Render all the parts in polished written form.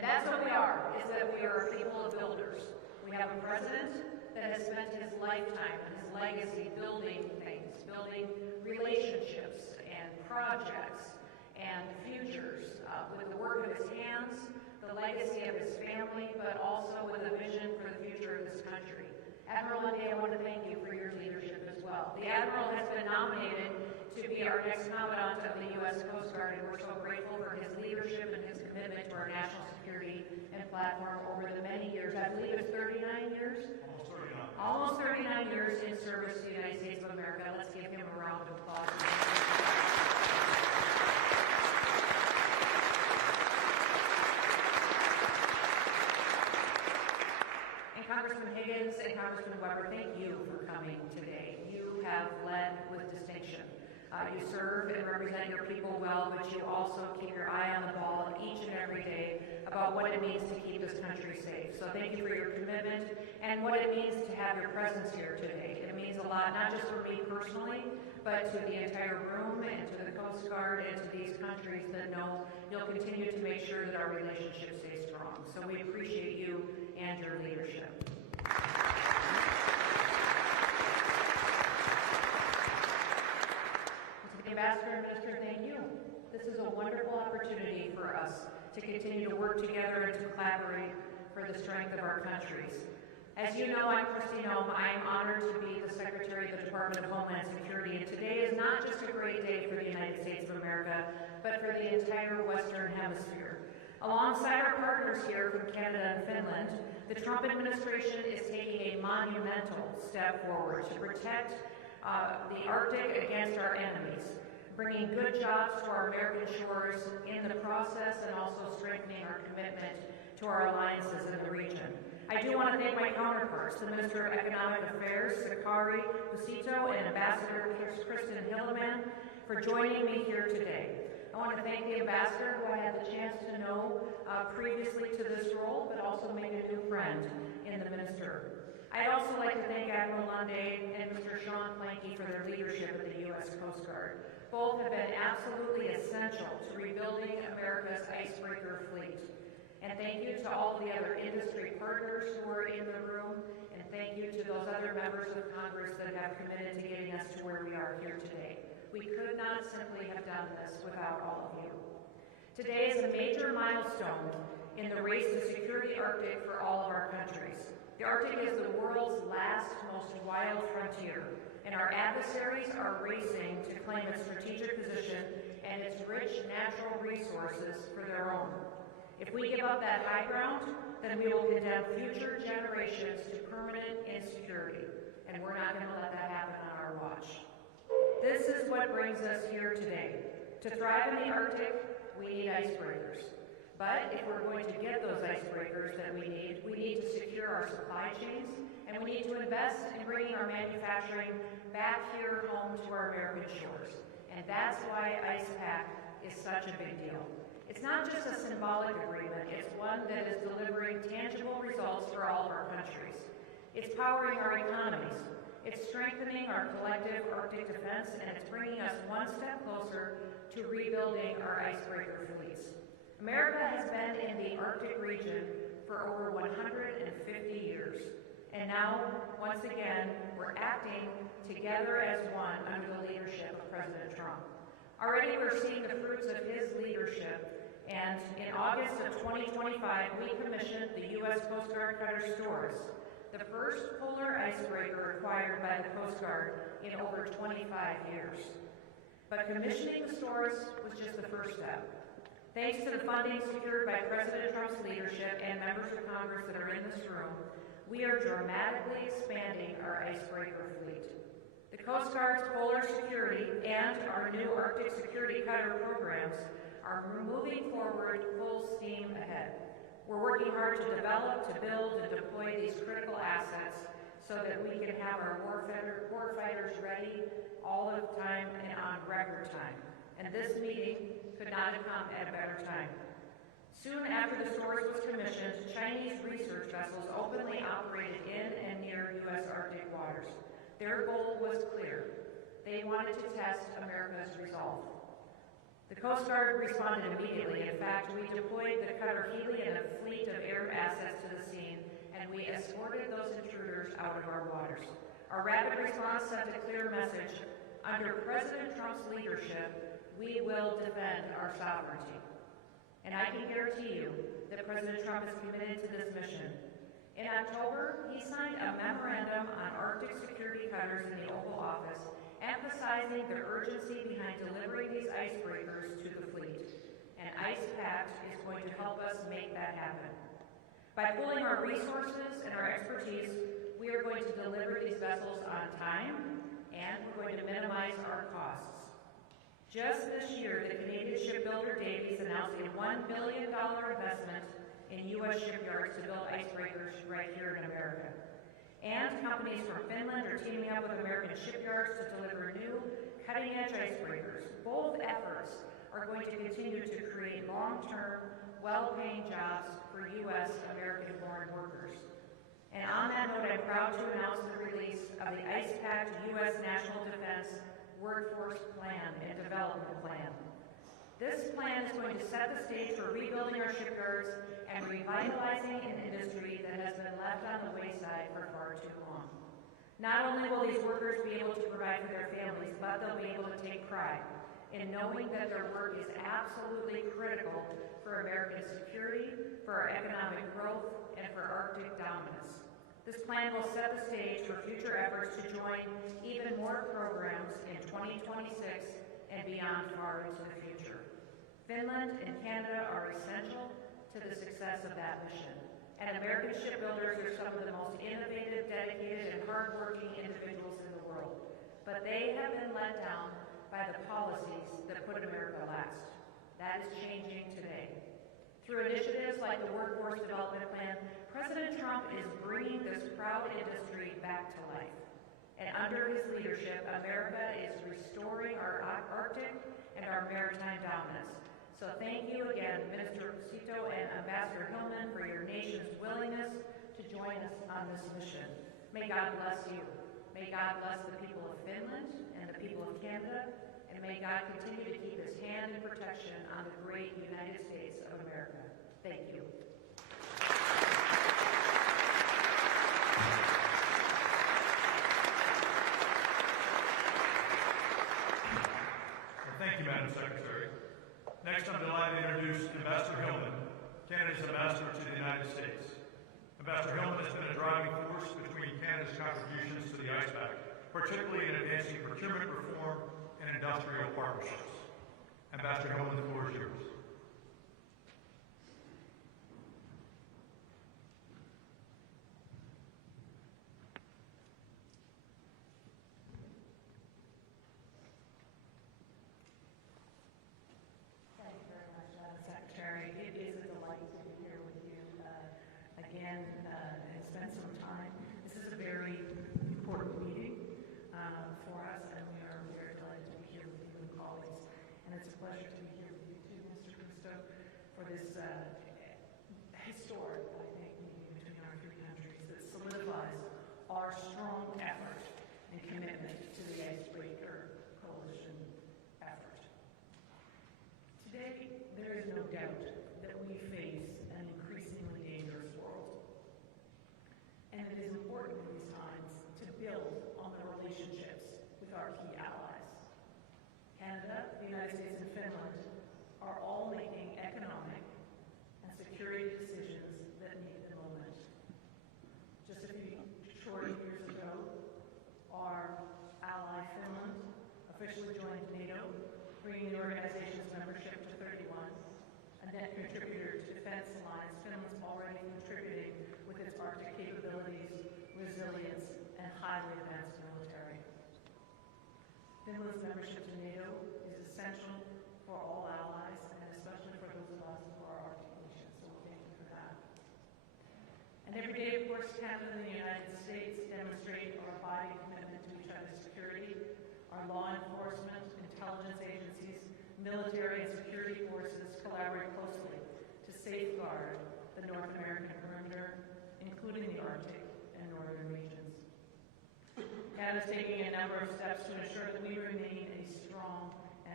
And that's what we are, is that we are a people of builders. We have a president that has spent his lifetime and his legacy building things, building relationships and projects and futures with the work of his hands, the legacy of his family, but also with a vision for the future of this country. Admiral Lundy, I want to thank you for your leadership as well. The Admiral has been nominated to be our next Commandant of the U.S. Coast Guard, and we're so grateful for his leadership and his commitment to our national security and platform over the many years. I believe it's 39 years? Almost 39 years in service to the United States of America. Let's give him a round of applause. And Congressman Higgins and Congressman Weber, thank you for coming today. You have led with distinction. You serve and represent your people well, but you also keep your eye on the ball each and every day about what it means to keep this country safe. So thank you for your commitment and what it means to have your presence here today. It means a lot, not just for me personally, but to the entire room and to the Coast Guard and to these countries that know you'll continue to make sure that our relationship stays strong. So we appreciate you and your leadership. Ambassador and Minister, thank you. This is a wonderful opportunity for us to continue to work together and to collaborate for the strength of our countries. As you know, I'm Kristi Noem. I am honored to be the Secretary of the Department of Homeland Security, and today is not just a great day for the United States of America, but for the entire Western Hemisphere. Alongside our partners here from Canada and Finland, the Trump administration is taking a monumental step forward to protect the Arctic against our enemies, bringing good jobs to our American shores in the process and also strengthening our commitment to our alliances in the region. I do want to thank my counterparts, the Minister of Economic Affairs, Sakari Busito, and Ambassador Kristen Hilleman, for joining me here today. I want to thank the Ambassador, who I had the chance to know previously to this role, but also make a new friend in the Minister. I'd also like to thank Admiral Lundy and Mr. Sean Planky for their leadership of the U.S. Coast Guard. Both have been absolutely essential to rebuilding America's icebreaker fleet. And thank you to all the other industry partners who are in the room, and thank you to those other members of Congress that have committed to getting us to where we are here today. We could not simply have done this without all of you. Today is a major milestone in the race to secure the Arctic for all of our countries. The Arctic is the world's last, most wild frontier, and our adversaries are racing to claim its strategic position and its rich natural resources for their own. If we give up that high ground, then we will condemn future generations to permanent insecurity, and we're not going to let that happen on our watch. This is what brings us here today. To thrive in the Arctic, we need icebreakers. But if we're going to get those icebreakers that we need to secure our supply chains, and we need to invest in bringing our manufacturing back here home to our American shores. And that's why IcePact is such a big deal. It's not just a symbolic agreement, it's one that is delivering tangible results for all of our countries. It's powering our economies. It's strengthening our collective Arctic defense, and it's bringing us one step closer to rebuilding our icebreaker fleets. America has been in the Arctic region for over 150 years. And now, once again, we're acting together as one under the leadership of President Trump. Already we're seeing the fruits of his leadership, and in August of 2025, we commissioned the U.S. Coast Guard Cutter Stores, the first polar icebreaker acquired by the Coast Guard in over 25 years. But commissioning the stores was just the first step. Thanks to the funding secured by President Trump's leadership and members of Congress that are in this room, we are dramatically expanding our icebreaker fleet. The Coast Guard's polar security and our new Arctic security cutter programs are moving forward full steam ahead. We're working hard to develop, to build, and deploy these critical assets so that we can have our warfighters ready all the time and on record time. And this meeting could not have come at a better time. Soon after the stores was commissioned, Chinese research vessels openly operated in and near U.S. Arctic waters. Their goal was clear. They wanted to test America's resolve. The Coast Guard responded immediately. In fact, we deployed the cutter Hurley and a fleet of air assets to the scene, and we escorted those intruders out of our waters. Our rapid response sent a clear message. Under President Trump's leadership, we will defend our sovereignty. And I can guarantee you that President Trump is committed to this mission. In October, he signed a memorandum on Arctic security cutters in the Oval Office, emphasizing the urgency behind delivering these icebreakers to the fleet. And ICE Pact is going to help us make that happen. By pooling our resources and our expertise, we are going to deliver these vessels on time, and we're going to minimize our costs. Just this year, the Canadian shipbuilder Davies announced a $1 billion investment in U.S. shipyards to build icebreakers right here in America. And companies from Finland are teaming up with American shipyards to deliver new, cutting-edge icebreakers. Both efforts are going to continue to create long-term, well-paying jobs for U.S. American-born workers. And on that note, I'm proud to announce the release of the ICE Pact U.S. National Defense Workforce Plan and Development Plan. This plan is going to set the stage for rebuilding our shipyards and revitalizing an industry that has been left on the wayside for far too long. Not only will these workers be able to provide for their families, but they'll be able to take pride in knowing that their work is absolutely critical for American security, for our economic growth, and for Arctic dominance. This plan will set the stage for future efforts to join even more programs in 2026 and beyond far into the future. Finland and Canada are essential to the success of that mission. And American shipbuilders are some of the most innovative, dedicated, and hardworking individuals in the world. But they have been let down by the policies that put America last. That is changing today. Through initiatives like the Workforce Development Plan, President Trump is bringing this proud industry back to life. And under his leadership, America is restoring our Arctic and our maritime dominance. So thank you again, Minister Cito and Ambassador Hillman, for your nation's willingness to join us on this mission. May God bless you. May God bless the people of Finland and the people of Canada, and may God continue to keep his hand in protection on the great United States of America. Thank you. Thank you, Madam Secretary. Next, I'm delighted to introduce Ambassador Hillman, Canada's ambassador to the United States. Ambassador Hillman has been a driving force between Canada's contributions to the ICE Pact, particularly in advancing procurement reform and industrial partnerships. Ambassador Hillman, the floor is yours. And spend some time. This is a very important meeting for us, and we are very delighted to be here with you and colleagues. And it's a pleasure to be here with you too, Mr. Cristo, for this historic, I think, meeting between our three countries that solidifies our strong effort and commitment to the Icebreaker Coalition effort. Today, there is no doubt that we face an increasingly dangerous world. And it is important in these times to build on the relationships with our key allies. Canada, the United States, and Finland are all making economic and security decisions that meet the moment. Just a few short years ago, our ally Finland officially joined NATO, bringing the organization's membership to 31. A net contributor to defense alliance, Finland's already contributing with its Arctic capabilities, resilience, and highly advanced military. Finland's membership to NATO is essential for all allies, and especially for those of us who are Arctic nations, so we thank you for that. And every day, of course, Canada and the United States demonstrate our abiding commitment to each other's security. Our law enforcement, intelligence agencies, military and security forces collaborate closely to safeguard the North American perimeter, including the Arctic and northern regions. Canada is taking a number of steps to ensure that we remain a strong and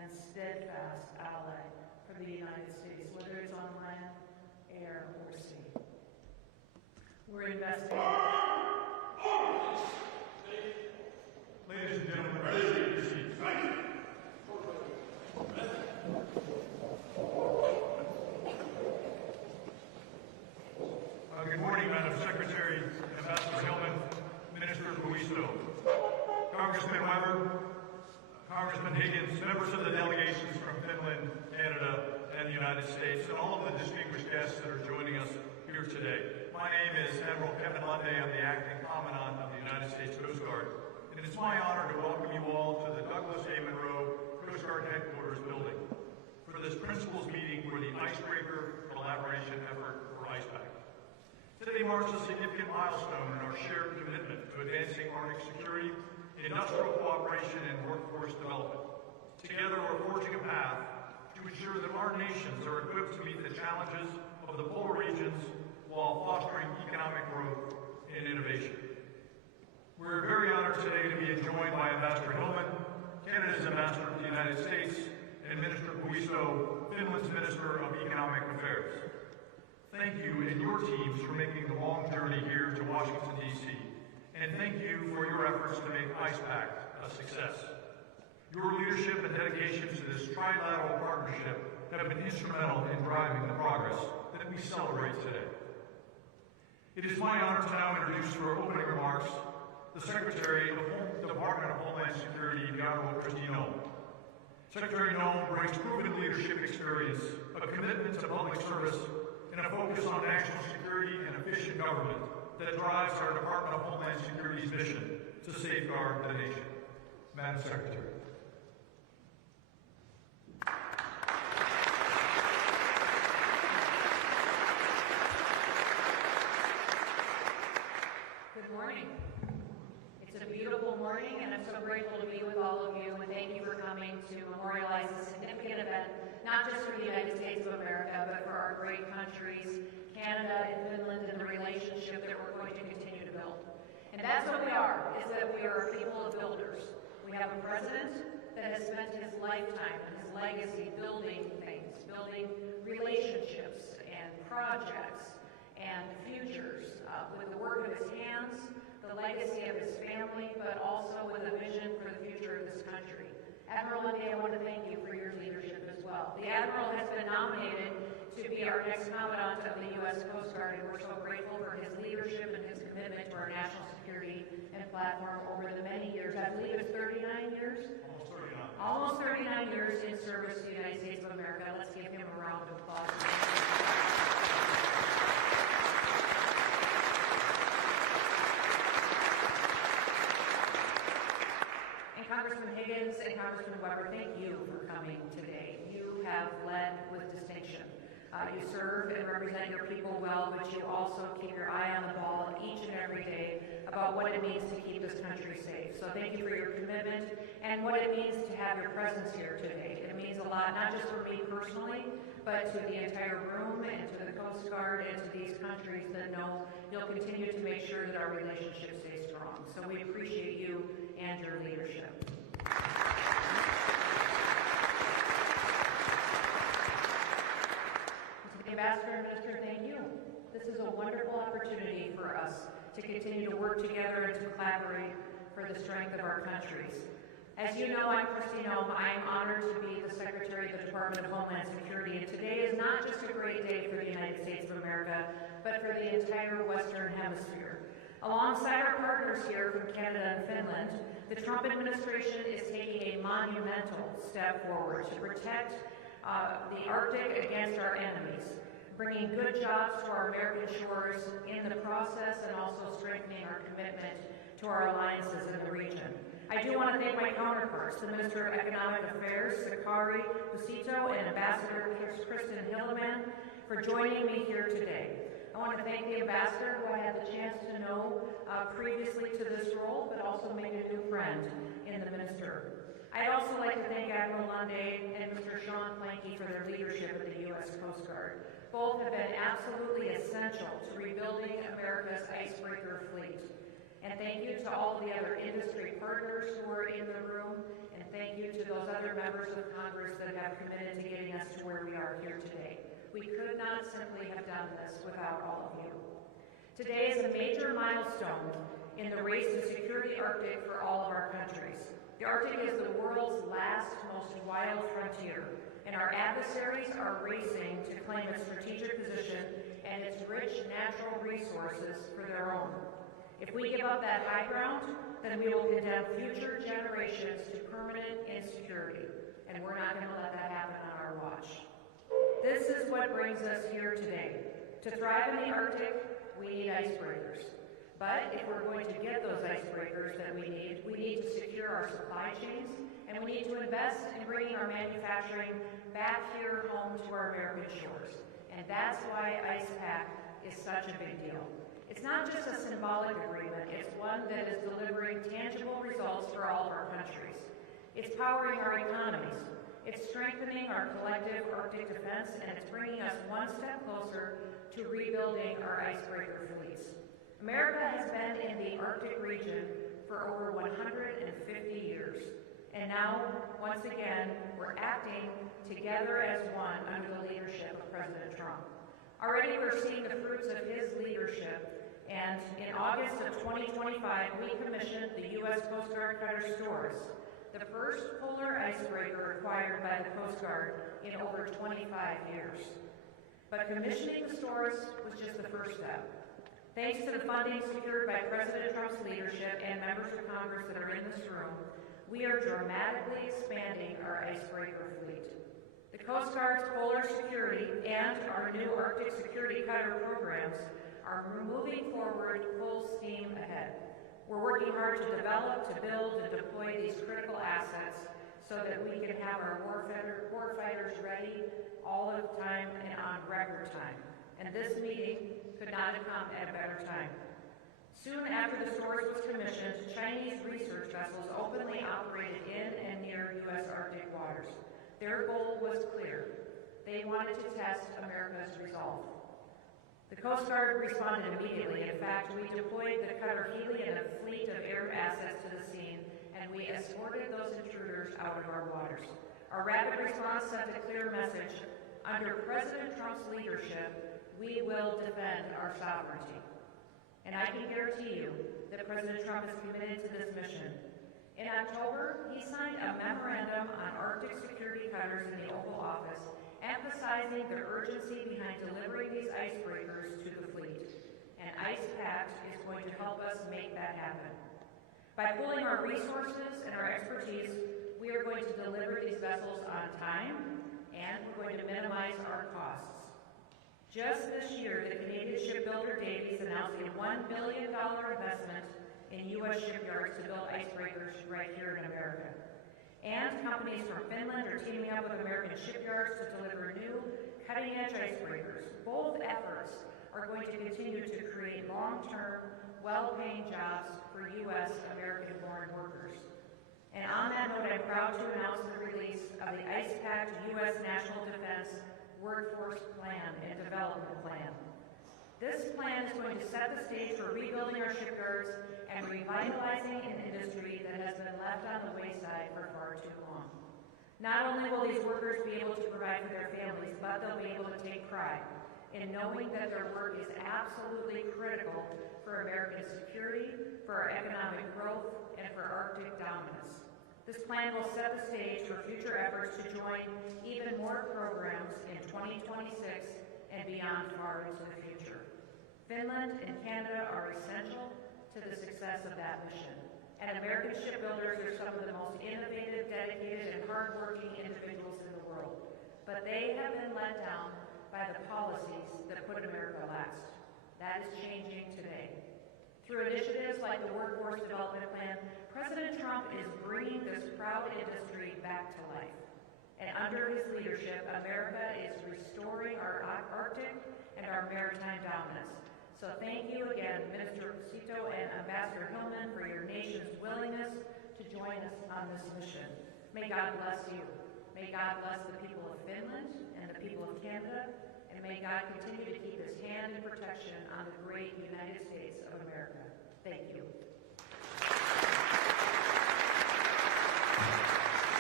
and steadfast ally for the United States, whether it's on land, air, or sea. We're investing. Ladies and gentlemen, please take your seats. Good morning, Madam Secretary, Ambassador Hillman, Minister Buisto, Congressman Weber, Congressman Higgins, members of the delegations from Finland, Canada, and the United States, and all of the distinguished guests that are joining us here today. My name is Admiral Kevin Lundy. I'm the Acting Commandant of the United States Coast Guard, and it's my honor to welcome you all to the Douglas A. Monroe Coast Guard Headquarters building for this principals meeting for the Icebreaker Collaboration Effort, or IcePact. Today marks a significant milestone in our shared commitment to advancing Arctic security, industrial cooperation, and workforce development. Together, we're forging a path to ensure that our nations are equipped to meet the challenges of the polar regions while fostering economic growth and innovation. We're very honored today to be joined by Ambassador Hillman, Canada's Ambassador to the United States, and Minister Buisto, Finland's Minister of Economic Affairs. Thank you and your teams for making the long journey here to Washington, D.C., and thank you for your efforts to make IcePact a success. Your leadership and dedication to this trilateral partnership have been instrumental in driving the progress that we celebrate today. It is my honor to now introduce for opening remarks the Secretary of the Department of Homeland Security, the Honorable Kristi Noem. Secretary Noem brings proven leadership experience, a commitment to public service, and a focus on national security and efficient government that drives our Department of Homeland Security's mission to safeguard the nation. Madam Secretary. Good morning. It's a beautiful morning, and I'm so grateful to be with all of you, and thank you for coming to memorialize this significant event, not just for the United States of America, but for our great countries, Canada and Finland, and the relationship that we're going to continue to build. And that's what we are, is that we are a people of builders. We have a president that has spent his lifetime and his legacy building things, building relationships and projects and futures with the work of his hands, the legacy of his family, but also with a vision for the future of this country. Admiral Lundy, I want to thank you for your leadership as well. The Admiral has been nominated to be our next Commandant of the U.S. Coast Guard, and we're so grateful for his leadership and his commitment to our national security and platform over the many years. I believe it's 39 years? Almost 39 years in service to the United States of America. Let's give him a round of applause. Congressman Higgins and Congressman Weber, thank you for coming today. You have led with distinction. You serve and represent your people well, but you also keep your eye on the ball each and every day about what it means to keep this country safe. So thank you for your commitment and what it means to have your presence here today. It means a lot, not just for me personally, but to the entire room and to the Coast Guard and to these countries that know you'll continue to make sure that our relationship stays strong. So we appreciate you and your leadership. To the Ambassador and Minister, thank you. This is a wonderful opportunity for us to continue to work together and to collaborate for the strength of our countries. As you know, I'm Kristi Noem. I am honored to be the Secretary of the Department of Homeland Security, and today is not just a great day for the United States of America, but for the entire Western Hemisphere. Alongside our partners here from Canada and Finland, the Trump administration is taking a monumental step forward to protect the Arctic against our enemies, bringing good jobs to our American shores in the process, and also strengthening our commitment to our alliances in the region. I do want to thank my counterparts, the Minister of Economic Affairs, Sakari Busito, and Ambassador Kristen Hilleman, for joining me here today. I want to thank the Ambassador, who I had the chance to know previously to this role, but also made a new friend in the Minister. I'd also like to thank Admiral Lundy and Mr. Sean Planky for their leadership of the U.S. Coast Guard. Both have been absolutely essential to rebuilding America's icebreaker fleet. And thank you to all the other industry partners who are in the room, and thank you to those other members of Congress that have committed to getting us to where we are here today. We could not simply have done this without all of you. Today is a major milestone in the race to secure the Arctic for all of our countries. The Arctic is the world's last, most wild frontier, and our adversaries are racing to claim its strategic position and its rich natural resources for their own. If we give up that high ground, then we will condemn future generations to permanent insecurity, and we're not going to let that happen on our watch. This is what brings us here today. To thrive in the Arctic, we need icebreakers. But if we're going to get those icebreakers that we need to secure our supply chains, and we need to invest in bringing our manufacturing back here home to our American shores. And that's why Pact is such a big deal. It's not just a symbolic agreement, it's one that is delivering tangible results for all of our countries. It's powering our economies, it's strengthening our collective Arctic defense, and it's bringing us one step closer to rebuilding our icebreaker fleets. America has been in the Arctic region for over 150 years, and now, once again, we're acting together as one under the leadership of President Trump. Already we're seeing the fruits of his leadership, and in August of 2025, we commissioned the U.S. Coast Guard cutter Stores, the first polar icebreaker acquired by the Coast Guard in over 25 years. But commissioning the Stores was just the first step. Thanks to the funding secured by President Trump's leadership and members of Congress that are in this room, we are dramatically expanding our icebreaker fleet. The Coast Guard's polar security and our new Arctic security cutter programs are moving forward full steam ahead. We're working hard to develop, to build, and deploy these critical assets so that we can have our warfighters ready all of the time and on record time. And this meeting could not have come at a better time. Soon after the Stores was commissioned, Chinese research vessels openly operated in and near U.S. Arctic waters. Their goal was clear. They wanted to test America's resolve. The Coast Guard responded immediately. In fact, we deployed the cutter Hurley and a fleet of air assets to the scene, and we escorted those intruders out of our waters. Our rapid response sent a clear message. Under President Trump's leadership, we will defend our sovereignty. And I can guarantee you that President Trump is committed to this mission. In October, he signed a memorandum on Arctic security cutters in the Oval Office, emphasizing the urgency behind delivering these icebreakers to the fleet. And Pact is going to help us make that happen. By pooling our resources and our expertise, we are going to deliver these vessels on time, and we're going to minimize our costs. Just this year, the Canadian shipbuilder Davies announced a $1 billion investment in U.S. shipyards to build icebreakers right here in America. And companies from Finland are teaming up with American shipyards to deliver new, cutting-edge icebreakers. Both efforts are going to continue to create long-term, well-paying jobs for U.S. American-born workers. And on that note, I'm proud to announce the release of the Pact U.S. National Defense Workforce Plan and Development Plan. This plan is going to set the stage for rebuilding our shipyards and revitalizing an industry that has been left on the wayside for far too long. Not only will these workers be able to provide for their families, but they'll be able to take pride in knowing that their work is absolutely critical for American security, for our economic growth, and for Arctic dominance. This plan will set the stage for future efforts to join even more programs in 2026 and beyond far into the future. Finland and Canada are essential to the success of that mission. And American shipbuilders are some of the most innovative, dedicated, and hardworking individuals in the world. But they have been let down by the policies that put America last. That is changing today. Through initiatives like the Workforce Development Plan, President Trump is bringing this proud industry back to life. And under his leadership, America is restoring our Arctic and our maritime dominance. So thank you again, Minister Cito and Ambassador Hillman, for your nation's willingness to join us on this mission. May God bless you. May God bless the people of Finland and the people of Canada, and may God continue to keep his hand in protection on the great United States of America. Thank you.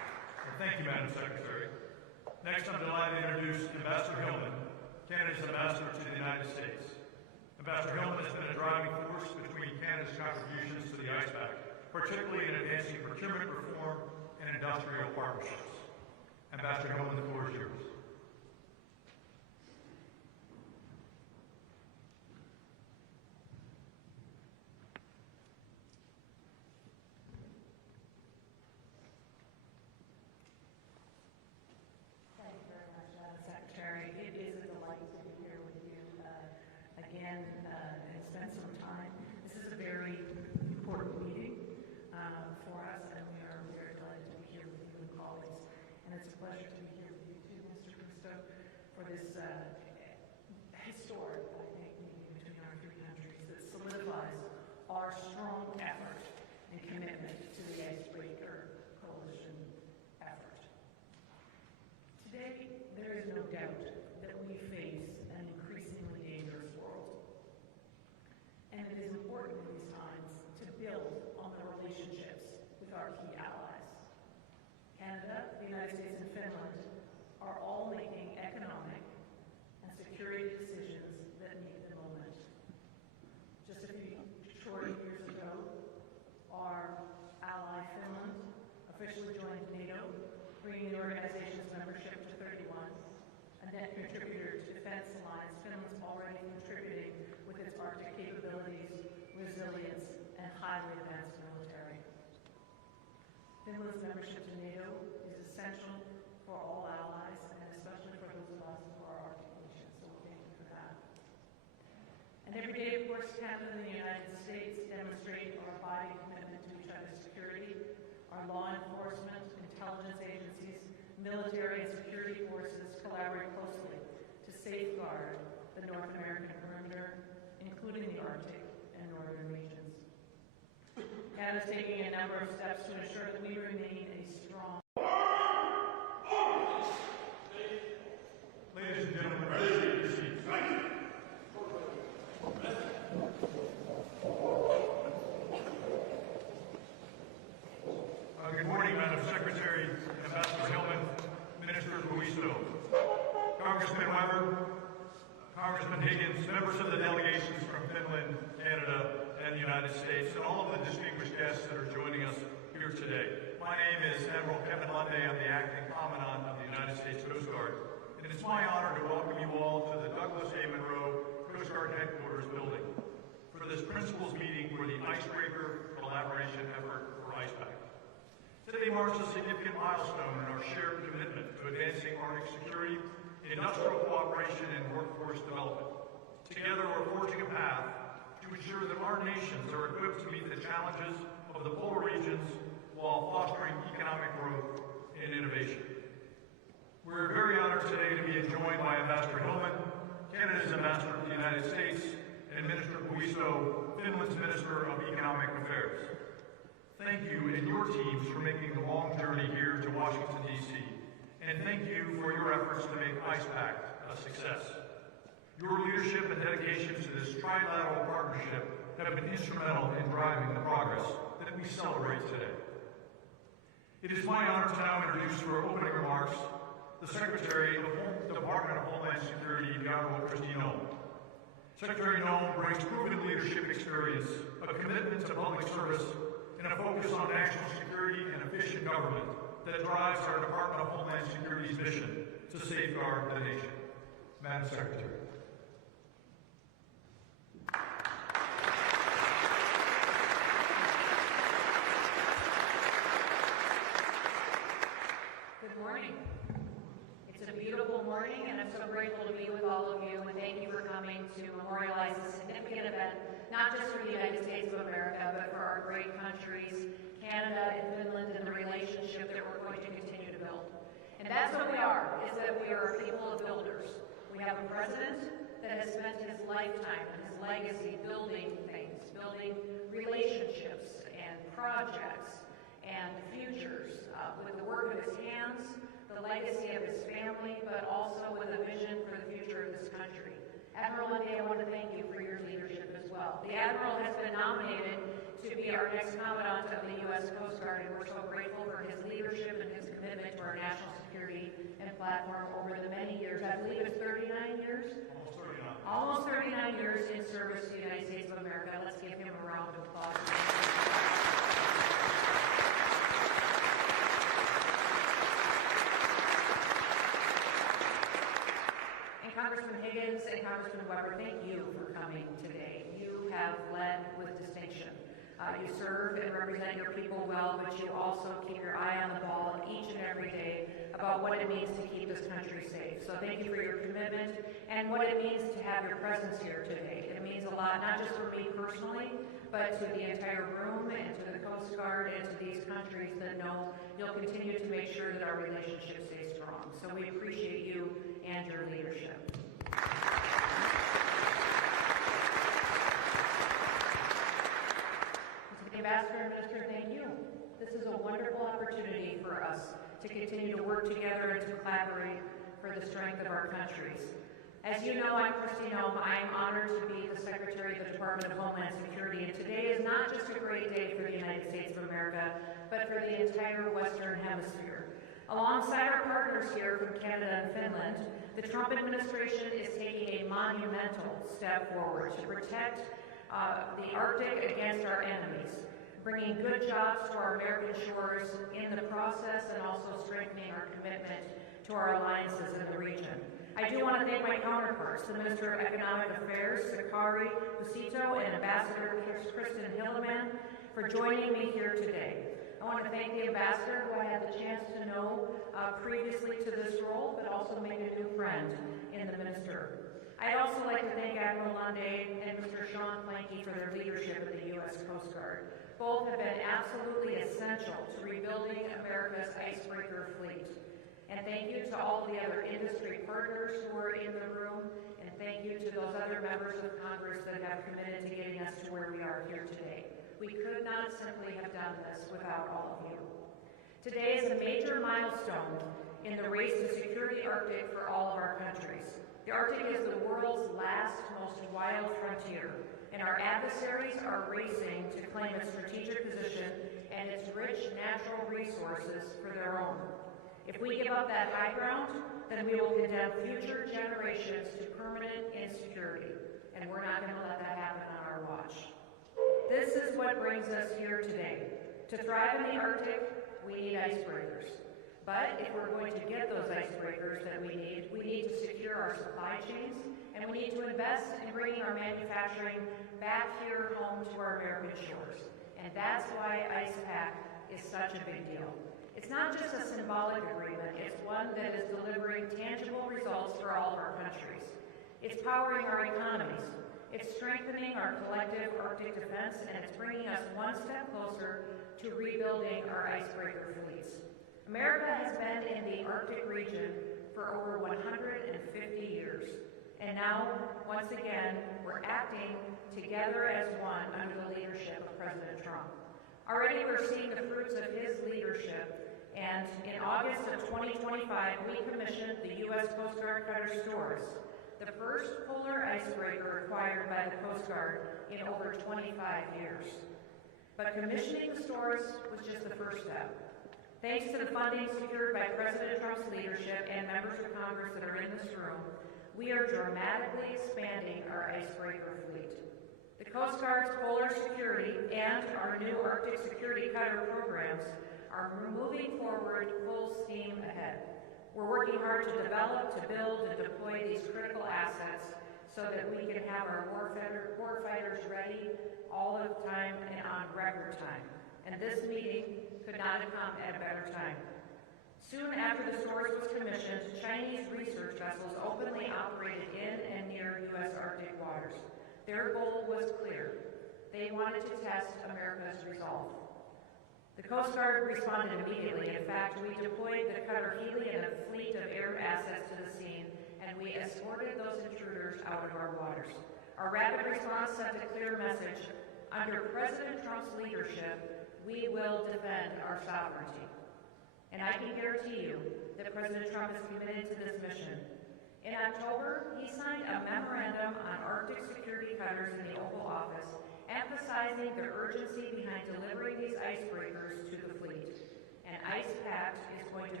Next, I'm delighted to introduce Ambassador Hillman, Canada's ambassador to the United States. Ambassador Hillman has been a driving force between Canada's contributions to the ICE Pact, particularly in advancing procurement reform and industrial partnerships. Ambassador Hillman, the floor is yours. And spend some time. This is a very important meeting for us, and we are very delighted to be here with you and colleagues. And it's a pleasure to be here with you too, Mr. Kristo, for this historic, I think, meeting between our three countries that solidifies our strong effort and commitment to the Icebreaker Coalition effort. Today, there is no doubt that we face an increasingly dangerous world. And it is important in these times to build on the relationships with our key allies. Canada, the United States, and Finland are all making economic and security decisions that meet the moment. Just a few short years ago, our ally Finland officially joined NATO, bringing the organization's membership to 31. A net contributor to Defense Alliance, Finland's already contributing with its Arctic capabilities, resilience, and highly advanced military. Finland's membership to NATO is essential for all allies, and especially for those of us who are Arctic nations, so thank you for that. And every day, of course, Canada and the United States demonstrate our abiding commitment to each other's security. Our law enforcement, intelligence agencies, military and security forces collaborate closely to safeguard the North American perimeter, including the Arctic and northern regions. Canada is taking a number of steps to ensure that we remain a strong. Ladies and gentlemen, please take your seats. Good morning, Madam Secretary, Ambassador Hillman, Minister Buisto, Congressman Weber, Congressman Higgins, members of the delegations from Finland, Canada, and the United States, and all of the distinguished guests that are joining us here today. My name is Admiral Kevin Lunday. I'm the Acting Commandant of the United States Coast Guard, and it's my honor to welcome you all to the Douglas A. Monroe Coast Guard Headquarters building for this principals meeting for the Icebreaker Collaboration Effort for ICEPAC. Today marks a significant milestone in our shared commitment to advancing Arctic security, industrial cooperation, and workforce development. Together, we're forging a path to ensure that our nations are equipped to meet the challenges of the polar regions while fostering economic growth and innovation. We're very honored today to be joined by Ambassador Hillman, Canada's ambassador to the United States, and Minister Buisto, Finland's Minister of Economic Affairs. Thank you and your teams for making the long journey here to Washington, D.C., and thank you for your efforts to make ICEPAC a success. Your leadership and dedication to this trilateral partnership have been instrumental in driving the progress that we celebrate today. It is my honor to now introduce for opening remarks the Secretary of the Department of Homeland Security, the Honorable Kristi Noem. Secretary Noem brings proven leadership experience, a commitment to public service, and a focus on national security and efficient government that drives our Department of Homeland Security's mission to safeguard the nation. Madam Secretary. Good morning. It's a beautiful morning, and I'm so grateful to be with all of you, and thank you for coming to memorialize this significant event, not just for the United States of America, but for our great countries, Canada and Finland, and the relationship that we're going to continue to build. And that's what we are, is that we are a people of builders. We have a president that has spent his lifetime and his legacy building things, building relationships and projects and futures with the work of his hands, the legacy of his family, but also with a vision for the future of this country. Admiral Lunday, I want to thank you for your leadership as well. The Admiral has been nominated to be our next Commandant of the U.S. Coast Guard, and we're so grateful for his leadership and his commitment commitment to our national security and platform over the many years. I believe it's 39 years? Almost 39 years in service to the United States of America. Let's give him a round of applause. And Congressman Higgins and Congressman Weber, thank you for coming today. You have led with distinction. You serve and represent your people well, but you also keep your eye on the ball each and every day about what it means to keep this country safe. So thank you for your commitment and what it means to have your presence here today. It means a lot, not just for me personally, but to the entire room and to the Coast Guard and to these countries that know you'll continue to make sure that our relationship stays strong. So we appreciate you and your leadership. Ambassador and Minister, thank you. This is a wonderful opportunity for us to continue to work together and to collaborate for the strength of our countries. As you know, I'm Kristi Noem. I am honored to be the Secretary of the Department of Homeland Security, and today is not just a great day for the United States of America, but for the entire Western Hemisphere. Alongside our partners here from Canada and Finland, the Trump administration is taking a monumental step forward to protect the Arctic against our enemies, bringing good jobs to our American shores in the process and also strengthening our commitment to our alliances in the region. I do want to thank my counterparts, the Minister of Economic Affairs, Sakari Busito, and Ambassador Kristen Hilleman, for joining me here today. I want to thank the Ambassador, who I had the chance to know previously to this role, but also made a new friend in the Minister. I'd also like to thank Admiral Bondi and Mr. Sean Planky for their leadership of the U.S. Coast Guard. Both have been absolutely essential to rebuilding America's icebreaker fleet. And thank you to all the other industry partners who are in the room, and thank you to those other members of Congress that have committed to getting us to where we are here today. We could not simply have done this without all of you. Today is a major milestone in the race to secure the Arctic for all of our countries. The Arctic is the world's last, most wild frontier, and our adversaries are racing to claim its strategic position and its rich natural resources for their own. If we give up that high ground, then we will condemn future generations to permanent insecurity, and we're not going to let that happen on our watch. This is what brings us here today. To thrive in the Arctic, we need icebreakers. But if we're going to get those icebreakers that we need to secure our supply chains, and we need to invest in bringing our manufacturing back here home to our American shores. And that's why Pact is such a big deal. It's not just a symbolic agreement, it's one that is delivering tangible results for all of our countries. It's powering our economies, it's strengthening our collective Arctic defense, and it's bringing us one step closer to rebuilding our icebreaker fleets. America has been in the Arctic region for over 150 years. And now, once again, we're acting together as one under the leadership of President Trump. Already we're seeing the fruits of his leadership, and in August of 2025, we commissioned the U.S. Coast Guard Cutter Stores, the first polar icebreaker acquired by the Coast Guard in over 25 years. But commissioning the stores was just the first step. Thanks to the funding secured by President Trump's leadership and members of Congress that are in this room, we are dramatically expanding our icebreaker fleet. The Coast Guard's polar security and our new Arctic security cutter programs are moving forward full steam ahead. We're working hard to develop, to build, and deploy these critical assets so that we can have our warfighters ready all of the time and on record time. And this meeting could not have come at a better time. Soon after the stores was commissioned, Chinese research vessels openly operated in and near U.S. Arctic waters. Their goal was clear. They wanted to test America's resolve. The Coast Guard responded immediately. In fact, we deployed the cutter Hurley and a fleet of air assets to the scene, and we escorted those intruders out of our waters. Our rapid response sent a clear message. Under President Trump's leadership, we will defend our sovereignty. And I can guarantee you that President Trump is committed to this mission. In October, he signed a memorandum on Arctic security cutters in the Oval Office, emphasizing the urgency behind delivering these icebreakers to the fleet. And Pact is going to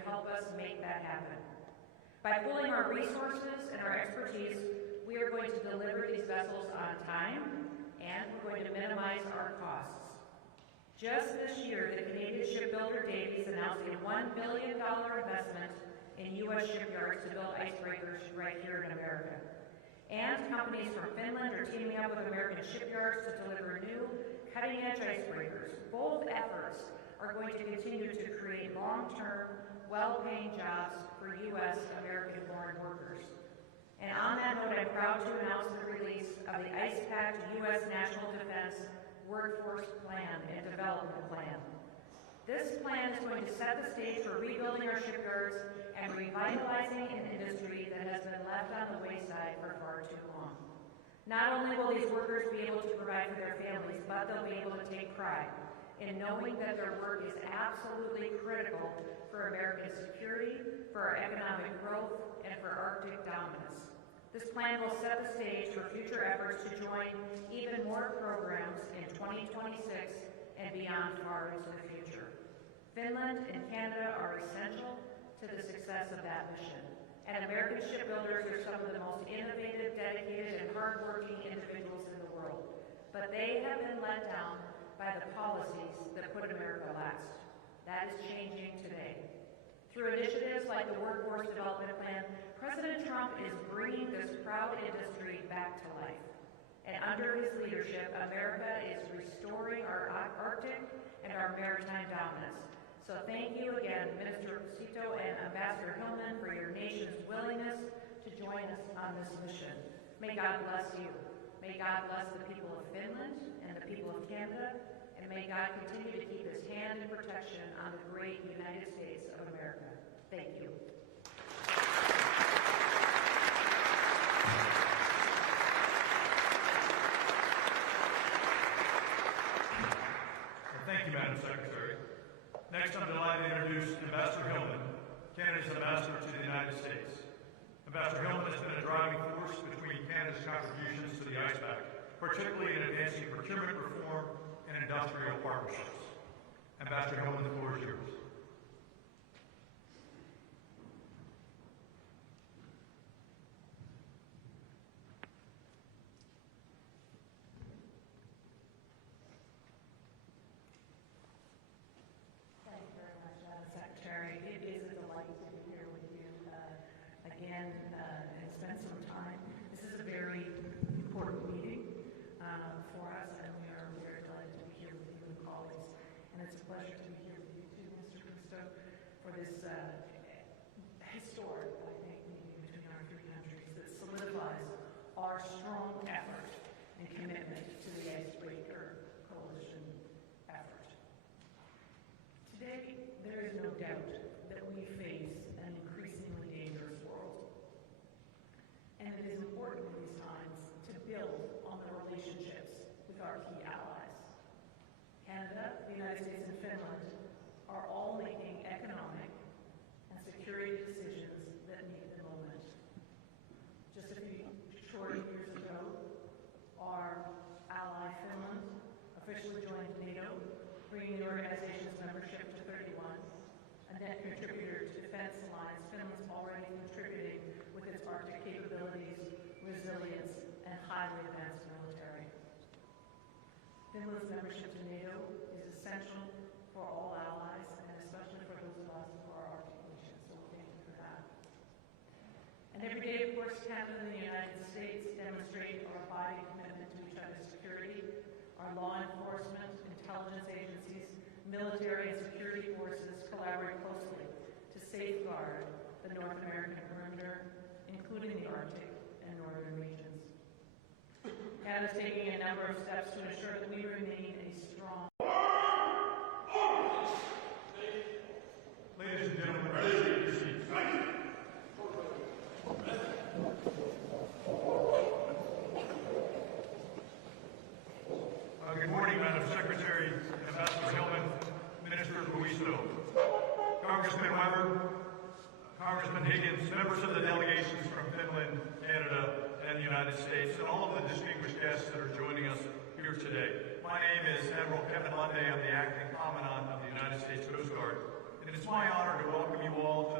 help us make that happen. By pooling our resources and our expertise, we are going to deliver these vessels on time, and we're going to minimize our costs. Just this year, the Canadian shipbuilder Davies announced a $1 billion investment in U.S. shipyards to build icebreakers right here in America. And companies from Finland are teaming up with American shipyards to deliver new, cutting-edge icebreakers. Both efforts are going to continue to create long-term, well-paying jobs for U.S. American-born workers. And on that note, I'm proud to announce the release of the Pact U.S. National Defense Workforce Plan and Development Plan. This plan is going to set the stage for rebuilding our shipyards and revitalizing an industry that has been left on the wayside for far too long. Not only will these workers be able to provide for their families, but they'll be able to take pride in knowing that their work is absolutely critical for American security, for our economic growth, and for Arctic dominance. This plan will set the stage for future efforts to join even more programs in 2026 and beyond far into the future. Finland and Canada are essential to the success of that mission. And American shipbuilders are some of the most innovative, dedicated, and hardworking individuals in the world. But they have been let down by the policies that put America last. That is changing today. Through initiatives like the Workforce Development Plan, President Trump is bringing this proud industry back to life. And under his leadership, America is restoring our Arctic and our maritime dominance. So thank you again, Minister Cito and Ambassador Hillman, for your nation's willingness to join us on this mission. May God bless you. May God bless the people of Finland and the people of Canada, and may God continue to keep his hand in protection on the great United States of America. Thank you. Thank you, Madam Secretary. Next, I'm delighted to introduce Ambassador Hillman, Canada's ambassador to the United States. Ambassador Hillman has been a driving force between Canada's contributions to the Pact, particularly in advancing procurement reform and industrial partnerships. Ambassador Hillman, the floor is yours. And spend some time. This is a very important meeting for us, and we are very delighted to be here with you and colleagues. And it's a pleasure to be here with you too, Mr. Kristo, for this historic, I think, meeting between our three countries that solidifies our strong effort and commitment to the Icebreaker Coalition effort. Today, there is no doubt that we face an increasingly dangerous world. And it is important in these times to build on the relationships with our key allies. Canada, the United States, and Finland are all making economic and security decisions that meet the moment. Just a few short years ago, our ally Finland officially joined NATO, bringing the organization's membership to 31. A net contributor to Defense Alliance, Finland's already contributing with its Arctic capabilities, resilience, and highly advanced military. Finland's membership to NATO is essential for all allies, and especially for those of us who are Arctic nations, so thank you for that. And every day, of course, Canada and the United States demonstrate our abiding commitment to each other's security. Our law enforcement, intelligence agencies, military and security forces collaborate closely to safeguard the North American perimeter, including the Arctic and northern regions. Canada is taking a number of steps to ensure that we remain a strong. Ladies and gentlemen, please take your seats. Good morning, Madam Secretary, Ambassador Hillman, Minister Luiso, Congressman Weber, Congressman Higgins, members of the delegations from Finland, Canada, and the United States, and all of the distinguished guests that are joining us here today. My name is Admiral Kevin Lunday. I'm the Acting Commandant of the United States Coast Guard, and it's my honor to welcome you all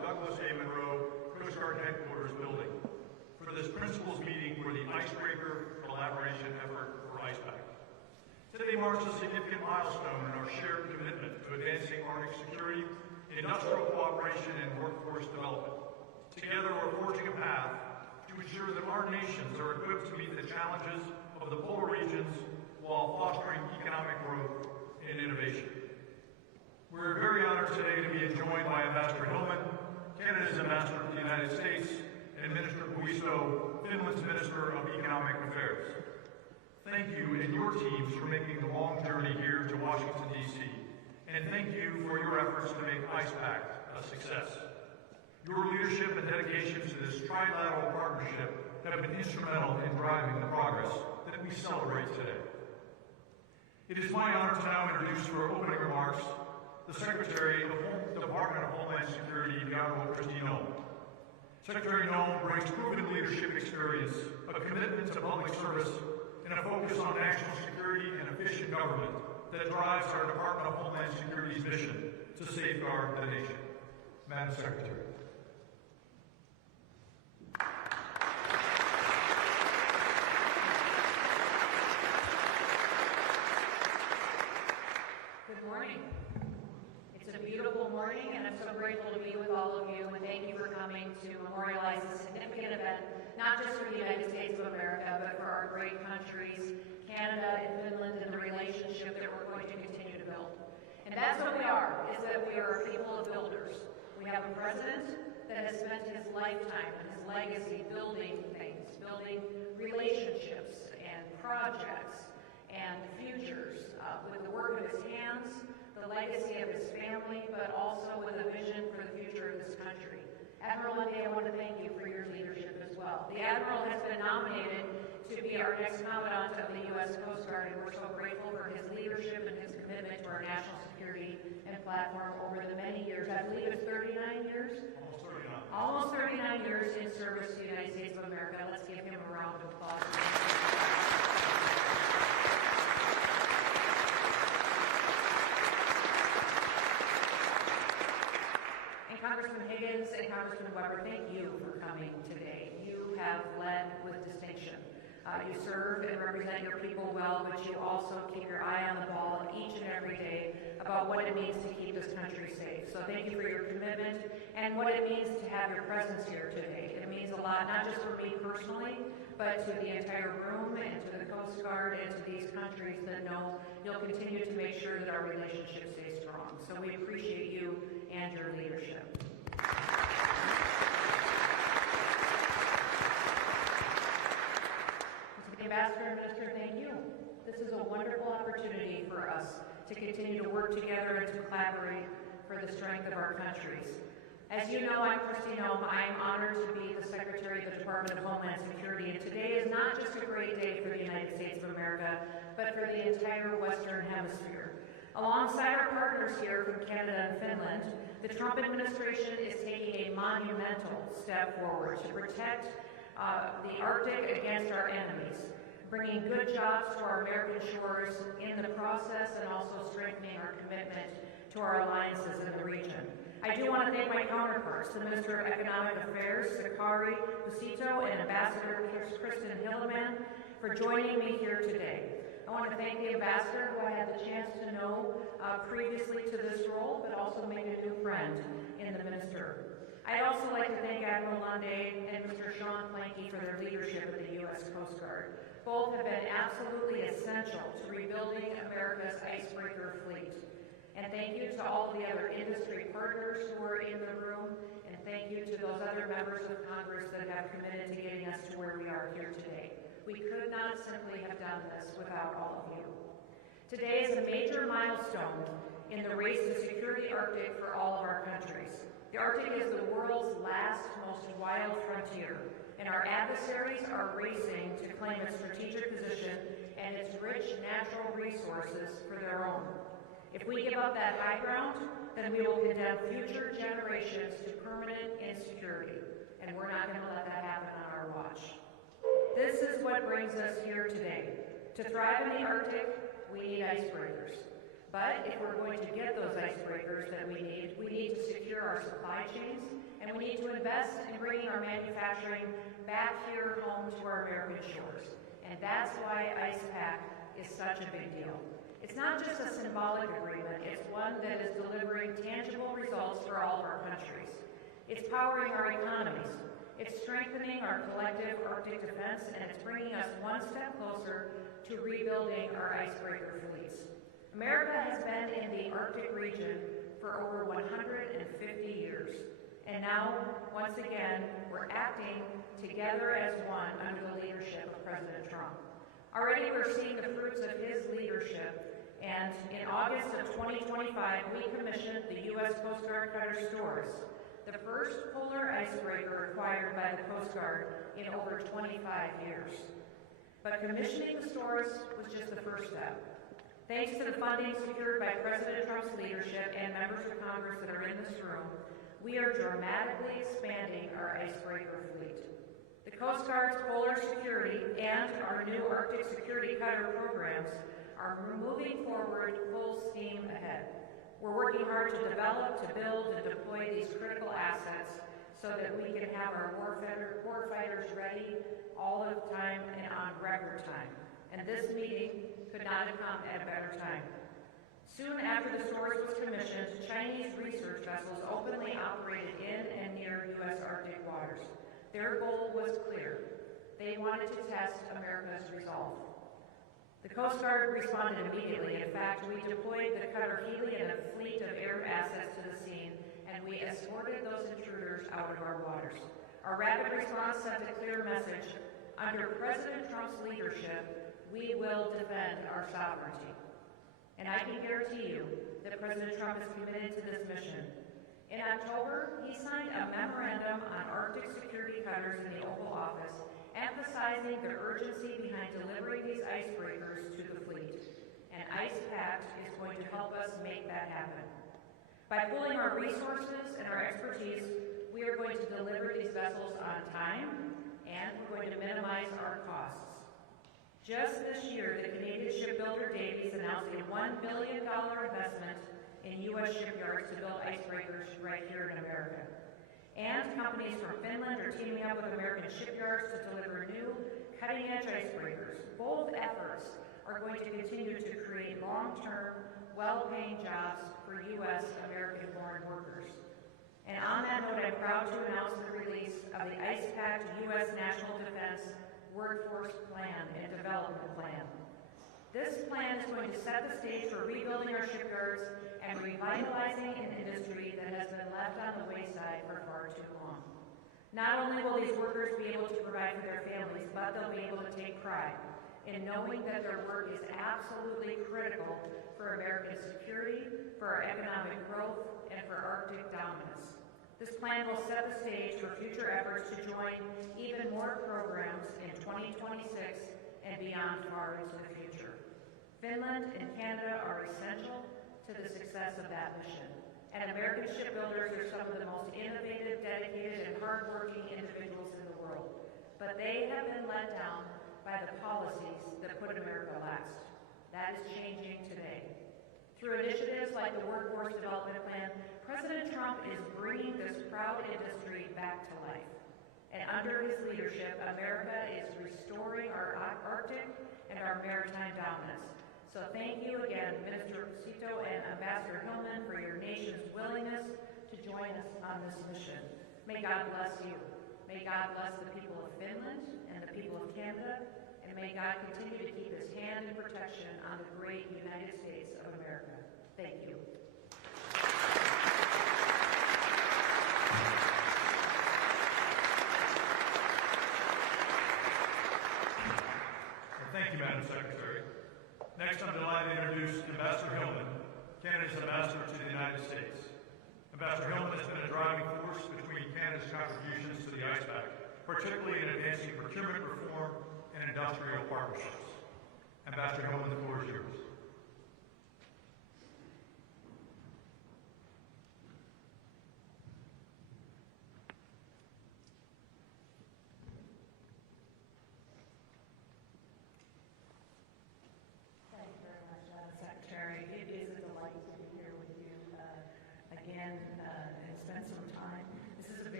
Guard headquarters building for this principals meeting for the Icebreaker Collaboration Effort for IcePact. Today marks a significant milestone in our shared commitment to advancing Arctic security, industrial cooperation, and workforce development. Together, we're forging a path to ensure that our nations are equipped to meet the challenges of the polar regions while fostering economic growth and innovation. We're very honored today to be joined by Ambassador Hillman, Canada's ambassador to the United States, and Minister Puisto, Finland's Minister of Economic Affairs. Thank you and your teams for making the long journey here to Washington, D.C., and thank you for your efforts to make IcePact a success. Your leadership and dedication to this trilateral partnership have been instrumental in driving the progress that we celebrate today. It is my honor to now introduce for opening remarks the Secretary of the Department of Homeland Security, the Honorable Kristi Noem. Secretary Noem brings proven leadership experience, a commitment to public service, and a focus on national security and efficient government that drives our Department of Homeland Security's mission to safeguard the nation. Madam Secretary. Good morning. It's a beautiful morning, and I'm so grateful to be with all of you, and thank you for coming to memorialize this significant event, not just for the United States of America, but for our great countries, Canada and Finland, and the relationship that we're going to continue to build. And that's what we are, is that we are a people of builders. We have a president that has spent his lifetime and his legacy building things, building relationships and projects and futures with the work of his hands, the legacy of his family, but also with a vision for the future of this country. Admiral Lundy, I want to thank you for your leadership as well. The Admiral has been nominated to be our next Commandant of the U.S. Coast Guard, and we're so grateful for his leadership and his commitment to our national security and platform over the many years. I believe it's 39 years? Almost 39 years in service to the United States of America. Let's give him a round of applause. Congressman Higgins and Congressman Weber, thank you for coming today. You have led with distinction. You serve and represent your people well, but you also keep your eye on the ball each and every day about what it means to keep this country safe. So thank you for your commitment and what it means to have your presence here today. It means a lot, not just for me personally, but to the entire room and to the Coast Guard and to these countries that know you'll continue to make sure that our relationship stays strong. So we appreciate you and your leadership. To the Ambassador and Minister, thank you. This is a wonderful opportunity for us to continue to work together and to collaborate for the strength of our countries. As you know, I'm Kristi Noem. I am honored to be the Secretary of the Department of Homeland Security, and today is not just a great day for the United States of America, but for the entire Western Hemisphere. Alongside our partners here from Canada and Finland, the Trump administration is taking a monumental step forward to protect the Arctic against our enemies, bringing good jobs to our American shores in the process, and also strengthening our commitment to our alliances in the region. I do want to thank my counterparts, the Minister of Economic Affairs, Sakari Busito, and Ambassador Kristen Hildeman, for joining me here today. I want to thank the Ambassador, who I had the chance to know previously to this role, but also made a new friend in the Minister. I'd also like to thank Admiral Lundy and Mr. Sean Planky for their leadership of the U.S. Coast Guard. Both have been absolutely essential to rebuilding America's icebreaker fleet. And thank you to all the other industry partners who are in the room, and thank you to those other members of Congress that have committed to getting us to where we are here today. We could not simply have done this without all of you. Today is a major milestone in the race to secure the Arctic for all of our countries. The Arctic is the world's last, most wild frontier, and our adversaries are racing to claim its strategic position and its rich natural resources for their own. If we give up that high ground, then we will condemn future generations to permanent insecurity, and we're not going to let that happen on our watch. This is what brings us here today. To thrive in the Arctic, we need icebreakers. But if we're going to get those icebreakers that we need to secure our supply chains and we need to invest in bringing our manufacturing back here home to our American shores. And that's why ICE-PAC is such a big deal. It's not just a symbolic agreement, it's one that is delivering tangible results for all of our countries. It's powering our economies, it's strengthening our collective Arctic defense, and it's bringing us one step closer to rebuilding our icebreaker fleets. America has been in the Arctic region for over 150 years. And now, once again, we're acting together as one under the leadership of President Trump. Already we're seeing the fruits of his leadership, and in August of 2025, we commissioned the U.S. Coast Guard cutter Stores, the first polar icebreaker acquired by the Coast Guard in over 25 years. But commissioning the Stores was just the first step. Thanks to the funding secured by President Trump's leadership and members of Congress that are in this room, we are dramatically expanding our icebreaker fleet. The Coast Guard's polar security and our new Arctic security cutter programs are moving forward full steam ahead. We're working hard to develop, to build, and deploy these critical assets so that we can have our warfighters ready all of the time and on record time. And this meeting could not have come at a better time. Soon after the Stores was commissioned, Chinese research vessels openly operated in and near U.S. Arctic waters. Their goal was clear. They wanted to test America's resolve. The Coast Guard responded immediately. In fact, we deployed the cutter Hurley and a fleet of air assets to the scene, and we escorted those intruders out of our waters. Our rapid response sent a clear message. Under President Trump's leadership, we will defend our sovereignty. And I can guarantee you that President Trump is committed to this mission. In October, he signed a memorandum on Arctic security cutters in the Oval Office, emphasizing the urgency behind delivering these icebreakers to the fleet. And ICE-PAC is going to help us make that happen. By pooling our resources and our expertise, we are going to deliver these vessels on time, and we're going to minimize our costs. Just this year, the Canadian shipbuilder Davies announced a $1 billion investment in U.S. shipyards to build icebreakers right here in America. And companies from Finland are teaming up with American shipyards to deliver new, cutting-edge icebreakers. Both efforts are going to continue to create long-term, well-paying jobs for U.S. American-born workers. And on that note, I'm proud to announce the release of the ICE-PAC U.S. National Defense Workforce Plan and Development Plan. This plan is going to set the stage for rebuilding our shipyards and revitalizing an industry that has been left on the wayside for far too long. Not only will these workers be able to provide for their families, but they'll be able to take pride in knowing that their work is absolutely critical for American security, for our economic growth, and for Arctic dominance. This plan will set the stage for future efforts to join even more programs in 2026 and beyond far into the future. Finland and Canada are essential to the success of that mission. And American shipbuilders are some of the most innovative, dedicated, and hardworking individuals in the world. But they have been let down by the policies that put America last. That is changing today. Through initiatives like the Workforce Development Plan, President Trump is bringing this proud industry back to life. And under his leadership, America is restoring our Arctic and our maritime dominance. So thank you again, Minister Cito and Ambassador Hillman, for your nation's willingness to join us on this mission. May God bless you. May God bless the people of Finland and the people of Canada, and may God continue to keep his hand in protection on the great United States of America. Thank you. Thank you, Madam Secretary. Next, I'm delighted to introduce Ambassador Hillman, Canada's ambassador to the United States. Ambassador Hillman has been a driving force between Canada's contributions to the ICE-PAC, particularly in advancing procurement reform and industrial partnerships. Ambassador Hillman, the floor is yours.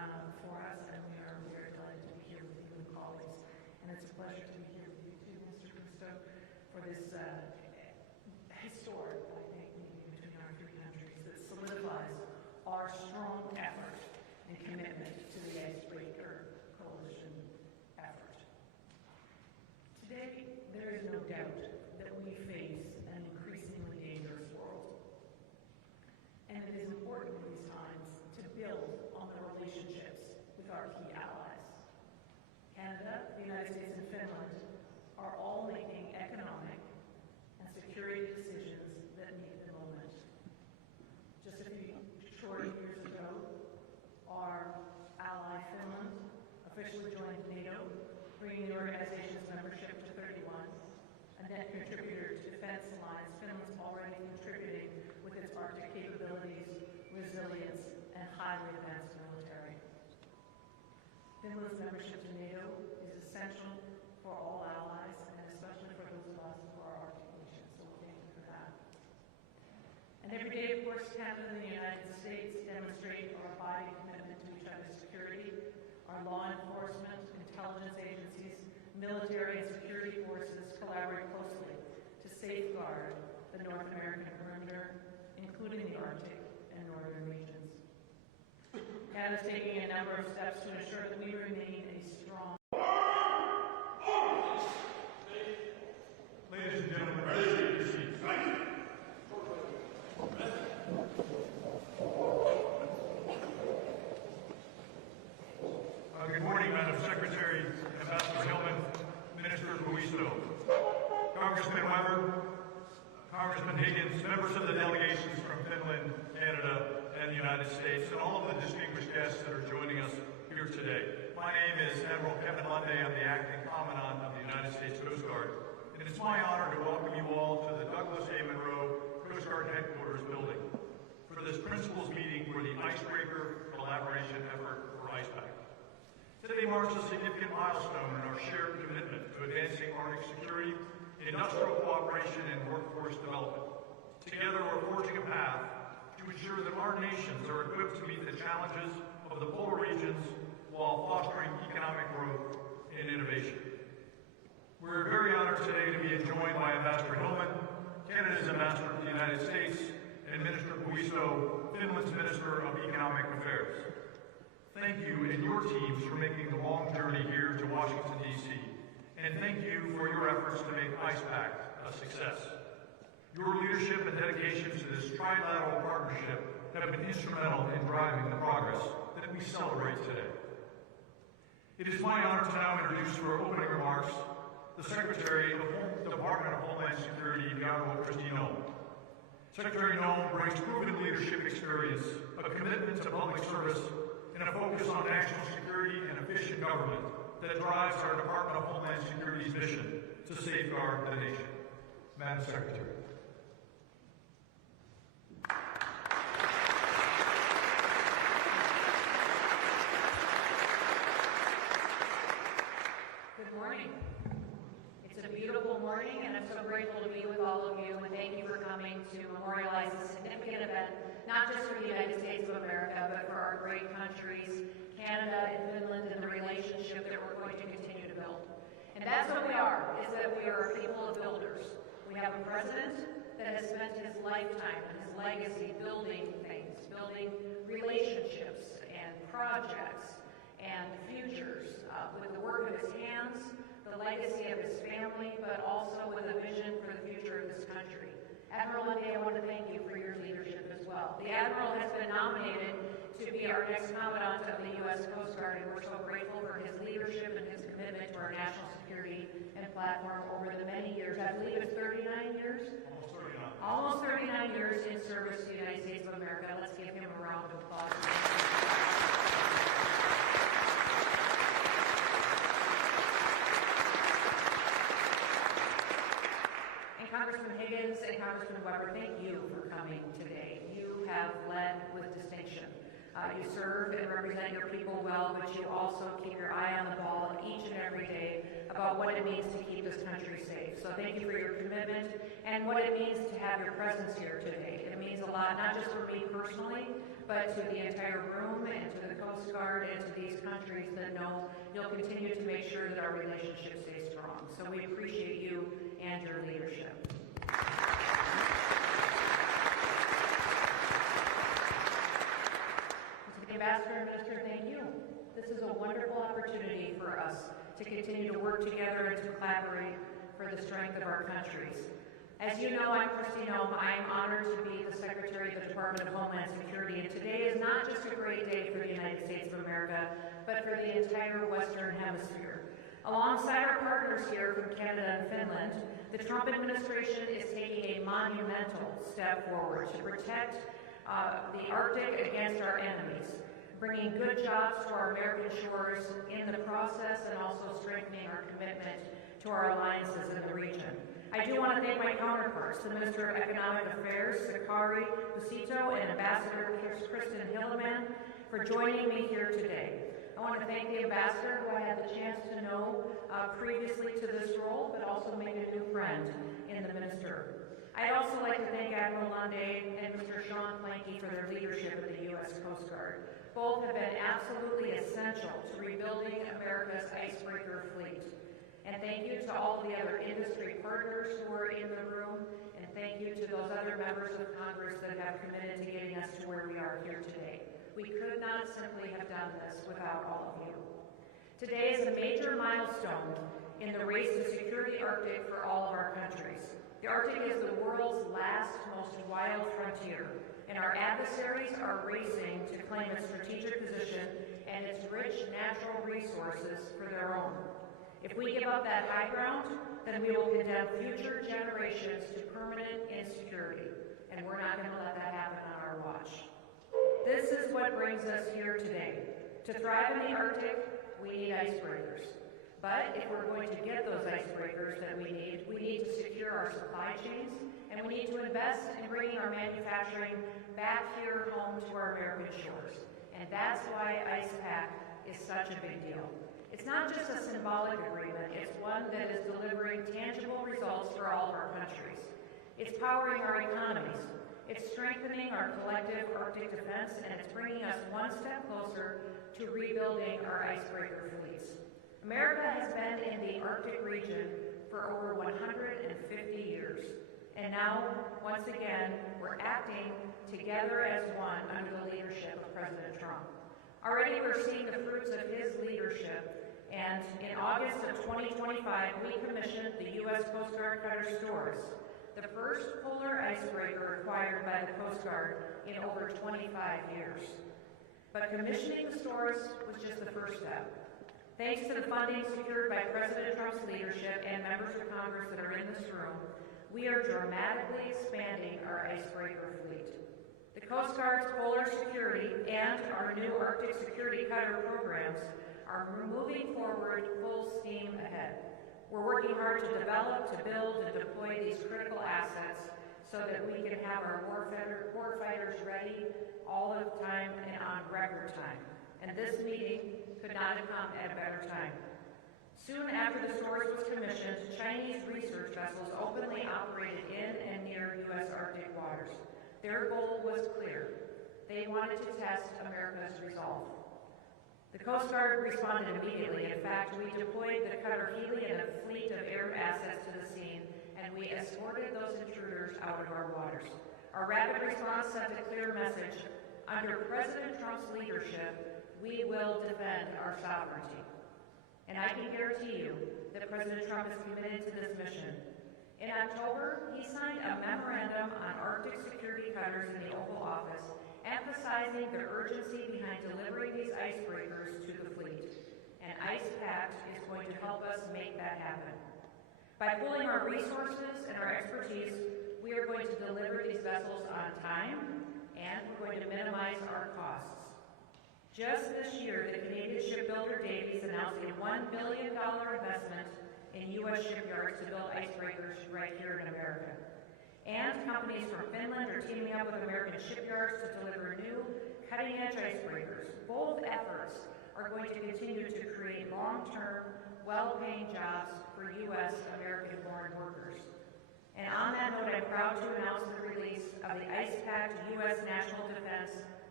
for us, and we are very delighted to be here with you and colleagues. And it's a pleasure to be here with you too, Mr. Kristo, for this historic, I think, meeting between our three countries that solidifies our strong effort and commitment to the Icebreaker Coalition effort. Today, there is no doubt that we face an increasingly dangerous world. And it is important in these times to build on the relationships with our key allies. Canada, the United States, and Finland are all making economic and security decisions that meet the moment. Just a few short years ago, our ally Finland officially joined NATO, bringing the organization's membership to 31. A net contributor to defense alliance, Finland's already contributing with its Arctic capabilities, resilience, and highly advanced military. Finland's membership to NATO is essential for all allies, and especially for those of us who are Arctic nations, so thank you for that. And every day, of course, Canada and the United States demonstrate our abiding commitment to each other's security. Our law enforcement, intelligence agencies, military and security forces collaborate closely to safeguard the North American perimeter, including the Arctic and northern regions. Canada is taking a number of steps to ensure that we remain a strong. Ladies and gentlemen, please take your seats. Good morning, Madam Secretary, Ambassador Hillman, Minister Buiso, Congressman Weber, Congressman Higgins, members of the delegations from Finland, Canada, and the United States, and all of the distinguished guests that are joining us here today. My name is Admiral Kevin Lunday. I'm the Acting Commandant of the United States Coast Guard, and it's my honor to welcome you all to the Douglas A. Monroe Coast Guard Headquarters building for this principals meeting for the Icebreaker Collaboration Effort for IcePact. Today marks a significant milestone in our shared commitment to advancing Arctic security, industrial cooperation, and workforce development. Together, we're forging a path to ensure that our nations are equipped to meet the challenges of the polar regions while fostering economic growth and innovation. We're very honored today to be joined by Ambassador Hillman, Canada's Ambassador to the United States, and Minister Buiso, Finland's Minister of Economic Affairs. Thank you and your teams for making the long journey here to Washington, D.C., and thank you for your efforts to make IcePact a success. Your leadership and dedication to this trilateral partnership have been instrumental in driving the progress that we celebrate today. It is my honor to now introduce for opening remarks the Secretary of the Department of Homeland Security, the Honorable Kristi Noem. Secretary Noem brings proven leadership experience, a commitment to public service, and a focus on national security and efficient government that drives our Department of Homeland Security's mission to safeguard the nation. Madam Secretary. Good morning. It's a beautiful morning, and I'm so grateful to be with all of you, and thank you for coming to memorialize this significant event, not just for the United States of America, but for our great countries, Canada and Finland, and the relationship that we're going to continue to build. And that's what we are, is that we are a people of builders. We have a president that has spent his lifetime and his legacy building things, building relationships and projects and futures with the work of his hands, the legacy of his family, but also with a vision for the future of this country. Admiral Lunday, I want to thank you for your leadership as well. The Admiral has been nominated to be our next Commandant of the U.S. Coast Guard, and we're so grateful for his leadership and his commitment to our national security and platform over the many years. I believe it's 39 years? Almost 39 years in service to the United States of America. Let's give him a round of applause. Congressman Higgins and Congressman Weber, thank you for coming today. You have led with distinction. You serve and represent your people well, but you also keep your eye on the ball each and every day about what it means to keep this country safe. So thank you for your commitment and what it means to have your presence here today. It means a lot, not just for me personally, but to the entire room and to the Coast Guard and to these countries that know you'll continue to make sure that our relationship stays strong. So we appreciate you and your leadership. To the Ambassador and Minister, thank you. This is a wonderful opportunity for us to continue to work together and to collaborate for the strength of our countries. As you know, I'm Kristi Noem. I am honored to be the Secretary of the Department of Homeland Security, and today is not just a great day for the United States of America, but for the entire Western Hemisphere. Alongside our partners here from Canada and Finland, the Trump administration is taking a monumental step forward to protect the Arctic against our enemies, bringing good jobs to our American shores in the process, and also strengthening our commitment to our alliances in the region. I do want to thank my counterparts, the Minister of Economic Affairs, Sakari Busito, and Ambassador Kristi Noem, for joining me here today. I want to thank the Ambassador, who I had the chance to know previously to this role, but also made a new friend in the Minister. I'd also like to thank Admiral Bondi and Mr. Sean Planky for their leadership of the U.S. Coast Guard. Both have been absolutely essential to rebuilding America's icebreaker fleet. And thank you to all the other industry partners who are in the room, and thank you to those other members of Congress that have committed to getting us to where we are here today. We could not simply have done this without all of you. Today is a major milestone in the race to secure the Arctic for all of our countries. The Arctic is the world's last, most wild frontier, and our adversaries are racing to claim its strategic position and its rich natural resources for their own. If we give up that high ground, then we will condemn future generations to permanent insecurity, and we're not going to let that happen on our watch. This is what brings us here today. To thrive in the Arctic, we need icebreakers. But if we're going to get those icebreakers that we need to secure our supply chains, and we need to invest in bringing our manufacturing back here home to our American shores. And that's why Pact is such a big deal. It's not just a symbolic agreement, it's one that is delivering tangible results for all of our countries. It's powering our economies, it's strengthening our collective Arctic defense, and it's bringing us one step closer to rebuilding our icebreaker fleets. America has been in the Arctic region for over 150 years, and now, once again, we're acting together as one under the leadership of President Trump. Already we're seeing the fruits of his leadership, and in August of 2025, we commissioned the U.S. Coast Guard cutter Stores, the first polar icebreaker acquired by the Coast Guard in over 25 years. But commissioning the Stores was just the first step. Thanks to the funding secured by President Trump's leadership and members of Congress that are in this room, we are dramatically expanding our icebreaker fleet. The Coast Guard's polar security and our new Arctic security cutter programs are moving forward full steam ahead. We're working hard to develop, to build, and deploy these critical assets so that we can have our warfighters ready all the time and on record time. And this meeting could not have come at a better time. Soon after the Stores was commissioned, Chinese research vessels openly operated in and near U.S. Arctic waters. Their goal was clear. They wanted to test America's resolve. The Coast Guard responded immediately. In fact, we deployed the cutter Hurley and a fleet of air assets to the scene, and we escorted those intruders out of our waters. Our rapid response sent a clear message. Under President Trump's leadership, we will defend our sovereignty. And I can guarantee you that President Trump is committed to this mission. In October, he signed a memorandum on Arctic security cutters in the Oval Office, emphasizing the urgency behind delivering these icebreakers to the fleet. And Pact is going to help us make that happen. By pooling our resources and our expertise, we are going to deliver these vessels on time, and we're going to minimize our costs. Just this year, the Canadian shipbuilder Davies announced a $1 billion investment in U.S. shipyards to build icebreakers right here in America. And companies from Finland are teaming up with American shipyards to deliver new, cutting-edge icebreakers. Both efforts are going to continue to create long-term, well-paying jobs for U.S. American-born workers. And on that note, I'm proud to announce the release of the Pact U.S. National Defense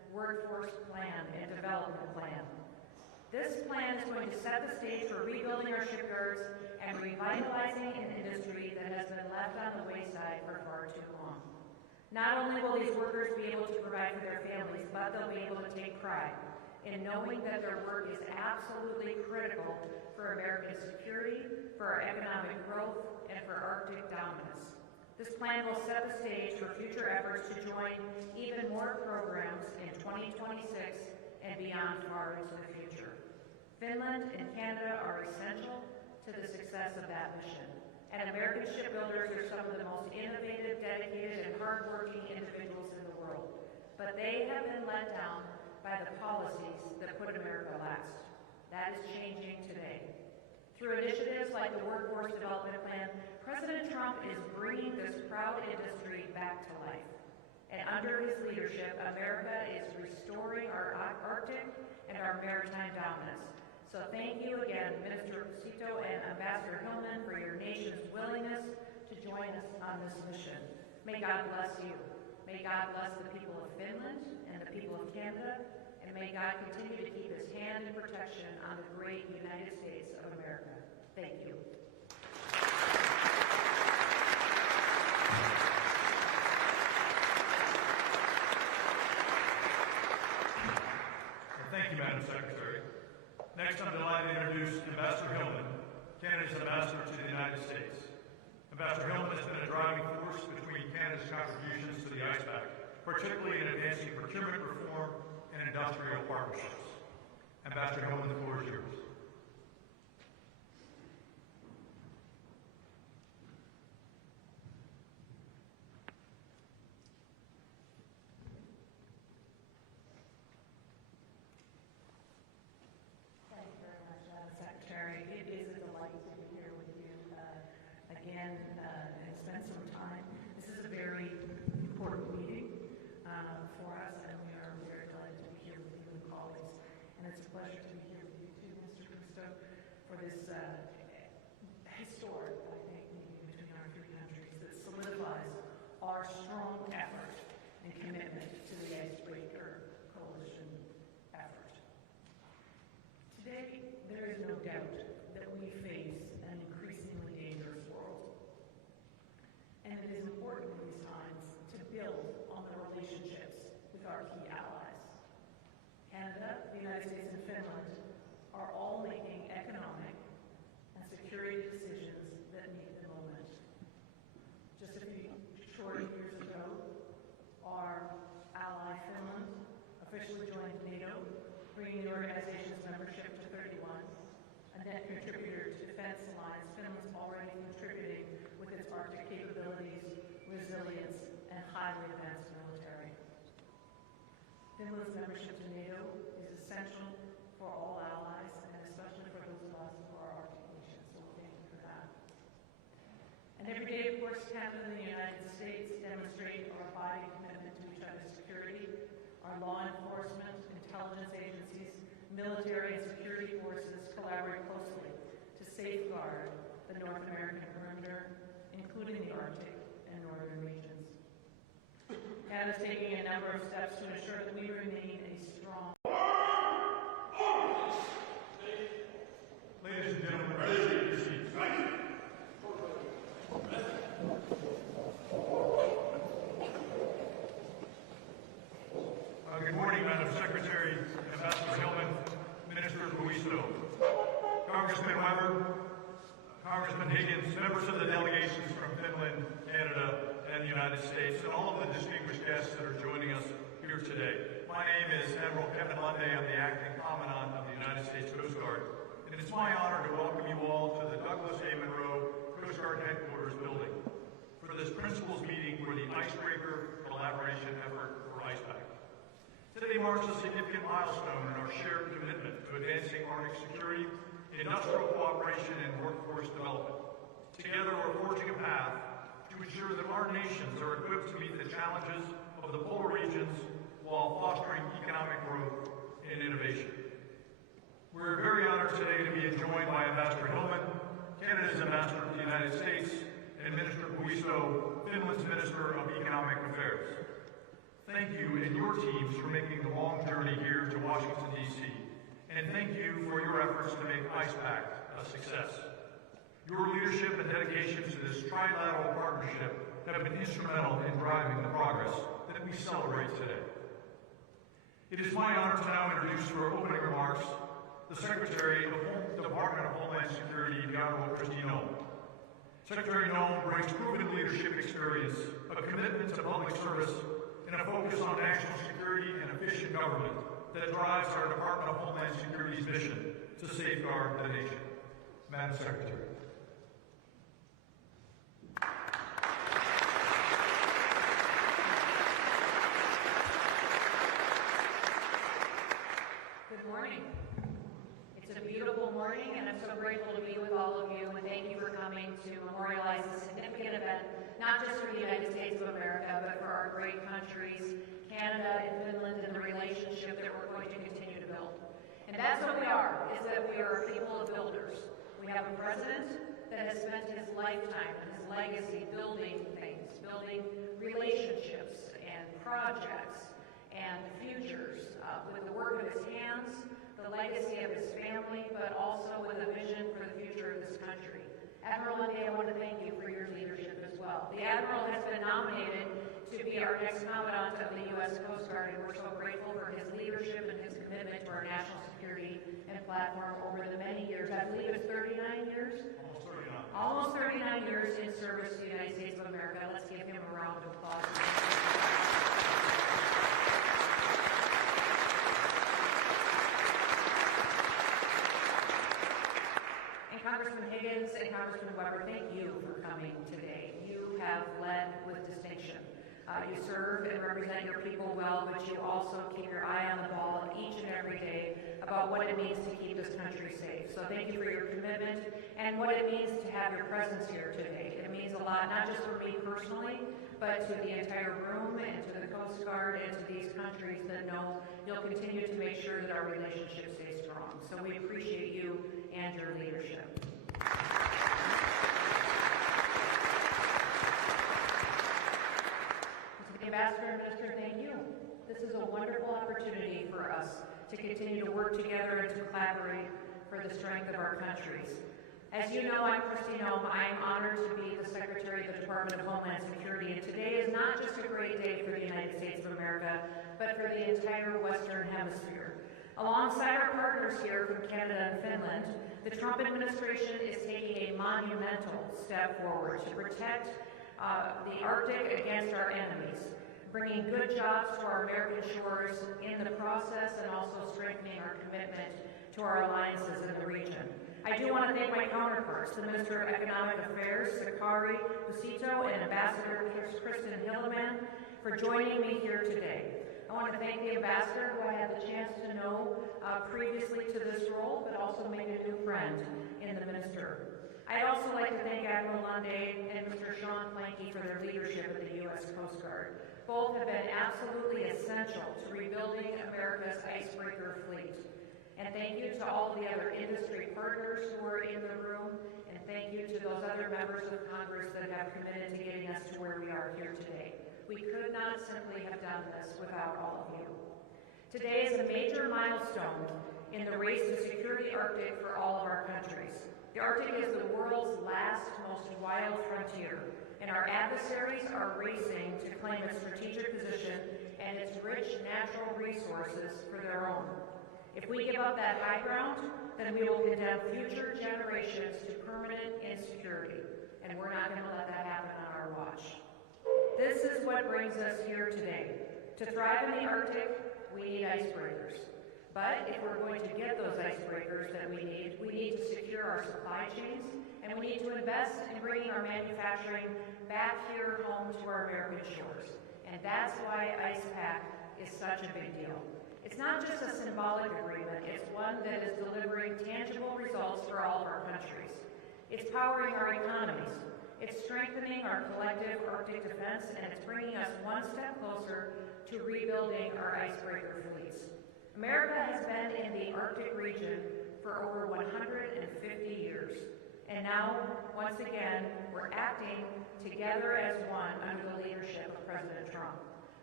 Workforce Plan and Development Plan. This plan is going to set the stage for rebuilding our shipyards and revitalizing an industry that has been left on the wayside for far too long. Not only will these workers be able to provide for their families, but they'll be able to take pride in knowing that their work is absolutely critical for American security, for our economic growth, and for Arctic dominance. This plan will set the stage for future efforts to join even more programs in 2026 and beyond far into the future. Finland and Canada are essential to the success of that mission, and American shipbuilders are some of the most innovative, dedicated, and hardworking individuals in the world. But they have been let down by the policies that put America last. That is changing today. Through initiatives like the Workforce Development Plan, President Trump is bringing this proud industry back to life. And under his leadership, America is restoring our Arctic and our maritime dominance. So thank you again, Minister Cito and Ambassador Hillman, for your nation's willingness to join us on this mission. May God bless you. May God bless the people of Finland and the people of Canada, and may God continue to keep his hand in protection on the great United States of America. Thank you. Thank you, Madam Secretary. Next, I'm delighted to introduce Ambassador Hillman, Canada's ambassador to the United States. Ambassador Hillman has been a driving force between Canada's contributions to the ICE Pact, particularly in advancing procurement reform and industrial partnerships. Ambassador Hillman, the floor is yours. And spend some time. This is a very important meeting for us, and we are very delighted to be here with you and colleagues. And it's a pleasure to be here with you too, Mr. Kristo, for this historic, I think, meeting between our three countries that solidifies our strong effort and commitment to the Icebreaker Coalition effort. Today, there is no doubt that we face an increasingly dangerous world. And it is important in these times to build on the relationships with our key allies. Canada, the United States, and Finland are all making economic and security decisions that meet the moment. Just a few short years ago, our ally Finland officially joined NATO, bringing the organization's membership to 31. A net contributor to Defense Alliance, Finland's already contributing with its Arctic capabilities, resilience, and highly advanced military. Finland's membership to NATO is essential for all allies, and especially for those of us who are Arctic nations, so thank you for that. And every day, of course, Canada and the United States demonstrate our abiding commitment to each other's security. Our law enforcement, intelligence agencies, military and security forces collaborate closely to safeguard the North American perimeter, including the Arctic and northern regions. Canada is taking a number of steps to ensure that we remain a strong. Ladies and gentlemen, please take your seats. Good morning, Madam Secretary, Ambassador Hillman, Minister Buisto, Congressman Weber, Congressman Higgins, members of the delegations from Finland, Canada, and the United States, and all of the distinguished guests that are joining us here today. My name is Admiral Kevin Lunde. I'm the Acting Commandant of the United States Coast Guard, and it's my honor to welcome you all to the Douglas A. Monroe Coast Guard Headquarters building for this principals meeting for the Icebreaker Collaboration Effort, or ICEPAC. Today marks a significant milestone in our shared commitment to advancing Arctic security, industrial cooperation, and workforce development. Together, we're forging a path to ensure that our nations are equipped to meet the challenges of the polar regions while fostering economic growth and innovation. We're very honored today to be joined by Ambassador Hillman, Canada's ambassador to the United States, and Minister Buisto, Finland's Minister of Economic Affairs. Thank thank you and your teams for making the long journey here to Washington, D.C. And thank you for your efforts to make Pact a success. Your leadership and dedication to this trilateral partnership have been instrumental in driving the progress that we celebrate today. It is my honor to now introduce for opening remarks the Secretary of the Department of Homeland Security, the Honorable Kristi Noem. Secretary Noem brings proven leadership experience, a commitment to public service, and a focus on national security and efficient government that drives our Department of Homeland Security's mission to safeguard the nation. Madam Secretary. Good morning. It's a beautiful morning, and I'm so grateful to be with all of you, and thank you for coming to memorialize this significant event, not just for the United States of America, but for our great countries, Canada and Finland, and the relationship that we're going to continue to build. And that's what we are, is that we are a people of builders. We have a president that has spent his lifetime and his legacy building things, building relationships and projects and futures with the work of his hands, the legacy of his family, but also with a vision for the future of this country. Admiral Lundy, I want to thank you for your leadership as well. The Admiral has been nominated to be our next Commandant of the U.S. Coast Guard, and we're so grateful for his leadership and his commitment to our national security and platform over the many years. I believe it's 39 years? Almost 39 years in service to the United States of America. Let's give him a round of applause. Congressman Higgins and Congressman Weber, thank you for coming today. You have led with distinction. You serve and represent your people well, but you also keep your eye on the ball each and every day about what it means to keep this country safe. So thank you for your commitment and what it means to have your presence here today. It means a lot, not just for me personally, but to the entire room and to the Coast Guard and to these countries that know you'll continue to make sure that our relationship stays strong. So we appreciate you and your leadership. To the Ambassador and Minister, thank you. This is a wonderful opportunity for us to continue to work together and to collaborate for the strength of our countries. As you know, I'm Kristi Noem. I am honored to be the Secretary of the Department of Homeland Security, and today is not just a great day for the United States of America, but for the entire Western Hemisphere. Alongside our partners here from Canada and Finland, the Trump administration is taking a monumental step forward to protect the Arctic against our enemies, bringing good jobs to our American shores in the process, and also strengthening our commitment to our alliances in the region. I do want to thank my counterparts, the Minister of Economic Affairs, Sakari Busito, and Ambassador Kristen Hilleman, for joining me here today. I want to thank the Ambassador, who I had the chance to know previously to this role, but also made a new friend in the Minister. I'd also like to thank Admiral Lundy and Mr. Sean Planky for their leadership of the U.S. Coast Guard. Both have been absolutely essential to rebuilding America's icebreaker fleet. And thank you to all the other industry partners who are in the room, and thank you to those other members of Congress that have committed to getting us to where we are here today. We could not simply have done this without all of you. Today is a major milestone in the race to secure the Arctic for all of our countries. The Arctic is the world's last, most wild frontier, and our adversaries are racing to claim its strategic position and its rich natural resources for their own. If we give up that high ground, then we will condemn future generations to permanent insecurity, and we're not going to let that happen on our watch. This is what brings us here today. To thrive in the Arctic, we need icebreakers. But if we're going to get those icebreakers that we need to secure our supply chains, and we need to invest in bringing our manufacturing back here home to our American shores. And that's why Pact is such a big deal. It's not just a symbolic agreement, it's one that is delivering tangible results for all of our countries. It's powering our economies, it's strengthening our collective Arctic defense, and it's bringing us one step closer to rebuilding our icebreaker fleets. America has been in the Arctic region for over 150 years, and now, once again, we're acting together as one under the leadership of President Trump.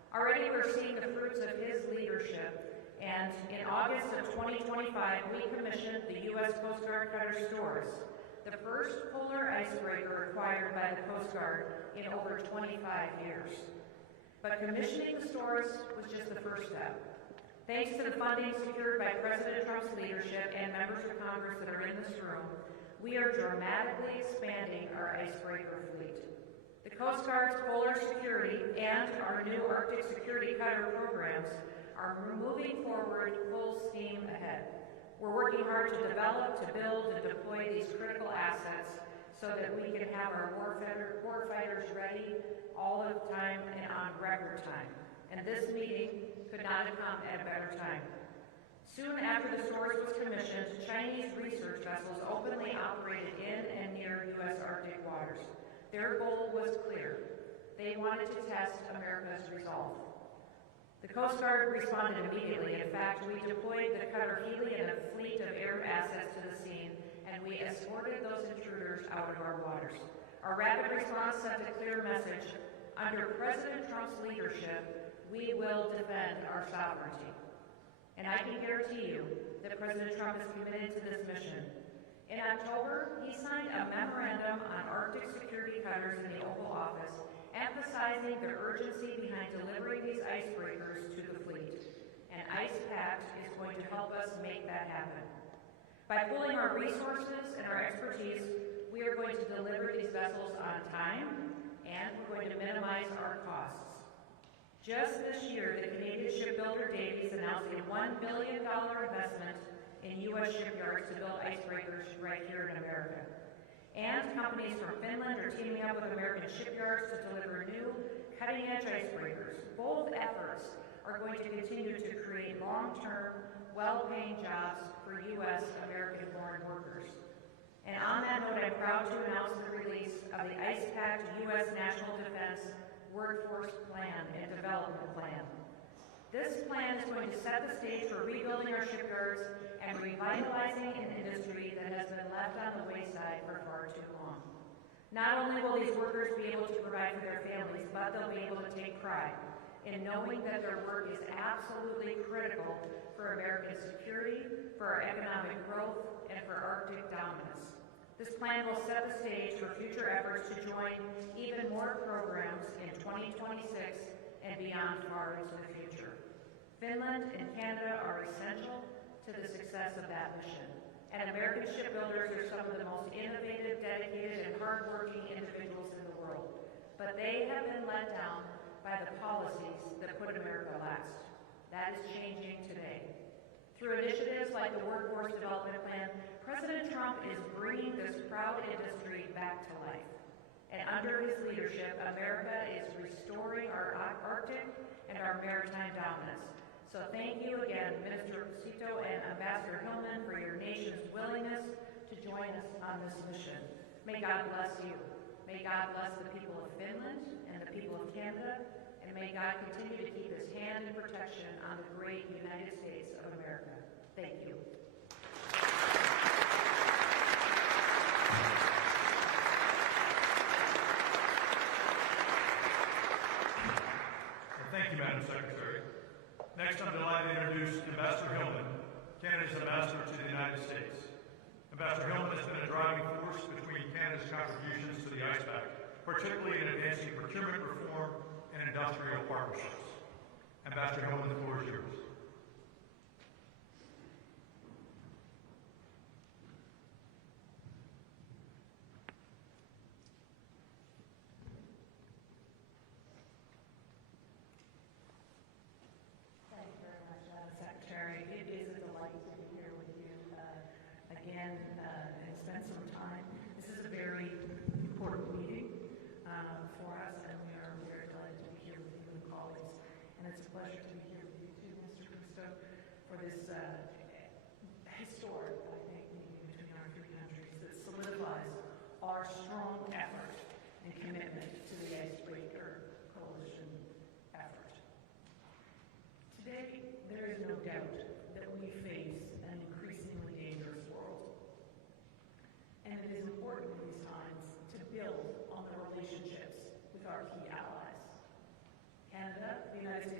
Already we're seeing the fruits of his leadership, and in August of 2025, we commissioned the U.S. Coast Guard cutter Storrs, the first polar icebreaker acquired by the Coast Guard in over 25 years. But commissioning the Storrs was just the first step. Thanks to the funding secured by President Trump's leadership and members of Congress that are in this room, we are dramatically expanding our icebreaker fleet. The Coast Guard's polar security and our new Arctic security cutter programs are moving forward full steam ahead. We're working hard to develop, to build, and deploy these critical assets so that we can have our warfighters ready all of the time and on record time. And this meeting could not have come at a better time. Soon after the Storrs was commissioned, Chinese research vessels openly operated in and near U.S. Arctic waters. Their goal was clear. They wanted to test America's resolve. The Coast Guard responded immediately. In fact, we deployed the cutter Hurley and a fleet of air assets to the scene, and we escorted those intruders out of our waters. Our rapid response sent a clear message. Under President Trump's leadership, we will defend our sovereignty. And I can guarantee you that President Trump is committed to this mission. In October, he signed a memorandum on Arctic security cutters in the Oval Office, emphasizing the urgency behind delivering these icebreakers to the fleet. And Pact is going to help us make that happen. By pooling our resources and our expertise, we are going to deliver these vessels on time, and we're going to minimize our costs. Just this year, the Canadian shipbuilder Davies announced a $1 billion investment in U.S. shipyards to build icebreakers right here in America. And companies from Finland are teaming up with American shipyards to deliver new, cutting-edge icebreakers. Both efforts are going to continue to create long-term, well-paying jobs for U.S. American-born workers. And on that note, I'm proud to announce the release of the Pact U.S. National Defense Workforce Plan and Development Plan. This plan is going to set the stage for rebuilding our shipyards and revitalizing an industry that has been left on the wayside for far too long. Not only will these workers be able to provide for their families, but they'll be able to take pride in knowing that their work is absolutely critical for American security, for our economic growth, and for Arctic dominance. This plan will set the stage for future efforts to join even more programs in 2026 and beyond far into the future. Finland and Canada are essential to the success of that mission. And American shipbuilders are some of the most innovative, dedicated, and hardworking individuals in the world. But they have been let down by the policies that put America last. That is changing today. Through initiatives like the Workforce Development Plan, President Trump is bringing this proud industry back to life. And under his leadership, America is restoring our Arctic and our maritime dominance. So thank you again, Minister Cito and Ambassador Hillman, for your nation's willingness to join us on this mission. May God bless you. May God bless the people of Finland and the people of Canada, and may God continue to keep his hand in protection on the great United States of America. Thank you. Thank you, Madam Secretary. Next, I'm delighted to introduce Ambassador Hillman, Canada's ambassador to the United States. Ambassador Hillman has been a driving force between Canada's contributions to the Pact, particularly in advancing procurement reform and industrial partnerships. Ambassador Hillman, the floor is yours. And spend some time. This is a very important meeting for us, and we are very delighted to be here with you and colleagues. And it's a pleasure to be here with you too, Mr. Kristo, for this historic, I think, meeting between our three countries that solidifies our strong effort and commitment to the Icebreaker Coalition effort. Today, there is no doubt that we face an increasingly dangerous world. And it is important in these times to build on the relationships with our key allies. Canada, the United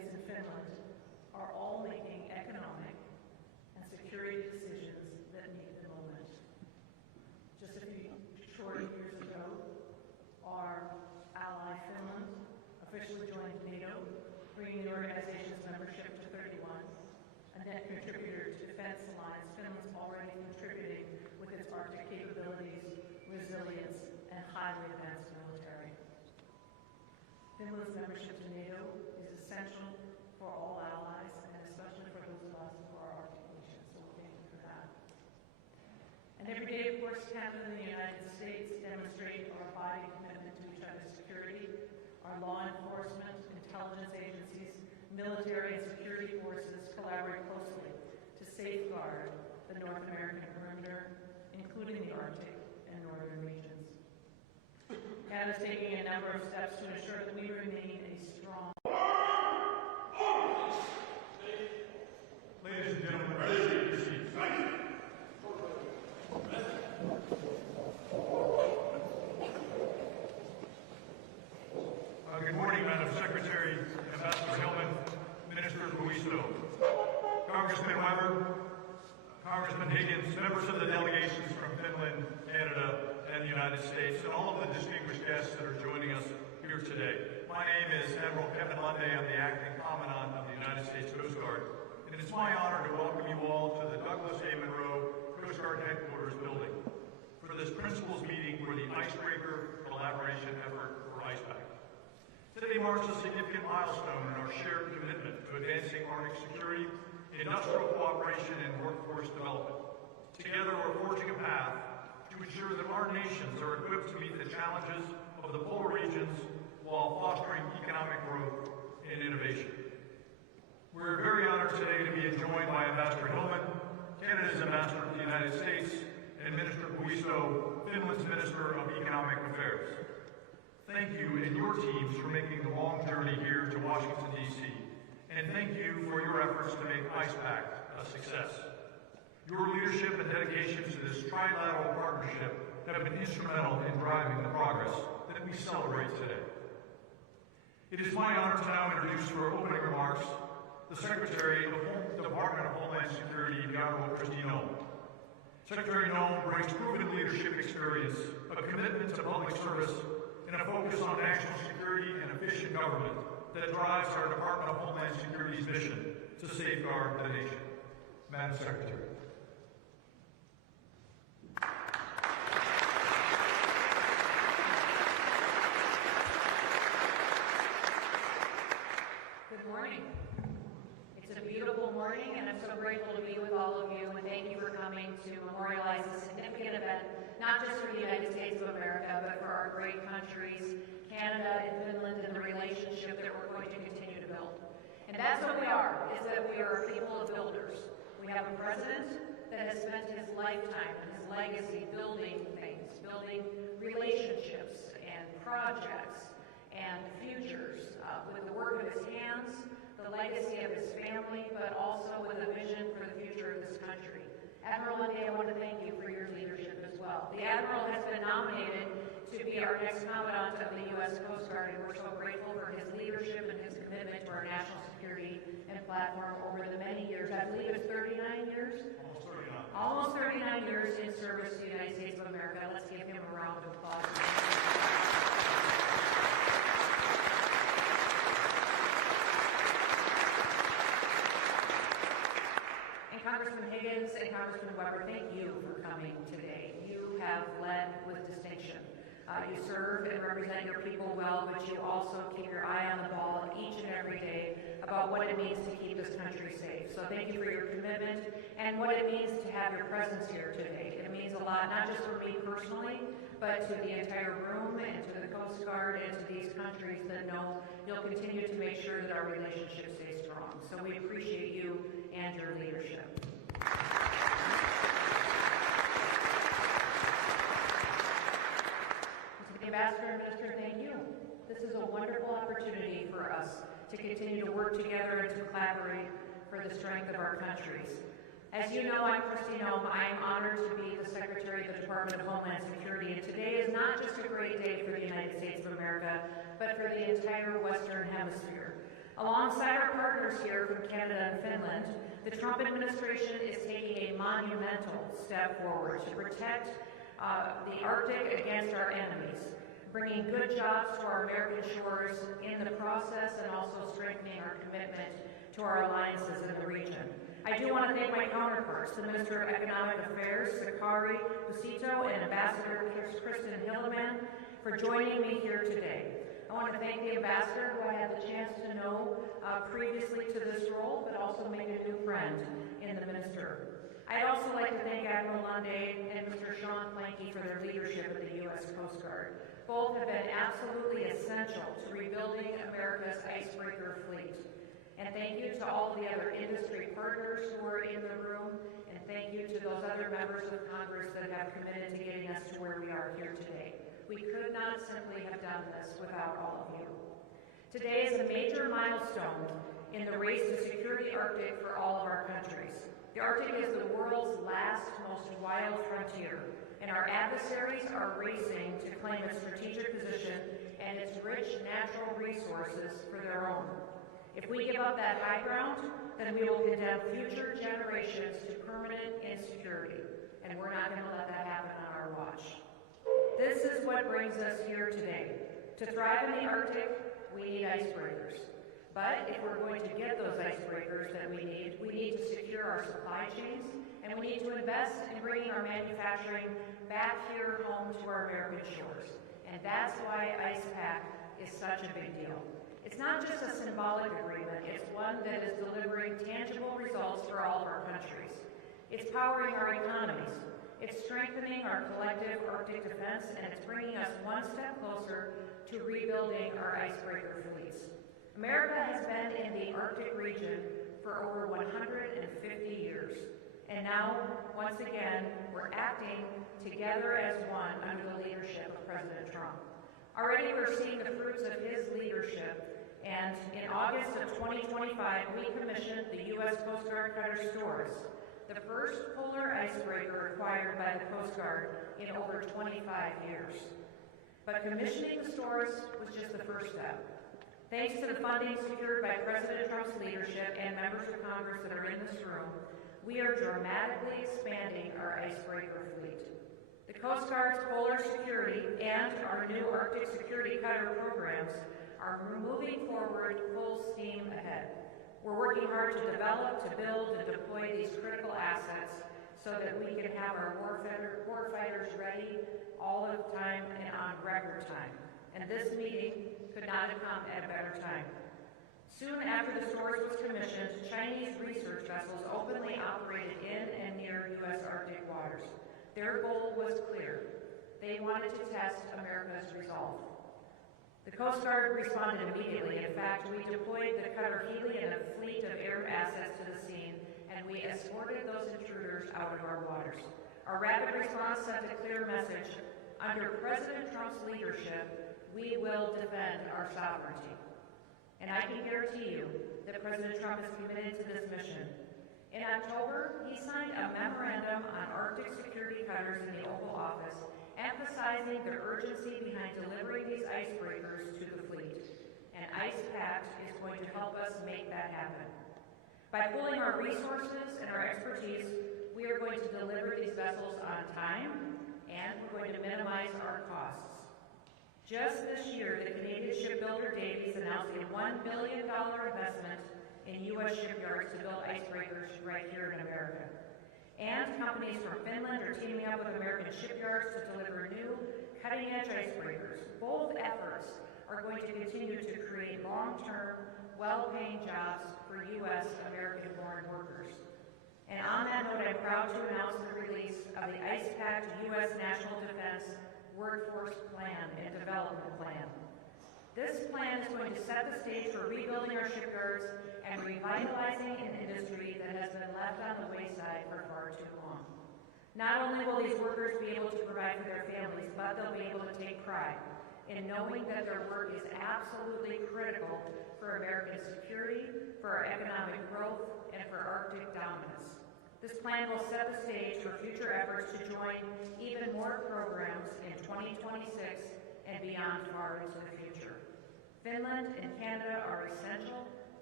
are all making economic and security decisions that meet the moment. Just a few short years ago, our ally Finland officially joined NATO, bringing the organization's membership to 31. A net contributor to Defense Alliance, Finland's already contributing with its Arctic capabilities, resilience, and highly advanced military. Finland's membership to NATO is essential for all allies, and especially for those of us who are Arctic nations, so we thank you for that. And every day, of course, Canada and the United States demonstrate our abiding commitment to each other's security. Our law enforcement, intelligence agencies, military and security forces collaborate closely to safeguard the North American perimeter, including the Arctic and northern regions. Canada is taking a number of steps to ensure that we remain a strong. Ladies and gentlemen, please take your seats. Good morning, Madam Secretary, Ambassador Hillman, Minister Buisto, Congressman Weber, Congressman Higgins, members of the delegations from Finland, Canada, and the United States, and all of the distinguished guests that are joining us here today. My name is Admiral Kevin Lunday. I'm the Acting Commandant of the United States Coast Guard, and it's my honor to welcome you all to the Douglas A. Monroe Coast Guard Headquarters building for this principals meeting for the Icebreaker Collaboration Effort for IcePact. Today marks a significant milestone in our shared commitment to advancing Arctic security, industrial cooperation, and workforce development. Together, we're forging a path to ensure that our nations are equipped to meet the challenges of the polar regions while fostering economic growth and innovation. We're very honored today to be joined by Ambassador Hillman, Canada's ambassador to the United States, and Minister Buisto, Finland's Minister of Economic Affairs. Thank you and your teams for making the long journey here to Washington, D.C., and thank you for your efforts to make IcePact a success. Your leadership and dedication to this trilateral partnership have been instrumental in driving the progress that we celebrate today. It is my honor to now introduce for opening remarks the Secretary of the Department of Homeland Security, the Honorable Kristi Noem. Secretary Noem brings proven leadership experience, a commitment to public service, and a focus on national security and efficient government that drives our Department of Homeland Security's mission to safeguard the nation. Madam Secretary. Good morning. It's a beautiful morning, and I'm so grateful to be with all of you, and thank you for coming to memorialize this significant event, not just for the United States of America, but for our great countries, Canada and Finland, and the relationship that we're going to continue to build. And that's what we are, is that we are a people of builders. We have a president that has spent his lifetime and his legacy building things, building relationships and projects and futures with the work of his hands, the legacy of his family, but also with a vision for the future of this country. Admiral Lunday, I want to thank you for your leadership as well. The Admiral has been nominated to be our next Commandant of the U.S. Coast Guard, and we're so grateful for his leadership and his commitment to our national security and platform over the many years. I believe it's 39 years? Almost 39 years in service to the United States of America. Let's give him a round of applause. Congressman Higgins and Congressman Weber, thank you for coming today. You have led with distinction. You serve and represent your people well, but you also keep your eye on the ball each and every day about what it means to keep this country safe. So thank you for your commitment and what it means to have your presence here today. It means a lot, not just for me personally, but to the entire room and to the Coast Guard and to these countries that know you'll continue to make sure that our relationship stays strong. So we appreciate you and your leadership. To the Ambassador and Minister, thank you. This is a wonderful opportunity for us to continue to work together and to collaborate for the strength of our countries. As you know, I'm Kristi Noem. I am honored to be the Secretary of the Department of Homeland Security, and today is not just a great day for the United States of America, but for the entire Western Hemisphere. Alongside our partners here from Canada and Finland, the Trump administration is taking a monumental step forward to protect the Arctic against our enemies, bringing good jobs to our American shores in the process and also strengthening our commitment to our alliances in the region. I do want to thank my counterparts, the Minister of Economic Affairs, Sakari Busito, and Ambassador Kristi Noem, for joining me here today. I want to thank the Ambassador, who I had the chance to know previously to this role, but also make a new friend in the Minister. I'd also like to thank Admiral Lunde and Mr. Sean Planky for their leadership of the U.S. Coast Guard. Both have been absolutely essential to rebuilding America's icebreaker fleet. And thank you to all the other industry partners who are in the room, and thank you to those other members of Congress that have committed to getting us to where we are here today. We could not simply have done this without all of you. Today is a major milestone in the race to secure the Arctic for all of our countries. The Arctic is the world's last, most wild frontier, and our adversaries are racing to claim its strategic position and its rich natural resources for their own. If we give up that high ground, then we will condemn future generations to permanent insecurity, and we're not going to let that happen on our watch. This is what brings us here today. To thrive in the Arctic, we need icebreakers. But if we're going to get those icebreakers that we need to secure our supply chains, and we need to invest in bringing our manufacturing back here home to our American shores. And that's why Pact is such a big deal. It's not just a symbolic agreement, it's one that is delivering tangible results for all of our countries. It's powering our economies. It's strengthening our collective Arctic defense, and it's bringing us one step closer to rebuilding our icebreaker fleets. America has been in the Arctic region for over 150 years. And now, once again, we're acting together as one under the leadership of President Trump. Already we're seeing the fruits of his leadership, and in August of 2025, we commissioned the U.S. Coast Guard Cutter Stores, the first polar icebreaker acquired by the Coast Guard in over 25 years. But commissioning the stores was just the first step. Thanks to the funding secured by President Trump's leadership and members of Congress that are in this room, we are dramatically expanding our icebreaker fleet. The Coast Guard's polar security and our new Arctic security cutter programs are moving forward full steam ahead. We're working hard to develop, to build, and deploy these critical assets so that we can have our warfighters ready all of the time and on record time. And this meeting could not have come at a better time. Soon after the stores was commissioned, Chinese research vessels openly operated in and near U.S. Arctic waters. Their goal was clear. They wanted to test America's resolve. The Coast Guard responded immediately. In fact, we deployed the cutter Hurley and a fleet of air assets to the scene, and we escorted those intruders out of our waters. Our rapid response sent a clear message. Under President Trump's leadership, we will defend our sovereignty. And I can guarantee you that President Trump is committed to this mission. In October, he signed a memorandum on Arctic security cutters in the Oval Office, emphasizing the urgency behind delivering these icebreakers to the fleet. And Pact is going to help us make that happen. By pooling our resources and our expertise, we are going to deliver these vessels on time, and we're going to minimize our costs. Just this year, the Canadian shipbuilder Davies announced a $1 billion investment in U.S. shipyards to build icebreakers right here in America. And companies from Finland are teaming up with American shipyards to deliver new, cutting-edge icebreakers. Both efforts are going to continue to create long-term, well-paying jobs for U.S. American-born workers. And on that note, I'm proud to announce the release of the Pact U.S. National Defense Workforce Plan and Development Plan. This plan is going to set the stage for rebuilding our shipyards and revitalizing an industry that has been left on the wayside for far too long. Not only will these workers be able to provide for their families, but they'll be able to take pride in knowing that their work is absolutely critical for American security, for our economic growth, and for Arctic dominance. This plan will set the stage for future efforts to join even more programs in 2026 and beyond far into the future. Finland and Canada are essential,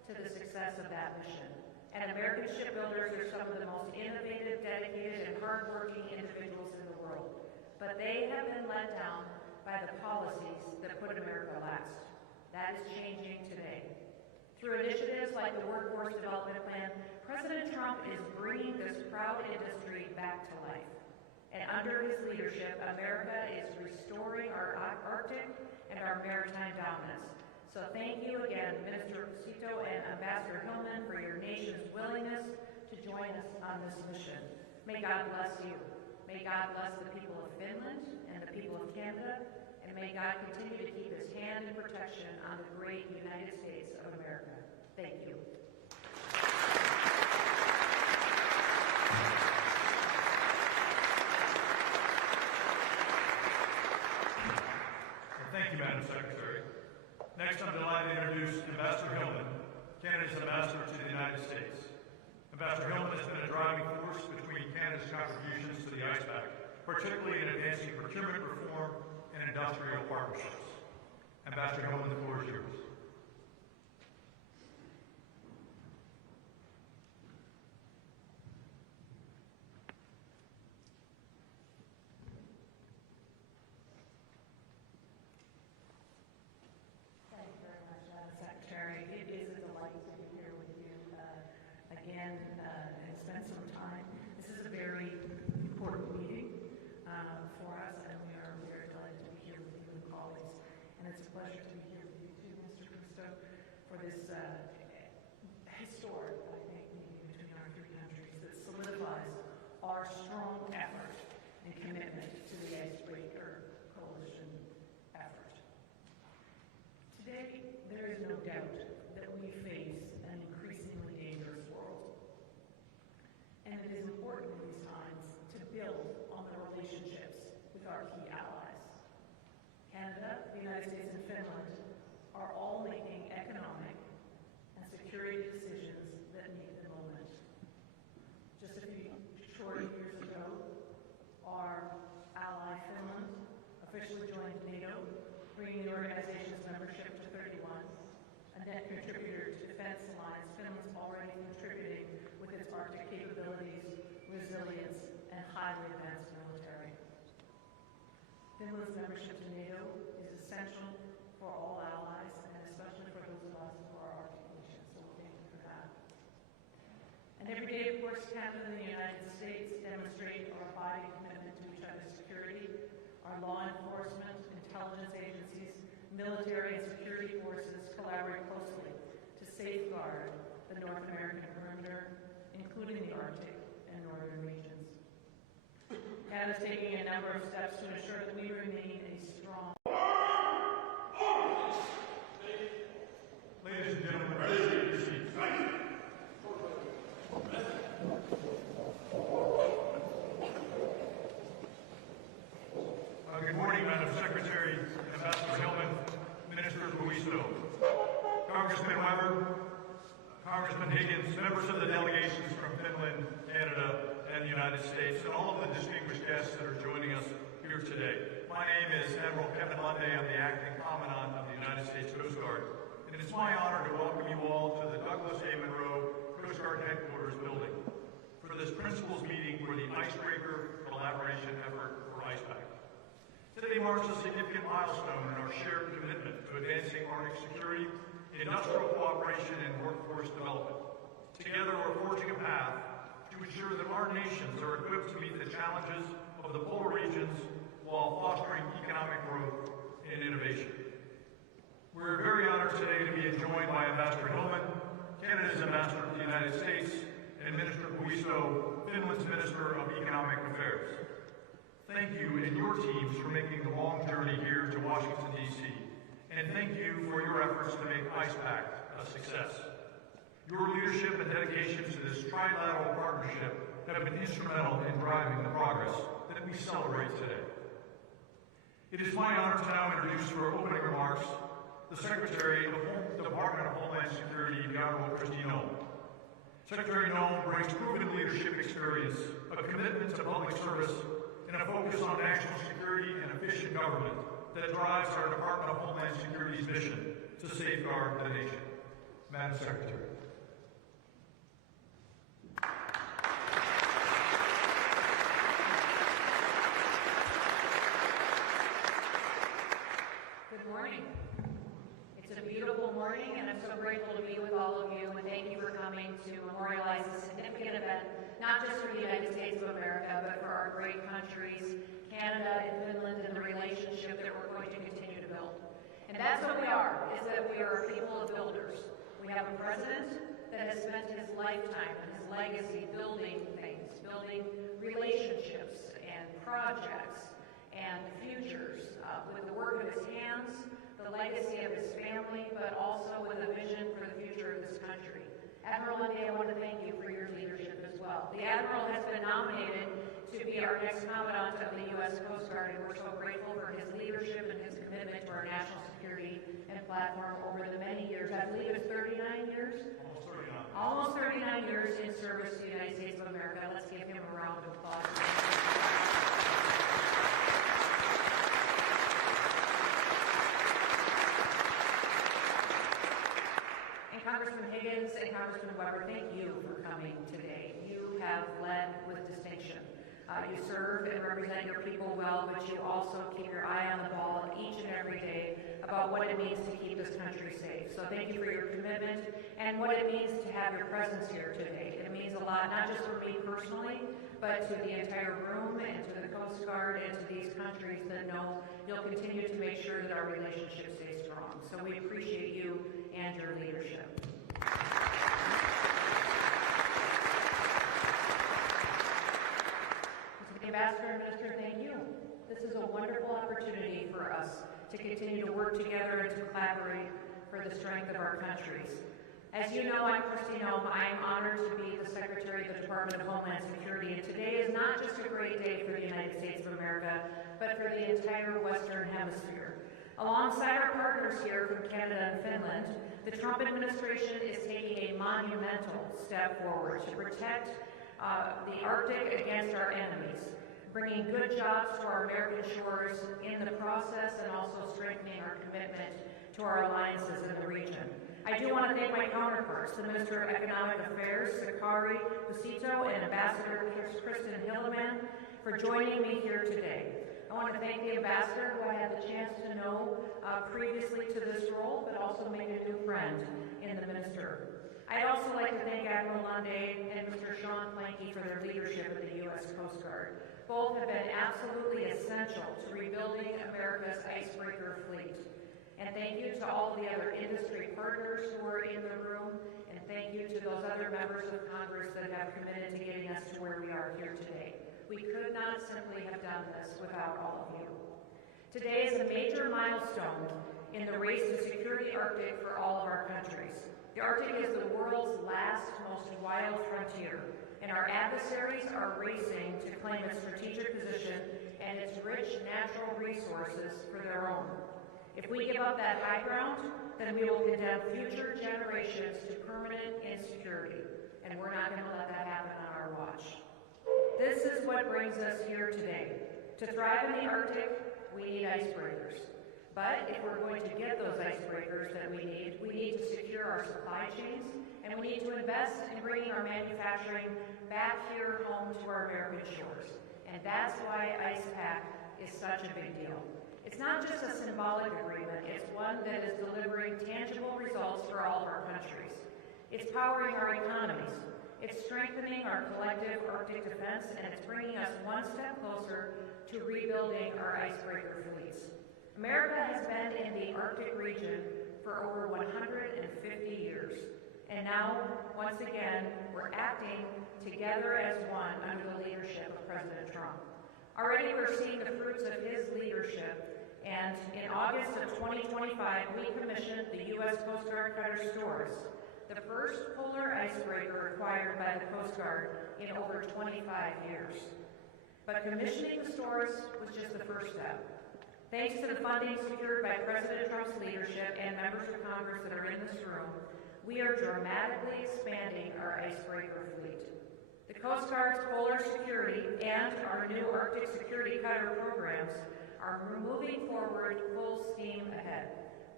to the success of that mission. And American shipbuilders are some of the most innovative, dedicated, and hardworking individuals in the world. But they have been let down by the policies that put America last. That is changing today. Through initiatives like the Workforce Development Plan, President Trump is bringing this proud industry back to life. And under his leadership, America is restoring our Arctic and our maritime dominance. So thank you again, Minister Cito and Ambassador Hillman, for your nation's willingness to join us on this mission. May God bless you. May God bless the people of Finland and the people of Canada, and may God continue to keep his hand in protection on the great United States of America. Thank you. Thank you, Madam Secretary. Next, I'm delighted to introduce Ambassador Hillman, Canada's ambassador to the United States. Ambassador Hillman has been a driving force between Canada's contributions to the ICE Pact, particularly in advancing procurement reform and industrial partnerships. Ambassador Hillman, the floor is yours. And spend some time. This is a very important meeting for us, and we are very delighted to be here with you and colleagues. And it's a pleasure to be here with you too, Mr. Kristo, for this historic, I think, meeting between our three countries that solidifies our strong effort and commitment to the Icebreaker Coalition effort. Today, there is no doubt that we face an increasingly dangerous world. And it is important in these times to build on the relationships with our key allies. Canada, the United States, and Finland are all making economic and security decisions that meet the moment. Just a few short years ago, our ally Finland officially joined NATO, bringing the organization's membership to 31. A net contributor to Defense Alliance, Finland's already contributing with its Arctic capabilities, resilience, and highly advanced military. Finland's membership to NATO is essential for all allies, and especially for those of us who are Arctic nations, so thank you for that. And every day, of course, Canada and the United States demonstrate our abiding commitment to each other's security. Our law enforcement, intelligence agencies, military and security forces collaborate closely to safeguard the North American perimeter, including the Arctic and northern regions. Canada is taking a number of steps to ensure that we remain a strong. Ladies and gentlemen, please take your seats. Good morning, Madam Secretary, Ambassador Hillman, Minister Buisto, Congressman Weber, Congressman Higgins, members of the delegations from Finland, Canada, and the United States, and all of the distinguished guests that are joining us here today. My name is Admiral Kevin Lunday. I'm the Acting Commandant of the United States Coast Guard, and it is my honor to welcome you all to the Douglas A. Monroe Coast Guard Headquarters building for this principals meeting for the Icebreaker Collaboration Effort for IcePact. Today marks a significant milestone in our shared commitment to advancing Arctic security, industrial cooperation, and workforce development. Together, we're forging a path to ensure that our nations are equipped to meet the challenges of the polar regions while fostering economic growth and innovation. We're very honored today to be joined by Ambassador Hillman, Canada's ambassador to the United States, and Minister Buisto, Finland's Minister of Economic Affairs. Thank you and your teams for making the long journey here to Washington, D.C., and thank you for your efforts to make IcePact a success. Your leadership and dedication to this trilateral partnership have been instrumental in driving the progress that we celebrate today. It is my honor to now introduce for opening remarks the Secretary of the Department of Homeland Security, the Honorable Kristi Noem. Secretary Noem brings proven leadership experience, a commitment to public service, and a focus on national security and efficient government that drives our Department of Homeland Security's mission to safeguard the nation. Madam Secretary. Good morning. It's a beautiful morning, and I'm so grateful to be with all of you, and thank you for coming to memorialize this significant event, not just for the United States of America, but for our great countries, Canada and Finland, and the relationship that we're going to continue to build. And that's what we are, is that we are a people of builders. We have a president that has spent his lifetime and his legacy building things, building relationships and projects and futures with the work of his hands, the legacy of his family, but also with a vision for the future of this country. Admiral Lundy, I want to thank you for your leadership as well. The Admiral has been nominated to be our next Commandant of the U.S. Coast Guard, and we're so grateful for his leadership and his commitment to our national security and platform over the many years. I believe it's 39 years? Almost 39 years in service to the United States of America. Let's give him a round of applause. Congressman Higgins and Congressman Weber, thank you for coming today. You have led with distinction. You serve and represent your people well, but you also keep your eye on the ball each and every day about what it means to keep this country safe. So thank you for your commitment and what it means to have your presence here today. It means a lot, not just for me personally, but to the entire room and to the Coast Guard and to these countries that know you'll continue to make sure that our relationship stays strong. So we appreciate you and your leadership. To the Ambassador and Minister, thank you. This is a wonderful opportunity for us to continue to work together and to collaborate for the strength of our countries. As you know, I'm Kristi Noem. I am honored to be the Secretary of the Department of Homeland Security, and today is not just a great day for the United States of America, but for the entire Western Hemisphere. Alongside our partners here from Canada and Finland, the Trump administration is taking a monumental step forward to protect the Arctic against our enemies, bringing good jobs to our American shores in the process, and also strengthening our commitment to our alliances in the region. I do want to thank my counterparts, the Minister of Economic Affairs, Sakari Busito, and Ambassador Kristen Hilleman, for joining me here today. I want to thank the Ambassador, who I had the chance to know previously to this role, but also made a new friend in the Minister. I'd also like to thank Admiral Lundy and Mr. Sean Planky for their leadership of the U.S. Coast Guard. Both have been absolutely essential to rebuilding America's icebreaker fleet. And thank you to all the other industry partners who are in the room, and thank you to those other members of Congress that have committed to getting us to where we are here today. We could not simply have done this without all of you. Today is a major milestone in the race to secure the Arctic for all of our countries. The Arctic is the world's last, most wild frontier, and our adversaries are racing to claim its strategic position and its rich natural resources for their own. If we give up that high ground, then we will condemn future generations to permanent insecurity, and we're not going to let that happen on our watch. This is what brings us here today. To thrive in the Arctic, we need icebreakers. But if we're going to get those icebreakers that we need to secure our supply chains, and we need to invest in bringing our manufacturing back here home to our American shores. And that's why Pact is such a big deal. It's not just a symbolic agreement, it's one that is delivering tangible results for all of our countries. It's powering our economies. It's strengthening our collective Arctic defense, and it's bringing us one step closer to rebuilding our icebreaker fleets. America has been in the Arctic region for over 150 years. And now, once again, we're acting together as one under the leadership of President Trump. Already we're seeing the fruits of his leadership, and in August of 2025, we commissioned the U.S. Coast Guard Cutter Stores, the first polar icebreaker acquired by the Coast Guard in over 25 years. But commissioning the stores was just the first step. Thanks to the funding secured by President Trump's leadership and members of Congress that are in this room, we are dramatically expanding our icebreaker fleet. The Coast Guard's polar security and our new Arctic security cutter programs are moving forward full steam ahead.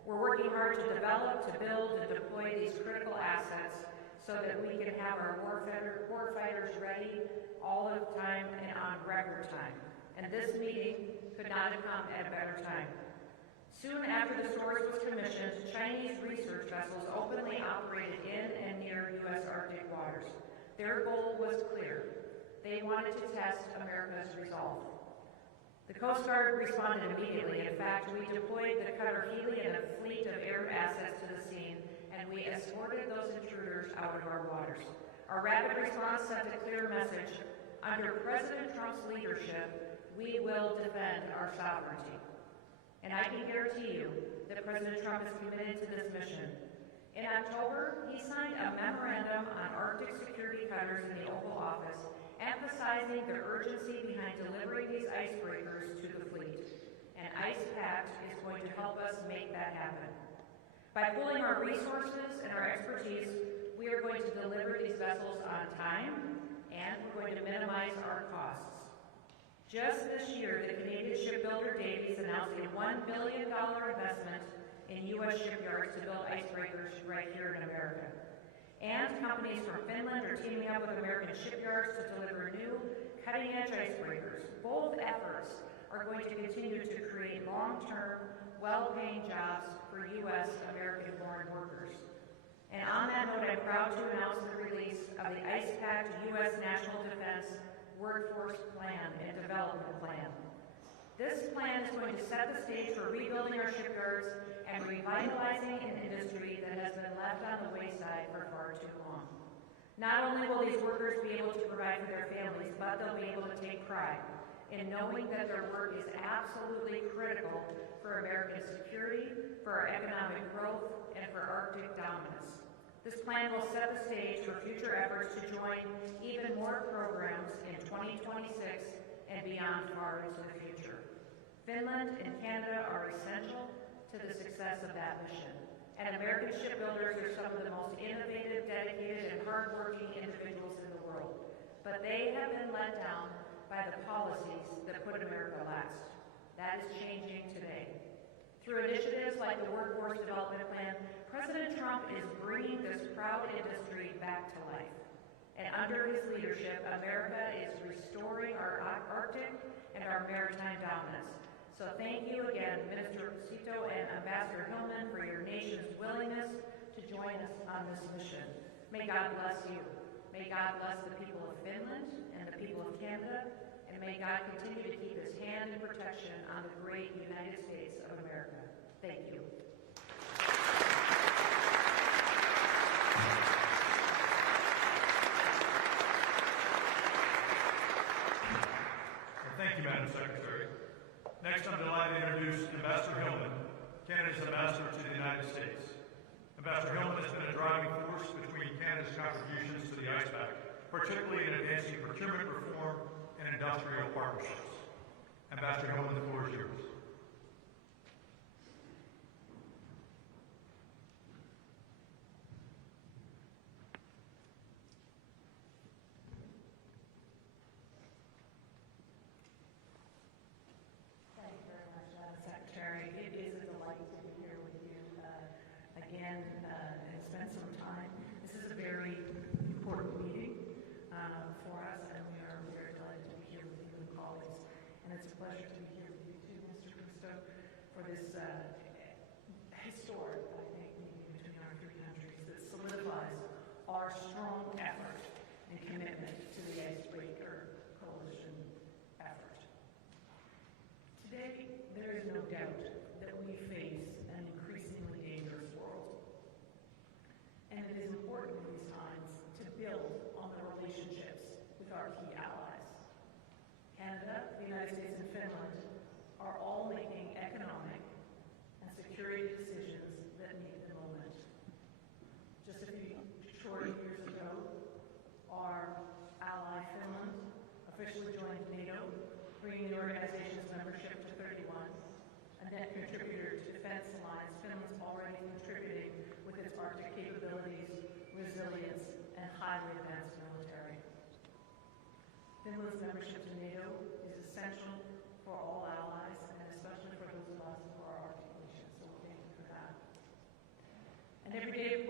We're working hard to develop, to build, and deploy these critical assets so that we can have our warfighters ready all of the time and on record time. And this meeting could not have come at a better time. Soon after the storage was commissioned, Chinese research vessels openly operated in and near U.S. Arctic waters. Their goal was clear. They wanted to test America's resolve. The Coast Guard responded immediately. In fact, we deployed the cutter Hurley and a fleet of air assets to the scene, and we escorted those intruders out of our waters. Our rapid response sent a clear message. Under President Trump's leadership, we will defend our sovereignty. And I can guarantee you that President Trump is committed to this mission. In October, he signed a memorandum on Arctic security cutters in the Oval Office, emphasizing the urgency behind delivering these icebreakers to the fleet. And Pact is going to help us make that happen. By pooling our resources and our expertise, we are going to deliver these vessels on time, and we're going to minimize our costs. Just this year, the Canadian shipbuilder Davies announced a $1 billion investment in U.S. shipyards to build icebreakers right here in America. And companies from Finland are teaming up with American shipyards to deliver new, cutting-edge icebreakers. Both efforts are going to continue to create long-term, well-paying jobs for U.S. American-born workers. And on that note, I'm proud to announce the release of the Pact U.S. National Defense Workforce Plan and Development Plan. This plan is going to set the stage for rebuilding our shipyards and revitalizing an industry that has been left on the wayside for far too long. Not only will these workers be able to provide for their families, but they'll be able to take pride in knowing that their work is absolutely critical for American security, for our economic growth, and for Arctic dominance. This plan will set the stage for future efforts to join even more programs in 2026 and beyond far into the future. Finland and Canada are essential to the success of that mission. And American shipbuilders are some of the most innovative, dedicated, and hardworking individuals in the world. But they have been let down by the policies that put America last. That is changing today. Through initiatives like the Workforce Development Plan, President Trump is bringing this proud industry back to life. And under his leadership, America is restoring our Arctic and our maritime dominance. So thank you again, Minister Cito and Ambassador Hillman, for your nation's willingness to join us on this mission. May God bless you. May God bless the people of Finland and the people of Canada, and may God continue to keep his hand in protection on the great United States of America. Thank you. Thank you, Madam Secretary. Next, I'm delighted to introduce Ambassador Hillman, Canada's ambassador to the United States. Ambassador Hillman has been a driving force between Canada's contributions to the Pact, particularly in advancing procurement reform and industrial partnerships. Ambassador Hillman, the floor is yours. And spend some time. This is a very important meeting for us, and we are very delighted to be here with you and colleagues. And it's a pleasure to be here with you too, Mr. Kristo, for this historic, I think, meeting between our three countries that solidifies our strong effort and commitment to the Icebreaker Coalition effort. Today, there is no doubt that we face an increasingly dangerous world. And it is important in these times to build on the relationships with our key allies. Canada, the United States, and Finland are all making economic and security decisions that meet the moment. Just a few short years ago, our ally Finland officially joined NATO, bringing the organization's membership to 31. A net contributor to Defense Alliance, Finland's already contributing with its Arctic capabilities, resilience, and highly advanced military. Finland's membership to NATO is essential for all allies, and especially for those of us who are Arctic nations, so thank you for that.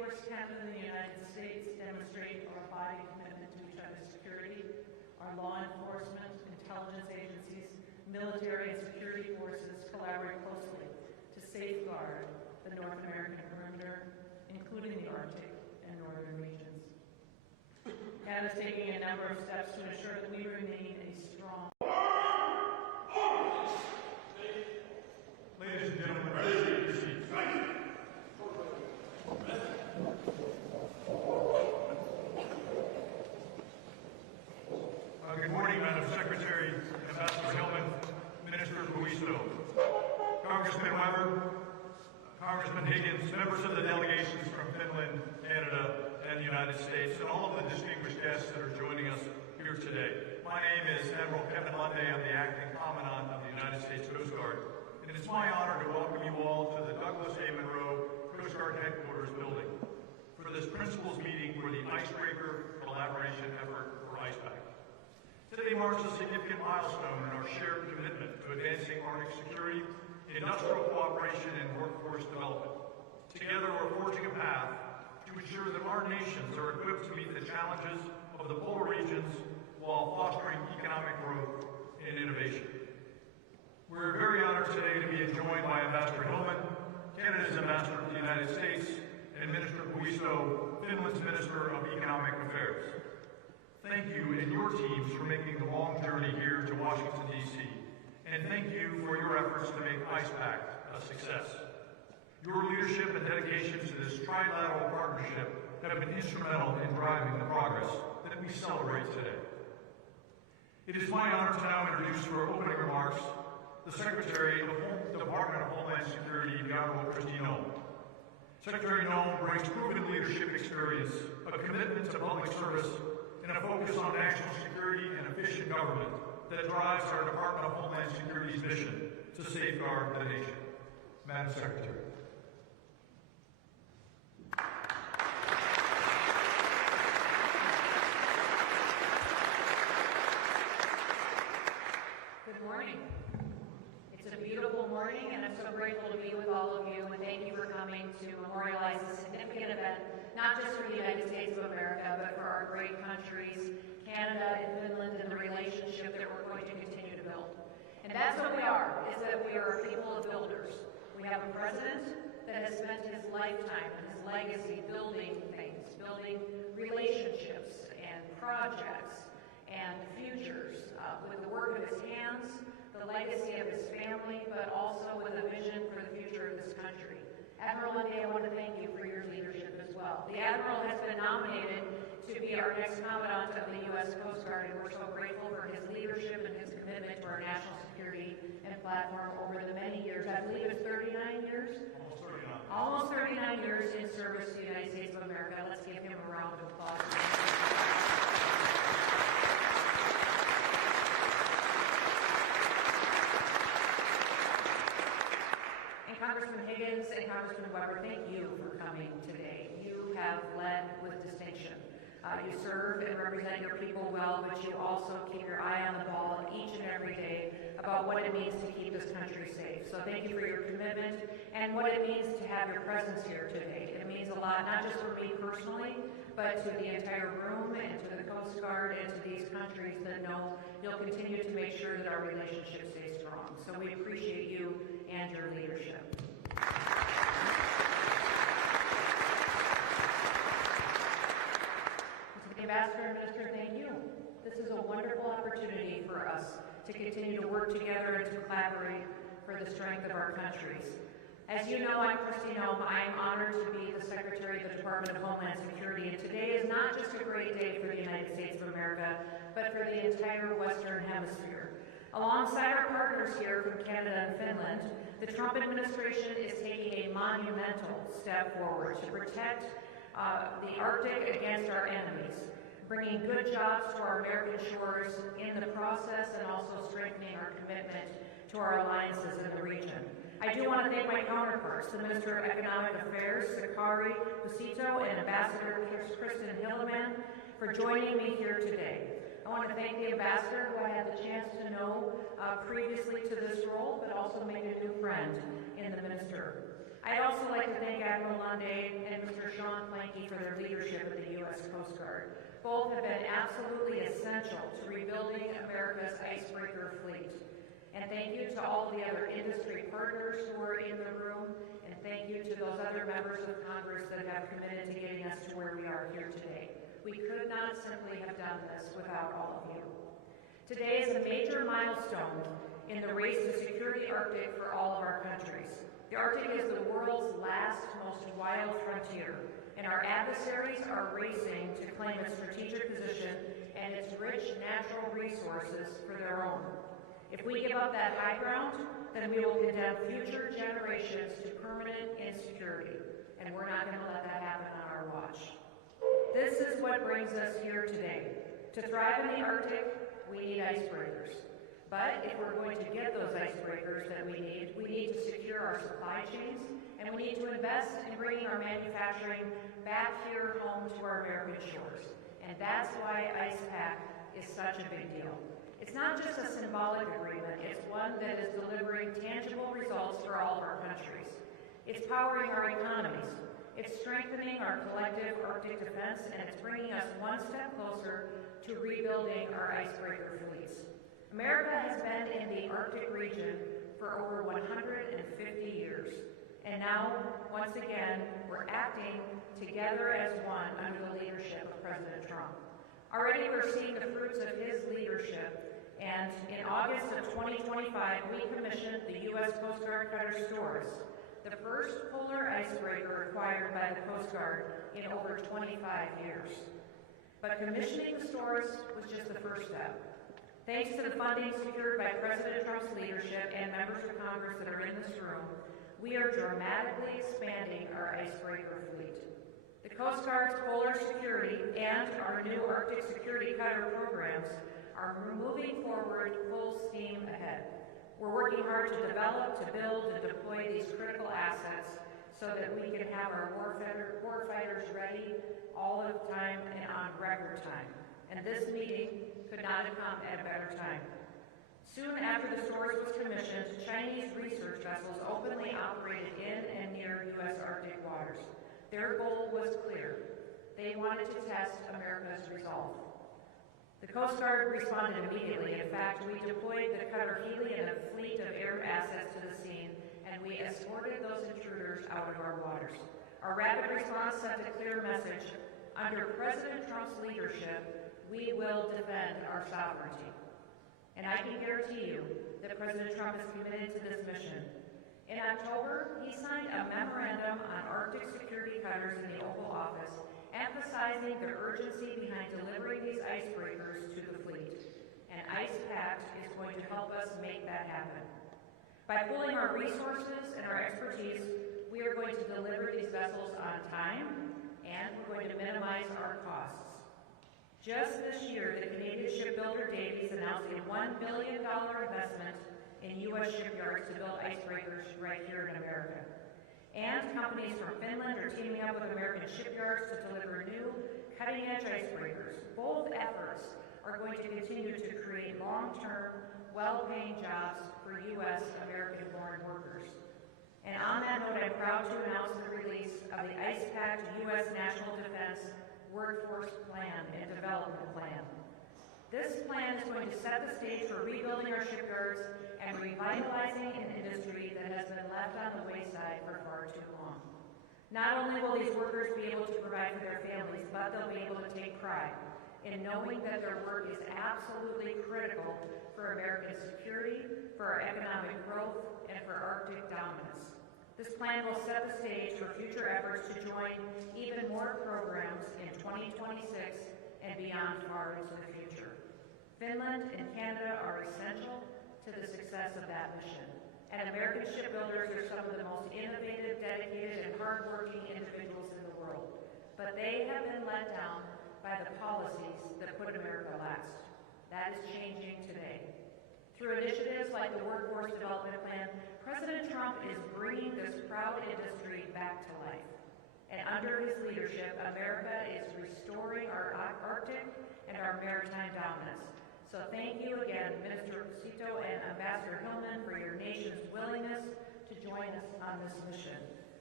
course, Canada and the United States demonstrate our abiding commitment to each other's security. Our law enforcement, intelligence agencies, military and security forces collaborate closely to safeguard the North American perimeter, including the Arctic and northern regions. Canada is taking a number of steps to ensure that we remain a strong. Ladies and gentlemen, please take your seats. Good morning, Madam Secretary, Ambassador Hillman, Minister Buisto, Congressman Weber, Congressman Higgins, members of the delegations from Finland, Canada, and the United States, and all of the distinguished guests that are joining us here today. My name is Admiral Kevin Lunday. I'm the Acting Commandant of the United States Coast Guard, and it's my honor to welcome you all to the Douglas A. Monroe Coast Guard Headquarters building for this principals meeting for the Icebreaker Collaboration Effort for IcePact. Today marks a significant milestone in our shared commitment to advancing Arctic security, industrial cooperation, and workforce development. Together, we're forging a path to ensure that our nations are equipped to meet the challenges of the polar regions while fostering economic growth and innovation. We're very honored today to be joined by Ambassador Hillman, Canada's Ambassador to the United States, and Minister Buisto, Finland's Minister of Economic Affairs. Thank you and your teams for making the long journey here to Washington, D.C., and thank you for your efforts to make IcePact a success. Your leadership and dedication to this trilateral partnership have been instrumental in driving the progress that we celebrate today. It is my honor to now introduce for opening remarks the Secretary of the Department of Homeland Security, the Honorable Kristi Noem. Secretary Noem brings proven leadership experience, a commitment to public service, and a focus on national security and efficient government that drives our Department of Homeland Security's mission to safeguard the nation. Madam Secretary. Good morning. It's a beautiful morning, and I'm so grateful to be with all of you, and thank you for coming to memorialize this significant event, not just for the United States of America, but for our great countries, Canada and Finland, and the relationship that we're going to continue to build. And that's what we are, is that we are a people of builders. We have a president that has spent his lifetime and his legacy building things, building relationships and projects and futures with the work of his hands, the legacy of his family, but also with a vision for the future of this country. Admiral Lunday, I want to thank you for your leadership as well. The Admiral has been nominated to be our next Commandant of the U.S. Coast Guard, and we're so grateful for his leadership and his commitment to our national security and platform over the many years. I believe it's 39 years? Almost 39 years in service to the United States of America. Let's give him a round of applause. Congressman Higgins and Congressman Weber, thank you for coming today. You have led with distinction. You serve and represent your people well, but you also keep your eye on the ball each and every day about what it means to keep this country safe. So thank you for your commitment and what it means to have your presence here today. It means a lot, not just for me personally, but to the entire room and to the Coast Guard and to these countries that know you'll continue to make sure that our relationship stays strong. So we appreciate you and your leadership. To the Ambassador and Minister, thank you. This is a wonderful opportunity for us to continue to work together and to collaborate for the strength of our countries. As you know, I'm Kristi Noem. I am honored to be the Secretary of the Department of Homeland Security, and today is not just a great day for the United States of America, but for the entire Western Hemisphere. Alongside our partners here from Canada and Finland, the Trump administration is taking a monumental step forward to protect the Arctic against our enemies, bringing good jobs to our American shores in the process, and also strengthening our commitment to our alliances in the region. I do want to thank my counterparts, the Minister of Economic Affairs, Sakari Busito, and Ambassador Kristen Hilleman, for joining me here today. I want to thank the Ambassador, who I had the chance to know previously to this role, but also made a new friend in the Minister. I'd also like to thank Admiral Lunde and Mr. Sean Planky for their leadership of the U.S. Coast Guard. Both have been absolutely essential to rebuilding America's icebreaker fleet. And thank you to all the other industry partners who are in the room, and thank you to those other members of Congress that have committed to getting us to where we are here today. We could not simply have done this without all of you. Today is a major milestone in the race to secure the Arctic for all of our countries. The Arctic is the world's last, most wild frontier, and our adversaries are racing to claim its strategic position and its rich natural resources for their own. If we give up that high ground, then we will condemn future generations to permanent insecurity, and we're not going to let that happen on our watch. This is what brings us here today. To thrive in the Arctic, we need icebreakers. But if we're going to get those icebreakers that we need to secure our supply chains, and we need to invest in bringing our manufacturing back here home to our American shores. And that's why Pact is such a big deal. It's not just a symbolic agreement, it's one that is delivering tangible results for all of our countries. It's powering our economies, it's strengthening our collective Arctic defense, and it's bringing us one step closer to rebuilding our icebreaker fleets. America has been in the Arctic region for over 150 years, and now, once again, we're acting together as one under the leadership of President Trump. Already we're seeing the fruits of his leadership, and in August of 2025, we commissioned the U.S. Coast Guard cutter Storrs, the first polar icebreaker acquired by the Coast Guard in over 25 years. But commissioning the Storrs was just the first step. Thanks to the funding secured by President Trump's leadership and members of Congress that are in this room, we are dramatically expanding our icebreaker fleet. The Coast Guard's polar security and our new Arctic security cutter programs are moving forward full steam ahead. We're working hard to develop, to build, and deploy these critical assets so that we can have our warfighters ready all of the time and on record time. And this meeting could not have come at a better time. Soon after the Storrs was commissioned, Chinese research vessels openly operated in and near U.S. Arctic waters. Their goal was clear. They wanted to test America's resolve. The Coast Guard responded immediately. In fact, we deployed the cutter Hurley and a fleet of air assets to the scene, and we escorted those intruders out of our waters. Our rapid response sent a clear message. Under President Trump's leadership, we will defend our sovereignty. And I can guarantee you that President Trump is committed to this mission. In October, he signed a memorandum on Arctic security cutters in the Oval Office, emphasizing the urgency behind delivering these icebreakers to the fleet. And Pact is going to help us make that happen. By pooling our resources and our expertise, we are going to deliver these vessels on time, and we're going to minimize our costs. Just this year, the Canadian shipbuilder Davies announced a $1 billion investment in U.S. shipyards to build icebreakers right here in America. And companies from Finland are teaming up with American shipyards to deliver new, cutting-edge icebreakers. Both efforts are going to continue to create long-term, well-paying jobs for U.S. American-born workers. And on that note, I'm proud to announce the release of the Pact U.S. National Defense Workforce Plan and Development Plan. This plan is going to set the stage for rebuilding our shipyards and revitalizing an industry that has been left on the wayside for far too long. Not only will these workers be able to provide for their families, but they'll be able to take pride in knowing that their work is absolutely critical for American security, for our economic growth, and for Arctic dominance. This plan will set the stage for future efforts to join even more programs in 2026 and beyond far into the future. Finland and Canada are essential to the success of that mission. And American shipbuilders are some of the most innovative, dedicated, and hardworking individuals in the world. But they have been let down by the policies that put America last. That is changing today. Through initiatives like the Workforce Development Plan, President Trump is bringing this proud industry back to life. And under his leadership, America is restoring our Arctic and our maritime dominance. So thank you again, Minister Cito and Ambassador Hillman, for your nation's willingness to join us on this mission.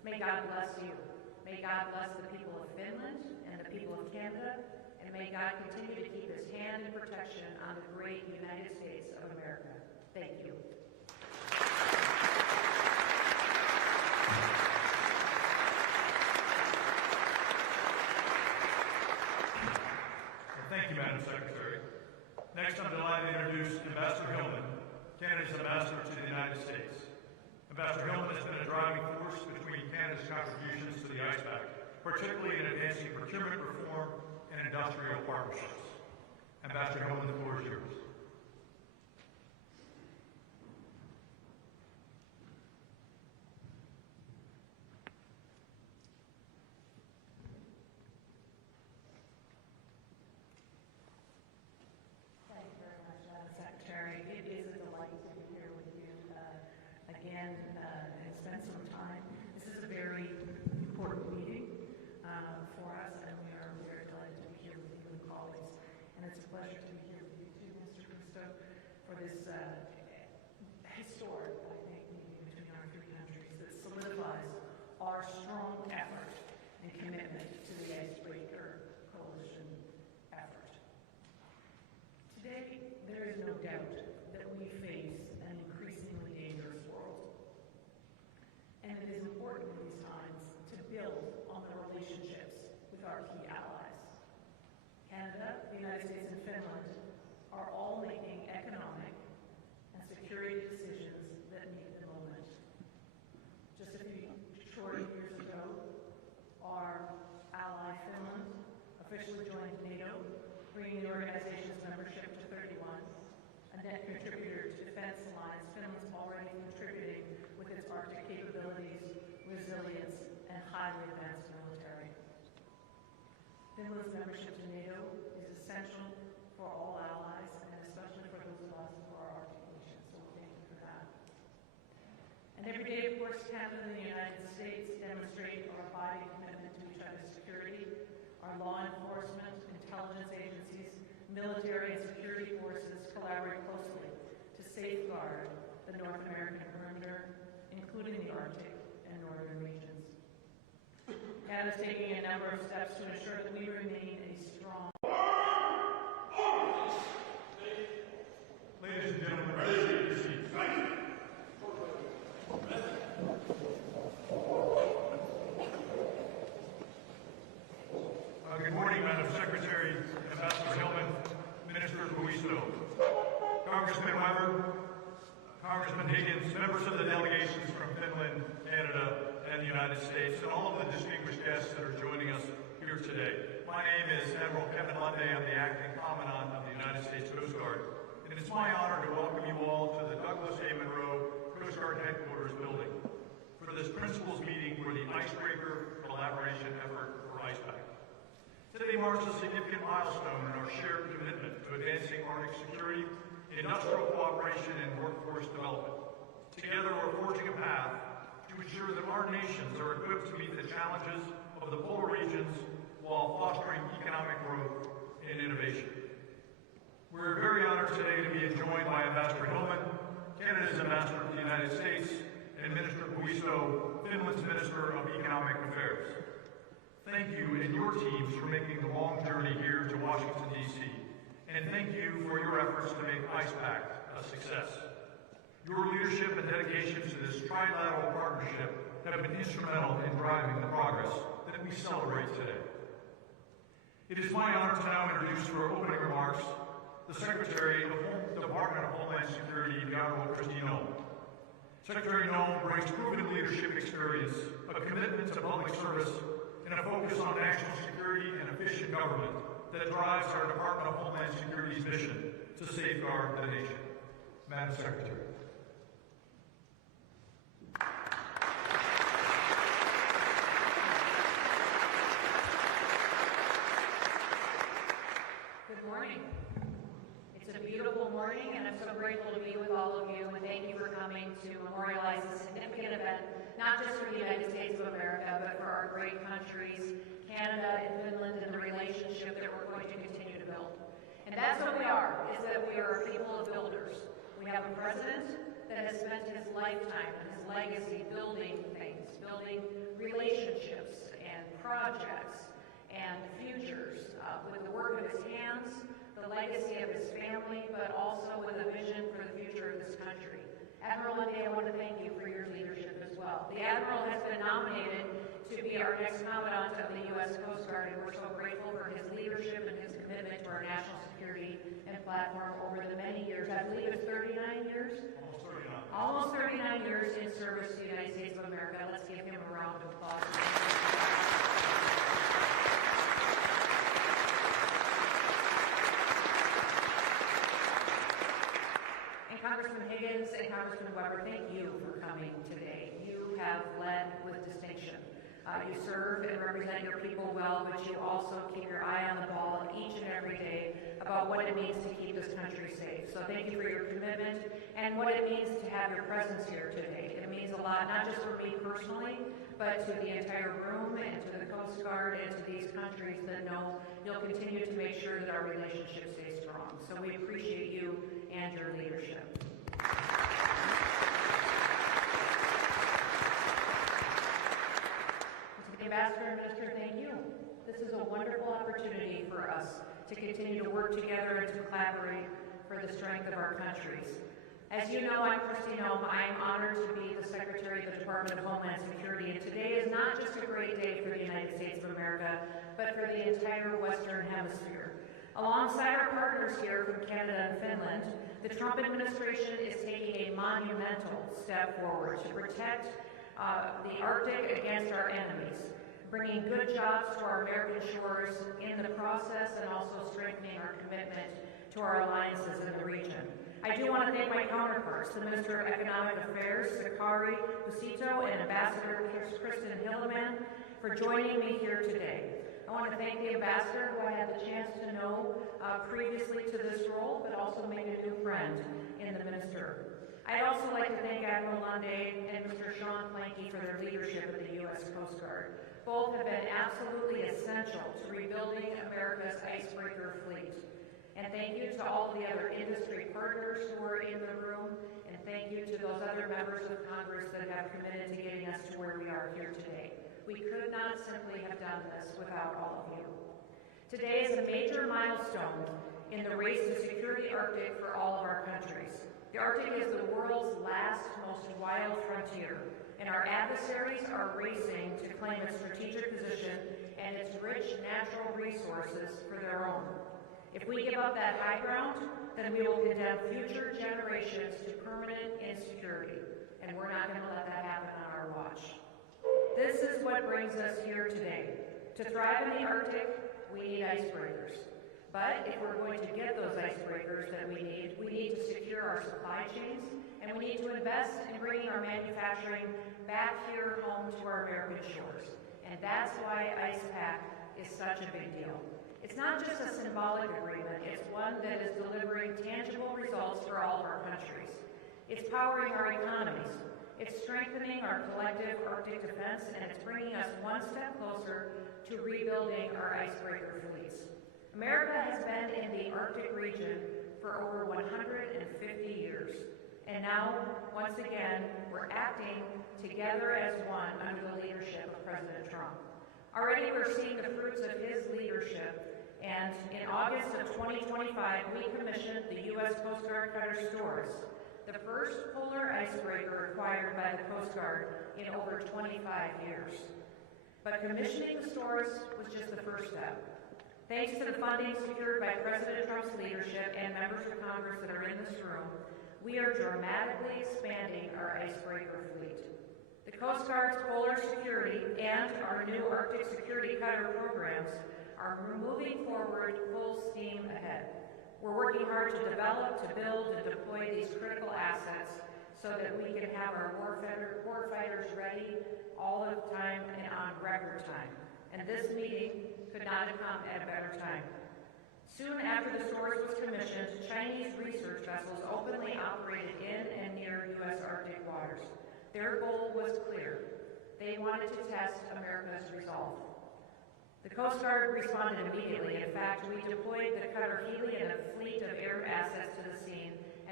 May God bless you. May God bless the people of Finland and the people of Canada, and may God continue to keep his hand and protection on the great United States of America. Thank you. Thank you, Madam Secretary. Next, I'm delighted to introduce Ambassador Hillman, Canada's ambassador to the United States. Ambassador Hillman has been a driving force between Canada's contributions to the ICE Pact, particularly in advancing procurement reform and industrial partnerships. Ambassador Hillman, the floor is yours. Thank you very much, Madam Secretary. It is a delight to be here with you again and spend some time. This is a very important meeting for us, and we are very delighted to be here with you and colleagues. And it's a pleasure to be here with you too, Mr. Kristo, for this historic, I think, meeting between our three countries that solidifies our strong effort and commitment to the Icebreaker Coalition effort. Today, there is no doubt that we face an increasingly dangerous world. And it is important in these times to build on the relationships with our key allies. Canada, the United States, and Finland are all making economic and security decisions that meet the moment. Just a few short years ago, our ally Finland officially joined NATO, bringing the organization's membership to 31. A net contributor to Defense Alliance, Finland's already contributing with its Arctic capabilities, resilience, and highly advanced military. Finland's membership to NATO is essential for all allies, and especially for those of us who are Arctic nations, so thank you for that. And every day, of course, Canada and the United States demonstrate our abiding commitment to each other's security. Our law enforcement, intelligence agencies, military and security forces collaborate closely to safeguard the North American perimeter, including the Arctic and northern regions. Canada is taking a number of steps to ensure that we remain a strong. Ladies and gentlemen, please take your seats. Good morning, Madam Secretary, Ambassador Hillman, Minister Buisto, Congressman Weber, Congressman Higgins, members of the delegations from Finland, Canada, and the United States, and all of the distinguished guests that are joining us here today. My name is Admiral Kevin Lunday. I'm the Acting Commandant of the United States Coast Guard, and it's my honor to welcome you all to the Douglas A. Monroe Coast Guard Headquarters building for this principals meeting for the Icebreaker Collaboration Effort for ICEPAC. Today marks a significant milestone in our shared commitment to advancing Arctic security, industrial cooperation, and workforce development. Together, we're forging a path to ensure that our nations are equipped to meet the challenges of the polar regions while fostering economic growth and innovation. We're very honored today to be joined by Ambassador Hillman, Canada's ambassador to the United States, and Minister Buisto, Finland's Minister of Economic Affairs. Thank you and your teams for making the long journey here to Washington, D.C., and thank you for your efforts to make ICEPAC a success. Your leadership and dedication to this trilateral partnership have been instrumental in driving the progress that we celebrate today. It is my honor to now introduce for opening remarks the Secretary of the Department of Homeland Security, the Honorable Kristi Noem. Secretary Noem brings proven leadership experience, a commitment to public service, and a focus on national security and efficient government that drives our Department of Homeland Security's mission to safeguard the nation. Madam Secretary. Good morning. It's a beautiful morning, and I'm so grateful to be with all of you, and thank you for coming to memorialize a significant event, not just for the United States of America, but for our great countries, Canada and Finland, and the relationship that we're going to continue to build. And that's what we are, is that we are a people of builders. We have a president that has spent his lifetime and his legacy building things, building relationships and projects and futures with the work of his hands, the legacy of his family, but also with a vision for the future of this country. Admiral Lundy, I want to thank you for your leadership as well. The Admiral has been nominated to be our next Commandant of the U.S. Coast Guard, and we're so grateful for his leadership and his commitment to our national security and platform over the many years. I believe it's 39 years? Almost 39 years in service to the United States of America. Let's give him a round of applause. And Congressman Higgins and Congressman Weber, thank you for coming today. You have led with distinction. You serve and represent your people well, but you also keep your eye on the ball each and every day about what it means to keep this country safe. So thank you for your commitment and what it means to have your presence here today. It means a lot, not just for me personally, but to the entire room and to the Coast Guard and to these countries that know you'll continue to make sure that our relationship stays strong. So we appreciate you and your leadership. Ambassador and Minister, thank you. This is a wonderful opportunity for us to continue to work together and to collaborate for the strength of our countries. As you know, I'm Kristi Noem. I am honored to be the Secretary of the Department of Homeland Security, and today is not just a great day for the United States of America, but for the entire Western Hemisphere. Alongside our partners here from Canada and Finland, the Trump administration is taking a monumental step forward to protect the Arctic against our enemies, bringing good jobs to our American shores in the process and also strengthening our commitment to our alliances in the region. I do want to thank my counterparts, the Minister of Economic Affairs, Sakari Busito, and Ambassador Kristen Hilleman, for joining me here today. I want to thank the Ambassador, who I had the chance to know previously to this role, but also made a new friend in the Minister. I'd also like to thank Admiral Lundy and Mr. Sean Planky for their leadership of the U.S. Coast Guard. Both have been absolutely essential to rebuilding America's icebreaker fleet. And thank you to all the other industry partners who are in the room, and thank you to those other members of Congress that have committed to getting us to where we are here today. We could not simply have done this without all of you. Today is a major milestone in the race to secure the Arctic for all of our countries. The Arctic is the world's last, most wild frontier, and our adversaries are racing to claim its strategic position and its rich natural resources for their own. If we give up that high ground, then we will condemn future generations to permanent insecurity, and we're not going to let that happen on our watch. This is what brings us here today. To thrive in the Arctic, we need icebreakers. But if we're going to get those icebreakers that we need to secure our supply chains, and we need to invest in bringing our manufacturing back here home to our American shores. And that's why IcePact is such a big deal. It's not just a symbolic agreement, it's one that is delivering tangible results for all of our countries. It's powering our economies. It's strengthening our collective Arctic defense, and it's bringing us one step closer to rebuilding our icebreaker fleets. America has been in the Arctic region for over 150 years. And now, once again, we're acting together as one under the leadership of President Trump. Already we're seeing the fruits of his leadership, and in August of 2025, we commissioned the U.S. Coast Guard Cutter Stores, the first polar icebreaker acquired by the Coast Guard in over 25 years. But commissioning the stores was just the first step. Thanks to the funding secured by President Trump's leadership and members of Congress that are in this room, we are dramatically expanding our icebreaker fleet. The Coast Guard's polar security and our new Arctic security cutter programs are moving forward full steam ahead. We're working hard to develop, to build, and deploy these critical assets so that we can have our warfighters ready all of the time and on record time. And this meeting could not have come at a better time. Soon after the stores was commissioned, Chinese research vessels openly operated in and near U.S. Arctic waters. Their goal was clear. They wanted to test America's resolve. The Coast Guard responded immediately. In fact, we deployed the cutter Hurley and a fleet of air assets to the scene, and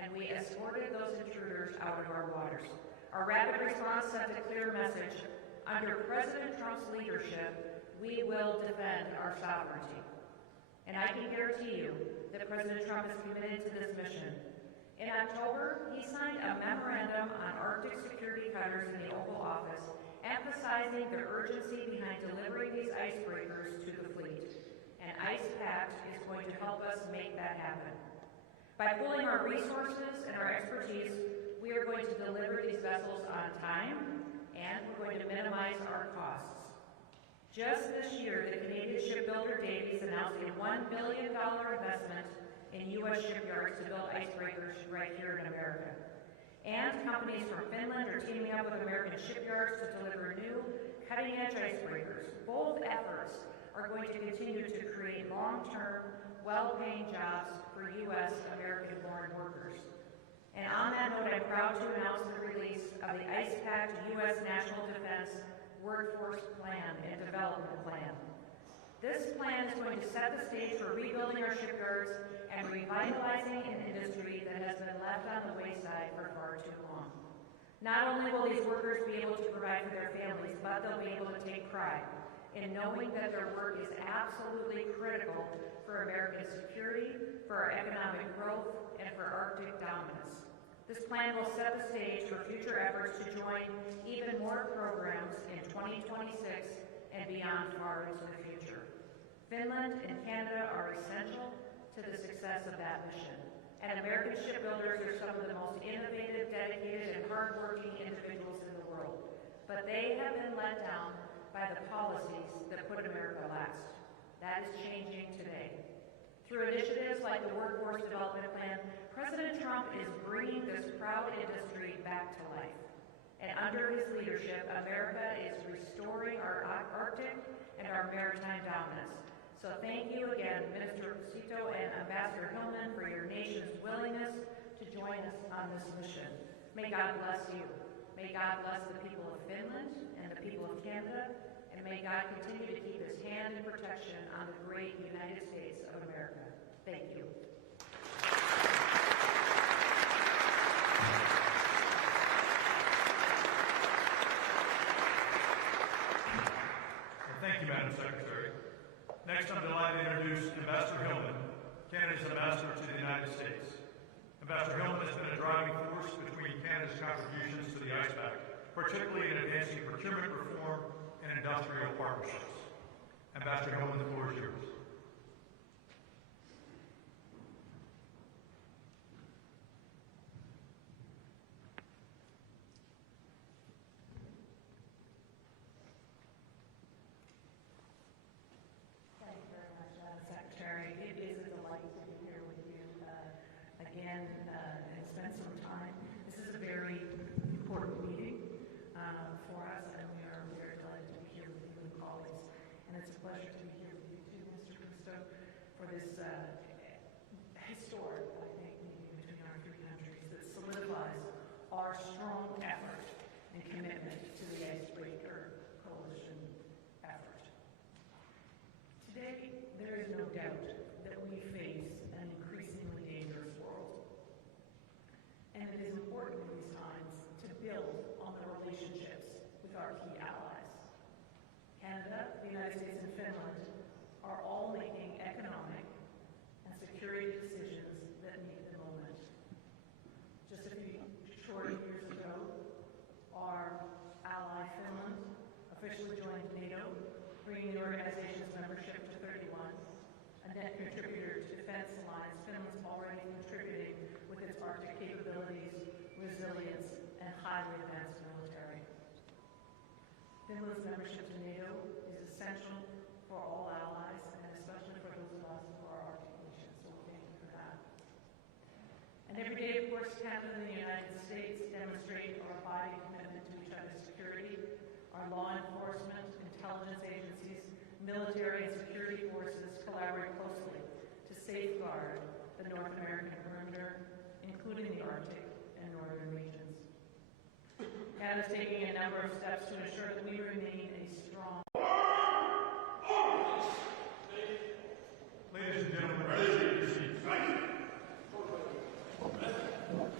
and we escorted those intruders out of our waters. Our rapid response sent a clear message. Under President Trump's leadership, we will defend our sovereignty. And I can guarantee you that President Trump is committed to this mission. In October, he signed a memorandum on Arctic security cutters in the Oval Office, emphasizing the urgency behind delivering these icebreakers to the fleet. And Pact is going to help us make that happen. By pooling our resources and our expertise, we are going to deliver these vessels on time, and we're going to minimize our costs. Just this year, the Canadian shipbuilder Davies announced a $1 billion investment in U.S. shipyards to build icebreakers right here in America. And companies from Finland are teaming up with American shipyards to deliver new, cutting-edge icebreakers. Both efforts are going to continue to create long-term, well-paying jobs for U.S. American-born workers. And on that note, I'm proud to announce the release of the Pact U.S. National Defense Workforce Plan and Development Plan. This plan is going to set the stage for rebuilding our shipyards and revitalizing an industry that has been left on the wayside for far too long. Not only will these workers be able to provide for their families, but they'll be able to take pride in knowing that their work is absolutely critical for American security, for our economic growth, and for Arctic dominance. This plan will set the stage for future efforts to join even more programs in 2026 and beyond far into the future. Finland and Canada are essential to the success of that mission. And American shipbuilders are some of the most innovative, dedicated, and hardworking individuals in the world. But they have been let down by the policies that put America last. That is changing today. Through initiatives like the Workforce Development Plan, President Trump is bringing this proud industry back to life. And under his leadership, America is restoring our Arctic and our maritime dominance. So thank you again, Minister Cito and Ambassador Hillman, for your nation's willingness to join us on this mission. May God bless you. May God bless the people of Finland and the people of Canada, and may God continue to keep his hand in protection on the great United States of America. Thank you. Thank you, Madam Secretary. Next, I'm delighted to introduce Ambassador Hillman, Canada's ambassador to the United States. Ambassador Hillman has been a driving force between Canada's contributions to the Pact, particularly in advancing procurement reform and industrial partnerships. Ambassador Hillman, the floor is yours. And spend some time. This is a very important meeting for us, and we are very delighted to be here with you and colleagues. And it's a pleasure to be here with you too, Mr. Kristo, for this historic, I think, meeting between our three countries that solidifies our strong effort and commitment to the Icebreaker Coalition effort. Today, there is no doubt that we face an increasingly dangerous world. And it is important in these times to build on the relationships with our key allies. Canada, the United States, and Finland are all making economic and security decisions that meet the moment. Just a few short years ago, our ally Finland officially joined NATO, bringing the organization's membership to 31. A net contributor to defense alliance, Finland's already contributing with its Arctic capabilities, resilience, and highly advanced military. Finland's membership to NATO is essential for all allies, and especially for those of us who are Arctic nations, so thank you for that. And every day, of course, Canada and the United States demonstrate our abiding commitment to each other's security. Our law enforcement, intelligence agencies, military and security forces collaborate closely to safeguard the North American perimeter, including the Arctic and northern regions. Canada is taking a number of steps to ensure that we remain a strong. Ladies and gentlemen, please take your seats.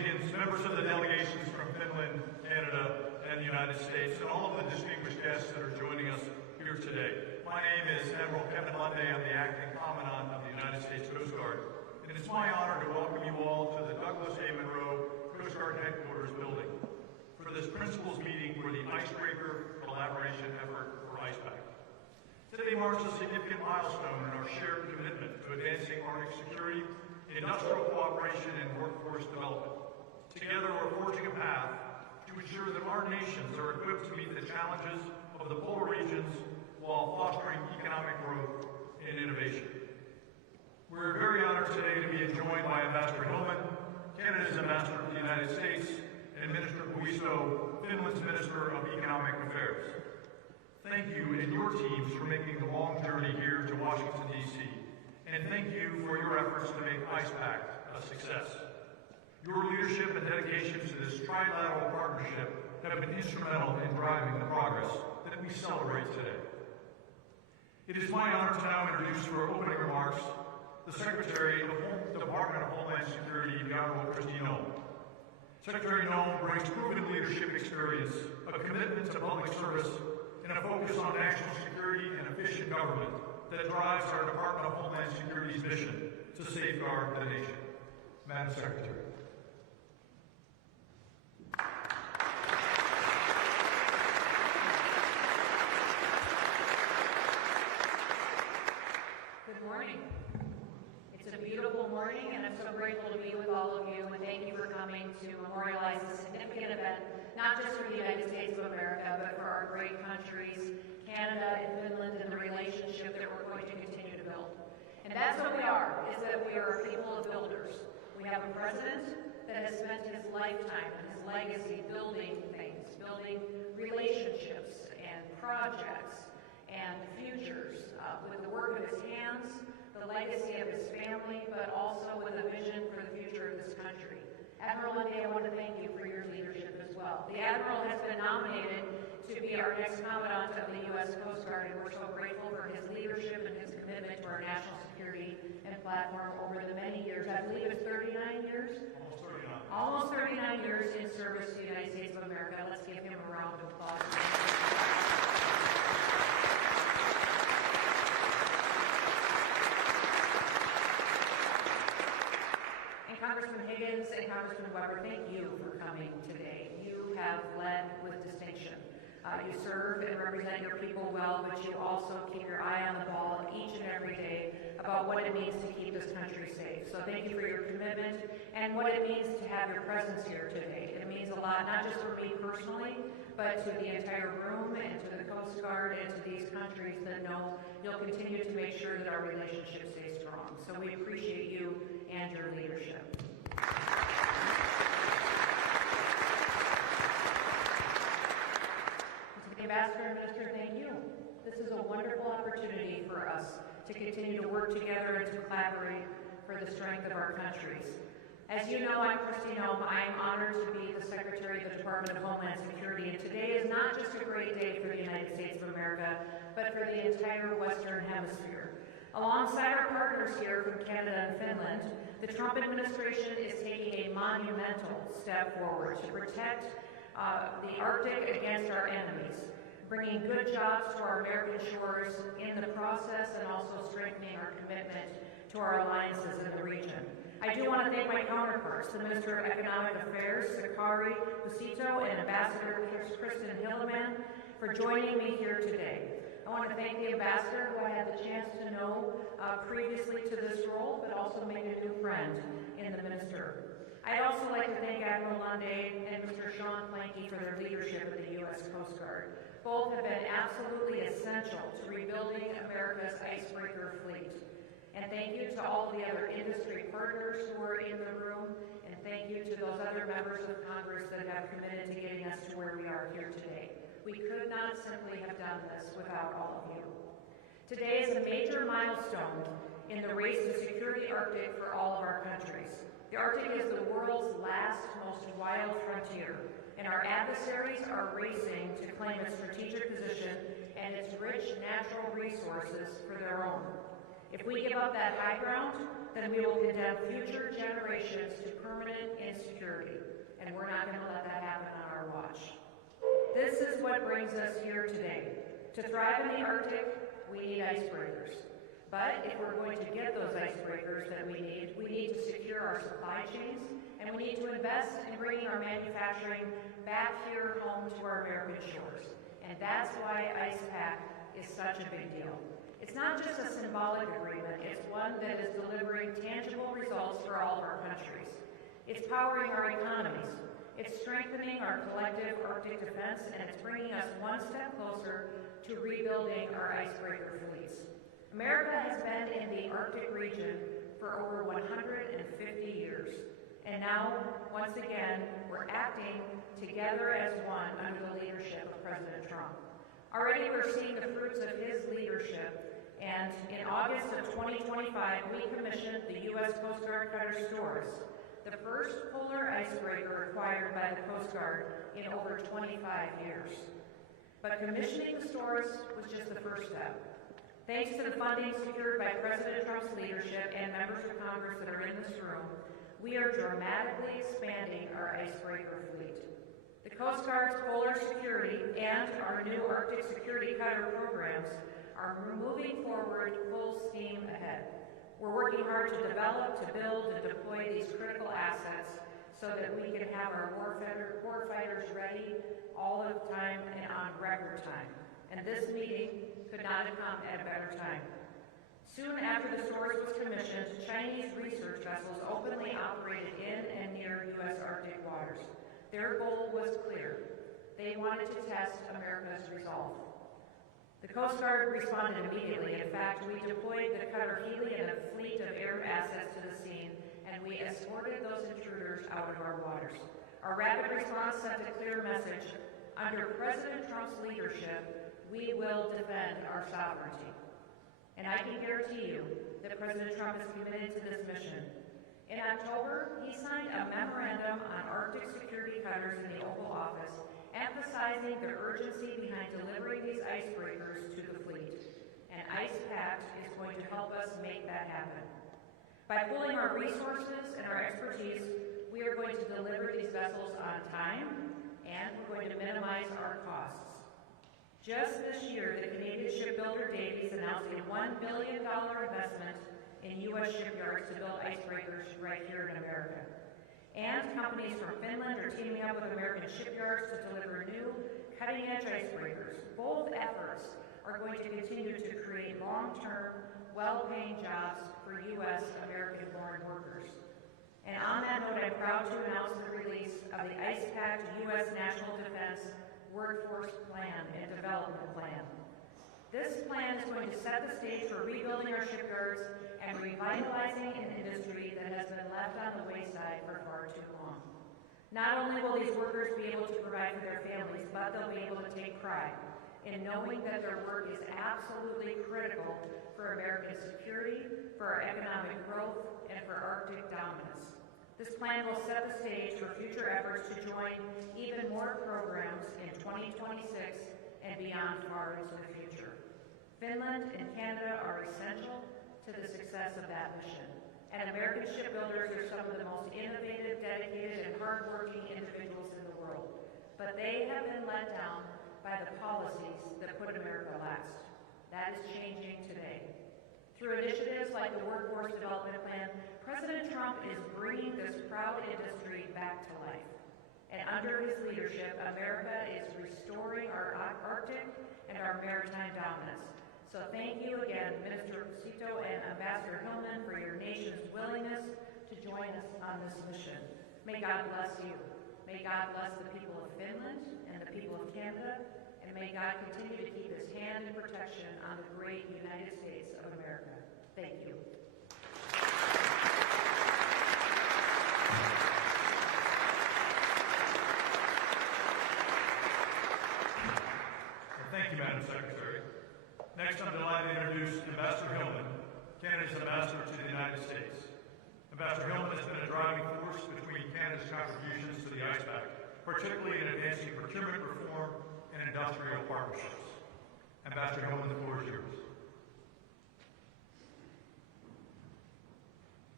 Higgins, members of the delegations from Finland, Canada, and the United States, and all of the distinguished guests that are joining us here today. My name is Admiral Kevin Monday. I'm the Acting Commandant of the United States Coast Guard, and it's my honor to welcome you all to the Douglas A. Monroe Coast Guard Headquarters building for this principals meeting for the Icebreaker Collaboration Effort for Pact. Today marks a significant milestone in our shared commitment to advancing Arctic security, industrial cooperation, and workforce development. Together, we're forging a path to ensure that our nations are equipped to meet the challenges of the polar regions while fostering economic growth and innovation. We're very honored today to be joined by Ambassador Hillman, Canada's Ambassador to the United States, and Minister Puisto, Finland's Minister of Economic Affairs. Thank you and your teams for making the long journey here to Washington, D.C., and thank you for your efforts to make Pact a success. Your leadership and dedication to this trilateral partnership have been instrumental in driving the progress that we celebrate today. It is my honor to now introduce for opening remarks the Secretary of the Department of Homeland Security, the Honorable Kristi Noem. Secretary Noem brings proven leadership experience, a commitment to public service, and a focus on national security and efficient government that drives our Department of Homeland Security's mission to safeguard the nation. Madam Secretary. Good morning. It's a beautiful morning, and I'm so grateful to be with all of you, and thank you for coming to memorialize this significant event, not just for the United States of America, but for our great countries, Canada and Finland, and the relationship that we're going to continue to build. And that's what we are, is that we are a people of builders. We have a president that has spent his lifetime and his legacy building things, building relationships and projects and futures with the work of his hands, the legacy of his family, but also with a vision for the future of this country. Admiral Monday, I want to thank you for your leadership as well. The Admiral has been nominated to be our next Commandant of the U.S. Coast Guard, and we're so grateful for his leadership and his commitment to our national security and platform over the many years. I believe it's 39 years? Almost 39 years in service to the United States of America. Let's give him a round of applause. Congressman Higgins and Congressman Weber, thank you for coming today. You have led with distinction. You serve and represent your people well, but you also keep your eye on the ball each and every day about what it means to keep this country safe. So thank you for your commitment and what it means to have your presence here today. It means a lot, not just for me personally, but to the entire room and to the Coast Guard and to these countries that know you'll continue to make sure that our relationship stays strong. So we appreciate you and your leadership. To the Ambassador and Minister, thank you. This is a wonderful opportunity for us to continue to work together and to collaborate for the strength of our countries. As you know, I'm Kristi Noem. I am honored to be the Secretary of the Department of Homeland Security, and today is not just a great day for the United States of America, but for the entire Western Hemisphere. Alongside our partners here from Canada and Finland, the Trump administration is taking a monumental step forward to protect the Arctic against our enemies, bringing good jobs to our American shores in the process, and also strengthening our commitment to our alliances in the region. I do want to thank my counterparts, the Minister of Economic Affairs, Sakari Busito, and Ambassador Kristen Hilleman, for joining me here today. I want to thank the Ambassador, who I had the chance to know previously to this role, but also made a new friend in the Minister. I'd also like to thank Admiral Monday and Mr. Sean Planky for their leadership of the U.S. Coast Guard. Both have been absolutely essential to rebuilding America's icebreaker fleet. And thank you to all the other industry partners who are in the room, and thank you to those other members of Congress that have committed to getting us to where we are here today. We could not simply have done this without all of you. Today is a major milestone in the race to secure the Arctic for all of our countries. The Arctic is the world's last, most wild frontier, and our adversaries are racing to claim its strategic position and its rich natural resources for their own. If we give up that high ground, then we will condemn future generations to permanent insecurity, and we're not going to let that happen on our watch. This is what brings us here today. To thrive in the Arctic, we need icebreakers. But if we're going to get those icebreakers that we need to secure our supply chains, and we need to invest in bringing our manufacturing back here home to our American shores. And that's why Pact is such a big deal. It's not just a symbolic agreement, it's one that is delivering tangible results for all of our countries. It's powering our economies. It's strengthening our collective Arctic defense, and it's bringing us one step closer to rebuilding our icebreaker fleets. America has been in the Arctic region for over 150 years. And now, once again, we're acting together as one under the leadership of President Trump. Already we're seeing the fruits of his leadership, and in August of 2025, we commissioned the U.S. Coast Guard cutter Storrs, the first polar icebreaker acquired by the Coast Guard in over 25 years. But commissioning the Storrs was just the first step. Thanks to the funding secured by President Trump's leadership and members of Congress that are in this room, we are dramatically expanding our icebreaker fleet. The Coast Guard's polar security and our new Arctic security cutter programs are moving forward full steam ahead. We're working hard to develop, to build, and deploy these critical assets so that we can have our warfighters ready all of the time and on record time. And this meeting could not have come at a better time. Soon after the Storrs was commissioned, Chinese research vessels openly operated in and near U.S. Arctic waters. Their goal was clear. They wanted to test America's resolve. The Coast Guard responded immediately. In fact, we deployed the cutter Hurley and a fleet of air assets to the scene, and we escorted those intruders out of our waters. Our rapid response sent a clear message. Under President Trump's leadership, we will defend our sovereignty. And I can guarantee you that President Trump is committed to this mission. In October, he signed a memorandum on Arctic security cutters in the Oval Office, emphasizing the urgency behind delivering these icebreakers to the fleet. And Pact is going to help us make that happen. By pooling our resources and our expertise, we are going to deliver these vessels on time, and we're going to minimize our costs. Just this year, the Canadian shipbuilder Davies announced a $1 billion investment in U.S. shipyards to build icebreakers right here in America. And companies from Finland are teaming up with American shipyards to deliver new, cutting-edge icebreakers. Both efforts are going to continue to create long-term, well-paying jobs for U.S. American-born workers. And on that note, I'm proud to announce the release of the Pact U.S. National Defense Workforce Plan and Development Plan. This plan is going to set the stage for rebuilding our shipyards and revitalizing an industry that has been left on the wayside for far too long. Not only will these workers be able to provide for their families, but they'll be able to take pride in knowing that their work is absolutely critical for American security, for our economic growth, and for Arctic dominance. This plan will set the stage for future efforts to join even more programs in 2026 and beyond far into the future. Finland and Canada are essential to the success of that mission. And American shipbuilders are some of the most innovative, dedicated, and hardworking individuals in the world. But they have been let down by the policies that put America last. That is changing today. Through initiatives like the Workforce Development Plan, President Trump is bringing this proud industry back to life. And under his leadership, America is restoring our Arctic and our maritime dominance. So thank you again, Minister Cito and Ambassador Hillman, for your nation's willingness to join us on this mission. May God bless you. May God bless the people of Finland and the people of Canada, and may God continue to keep his hand in protection on the great United States of America. Thank you. Thank you, Madam Secretary. Next, I'm delighted to introduce Ambassador Hillman, Canada's ambassador to the United States. Ambassador Hillman has been a driving force between Canada's contributions to the Pact, particularly in advancing procurement reform and industrial partnerships. Ambassador Hillman, the floor is yours.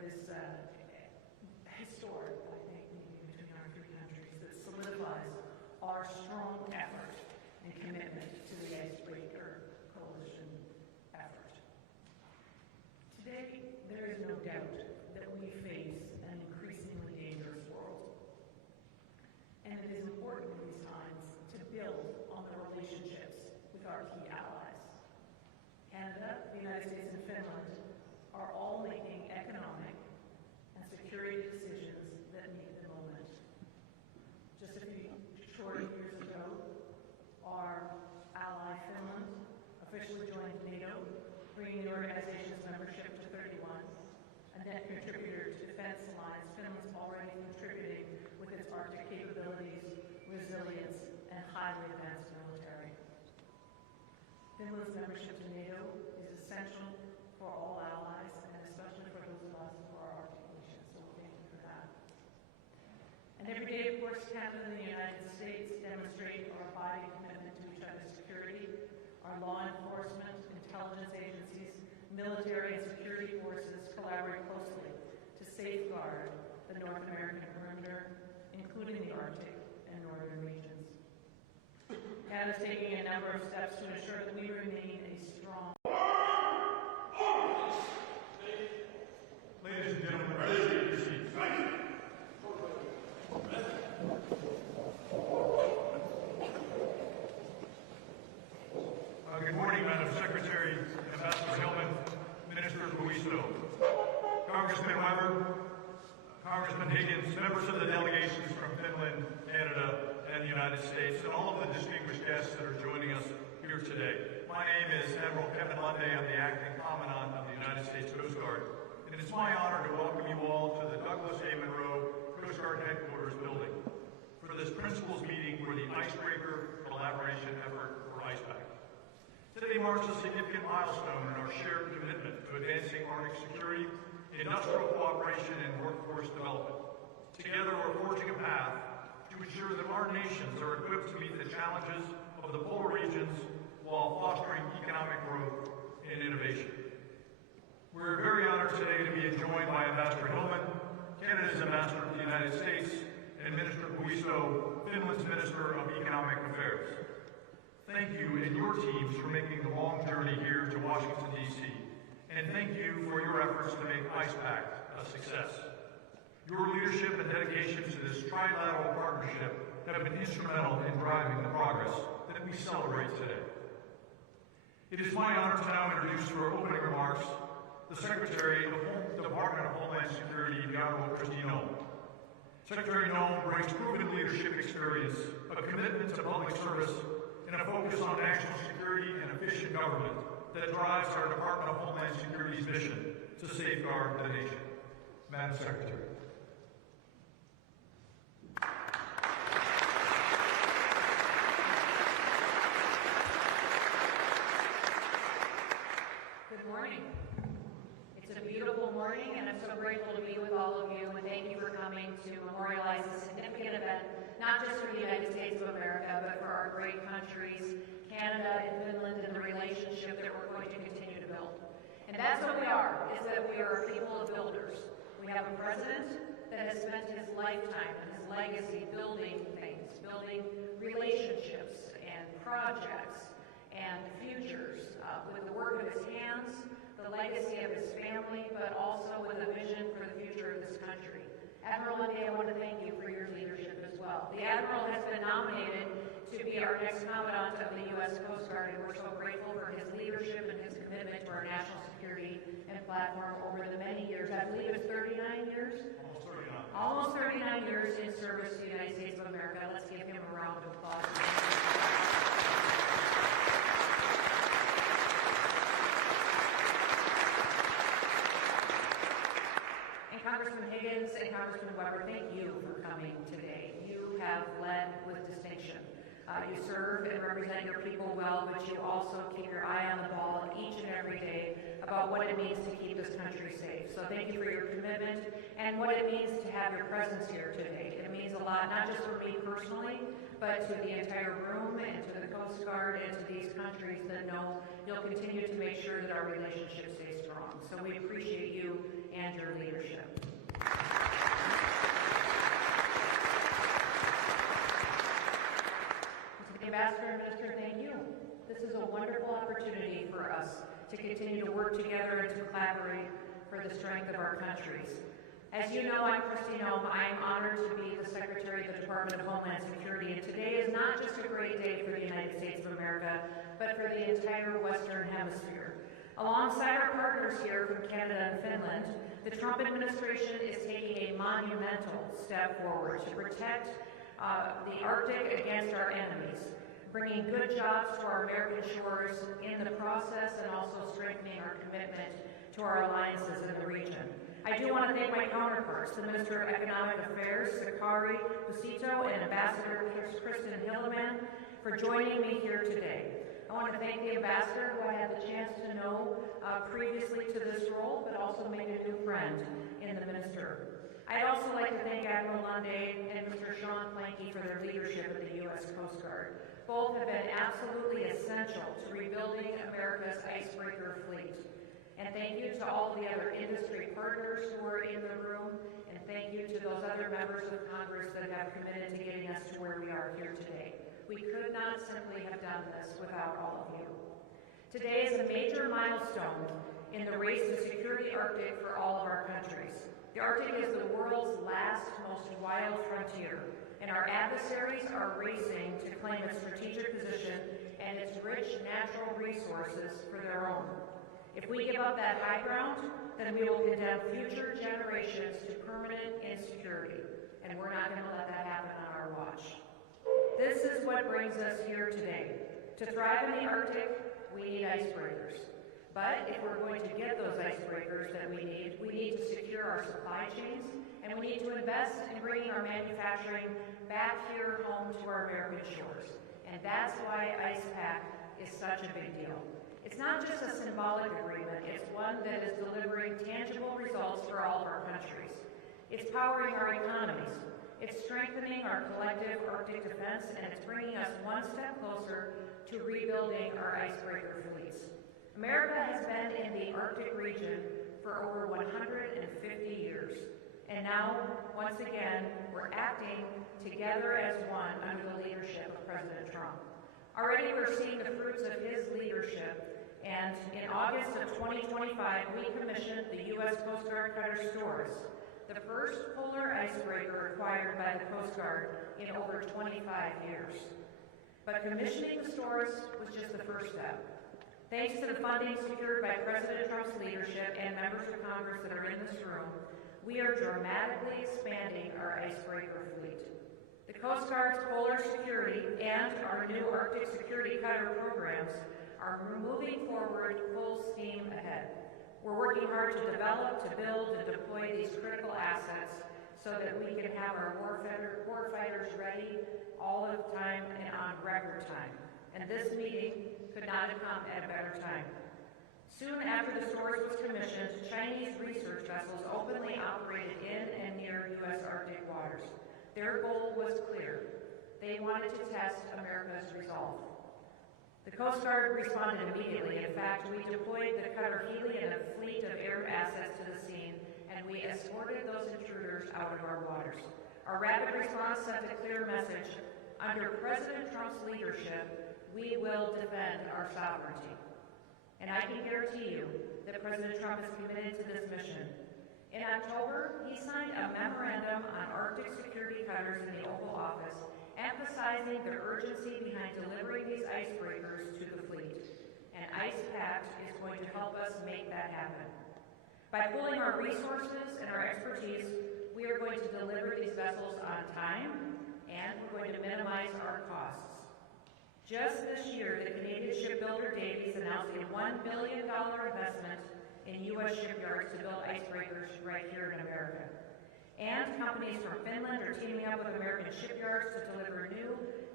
this historic, I think, meeting between our three countries that solidifies our strong effort and commitment to the Icebreaker Coalition effort. Today, there is no doubt that we face an increasingly dangerous world. And it is important in these times to build on the relationships with our key allies. Canada, the United States, and Finland are all making economic and security decisions that meet the moment. Just a few short years ago, our ally Finland officially joined NATO, bringing the organization's membership to 31. A net contributor to Defense Alliance, Finland's already contributing with its Arctic capabilities, resilience, and highly advanced military. Finland's membership to NATO is essential for all allies, and especially for those of us who are Arctic nations, so thank you for that. And every day, of course, Canada and the United States demonstrate our abiding commitment to each other's security. Our law enforcement, intelligence agencies, military and security forces collaborate closely to safeguard the North American perimeter, including the Arctic and northern regions. Canada is taking a number of steps to ensure that we remain a strong. Ladies and gentlemen, please take your seats. Good morning, Madam Secretary, Ambassador Hillman, Minister Buisto, Congressman Weber, Congressman Higgins, members of the delegations from Finland, Canada, and the United States, and all of the distinguished guests that are joining us here today. My name is Admiral Kevin Lundy. I'm the Acting Commandant of the United States Coast Guard, and it's my honor to welcome you all to the Douglas A. Monroe Coast Guard Headquarters building for this principals meeting for the Icebreaker Collaboration Effort, or IcePact. Today marks a significant milestone in our shared commitment to advancing Arctic security, industrial cooperation, and workforce development. Together, we're forging a path to ensure that our nations are equipped to meet the challenges of the polar regions while fostering economic growth and innovation. We're very honored today to be joined by Ambassador Hillman, Canada's Ambassador to the United States, and Minister Buisto, Finland's Minister of Economic Affairs. Thank you and your teams for making the long journey here to Washington, D.C., and thank you for your efforts to make IcePact a success. Your leadership and dedication to this trilateral partnership have been instrumental in driving the progress that we celebrate today. It is my honor to now introduce for opening remarks the Secretary of the Department of Homeland Security, the Honorable Kristi Noem. Secretary Noem brings proven leadership experience, a commitment to public service, and a focus on national security and efficient government that drives our Department of Homeland Security's mission to safeguard the nation. Madam Secretary. Good morning. It's a beautiful morning, and I'm so grateful to be with all of you, and thank you for coming to memorialize this significant event, not just for the United States of America, but for our great countries, Canada and Finland, and the relationship that we're going to continue to build. And that's what we are, is that we are a people of builders. We have a president that has spent his lifetime and his legacy building things, building relationships and projects and futures with the work of his hands, the legacy of his family, but also with a vision for the future of this country. Admiral Lundy, I want to thank you for your leadership as well. The Admiral has been nominated to be our next Commandant of the U.S. Coast Guard, and we're so grateful for his leadership and his commitment to our national security and platform over the many years. I believe it's 39 years? Almost 39 years in service to the United States of America. Let's give him a round of applause. Congressman Higgins and Congressman Weber, thank you for coming today. You have led with distinction. You serve and represent your people well, but you also keep your eye on the ball each and every day about what it means to keep this country safe. So thank you for your commitment and what it means to have your presence here today. It means a lot, not just for me personally, but to the entire room and to the Coast Guard and to these countries that know you'll continue to make sure that our relationship stays strong. So we appreciate you and your leadership. Ambassador and Minister, thank you. This is a wonderful opportunity for us to continue to work together and to collaborate for the strength of our countries. As you know, I'm Kristi Noem. I am honored to be the Secretary of the Department of Homeland Security, and today is not just a great day for the United States of America, but for the entire Western Hemisphere. Alongside our partners here from Canada and Finland, the Trump administration is taking a monumental step forward to protect the Arctic against our enemies, bringing good jobs to our American shores in the process and also strengthening our commitment to our alliances in the region. I do want to thank my counterparts, the Minister of Economic Affairs, Sakari Busito, and Ambassador Kristi Noem, for joining me here today. I want to thank the Ambassador, who I had the chance to know previously to this role, but also made a new friend in the Minister. I'd also like to thank Admiral Lunde and Mr. Sean Planky for their leadership of the U.S. Coast Guard. Both have been absolutely essential to rebuilding America's icebreaker fleet. And thank you to all the other industry partners who are in the room, and thank you to those other members of Congress that have committed to getting us to where we are here today. We could not simply have done this without all of you. Today is a major milestone in the race to secure the Arctic for all of our countries. The Arctic is the world's last, most wild frontier, and our adversaries are racing to claim its strategic position and its rich natural resources for their own. If we give up that high ground, then we will condemn future generations to permanent insecurity, and we're not going to let that happen on our watch. This is what brings us here today. To thrive in the Arctic, we need icebreakers. But if we're going to get those icebreakers that we need to secure our supply chains, and we need to invest in bringing our manufacturing back here home to our American shores. And that's why Pact is such a big deal. It's not just a symbolic agreement, it's one that is delivering tangible results for all of our countries. It's powering our economies, it's strengthening our collective Arctic defense, and it's bringing us one step closer to rebuilding our icebreaker fleets. America has been in the Arctic region for over 150 years. And now, once again, we're acting together as one under the leadership of President Trump. Already we're seeing the fruits of his leadership, and in August of 2025, we commissioned the U.S. Coast Guard cutter Stores, the first polar icebreaker acquired by the Coast Guard in over 25 years. But commissioning the Stores was just the first step. Thanks to the funding secured by President Trump's leadership and members of Congress that are in this room, we are dramatically expanding our icebreaker fleet. The Coast Guard's polar security and our new Arctic security cutter programs are moving forward full steam ahead. We're working hard to develop, to build, and deploy these critical assets so that we can have our warfighters ready all of the time and on record time. And this meeting could not have come at a better time. Soon after the Stores was commissioned, Chinese research vessels openly operated in and near U.S. Arctic waters. Their goal was clear. They wanted to test America's resolve. The Coast Guard responded immediately. In fact, we deployed the cutter Hurley and a fleet of air assets to the scene, and we escorted those intruders out of our waters. Our rapid response sent a clear message. Under President Trump's leadership, we will defend our sovereignty. And I can guarantee you that President Trump is committed to this mission. In October, he signed a memorandum on Arctic security cutters in the Oval Office, emphasizing the urgency behind delivering these icebreakers to the fleet. And Pact is going to help us make that happen. By pooling our resources and our expertise, we are going to deliver these vessels on time, and we're going to minimize our costs. Just this year, the Canadian shipbuilder Davies announced a $1 billion investment in U.S. shipyards to build icebreakers right here in America. And companies from Finland are teaming up with American shipyards to deliver new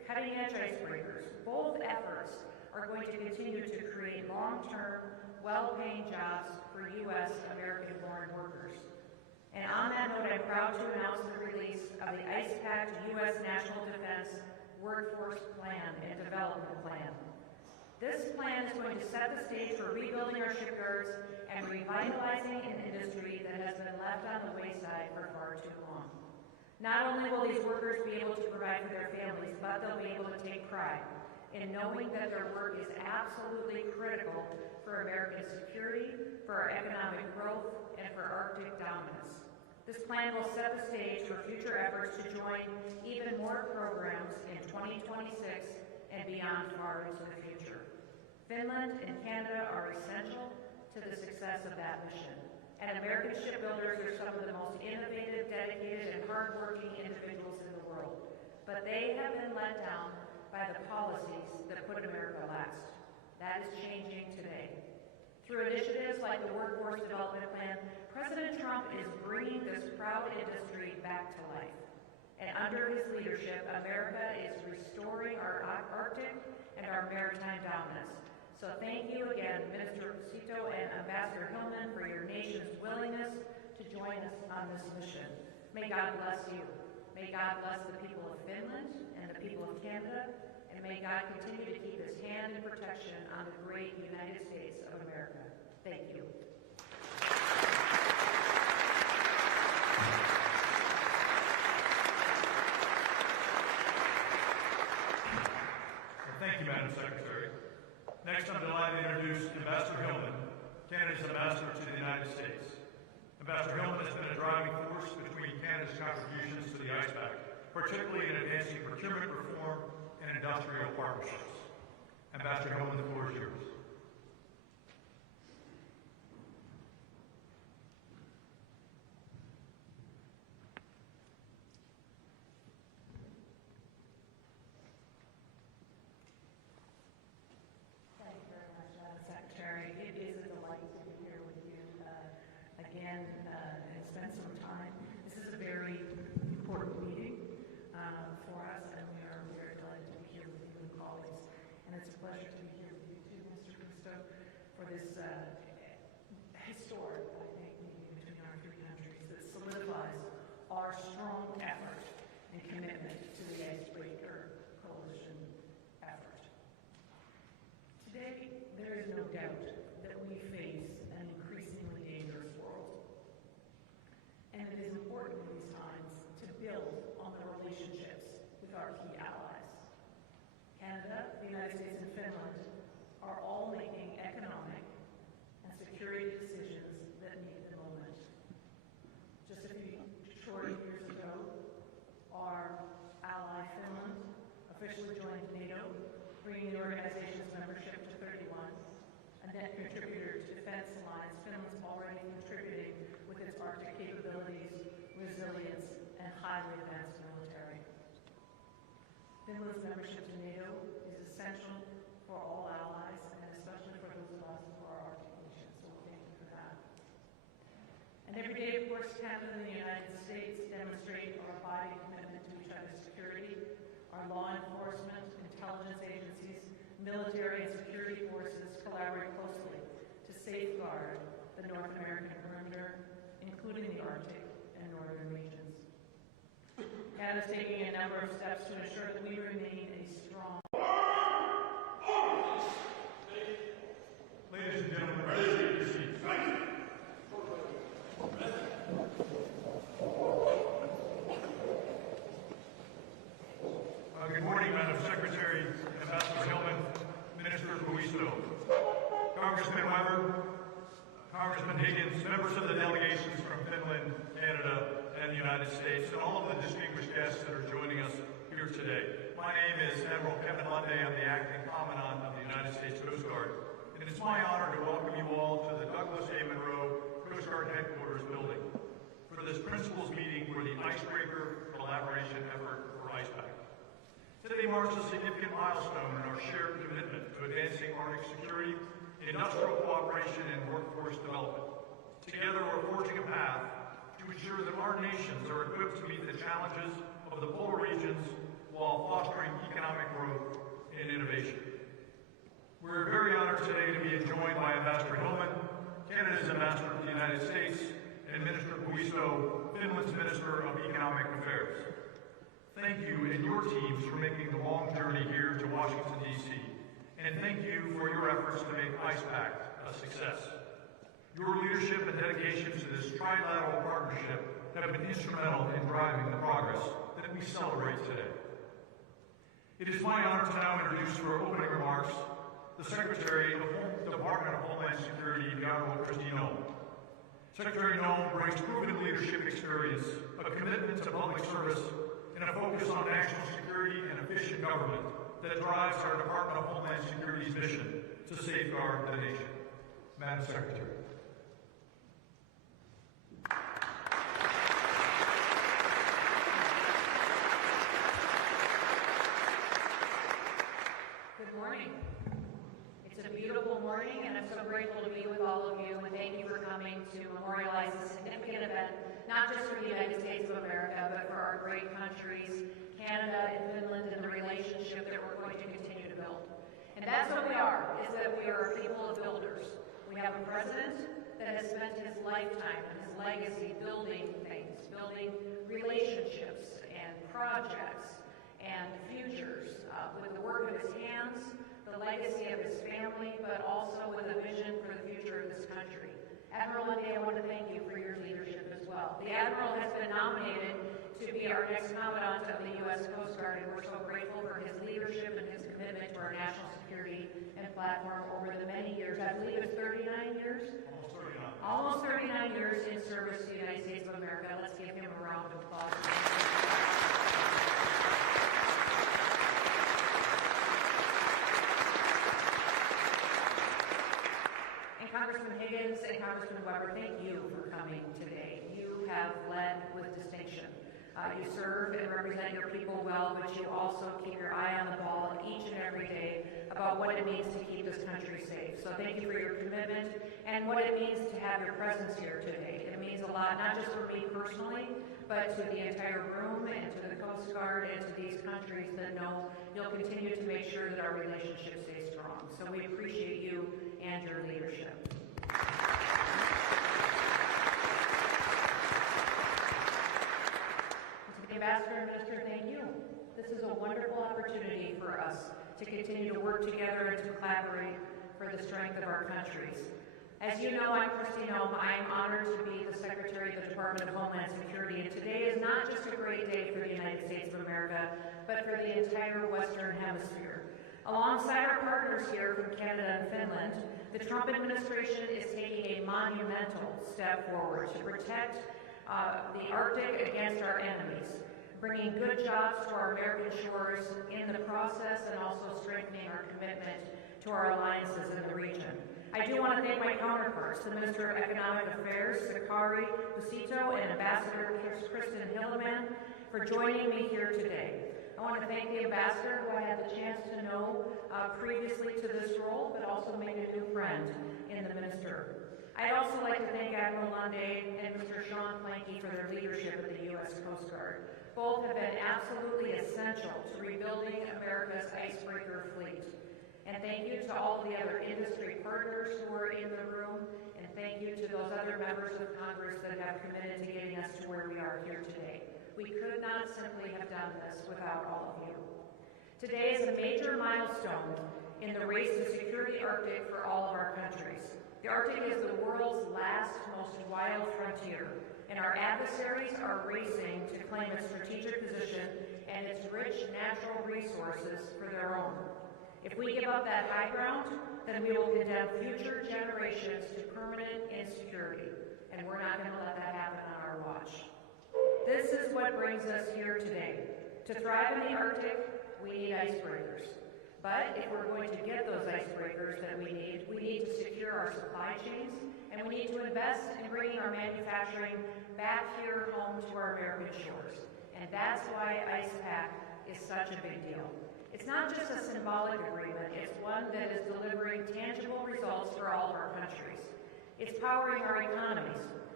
cutting-edge icebreakers. Both efforts are going to continue to create long-term, well-paying jobs for U.S. American-born workers. And on that note, I'm proud to announce the release of the Pact U.S. National Defense Workforce Plan and Development Plan. This plan is going to set the stage for rebuilding our shipyards and revitalizing an industry that has been left on the wayside for far too long. Not only will these workers be able to provide for their families, but they'll be able to take pride in knowing that their work is absolutely critical for American security, for our economic growth, and for Arctic dominance. This plan will set the stage for future efforts to join even more programs in 2026 and beyond far into the future. Finland and Canada are essential to the success of that mission. And American shipbuilders are some of the most innovative, dedicated, and hardworking individuals in the world. But they have been let down by the policies that put America last. That is changing today. Through initiatives like the Workforce Development Plan, President Trump is bringing this proud industry back to life. And under his leadership, America is restoring our Arctic and our maritime dominance. So thank you again, Minister Cito and Ambassador Hillman, for your nation's willingness to join us on this mission. May God bless you. May God bless the people of Finland and the people of Canada, and may God continue to keep his hand in protection on the great United States of America. Thank you. Thank you, Madam Secretary. Next, I'm delighted to introduce Ambassador Hillman, Canada's ambassador to the United States. Ambassador Hillman has been a driving force between Canada's contributions to the Pact, particularly in advancing procurement reform and industrial partnerships. Ambassador Hillman, the floor is yours. And spend some time. This is a very important meeting for us, and we are very delighted to be here with you and colleagues. And it's a pleasure to be here with you too, Mr. Kristo, for this historic, I think, meeting between our three countries that solidifies our strong effort and commitment to the Icebreaker Coalition effort. Today, there is no doubt that we face an increasingly dangerous world. And it is important in these times to build on the relationships with our key allies. Canada, the United States, and Finland are all making economic and security decisions that meet the moment. Just a few short years ago, our ally Finland officially joined NATO, bringing the organization's membership to 31. A net contributor to Defense Alliance, Finland's already contributing with its Arctic capabilities, resilience, and highly advanced military. Finland's membership to NATO is essential for all allies, and especially for those of us who are Arctic nations, so thank you for that. And every day, of course, Canada and the United States demonstrate our abiding commitment to each other's security. Our law enforcement, intelligence agencies, military and security forces collaborate closely to safeguard the North American perimeter, including the Arctic and northern regions. Canada is taking a number of steps to ensure that we remain a strong. Ladies and gentlemen, please take your seats. Good morning, Madam Secretary, Ambassador Hillman, Minister Puisto, Congressman Weber, Congressman Higgins, members of the delegations from Finland, Canada, and the United States, and all of the distinguished guests that are joining us here today. My name is Admiral Kevin Lunday. I'm the Acting Commandant of the United States Coast Guard, and it's my honor to welcome you all to the Douglas A. Monroe Coast Guard Headquarters building for this principals meeting for the Icebreaker Collaboration Effort for Pact. Today marks a significant milestone in our shared commitment to advancing Arctic security, industrial cooperation, and workforce development. Together, we're forging a path to ensure that our nations are equipped to meet the challenges of the polar regions while fostering economic growth and innovation. We're very honored today to be joined by Ambassador Hillman, Canada's ambassador to the United States, and Minister Puisto, Finland's Minister of Economic Affairs. Thank you and your teams for making the long journey here to Washington, D.C., and thank you for your efforts to make Pact a success. Your leadership and dedication to this trilateral partnership have been instrumental in driving the progress that we celebrate today. It is my honor to now introduce for opening remarks the Secretary of the Department of Homeland Security, the Honorable Kristi Noem. Secretary Noem brings proven leadership experience, a commitment to public service, and a focus on national security and efficient government that drives our Department of Homeland Security's mission to safeguard the nation. Madam Secretary. Good morning. It's a beautiful morning, and I'm so grateful to be with all of you, and thank you for coming to memorialize this significant event, not just for the United States of America, but for our great countries, Canada and Finland, and the relationship that we're going to continue to build. And that's what we are, is that we are a people of builders. We have a president that has spent his lifetime and his legacy building things, building relationships and projects and futures with the work of his hands, the legacy of his family, but also with a vision for the future of this country. Admiral Lundy, I want to thank you for your leadership as well. The Admiral has been nominated to be our next Commandant of the U.S. Coast Guard, and we're so grateful for his leadership and his commitment to our national security and platform over the many years. I believe it's 39 years? Almost 39 years in service to the United States of America. Let's give him a round of applause. And Congressman Higgins and Congressman Weber, thank you for coming today. You have led with distinction. You serve and represent your people well, but you also keep your eye on the ball each and every day about what it means to keep this country safe. So thank you for your commitment and what it means to have your presence here today. It means a lot, not just for me personally, but to the entire room and to the Coast Guard and to these countries that know you'll continue to make sure that our relationship stays strong. So we appreciate you and your leadership. Ambassador and Minister, thank you. This is a wonderful opportunity for us to continue to work together and to collaborate for the strength of our countries. As you know, I'm Kristi Noem. I am honored to be the Secretary of the Department of Homeland Security, and today is not just a great day for the United States of America, but for the entire Western Hemisphere. Alongside our partners here from Canada and Finland, the Trump administration is taking a monumental step forward to protect the Arctic against our enemies, bringing good jobs to our American shores in the process, and also strengthening our commitment to our alliances in the region. I do want to thank my counterparts, the Minister of Economic Affairs, Sakari Busito, and Ambassador Kristen Hilleman, for joining me here today. I want to thank the Ambassador, who I had the chance to know previously to this role, but also made a new friend in the Minister. I'd also like to thank Admiral Lundy and Mr. Sean Planky for their leadership of the U.S. Coast Guard. Both have been absolutely essential to rebuilding America's icebreaker fleet. And thank you to all the other industry partners who are in the room, and thank you to those other members of Congress that have committed to getting us to where we are here today. We could not simply have done this without all of you. Today is a major milestone in the race to secure the Arctic for all of our countries. The Arctic is the world's last, most wild frontier, and our adversaries are racing to claim its strategic position and its rich natural resources for their own. If we give up that high ground, then we will condemn future generations to permanent insecurity, and we're not going to let that happen on our watch. This is what brings us here today. To thrive in the Arctic, we need icebreakers. But if we're going to get those icebreakers that we need to secure our supply chains, and we need to invest in bringing our manufacturing back here home to our American shores. And that's why Pact is such a big deal. It's not just a symbolic agreement, it's one that is delivering tangible results for all of our countries. It's powering our economies.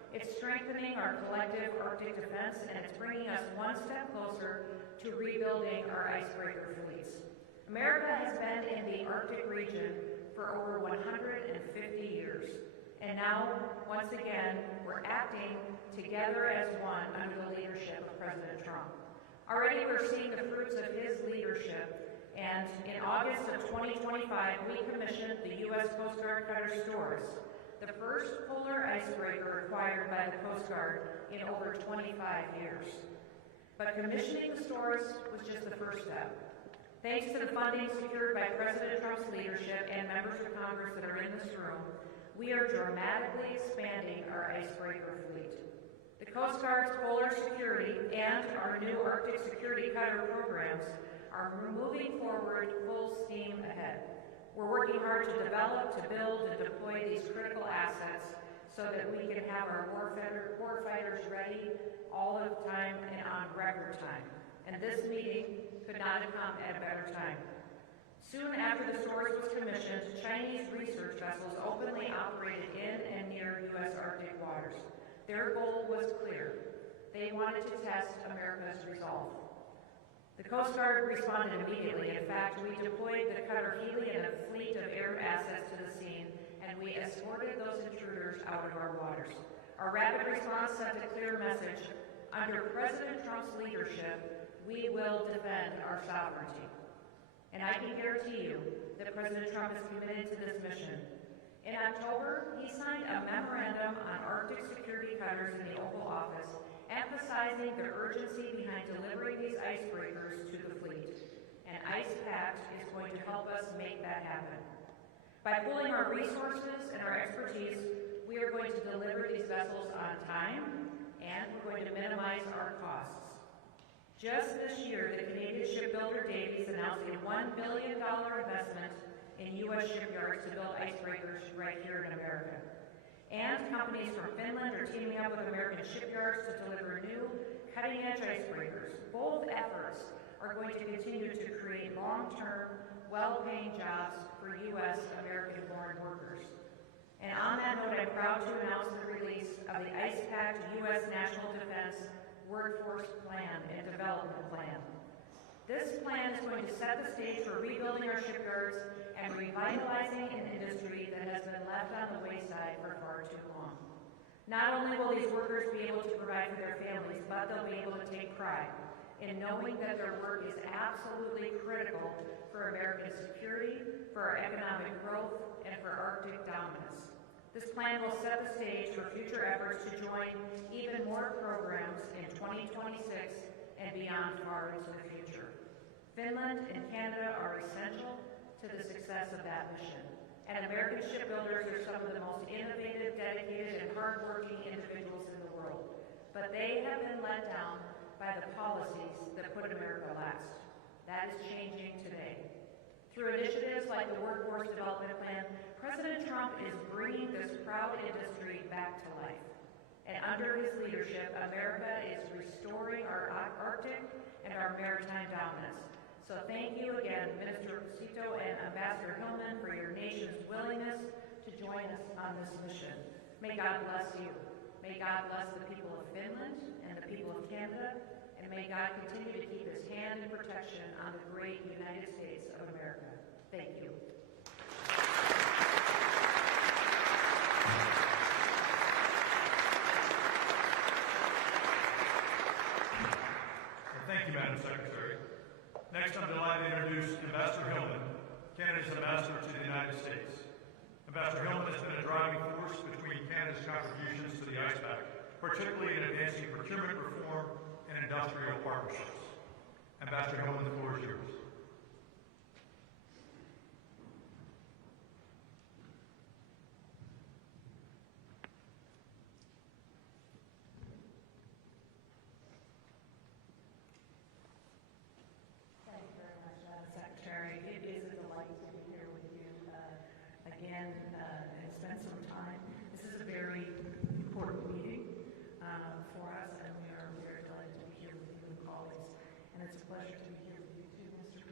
It's strengthening our collective Arctic defense, and it's bringing us one step closer to rebuilding our icebreaker fleets. America has been in the Arctic region for over 150 years, and now, once again, we're acting together as one under the leadership of President Trump. Already we're seeing the fruits of his leadership, and in August of 2025, we commissioned the U.S. Coast Guard cutter Storrs, the first polar icebreaker acquired by the Coast Guard in over 25 years. But commissioning the Storrs was just the first step. Thanks to the funding secured by President Trump's leadership and members of Congress that are in this room, we are dramatically expanding our icebreaker fleet. The Coast Guard's polar security and our new Arctic security cutter programs are moving forward full steam ahead. We're working hard to develop, to build, and deploy these critical assets so that we can have our warfighters ready all of the time and on record time. And this meeting could not have come at a better time. Soon after the Storrs was commissioned, Chinese research vessels openly operated in and near U.S. Arctic waters. Their goal was clear. They wanted to test America's resolve. The Coast Guard responded immediately. In fact, we deployed the cutter Hurley and a fleet of air assets to the scene, and we escorted those intruders out of our waters. Our rapid response sent a clear message. Under President Trump's leadership, we will defend our sovereignty. And I can guarantee you that President Trump is committed to this mission. In October, he signed a memorandum on Arctic security cutters in the Oval Office, emphasizing the urgency behind delivering these icebreakers to the fleet. And Pact is going to help us make that happen. By pooling our resources and our expertise, we are going to deliver these vessels on time, and we're going to minimize our costs. Just this year, the Canadian shipbuilder Davies announced a $1 billion investment in U.S. shipyards to build icebreakers right here in America. And companies from Finland are teaming up with American shipyards to deliver new, cutting-edge icebreakers. Both efforts are going to continue to create long-term, well-paying jobs for U.S. American-born workers. And on that note, I'm proud to announce the release of the Pact U.S. National Defense Workforce Plan and Development Plan. This plan is going to set the stage for rebuilding our shipyards and revitalizing an industry that has been left on the wayside for far too long. Not only will these workers be able to provide for their families, but they'll be able to take pride in knowing that their work is absolutely critical for American security, for our economic growth, and for Arctic dominance. This plan will set the stage for future efforts to join even more programs in 2026 and beyond far into the future. Finland and Canada are essential to the success of that mission. And American shipbuilders are some of the most innovative, dedicated, and hardworking individuals in the world. But they have been let down by the policies that put America last. That is changing today. Through initiatives like the Workforce Development Plan, President Trump is bringing this proud industry back to life. And under his leadership, America is restoring our Arctic and our maritime dominance. So thank you again, Minister Cito and Ambassador Hillman, for your nation's willingness to join us on this mission. May God bless you. May God bless the people of Finland and the people of Canada, and may God continue to keep his hand in protection on the great United States of America. Thank you. Thank you, Madam Secretary. Next, I'm delighted to introduce Ambassador Hillman, Canada's ambassador to the United States. Ambassador Hillman has been a driving force between Canada's contributions to the Pact, particularly in advancing procurement reform and industrial partnerships. Ambassador Hillman, the floor is yours. And spend some time. This is a very important meeting for us, and we are very delighted to be here with you and colleagues. And it's a pleasure to be here with you too, Mr.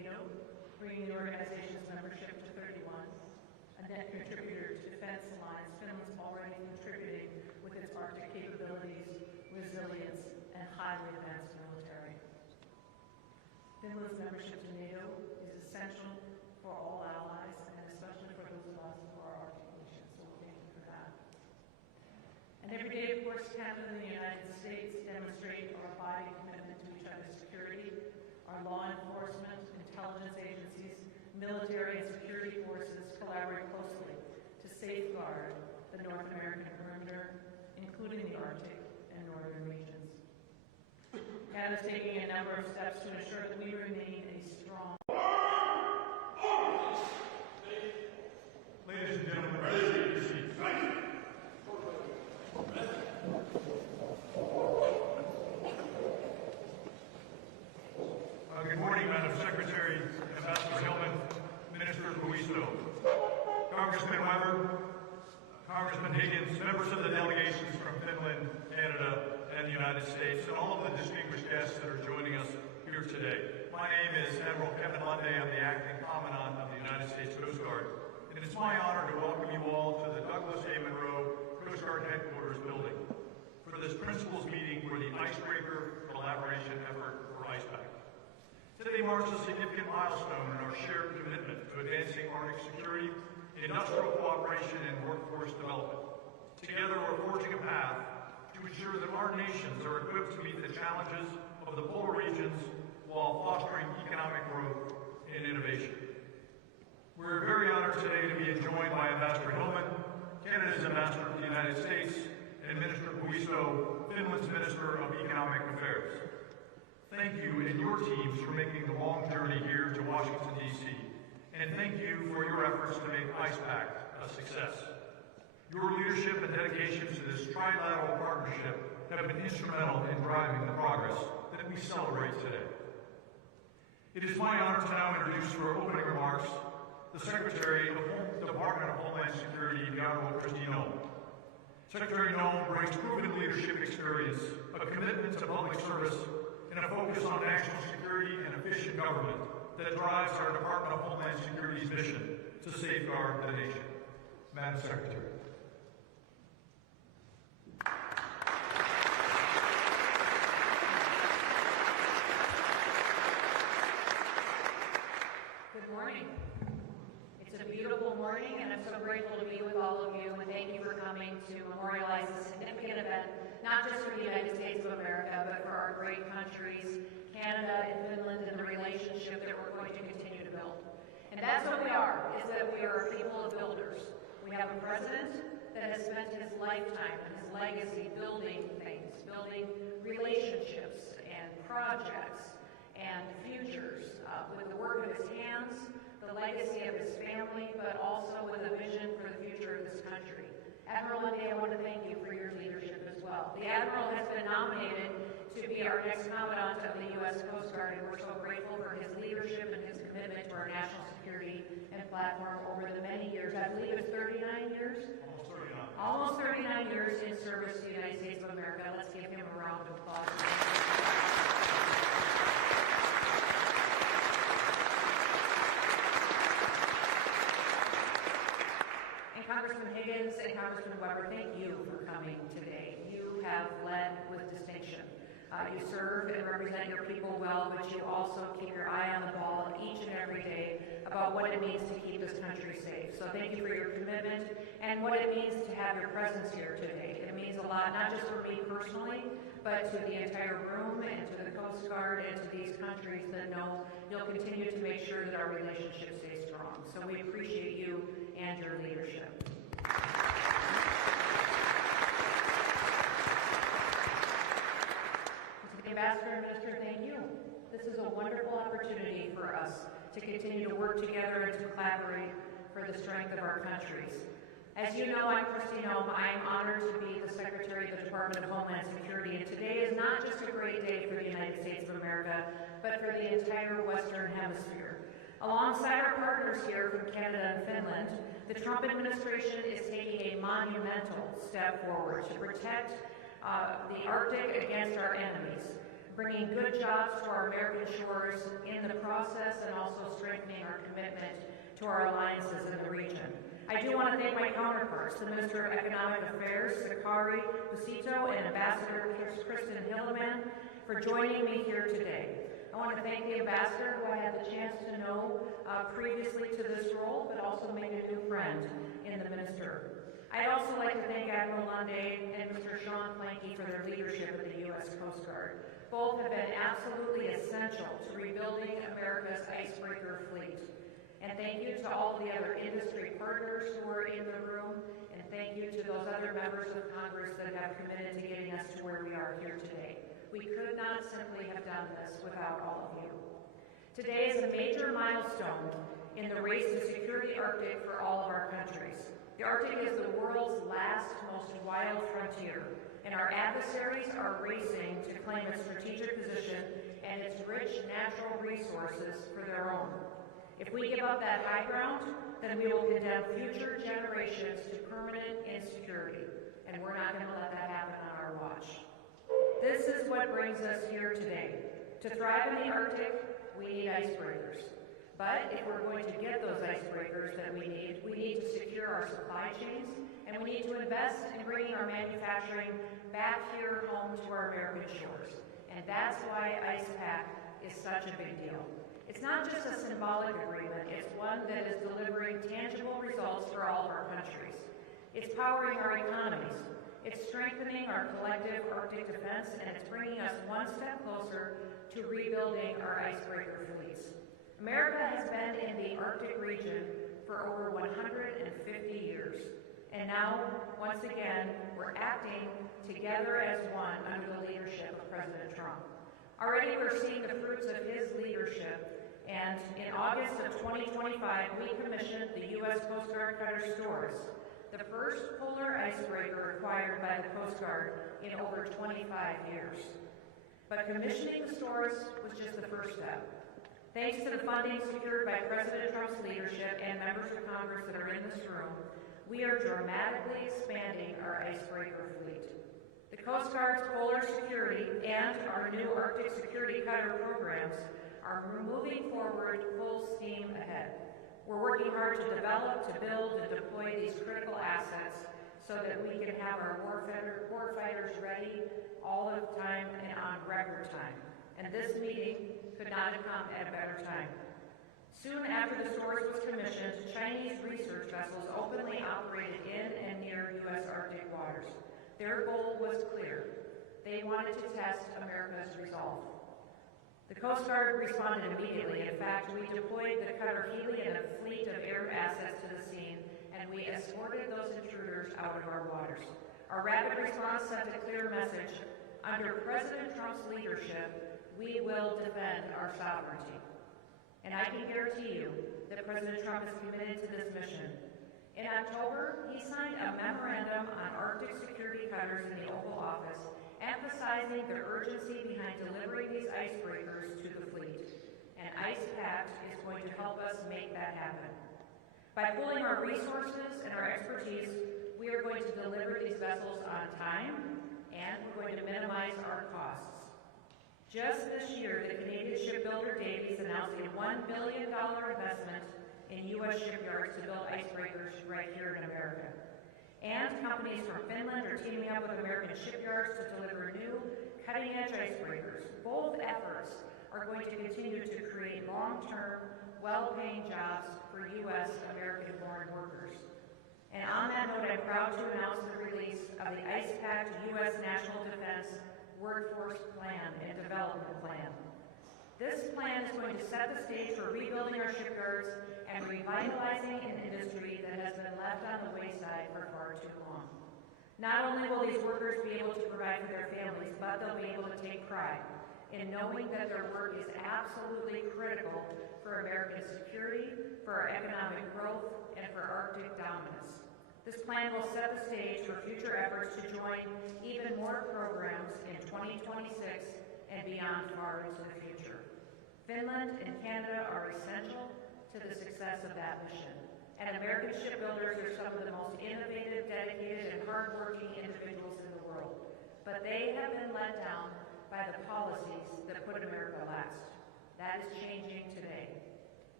Arctic capabilities, resilience, and highly advanced military. Finland's membership to NATO is essential for all allies, and especially for those of us who are Arctic nations, so thank you for that. And every day, of course, Canada and the United States demonstrate our abiding commitment to each other's security. Our law enforcement, intelligence agencies, military and security forces collaborate closely to safeguard the North American perimeter, including the Arctic and northern regions. Canada is taking a number of steps to ensure that we remain a strong. Ladies and gentlemen, please take your seats. Good morning, Madam Secretary, Ambassador Hillman, Minister Puisto, Congressman Weber, Congressman Higgins, members of the delegations from Finland, Canada, and the United States, and all of the distinguished guests that are joining us here today. My name is Admiral Kevin Lunday. I'm the Acting Commandant of the United States Coast Guard, and it's my honor to welcome you all to the Douglas A. Monroe Coast Guard Headquarters building for this principals meeting for the Icebreaker Collaboration Effort for Pact. Today marks a significant milestone in our shared commitment to advancing Arctic security, industrial cooperation, and workforce development. Together, we're forging a path to ensure that our nations are equipped to meet the challenges of the polar regions while fostering economic growth and innovation. We're very honored today to be joined by Ambassador Hillman, Canada's Ambassador to the United States, and Minister Puisto, Finland's Minister of Economic Affairs. Thank you and your teams for making the long journey here to Washington, D.C., and thank you for your efforts to make Pact a success. Your leadership and dedication to this trilateral partnership have been instrumental in driving the progress that we celebrate today. It is my honor to now introduce for opening remarks the Secretary of the Department of Homeland Security, the Honorable Kristi Noem. Secretary Noem brings proven leadership experience, a commitment to public service, and a focus on national security and efficient government that drives our Department of Homeland Security's mission to safeguard the nation. Madam Secretary. Good morning. It's a beautiful morning, and I'm so grateful to be with all of you, and thank you for coming to memorialize this significant event, not just for the United States of America, but for our great countries, Canada and Finland, and the relationship that we're going to continue to build. And that's what we are, is that we are a people of builders. We have a president that has spent his lifetime and his legacy building things, building relationships and projects and futures with the work of his hands, the legacy of his family, but also with a vision for the future of this country. Admiral Lunday, I want to thank you for your leadership as well. The Admiral has been nominated to be our next Commandant of the U.S. Coast Guard, and we're so grateful for his leadership and his commitment to our national security and platform over the many years. I believe it's 39 years? Almost 39 years in service to the United States of America. Let's give him a round of applause. Congressman Higgins and Congressman Weber, thank you for coming today. You have led with distinction. You serve and represent your people well, but you also keep your eye on the ball each and every day about what it means to keep this country safe. So thank you for your commitment and what it means to have your presence here today. It means a lot, not just for me personally, but to the entire room and to the Coast Guard and to these countries that know you'll continue to make sure that our relationship stays strong. So we appreciate you and your leadership. To the Ambassador and Minister, thank you. This is a wonderful opportunity for us to continue to work together and to collaborate for the strength of our countries. As you know, I'm Kristi Noem. I am honored to be the Secretary of the Department of Homeland Security, and today is not just a great day for the United States of America, but for the entire Western Hemisphere. Alongside our partners here from Canada and Finland, the Trump administration is taking a monumental step forward to protect the Arctic against our enemies, bringing good jobs to our American shores in the process and also strengthening our commitment to our alliances in the region. I do want to thank my counterparts, the Minister of Economic Affairs, Sakari Busito, and Ambassador Kristi Noem, for joining me here today. I want to thank the Ambassador, who I had the chance to know previously to this role, but also made a new friend in the Minister. I'd also like to thank Admiral Lunde and Mr. Sean Planky for their leadership of the U.S. Coast Guard. Both have been absolutely essential to rebuilding America's icebreaker fleet. And thank you to all the other industry partners who are in the room, and thank you to those other members of Congress that have committed to getting us to where we are here today. We could not simply have done this without all of you. Today is a major milestone in the race to secure the Arctic for all of our countries. The Arctic is the world's last, most wild frontier, and our adversaries are racing to claim its strategic position and its rich natural resources for their own. If we give up that high ground, then we will condemn future generations to permanent insecurity, and we're not going to let that happen on our watch. This is what brings us here today. To thrive in the Arctic, we need icebreakers. But if we're going to get those icebreakers that we need to secure our supply chains, and we need to invest in bringing our manufacturing back here home to our American shores. And that's why Pact is such a big deal. It's not just a symbolic agreement, it's one that is delivering tangible results for all of our countries. It's powering our economies, it's strengthening our collective Arctic defense, and it's bringing us one step closer to rebuilding our icebreaker fleets. America has been in the Arctic region for over 150 years, and now, once again, we're acting together as one under the leadership of President Trump. Already we're seeing the fruits of his leadership, and in August of 2025, we commissioned the U.S. Coast Guard cutter Stores, the first polar icebreaker acquired by the Coast Guard in over 25 years. But commissioning the Stores was just the first step. Thanks to the funding secured by President Trump's leadership and members of Congress that are in this room, we are dramatically expanding our icebreaker fleet. The Coast Guard's polar security and our new Arctic security cutter programs are moving forward full steam ahead. We're working hard to develop, to build, and deploy these critical assets so that we can have our warfighters ready all of the time and on record time. And this meeting could not have come at a better time. Soon after the Stores was commissioned, Chinese research vessels openly operated in and near U.S. Arctic waters. Their goal was clear. They wanted to test America's resolve. The Coast Guard responded immediately. In fact, we deployed the cutter Hurley and a fleet of air assets to the scene, and we escorted those intruders out of our waters. Our rapid response sent a clear message. Under President Trump's leadership, we will defend our sovereignty. And I can guarantee you that President Trump is committed to this mission. In October, he signed a memorandum on Arctic security cutters in the Oval Office, emphasizing the urgency behind delivering these icebreakers to the fleet. And Pact is going to help us make that happen. By pooling our resources and our expertise, we are going to deliver these vessels on time, and we're going to minimize our costs. Just this year, the Canadian shipbuilder Davies announced a $1 billion investment in U.S. shipyards to build icebreakers right here in America. And companies from Finland are teaming up with American shipyards to deliver new, cutting-edge icebreakers. Both efforts are going to continue to create long-term, well-paying jobs for U.S. American-born workers. And on that note, I'm proud to announce the release of the Pact U.S. National Defense Workforce Plan and Development Plan. This plan is going to set the stage for rebuilding our shipyards and revitalizing an industry that has been left on the wayside for far too long. Not only will these workers be able to provide for their families, but they'll be able to take pride in knowing that their work is absolutely critical for American security, for our economic growth, and for Arctic dominance. This plan will set the stage for future efforts to join even more programs in 2026 and beyond far into the future. Finland and Canada are essential to the success of that mission. And American shipbuilders are some of the most innovative, dedicated, and hardworking individuals in the world. But they have been let down by the policies that put America last. That is changing today.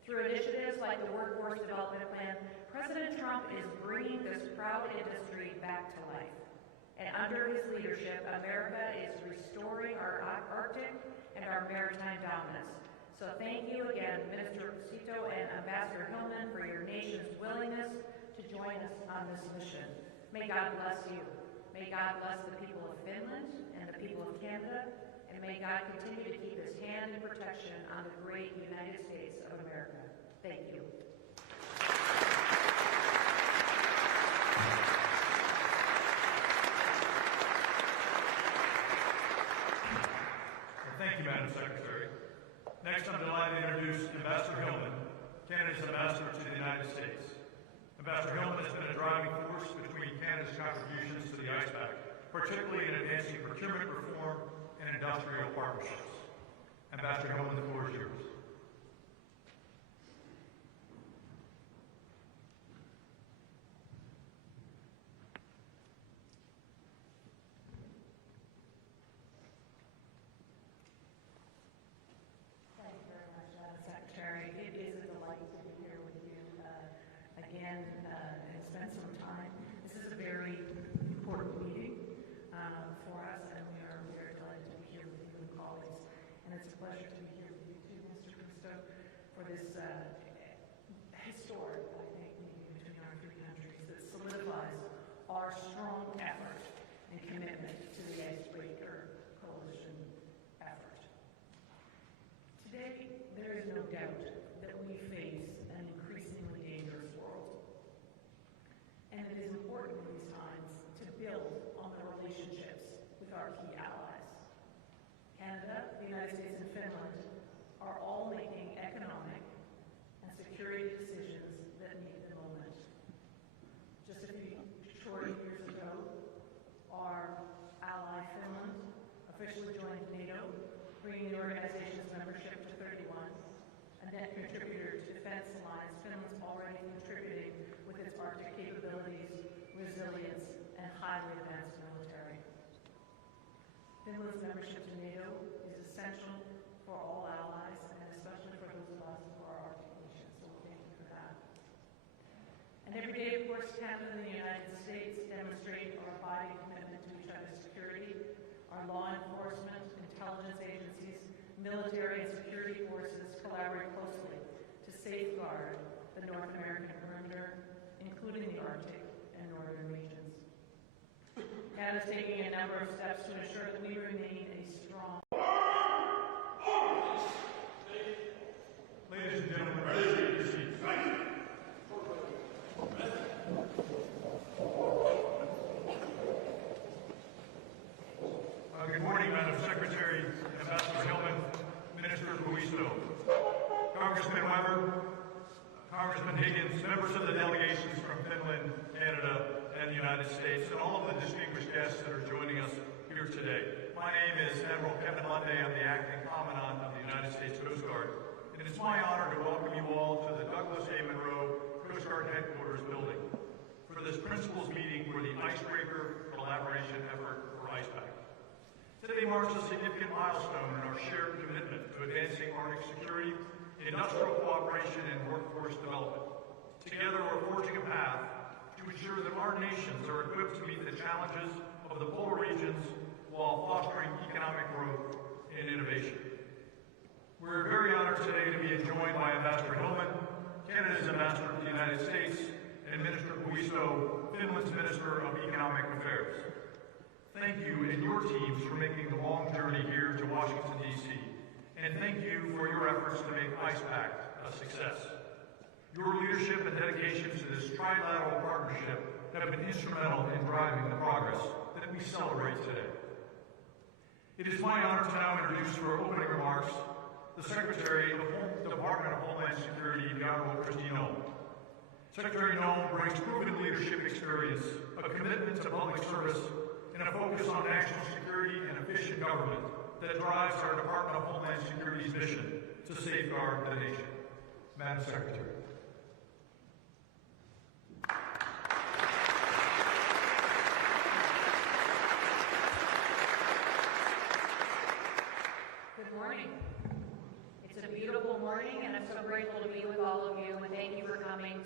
Through initiatives like the Workforce Development Plan, President Trump is bringing this proud industry back to life. And under his leadership, America is restoring our Arctic and our maritime dominance. So thank you again, Minister Cito and Ambassador Hillman, for your nation's willingness to join us on this mission. May God bless you. May God bless the people of Finland and the people of Canada, and may God continue to keep his hand in protection on the great United States of America. Thank you. Thank you, Madam Secretary. Next, I'm delighted to introduce Ambassador Hillman, Canada's ambassador to the United States. Ambassador Hillman has been a driving force between Canada's contributions to the ICE Pact, particularly in advancing procurement reform and industrial partnerships. Ambassador Hillman, the floor is yours. And spend some time. This is a very important meeting for us, and we are very delighted to be here with you and colleagues. And it's a pleasure to be here with you too, Mr. Kristo, for this historic, I think, meeting between our three countries that solidifies our strong effort and commitment to the Icebreaker Coalition effort. Today, there is no doubt that we face an increasingly dangerous world. And it is important in these times to build on the relationships with our key allies. Canada, the United States, and Finland are all making economic and security decisions that meet the moment. Just a few short years ago, our ally Finland officially joined NATO, bringing the organization's membership to 31. A net contributor to Defense Alliance, Finland's already contributing with its Arctic capabilities, resilience, and highly advanced military. Finland's membership to NATO is essential for all allies, and especially for those of us who are Arctic nations, so thank you for that. And every day, of course, Canada and the United States demonstrate our abiding commitment to each other's security. Our law enforcement, intelligence agencies, military and security forces collaborate closely to safeguard the North American perimeter, including the Arctic and northern regions. Canada is taking a number of steps to ensure that we remain a strong. Ladies and gentlemen, please take your seats. Good morning, Madam Secretary, Ambassador Hillman, Minister Buisto, Congressman Weber, Congressman Higgins, members of the delegations from Finland, Canada, and the United States, and all of the distinguished guests that are joining us here today. My name is Admiral Kevin Lunday. I'm the Acting Commandant of the United States Coast Guard, and it's my honor to welcome you all to the Douglas A. Monroe Coast Guard Headquarters building for this principals meeting for the Icebreaker Collaboration Effort, or ICEPAC. Today marks a significant milestone in our shared commitment to advancing Arctic security, industrial cooperation, and workforce development. Together, we're forging a path to ensure that our nations are equipped to meet the challenges of the polar regions while fostering economic growth and innovation. We're very honored today to be joined by Ambassador Hillman, Canada's ambassador to the United States, and Minister Buisto, Finland's Minister of Economic Affairs. Thank you and your teams for making the long journey here to Washington, D.C., and thank you for your efforts to make ICEPAC a success. Your leadership and dedication to this trilateral partnership have been instrumental in driving the progress that we celebrate today. It is my honor to now introduce for opening remarks the Secretary of the Department of Homeland Security, the Honorable Kristi Noem. Secretary Noem brings proven leadership experience, a commitment to public service, and a focus on national security and efficient government that drives our Department of Homeland Security's mission to safeguard the nation. Madam Secretary. Good morning. It's a beautiful morning, and I'm so grateful to be with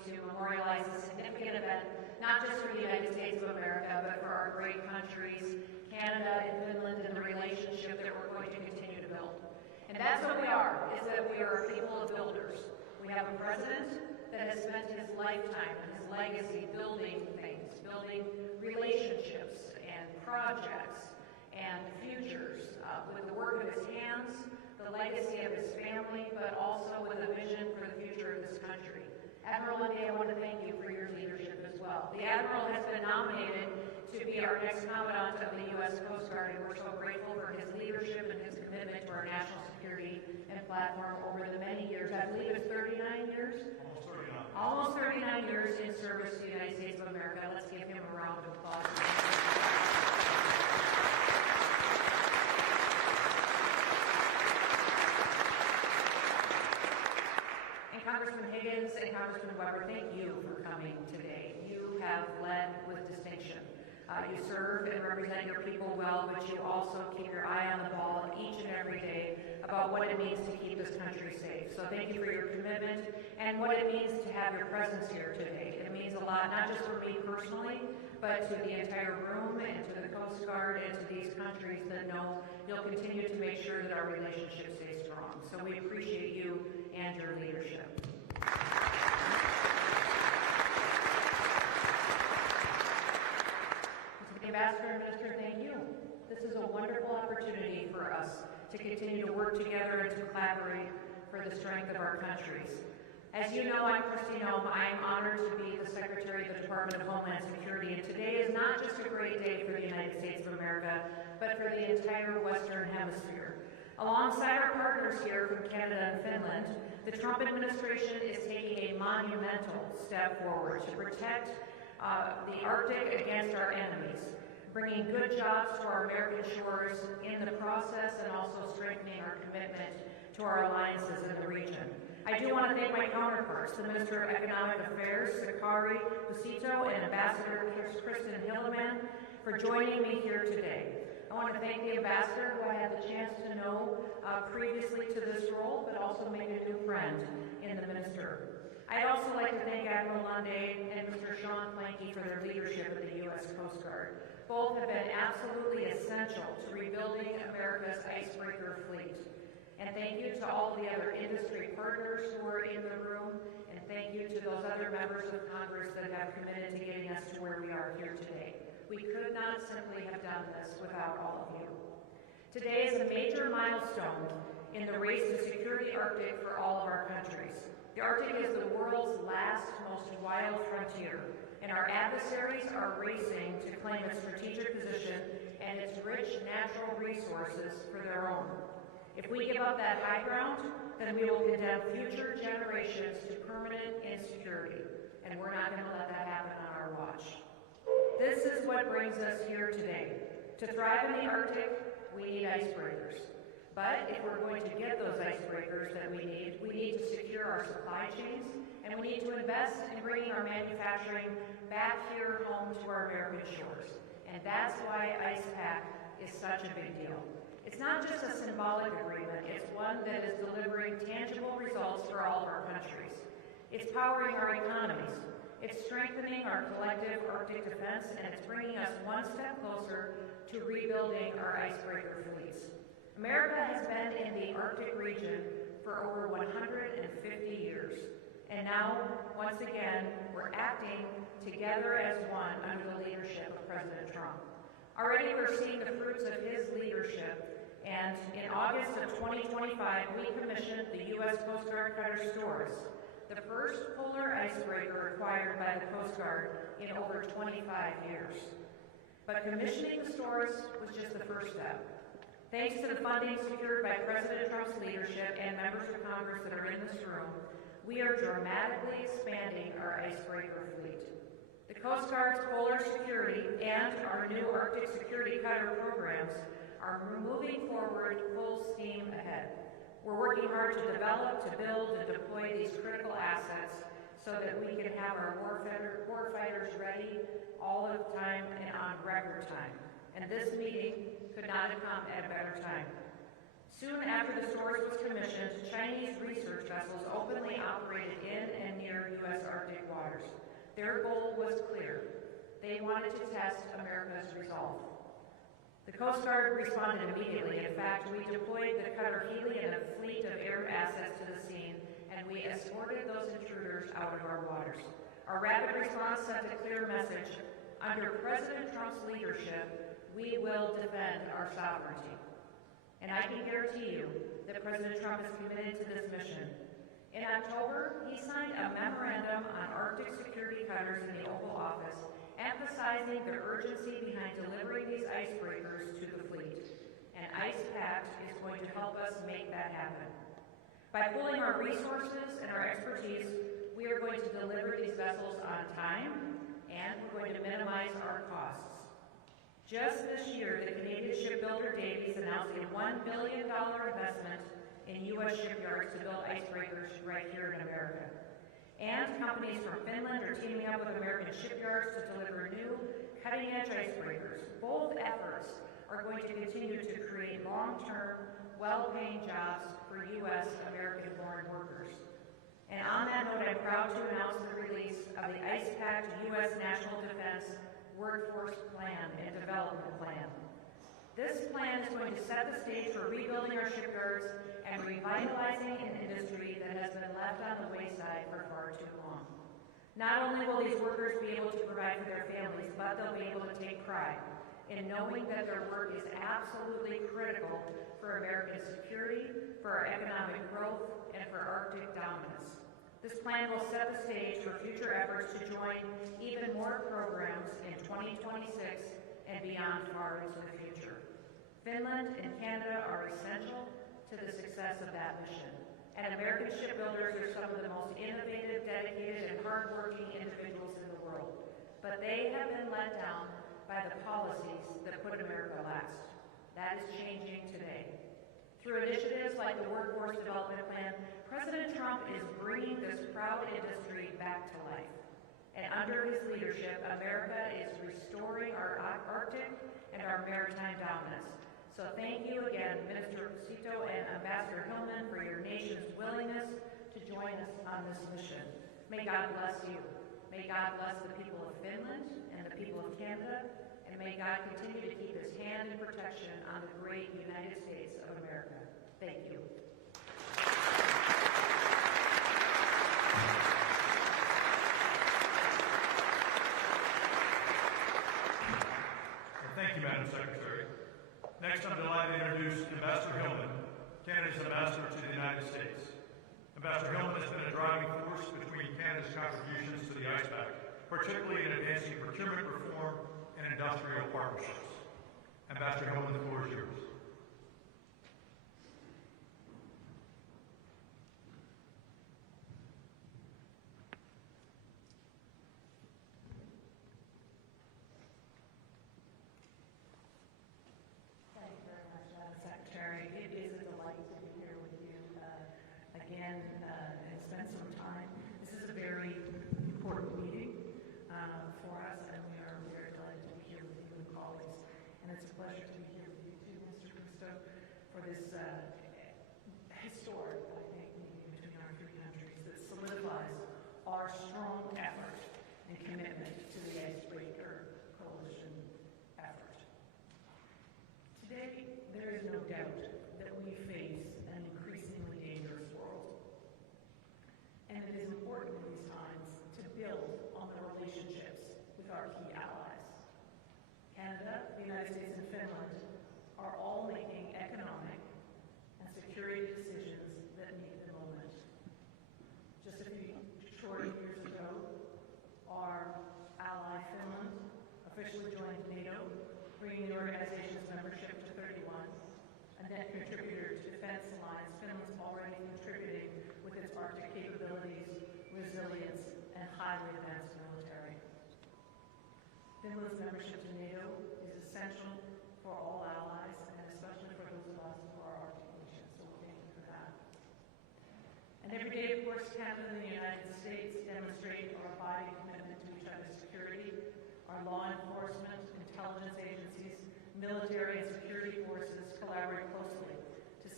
to memorialize a significant event, not just for the United States of America, but for our great countries, Canada and Finland, and the relationship that we're going to continue to build. And that's what we are, is that we are a people of builders. We have a president that has spent his lifetime and his legacy building things, building relationships and projects and futures with the work of his hands, the legacy of his family, but also with a vision for the future of this country. Admiral Lundy, I want to thank you for your leadership as well. The Admiral has been nominated to be our next Commandant of the U.S. Coast Guard, and we're so grateful for his leadership and his commitment to our national security and platform over the many years. I believe it's 39 years? Almost 39 years in service to the United States of America. Let's give him a round of applause. And Congressman Higgins and Congressman Weber, thank you for coming today. You have led with distinction. You serve and represent your people well, but you also keep your eye on the ball each and every day about what it means to keep this country safe. So thank you for your commitment and what it means to have your presence here today. It means a lot, not just for me personally, but to the entire room and to the Coast Guard and to these countries that know you'll continue to make sure that our relationship stays strong. So we appreciate you and your leadership. Ambassador and Minister, thank you. This is a wonderful opportunity for us to continue to work together and to collaborate for the strength of our countries. As you know, I'm Kristi Noem. I am honored to be the Secretary of the Department of Homeland Security, and today is not just a great day for the United States of America, but for the entire Western Hemisphere. Alongside our partners here from Canada and Finland, the Trump administration is taking a monumental step forward to protect the Arctic against our enemies, bringing good jobs to our American shores in the process, and also strengthening our commitment to our alliances in the region. I do want to thank my counterparts, the Minister of Economic Affairs, Sakari Busito, and Ambassador Kristen Hilleman, for joining me here today. I want to thank the Ambassador, who I had the chance to know previously to this role, but also made a new friend in the Minister. I'd also like to thank Admiral Lundy and Mr. Sean Planky for their leadership of the U.S. Coast Guard. Both have been absolutely essential to rebuilding America's icebreaker fleet. And thank you to all the other industry partners who are in the room, and thank you to those other members of Congress that have committed to getting us to where we are here today. We could not simply have done this without all of you. Today is a major milestone in the race to secure the Arctic for all of our countries. The Arctic is the world's last, most wild frontier, and our adversaries are racing to claim its strategic position and its rich natural resources for their own. If we give up that high ground, then we will condemn future generations to permanent insecurity, and we're not going to let that happen on our watch. This is what brings us here today. To thrive in the Arctic, we need icebreakers. But if we're going to get those icebreakers that we need to secure our supply chains, and we need to invest in bringing our manufacturing back here home to our American shores. And that's why IcePact is such a big deal. It's not just a symbolic agreement, it's one that is delivering tangible results for all of our countries. It's powering our economies, it's strengthening our collective Arctic defense, and it's bringing us one step closer to rebuilding our icebreaker fleets. America has been in the Arctic region for over 150 years. And now, once again, we're acting together as one under the leadership of President Trump. Already we're seeing the fruits of his leadership, and in August of 2025, we commissioned the U.S. Coast Guard Cutter Stores, the first polar icebreaker acquired by the Coast Guard in over 25 years. But commissioning the stores was just the first step. Thanks to the funding secured by President Trump's leadership and members of Congress that are in this room, we are dramatically expanding our icebreaker fleet. The Coast Guard's polar security and our new Arctic security cutter programs are moving forward full steam ahead. We're working hard to develop, to build, and deploy these critical assets so that we can have our warfighters ready all of the time and on record time. And this meeting could not have come at a better time. Soon after the source was commissioned, Chinese research vessels openly operated in and near U.S. Arctic waters. Their goal was clear. They wanted to test America's resolve. The Coast Guard responded immediately. In fact, we deployed the cutter Hurley and a fleet of air assets to the scene, and we escorted those intruders out of our waters. Our rapid response sent a clear message. Under President Trump's leadership, we will defend our sovereignty. And I can guarantee you that President Trump is committed to this mission. In October, he signed a memorandum on Arctic security cutters in the Oval Office, emphasizing the urgency behind delivering these icebreakers to the fleet. And Pact is going to help us make that happen. By pooling our resources and our expertise, we are going to deliver these vessels on time, and we're going to minimize our costs. Just this year, the Canadian shipbuilder Davies announced a $1 billion investment in U.S. shipyards to build icebreakers right here in America. And companies from Finland are teaming up with American shipyards to deliver new, cutting-edge icebreakers. Both efforts are going to continue to create long-term, well-paying jobs for U.S. American-born workers. And on that note, I'm proud to announce the release of the Pact U.S. National Defense Workforce Plan and Development Plan. This plan is going to set the stage for rebuilding our shipyards and revitalizing an industry that has been left on the wayside for far too long. Not only will these workers be able to provide for their families, but they'll be able to take pride in knowing that their work is absolutely critical for American security, for our economic growth, and for Arctic dominance. This plan will set the stage for future efforts to join even more programs in 2026 and beyond far into the future. Finland and Canada are essential to the success of that mission. And American shipbuilders are some of the most innovative, dedicated, and hardworking individuals in the world. But they have been let down by the policies that put America last. That is changing today. Through initiatives like the Workforce Development Plan, President Trump is bringing this proud industry back to life. And under his leadership, America is restoring our Arctic and our maritime dominance. So thank you again, Minister Cito and Ambassador Hillman, for your nation's willingness to join us on this mission. May God bless you. May God bless the people of Finland and the people of Canada, and may God continue to keep his hand in protection on the great United States of America. Thank you. Thank you, Madam Secretary. Next, I'm delighted to introduce Ambassador Hillman, Canada's ambassador to the United States. Ambassador Hillman has been a driving force between Canada's contributions to the Pact, particularly in advancing procurement reform and industrial partnerships. Ambassador Hillman, the floor is yours. Historic, I think, meeting between our three countries that solidifies our strong effort and commitment to the Icebreaker Coalition effort. Today, there is no doubt that we face an increasingly dangerous world. And it is important in these times to build on the relationships with our key allies. Canada, the United States, and Finland are all making economic and security decisions that meet the moment. Just a few short years ago, our ally Finland officially joined NATO, bringing the organization's membership to 31. A net contributor to Defense Alliance, Finland's already contributing with its Arctic capabilities, resilience, and highly advanced military. Finland's membership to NATO is essential for all allies, and especially for those of us who are Arctic nations, so thank you for that. And every day, of course, Canada and the United States demonstrate our abiding commitment to each other's security. Our law enforcement, intelligence agencies, military and security forces collaborate closely to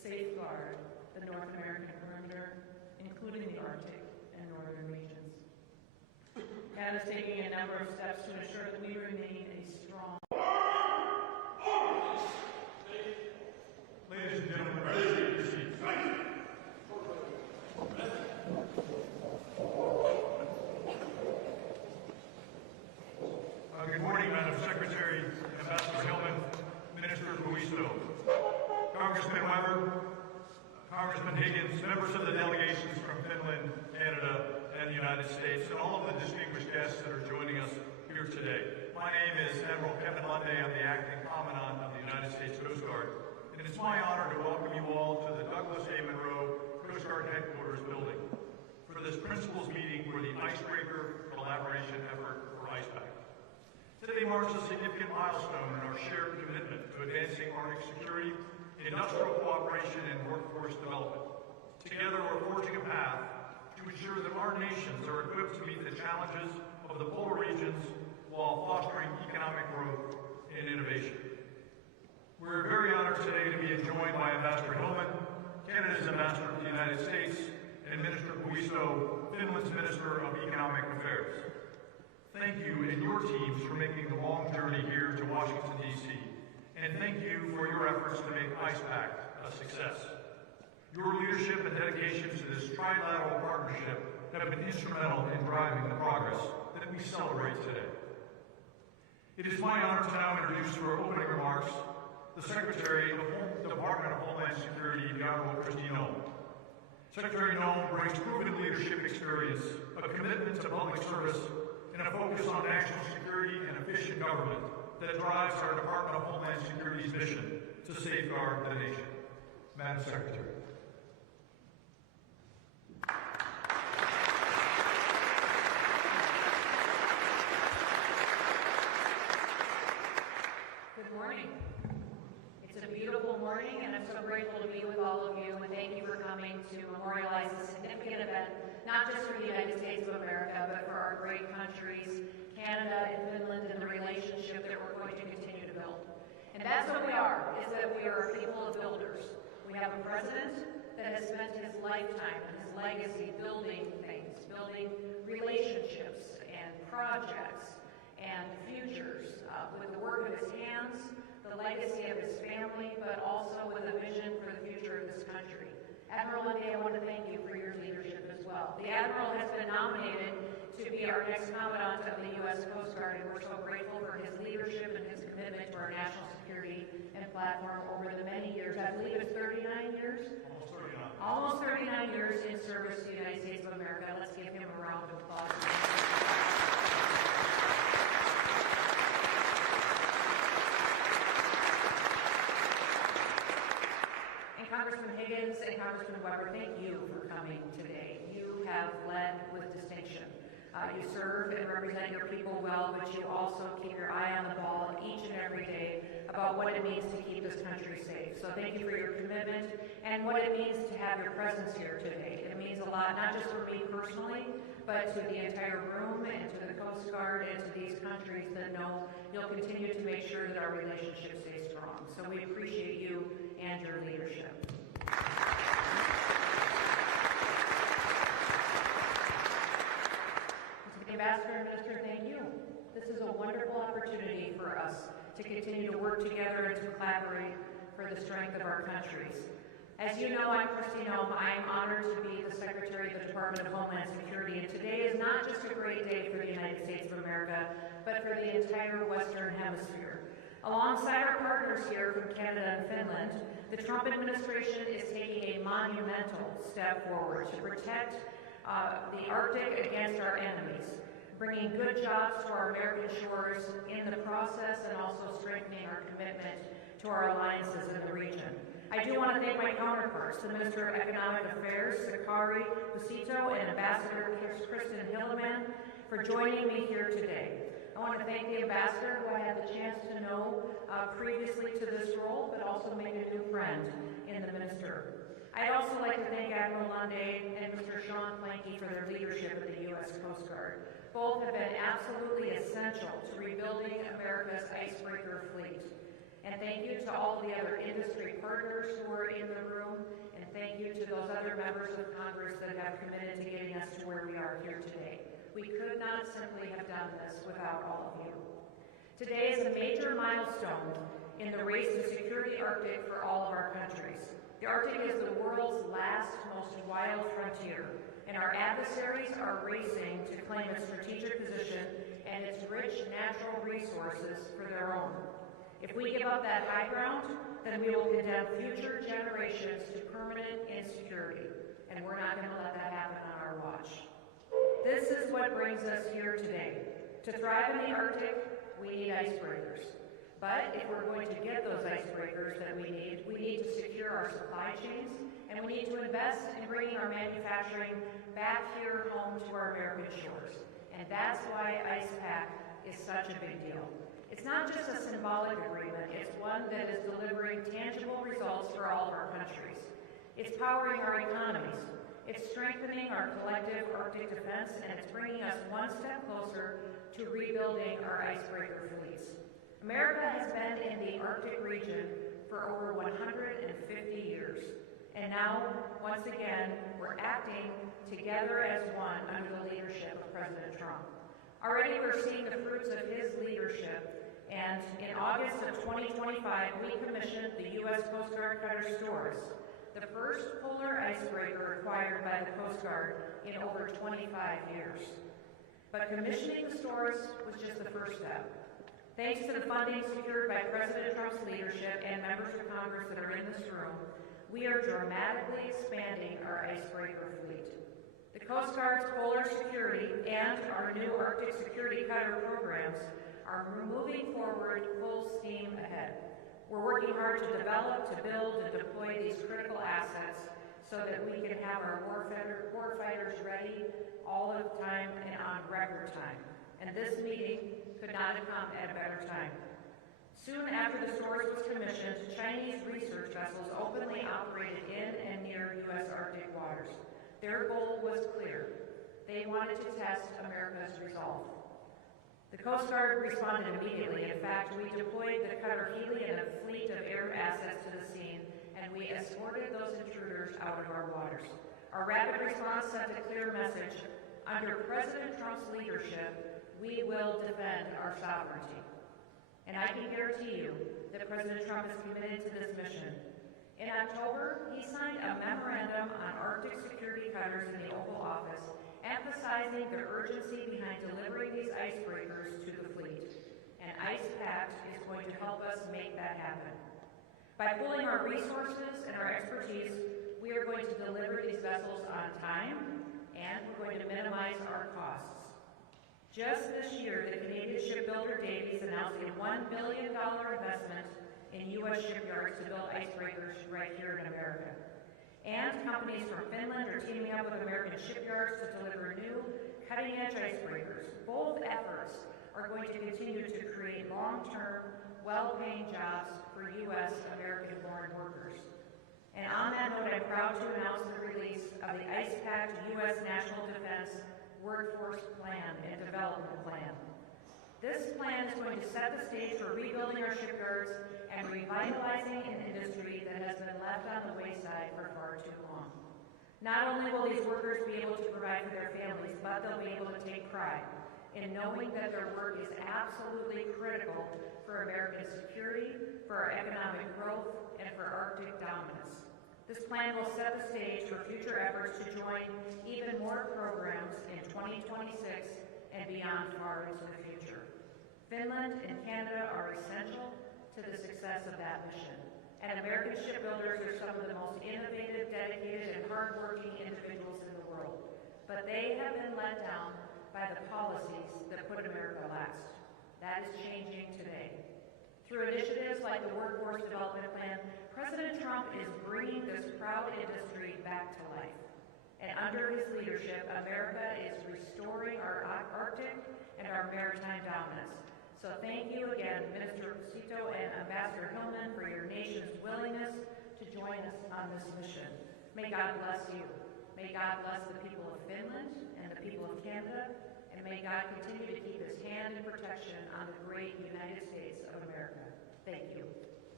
safeguard the North American perimeter, including the Arctic and northern regions. Canada is taking a number of steps to ensure that we remain a strong. Ladies and gentlemen, please take your seats. Good morning, Madam Secretary, Ambassador Hillman, Minister Buisto, Congressman Weber, Congressman Higgins, members of the delegations from Finland, Canada, and the United States, and all of the distinguished guests that are joining us here today. My name is Admiral Kevin Lunde. I'm the Acting Commandant of the United States Coast Guard, and it's my honor to welcome you all to the Douglas A. Monroe Coast Guard Headquarters building for this principals meeting for the Icebreaker Collaboration Effort for IcePact. Today marks a significant milestone in our shared commitment to advancing Arctic security, industrial cooperation, and workforce development. Together, we're forging a path to ensure that our nations are equipped to meet the challenges of the polar regions while fostering economic growth and innovation. We're very honored today to be joined by Ambassador Hillman, Canada's ambassador to the United States, and Minister Buisto, Finland's Minister of Economic Affairs. Thank you and your teams for making the long journey here to Washington, D.C., and thank you for your efforts to make IcePact a success. Your leadership and dedication to this trilateral partnership have been instrumental in driving the progress that we celebrate today. It is my honor to now introduce for opening remarks the Secretary of the Department of Homeland Security, the Honorable Kristi Noem. Secretary Noem brings proven leadership experience, a commitment to public service, and a focus on national security and efficient government that drives our Department of Homeland Security's mission to safeguard the nation. Madam Secretary. Good morning. It's a beautiful morning, and I'm so grateful to be with all of you, and thank you for coming to memorialize this significant event, not just for the United States of America, but for our great countries, Canada and Finland, and the relationship that we're going to continue to build. And that's what we are, is that we are a people of builders. We have a president that has spent his lifetime and his legacy building things, building relationships and projects and futures with the work of his hands, the legacy of his family, but also with a vision for the future of this country. Admiral Lunde, I want to thank you for your leadership as well. The Admiral has been nominated to be our next Commandant of the U.S. Coast Guard, and we're so grateful for his leadership and his commitment to our national security and platform over the many years. I believe it's 39 years? Almost 39 years in service to the United States of America. Let's give him a round of applause. And Congressman Higgins and Congressman Weber, thank you for coming today. You have led with distinction. You serve and represent your people well, but you also keep your eye on the ball each and every day about what it means to keep this country safe. So thank you for your commitment and what it means to have your presence here today. It means a lot, not just for me personally, but to the entire room and to the Coast Guard and to these countries that know you'll continue to make sure that our relationship stays strong. So we appreciate you and your leadership. Ambassador and Minister, thank you. This is a wonderful opportunity for us to continue to work together and to collaborate for the strength of our countries. As you know, I'm Kristi Noem. I am honored to be the Secretary of the Department of Homeland Security, and today is not just a great day for the United States of America, but for the entire Western Hemisphere. Alongside our partners here from Canada and Finland, the Trump administration is taking a monumental step forward to protect the Arctic against our enemies, bringing good jobs to our American shores in the process and also strengthening our commitment to our alliances in the region. I do want to thank my counterparts, the Minister of Economic Affairs, Sakari Busito, and Ambassador Kristi Noem, for joining me here today. I want to thank the Ambassador, who I had the chance to know previously to this role, but also made a new friend in the Minister. I'd also like to thank Admiral Lunde and Mr. Sean Planky for their leadership of the U.S. Coast Guard. Both have been absolutely essential to rebuilding America's icebreaker fleet. And thank you to all the other industry partners who are in the room, and thank you to those other members of Congress that have committed to getting us to where we are here today. We could not simply have done this without all of you. Today is a major milestone in the race to secure the Arctic for all of our countries. The Arctic is the world's last, most wild frontier, and our adversaries are racing to claim its strategic position and its rich natural resources for their own. If we give up that high ground, then we will condemn future generations to permanent insecurity, and we're not going to let that happen on our watch. This is what brings us here today. To thrive in the Arctic, we need icebreakers. But if we're going to get those icebreakers that we need to secure our supply chains, and we need to invest in bringing our manufacturing back here home to our American shores. And that's why Pact is such a big deal. It's not just a symbolic agreement, it's one that is delivering tangible results for all of our countries. It's powering our economies, it's strengthening our collective Arctic defense, and it's bringing us one step closer to rebuilding our icebreaker fleets. America has been in the Arctic region for over 150 years, and now, once again, we're acting together as one under the leadership of President Trump. Already we're seeing the fruits of his leadership, and in August of 2025, we commissioned the U.S. Coast Guard Cutter Stores, the first polar icebreaker acquired by the Coast Guard in over 25 years. But commissioning the stores was just the first step. Thanks to the funding secured by President Trump's leadership and members of Congress that are in this room, we are dramatically expanding our icebreaker fleet. The Coast Guard's polar security and our new Arctic security cutter programs are moving forward full steam ahead. We're working hard to develop, to build, and deploy these critical assets so that we can have our warfighters ready all of the time and on record time. And this meeting could not have come at a better time. Soon after the stores was commissioned, Chinese research vessels openly operated in and near U.S. Arctic waters. Their goal was clear. They wanted to test America's resolve. The Coast Guard responded immediately. In fact, we deployed the cutter Hurley and a fleet of air assets to the scene, and we escorted those intruders out of our waters. Our rapid response sent a clear message. Under President Trump's leadership, we will defend our sovereignty. And I can guarantee you that President Trump is committed to this mission. In October, he signed a memorandum on Arctic security cutters in the Oval Office, emphasizing the urgency behind delivering these icebreakers to the fleet. And Pact is going to help us make that happen. By pooling our resources and our expertise, we are going to deliver these vessels on time, and we're going to minimize our costs. Just this year, the Canadian shipbuilder Davies announced a $1 billion investment in U.S. shipyards to build icebreakers right here in America. And companies from Finland are teaming up with American shipyards to deliver new, cutting-edge icebreakers. Both efforts are going to continue to create long-term, well-paying jobs for U.S. American-born workers. And on that note, I'm proud to announce the release of the Pact U.S. National Defense Workforce Plan and Development Plan. This plan is going to set the stage for rebuilding our shipyards and revitalizing an industry that has been left on the wayside for far too long. Not only will these workers be able to provide for their families, but they'll be able to take pride in knowing that their work is absolutely critical for American security, for our economic growth, and for Arctic dominance. This plan will set the stage for future efforts to join even more programs in 2026 and beyond far into the future. Finland and Canada are essential to the success of that mission. And American shipbuilders are some of the most innovative, dedicated, and hardworking individuals in the world. But they have been let down by the policies that put America last. That is changing today. Through initiatives like the Workforce Development Plan, President Trump is bringing this proud industry back to life. And under his leadership, America is restoring our Arctic and our maritime dominance. So thank you again, Minister Cito and Ambassador Hillman, for your nation's willingness to join us on this mission. May God bless you. May God bless the people of Finland and the people of Canada, and may God continue to keep his hand in protection on the great United States of America. Thank you.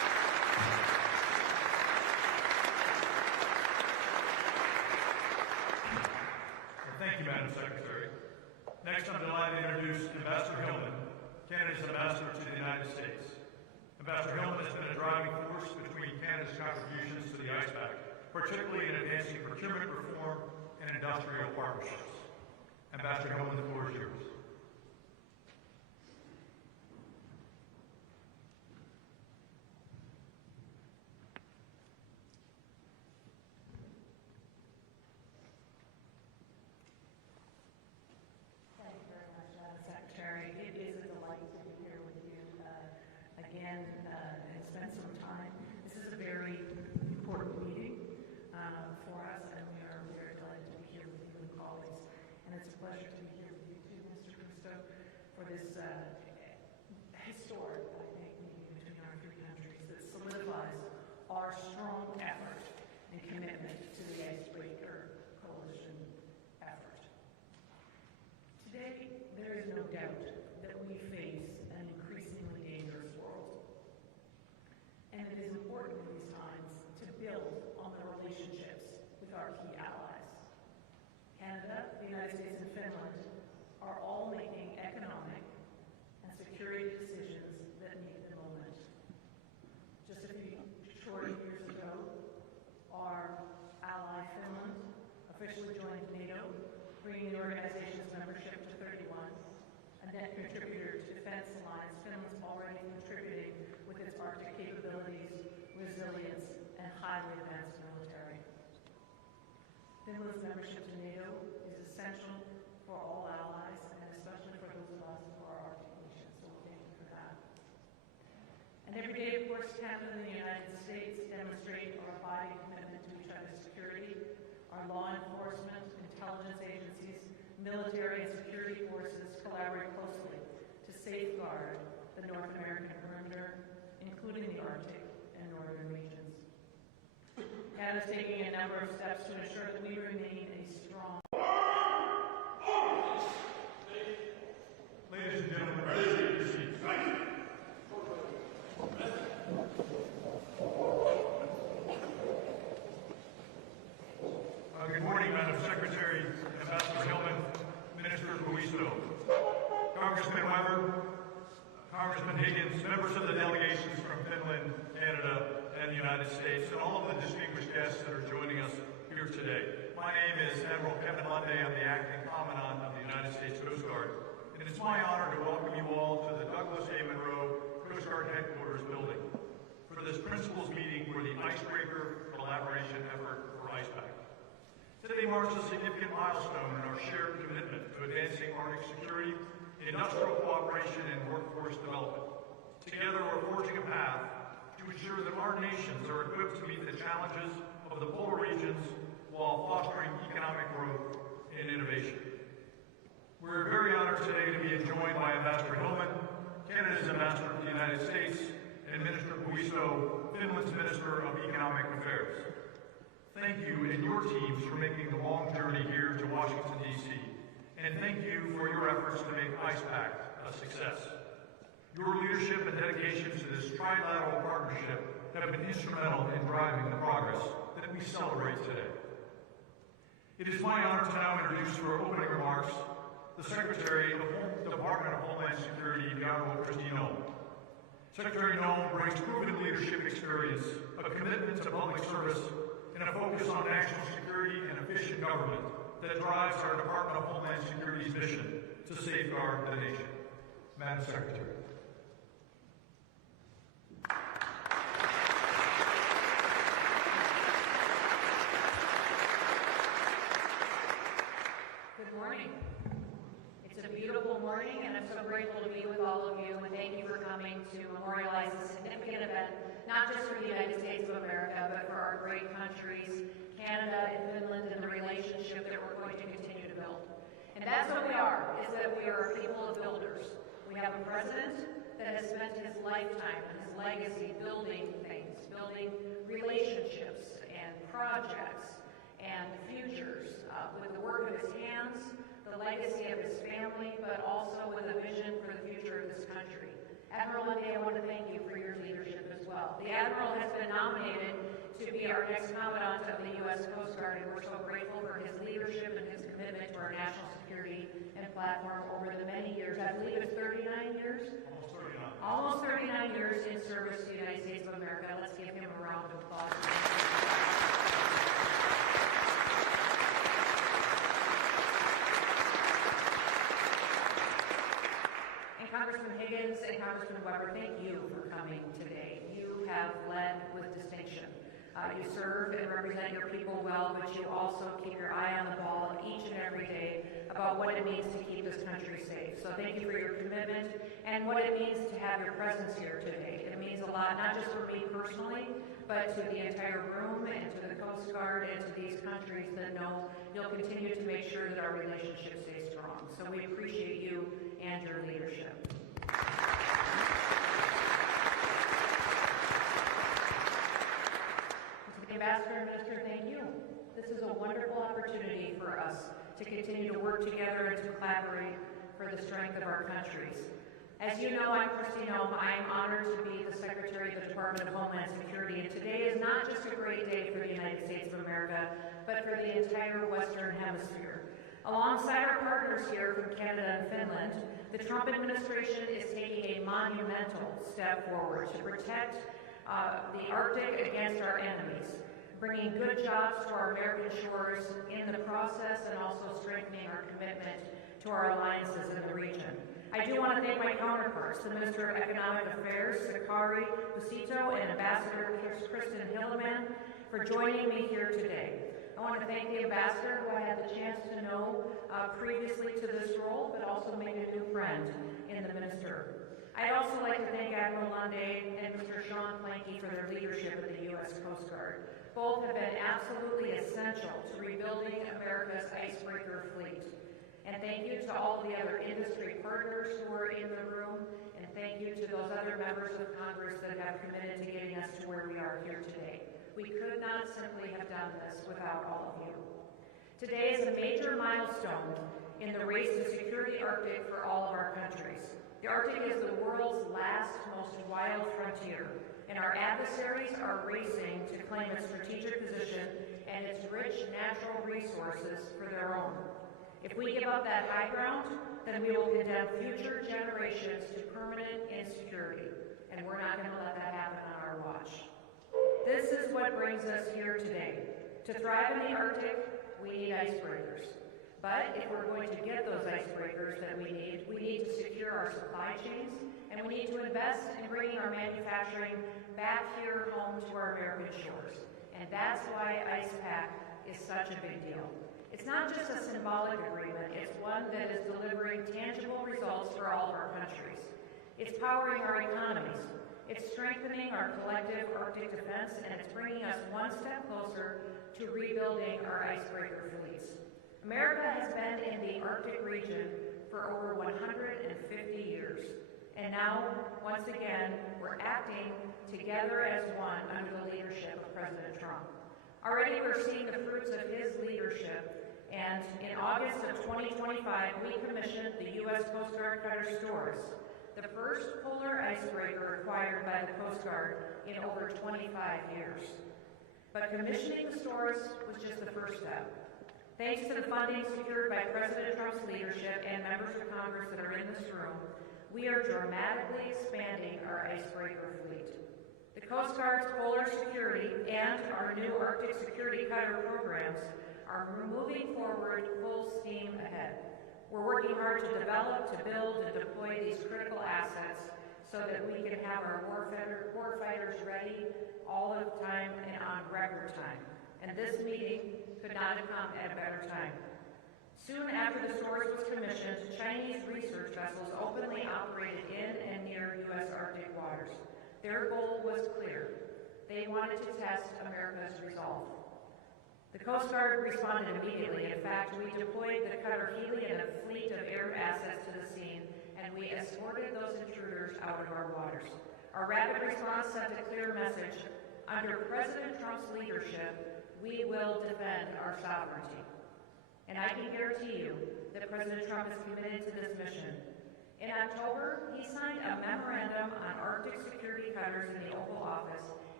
Canada's ambassador to the United States. Ambassador Hillman has been a driving force between Canada's contributions to the Pact, particularly in advancing procurement reform and industrial partnerships. Ambassador Hillman, the floor is yours. Thank you very much, Madam Secretary. It is a delight to be here with you again and spend some time. This is a very important meeting for us, and we are very delighted to be here with you and colleagues. And it's a pleasure to be here with you too, Mr. Kristo, for this historic, I think, meeting between our three countries that solidifies our strong effort and commitment to the Icebreaker Coalition effort. Today, there is no doubt that we face an increasingly dangerous world. And it is important in these times to build on the relationships with our key allies. Canada, the United States, and Finland are all making economic and security decisions that meet the moment. Just a few short years ago, our ally Finland officially joined NATO, bringing the organization's membership to 31. A net contributor to Defense Alliance, Finland's already contributing with its Arctic capabilities, resilience, and highly advanced military. Finland's membership to NATO is essential for all allies, and especially for those of us who are Arctic nations, so thank you for that. And every day, of course, Canada and the United States demonstrate our abiding commitment to each other's security. Our law enforcement, intelligence agencies, military and security forces collaborate closely to safeguard the North American perimeter, including the Arctic and northern regions. Canada is taking a number of steps to ensure that we remain a strong. Ladies and gentlemen, please take your seats. Good morning, Madam Secretary, Ambassador Hillman, Minister Buisto, Congressman Weber, Congressman Higgins, members of the delegations from Finland, Canada, and the United States, and all of the distinguished guests that are joining us here today. My name is Admiral Kevin Lunday. I'm the Acting Commandant of the United States Coast Guard, and it's my honor to welcome you all to the Douglas A. Monroe Coast Guard Headquarters building for this principals meeting for the Icebreaker Collaboration Effort for Pact. Today marks a significant milestone in our shared commitment to advancing Arctic security, industrial cooperation, and workforce development. Together, we're forging a path to ensure that our nations are equipped to meet the challenges of the polar regions while fostering economic growth and innovation. We're very honored today to be joined by Ambassador Hillman, Canada's ambassador to the United States, and Minister Buisto, Finland's Minister of Economic Affairs. Thank you and your teams for making the long journey here to Washington, D.C., and thank you for your efforts to make Pact a success. Your leadership and dedication to this trilateral partnership have been instrumental in driving the progress that we celebrate today. It is my honor to now introduce for opening remarks the Secretary of the Department of Homeland Security, the Honorable Kristi Noem. Secretary Noem brings proven leadership experience, a commitment to public service, and a focus on national security and efficient government that drives our Department of Homeland Security's mission to safeguard the nation. Madam Secretary. Good morning. It's a beautiful morning, and I'm so grateful to be with all of you, and thank you for coming to memorialize this significant event, not just for the United States of America, but for our great countries, Canada and Finland, and the relationship that we're going to continue to build. And that's what we are, is that we are a people of builders. We have a president that has spent his lifetime and his legacy building things, building relationships and projects and futures with the work of his hands, the legacy of his family, but also with a vision for the future of this country. Admiral Lunday, I want to thank you for your leadership as well. The Admiral has been nominated to be our next Commandant of the U.S. Coast Guard, and we're so grateful for his leadership and his commitment to our national security and platform over the many years. I believe it's 39 years? Almost 39 years in service to the United States of America. Let's give him a round of applause. And Congressman Higgins and Congressman Weber, thank you for coming today. You have led with distinction. You serve and represent your people well, but you also keep your eye on the ball each and every day about what it means to keep this country safe. So thank you for your commitment and what it means to have your presence here today. It means a lot, not just for me personally, but to the entire room and to the Coast Guard and to these countries that know you'll continue to make sure that our relationship stays strong. So we appreciate you and your leadership. Ambassador and Minister, thank you. This is a wonderful opportunity for us to continue to work together and to collaborate for the strength of our countries. As you know, I'm Kristi Noem. I am honored to be the Secretary of the Department of Homeland Security, and today is not just a great day for the United States of America, but for the entire Western Hemisphere. Alongside our partners here from Canada and Finland, the Trump administration is taking a monumental step forward to protect the Arctic against our enemies, bringing good jobs to our American shores in the process and also strengthening our commitment to our alliances in the region. I do want to thank my counterparts, the Minister of Economic Affairs, Sakari Busito, and Ambassador Kristen Hilleman, for joining me here today. I want to thank the Ambassador, who I had the chance to know previously to this role, but also made a new friend in the Minister. I'd also like to thank Admiral Lunde and Mr. Sean Planky for their leadership of the U.S. Coast Guard. Both have been absolutely essential to rebuilding America's icebreaker fleet. And thank you to all the other industry partners who are in the room, and thank you to those other members of Congress that have committed to getting us to where we are here today. We could not simply have done this without all of you. Today is a major milestone in the race to secure the Arctic for all of our countries. The Arctic is the world's last, most wild frontier, and our adversaries are racing to claim its strategic position and its rich natural resources for their own. If we give up that high ground, then we will condemn future generations to permanent insecurity, and we're not going to let that happen on our watch. This is what brings us here today. To thrive in the Arctic, we need icebreakers. But if we're going to get those icebreakers that we need to secure our supply chains, and we need to invest in bringing our manufacturing back here home to our American shores. And that's why Pact is such a big deal. It's not just a symbolic agreement, it's one that is delivering tangible results for all of our countries. It's powering our economies. It's strengthening our collective Arctic defense, and it's bringing us one step closer to rebuilding our icebreaker fleets. America has been in the Arctic region for over 150 years. And now, once again, we're acting together as one under the leadership of President Trump. Already we're seeing the fruits of his leadership, and in August of 2025, we commissioned the U.S. Coast Guard Cutter Stores, the first polar icebreaker acquired by the Coast Guard in over 25 years. But commissioning the stores was just the first step. Thanks to the funding secured by President Trump's leadership and members of Congress that are in this room, we are dramatically expanding our icebreaker fleet. The Coast Guard's polar security and our new Arctic security cutter programs are moving forward full steam ahead. We're working hard to develop, to build, and deploy these critical assets so that we can have our warfighters ready all of the time and on record time. And this meeting could not have come at a better time. Soon after the stores was commissioned, Chinese research vessels openly operated in and near U.S. Arctic waters. Their goal was clear. They wanted to test America's resolve. The Coast Guard responded immediately. In fact, we deployed the cutter Hurley and a fleet of air assets to the scene, and we escorted those intruders out of our waters. Our rapid response sent a clear message. Under President Trump's leadership, we will defend our sovereignty. And I can guarantee you that President Trump is committed to this mission. In October, he signed a memorandum on Arctic security cutters in the Oval Office,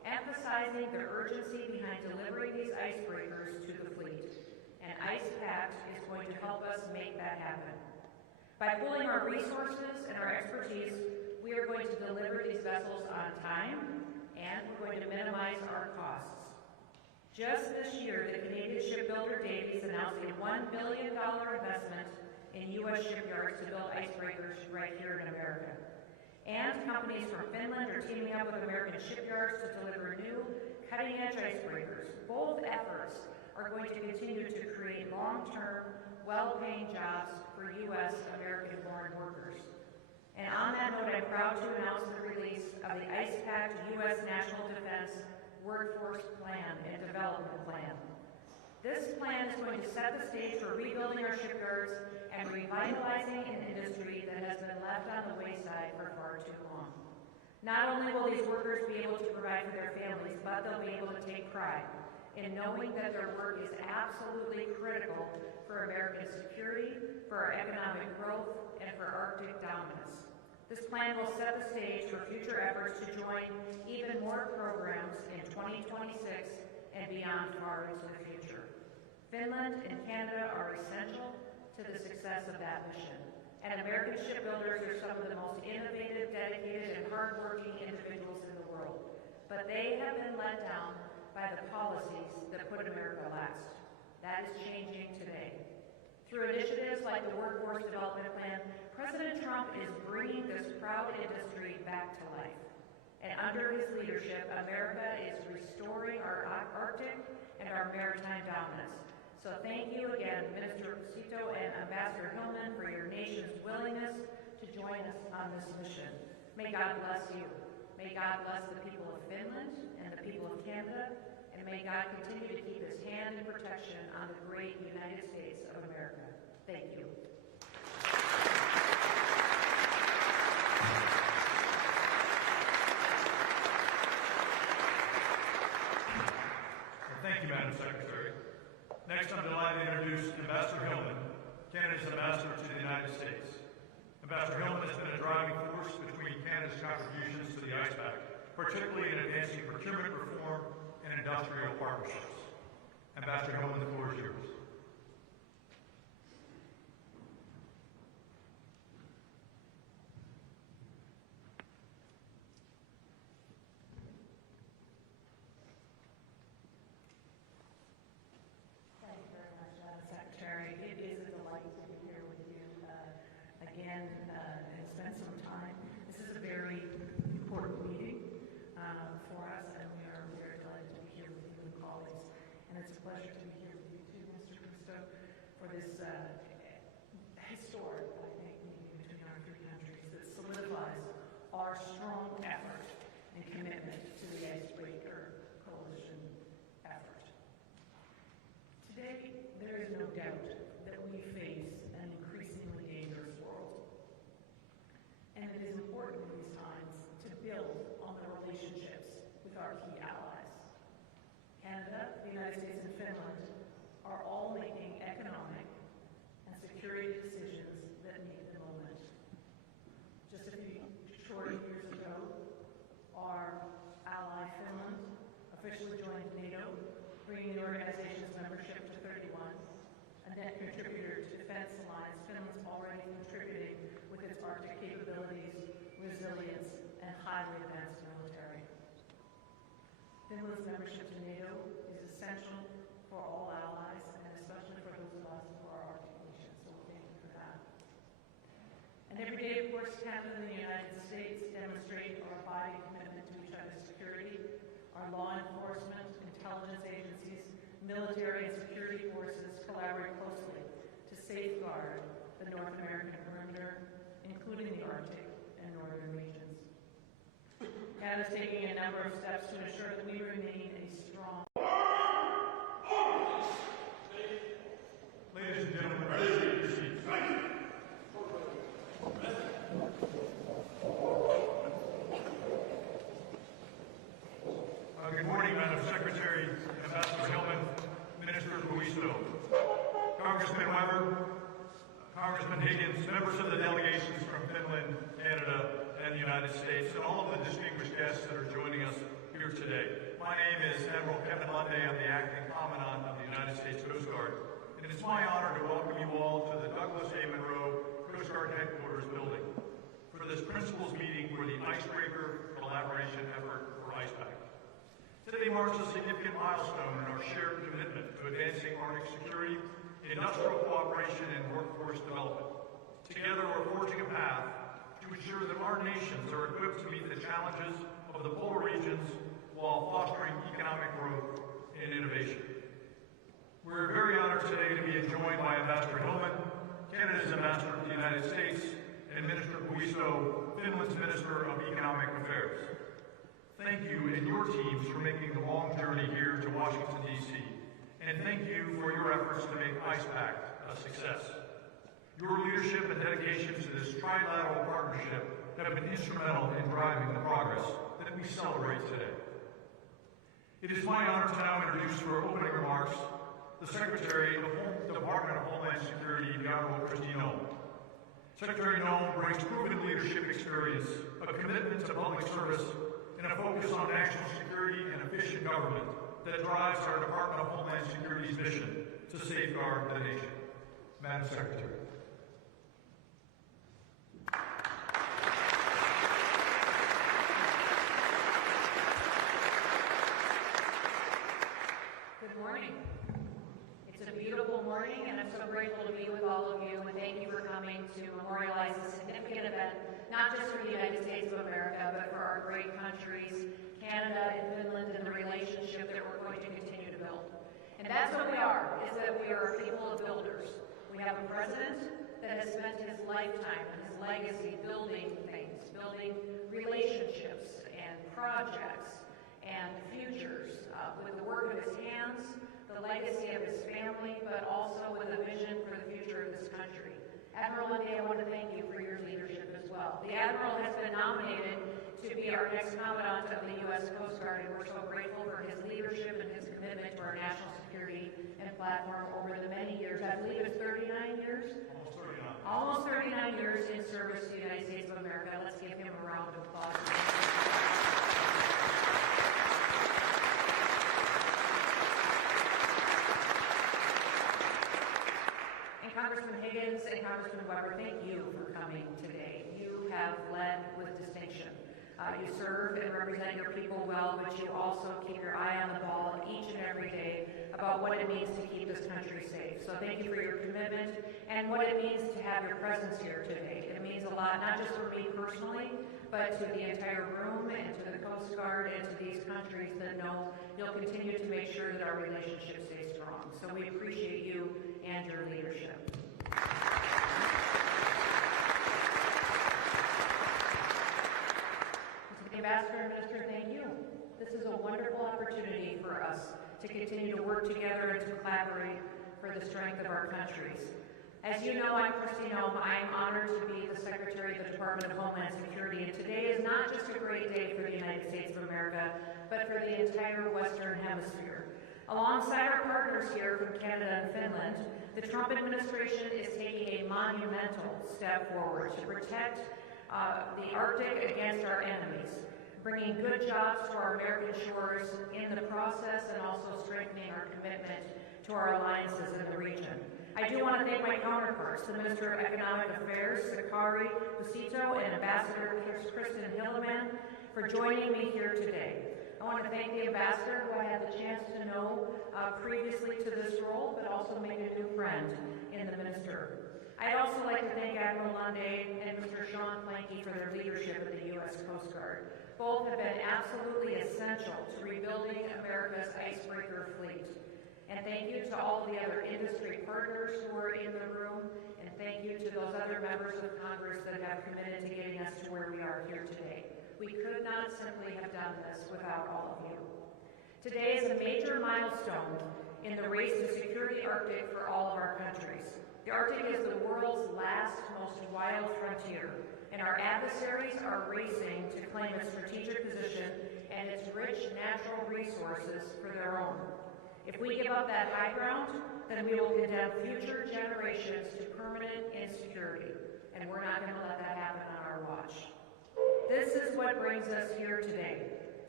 emphasizing the urgency behind delivering these icebreakers to the fleet. And ICE Pact is going to help us make that happen. By pooling our resources and our expertise, we are going to deliver these vessels on time, and we're going to minimize our costs. Just this year, the Canadian shipbuilder Davies announced a $1 billion investment in U.S. shipyards to build icebreakers right here in America. And companies from Finland are teaming up with American shipyards to deliver new, cutting-edge icebreakers. Both efforts are going to continue to create long-term, well-paying jobs for U.S. American-born workers. And on that note, I'm proud to announce the release of the ICE Pact U.S. National Defense Workforce Plan and Development Plan. This plan is going to set the stage for rebuilding our shipyards and revitalizing an industry that has been left on the wayside for far too long. Not only will these workers be able to provide for their families, but they'll be able to take pride in knowing that their work is absolutely critical for American security, for our economic growth, and for Arctic dominance. This plan will set the stage for future efforts to join even more programs in 2026 and beyond far into the future. Finland and Canada are essential to the success of that mission. And American shipbuilders are some of the most innovative, dedicated, and hardworking individuals in the world. But they have been let down by the policies that put America last. That is changing today. Through initiatives like the Workforce Development Plan, President Trump is bringing this proud industry back to life. And under his leadership, America is restoring our Arctic and our maritime dominance. So thank you again, Minister Cito and Ambassador Hillman, for your nation's willingness to join us on this mission. May God bless you. May God bless the people of Finland and the people of Canada, and may God continue to keep his hand in protection on the great United States of America. Thank you. Thank you, Madam Secretary. Next, I'm delighted to introduce Ambassador Hillman, Canada's ambassador to the United States. Ambassador Hillman has been a driving force between Canada's contributions to the ICE Pact, particularly in advancing procurement reform and industrial partnerships. Ambassador Hillman, the floor is yours. And spend some time. This is a very important meeting for us, and we are very delighted to be here with you and colleagues. And it's a pleasure to be here with you too, Mr. Cristo, for this historic, I think, meeting between our three countries that solidifies our strong effort and commitment to the Icebreaker Coalition effort. Today, there is no doubt that we face an increasingly dangerous world. And it is important in these times to build on the relationships with our key allies. Canada, the United States, and Finland are all making economic and security decisions that meet the moment. Just a few short years ago, our ally Finland officially joined NATO, bringing the organization's membership to 31. A net contributor to Defense Alliance, Finland's already contributing with its Arctic capabilities, resilience, and highly advanced military. Finland's membership to NATO is essential for all allies, and especially for those of us who are Arctic nations, so thank you for that. And every day, of course, Canada and the United States demonstrate our abiding commitment to each other's security. Our law enforcement, intelligence agencies, military and security forces collaborate closely to safeguard the North American perimeter, including the Arctic and northern regions. Canada is taking a number of steps to ensure that we remain a strong. Ladies and gentlemen, please take your seats. Good morning, Madam Secretary, Ambassador Hillman, Minister Luisto, Congressman Weber, Congressman Higgins, members of the delegations from Finland, Canada, and the United States, and all of the distinguished guests that are joining us here here today. My name is Admiral Kevin Lunday. I'm the Acting Commandant of the United States Coast Guard, and it's my honor to welcome you all to the Douglas A. Monroe Coast Guard Headquarters building for this principals meeting for the Icebreaker Collaboration Effort for IcePact. Today marks a significant milestone in our shared commitment to advancing Arctic security, industrial cooperation, and workforce development. Together, we're forging a path to ensure that our nations are equipped to meet the challenges of the polar regions while fostering economic growth and innovation. We're very honored today to be joined by Ambassador Hillman, Canada's Ambassador to the United States, and Minister Puisto, Finland's Minister of Economic Affairs. Thank you and your teams for making the long journey here to Washington, D.C., and thank you for your efforts to make IcePact a success. Your leadership and dedication to this trilateral partnership have been instrumental in driving the progress that we celebrate today. It is my honor to now introduce for opening remarks the Secretary of the Department of Homeland Security, the Honorable Kristi Noem. Secretary Noem brings proven leadership experience, a commitment to public service, and a focus on national security and efficient government that drives our Department of Homeland Security's mission to safeguard the nation. Madam Secretary. Good morning. It's a beautiful morning, and I'm so grateful to be with all of you, and thank you for coming to memorialize this significant event, not just for the United States of America, but for our great countries, Canada and Finland, and the relationship that we're going to continue to build. And that's what we are, is that we are a people of builders. We have a president that has spent his lifetime and his legacy building things, building relationships and projects and futures with the work of his hands, the legacy of his family, but also with a vision for the future of this country. Admiral Lunday, I want to thank you for your leadership as well. The Admiral has been nominated to be our next Commandant of the U.S. Coast Guard, and we're so grateful for his leadership and his commitment to our national security and platform over the many years. I believe it's 39 years? Almost 39 years in service to the United States of America. Let's give him a round of applause. Congressman Higgins and Congressman Weber, thank you for coming today. You have led with distinction. You serve and represent your people well, but you also keep your eye on the ball each and every day about what it means to keep this country safe. So thank you for your commitment and what it means to have your presence here today. It means a lot, not just for me personally, but to the entire room and to the Coast Guard and to these countries that know you'll continue to make sure that our relationship stays strong. So we appreciate you and your leadership. To the Ambassador and Minister, thank you. This is a wonderful opportunity for us to continue to work together and to collaborate for the strength of our countries. As you know, I'm Kristi Noem. I am honored to be the Secretary of the Department of Homeland Security, and today is not just a great day for the United States of America, but for the entire Western Hemisphere. Alongside our partners here from Canada and Finland, the Trump administration is taking a monumental step forward to protect the Arctic against our enemies, bringing good jobs to our American shores in the process, and also strengthening our commitment to our alliances in the region. I do want to thank my counterparts, the Minister of Economic Affairs, Sakari Busito, and Ambassador Kristen Hilleman, for joining me here today. I want to thank the Ambassador, who I had the chance to know previously to this role, but also made a new friend in the Minister. I'd also like to thank Admiral Lunday and Mr. Sean Planky for their leadership of the U.S. Coast Guard. Both have been absolutely essential to rebuilding America's icebreaker fleet. And thank you to all the other industry partners who are in the room, and thank you to those other members of Congress that have committed to getting us to where we are here today. We could not simply have done this without all of you. Today is a major milestone in the race to secure the Arctic for all of our countries. The Arctic is the world's last, most wild frontier, and our adversaries are racing to claim its strategic position and its rich natural resources for their own. If we give up that high ground, then we will condemn future generations to permanent insecurity, and we're not going to let that happen on our watch. This is what brings us here today,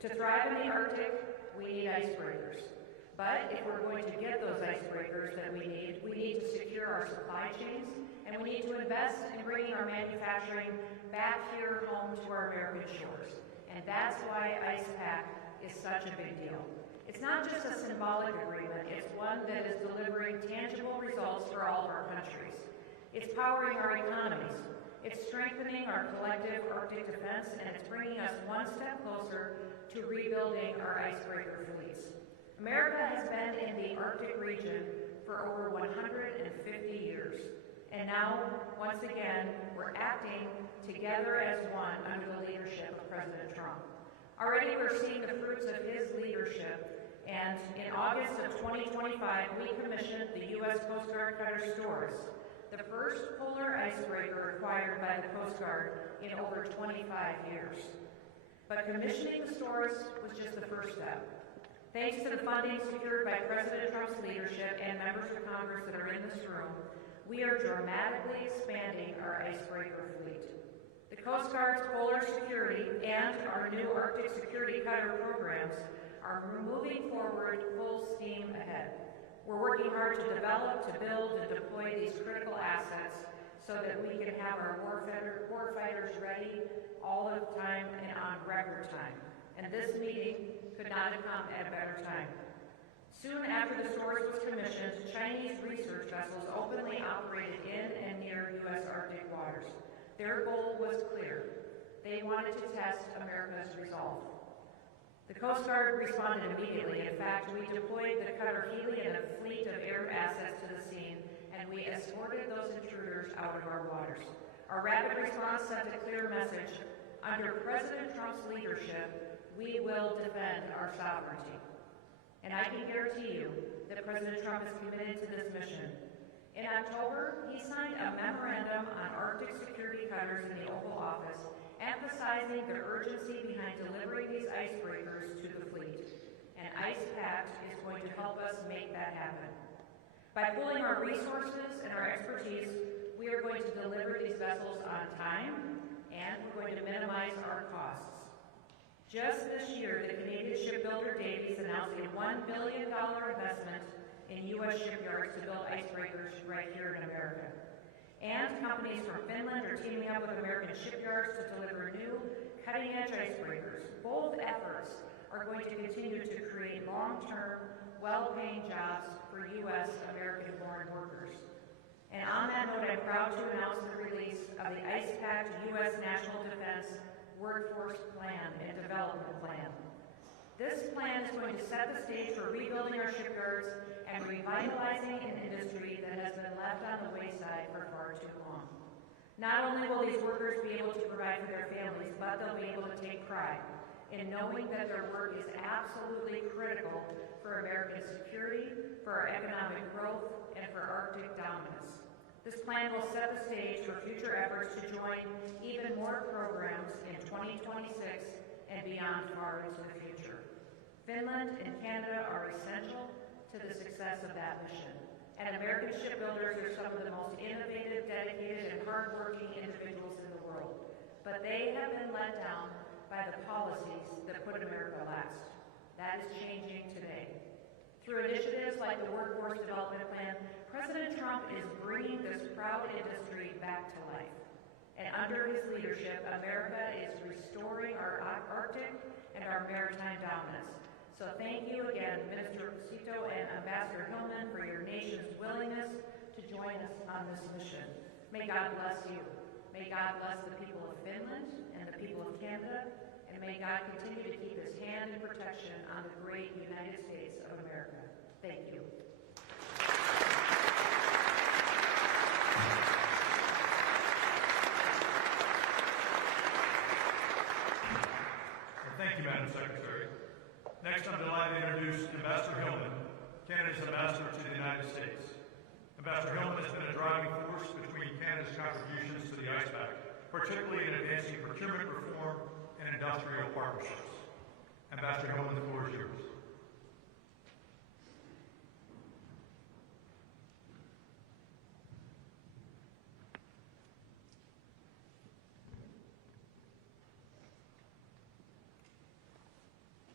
To thrive in the Arctic, we need icebreakers. But if we're going to get those icebreakers that we need to secure our supply chains, and we need to invest in bringing our manufacturing back here home to our American shores. And that's why Pact is such a big deal. It's not just a symbolic agreement, it's one that is delivering tangible results for all of our countries. It's powering our economies. It's strengthening our collective Arctic defense, and it's bringing us one step closer to rebuilding our icebreaker fleets. America has been in the Arctic region for over 150 years. And now, once again, we're acting together as one under the leadership of President Trump. Already we're seeing the fruits of his leadership, and in August of 2025, we commissioned the U.S. Coast Guard cutter Storrs, the first polar icebreaker acquired by the Coast Guard in over 25 years. But commissioning the Storrs was just the first step. Thanks to the funding secured by President Trump's leadership and members of Congress that are in this room, we are dramatically expanding our icebreaker fleet. The Coast Guard's polar security and our new Arctic security cutter programs are moving forward full steam ahead. We're working hard to develop, to build, and deploy these critical assets so that we can have our warfighters ready all of the time and on record time. And this meeting could not have come at a better time. Soon after the Storrs was commissioned, Chinese research vessels openly operated in and near U.S. Arctic waters. Their goal was clear. They wanted to test America's resolve. The Coast Guard responded immediately. In fact, we deployed the cutter Hurley and a fleet of air assets to the scene, and we escorted those intruders out of our waters. Our rapid response sent a clear message. Under President Trump's leadership, we will defend our sovereignty. And I can guarantee you that President Trump is committed to this mission. In October, he signed a memorandum on Arctic security cutters in the Oval Office, emphasizing the urgency behind delivering these icebreakers to the fleet. And Pact is going to help us make that happen. By pooling our resources and our expertise, we are going to deliver these vessels on time, and we're going to minimize our costs. Just this year, the Canadian shipbuilder Davies announced a $1 billion investment in U.S. shipyards to build icebreakers right here in America. And companies from Finland are teaming up with American shipyards to deliver new, cutting-edge icebreakers. Both efforts are going to continue to create long-term, well-paying jobs for U.S. American-born workers. And on that note, I'm proud to announce the release of the Pact U.S. National Defense Workforce Plan and Development Plan. This plan is going to set the stage for rebuilding our shipyards and revitalizing an industry that has been left on the wayside for far too long. Not only will these workers be able to provide for their families, but they'll be able to take pride in knowing that their work is absolutely critical for American security, for our economic growth, and for Arctic dominance. This plan will set the stage for future efforts to join even more programs in 2026 and beyond far into the future. Finland and Canada are essential to the success of that mission. And American shipbuilders are some of the most innovative, dedicated, and hardworking individuals in the world. But they have been let down by the policies that put America last. That is changing today. Through initiatives like the Workforce Development Plan, President Trump is bringing this proud industry back to life. And under his leadership, America is restoring our Arctic and our maritime dominance. So thank you again, Minister Cito and Ambassador Hillman, for your nation's willingness to join us on this mission. May God bless you. May God bless the people of Finland and the people of Canada, and may God continue to keep his hand in protection on the great United States of America. Thank you. Thank you, Madam Secretary. Next, I'm delighted to introduce Ambassador Hillman, Canada's ambassador to the United States. Ambassador Hillman has been a driving force between Canada's contributions to the Pact, particularly in advancing procurement reform and industrial partnerships. Ambassador Hillman, the floor is yours.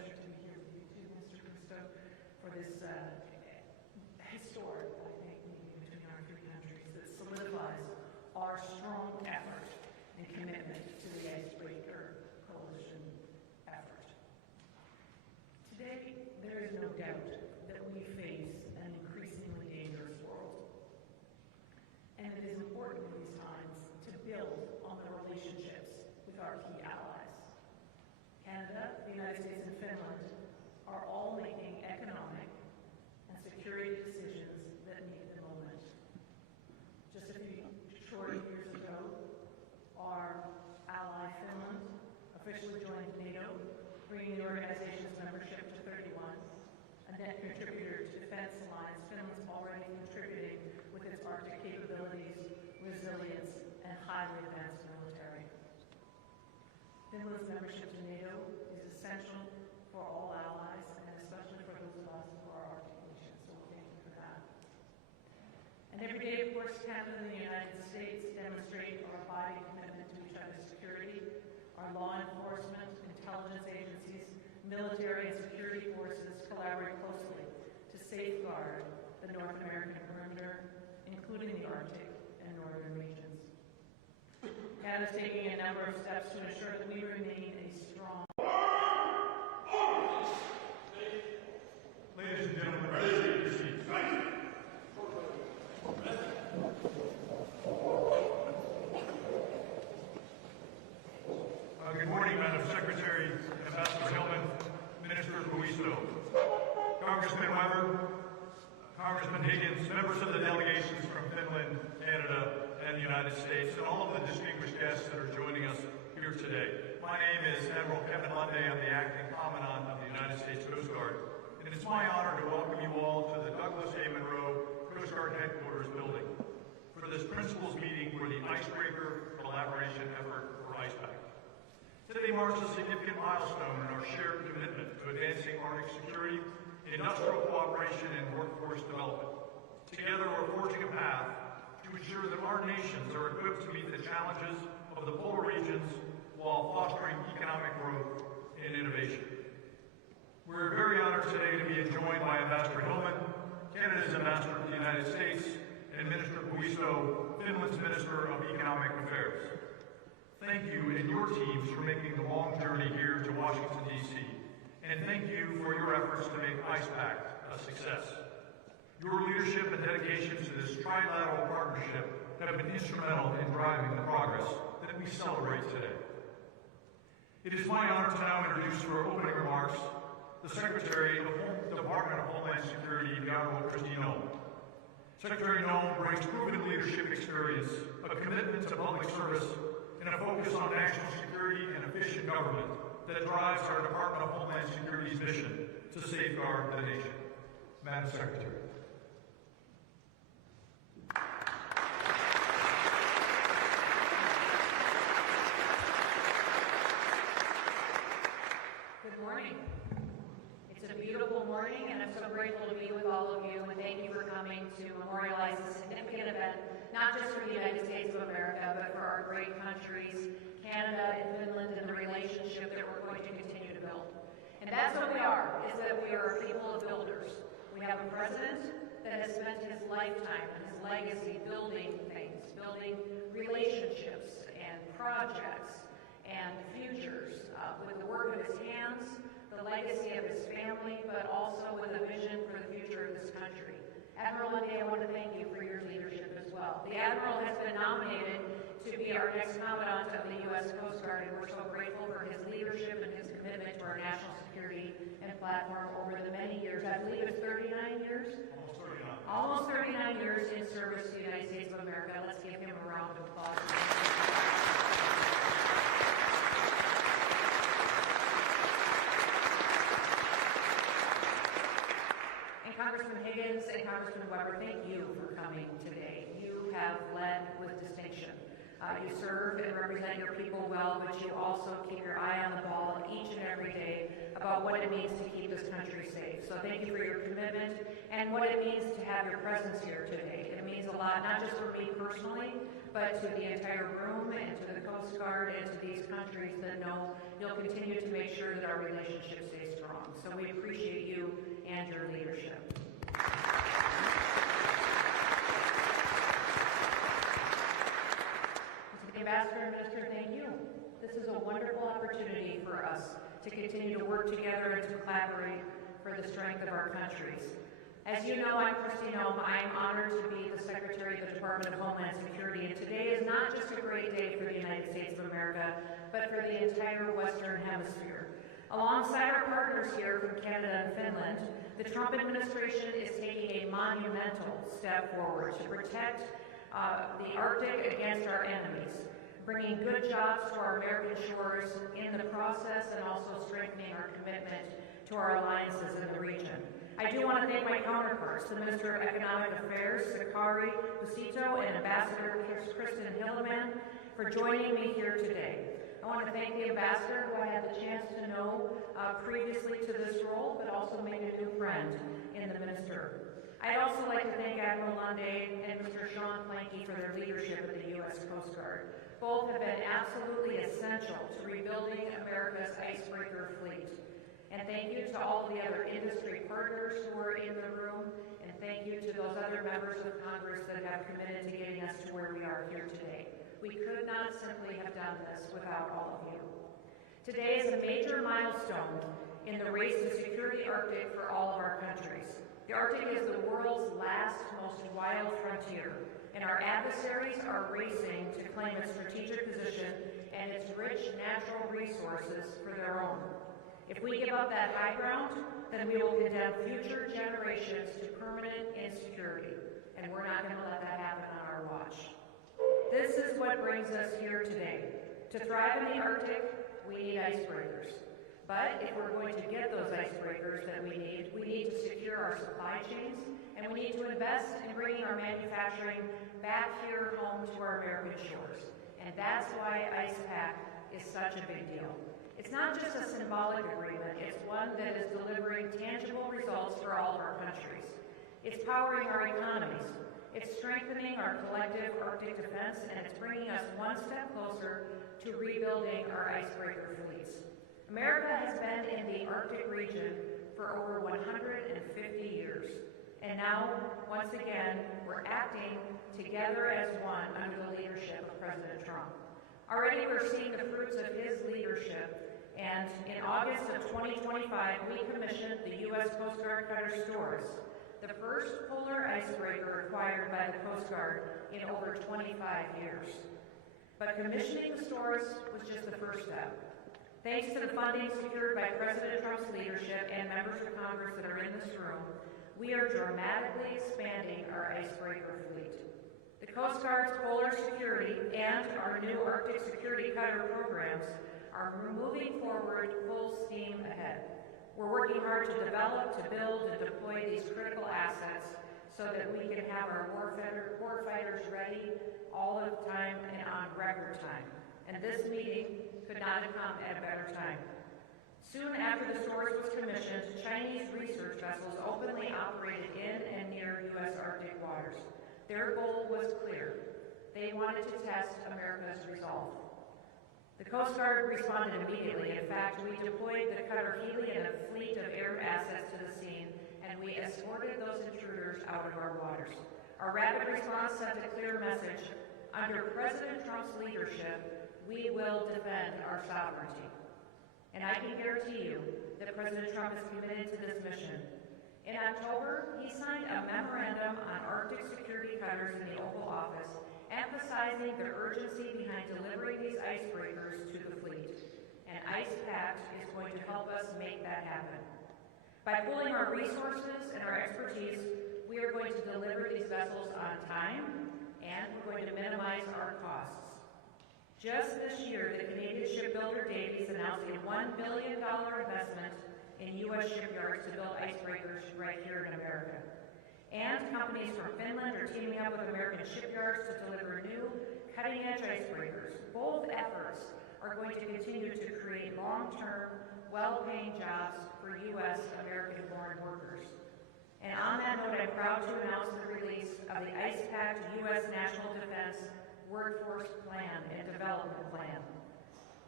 pleasure to be here with you too, Mr. Cristo, for this historic, I think, meeting between our three countries that solidifies our strong effort and commitment to the Icebreaker Coalition effort. Today, there is no doubt that we face an increasingly dangerous world. And it is important in these times to build on the relationships with our key allies. Canada, the United States, and Finland are all making economic and security decisions that meet the moment. Just a few short years ago, our ally Finland officially joined NATO, bringing the organization's membership to 31. A net contributor to Defense Alliance, Finland's already contributing with its Arctic capabilities, resilience, and highly advanced military. Finland's membership to NATO is essential for all allies, and especially for those of us who are Arctic nations, so thank you for that. And every day, of course, Canada and the United States demonstrate our abiding commitment to each other's security. Our law enforcement, intelligence agencies, military and security forces collaborate closely to safeguard the North American perimeter, including the Arctic and northern regions. Canada is taking a number of steps to ensure that we remain a strong. Ladies and gentlemen, please take your seats. Good morning, Madam Secretary, Ambassador Hillman, Minister Buisto, Congressman Weber, Congressman Higgins, members of the delegations from Finland, Canada, and the United States, and all of the distinguished guests that are joining us here today. My name is Admiral Kevin Lunday. I'm the Acting Commandant of the United States Coast Guard, and it's my honor to welcome you all to the Douglas A. Monroe Coast Guard Headquarters building for this principals meeting for the Icebreaker Collaboration Effort for IcePact. Today marks a significant milestone in our shared commitment to advancing Arctic security, industrial cooperation, and workforce development. Together, we're forging a path to ensure that our nations are equipped to meet the challenges of the polar regions while fostering economic growth and innovation. We're very honored today to be joined by Ambassador Hillman, Canada's ambassador to the United States, and Minister Buisto, Finland's Minister of Economic Affairs. Thank you and your teams for making the long journey here to Washington, D.C., and thank you for your efforts to make IcePact a success. Your leadership and dedication to this trilateral partnership have been instrumental in driving the progress that we celebrate today. It is my honor to now introduce for opening remarks the Secretary of the Department of Homeland Security, the Honorable Kristi Noem. Secretary Noem brings proven leadership experience, a commitment to public service, and a focus on national security and efficient government that drives our Department of Homeland Security's mission to safeguard the nation. Madam Secretary. Good morning. It's a beautiful morning, and I'm so grateful to be with all of you, and thank you for coming to memorialize this significant event, not just for the United States of America, but for our great countries, Canada and Finland, and the relationship that we're going to continue to build. And that's what we are, is that we are a people of builders. We have a president that has spent his lifetime and his legacy building things, building relationships and projects and futures with the work of his hands, the legacy of his family, but also with a vision for the future of this country. Admiral Lunday, I want to thank you for your leadership as well. The Admiral has been nominated to be our next Commandant of the U.S. Coast Guard, and we're so grateful for his leadership and his commitment to our national security and platform over the many years. I believe it's 39 years? Almost 39 years in service to the United States of America. Let's give him a round of applause. Congressman Higgins and Congressman Weber, thank you for coming today. You have led with distinction. You serve and represent your people well, but you also keep your eye on the ball each and every day about what it means to keep this country safe. So thank you for your commitment and what it means to have your presence here today. It means a lot, not just for me personally, but to the entire room and to the Coast Guard and to these countries that know you'll continue to make sure that our relationship stays strong. So we appreciate you and your leadership. Mr. Ambassador and Minister, thank you. This is a wonderful opportunity for us to continue to work together and to collaborate for the strength of our countries. As you know, I'm Kristi Noem. I am honored to be the Secretary of the Department of Homeland Security, and today is not just a great day for the United States of America, but for the entire Western Hemisphere. Alongside our partners here from Canada and Finland, the Trump administration is taking a monumental step forward to protect the Arctic against our enemies, bringing good jobs to our American shores in the process, and also strengthening our commitment to our alliances in the region. I do want to thank my counterparts, the Minister of Economic Affairs, Sakari Busito, and Ambassador Kristi Noem, for joining me here today. I want to thank the Ambassador, who I had the chance to know previously to this role, but also made a new friend in the Minister. I'd also like to thank Admiral Lunde and Mr. Sean Planky for their leadership of the U.S. Coast Guard. Both have been absolutely essential to rebuilding America's icebreaker fleet. And thank you to all the other industry partners who are in the room, and thank you to those other members of Congress that have committed to getting us to where we are here today. We could not simply have done this without all of you. Today is a major milestone in the race to secure the Arctic for all of our countries. The Arctic is the world's last, most wild frontier, and our adversaries are racing to claim its strategic position and its rich natural resources for their own. If we give up that high ground, then we will condemn future generations to permanent insecurity, and we're not going to let that happen on our watch. This is what brings us here today. To thrive in the Arctic, we need icebreakers. But if we're going to get those icebreakers that we need to secure our supply chains, and we need to invest in bringing our manufacturing back here home to our American shores. And that's why Pact is such a big deal. It's not just a symbolic agreement, it's one that is delivering tangible results for all of our countries. It's powering our economies, it's strengthening our collective Arctic defense, and it's bringing us one step closer to rebuilding our icebreaker fleets. America has been in the Arctic region for over 150 years, and now, once again, we're acting together as one under the leadership of President Trump. Already we're seeing the fruits of his leadership, and in August of 2025, we commissioned the U.S. Coast Guard Cutter Stores, the first polar icebreaker acquired by the Coast Guard in over 25 years. But commissioning the stores was just the first step. Thanks to the funding secured by President Trump's leadership and members of Congress that are in this room, we are dramatically expanding our icebreaker fleet. The Coast Guard's polar security and our new Arctic security cutter programs are moving forward full steam ahead. We're working hard to develop, to build, and deploy these critical assets so that we can have our warfighters ready all of the time and on record time. And this meeting could not have come at a better time. Soon after the stores was commissioned, Chinese research vessels openly operated in and near U.S. Arctic waters. Their goal was clear. They wanted to test America's resolve. The Coast Guard responded immediately. In fact, we deployed the cutter Hurley and a fleet of air assets to the scene, and we escorted those intruders out of our waters. Our rapid response sent a clear message. Under President Trump's leadership, we will defend our sovereignty. And I can guarantee you that President Trump is committed to this mission. In October, he signed a memorandum on Arctic security cutters in the Oval Office, emphasizing the urgency behind delivering these icebreakers to the fleet. And Pact is going to help us make that happen. By pooling our resources and our expertise, we are going to deliver these vessels on time, and we're going to minimize our costs. Just this year, the Canadian shipbuilder Davies announced a $1 billion investment in U.S. shipyards to build icebreakers right here in America. And companies from Finland are teaming up with American shipyards to deliver new, cutting-edge icebreakers. Both efforts are going to continue to create long-term, well-paying jobs for U.S. American-born workers. And on that note, I'm proud to announce the release of the Pact U.S. National Defense Workforce Plan and Development Plan.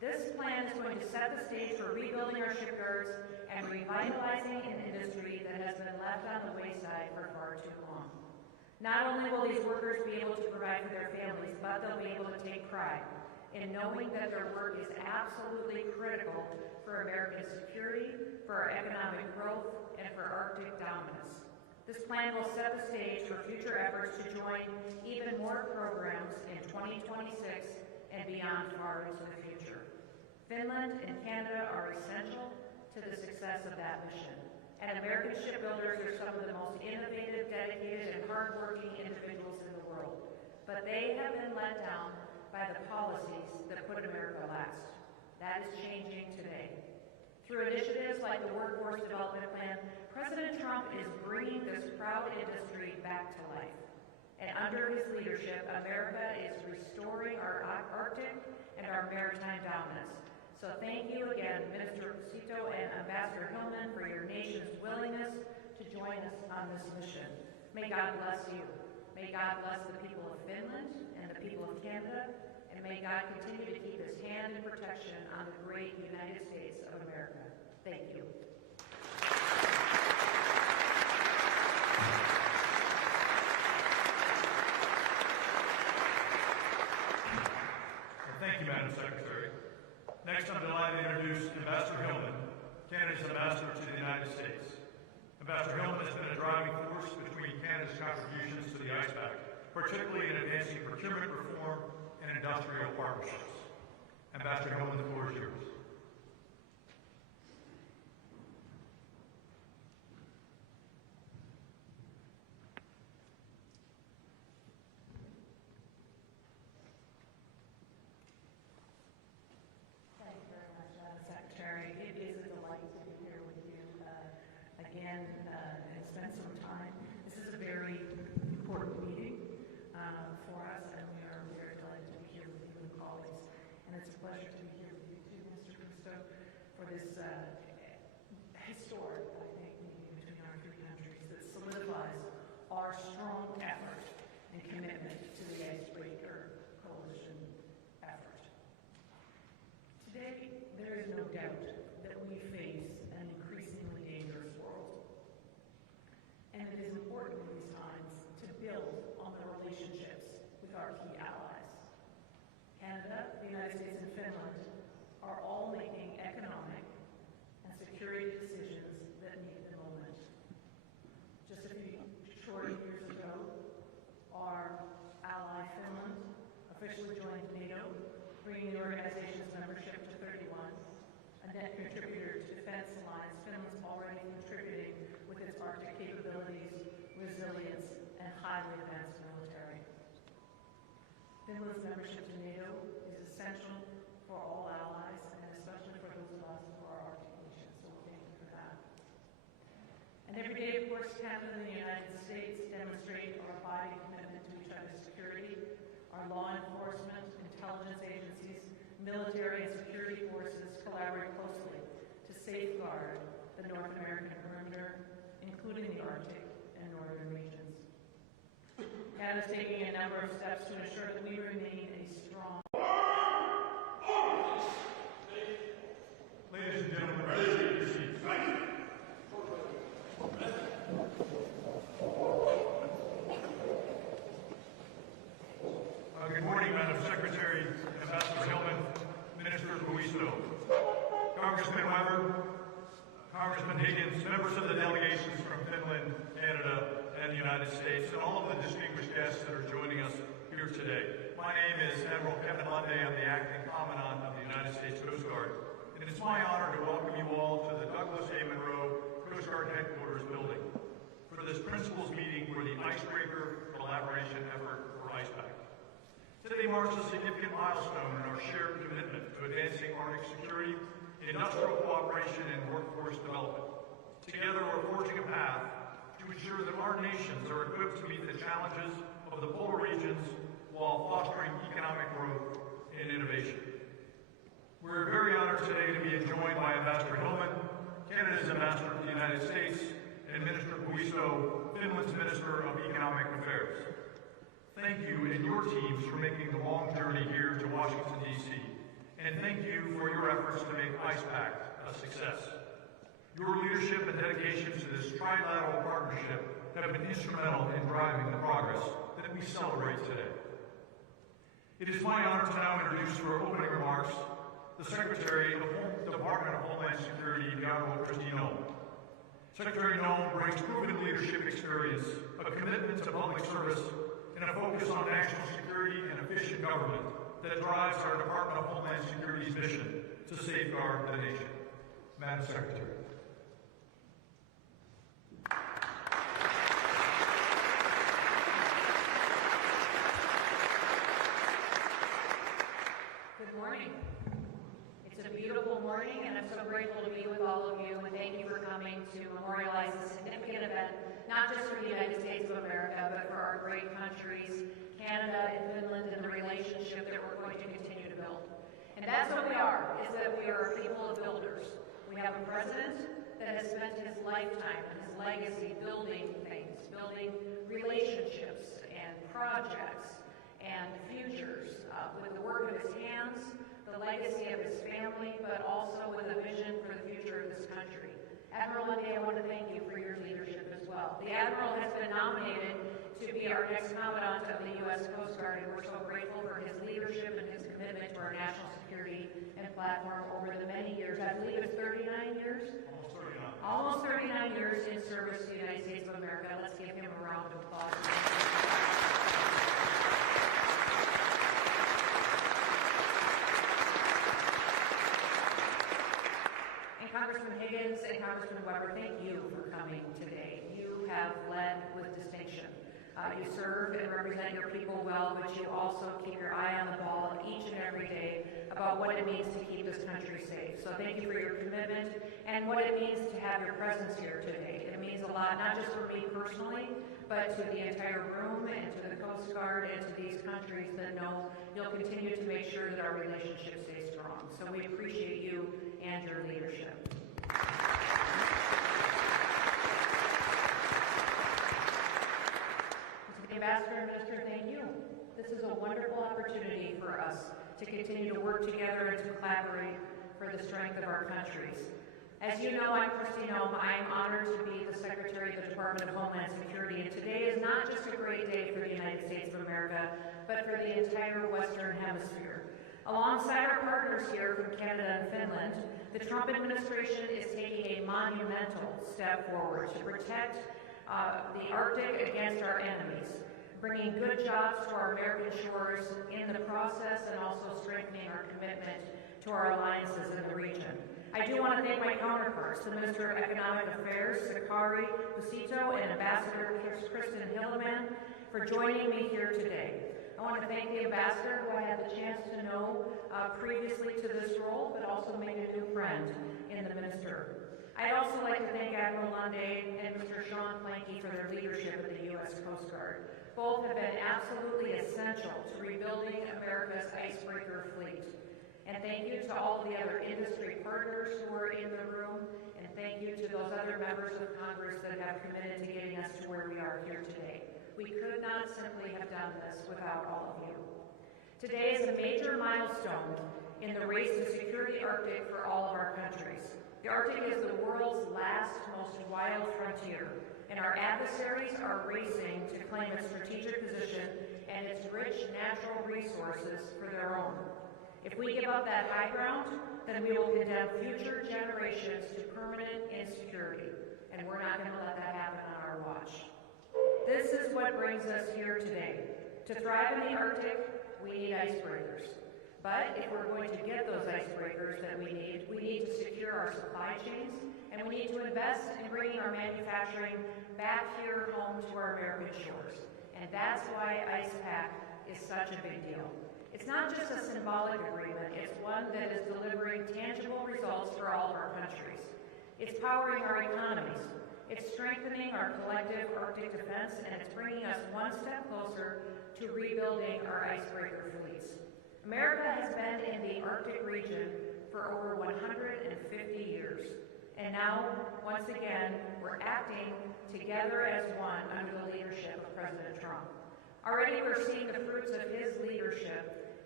This plan is going to set the stage for rebuilding our shipyards and revitalizing an industry that has been left on the wayside for far too long. Not only will these workers be able to provide for their families, but they'll be able to take pride in knowing that their work is absolutely critical for American security, for our economic growth, and for Arctic dominance. This plan will set the stage for future efforts to join even more programs in 2026 and beyond far into the future. Finland and Canada are essential to the success of that mission, and American shipbuilders are some of the most innovative, dedicated, and hardworking individuals in the world. But they have been let down by the policies that put America last. That is changing today. Through initiatives like the Workforce Development Plan, President Trump is bringing this proud industry back to life. And under his leadership, America is restoring our Arctic and our maritime dominance. So thank you again, Minister Cito and Ambassador Hillman, for your nation's willingness to join us on this mission. May God bless you. May God bless the people of Finland and the people of Canada, and may God continue to keep his hand in protection on the great United States of America. Thank you. Thank you, Madam Secretary. Next, I'm delighted to introduce Ambassador Hillman, Canada's ambassador to the United States. Ambassador Hillman has been a driving force between Canada's contributions to the Pact, particularly in advancing procurement reform and industrial partnerships. Ambassador Hillman, the floor is yours. And spend some time. This is a very important meeting for us, and we are very delighted to be here with you and colleagues. And it's a pleasure to be here with you too, Mr. Kristo, for this historic, I think, meeting between our three countries that solidifies our strong effort and commitment to the Icebreaker Coalition effort. Today, there is no doubt that we face an increasingly dangerous world. And it is important in these times to build on the relationships with our key allies. Canada, the United States, and Finland are all making economic and security decisions that meet the moment. Just a few short years ago, our ally Finland officially joined NATO, bringing the organization's membership to 31. A net contributor to Defense Alliance, Finland's already contributing with its Arctic capabilities, resilience, and highly advanced military. Finland's membership to NATO is essential for all allies, and especially for those of us who are Arctic nations, so thank you for that. And every day, of course, Canada and the United States demonstrate our abiding commitment to each other's security. Our law enforcement, intelligence agencies, military and security forces collaborate closely to safeguard the North American perimeter, including the Arctic and northern regions. Canada is taking a number of steps to ensure that we remain a strong. Ladies and gentlemen, please take your seats. Good morning, Madam Secretary, Ambassador Hillman, Minister Buiso, Congressman Weber, Congressman Higgins, members of the delegations from Finland, Canada, and the United States, and all of the distinguished guests that are joining us here today. My name is Admiral Kevin Lunday. I'm the Acting Commandant of the United States Coast Guard, and it's my honor to welcome you all to the Douglas A. Monroe Coast Guard Headquarters building for this principals meeting for the Icebreaker Collaboration Effort for Pact. Today marks a significant milestone in our shared commitment to advancing Arctic security, industrial cooperation, and workforce development. Together, we're forging a path to ensure that our nations are equipped to meet the challenges of the polar regions while fostering economic growth and innovation. We're very honored today to be joined by Ambassador Hillman, Canada's ambassador to the United States, and Minister Buiso, Finland's Minister of Economic Affairs. Thank you and your teams for making the long journey here to Washington, D.C., and thank you for your efforts to make Pact a success. Your leadership and dedication to this trilateral partnership have been instrumental in driving the progress that we celebrate today. It is my honor to now introduce to our opening remarks the Secretary of the Department of Homeland Security, the Honorable Kristi Noem. Secretary Noem brings proven leadership experience, a commitment to public service, and a focus on national security and efficient government that drives our Department of Homeland Security's mission to safeguard the nation. Madam Secretary. Good morning. It's a beautiful morning, and I'm so grateful to be with all of you, and thank you for coming to memorialize this significant event, not just for the United States of America, but for our great countries, Canada and Finland, and the relationship that we're going to continue to build. And that's what we are, is that we are a people of builders. We have a president that has spent his lifetime and his legacy building things, building relationships and projects and futures with the work of his hands, the legacy of his family, but also with a vision for the future of this country. Admiral Lundy, I want to thank you for your leadership as well. The Admiral has been nominated to be our next Commandant of the U.S. Coast Guard, and we're so grateful for his leadership and his commitment to our national security and platform over the many years. I believe it's 39 years? Almost 39 years in service to the United States of America. Let's give him a round of applause. Congressman Higgins and Congressman Weber, thank you for coming today. You have led with distinction. You serve and represent your people well, but you also keep your eye on the ball each and every day about what it means to keep this country safe. So thank you for your commitment and what it means to have your presence here today. It means a lot, not just for me personally, but to the entire room and to the Coast Guard and to these countries that know you'll continue to make sure that our relationship stays strong. So we appreciate you and your leadership. To the Ambassador and Minister, thank you. This is a wonderful opportunity for us to continue to work together and to collaborate for the strength of our countries. As you know, I'm Kristi Noem. I am honored to be the Secretary of the Department of Homeland Security, and today is not just a great day for the United States of America, but for the entire Western Hemisphere. Alongside our partners here from Canada and Finland, the Trump administration is taking a monumental step forward to protect the Arctic against our enemies, bringing good jobs to our American shores in the process, and also strengthening our commitment to our alliances in the region. I do want to thank my counterparts, the Minister of Economic Affairs, Sakari Busito, and Ambassador Kristen Hilleman, for joining me here today. I want to thank the Ambassador, who I had the chance to know previously to this role, but also made a new friend in the Minister. I'd also like to thank Admiral Lundy and Mr. Sean Planky for their leadership in the U.S. Coast Guard. Both have been absolutely essential to rebuilding America's icebreaker fleet. And thank you to all the other industry partners who are in the room, and thank you to those other members of Congress that have committed to getting us to where we are here today. We could not simply have done this without all of you. Today is a major milestone in the race to secure the Arctic for all of our countries. The Arctic is the world's last, most wild frontier, and our adversaries are racing to claim its strategic position and its rich natural resources for their own. If we give up that high ground, then we will condemn future generations to permanent insecurity, and we're not going to let that happen on our watch. This is what brings us here today. To thrive in the Arctic, we need icebreakers. But if we're going to get those icebreakers that we need to secure our supply chains, and we need to invest in bringing our manufacturing back here home to our American shores. And that's why Pact is such a big deal. It's not just a symbolic agreement, it's one that is delivering tangible results for all of our countries. It's powering our economies. It's strengthening our collective Arctic defense, and it's bringing us one step closer to rebuilding our icebreaker fleets. America has been in the Arctic region for over 150 years. And now, once again, we're acting together as one under the leadership of President Trump. Already we're seeing the fruits of his leadership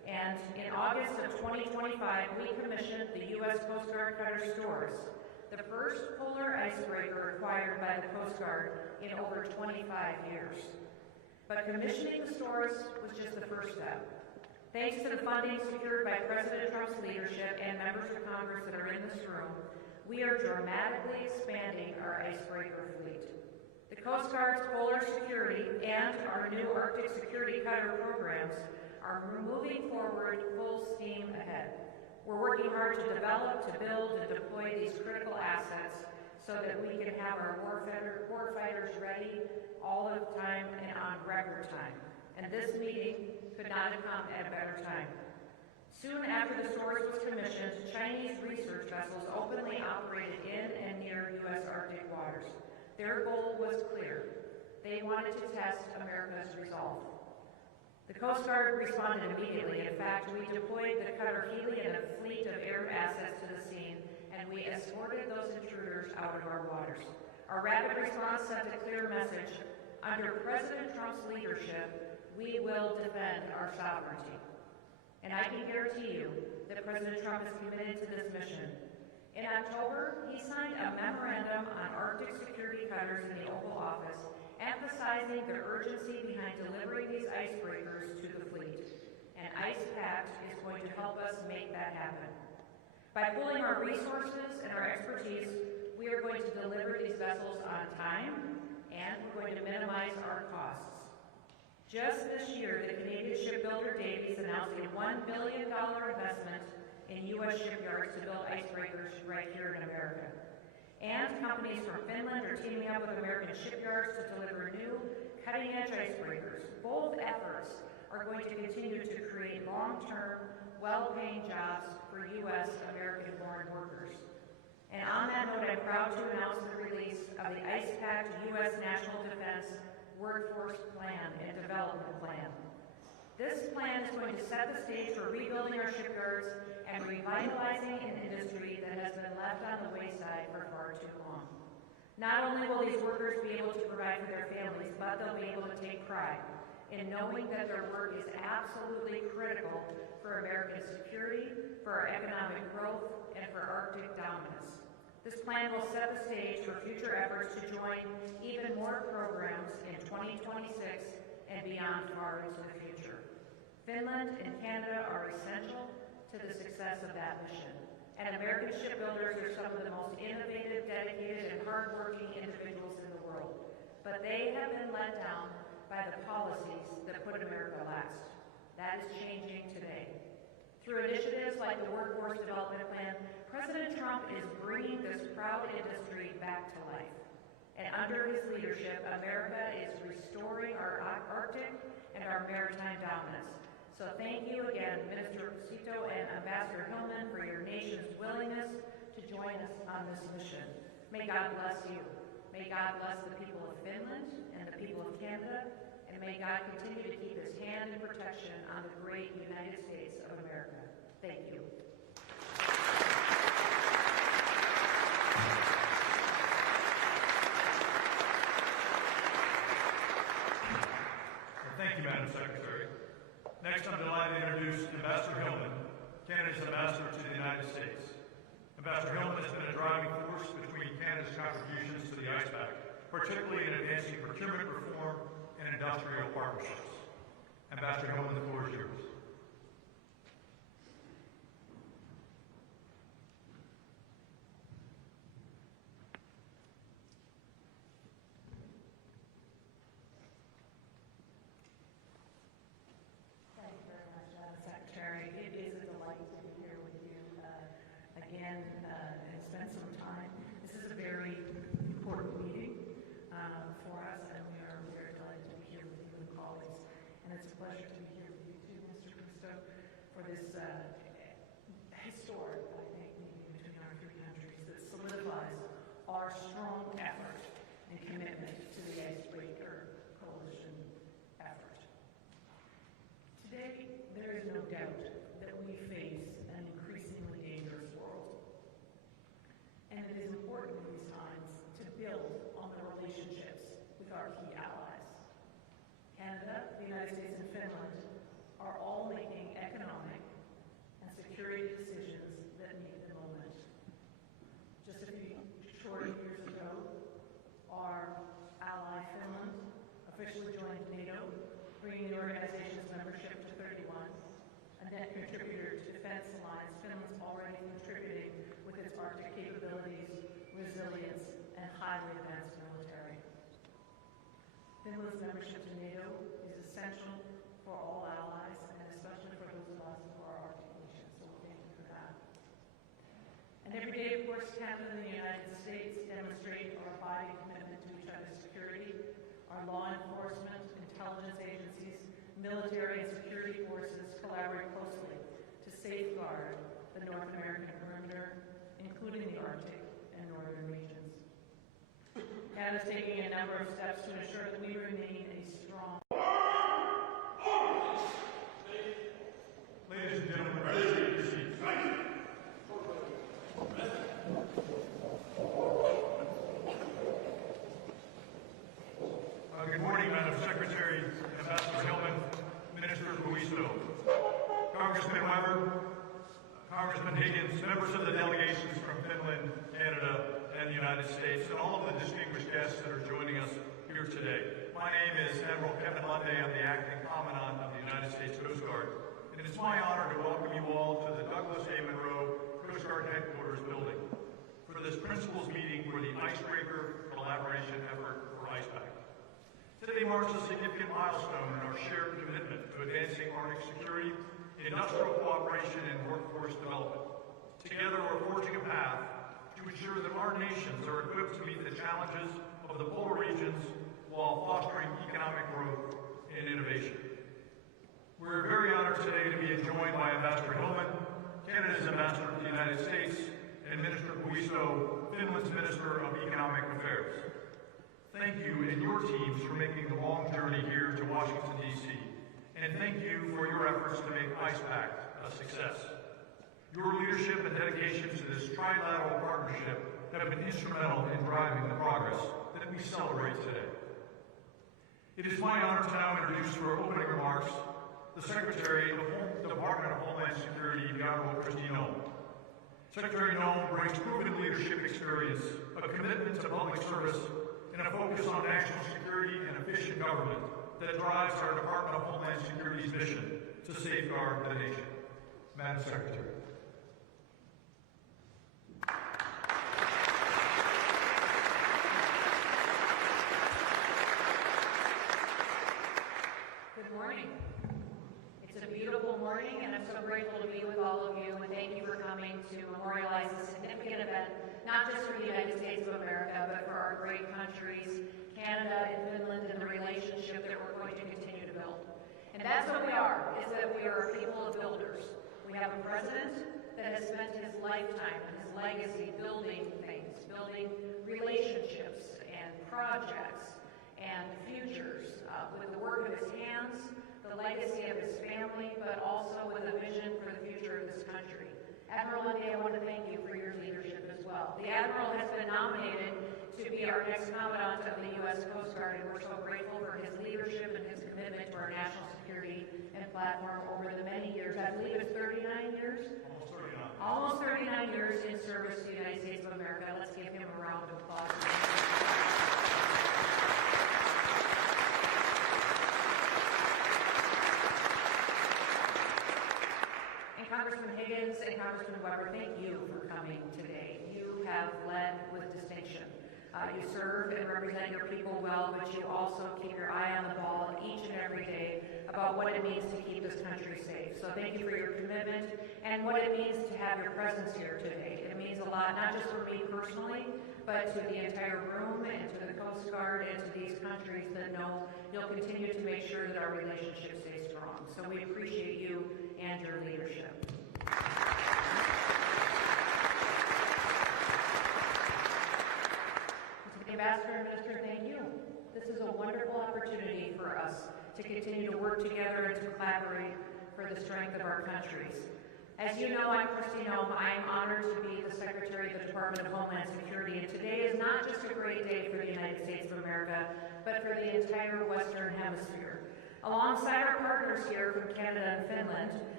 And in August of 2025, we commissioned the U.S. Coast Guard cutter Storrs, the first polar icebreaker acquired by the Coast Guard in over 25 years. But commissioning the Storrs was just the first step. Thanks to the funding secured by President Trump's leadership and members of Congress that are in this room, we are dramatically expanding our icebreaker fleet. The Coast Guard's polar security and our new Arctic security cutter programs are moving forward full steam ahead. We're working hard to develop, to build, and deploy these critical assets so that we can have our warfighters ready all of the time and on record time. And this meeting could not have come at a better time. Soon after the Storrs was commissioned, Chinese research vessels openly operated in and near U.S. Arctic waters. Their goal was clear. They wanted to test America's resolve. The Coast Guard responded immediately. In fact, we deployed the cutter Hurley and a fleet of air assets to the scene, and we escorted those intruders out of our waters. Our rapid response sent a clear message. Under President Trump's leadership, we will defend our sovereignty. And I can guarantee you that President Trump is committed to this mission. In October, he signed a memorandum on Arctic security cutters in the Oval Office, emphasizing the urgency behind delivering these icebreakers to the fleet. And Pact is going to help us make that happen. By pooling our resources and our expertise, we are going to deliver these vessels on time, and we're going to minimize our costs. Just this year, the Canadian shipbuilder Davies announced a $1 billion investment in U.S. shipyards to build icebreakers right here in America. And companies from Finland are teaming up with American shipyards to deliver new, cutting-edge icebreakers. Both efforts are going to continue to create long-term, well-paying jobs for U.S. American-born workers. And on that note, I'm proud to announce the release of the Pact U.S. National Defense Workforce Plan and Development Plan. This plan is going to set the stage for rebuilding our shipyards and revitalizing an industry that has been left on the wayside for far too long. Not only will these workers be able to provide for their families, but they'll be able to take pride in knowing that their work is absolutely critical for American security, for our economic growth, and for Arctic dominance. This plan will set the stage for future efforts to join even more programs in 2026 and beyond far into the future. Finland and Canada are essential to the success of that mission. And American shipbuilders are some of the most innovative, dedicated, and hardworking individuals in the world. But they have been let down by the policies that put America last. That is changing today. Through initiatives like the Workforce Development Plan, President Trump is bringing this proud industry back to life. And under his leadership, America is restoring our Arctic and our maritime dominance. So thank you again, Minister Cito and Ambassador Hillman, for your nation's willingness to join us on this mission. May God bless you. May God bless the people of Finland and the people of Canada, and may God continue to keep his hand in protection on the great United States of America. Thank you. Thank you, Madam Secretary. Next, I'm delighted to introduce Ambassador Hillman, Canada's ambassador to the United States. Ambassador Hillman has been a driving force between Canada's contributions to the Pact, particularly in advancing procurement reform and industrial partnerships. Ambassador Hillman, the floor is yours. And spend some time. This is a very important meeting for us, and we are very delighted to be here with you and colleagues. And it's a pleasure to be here with you too, Mr. Cristo, for this historic, I think, meeting between our three countries that solidifies our strong effort and commitment to the Icebreaker Coalition effort. Today, there is no doubt that we face an increasingly dangerous world. And it is important in these times to build on the relationships with our key allies. Canada, the United States, and Finland are all making economic economic and security decisions that meet the moment. Just a few short years ago, our ally Finland officially joined NATO, bringing the organization's membership to 31, a net contributor to Defense Alliance. Finland's already contributing with its Arctic capabilities, resilience, and highly advanced military. Finland's membership to NATO is essential for all allies, and especially for those of us who are Arctic nations, so thank you for that. And every day, of course, Canada and the United States demonstrate our abiding commitment to each other's security. Our law enforcement, intelligence agencies, military and security forces collaborate closely to safeguard the North American perimeter, including the Arctic and northern regions. Canada is taking a number of steps to ensure that we remain a strong. Ladies and gentlemen, please take your seats. Good morning, Madam Secretary, Ambassador Hillman, Minister Buisto, Congressman Weber, Congressman Higgins, members of the delegations from Finland, Canada, and the United States, and all of the distinguished guests that are joining us here today. My name is Admiral Kevin Lunday. I'm the Acting Commandant of the United States Coast Guard, and it's my honor to welcome you all to the Douglas A. Monroe Coast Guard Headquarters building for this principals meeting for the Icebreaker Collaboration Effort for IcePact. Today marks a significant milestone in our shared commitment to advancing Arctic security, industrial cooperation, and workforce development. Together, we're forging a path to ensure that our nations are equipped to meet the challenges of the polar regions while fostering economic growth and innovation. We're very honored today to be joined by Ambassador Hillman, Canada's Ambassador to the United States, and Minister Buisto, Finland's Minister of Economic Affairs. Thank you and your teams for making the long journey here to Washington, D.C., and thank you for your efforts to make IcePact a success. Your leadership and dedication to this trilateral partnership have been instrumental in driving the progress that we celebrate today. It is my honor to now introduce for opening remarks the Secretary of the Department of Homeland Security, the Honorable Kristi Noem. Secretary Noem brings proven leadership experience, a commitment to public service, and a focus on national security and efficient government that drives our Department of Homeland Security's mission to safeguard the nation. Madam Secretary. Good morning. It's a beautiful morning, and I'm so grateful to be with all of you, and thank you for coming to memorialize this significant event, not just for the United States of America, but for our great countries, Canada and Finland, and the relationship that we're going to continue to build. And that's what we are, is that we are a people of builders. We have a president that has spent his lifetime and his legacy building things, building relationships and projects and futures with the work of his hands, the legacy of his family, but also with a vision for the future of this country. Admiral Lunday, I want to thank you for your leadership as well. The Admiral has been nominated to be our next Commandant of the U.S. Coast Guard, and we're so grateful for his leadership and his commitment to our national security and platform over the many years. I believe it's 39 years? Almost 39 years in service to the United States of America. Let's give him a round of applause. Congressman Higgins and Congressman Weber, thank you for coming today. You have led with distinction. You serve and represent your people well, but you also keep your eye on the ball each and every day about what it means to keep this country safe. So thank you for your commitment and what it means to have your presence here today. It means a lot, not just for me personally, but to the entire room and to the Coast Guard and to these countries that know you'll continue to make sure that our relationship stays strong. So we appreciate you and your leadership. Ambassador and Minister, thank you. This is a wonderful opportunity for us to continue to work together and to collaborate for the strength of our countries. As you know, I'm Kristi Noem. I am honored to be the Secretary of the Department of Homeland Security, and today is not just a great day for the United States of America, but for the entire Western Hemisphere. Alongside our partners here from Canada and Finland,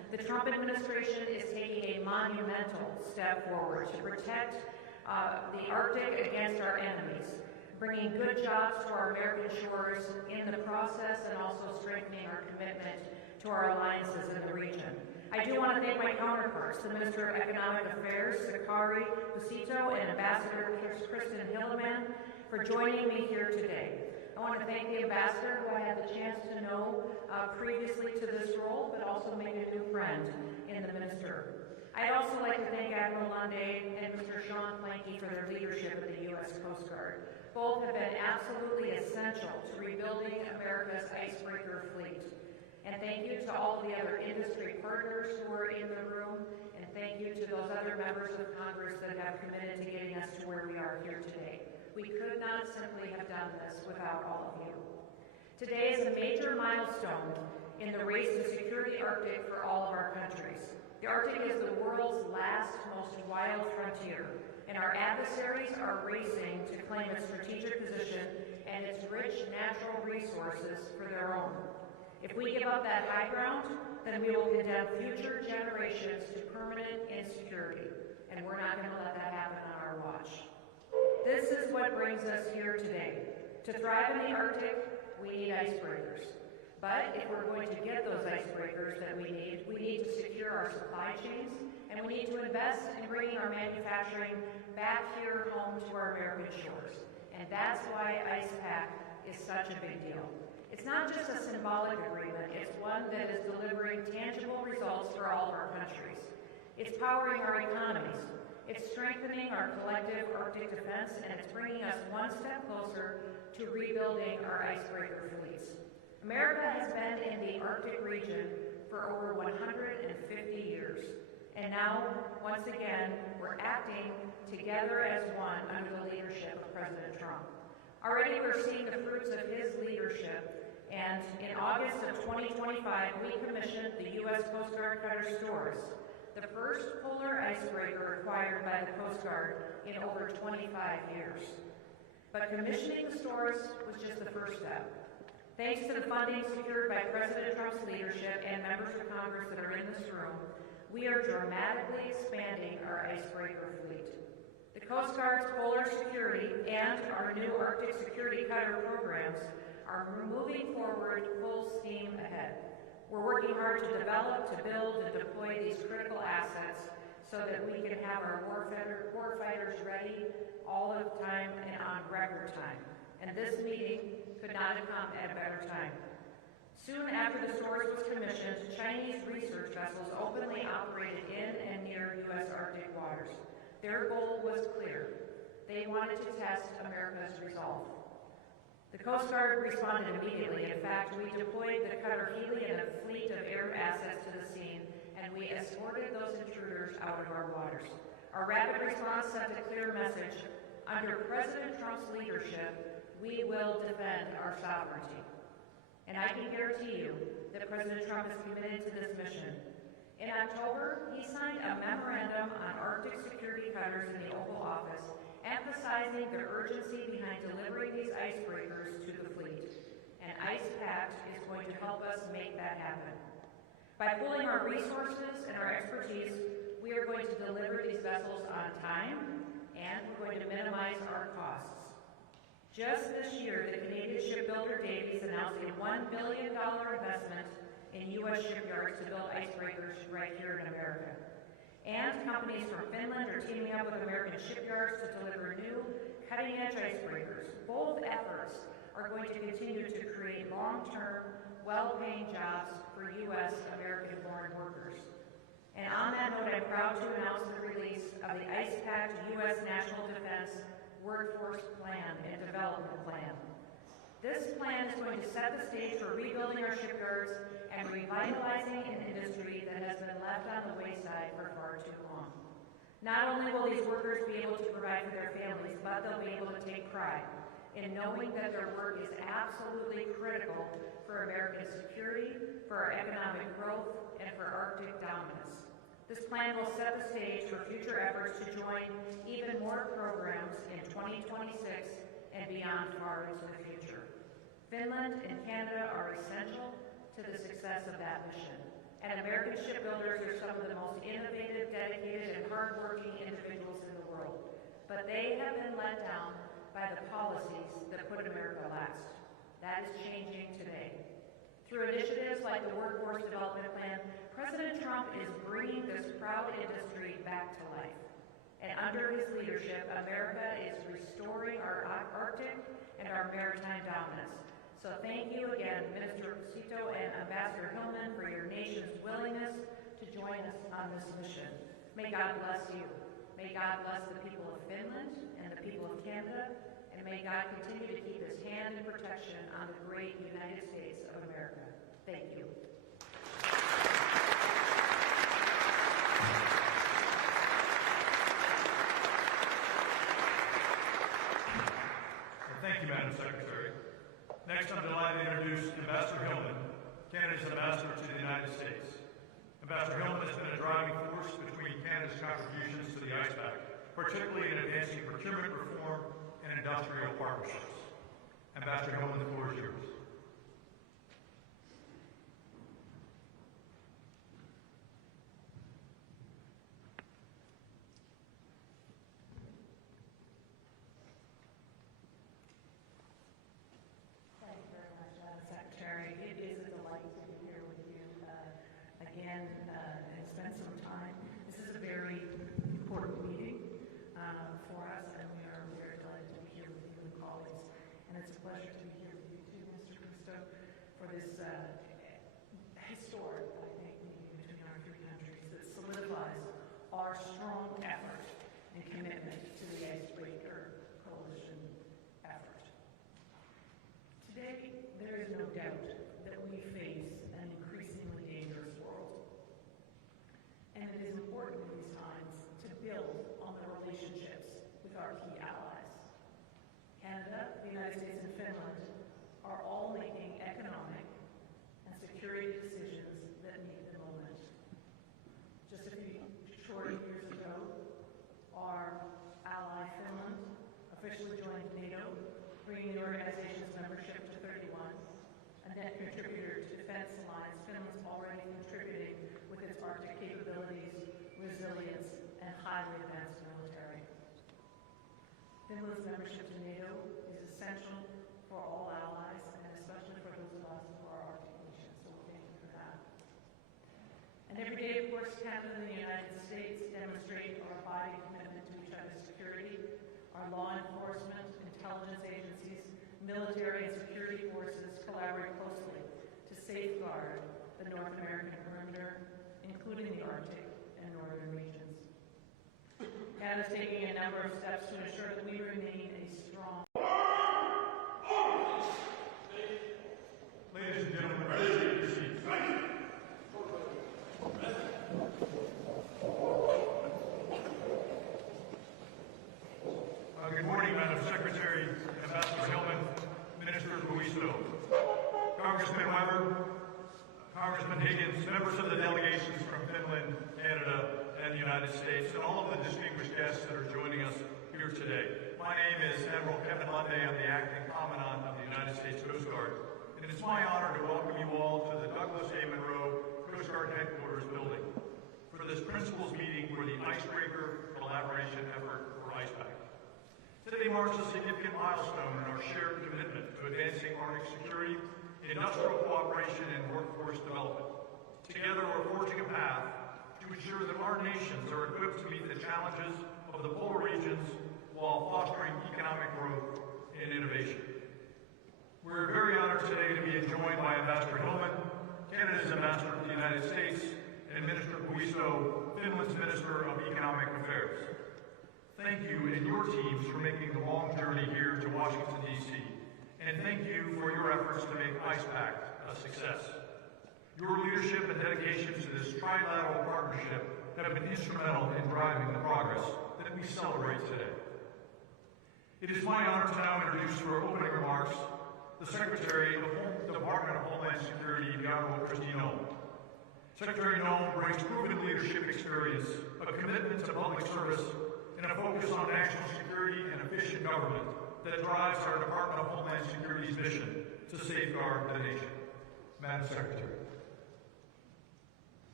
the Trump administration is taking a monumental step forward to protect the Arctic against our enemies, bringing good jobs to our American shores in the process and also strengthening our commitment to our alliances in the region. I do want to thank my counterparts, the Minister of Economic Affairs, Sakari Busito, and Ambassador Kristi Noem, for joining me here today. I want to thank the Ambassador, who I had the chance to know previously to this role, but also made a new friend in the Minister. I'd also like to thank Admiral Lunde and Mr. Sean Planky for their leadership of the U.S. Coast Guard. Both have been absolutely essential to rebuilding America's icebreaker fleet. And thank you to all the other industry partners who are in the room, and thank you to those other members of Congress that have committed to getting us to where we are here today. We could not simply have done this without all of you. Today is a major milestone in the race to secure the Arctic for all of our countries. The Arctic is the world's last, most wild frontier, and our adversaries are racing to claim its strategic position and its rich natural resources for their own. If we give up that high ground, then we will condemn future generations to permanent insecurity, and we're not going to let that happen on our watch. This is what brings us here today. To thrive in the Arctic, we need icebreakers. But if we're going to get those icebreakers that we need to secure our supply chains, and we need to invest in bringing our manufacturing back here home to our American shores. And that's why Pact is such a big deal. It's not just a symbolic agreement, it's one that is delivering tangible results for all of our countries. It's powering our economies, it's strengthening our collective Arctic defense, and it's bringing us one step closer to rebuilding our icebreaker fleets. America has been in the Arctic region for over 150 years, and now, once again, we're acting together as one under the leadership of President Trump. Already we're seeing the fruits of his leadership, and in August of 2025, we commissioned the U.S. Coast Guard cutter Stores, the first polar icebreaker acquired by the Coast Guard in over 25 years. But commissioning the Stores was just the first step. Thanks to the funding secured by President Trump's leadership and members of Congress that are in this room, we are dramatically expanding our icebreaker fleet. The Coast Guard's polar security and our new Arctic security cutter programs are moving forward full steam ahead. We're working hard to develop, to build, and deploy these critical assets so that we can have our warfighters ready all of the time and on record time. And this meeting could not have come at a better time. Soon after the Stores was commissioned, Chinese research vessels openly operated in and near U.S. Arctic waters. Their goal was clear. They wanted to test America's resolve. The Coast Guard responded immediately. In fact, we deployed the cutter Hurley and a fleet of air assets to the scene, and we escorted those intruders out of our waters. Our rapid response sent a clear message. Under President Trump's leadership, we will defend our sovereignty. And I can guarantee you that President Trump is committed to this mission. In October, he signed a memorandum on Arctic security cutters in the Oval Office, emphasizing the urgency behind delivering these icebreakers to the fleet. And Pact is going to help us make that happen. By pooling our resources and our expertise, we are going to deliver these vessels on time, and we're going to minimize our costs. Just this year, the Canadian shipbuilder Davies announced a $1 billion investment in U.S. shipyards to build icebreakers right here in America. And companies from Finland are teaming up with American shipyards to deliver new, cutting-edge icebreakers. Both efforts are going to continue to create long-term, well-paying jobs for U.S. American-born workers. And on that note, I'm proud to announce the release of the Pact U.S. National Defense Workforce Plan and Development Plan. This plan is going to set the stage for rebuilding our shipyards and revitalizing an industry that has been left on the wayside for far too long. Not only will these workers be able to provide for their families, but they'll be able to take pride in knowing that their work is absolutely critical for American security, for our economic growth, and for Arctic dominance. This plan will set the stage for future efforts to join even more programs in 2026 and beyond far into the future. Finland and Canada are essential to the success of that mission. And American shipbuilders are some of the most innovative, dedicated, and hardworking individuals in the world. But they have been let down by the policies that put America last. That is changing today. Through initiatives like the Workforce Development Plan, President Trump is bringing this proud industry back to life. And under his leadership, America is restoring our Arctic and our maritime dominance. So thank you again, Minister Cito and Ambassador Hillman, for your nation's willingness to join us on this mission. May God bless you. May God bless the people of Finland and the people of Canada, and may God continue to keep his hand and protection on the great United States of America. Thank you. Thank you, Madam Secretary. Next, I'm delighted to introduce Ambassador Hillman, Canada's ambassador to the United States. Ambassador Hillman has been a driving force between Canada's contributions to the ICE Pact, particularly in advancing procurement reform and industrial partnerships. Ambassador Hillman, the floor is yours. Historic, I think, meeting between our three countries that solidifies our strong effort and commitment to the Icebreaker Coalition effort. Today, there is no doubt that we face an increasingly dangerous world. And it is important in these times to build on the relationships with our key allies. Canada, the United States, and Finland are all making economic and security decisions that meet the moment. Just a few short years ago, our ally Finland officially joined NATO, bringing the organization's membership to 31. A net contributor to Defense Alliance, Finland's already contributing with its Arctic capabilities, resilience, and highly advanced military. Finland's membership to NATO is essential for all allies, and especially for those of us who are Arctic nations, so thank you for that. And every day, of course, Canada and the United States demonstrate our abiding commitment to each other's security. Our law enforcement, intelligence agencies, military and security forces collaborate closely to safeguard the North American perimeter, including the Arctic and northern regions. Canada is taking a number of steps to ensure that we remain a strong. Ladies and gentlemen, please take your seats. Good morning, Madam Secretary, Ambassador Hillman, Minister Buisto, Congressman Weber, Congressman Higgins, members of the delegations from Finland, Canada, and the United States, and all of the distinguished guests that are joining us here today. My name is Admiral Kevin Lunday. I'm the Acting Commandant of the United States Coast Guard. And it's my honor to welcome you all to the Douglas A. Monroe Coast Guard Headquarters building for this principals meeting for the Icebreaker Collaboration Effort for IcePact. Today marks a significant milestone in our shared commitment to advancing Arctic security, industrial cooperation, and workforce development. Together, we're forging a path to ensure that our nations are equipped to meet the challenges of the polar regions while fostering economic growth and innovation. We're very honored today to be joined by Ambassador Hillman, Canada's ambassador to the United States, and Minister Buisto, Finland's Minister of Economic Affairs. Thank you and your teams for making the long journey here to Washington, D.C., and thank you for your efforts to make IcePact a success. Your leadership and dedication to this trilateral partnership have been instrumental in driving the progress that we celebrate today. It is my honor to now introduce for opening remarks the Secretary of the Department of Homeland Security, the Honorable Kristi Noem. Secretary Noem brings proven leadership experience, a commitment to public service, and a focus on national security and efficient government that drives our Department of Homeland Security's mission to safeguard the nation. Madam Secretary.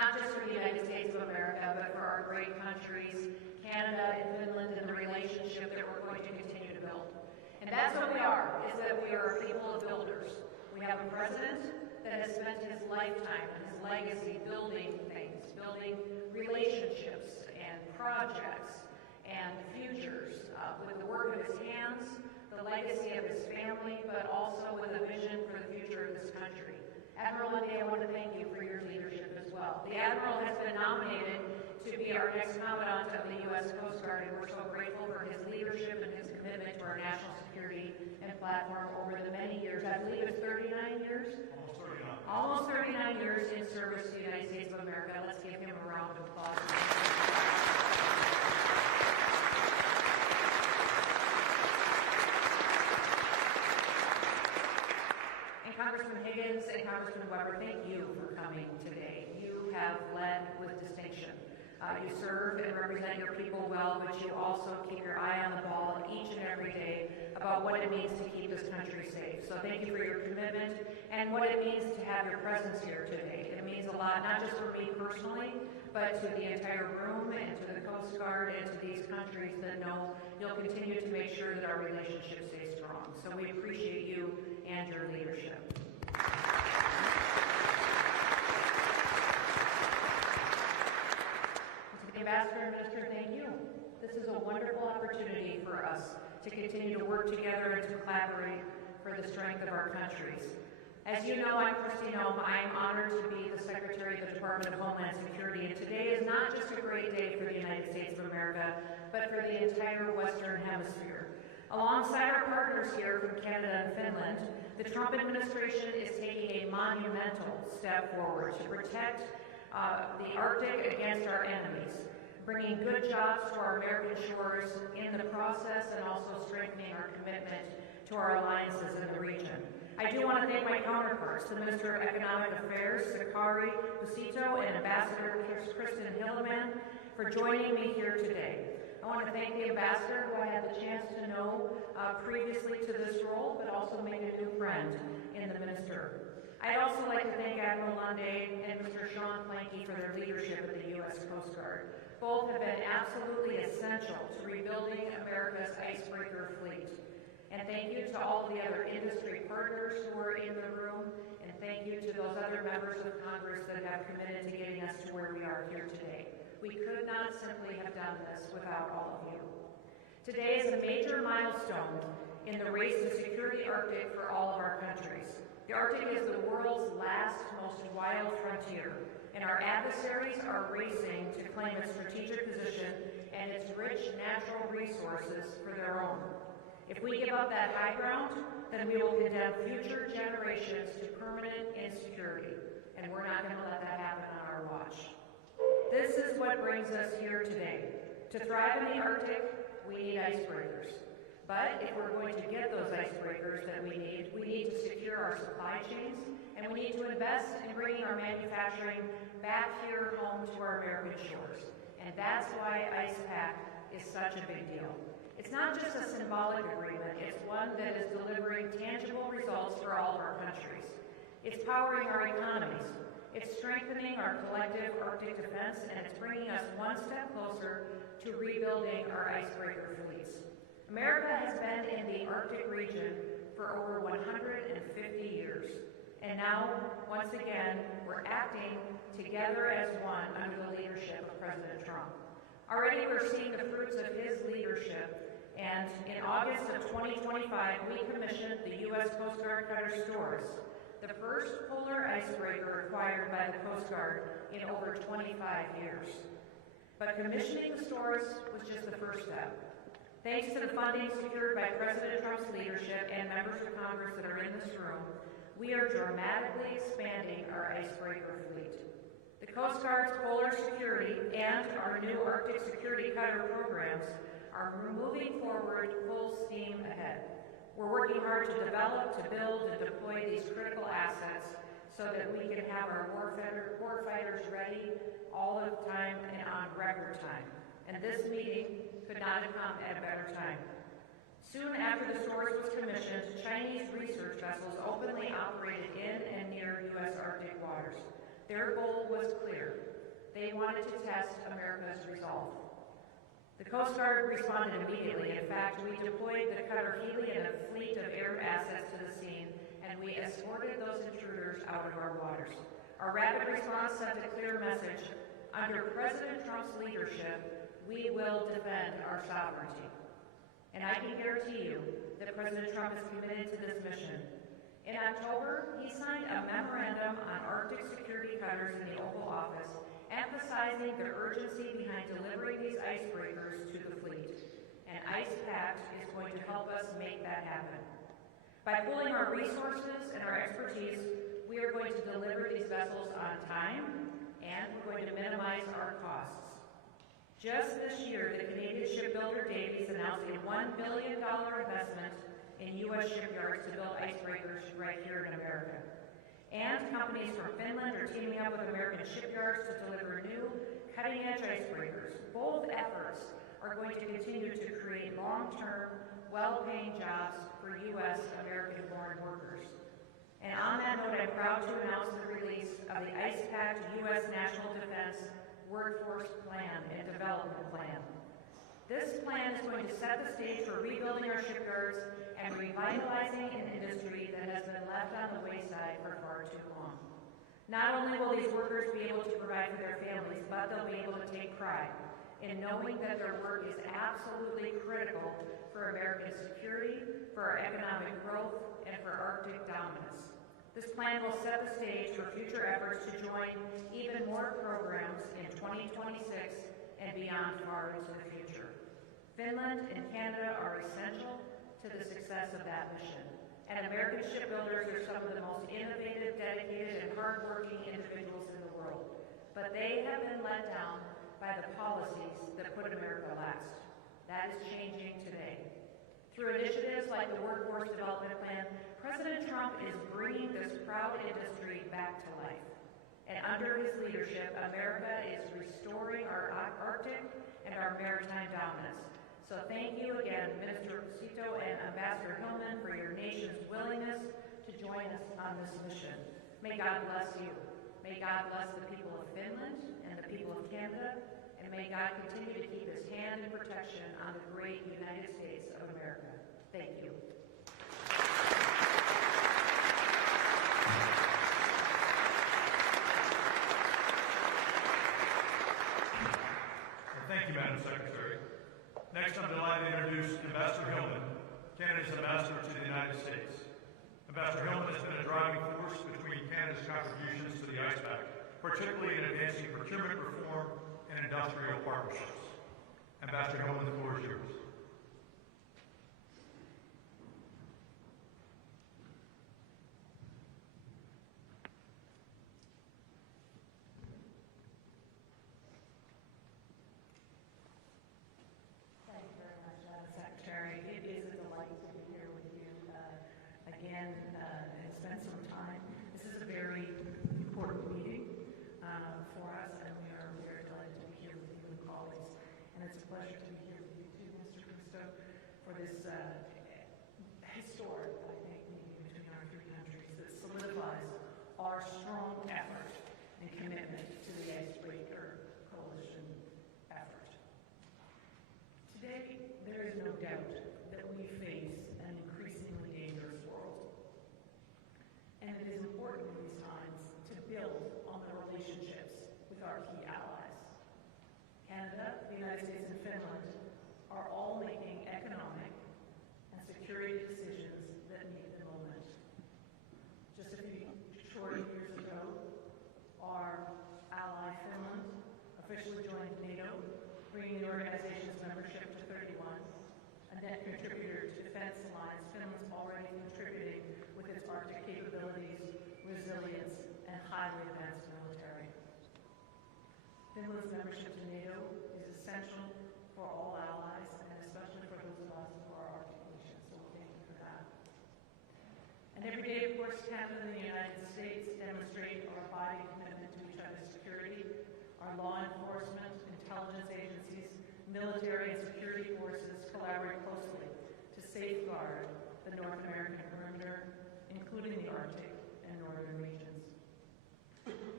not just for the United States of America, but for our great countries, Canada and Finland, and the relationship that we're going to continue to build. And that's what we are, is that we are a people of builders. We have a president that has spent his lifetime and his legacy building things, building relationships and projects and futures with the work of his hands, the legacy of his family, but also with a vision for the future of this country. Admiral Lundy, I want to thank you for your leadership as well. The Admiral has been nominated to be our next Commandant of the U.S. Coast Guard, and we're so grateful for his leadership and his commitment to our national security and platform over the many years. I believe it's 39 years? Almost 39 years in service to the United States of America. Let's give him a round of applause. And Congressman Higgins and Congressman Weber, thank you for coming today. You have led with distinction. You serve and represent your people well, but you also keep your eye on the ball each and every day about what it means to keep this country safe. So thank you for your commitment and what it means to have your presence here today. It means a lot, not just for me personally, but to the entire room and to the Coast Guard and to these countries that know you'll continue to make sure that our relationship stays strong. So we appreciate you and your leadership. Ambassador and Minister, thank you. This is a wonderful opportunity for us to continue to work together and to collaborate for the strength of our countries. As you know, I'm Kristi Noem. I am honored to be the Secretary of the Department of Homeland Security, and today is not just a great day for the United States of America, but for the entire Western Hemisphere. Alongside our partners here from Canada and Finland, the Trump administration is taking a monumental step forward to protect the Arctic against our enemies, bringing good jobs to our American shores in the process and also strengthening our commitment to our alliances in the region. I do want to thank my counterparts, the Minister of Economic Affairs, Sakari Busito, and Ambassador Kristen Hilleman, for joining me here today. I want to thank the Ambassador, who I had the chance to know previously to this role, but also made a new friend in the Minister. I'd also like to thank Admiral Lundy and Mr. Sean Planky for their leadership of the U.S. Coast Guard. Both have been absolutely essential to rebuilding America's icebreaker fleet. And thank you to all the other industry partners who are in the room, and thank you to those other members of Congress that have committed to getting us to where we are here today. We could not simply have done this without all of you. Today is a major milestone in the race to secure the Arctic for all of our countries. The Arctic is the world's last, most wild frontier, and our adversaries are racing to claim its strategic position and its rich natural resources for their own. If we give up that high ground, then we will condemn future generations to permanent insecurity, and we're not going to let that happen on our watch. This is what brings us here today. To thrive in the Arctic, we need icebreakers. But if we're going to get those icebreakers that we need to secure our supply chains, and we need to invest in bringing our manufacturing back here home to our American shores. And that's why IcePact is such a big deal. It's not just a symbolic agreement, it's one that is delivering tangible results for all of our countries. It's powering our economies. It's strengthening our collective Arctic defense, and it's bringing us one step closer to rebuilding our icebreaker fleets. America has been in the Arctic region for over 150 years. And now, once again, we're acting together as one under the leadership of President Trump. Already we're seeing the fruits of his leadership, and in August of 2025, we commissioned the U.S. Coast Guard Cutter Stores, the first polar icebreaker acquired by the Coast Guard in over 25 years. But commissioning the stores was just the first step. Thanks to the funding secured by President Trump's leadership and members of Congress that are in this room, we are dramatically expanding our icebreaker fleet. The Coast Guard's polar security and our new Arctic security cutter programs are moving forward full steam ahead. We're working hard to develop, to build, and deploy these critical assets so that we can have our warfighters ready all of the time and on record time. And this meeting could not have come at a better time. Soon after the stores was commissioned, Chinese research vessels openly operated in and near U.S. Arctic waters. Their goal was clear. They wanted to test America's resolve. The Coast Guard responded immediately. In fact, we deployed the cutter Hurley and a fleet of air assets to the scene, and we escorted those intruders out of our waters. Our rapid response sent a clear message. Under President Trump's leadership, we will defend our sovereignty. And I can guarantee you that President Trump is committed to this mission. In October, he signed a memorandum on Arctic security cutters in the Oval Office, emphasizing the urgency behind delivering these icebreakers to the fleet. And Pact is going to help us make that happen. By pooling our resources and our expertise, we are going to deliver these vessels on time, and we're going to minimize our costs. Just this year, the Canadian shipbuilder Davies announced a $1 billion investment in U.S. shipyards to build icebreakers right here in America. And companies from Finland are teaming up with American shipyards to deliver new, cutting-edge icebreakers. Both efforts are going to continue to create long-term, well-paying jobs for U.S. American-born workers. And on that note, I'm proud to announce the release of the Pact U.S. National Defense Workforce Plan and Development Plan. This plan is going to set the stage for rebuilding our shipyards and revitalizing an industry that has been left on the wayside for far too long. Not only will these workers be able to provide for their families, but they'll be able to take pride in knowing that their work is absolutely critical for American security, for our economic growth, and for Arctic dominance. This plan will set the stage for future efforts to join even more programs in 2026 and beyond far into the future. Finland and Canada are essential to the success of that mission. And American shipbuilders are some of the most innovative, dedicated, and hardworking individuals in the world. But they have been let down by the policies that put America last. That is changing today. Through initiatives like the Workforce Development Plan, President Trump is bringing this proud industry back to life. And under his leadership, America is restoring our Arctic and our maritime dominance. So thank you again, Minister Cito and Ambassador Hillman, for your nation's willingness to join us on this mission. May God bless you. May God bless the people of Finland and the people of Canada, and may God continue to keep his hand in protection on the great United States of America. Thank you. Thank you, Madam Secretary. Next, I'm delighted to introduce Ambassador Hillman, Canada's ambassador to the United States. Ambassador Hillman has been a driving force between Canada's contributions to the Pact, particularly in advancing procurement reform and industrial partnerships. Ambassador Hillman, the floor is yours. And spend some time. This is a very important meeting for us, and we are very delighted to be here with you and colleagues. And it's a pleasure to be here with you too, Mr. Kristo, for this historic, I think, meeting between our three countries that solidifies our strong effort and commitment to the Icebreaker Coalition effort. Today, there is no doubt that we face an increasingly dangerous world. And it is important in these times to build on the relationships with our key allies. Canada, the United States, and Finland are all making economic and security decisions that meet the moment. Just a few short years ago, our ally Finland officially joined NATO, bringing the organization's membership to 31. A net contributor to defense alliance, Finland's already contributing with its Arctic capabilities, resilience, and highly advanced military. Finland's membership to NATO is essential for all allies, and especially for those of us who are Arctic nations, so thank you for that. And every day, of course, Canada and the United States demonstrate our abiding commitment to each other's security. Our law enforcement, intelligence agencies, military and security forces collaborate closely to safeguard the North American perimeter, including the Arctic and northern regions.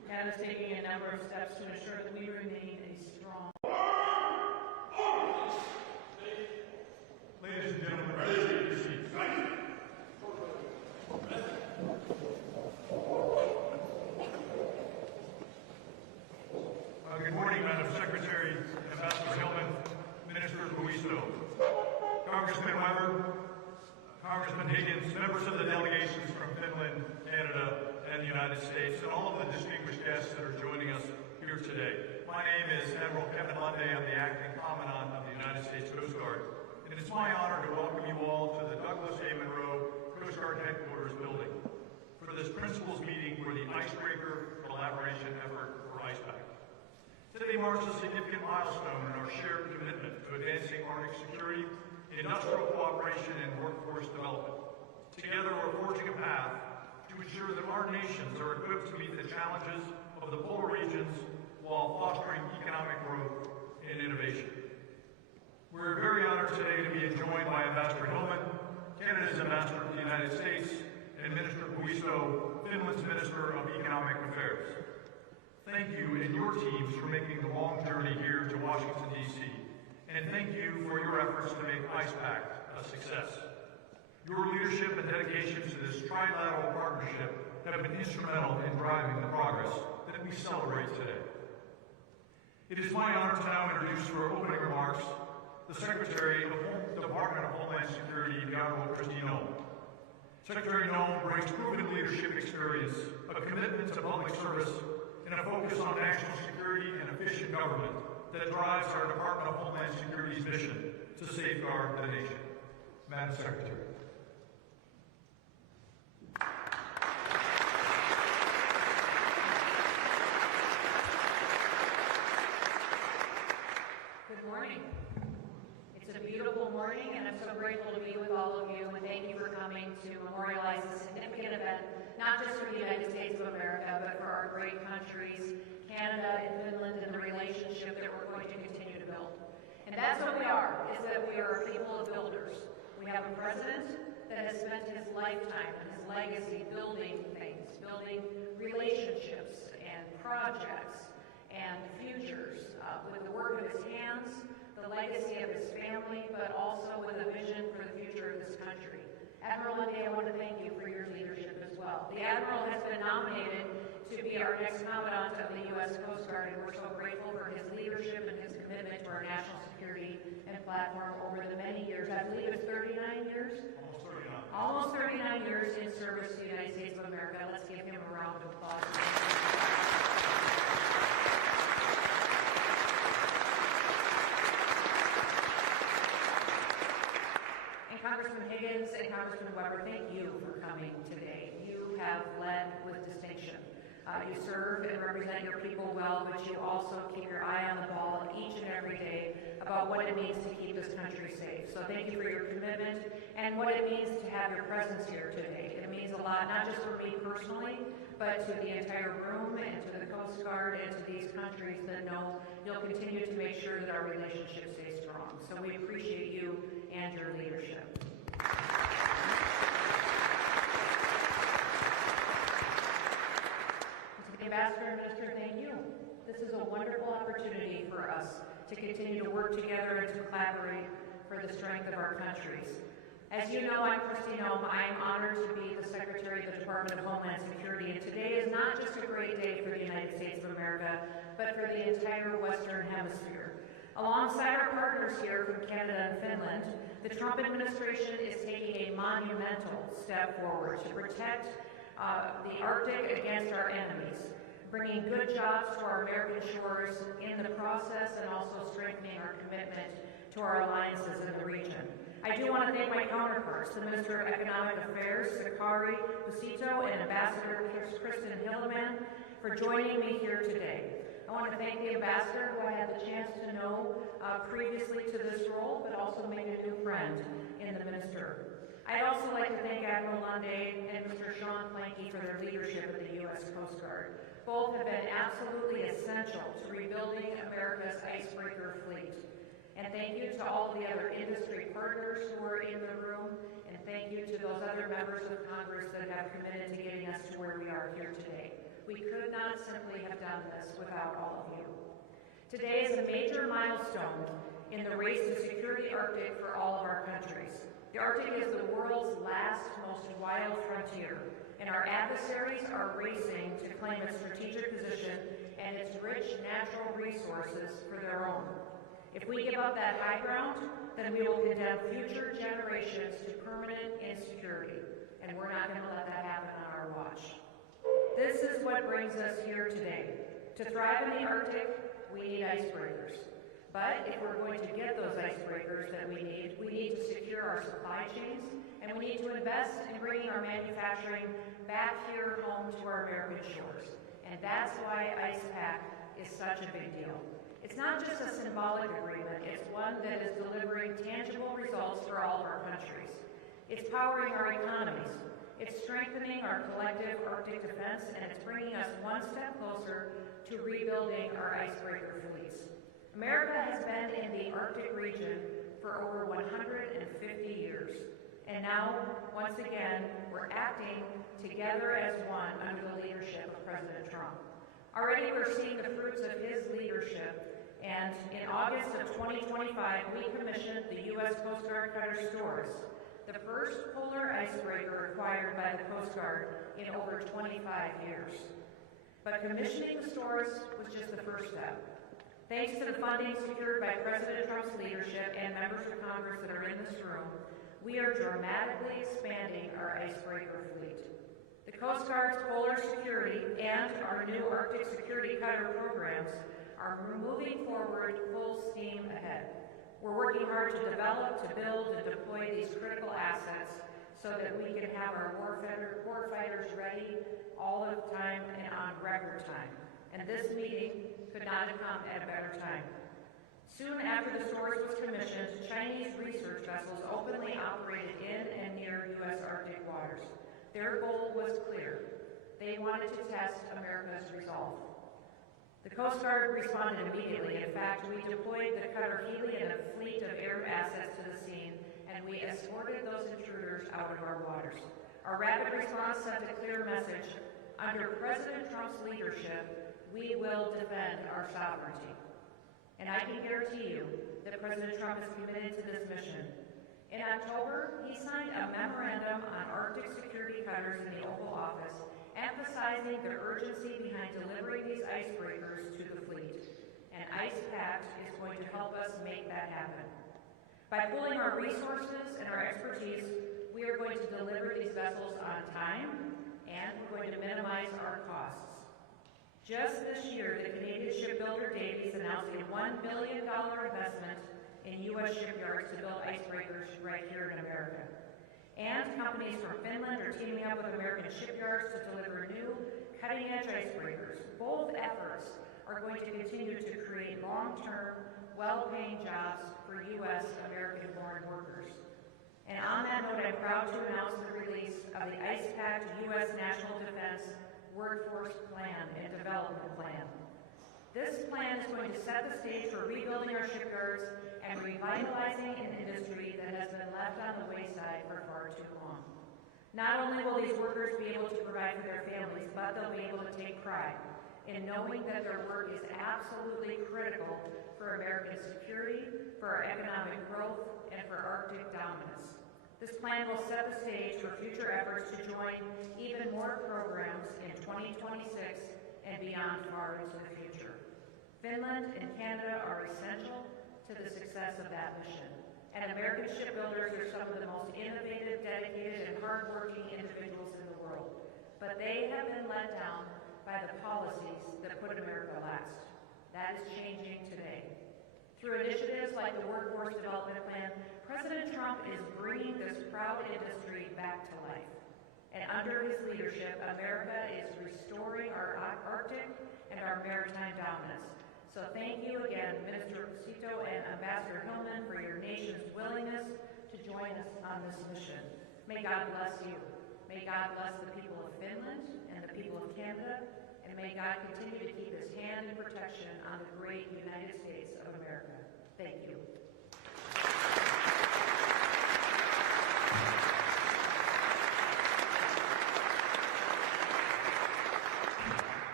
Canada is taking a number of steps to ensure that we remain a strong. Ladies and gentlemen, please take your seats. Good morning, Madam Secretary, Ambassador Hillman, Minister Buisto, Congressman Weber, Congressman Higgins, members of the delegations from Finland, Canada, and the United States, and all of the distinguished guests that are joining us here today. My name is Admiral Kevin Lunday. I'm the Acting Commandant of the United States Coast Guard, and it's my honor to welcome you all to the Douglas A. Monroe Coast Guard Headquarters building for this principals meeting for the Icebreaker Collaboration Effort for Pact. Today marks a significant milestone in our shared commitment to advancing Arctic security, industrial cooperation, and workforce development. Together, we're forging a path to ensure that our nations are equipped to meet the challenges of the polar regions while fostering economic growth and innovation. We're very honored today to be joined by Ambassador Hillman, Canada's Ambassador to the United States, and Minister Buisto, Finland's Minister of Economic Affairs. Thank you and your teams for making the long journey here to Washington, D.C., and thank you for your efforts to make Pact a success. Your leadership and dedication to this trilateral partnership have been instrumental in driving the progress that we celebrate today. It is my honor to now introduce for opening remarks the Secretary of the Department of Homeland Security, the Honorable Kristi Noem. Secretary Noem brings proven leadership experience, a commitment to public service, and a focus on national security and efficient government that drives our Department of Homeland Security's mission to safeguard the nation. Madam Secretary. Good morning. It's a beautiful morning, and I'm so grateful to be with all of you, and thank you for coming to memorialize this significant event, not just for the United States of America, but for our great countries, Canada and Finland, and the relationship that we're going to continue to build. And that's what we are, is that we are a people of builders. We have a president that has spent his lifetime and his legacy building things, building relationships and projects and futures with the work of his hands, the legacy of his family, but also with a vision for the future of this country. Admiral Lunday, I want to thank you for your leadership as well. The Admiral has been nominated to be our next Commandant of the U.S. Coast Guard, and we're so grateful for his leadership and his commitment to our national security and platform over the many years. I believe it's 39 years? Almost 39 years in service to the United States of America. Let's give him a round of applause. Congressman Higgins and Congressman Weber, thank you for coming today. You have led with distinction. You serve and represent your people well, but you also keep your eye on the ball each and every day about what it means to keep this country safe. So thank you for your commitment and what it means to have your presence here today. It means a lot, not just for me personally, but to the entire room and to the Coast Guard and to these countries that know you'll continue to make sure that our relationship stays strong. So we appreciate you and your leadership. To the Ambassador and Minister, thank you. This is a wonderful opportunity for us to continue to work together and to collaborate for the strength of our countries. As you know, I'm Kristi Noem. I am honored to be the Secretary of the Department of Homeland Security, and today is not just a great day for the United States of America, but for the entire Western Hemisphere. Alongside our partners here from Canada and Finland, the Trump administration is taking a monumental step forward to protect the Arctic against our enemies, bringing good jobs to our American shores in the process, and also strengthening our commitment to our alliances in the region. I do want to thank my counterparts, the Minister of Economic Affairs, Sakari Busito, and Ambassador Kristi Noem, for joining me here today. I want to thank the Ambassador, who I had the chance to know previously to this role, but also made a new friend in the Minister. I'd also like to thank Admiral Lunday and Mr. Sean Planky for their leadership of the U.S. Coast Guard. Both have been absolutely essential to rebuilding America's icebreaker fleet. And thank you to all the other industry partners who are in the room, and thank you to those other members of Congress that have committed to getting us to where we are here today. We could not simply have done this without all of you. Today is a major milestone in the race to secure the Arctic for all of our countries. The Arctic is the world's last, most wild frontier, and our adversaries are racing to claim its strategic position and its rich natural resources for their own. If we give up that high ground, then we will condemn future generations to permanent insecurity, and we're not going to let that happen on our watch. This is what brings us here today. To thrive in the Arctic, we need icebreakers. But if we're going to get those icebreakers that we need to secure our supply chains, and we need to invest in bringing our manufacturing back here home to our American shores. And that's why Pact is such a big deal. It's not just a symbolic agreement, it's one that is delivering tangible results for all of our countries. It's powering our economies. It's strengthening our collective Arctic defense, and it's bringing us one step closer to rebuilding our icebreaker fleets. America has been in the Arctic region for over 150 years. And now, once again, we're acting together as one under the leadership of President Trump. Already we're seeing the fruits of his leadership, and in August of 2025, we commissioned the U.S. Coast Guard cutter Stores, the first polar icebreaker acquired by the Coast Guard in over 25 years. But commissioning the Stores was just the first step. Thanks to the funding secured by President Trump's leadership and members of Congress that are in this room, we are dramatically expanding our icebreaker fleet. The Coast Guard's polar security and our new Arctic security cutter programs are moving forward full steam ahead. We're working hard to develop, to build, and deploy these critical assets so that we can have our warfighters ready all of the time and on record time. And this meeting could not have come at a better time. Soon after the Stores was commissioned, Chinese research vessels openly operated in and near U.S. Arctic waters. Their goal was clear. They wanted to test America's resolve. The Coast Guard responded immediately. In fact, we deployed the cutter Hurley and a fleet of air assets to the scene, and we escorted those intruders out of our waters. Our rapid response sent a clear message. Under President Trump's leadership, we will defend our sovereignty. And I can guarantee you that President Trump is committed to this mission. In October, he signed a memorandum on Arctic security cutters in the Oval Office, emphasizing the urgency behind delivering these icebreakers to the fleet. And Pact is going to help us make that happen. By pooling our resources and our expertise, we are going to deliver these vessels on time, and we're going to minimize our costs. Just this year, the Canadian shipbuilder Davies announced a $1 billion investment in U.S. shipyards to build icebreakers right here in America. And companies from Finland are teaming up with American shipyards to deliver new, cutting-edge icebreakers. Both efforts are going to continue to create long-term, well-paying jobs for U.S. American-born workers. And on that note, I'm proud to announce the release of the Pact U.S. National Defense Workforce Plan and Development Plan. This plan is going to set the stage for rebuilding our shipyards and revitalizing an industry that has been left on the wayside for far too long. Not only will these workers be able to provide for their families, but they'll be able to take pride in knowing that their work is absolutely critical for American security, for our economic growth, and for Arctic dominance. This plan will set the stage for future efforts to join even more programs in 2026 and beyond far into the future. Finland and Canada are essential to the success of that mission. And American shipbuilders are some of the most innovative, dedicated, and hardworking individuals in the world. But they have been let down by the policies that put America last. That is changing today. Through initiatives like the Workforce Development Plan, President Trump is bringing this proud industry back to life. And under his leadership, America is restoring our Arctic and our maritime dominance. So thank you again, Minister Cito and Ambassador Hillman, for your nation's willingness to join us on this mission. May God bless you. May God bless the people of Finland and the people of Canada, and may God continue to keep his hand in protection on the great United States of America. Thank you.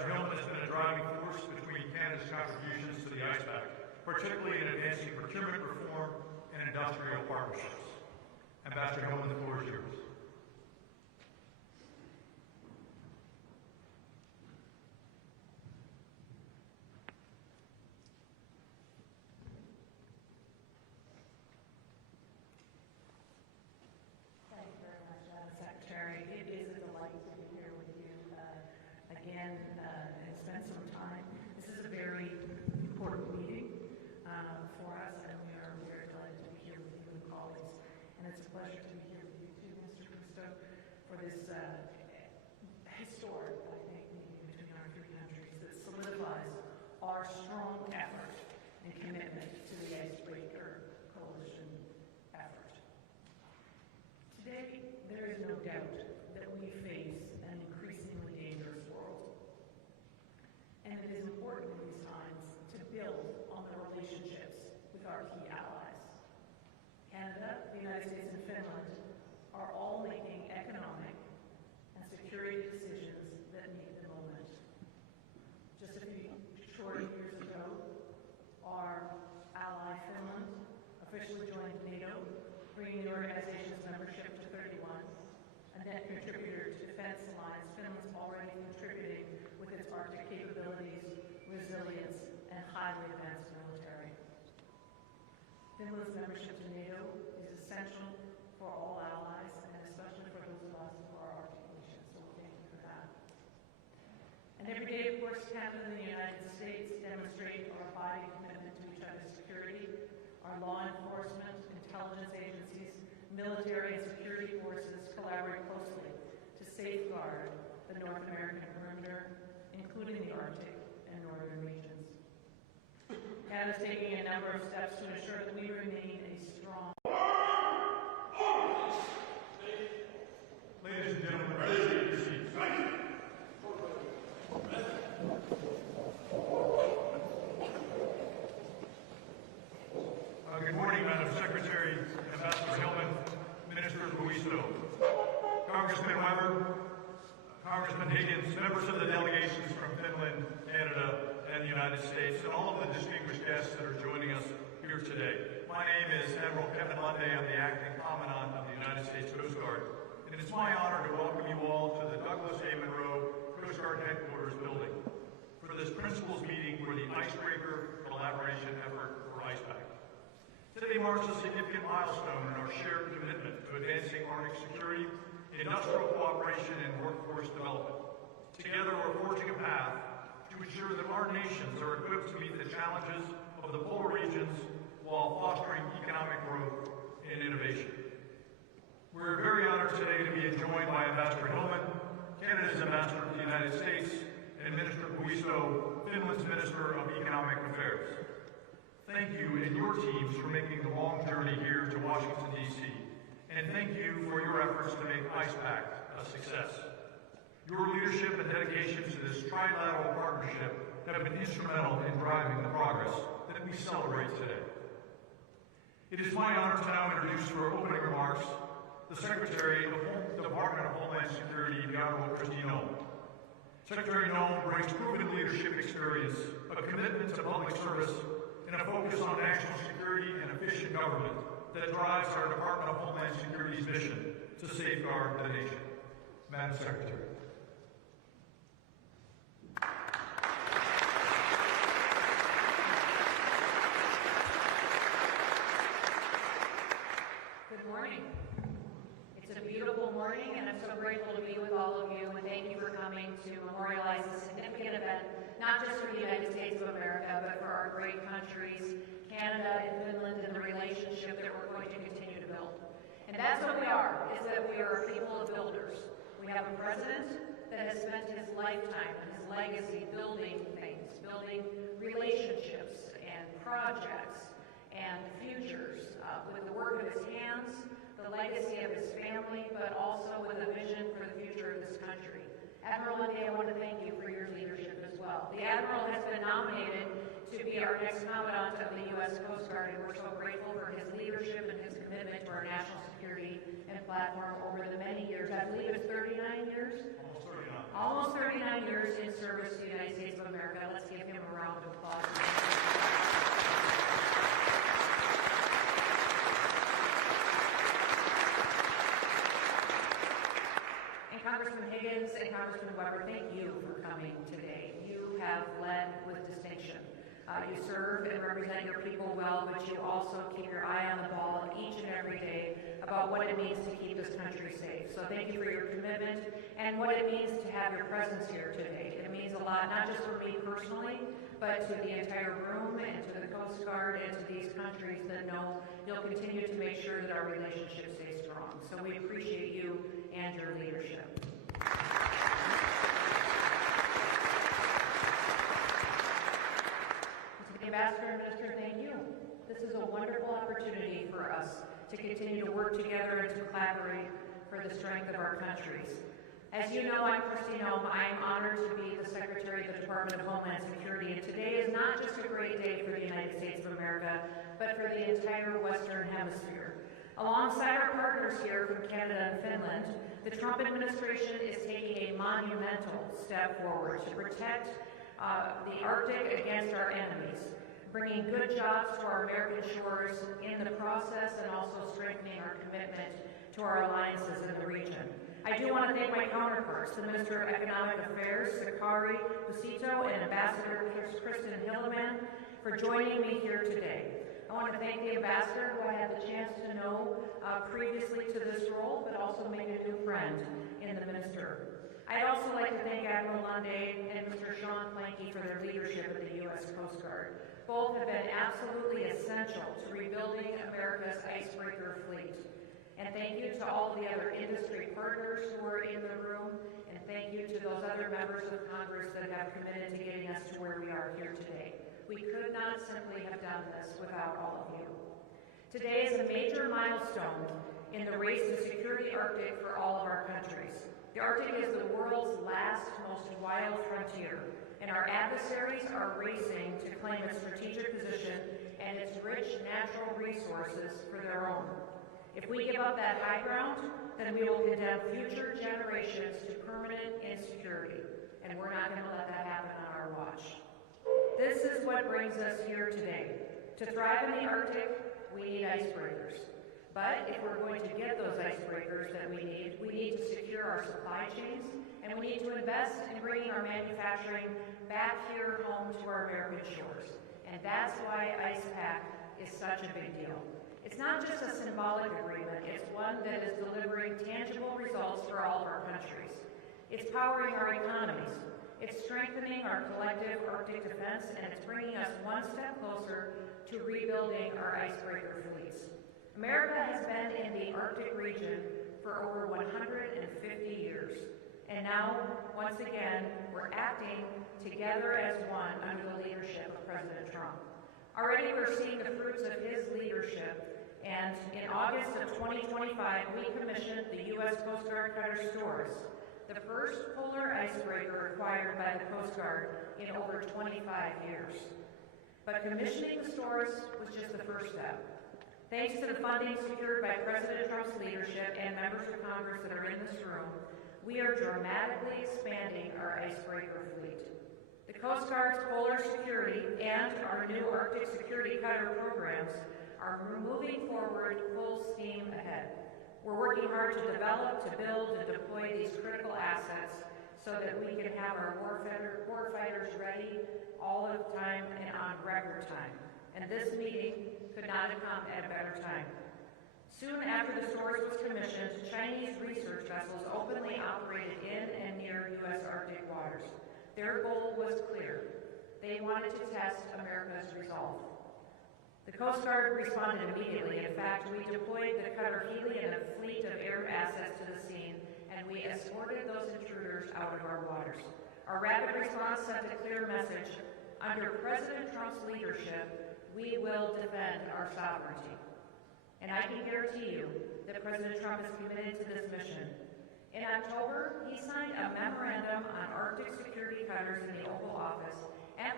Ambassador Hillman has been a driving force between Canada's contributions to the ICE Pact, particularly in advancing procurement reform and industrial partnerships. Ambassador Hillman, the floor is yours. Thank you very much, Madam Secretary. It is a delight to be here with you again and spend some time. This is a very important meeting for us, and we are very delighted to be here with you and colleagues. And it's a pleasure to be here with you too, Mr. Cousteau, for this historic, I think, meeting between our three countries that solidifies our strong effort and commitment to the Icebreaker Coalition effort. Today, there is no doubt that we face an increasingly dangerous world. And it is important in these times to build on the relationships with our key allies. Canada, the United States, and Finland are all making economic and security decisions that meet the moment. Just a few short years ago, our ally Finland officially joined NATO, bringing the organization's membership to 31. A net contributor to Defense Alliance, Finland's already contributing with its Arctic capabilities, resilience, and highly advanced military. Finland's membership to NATO is essential for all allies, and especially for those of us who are Arctic nations, so thank you for that. And every day, of course, Canada and the United States demonstrate our abiding commitment to each other's security. Our law enforcement, intelligence agencies, military and security forces collaborate closely to safeguard the North American perimeter, including the Arctic and northern regions. Canada is taking a number of steps to ensure that we remain a strong. Ladies and gentlemen, please take your seats. Good morning, Madam Secretary, Ambassador Hillman, Minister Buisto, Congressman Weber, Congressman Higgins, members of the delegations from Finland, Canada, and the United States, and all of the distinguished guests that are joining us here today. My name is Admiral Kevin Lundy. I'm the Acting Commandant of the United States Coast Guard, and it's my honor to welcome you all to the Douglas A. Monroe Coast Guard Headquarters building for this principals meeting for the Icebreaker Collaboration Effort for ICEPAC. Today marks a significant milestone in our shared commitment to advancing Arctic security, industrial cooperation, and workforce development. Together, we're forging a path to ensure that our nations are equipped to meet the challenges of the polar regions while fostering economic growth and innovation. We're very honored today to be joined by Ambassador Hillman, Canada's Ambassador to the United States, and Minister Buisto, Finland's Minister of Economic Affairs. Thank you and your teams for making the long journey here to Washington, D.C., and thank you for your efforts to make ICEPAC a success. Your leadership and dedication to this trilateral partnership have been instrumental in driving the progress that we celebrate today. It is my honor to now introduce for opening remarks the Secretary of the Department of Homeland Security, the Honorable Kristi Noem. Secretary Noem brings proven leadership experience, a commitment to public service, and a focus on national security and efficient government that drives our Department of Homeland Security's mission to safeguard the nation. Madam Secretary. Good morning. It's a beautiful morning, and I'm so grateful to be with all of you, and thank you for coming to memorialize this significant event, not just for the United States of America, but for our great countries, Canada and Finland, and the relationship that we're going to continue to build. And that's what we are, is that we are a people of builders. We have a president that has spent his lifetime and his legacy building things, building relationships and projects and futures with the work of his hands, the legacy of his family, but also with a vision for the future of this country. Admiral Lundy, I want to thank you for your leadership as well. The Admiral has been nominated to be our next Commandant of the U.S. Coast Guard, and we're so grateful for his leadership and his commitment to our national security and platform over the many years. I believe it's 39 years? Almost 39 years in service to the United States of America. Let's give him a round of applause. And Congressman Higgins and Congressman Weber, thank you for coming today. You have led with distinction. You serve and represent your people well, but you also keep your eye on the ball each and every day about what it means to keep this country safe. So thank you for your commitment and what it means to have your presence here today. It means a lot, not just for me personally, but to the entire room and to the Coast Guard and to these countries that know you'll continue to make sure that our relationship stays strong. So we appreciate you and your leadership. Ambassador and Minister, thank you. This is a wonderful opportunity for us to continue to work together and to collaborate for the strength of our countries. As you know, I'm Kristi Noem. I am honored to be the Secretary of the Department of Homeland Security, and today is not just a great day for the United States of America, but for the entire Western Hemisphere. Alongside our partners here from Canada and Finland, the Trump administration is taking a monumental step forward to protect the Arctic against our enemies, bringing good jobs to our American shores in the process and also strengthening our commitment to our alliances in the region. I do want to thank my counterparts, the Minister of Economic Affairs, Sakari Busito, and Ambassador Kristen Hilleman, for joining me here today. I want to thank the Ambassador, who I had the chance to know previously to this role, but also made a new friend in the Minister. I'd also like to thank Admiral Lunde and Mr. Sean Planky for their leadership of the U.S. Coast Guard. Both have been absolutely essential to rebuilding America's icebreaker fleet. And thank you to all the other industry partners who are in the room, and thank you to those other members of Congress that have committed to getting us to where we are here today. We could not simply have done this without all of you. Today is a major milestone in the race to secure the Arctic for all of our countries. The Arctic is the world's last, most wild frontier, and our adversaries are racing to claim its strategic position and its rich natural resources for their own. If we give up that high ground, then we will condemn future generations to permanent insecurity, and we're not going to let that happen on our watch. This is what brings us here today. To thrive in the Arctic, we need icebreakers. But if we're going to get those icebreakers that we need to secure our supply chains, and we need to invest in bringing our manufacturing back here home to our American shores. And that's why IcePact is such a big deal. It's not just a symbolic agreement, it's one that is delivering tangible results for all of our countries. It's powering our economies, it's strengthening our collective Arctic defense, and it's bringing us one step closer to rebuilding our icebreaker fleets. America has been in the Arctic region for over 150 years. And now, once again, we're acting together as one under the leadership of President Trump. Already we're seeing the fruits of his leadership, and in August of 2025, we commissioned the U.S. Coast Guard Cutter Stores, the first polar icebreaker acquired by the Coast Guard in over 25 years. But commissioning the stores was just the first step. Thanks to the funding secured by President Trump's leadership and members of Congress that are in this room, we are dramatically expanding our icebreaker fleet. The Coast Guard's polar security and our new Arctic security cutter programs are moving forward full steam ahead. We're working hard to develop, to build, and deploy these critical assets so that we can have our warfighters ready all of the time and on record time. And this meeting could not have come at a better time. Soon after the stores was commissioned, Chinese research vessels openly operated in and near U.S. Arctic waters. Their goal was clear. They wanted to test America's resolve. The Coast Guard responded immediately. In fact, we deployed the cutter Hurley and a fleet of air assets to the scene, and we escorted those intruders out of our waters. Our rapid response sent a clear message. Under President Trump's leadership, we will defend our sovereignty. And I can guarantee you that President Trump is committed to this mission. In October, he signed a memorandum on Arctic security cutters in the Oval Office and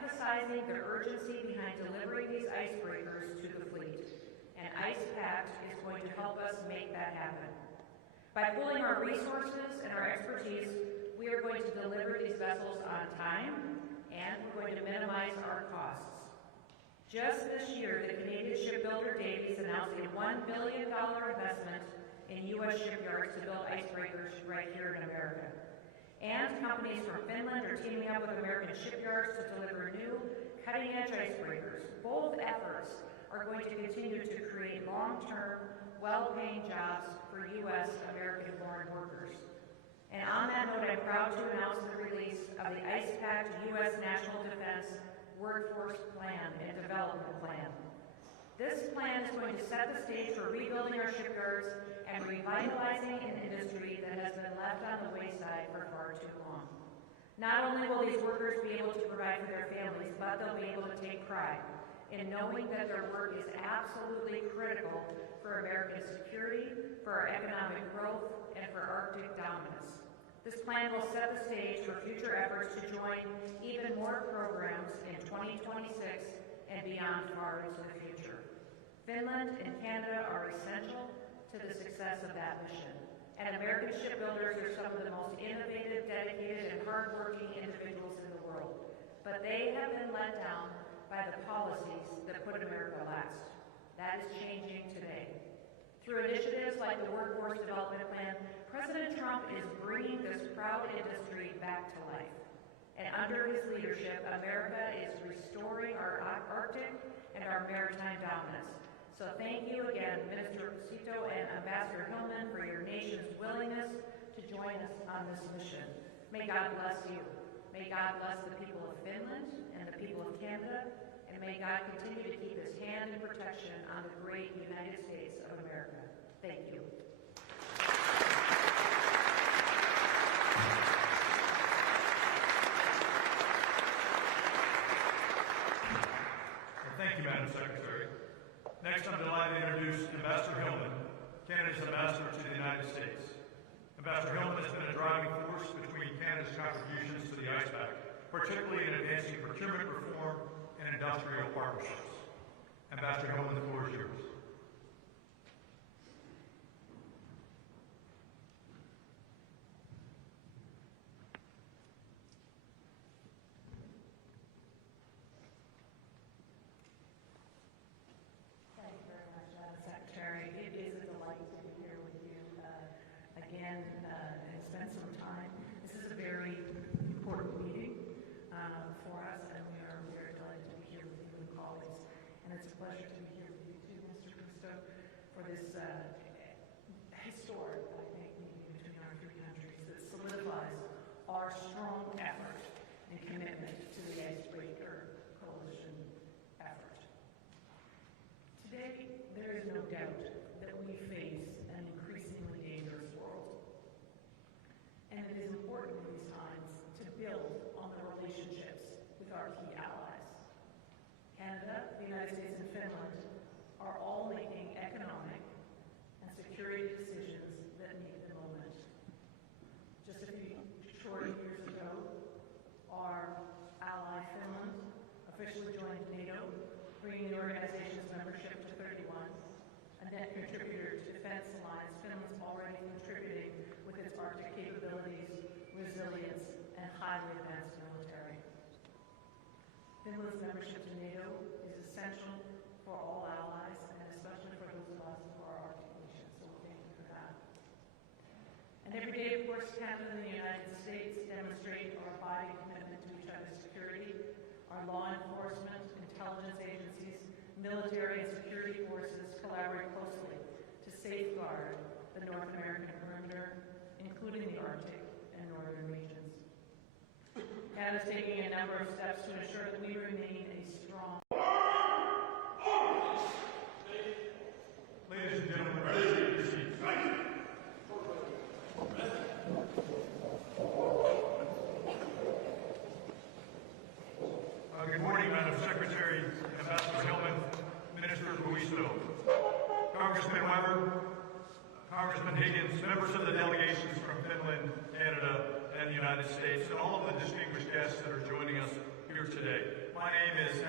emphasizing the urgency behind delivering these icebreakers to the fleet. And Pact is going to help us make that happen. By pooling our resources and our expertise, we are going to deliver these vessels on time, and we're going to minimize our costs. Just this year, the Canadian shipbuilder Davies announced a $1 billion investment in U.S. shipyards to build icebreakers right here in America. And companies from Finland are teaming up with American shipyards to deliver new, cutting-edge icebreakers. Both efforts are going to continue to create long-term, well-paying jobs for U.S. American-born workers. And on that note, I'm proud to announce the release of the Pact U.S. National Defense Workforce Plan and Development Plan. This plan is going to set the stage for rebuilding our shipyards and revitalizing an industry that has been left on the wayside for far too long. Not only will these workers be able to provide for their families, but they'll be able to take pride in knowing that their work is absolutely critical for American security, for our economic growth, and for Arctic dominance. This plan will set the stage for future efforts to join even more programs in 2026 and beyond far into the future. Finland and Canada are essential to the success of that mission. And American shipbuilders are some of the most innovative, dedicated, and hardworking individuals in the world. But they have been let down by the policies that put America last. That is changing today. Through initiatives like the Workforce Development Plan, President Trump is bringing this proud industry back to life. And under his leadership, America is restoring our Arctic and our maritime dominance. So thank you again, Minister Cito and Ambassador Hillman, for your nation's willingness to join us on this mission. May God bless you. May God bless the people of Finland and the people of Canada, and may God continue to keep his hand in protection on the great United States of America. Thank you. Thank you, Madam Secretary. Next, I'm delighted to introduce Ambassador Hillman, Canada's ambassador to the United States. Ambassador Hillman has been a driving force between Canada's contributions to the Pact, particularly in advancing procurement reform and industrial partnerships. Ambassador Hillman, the floor is yours. And spend some time. This is a very important meeting for us, and we are very delighted to be here with you and colleagues. And it's a pleasure to be here with you too, Mr. Kristo, for this historic, I think, meeting between our three countries that solidifies our strong effort and commitment to the Icebreaker Coalition effort. Today, there is no doubt that we face an increasingly dangerous world. And it is important in these times to build on the relationships with our key allies. Canada, the United States, and Finland are all making economic and security decisions that meet the moment. Just a few short years ago, our ally Finland officially joined NATO, bringing the organization's membership to 31. A net contributor to defense alliance, Finland's already contributing with its Arctic capabilities, resilience, and highly advanced military. Finland's membership to NATO is essential for all allies, and especially for those of us who are Arctic nations, so thank you for that. And every day, of course, Canada and the United States demonstrate our abiding commitment to each other's security. Our law enforcement, intelligence agencies, military and security forces collaborate closely to safeguard the North American perimeter, including the Arctic and northern regions. Canada is taking a number of steps to ensure that we remain a strong. Ladies and gentlemen, please take your seats. Good morning, Madam Secretary, Ambassador Hillman, Minister Puisto, Congressman Weber, Congressman Higgins, members of the delegations from Finland, Canada, and the United States, and all of the distinguished guests that are joining us here today.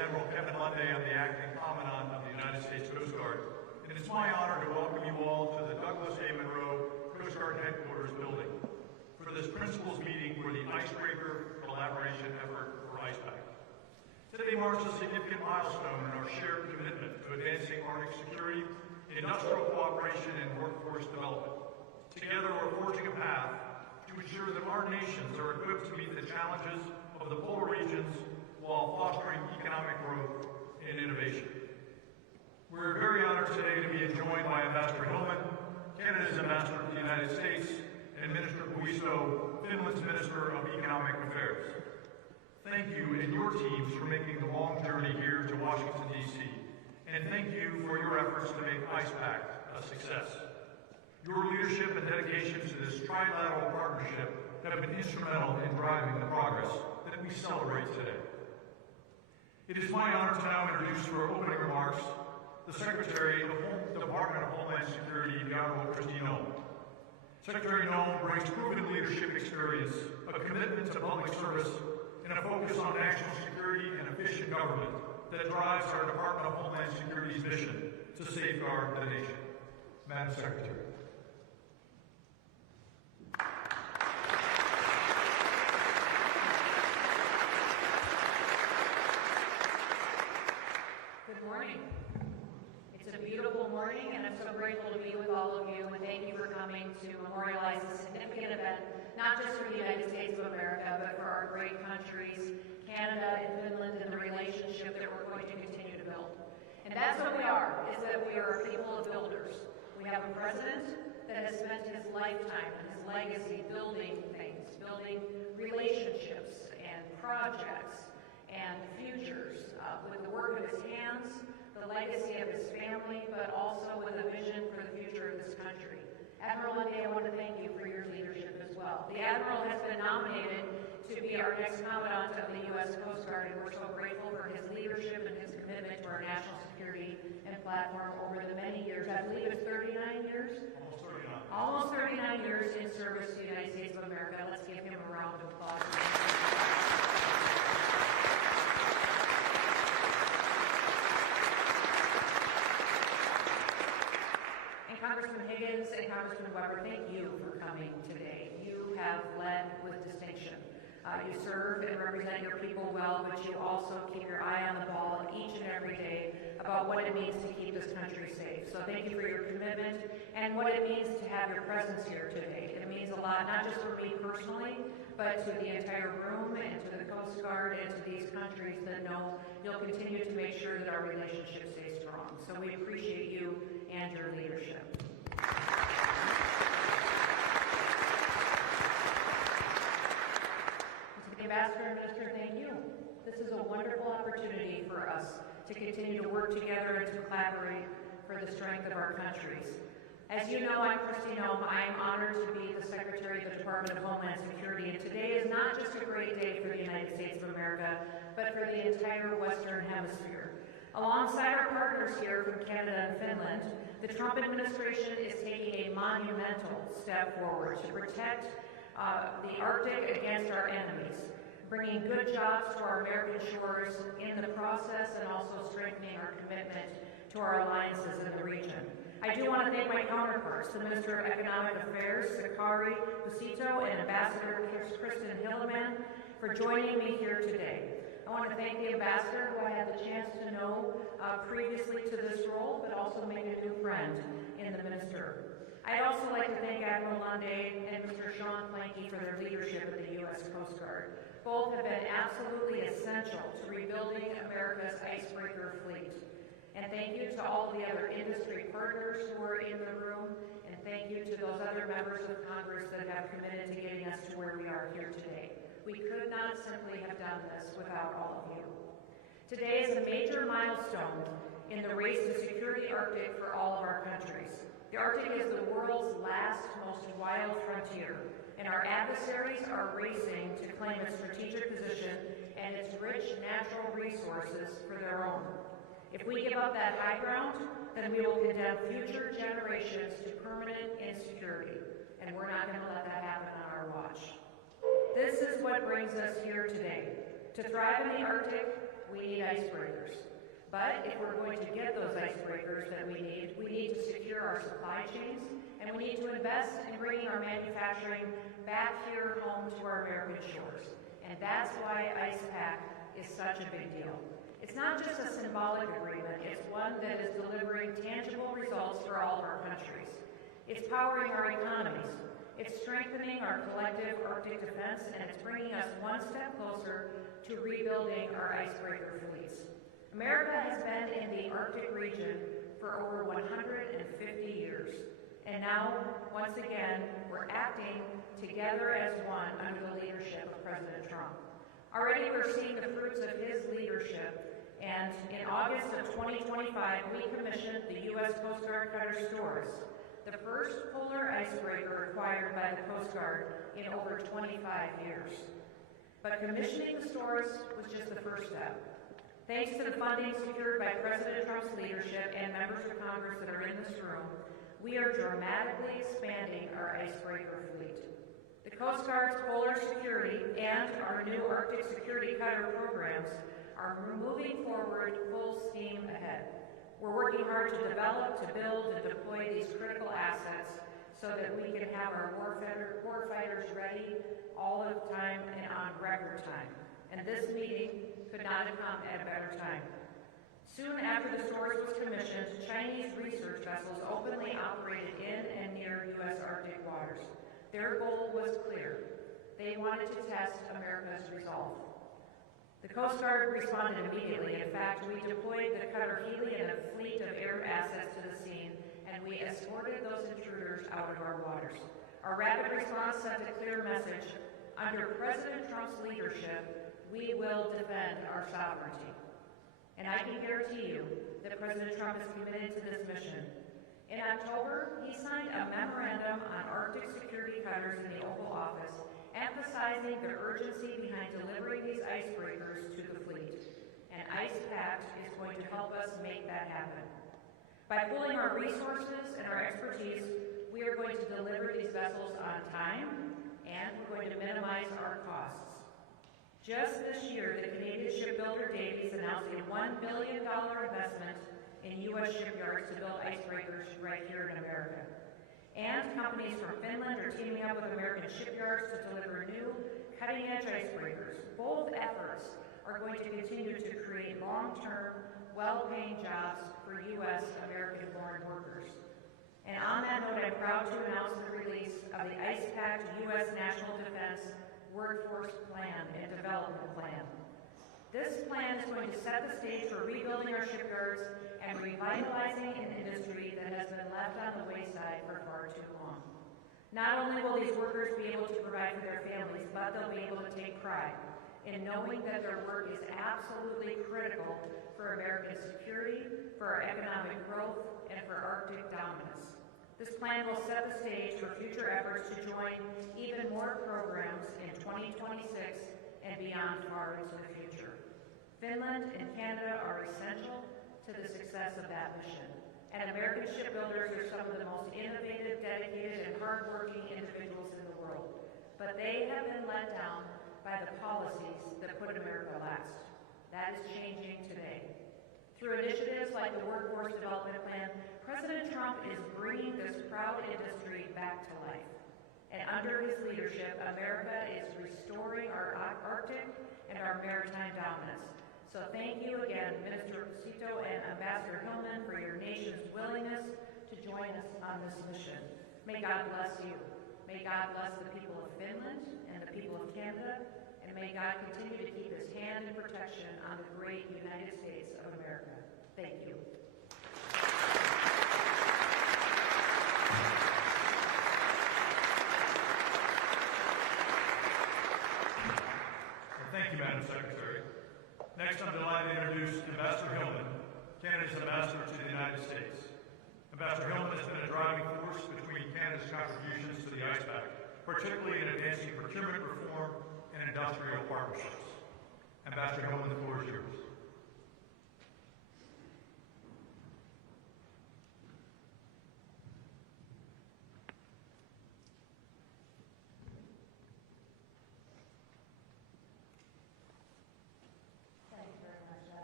Admiral Kevin Monday. I'm the acting commandant of the United States Coast Guard, and it's my honor to welcome you all to the Douglas A. Monroe Coast Guard Headquarters building for this principals meeting for the Icebreaker Collaboration Effort for IcePact. Today marks a significant milestone in our shared commitment to advancing Arctic security, industrial cooperation, and workforce development. Together, we're forging a path to ensure that our nations are equipped to meet the challenges of the polar regions while fostering economic growth and innovation. We're very honored today to be joined by Ambassador Hillman, Canada's ambassador to the United States, and Minister Puisto, Finland's Minister of Economic Affairs. Thank you and your teams for making the long journey here to Washington, D.C., and thank you for your efforts to make IcePact a success. Your leadership and dedication to this trilateral partnership have been instrumental in driving the progress that we celebrate today. It is my honor to now introduce for opening remarks the Secretary of the Department of Homeland Security, the Honorable Kristi Noem. Secretary Noem brings proven leadership experience, a commitment to public service, and a focus on national security and efficient government that drives our Department of Homeland Security's mission to safeguard the nation. Madam Secretary. Good morning. It's a beautiful morning, and I'm so grateful to be with all of you, and thank you for coming to memorialize a significant event, not just for the United States of America, but for our great countries, Canada and Finland, and the relationship that we're going to continue to build. And that's what we are, is that we are a people of builders. We have a president that has spent his lifetime and his legacy building things, building relationships and projects and futures with the work of his hands, the legacy of his family, but also with a vision for the future of this country. Admiral Monday, I want to thank you for your leadership as well. The Admiral has been nominated to be our next Commandant of the U.S. Coast Guard, and we're so grateful for his leadership and his commitment to our national security and platform over the many years. I believe it's 39 years? Almost 39 years in service to the United States of America. Let's give him a round of applause. Congressman Higgins and Congressman Weber, thank you for coming today. You have led with distinction. You serve and represent your people well, but you also keep your eye on the ball each and every day about what it means to keep this country safe. So thank you for your commitment and what it means to have your presence here today. It means a lot, not just for me personally, but to the entire room and to the Coast Guard and to these countries that know you'll continue to make sure that our relationship stays strong. So we appreciate you and your leadership. To the Ambassador and Minister, thank you. This is a wonderful opportunity for us to continue to work together and to collaborate for the strength of our countries. As you know, I'm Kristi Noem. I am honored to be the Secretary of the Department of Homeland Security, and today is not just a great day for the United States of America, but for the entire Western Hemisphere. Alongside our partners here from Canada and Finland, the Trump administration is taking a monumental step forward to protect the Arctic against our enemies, bringing good jobs to our American shores in the process, and also strengthening our commitment to our alliances in the region. I do want to thank my counterparts, the Minister of Economic Affairs, Sakari Busito, and Ambassador Kristen Hilleman, for joining me here today. I want to thank the Ambassador, who I had the chance to know previously to this role, but also make a new friend in the Minister. I'd also like to thank Admiral Monday and Mr. Sean Planky for their leadership of the U.S. Coast Guard. Both have been absolutely essential to rebuilding America's icebreaker fleet. And thank you to all the other industry partners who are in the room, and thank you to those other members of Congress that have committed to getting us to where we are here today. We could not simply have done this without all of you. Today is a major milestone in the race to secure the Arctic for all of our countries. The Arctic is the world's last, most wild frontier, and our adversaries are racing to claim its strategic position and its rich natural resources for their own. If we give up that high ground, then we will condemn future generations to permanent insecurity, and we're not going to let that happen on our watch. This is what brings us here today. To thrive in the Arctic, we need icebreakers. But if we're going to get those icebreakers that we need to secure our supply chains, and we need to invest in bringing our manufacturing back here home to our American shores. And that's why ICE-Pact is such a big deal. It's not just a symbolic agreement, it's one that is delivering tangible results for all of our countries. It's powering our economies. It's strengthening our collective Arctic defense, and it's bringing us one step closer to rebuilding our icebreaker fleets. America has been in the Arctic region for over 150 years. And now, once again, we're acting together as one under the leadership of President Trump. Already we're seeing the fruits of his leadership, and in August of 2025, we commissioned the U.S. Coast Guard cutter Stores, the first polar icebreaker acquired by the Coast Guard in over 25 years. But commissioning the Stores was just the first step. Thanks to the funding secured by President Trump's leadership and members of Congress that are in this room, we are dramatically expanding our icebreaker fleet. The Coast Guard's polar security and our new Arctic security cutter programs are moving forward full steam ahead. We're working hard to develop, to build, and deploy these critical assets so that we can have our warfighters ready all of the time and on record time. And this meeting could not have come at a better time. Soon after the Stores was commissioned, Chinese research vessels openly operated in and near U.S. Arctic waters. Their goal was clear. They wanted to test America's resolve. The Coast Guard responded immediately. In fact, we deployed the cutter Hurley and a fleet of air assets to the scene, and we escorted those intruders out of our waters. Our rapid response sent a clear message. Under President Trump's leadership, we will defend our sovereignty. And I can guarantee you that President Trump is committed to this mission. In October, he signed a memorandum on Arctic security cutters in the Oval Office, emphasizing the urgency behind delivering these icebreakers to the fleet. And ICE-Pact is going to help us make that happen. By pooling our resources and our expertise, we are going to deliver these vessels on time, and we're going to minimize our costs. Just this year, the Canadian shipbuilder Davies announced a $1 billion investment in U.S. shipyards to build icebreakers right here in America. And companies from Finland are teaming up with American shipyards to deliver new, cutting-edge icebreakers. Both efforts are going to continue to create long-term, well-paying jobs for U.S. American-born workers. And on that note, I'm proud to announce the release of the ICE-Pact U.S. National Defense Workforce Plan and Development Plan. This plan is going to set the stage for rebuilding our shipyards and revitalizing an industry that has been left on the wayside for far too long. Not only will these workers be able to provide for their families, but they'll be able to take pride in knowing that their work is absolutely critical for American security, for our economic growth, and for Arctic dominance. This plan will set the stage for future efforts to join even more programs in 2026 and beyond far into the future. Finland and Canada are essential to the success of that mission. And American shipbuilders are some of the most innovative, dedicated, and hardworking individuals in the world. But they have been let down by the policies that put America last. That is changing today. Through initiatives like the Workforce Development Plan, President Trump is bringing this proud industry back to life. And under his leadership, America is restoring our Arctic and our maritime dominance. So thank you again, Minister Cito and Ambassador Hillman, for your nation's willingness to join us on this mission. May God bless you. May God bless the people of Finland and the people of Canada, and may God continue to keep his hand in protection on the great United States of America. Thank you. Thank you, Madam Secretary. Next, I'm delighted to introduce Ambassador Hillman, Canada's ambassador to the United States. Ambassador Hillman has been a driving force between Canada's contributions to the ICE-Pact, particularly in advancing procurement reform and industrial partnerships. Ambassador Hillman, the floor is yours. Thank you very much,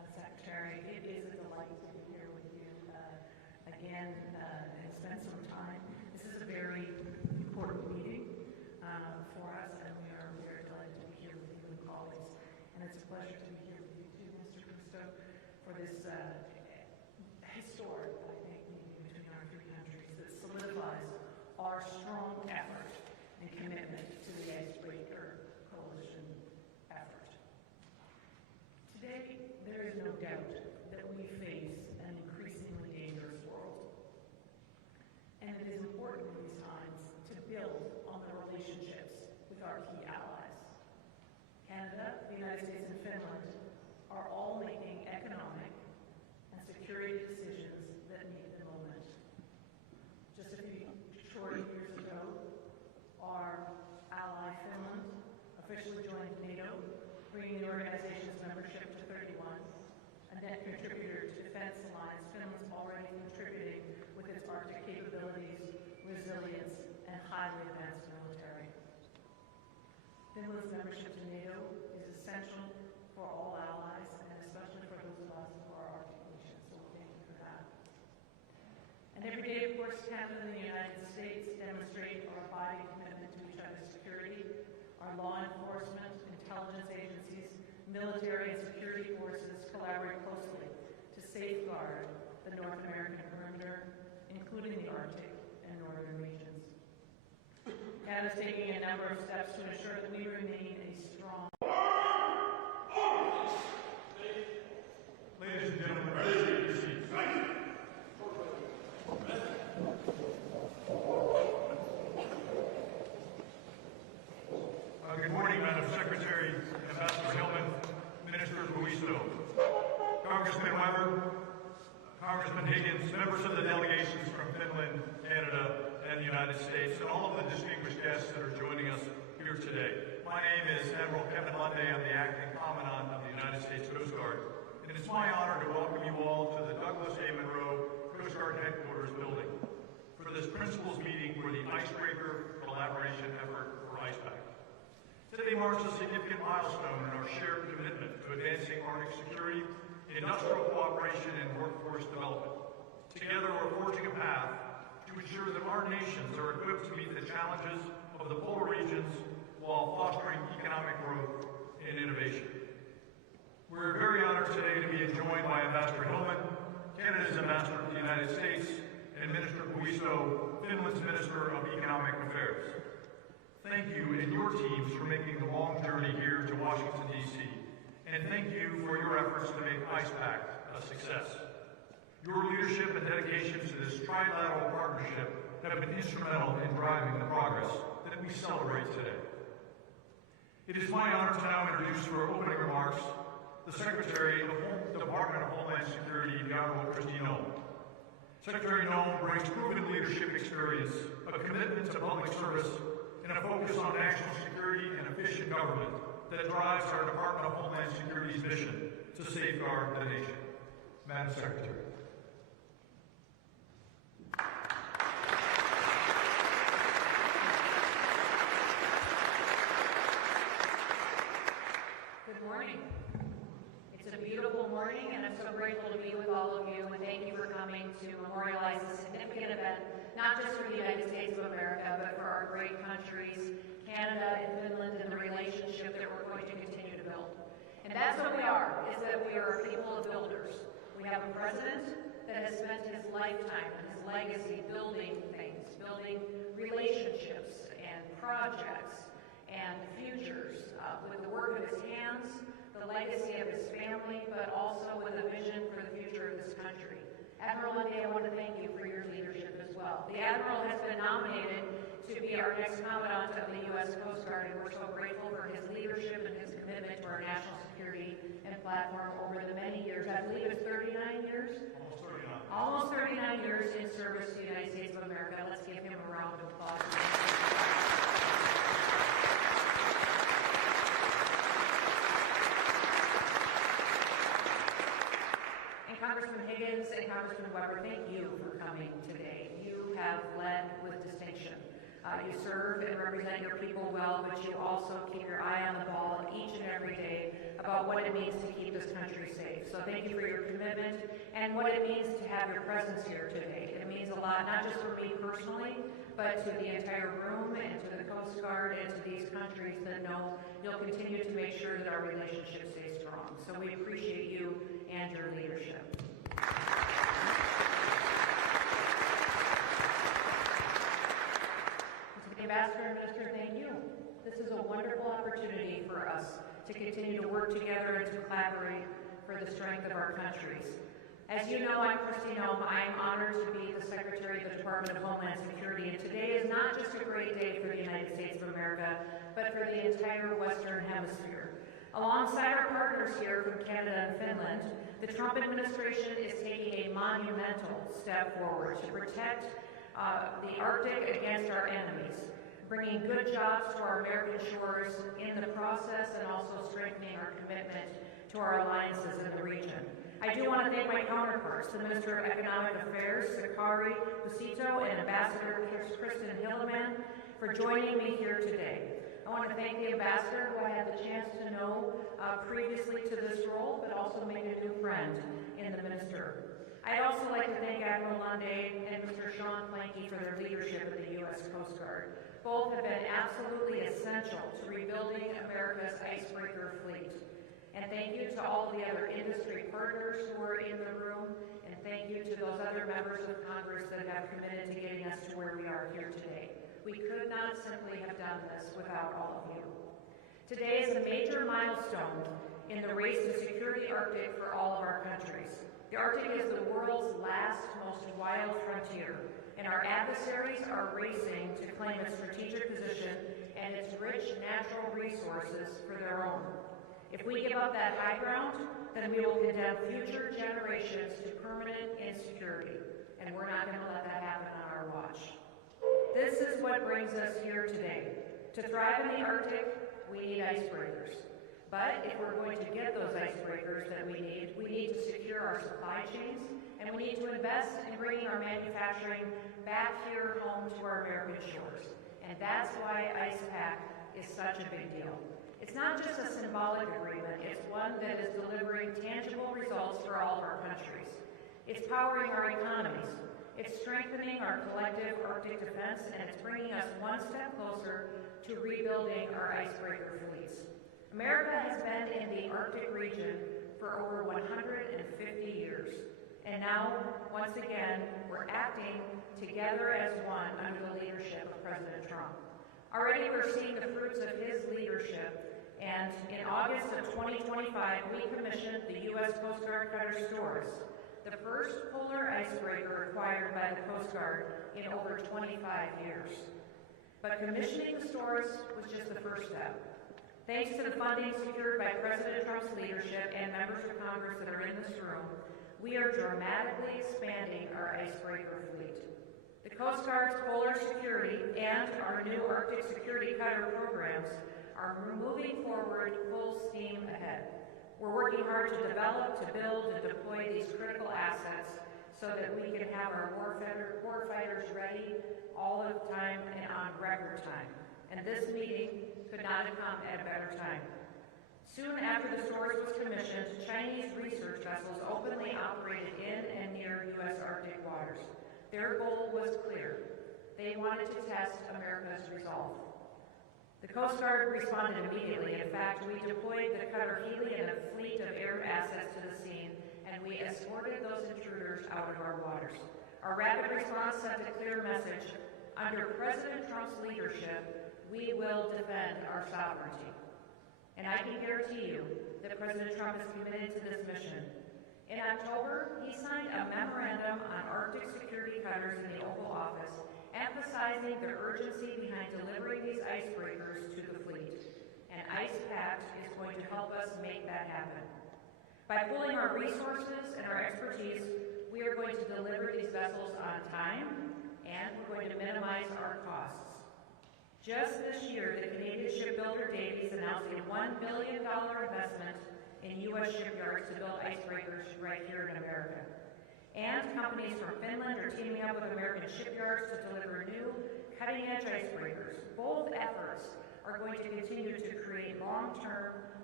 and spend some time. This is a very important meeting for us, and we are very delighted to be here with you and colleagues. And it's a pleasure to be here with you too, Mr. Gusto, for this historic, I think, meeting between our three countries that solidifies our strong effort and commitment to the Icebreaker Coalition effort. Today, there is no doubt that we face an increasingly dangerous world. And it is important in these times to build on the relationships with our key allies. Canada, the United States, and Finland are all making economic and security decisions that meet the moment. Just a few short years ago, our ally Finland officially joined NATO, bringing the organization's membership to 31. A net contributor to Defense Alliance, Finland's already contributing with its Arctic capabilities, resilience, and highly advanced military. Finland's membership to NATO is essential for all allies, and especially for those of us who are Arctic nations, so thank you for that. And every day, of course, Canada and the United States demonstrate our abiding commitment to each other's security. Our law enforcement, intelligence agencies, military and security forces collaborate closely to safeguard the North American perimeter, including the Arctic and northern regions. Canada is taking a number of steps to ensure that we remain a strong. Ladies and gentlemen, please take your seats. Good morning, Madam Secretary, Ambassador Hillman, Minister Guisto, Congressman Weber, Congressman Higgins, members of the delegations from Finland, Canada, and the United States, and all of the distinguished guests that are joining us here today. My name is Admiral Kevin Lunday. I'm the Acting Commandant of the United States Coast Guard, and it's my honor to welcome you all to the Douglas A. Monroe Coast Guard Headquarters building for this principals meeting for the Icebreaker Collaboration Effort for IcePact. Today marks a significant milestone in our shared commitment to advancing Arctic security, industrial cooperation, and workforce development. Together, we're forging a path to ensure that our nations are equipped to meet the challenges of the polar regions while fostering economic growth and innovation. We're very honored today to be joined by Ambassador Hillman, Canada's Ambassador to the United States, and Minister Guisto, Finland's Minister of Economic Affairs. Thank you and your teams for making the long journey here to Washington, D.C., and thank you for your efforts to make IcePact a success. Your leadership and dedication to this trilateral partnership have been instrumental in driving the progress that we celebrate today. It is my honor to now introduce for opening remarks the Secretary of the Department of Homeland Security, the Honorable Kristi Noem. Secretary Noem brings proven leadership experience, a commitment to public service, and a focus on national security and efficient government that drives our Department of Homeland Security's mission to safeguard the nation. Madam Secretary. Good morning. It's a beautiful morning, and I'm so grateful to be with all of you, and thank you for coming to memorialize this significant event, not just for the United States of America, but for our great countries, Canada and Finland, and the relationship that we're going to continue to build. And that's what we are, is that we are a people of builders. We have a president that has spent his lifetime and his legacy building things, building relationships and projects and futures with the work of his hands, the legacy of his family, but also with a vision for the future of this country. Admiral Lunday, I want to thank you for your leadership as well. The Admiral has been nominated to be our next Commandant of the U.S. Coast Guard, and we're so grateful for his leadership and his commitment to our national security and platform over the many years. I believe it's 39 years? Almost 39 years in service to the United States of America. Let's give him a round of applause. Congressman Higgins and Congressman Weber, thank you for coming today. You have led with distinction. You serve and represent your people well, but you also keep your eye on the ball each and every day about what it means to keep this country safe. safe. So thank you for your commitment and what it means to have your presence here today. It means a lot, not just for me personally, but to the entire room and to the Coast Guard and to these countries that know you'll continue to make sure that our relationship stays strong. So we appreciate you and your leadership. To the Ambassador and Minister, thank you. This is a wonderful opportunity for us to continue to work together and to collaborate for the strength of our countries. As you know, I'm Kristi Noem. I am honored to be the Secretary of the Department of Homeland Security, and today is not just a great day for the United States of America, but for the entire Western Hemisphere. Alongside our partners here from Canada and Finland, the Trump administration is taking a monumental step forward to protect the Arctic against our enemies, bringing good jobs to our American shores in the process and also strengthening our commitment to our alliances in the region. I do want to thank my counterparts, the Minister of Economic Affairs, Sakari Busito, and Ambassador Kristi Noem, for joining me here today. I want to thank the Ambassador, who I had the chance to know previously to this role, but also made a new friend in the Minister. I'd also like to thank Admiral Bondi and Mr. Sean Planky for their leadership of the U.S. Coast Guard. Both have been absolutely essential to rebuilding America's icebreaker fleet. And thank you to all the other industry partners who are in the room, and thank you to those other members of Congress that have committed to getting us to where we are here today. We could not simply have done this without all of you. Today is a major milestone in the race to secure the Arctic for all of our countries. The Arctic is the world's last, most wild frontier, and our adversaries are racing to claim its strategic position and its rich natural resources for their own. If we give up that high ground, then we will condemn future generations to permanent insecurity, and we're not going to let that happen on our watch. This is what brings us here today. To thrive in the Arctic, we need icebreakers. But if we're going to get those icebreakers that we need to secure our supply chains, and we need to invest in bringing our manufacturing back here home to our American shores. And that's why Pact is such a big deal. It's not just a symbolic agreement, it's one that is delivering tangible results for all of our countries. It's powering our economies, it's strengthening our collective Arctic defense, and it's bringing us one step closer to rebuilding our icebreaker fleets. America has been in the Arctic region for over 150 years, and now, once again, we're acting together as one under the leadership of President Trump. Already we're seeing the fruits of his leadership, and in August of 2025, we commissioned the U.S. Coast Guard cutter Stores, the first polar icebreaker acquired by the Coast Guard in over 25 years. But commissioning the Stores was just the first step. Thanks to the funding secured by President Trump's leadership and members of Congress that are in this room, we are dramatically expanding our icebreaker fleet. The Coast Guard's polar security and our new Arctic security cutter programs are moving forward full steam ahead. We're working hard to develop, to build, and deploy these critical assets so that we can have our warfighters ready all the time and on record time. And this meeting could not have come at a better time. Soon after the Stores was commissioned, Chinese research vessels openly operated in and near U.S. Arctic waters. Their goal was clear. They wanted to test America's resolve. The Coast Guard responded immediately. In fact, we deployed the cutter Hurley and a fleet of air assets to the scene, and we escorted those intruders out of our waters. Our rapid response sent a clear message. Under President Trump's leadership, we will defend our sovereignty. And I can guarantee you that President Trump is committed to this mission. In October, he signed a memorandum on Arctic security cutters in the Oval Office, emphasizing the urgency behind delivering these icebreakers to the fleet. And Pact is going to help us make that happen. By pooling our resources and our expertise, we are going to deliver these vessels on time, and we're going to minimize our costs. Just this year, the Canadian shipbuilder Davies announced a $1 billion investment in U.S. shipyards to build icebreakers right here in America. And companies from Finland are teaming up with American shipyards to deliver new, cutting-edge icebreakers. Both efforts are going to continue to create long-term,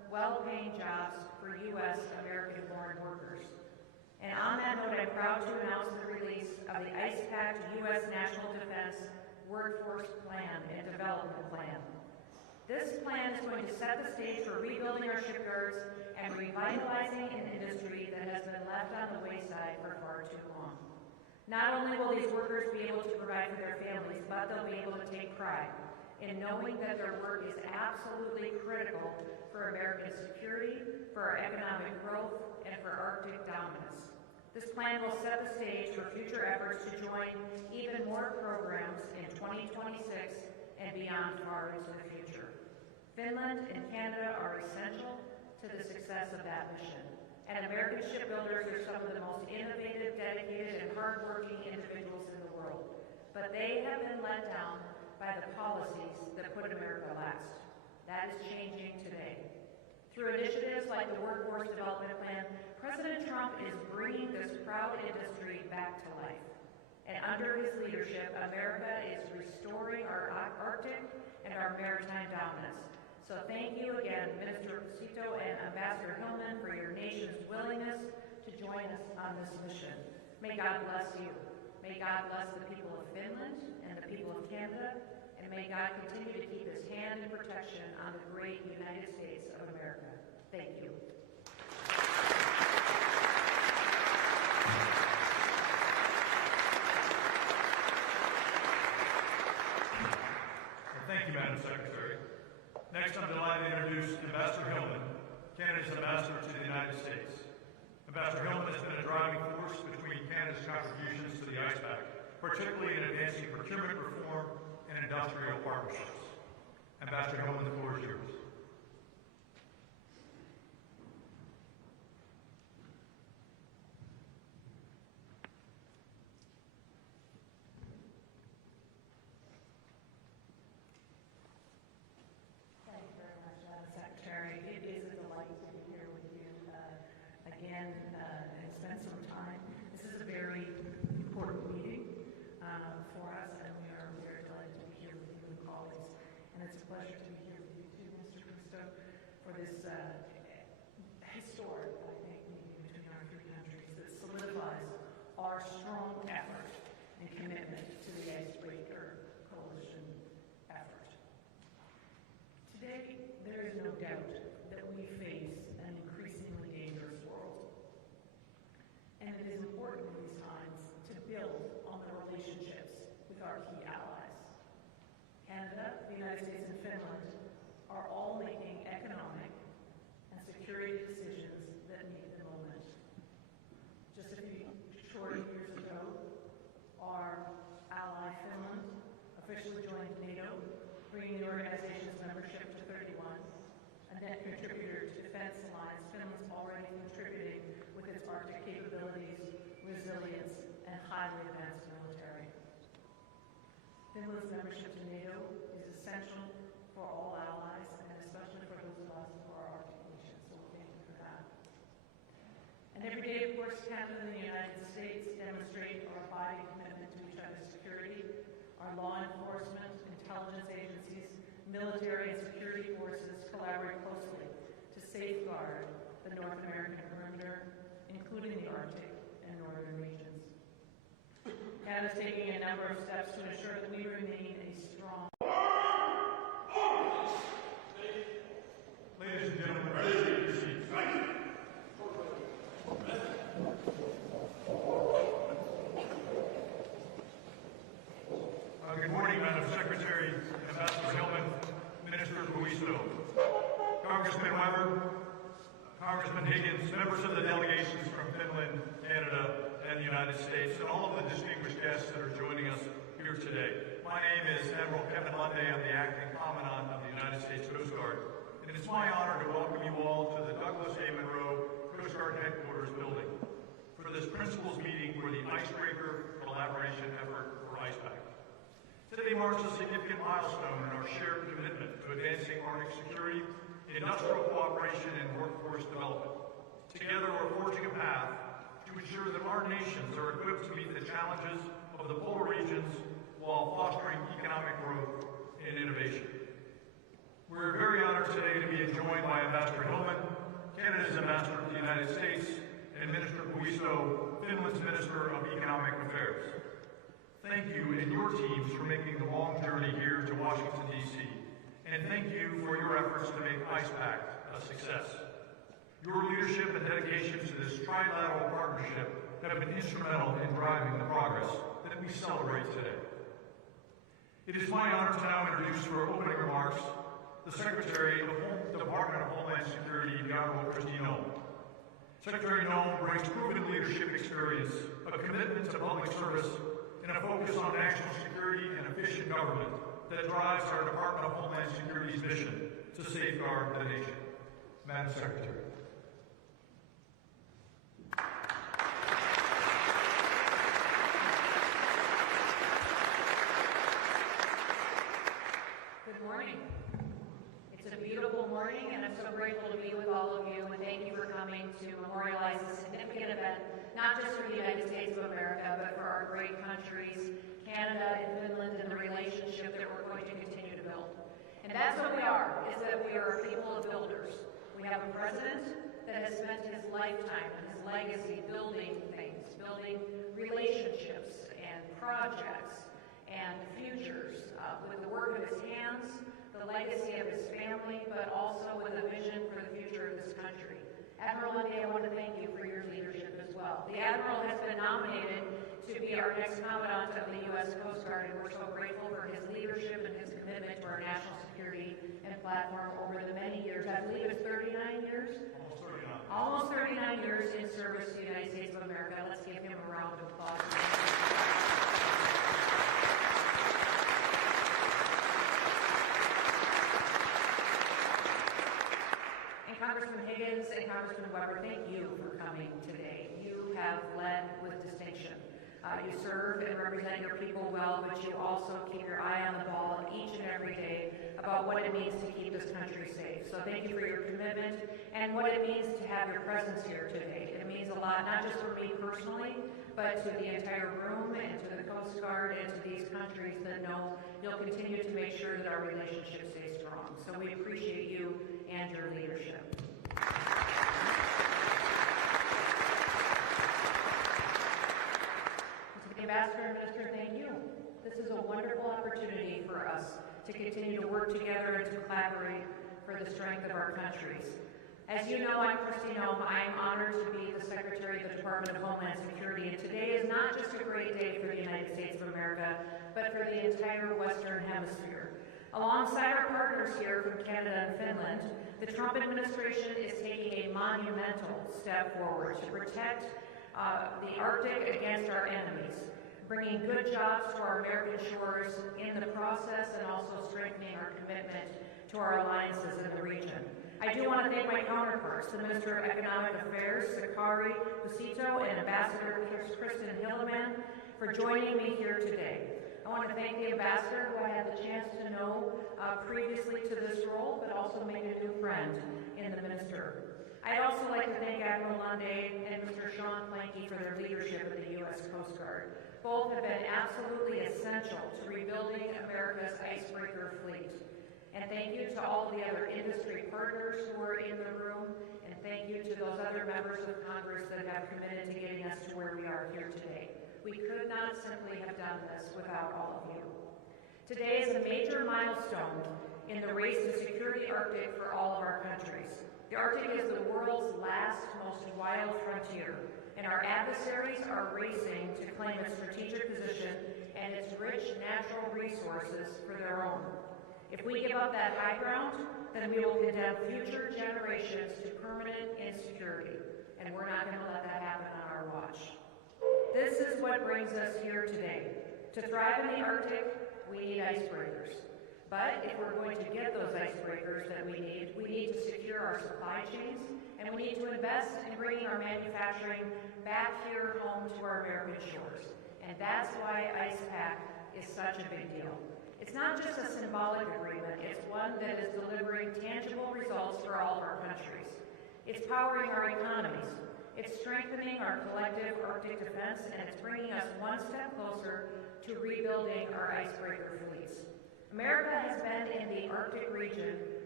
well-paying jobs for U.S. American-born workers. And on that note, I'm proud to announce the release of the Pact U.S. National Defense Workforce Plan and Development Plan. This plan is going to set the stage for rebuilding our shipyards and revitalizing an industry that has been left on the wayside for far too long. Not only will these workers be able to provide for their families, but they'll be able to take pride in knowing that their work is absolutely critical for American security, for our economic growth, and for Arctic dominance. This plan will set the stage for future efforts to join even more programs in 2026 and beyond far into the future. Finland and Canada are essential to the success of that mission. And American shipbuilders are some of the most innovative, dedicated, and hardworking individuals in the world. But they have been let down by the policies that put America last. That is changing today. Through initiatives like the Workforce Development Plan, President Trump is bringing this proud industry back to life. And under his leadership, America is restoring our Arctic and our maritime dominance. So thank you again, Minister Cito and Ambassador Hillman, for your nation's willingness to join us on this mission. May God bless you. May God bless the people of Finland and the people of Canada, and may God continue to keep his hand in protection on the great United States of America. Thank you. Thank you, Madam Secretary. Next, I'm delighted to introduce Ambassador Hillman, Canada's ambassador to the United States. Ambassador Hillman has been a driving force between Canada's contributions to the Pact, particularly in advancing procurement reform and industrial partnerships. Ambassador Hillman, the floor is yours. And spend some time. This is a very important meeting for us, and we are very delighted to be here with you and colleagues. And it's a pleasure to be here with you too, Mr. Kristo, for this historic, I think, meeting between our three countries that solidifies our strong effort and commitment to the Icebreaker Coalition effort. Today, there is no doubt that we face an increasingly dangerous world. And it is important in these times to build on the relationships with our key allies. Canada, the United States, and Finland are all making economic and security decisions that meet the moment. Just a few short years ago, our ally Finland officially joined NATO, bringing the organization's membership to 31. A net contributor to Defense Alliance, Finland's already contributing with its Arctic capabilities, resilience, and highly advanced military. Finland's membership to NATO is essential for all allies, and especially for those of us who are Arctic nations, so thank you for that. And every day, of course, Canada and the United States demonstrate our abiding commitment to each other's security. Our law enforcement, intelligence agencies, military and security forces collaborate closely to safeguard the North American perimeter, including the Arctic and northern regions. Canada is taking a number of steps to ensure that we remain a strong. Ladies and gentlemen, please take your seats. Good morning, Madam Secretary, Ambassador Hillman, Minister Luiso, Congressman Weber, Congressman Higgins, members of the delegations from Finland, Canada, and the United States, and all of the distinguished guests that are joining us here today. My name is Admiral Kevin Lunde. I'm the Acting Commandant of the United States Coast Guard, and it's my honor to welcome you all to the Douglas A. Monroe Coast Guard Headquarters building for this principals meeting for the Icebreaker Collaboration Effort, or IcePact. Today marks a significant milestone in our shared commitment to advancing Arctic security, industrial cooperation, and workforce development. Together, we're forging a path to ensure that our nations are equipped to meet the challenges of the polar regions while fostering economic growth and innovation. We're very honored today to be joined by Ambassador Hillman, Canada's ambassador to the United States, and Minister Puisto, Finland's Minister of Economic Affairs. Thank you and your teams for making the long journey here to Washington, D.C., and thank you for your efforts to make Pact a success. Your leadership and dedication to this trilateral partnership have been instrumental in driving the progress that we celebrate today. It is my honor to now introduce for opening remarks the Secretary of the Department of Homeland Security, the Honorable Kristi Noem. Secretary Noem brings proven leadership experience, a commitment to public service, and a focus on national security and efficient government that drives our Department of Homeland Security's mission to safeguard the nation. Madam Secretary. Good morning. It's a beautiful morning, and I'm so grateful to be with all of you, and thank you for coming to memorialize this significant event, not just for the United States of America, but for our great countries, Canada and Finland, and the relationship that we're going to continue to build. And that's what we are, is that we are a people of builders. We have a president that has spent his lifetime and his legacy building things, building relationships and projects and futures with the work of his hands, the legacy of his family, but also with a vision for the future of this country. Admiral Lundy, I want to thank you for your leadership as well. The Admiral has been nominated to be our next Commandant of the U.S. Coast Guard, and we're so grateful for his leadership and his commitment to our national security and platform over the many years. I believe it's 39 years? Almost 39 years in service to the United States of America. Let's give him a round of applause. Congressman Higgins and Congressman Weber, thank you for coming today. You have led with distinction. You serve and represent your people well, but you also keep your eye on the ball each and every day about what it means to keep this country safe. So thank you for your commitment and what it means to have your presence here today. It means a lot, not just for me personally, but to the entire room and to the Coast Guard and to these countries that know you'll continue to make sure that our relationship stays strong. So we appreciate you and your leadership. To the Ambassador and Minister, thank you. This is a wonderful opportunity for us to continue to work together and to collaborate for the strength of our countries. As you know, I'm Kristi Noem. I am honored to be the Secretary of the Department of Homeland Security, and today is not just a great day for the United States of America, but for the entire Western Hemisphere. Alongside our partners here from Canada and Finland, the Trump administration is taking a monumental step forward to protect the Arctic against our enemies, bringing good jobs to our American shores in the process, and also strengthening our commitment to our alliances in the region. I do want to thank my counterparts, the Minister of Economic Affairs, Sakari Busito, and Ambassador Kristen Hilleman, for joining me here today. I want to thank the Ambassador, who I had the chance to know previously to this role, but also made a new friend in the Minister. I'd also like to thank Admiral Lundy and Mr. Sean Planky for their leadership of the U.S. Coast Guard. Both have been absolutely essential to rebuilding America's icebreaker fleet. And thank you to all the other industry partners who are in the room, and thank you to those other members of Congress that have committed to getting us to where we are here today. We could not simply have done this without all of you. Today is a major milestone in the race to secure the Arctic for all of our countries. The Arctic is the world's last, most wild frontier, and our adversaries are racing to claim its strategic position and its rich natural resources for their own. If we give up that high ground, then we will condemn future generations to permanent insecurity, and we're not going to let that happen on our watch. This is what brings us here today. To thrive in the Arctic, we need icebreakers. But if we're going to get those icebreakers that we need to secure our supply chains, and we need to invest in bringing our manufacturing back here home to our American shores. And that's why Pact is such a big deal. It's not just a symbolic agreement, it's one that is delivering tangible results for all of our countries. It's powering our economies. It's strengthening our collective Arctic defense, and it's bringing us one step closer to rebuilding our icebreaker fleets. America has been in the Arctic region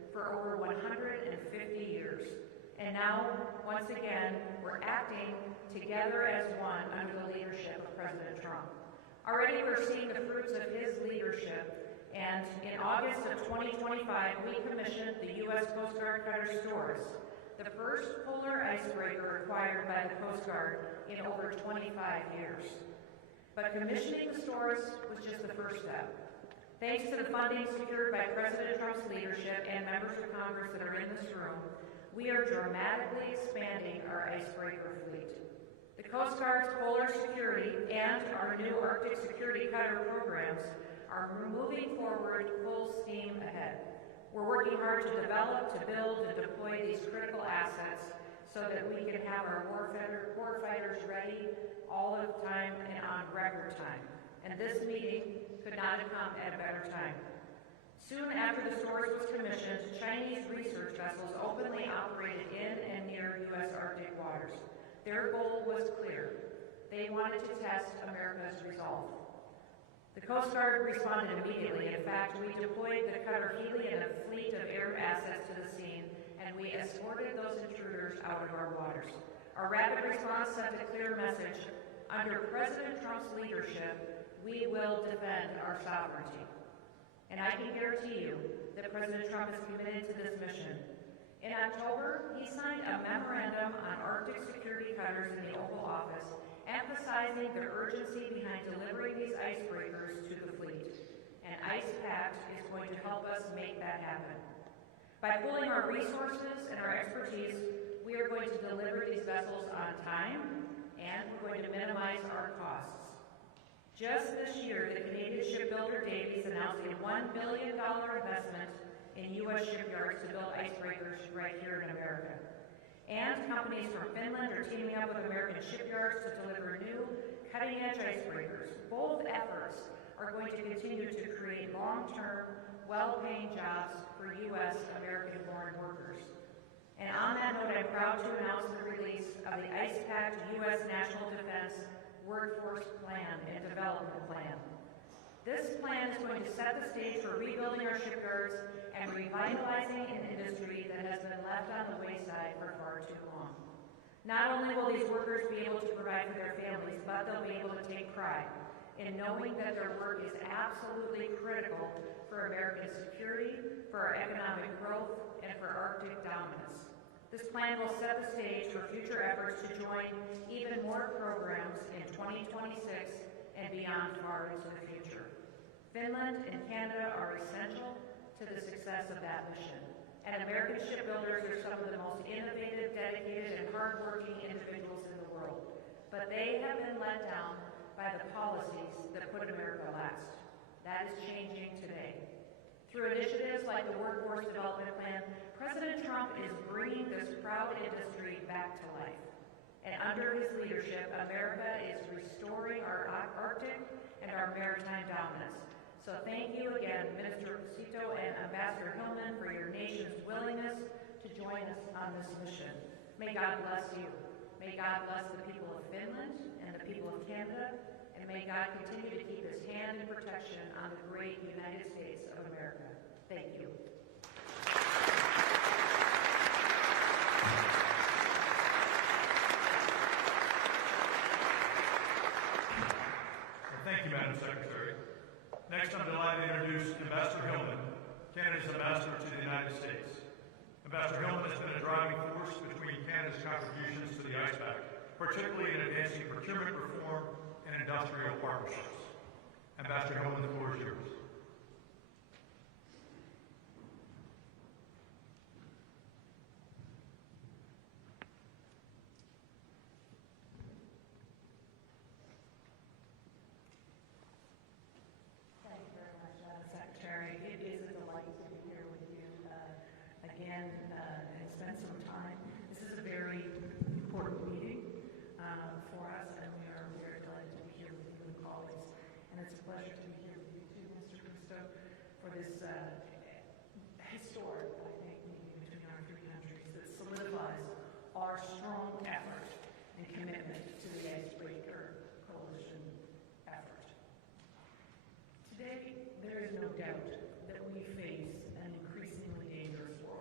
for over 150 years. And now, once again, we're acting together as one under the leadership of President Trump. Already we're seeing the fruits of his leadership, and in August of 2025, we commissioned the U.S. Coast Guard cutter Storrs, the first polar icebreaker acquired by the Coast Guard in over 25 years. But commissioning the Storrs was just the first step. Thanks to the funding secured by President Trump's leadership and members of Congress that are in this room, we are dramatically expanding our icebreaker fleet. The Coast Guard's polar security and our new Arctic security cutter programs are moving forward full steam ahead. We're working hard to develop, to build, and deploy these critical assets so that we can have our warfighters ready all of the time and on record time. And this meeting could not have come at a better time. Soon after the Storrs was commissioned, Chinese research vessels openly operated in and near U.S. Arctic waters. Their goal was clear. They wanted to test America's resolve. The Coast Guard responded immediately. In fact, we deployed the cutter Hurley and a fleet of air assets to the scene, and we escorted those intruders out of our waters. Our rapid response sent a clear message. Under President Trump's leadership, we will defend our sovereignty. And I can guarantee you that President Trump is committed to this mission. In October, he signed a memorandum on Arctic security cutters in the Oval Office, emphasizing the urgency behind delivering these icebreakers to the fleet. And Pact is going to help us make that happen. By pooling our resources and our expertise, we are going to deliver these vessels on time, and we're going to minimize our costs. Just this year, the Canadian shipbuilder Davies announced a $1 billion investment in U.S. shipyards to build icebreakers right here in America. And companies from Finland are teaming up with American shipyards to deliver new, cutting-edge icebreakers. Both efforts are going to continue to create long-term, well-paying jobs for U.S. American-born workers. And on that note, I'm proud to announce the release of the Pact U.S. National Defense Workforce Plan and Development Plan. This plan is going to set the stage for rebuilding our shipyards and revitalizing an industry that has been left on the wayside for far too long. Not only will these workers be able to provide for their families, but they'll be able to take pride in knowing that their work is absolutely critical for American security, for our economic growth, and for Arctic dominance. This plan will set the stage for future efforts to join even more programs in 2026 and beyond far into the future. Finland and Canada are essential to the success of that mission. And American shipbuilders are some of the most innovative, dedicated, and hardworking individuals in the world. But they have been let down by the policies that put America last. That is changing today. Through initiatives like the Workforce Development Plan, President Trump is bringing this proud industry back to life. And under his leadership, America is restoring our Arctic and our maritime dominance. So thank you again, Minister Cito and Ambassador Hillman, for your nation's willingness to join us on this mission. May God bless you. May God bless the people of Finland and the people of Canada, and may God continue to keep his hand in protection on the great United States of America. Thank you. Thank you, Madam Secretary. Next, I'm delighted to introduce Ambassador Hillman, Canada's ambassador to the United States. Ambassador Hillman has been a driving force between Canada's contributions to the Pact, particularly in advancing procurement reform and industrial partnerships. Ambassador Hillman, the floor is yours. And spend some time. This is a very important meeting for us, and we are very delighted to be here with you and colleagues. And it's a pleasure to be here with you too, Mr. Cristo, for this historic, I think, meeting between our three countries that solidifies our strong effort and commitment to the Icebreaker Coalition effort. Today, there is no doubt that we face an increasingly dangerous world.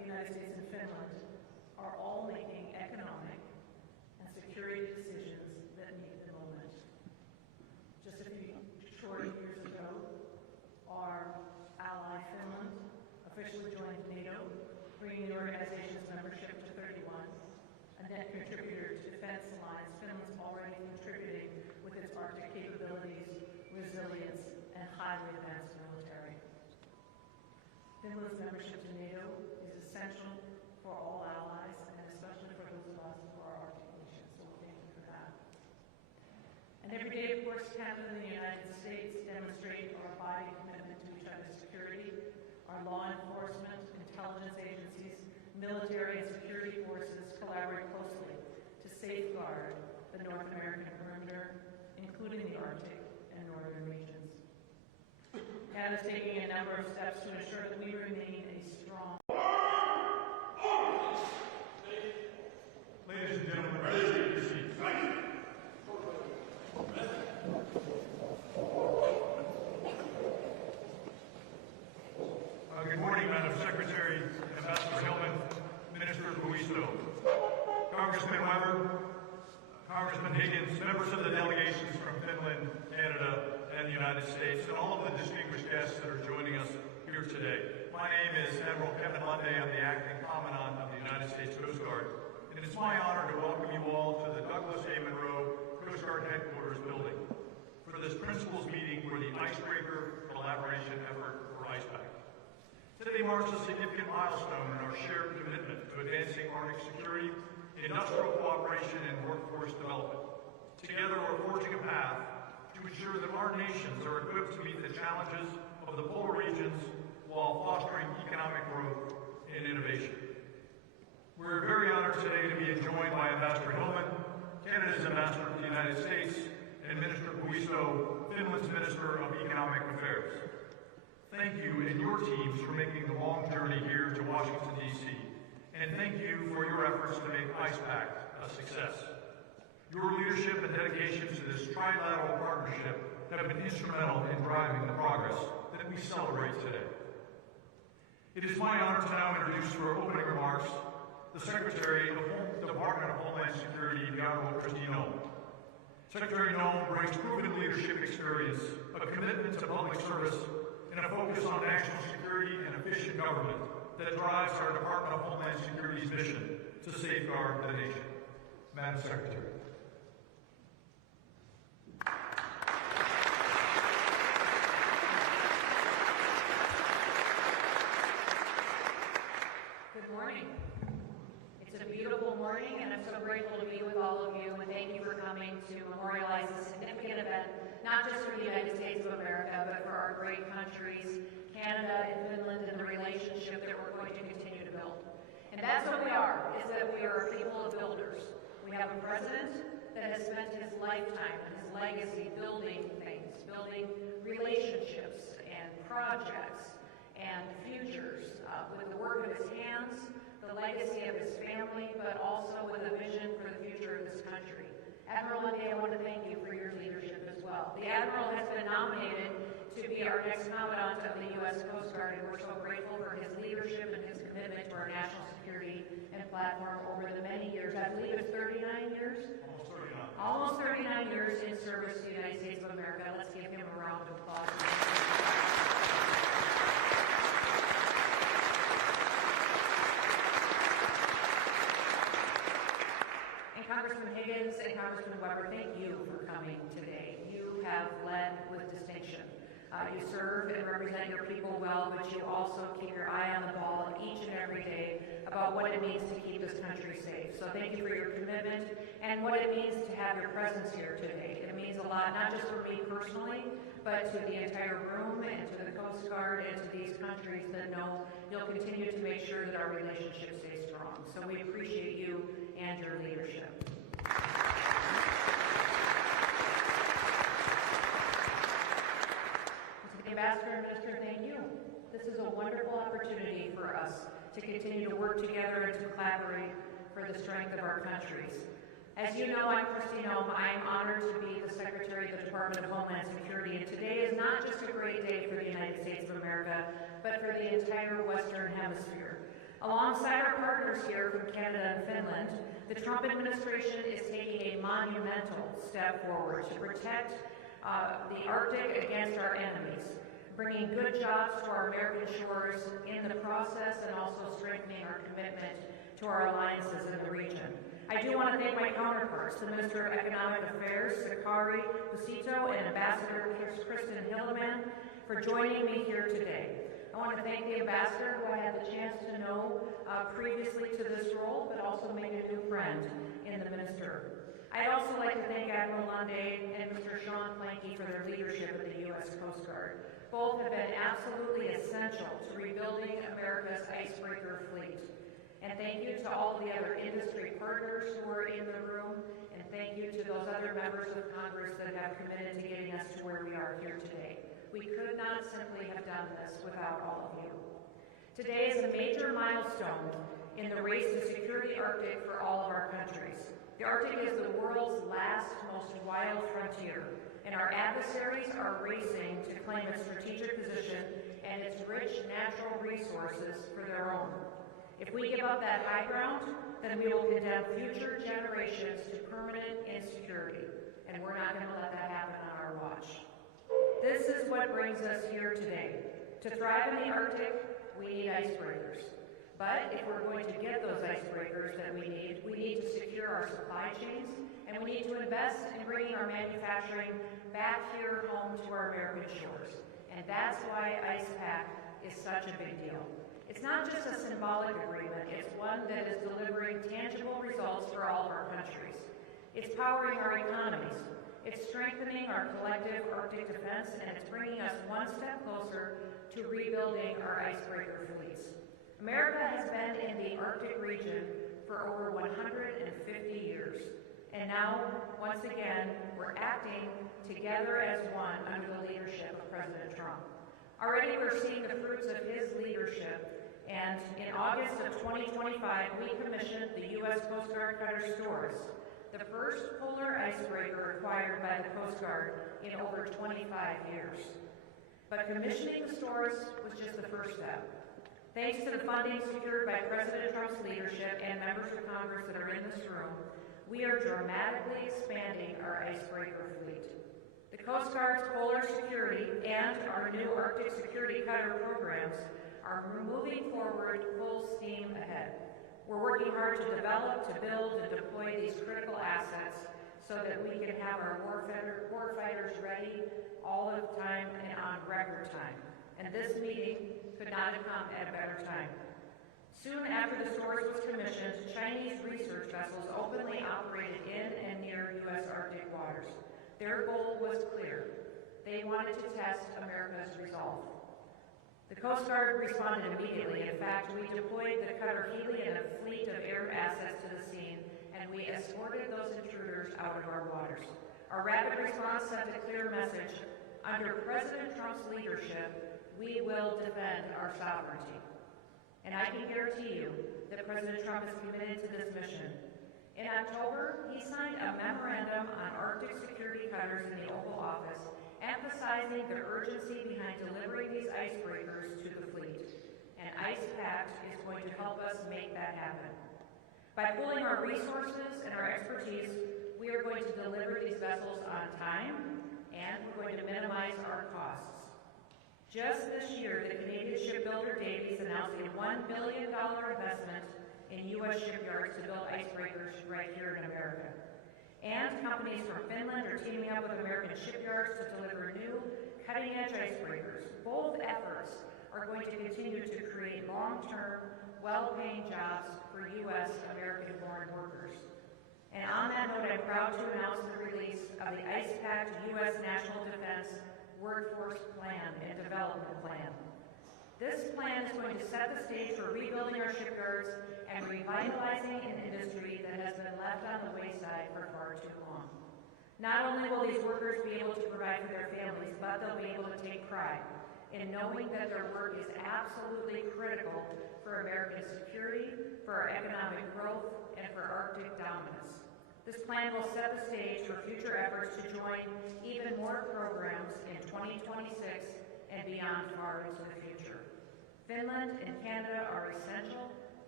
the United States and Finland are all making economic and security decisions that meet the moment. Just a few short years ago, our ally Finland officially joined NATO, bringing the organization's membership to 31. A net contributor to Defense Alliance, Finland's already contributing with its Arctic capabilities, resilience, and highly advanced military. Finland's membership to NATO is essential for all allies, and especially for those of us who are Arctic nations, so thank you for that. And every day, of course, Canada and the United States demonstrate our abiding commitment to each other's security. Our law enforcement, intelligence agencies, military and security forces collaborate closely to safeguard the North American perimeter, including the Arctic and northern regions. Canada is taking a number of steps to ensure that we remain a strong. Ladies and gentlemen, please take your seats. Good morning, Madam Secretary, Ambassador Hillman, Minister Buisto, Congressman Weber, Congressman Higgins, members of the delegations from Finland, Canada, and the United States, and all of the distinguished guests that are joining us here today. My name is Admiral Kevin Lunday. I'm the Acting Commandant of the United States Coast Guard, and it's my honor to welcome you all to the Douglas A. Monroe Coast Guard Headquarters building for this principals meeting for the Icebreaker Collaboration Effort for IcePact. Today marks a significant milestone in our shared commitment to advancing Arctic security, industrial cooperation, and workforce development. Together, we're forging a path to ensure that our nations are equipped to meet the challenges of the polar regions while fostering economic growth and innovation. We're very honored today to be joined by Ambassador Hillman, Canada's ambassador to the United States, and Minister Buisto, Finland's Minister of Economic Affairs. Thank you and your teams for making the long journey here to Washington, D.C., and thank you for your efforts to make IcePact a success. Your leadership and dedication to this trilateral partnership have been instrumental in driving the progress that we celebrate today. It is my honor to now introduce for opening remarks the Secretary of the Department of Homeland Security, the Honorable Kristi Noem. Secretary Noem brings proven leadership experience, a commitment to public service, and a focus on national security and efficient government that drives our Department of Homeland Security's mission to safeguard the nation. Madam Secretary. Good morning. It's a beautiful morning, and I'm so grateful to be with all of you, and thank you for coming to memorialize this significant event, not just for the United States of America, but for our great countries, Canada and Finland, and the relationship that we're going to continue to build. And that's what we are, is that we are a people of builders. We have a president that has spent his lifetime and his legacy building things, building relationships and projects and futures with the work of his hands, the legacy of his family, but also with a vision for the future of this country. Admiral Lunday, I want to thank you for your leadership as well. The Admiral has been nominated to be our next Commandant of the U.S. Coast Guard, and we're so grateful for his leadership and his commitment to our national security and platform over the many years. I believe it's 39 years? Almost 39 years in service to the United States of America. Let's give him a round of applause. Congressman Higgins and Congressman Weber, thank you for coming today. You have led with distinction. You serve and represent your people well, but you also keep your eye on the ball each and every day about what it means to keep this country safe. So thank you for your commitment and what it means to have your presence here today. It means a lot, not just for me personally, but to the entire room and to the Coast Guard and to these countries that know you'll continue to make sure that our relationship stays strong. So we appreciate you and your leadership. To the Ambassador and Minister, thank you. This is a wonderful opportunity for us to continue to work together and to collaborate for the strength of our countries. As you know, I'm Kristi Noem. I am honored to be the Secretary of the Department of Homeland Security, and today is not just a great day for the United States of America, but for the entire Western Hemisphere. Alongside our partners here from Canada and Finland, the Trump administration is taking a monumental step forward to protect the Arctic against our enemies, bringing good jobs to our American shores in the process and also strengthening our commitment to our alliances in the region. I do want to thank my counterparts, the Minister of Economic Affairs, Sakari Busito, and Ambassador Kristi Noem, for joining me here today. I want to thank the Ambassador, who I had the chance to know previously to this role, but also make a new friend in the Minister. I'd also like to thank Admiral Lunde and Mr. Sean Planky for their leadership of the U.S. Coast Guard. Both have been absolutely essential to rebuilding America's icebreaker fleet. And thank you to all the other industry partners who are in the room, and thank you to those other members of Congress that have committed to getting us to where we are here today. We could not simply have done this without all of you. Today is a major milestone in the race to secure the Arctic for all of our countries. The Arctic is the world's last, most wild frontier, and our adversaries are racing to claim its strategic position and its rich natural resources for their own. If we give up that high ground, then we will condemn future generations to permanent insecurity, and we're not going to let that happen on our watch. This is what brings us here today. To thrive in the Arctic, we need icebreakers. But if we're going to get those icebreakers that we need to secure our supply chains, and we need to invest in bringing our manufacturing back here home to our American shores. And that's why Pact is such a big deal. It's not just a symbolic agreement, it's one that is delivering tangible results for all of our countries. It's powering our economies. It's strengthening our collective Arctic defense, and it's bringing us one step closer to rebuilding our icebreaker fleets. America has been in the Arctic region for over 150 years. And now, once again, we're acting together as one under the leadership of President Trump. Already we're seeing the fruits of his leadership, and in August of 2025, we commissioned the U.S. Coast Guard Cutter Stores, the first polar icebreaker acquired by the Coast Guard in over 25 years. But commissioning the stores was just the first step. Thanks to the funding secured by President Trump's leadership and members of Congress that are in this room, we are dramatically expanding our icebreaker fleet. The Coast Guard's polar security and our new Arctic security cutter programs are moving forward full steam ahead. We're working hard to develop, to build, and deploy these critical assets so that we can have our warfighters ready all of the time and on record time. And this meeting could not have come at a better time. Soon after the stores was commissioned, Chinese research vessels openly operated in and near U.S. Arctic waters. Their goal was clear. They wanted to test America's resolve. The Coast Guard responded immediately. In fact, we deployed the cutter Hurley and a fleet of air assets to the scene, and we escorted those intruders out of our waters. Our rapid response sent a clear message. Under President Trump's leadership, we will defend our sovereignty. And I can guarantee you that President Trump is committed to this mission. In October, he signed a memorandum on Arctic security cutters in the Oval Office, emphasizing the urgency behind delivering these icebreakers to the fleet. And Pact is going to help us make that happen. By pooling our resources and our expertise, we are going to deliver these vessels on time, and we're going to minimize our costs. Just this year, the Canadian shipbuilder Davies announced a $1 billion investment in U.S. shipyards to build icebreakers right here in America. And companies from Finland are teaming up with American shipyards to deliver new, cutting-edge icebreakers. Both efforts are going to continue to create long-term, well-paying jobs for U.S. American-born workers. And on that note, I'm proud to announce the release of the Pact U.S. National Defense Workforce Plan and Development Plan. This plan is going to set the stage for rebuilding our shipyards and revitalizing an industry that has been left on the wayside for far too long. Not only will these workers be able to provide for their families, but they'll be able to take pride in knowing that their work is absolutely critical for American security, for our economic growth, and for Arctic dominance. This plan will set the stage for future efforts to join even more programs in 2026 and beyond far into the future. Finland and Canada are essential,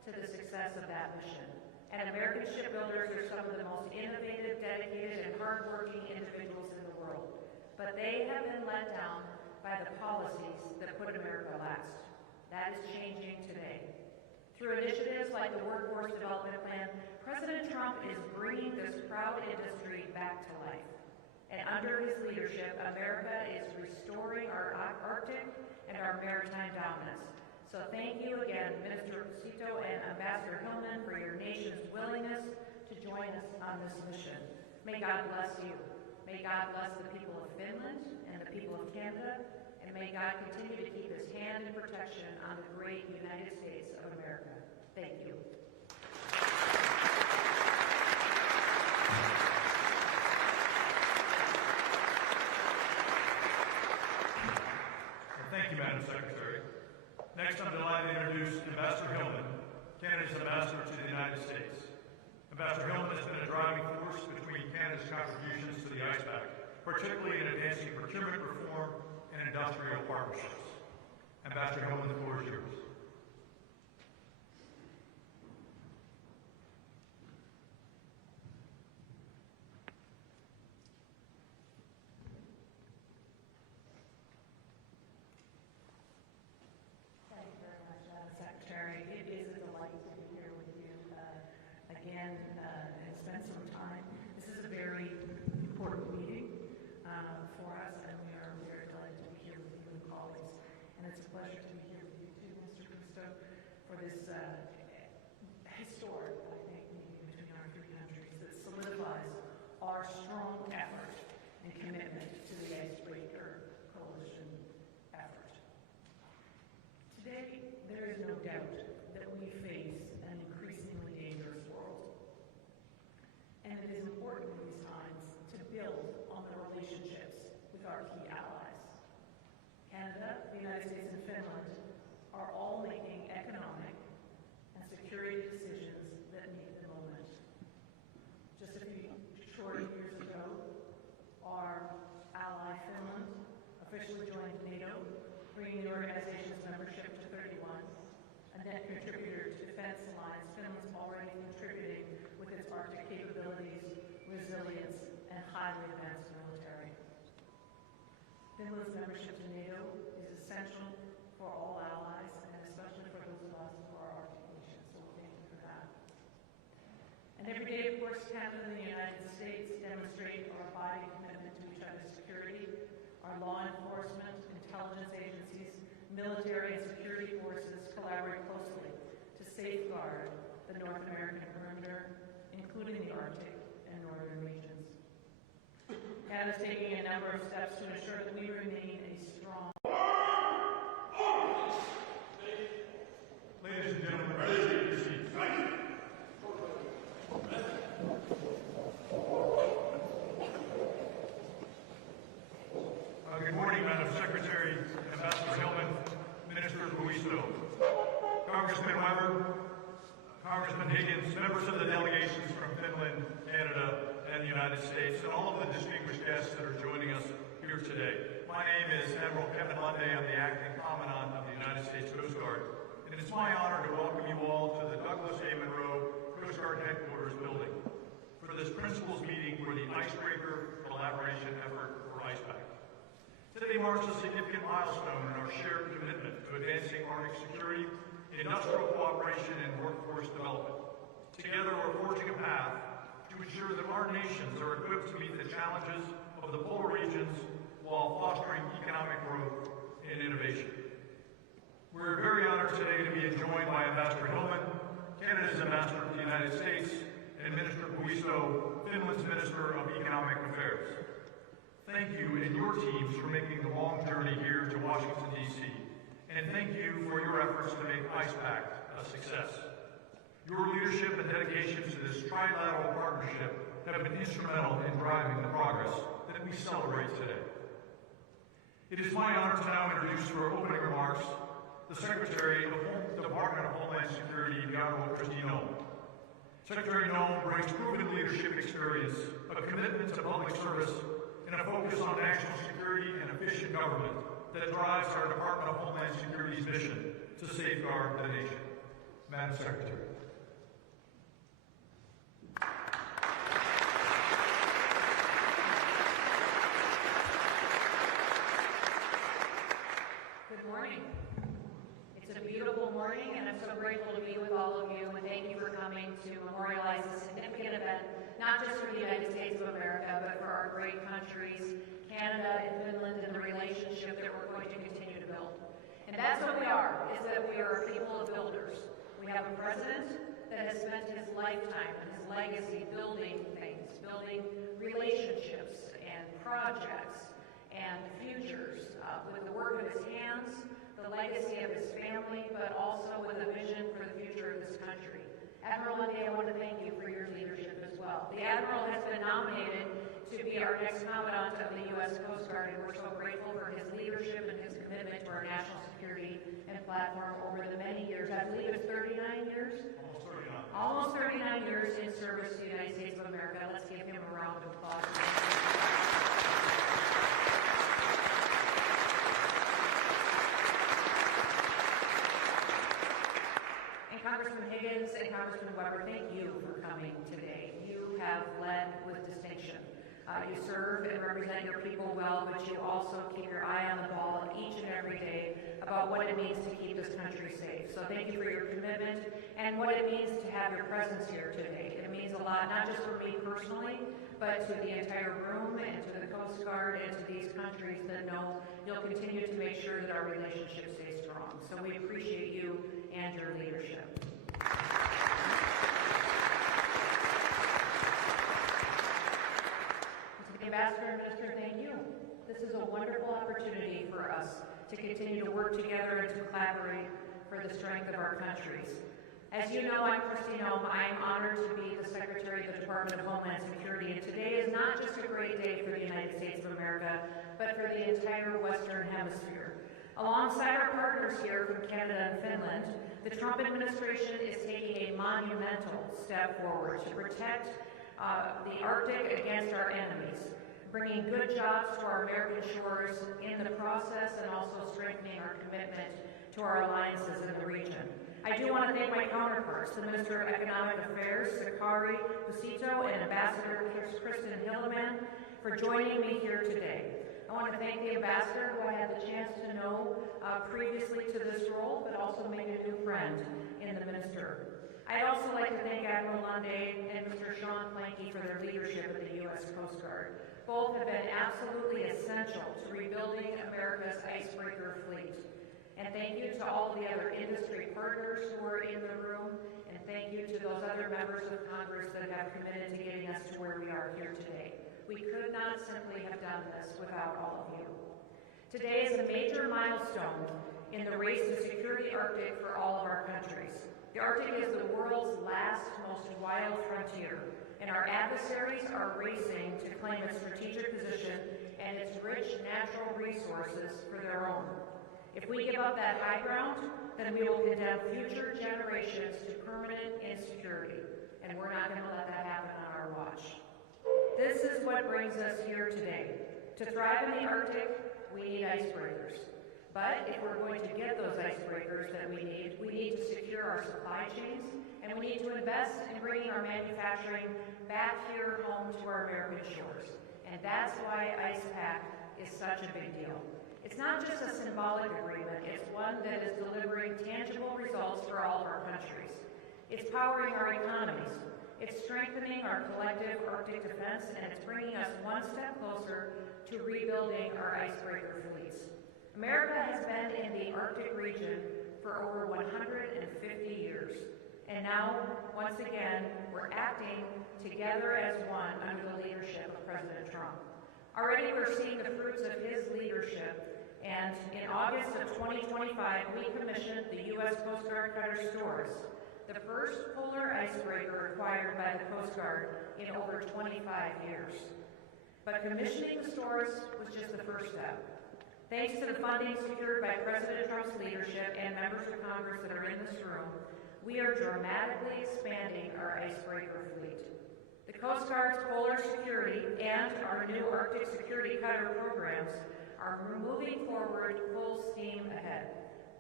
to the success of that mission. And American shipbuilders are some of the most innovative, dedicated, and hardworking individuals in the world. But they have been let down by the policies that put America last. That is changing today. Through initiatives like the Workforce Development Plan, President Trump is bringing this proud industry back to life. And under his leadership, America is restoring our Arctic and our maritime dominance. So thank you again, Minister Cito and Ambassador Hillman, for your nation's willingness to join us on this mission. May God bless you. May God bless the people of Finland and the people of Canada, and may God continue to keep his hand in protection on the great United States of America. Thank you. Thank you, Madam Secretary. Next, I'm delighted to introduce Ambassador Hillman, Canada's ambassador to the United States. Ambassador Hillman has been a driving force between Canada's contributions to the Pact, particularly in advancing procurement reform and industrial partnerships. Ambassador Hillman, the floor is yours. And spend some time. This is a very important meeting for us, and we are very delighted to be here with you and colleagues. And it's a pleasure to be here with you too, Mr. Gusto, for this historic, I think, meeting between our three countries that solidifies our strong effort and commitment to the Icebreaker Coalition effort. Today, there is no doubt that we face an increasingly dangerous world. And it is important in these times to build on the relationships with our key allies. Canada, the United States, and Finland are all making economic and security decisions that meet the moment. Just a few short years ago, our ally Finland officially joined NATO, bringing the organization's membership to 31. A net contributor to defense alliance, Finland's already contributing with its Arctic capabilities, resilience, and highly advanced military. Finland's membership to NATO is essential for all allies, and especially for those of us who are Arctic nations, so thank you for that. And every day, of course, Canada and the United States demonstrate our abiding commitment to each other's security. Our law enforcement, intelligence agencies, military and security forces collaborate closely to safeguard the North American perimeter, including the Arctic and northern regions. Canada is taking a number of steps to ensure that we remain a strong. Ladies and gentlemen, please take your seats. Good morning, Madam Secretary, Ambassador Hillman, Minister Guisto, Congressman Weber, Congressman Higgins, members of the delegations from Finland, Canada, and the United States, and all of the distinguished guests that are joining us here today. My name is Admiral Kevin Lunday. I'm the Acting Commandant of the United States Coast Guard, and it's my honor to welcome you all to the Douglas A. Monroe Coast Guard Headquarters building for this principals meeting for the Icebreaker Collaboration Effort for Pact. Today marks a significant milestone in our shared commitment to advancing Arctic security, industrial cooperation, and workforce development. Together, we're forging a path to ensure that our nations are equipped to meet the challenges of the polar regions while fostering economic growth and innovation. We're very honored today to be joined by Ambassador Hillman, Canada's ambassador to the United States, and Minister Guisto, Finland's Minister of Economic Affairs. Thank you and your teams for making the long journey here to Washington, D.C., and thank you for your efforts to make Pact a success. Your leadership and dedication to this trilateral partnership have been instrumental in driving the progress that we celebrate today. It is my honor to now introduce for opening remarks the Secretary of the Department of Homeland Security, the Honorable Kristi Noem. Secretary Noem brings proven leadership experience, a commitment to public service, and a focus on national security and efficient government that drives our Department of Homeland Security's mission to safeguard the nation. Madam Secretary. Good morning. It's a beautiful morning, and I'm so grateful to be with all of you, and thank you for coming to memorialize this significant event, not just for the United States of America, but for our great countries, Canada and Finland, and the relationship that we're going to continue to build. And that's what we are, is that we are a people of builders. We have a president that has spent his lifetime and his legacy building things, building relationships and projects and futures with the work of his hands, the legacy of his family, but also with a vision for the future of this country. Admiral Lundy, I want to thank you for your leadership as well. The Admiral has been nominated to be our next Commandant of the U.S. Coast Guard, and we're so grateful for his leadership and his commitment to our national security and platform over the many years. I believe it's 39 years? Almost 39 years in service to the United States of America. Let's give him a round of applause. Congressman Higgins and Congressman Weber, thank you for coming today. You have led with distinction. You serve and represent your people well, but you also keep your eye on the ball each and every day about what it means to keep this country safe. So thank you for your commitment and what it means to have your presence here today. It means a lot, not just for me personally, but to the entire room and to the Coast Guard and to these countries that know you'll continue to make sure that our relationship stays strong. So we appreciate you and your leadership. To the Ambassador and Minister, thank you. This is a wonderful opportunity for us to continue to work together and to collaborate for the strength of our countries. As you know, I'm Kristi Noem. I am honored to be the Secretary of the Department of Homeland Security, and today is not just a great day for the United States of America, but for the entire Western Hemisphere. Alongside our partners here from Canada and Finland, the Trump administration is taking a monumental step forward to protect the Arctic against our enemies, bringing good jobs to our American shores in the process and also strengthening our commitment to our alliances in the region. I do want to thank my counterparts, the Minister of Economic Affairs, Sakari Busito, and Ambassador Kristen Hilleman, for joining me here today. I want to thank the Ambassador, who I had the chance to know previously to this role, but also made a new friend in the Minister. I'd also like to thank Admiral Lundy and Mr. Sean Planky for their leadership of the U.S. Coast Guard. Both have been absolutely essential to rebuilding America's icebreaker fleet. And thank you to all the other industry partners who are in the room, and thank you to those other members of Congress that have committed to getting us to where we are here today. We could not simply have done this without all of you. Today is a major milestone in the race to secure the Arctic for all of our countries. The Arctic is the world's last, most wild frontier, and our adversaries are racing to claim its strategic position and its rich natural resources for their own. If we give up that high ground, then we will condemn future generations to permanent insecurity, and we're not going to let that happen on our watch. This is what brings us here today. To thrive in the Arctic, we need icebreakers. But if we're going to get those icebreakers that we need to secure our supply chains, and we need to invest in bringing our manufacturing back here home to our American shores. And that's why Pact is such a big deal. It's not just a symbolic agreement, it's one that is delivering tangible results for all of our countries. It's powering our economies. It's strengthening our collective Arctic defense, and it's bringing us one step closer to rebuilding our icebreaker fleets. America has been in the Arctic region for over 150 years. And now, once again, we're acting together as one under the leadership of President Trump. Already we're seeing the fruits of his leadership, and in August of 2025, we commissioned the U.S. Coast Guard Cutter Stores, the first polar icebreaker acquired by the Coast Guard in over 25 years. But commissioning the stores was just the first step. Thanks to the funding secured by President Trump's leadership and members of Congress that are in this room, we are dramatically expanding our icebreaker fleet. The Coast Guard's polar security and our new Arctic security cutter programs are moving forward full steam ahead.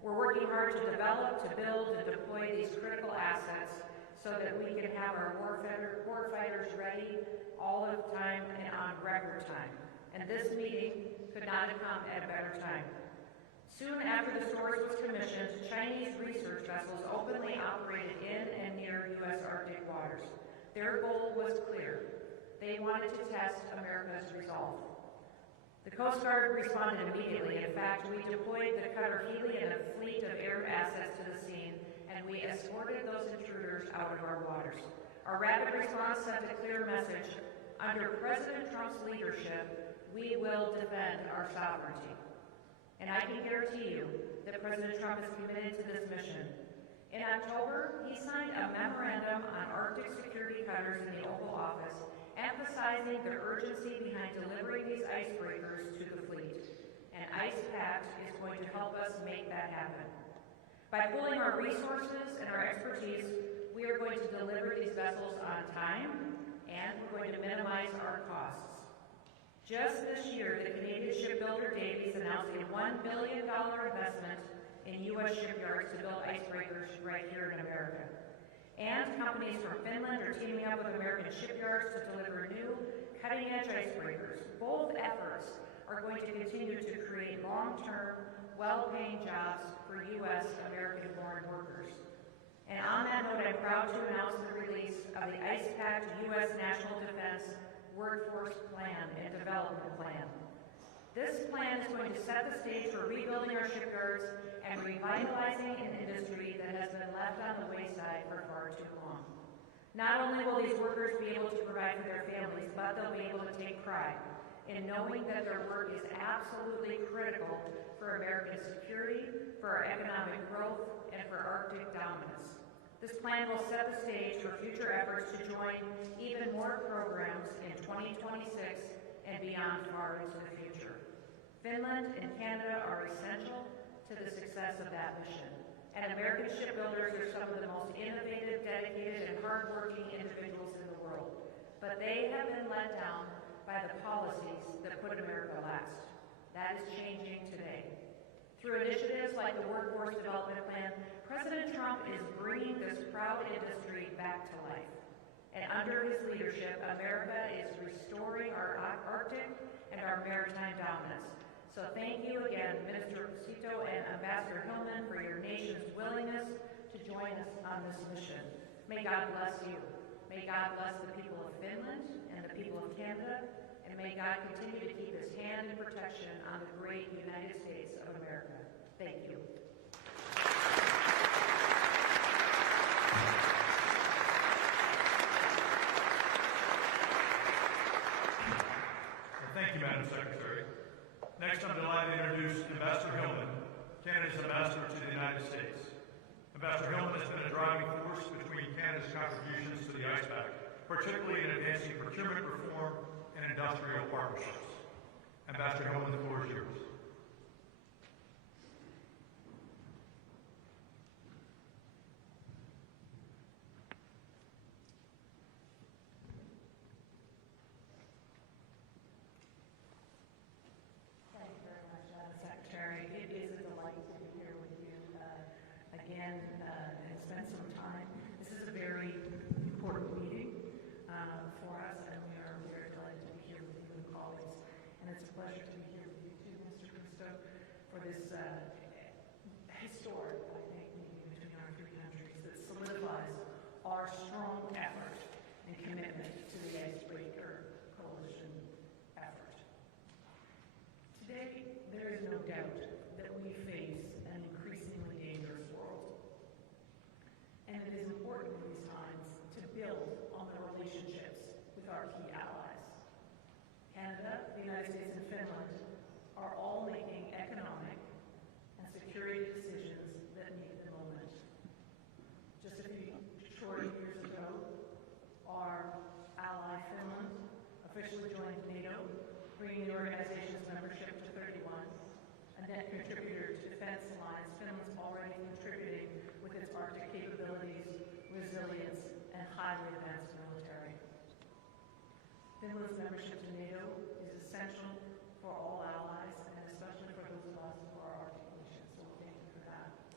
We're working hard to develop, to build, and deploy these critical assets so that we can have our warfighters ready all of the time and on record time. And this meeting could not have come at a better time. Soon after the storage was commissioned, Chinese research vessels openly operated in and near U.S. Arctic waters. Their goal was clear. They wanted to test America's resolve. The Coast Guard responded immediately. In fact, we deployed the cutter Hurley and a fleet of air assets to the scene, and we escorted those intruders out of our waters. Our rapid response sent a clear message. Under President Trump's leadership, we will defend our sovereignty. And I can guarantee you that President Trump is committed to this mission. In October, he signed a memorandum on Arctic security cutters in the Oval Office, emphasizing the urgency behind delivering these icebreakers to the fleet. And Pact is going to help us make that happen. By pooling our resources and our expertise, we are going to deliver these vessels on time, and we're going to minimize our costs. Just this year, the Canadian shipbuilder Davies announced a $1 billion investment in U.S. shipyards to build icebreakers right here in America. And companies from Finland are teaming up with American shipyards to deliver new, cutting-edge icebreakers. Both efforts are going to continue to create long-term, well-paying jobs for U.S. American-born workers. And on that note, I'm proud to announce the release of the Pact U.S. National Defense Workforce Plan and Development Plan. This plan is going to set the stage for rebuilding our shipyards and revitalizing an industry that has been left on the wayside for far too long. Not only will these workers be able to provide for their families, but they'll be able to take pride in knowing that their work is absolutely critical for American security, for our economic growth, and for Arctic dominance. This plan will set the stage for future efforts to join even more programs in 2026 and beyond far into the future. Finland and Canada are essential to the success of that mission. And American shipbuilders are some of the most innovative, dedicated, and hardworking individuals in the world. But they have been let down by the policies that put America last. That is changing today. Through initiatives like the Workforce Development Plan, President Trump is bringing this proud industry back to life. And under his leadership, America is restoring our Arctic and our maritime dominance. So thank you again, Minister Cito and Ambassador Hillman, for your nation's willingness to join us on this mission. May God bless you. May God bless the people of Finland and the people of Canada, and may God continue to keep his hand in protection on the great United States of America. Thank you. Thank you, Madam Secretary. Next, I'm delighted to introduce Ambassador Hillman, Canada's ambassador to the United States. Ambassador Hillman has been a driving force between Canada's contributions to the Pact, particularly in advancing procurement reform and industrial partnerships. Ambassador Hillman, the floor is yours. Historic, I think, meeting between our three countries that solidifies our strong effort and commitment to the Icebreaker Coalition effort. Today, there is no doubt that we face an increasingly dangerous world. And it is important in these times to build on the relationships with our key allies. Canada, the United States, and Finland are all making economic and security decisions that meet the moment. Just a few short years ago, our ally Finland officially joined NATO, bringing the organization's membership to 31. A net contributor to Defense Alliance, Finland's already contributing with its Arctic capabilities, resilience, and highly advanced military. Finland's membership to NATO is essential for all allies, and especially for those of us who are Arctic nations, so thank you for that.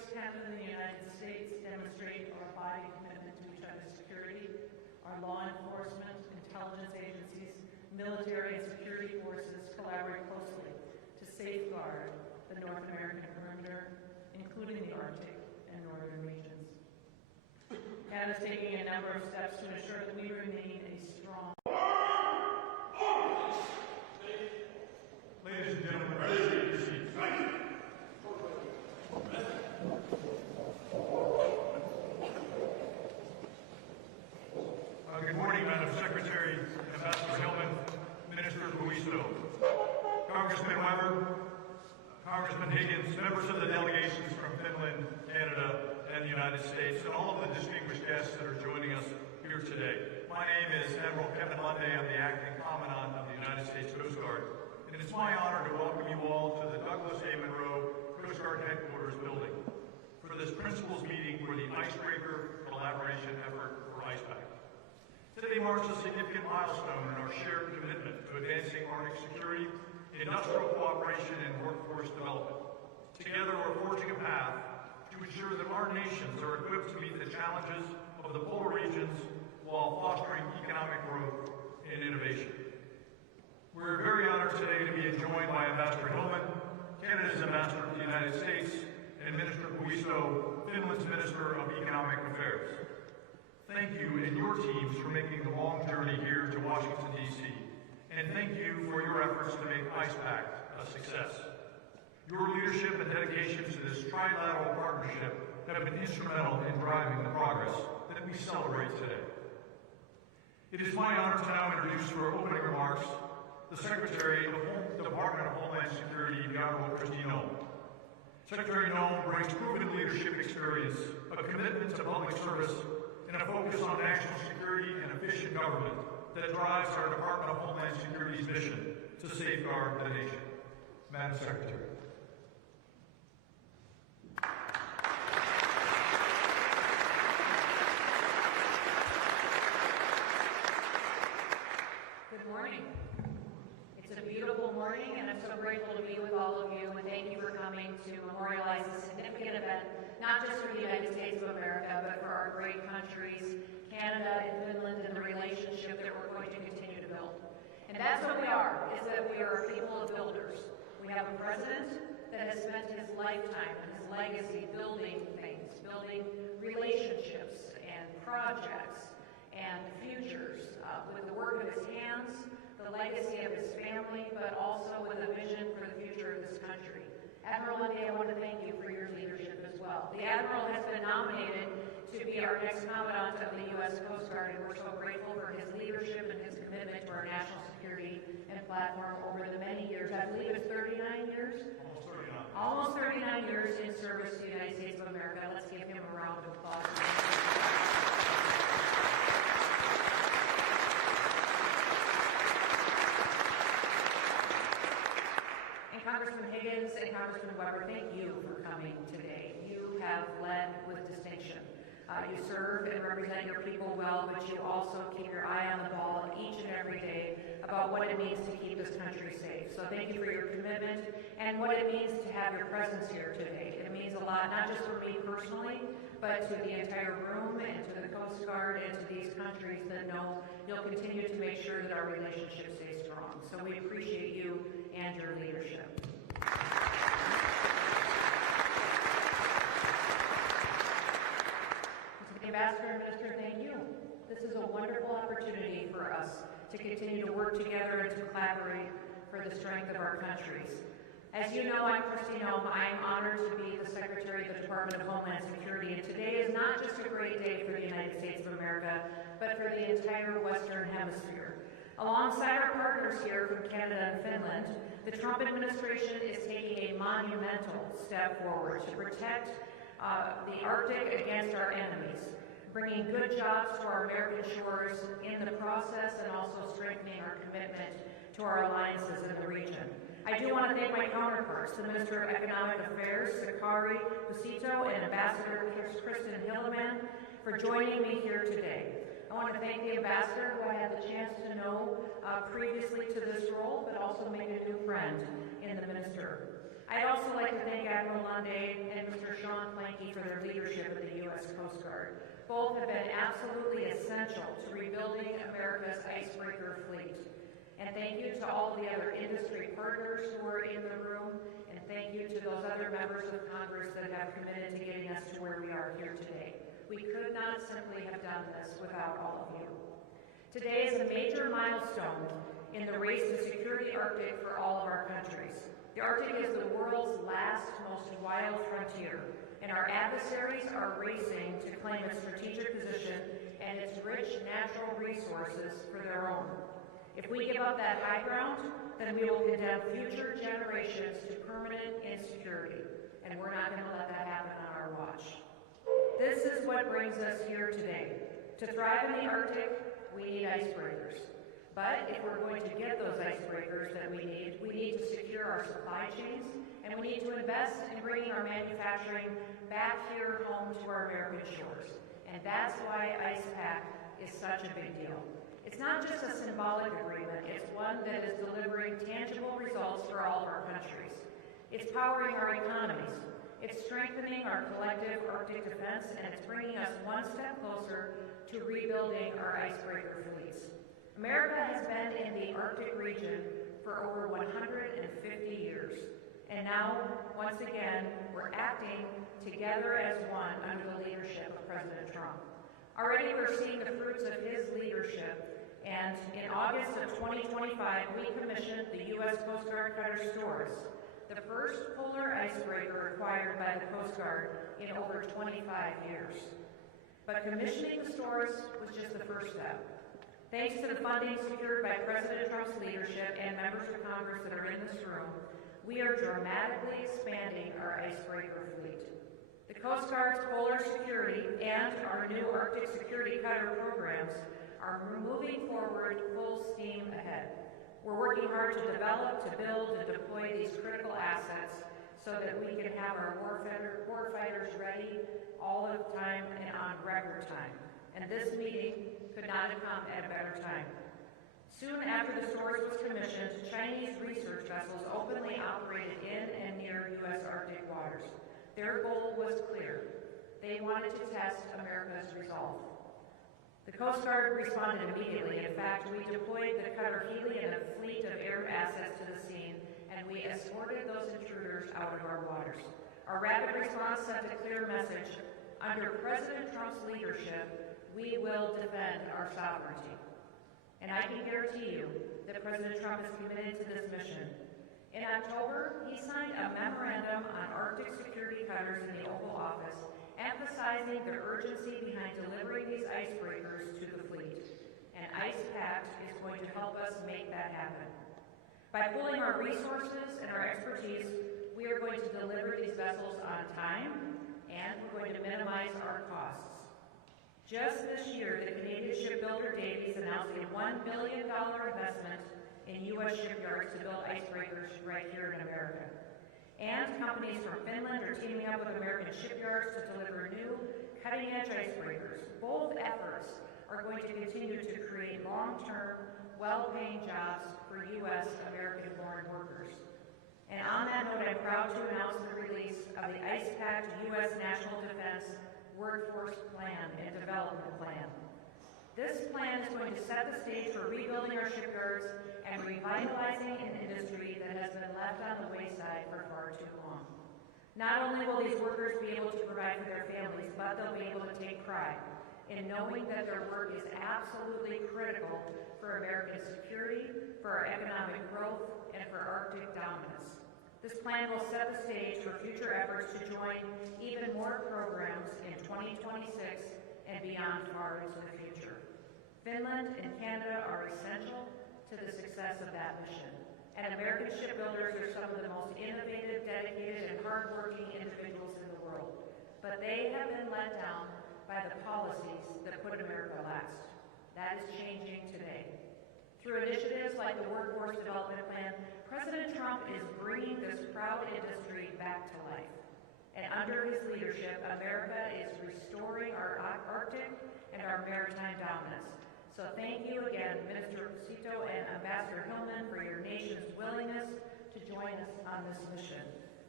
Canada and the United States demonstrate our abiding commitment to each other's security. Our law enforcement, intelligence agencies, military and security forces collaborate closely to safeguard the North American perimeter, including the Arctic and northern regions. Canada is taking a number of steps to ensure that we remain a strong. Ladies and gentlemen, please take your seats. Good morning, Madam Secretary, Ambassador Hillman, Minister Buisto, Congressman Weber, Congressman Higgins, members of the delegations from Finland, Canada, and the United States, and all of the distinguished guests that are joining us here today. My name is Admiral Kevin Lunday. I'm the Acting Commandant of the United States Coast Guard, and it's my honor to welcome you all to the Douglas A. Monroe Coast Guard Headquarters building for this principals meeting for the Icebreaker Collaboration Effort for IcePact. Today marks a significant milestone in our shared commitment to advancing Arctic security, industrial cooperation, and workforce development. Together, we're forging a path to ensure that our nations are equipped to meet the challenges of the polar regions while fostering economic growth and innovation. We're very honored today to be joined by Ambassador Hillman, Canada's Ambassador to the United States, and Minister Buisto, Finland's Minister of Economic Affairs. Thank you and your teams for making the long journey here to Washington, D.C., and thank you for your efforts to make IcePact a success. Your leadership and dedication to this trilateral partnership have been instrumental in driving the progress that we celebrate today. It is my honor to now introduce for opening remarks the Secretary of the Department of Homeland Security, the Honorable Kristi Noem. Secretary Noem brings proven leadership experience, a commitment to public service, and a focus on national security and efficient government that drives our Department of Homeland Security's mission to safeguard the nation. Madam Secretary. Good morning. It's a beautiful morning, and I'm so grateful to be with all of you, and thank you for coming to memorialize this significant event, not just for the United States of America, but for our great countries, Canada and Finland, and the relationship that we're going to continue to build. And that's what we are, is that we are a people of builders. We have a president that has spent his lifetime and his legacy building things, building relationships and projects and futures with the work of his hands, the legacy of his family, but also with a vision for the future of this country. Admiral Lunday, I want to thank you for your leadership as well. The Admiral has been nominated to be our next Commandant of the U.S. Coast Guard, and we're so grateful for his leadership and his commitment to our national security and platform over the many years. I believe it's 39 years? Almost 39 years in service to the United States of America. Let's give him a round of applause. Congressman Higgins and Congressman Weber, thank you for coming today. You have led with distinction. You serve and represent your people well, but you also keep your eye on the ball each and every day about what it means to keep this country safe. So thank you for your commitment and what it means to have your presence here today. It means a lot, not just for me personally, but to the entire room and to the Coast Guard and to these countries that know you'll continue to make sure that our relationship stays strong. So we appreciate you and your leadership. To the Ambassador and Minister, thank you. This is a wonderful opportunity for us to continue to work together and to collaborate for the strength of our countries. As you know, I'm Kristi Noem. I am honored to be the Secretary of the Department of Homeland Security, and today is not just a great day for the United States of America, but for the entire Western Hemisphere. Alongside our partners here from Canada and Finland, the Trump administration is taking a monumental step forward to protect the Arctic against our enemies, bringing good jobs to our American shores in the process, and also strengthening our commitment to our alliances in the region. I do want to thank my counterparts, the Minister of Economic Affairs, Sakari Busito, and Ambassador Kristen Hilleman, for joining me here today. I want to thank the Ambassador, who I had the chance to know previously to this role, but also made a new friend in the Minister. I'd also like to thank Admiral Lunde and Mr. Sean Planky for their leadership of the U.S. Coast Guard. Both have been absolutely essential to rebuilding America's icebreaker fleet. And thank you to all the other industry partners who are in the room, and thank you to those other members of Congress that have committed to getting us to where we are here today. We could not simply have done this without all of you. Today is a major milestone in the race to secure the Arctic for all of our countries. The Arctic is the world's last, most wild frontier, and our adversaries are racing to claim its strategic position and its rich natural resources for their own. If we give up that high ground, then we will condemn future generations to permanent insecurity, and we're not going to let that happen on our watch. This is what brings us here today. To thrive in the Arctic, we need icebreakers. But if we're going to get those icebreakers that we need to secure our supply chains, and we need to invest in bringing our manufacturing back here home to our American shores. And that's why Pact is such a big deal. It's not just a symbolic agreement, it's one that is delivering tangible results for all of our countries. It's powering our economies, it's strengthening our collective Arctic defense, and it's bringing us one step closer to rebuilding our icebreaker fleets. America has been in the Arctic region for over 150 years, and now, once again, we're acting together as one under the leadership of President Trump. Already we're seeing the fruits of his leadership, and in August of 2025, we commissioned the U.S. Coast Guard cutter Stores, the first polar icebreaker acquired by the Coast Guard in over 25 years. But commissioning the Stores was just the first step. Thanks to the funding secured by President Trump's leadership and members of Congress that are in this room, we are dramatically expanding our icebreaker fleet. The Coast Guard's polar security and our new Arctic security cutter programs are moving forward full steam ahead. We're working hard to develop, to build, and deploy these critical assets so that we can have our warfighters ready all of the time and on record time. And this meeting could not have come at a better time. Soon after the Stores was commissioned, Chinese research vessels openly operated in and near U.S. Arctic waters. Their goal was clear. They wanted to test America's resolve. The Coast Guard responded immediately. In fact, we deployed the cutter Hurley and a fleet of air assets to the scene, and we escorted those intruders out of our waters. Our rapid response sent a clear message. Under President Trump's leadership, we will defend our sovereignty. And I can guarantee you that President Trump is committed to this mission. In October, he signed a memorandum on Arctic security cutters in the Oval Office, emphasizing the urgency behind delivering these icebreakers to the fleet. And Pact is going to help us make that happen. By pooling our resources and our expertise, we are going to deliver these vessels on time, and we're going to minimize our costs. Just this year, the Canadian shipbuilder Davies announced a $1 billion investment in U.S. shipyards to build icebreakers right here in America. And companies from Finland are teaming up with American shipyards to deliver new, cutting-edge icebreakers. Both efforts are going to continue to create long-term, well-paying jobs for U.S. American-born workers. And on that note, I'm proud to announce the release of the Pact U.S. National Defense Workforce Plan and Development Plan. This plan is going to set the stage for rebuilding our shipyards and revitalizing an industry that has been left on the wayside for far too long. Not only will these workers be able to provide for their families, but they'll be able to take pride in knowing that their work is absolutely critical for American security, for our economic growth, and for Arctic dominance. This plan will set the stage for future efforts to join even more programs in 2026 and beyond far into the future. Finland and Canada are essential to the success of that mission. And American shipbuilders are some of the most innovative, dedicated, and hardworking individuals in the world. But they have been let down by the policies that put America last. That is changing today. Through initiatives like the Workforce Development Plan, President Trump is bringing this proud industry back to life. And under his leadership, America is restoring our Arctic and our maritime dominance. So thank you again, Minister Cito and Ambassador Hillman, for your nation's willingness to join us on this mission.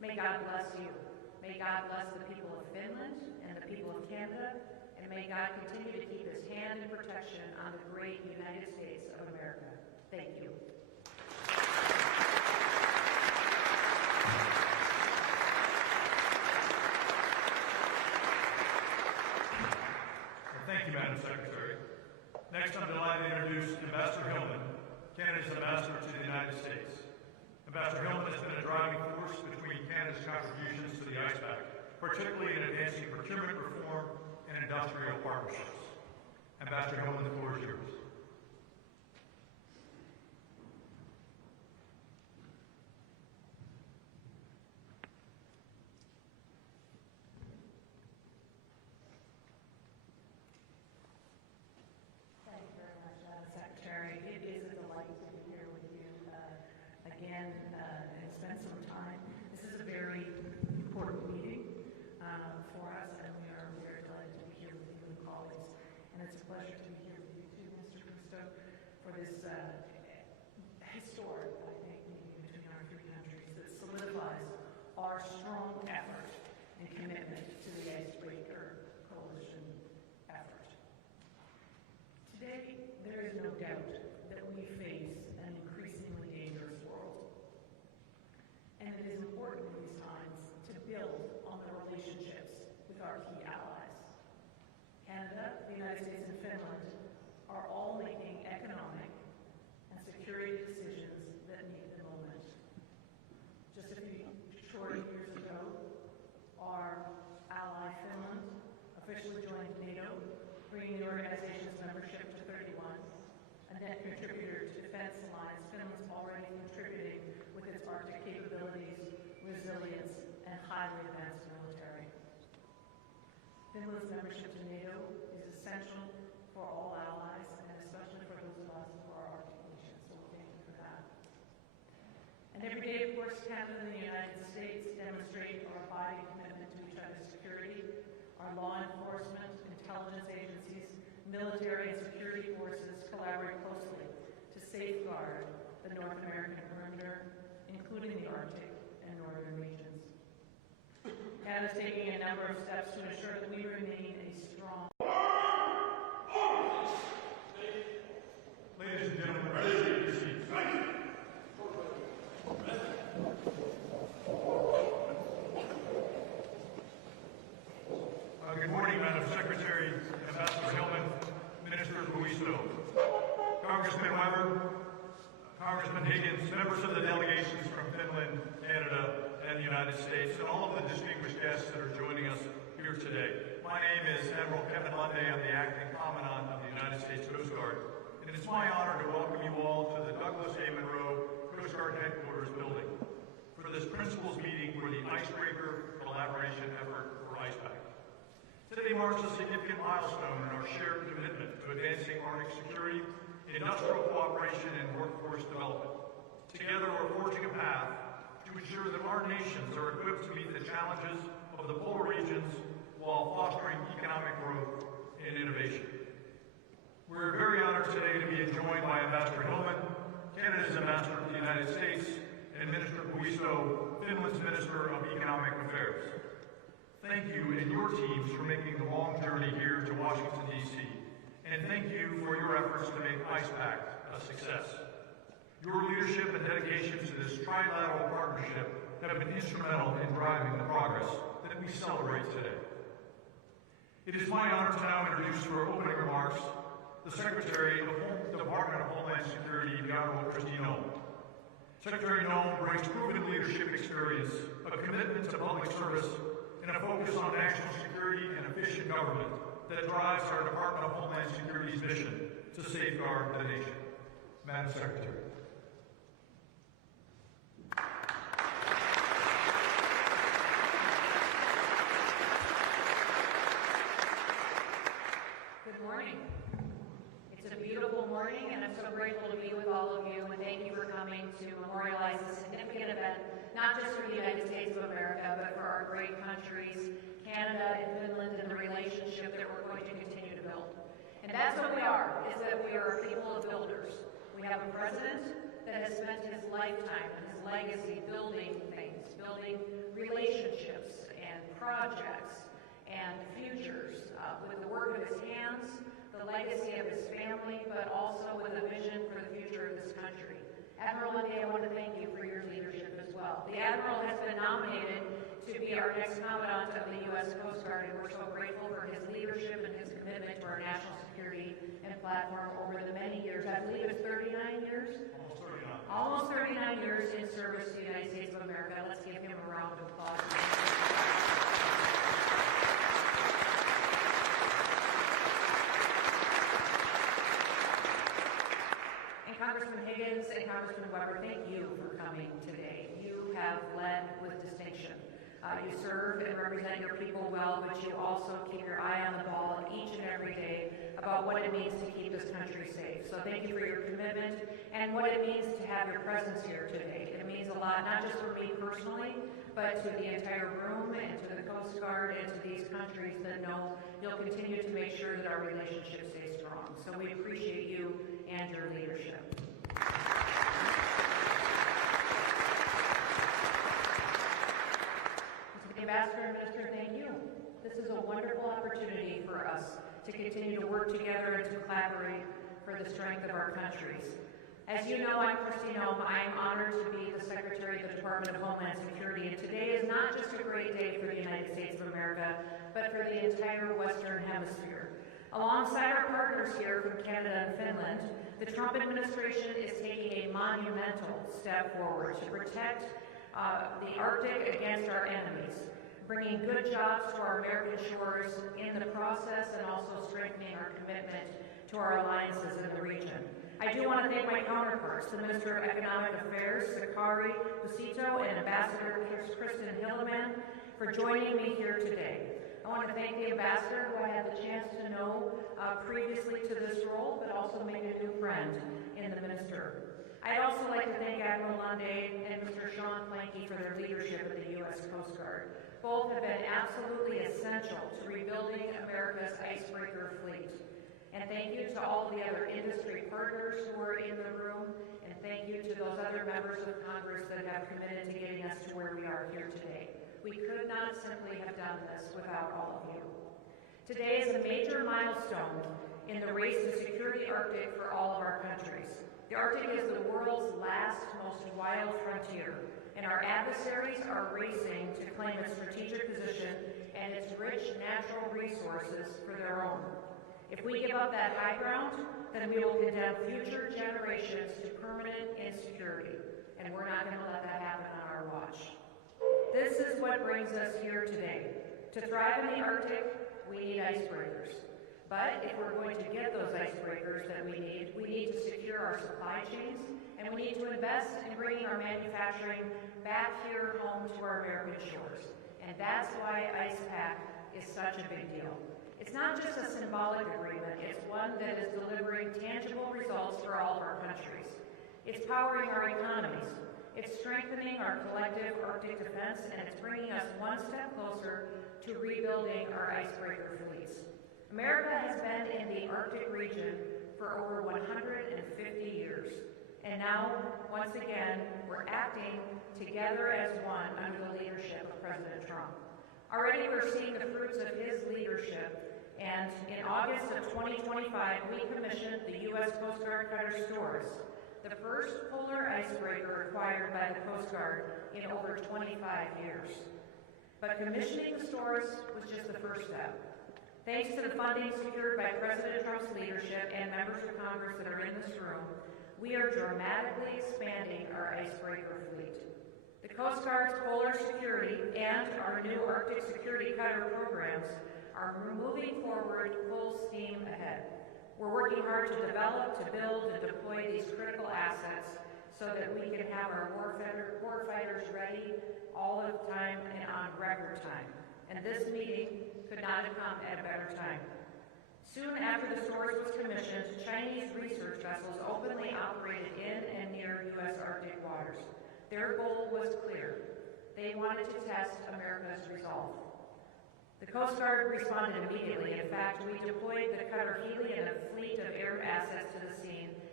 May God bless you. May God bless the people of Finland and the people of Canada, and may God continue to keep his hand and protection on the great United States of America. Thank you. Thank you, Madam Secretary. Next, I'm delighted to introduce Ambassador Hillman, Canada's ambassador to the United States. Ambassador Hillman has been a driving force between Canada's contributions to the ICE Pact, particularly in advancing procurement reform and industrial partnerships. Ambassador Hillman, the floor is yours. And spend some time. This is a very important meeting for us, and we are very delighted to be here with you and colleagues. And it's a pleasure to be here with you too, Mr. Kristo, for this historic, I think, meeting between our three countries that solidifies our strong effort and commitment to the Icebreaker Coalition effort. Today, there is no doubt that we face an increasingly dangerous world. And it is important in these times to build on the relationships with our key allies. Canada, the United States, and Finland are all making economic and security decisions that meet the moment. Just a few short years ago, our ally Finland officially joined NATO, bringing the organization's membership to 31. A net contributor to Defense Alliance, Finland's already contributing with its Arctic capabilities, resilience, and highly advanced military. Finland's membership to NATO is essential for all allies, and especially for those of us who are Arctic nations, so thank you for that. And every day, of course, Canada and the United States demonstrate our abiding commitment to each other's security. Our law enforcement, intelligence agencies, military and security forces collaborate closely to safeguard the North American perimeter, including the Arctic and northern regions. Canada is taking a number of steps to ensure that we remain a strong. Ladies and gentlemen, please take your seats. Good morning, Madam Secretary, Ambassador Hillman, Minister Buisto, Congressman Weber, Congressman Higgins, members of the delegations from Finland, Canada, and the United States, and all of the distinguished guests that are joining us here today. My name is Admiral Kevin Lunday. I'm the Acting Commandant of the United States Coast Guard, and it's my honor to welcome you all to the Douglas A. Monroe Coast Guard Headquarters building for this principals meeting for the Icebreaker Collaboration Effort for ICEPAC. Today marks a significant milestone in our shared commitment to advancing Arctic security, industrial cooperation, and workforce development. Together, we're forging a path to ensure that our nations are equipped to meet the challenges of the polar regions while fostering economic growth and innovation. We're very honored today to be joined by Ambassador Hillman, Canada's ambassador to the United States, and Minister Buisto, Finland's Minister of Economic Affairs. Thank you and your teams for making the long journey here to Washington, D.C., and thank you for your efforts to make ICEPAC a success. Your leadership and dedication to this trilateral partnership have been instrumental in driving the progress that we celebrate today. It is my honor to now introduce for opening remarks the Secretary of the Department of Homeland Security, the Honorable Kristi Noem. Secretary Noem brings proven leadership experience, a commitment to public service, and a focus on national security and efficient government that drives our Department of Homeland Security's mission to safeguard the nation. Madam Secretary. Good morning. It's a beautiful morning, and I'm so grateful to be with all of you, and thank you for coming to memorialize this significant event, not just for the United States of America, but for our great countries, Canada and Finland, and the relationship that we're going to continue to build. And that's what we are, is that we are a people of builders. We have a president that has spent his lifetime and his legacy building things, building relationships and projects and futures with the work of his hands, the legacy of his family, but also with a vision for the future of this country. Admiral Lundy, I want to thank you for your leadership as well. The Admiral has been nominated to be our next Commandant of the U.S. Coast Guard, and we're so grateful for his leadership and his commitment to our national security and platform over the many years. I believe it's 39 years? Almost 39 years in service to the United States of America. Let's give him a round of applause. And Congressman Higgins and Congressman Weber, thank you for coming today. You have led with distinction. You serve and represent your people well, but you also keep your eye on the ball each and every day about what it means to keep this country safe. So thank you for your commitment and what it means to have your presence here today. It means a lot, not just for me personally, but to the entire room and to the Coast Guard and to these countries that know you'll continue to make sure that our relationship stays strong. So we appreciate you and your leadership. Ambassador and Minister, thank you. This is a wonderful opportunity for us to continue to work together and to collaborate for the strength of our countries. As you know, I'm Kristi Noem. I am honored to be the Secretary of the Department of Homeland Security, and today is not just a great day for the United States of America, but for the entire Western Hemisphere. Alongside our partners here from Canada and Finland, the Trump administration is taking a monumental step forward to protect the Arctic against our enemies, bringing good jobs to our American shores in the process and also strengthening our commitment to our alliances in the region. I do want to thank my counterparts, the Minister of Economic Affairs, Sakari Busito, and Ambassador Kristen Hilleman, for joining me here today. I want to thank the Ambassador, who I had the chance to know previously to this role, but also make a new friend in the Minister. I'd also like to thank Admiral Lundy and Mr. Sean Planky for their leadership of the U.S. Coast Guard. Both have been absolutely essential to rebuilding America's icebreaker fleet. And thank you to all the other industry partners who are in the room, and thank you to those other members of Congress that have committed to getting us to where we are here today. We could not simply have done this without all of you. Today is a major milestone in the race to secure the Arctic for all of our countries. The Arctic is the world's last, most wild frontier, and our adversaries are racing to claim its strategic position and its rich natural resources for their own. If we give up that high ground, then we will condemn future generations to permanent insecurity, and we're not going to let that happen on our watch. This is what brings us here today. To thrive in the Arctic, we need icebreakers. But if we're going to get those icebreakers that we need to secure our supply chains, and we need to invest in bringing our manufacturing back here home to our American shores. And that's why IcePact is such a big deal. It's not just a symbolic agreement, it's one that is delivering tangible results for all of our countries. It's powering our economies, it's strengthening our collective Arctic defense, and it's bringing us one step closer to rebuilding our icebreaker fleets. America has been in the Arctic region for over 150 years. And now, once again, we're acting together as one under the leadership of President Trump. Already we're seeing the fruits of his leadership, and in August of 2025, we commissioned the U.S. Coast Guard Cutter Stores, the first polar icebreaker acquired by the Coast Guard in over 25 years. But commissioning the stores was just the first step. Thanks to the funding secured by President Trump's leadership and members of Congress that are in this room, we are dramatically expanding our icebreaker fleet. The Coast Guard's polar security and our new Arctic security cutter programs are moving forward full steam ahead. We're working hard to develop, to build, and deploy these critical assets so that we can have our warfighters ready all of the time and on record time. And this meeting could not have come at a better time. Soon after the stores was commissioned, Chinese research vessels openly operated in and near U.S. Arctic waters. Their goal was clear. They wanted to test America's resolve. The Coast Guard responded immediately. In fact, we deployed the cutter Hurley and a fleet of air assets to the scene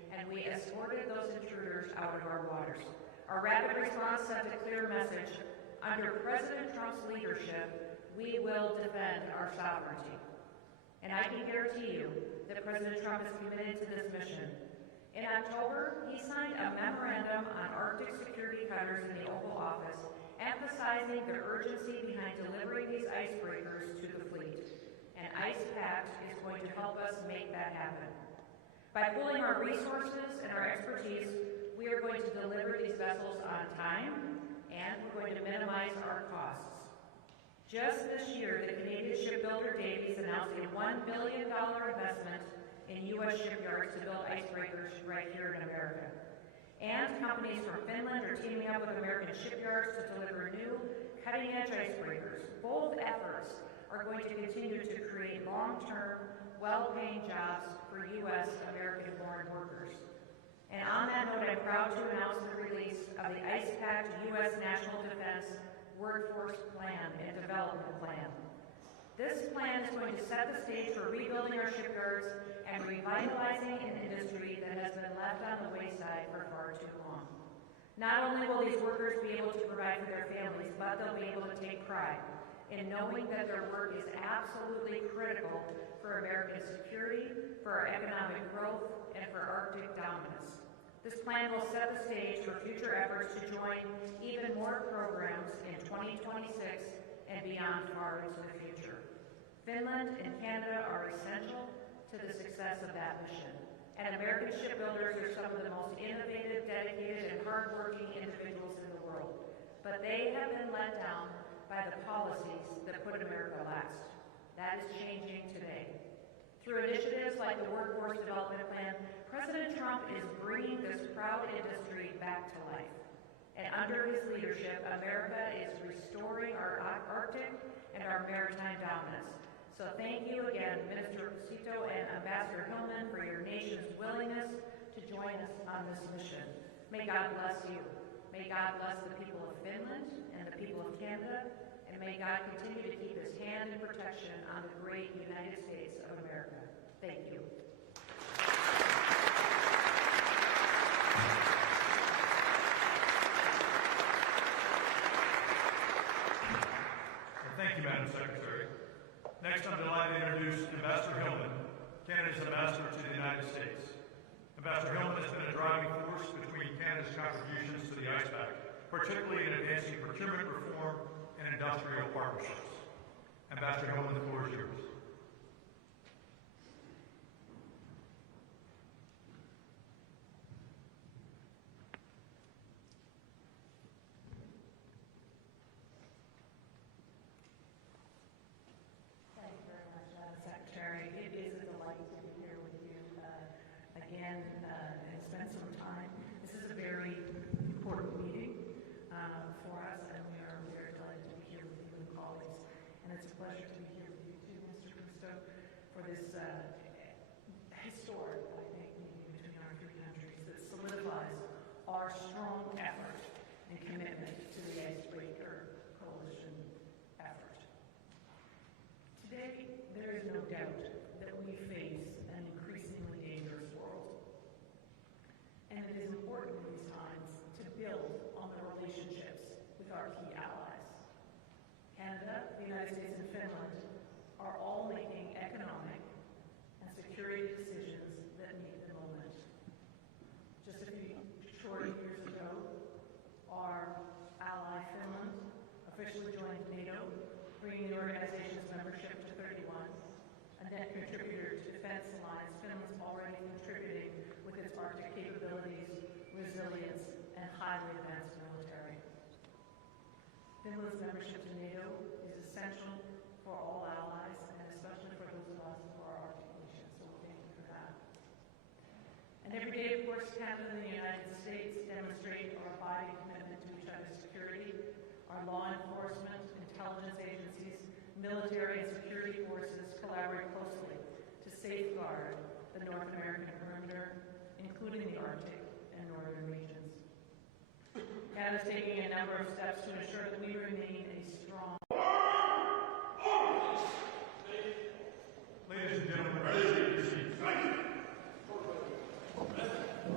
and we escorted those intruders out of our waters. Our rapid response sent a clear message: under President Trump's leadership, we will defend our sovereignty. And I can guarantee you that President Trump is committed to this mission. In October, he signed a memorandum on Arctic security cutters in the Oval Office, emphasizing the urgency behind delivering these icebreakers to the fleet. And ICE Pact is going to help us make that happen. By pooling our resources and our expertise, we are going to deliver these vessels on time, and we're going to minimize our costs. Just this year, the Canadian shipbuilder Davies announced a $1 billion investment in U.S. shipyards to build icebreakers right here in America. And companies from Finland are teaming up with American shipyards to deliver new, cutting-edge icebreakers. Both efforts are going to continue to create long-term, well-paying jobs for U.S. American-born workers. And on that note, I'm proud to announce the release of the ICE Pact U.S. National Defense Workforce Plan and Development Plan. This plan is going to set the stage for rebuilding our shipyards and revitalizing an industry that has been left on the wayside for far too long. Not only will these workers be able to provide for their families, but they'll be able to take pride in knowing that their work is absolutely critical for American security, for our economic growth, and for Arctic dominance. This plan will set the stage for future efforts to join even more programs in 2026 and beyond far into the future. Finland and Canada are essential to the success of that mission. And American shipbuilders are some of the most innovative, dedicated, and hardworking individuals in the world. But they have been let down by the policies that put America last. That is changing today. Through initiatives like the Workforce Development Plan, President Trump is bringing this proud industry back to life. And under his leadership, America is restoring our Arctic and our maritime dominance. So thank you again, Minister Cito and Ambassador Hillman, for your nation's willingness to join us on this mission. May God bless you. May God bless the people of Finland and the people of Canada, and may God continue to keep his hand in protection on the great United States of America. Thank you. Thank you, Madam Secretary. Next, I'm delighted to introduce Ambassador Hillman, Canada's ambassador to the United States. Ambassador Hillman has been a driving force between Canada's contributions to the ICE Pact, particularly in advancing procurement reform and industrial partnerships. Ambassador Hillman, the floor is yours. And spend some time. This is a very important meeting for us, and we are very delighted to be here with you and colleagues. And it's a pleasure to be here with you too, Mr. Kristo, for this historic, I think, meeting between our three countries that solidifies our strong effort and commitment to the Icebreaker Coalition effort. Today, there is no doubt that we face an increasingly dangerous world. And it is important in these times to build on the relationships with our key allies. Canada, the United States, and Finland are all making economic and security decisions that meet the moment. Just a few short years ago, our ally Finland officially joined NATO, bringing the organization's membership to 31. A net contributor to defense alliance, Finland's already contributing with its Arctic capabilities, resilience, and highly advanced military. Finland's membership to NATO is essential for all allies, and especially for those of us who are Arctic nations, so thank you for that. And every day, of course, Canada and the United States demonstrate our abiding commitment to each other's security. Our law enforcement, intelligence agencies, military and security forces collaborate closely to safeguard the North American perimeter, including the Arctic and northern regions. Canada is taking a number of steps to ensure that we remain a strong. Ladies and gentlemen, please take your seats.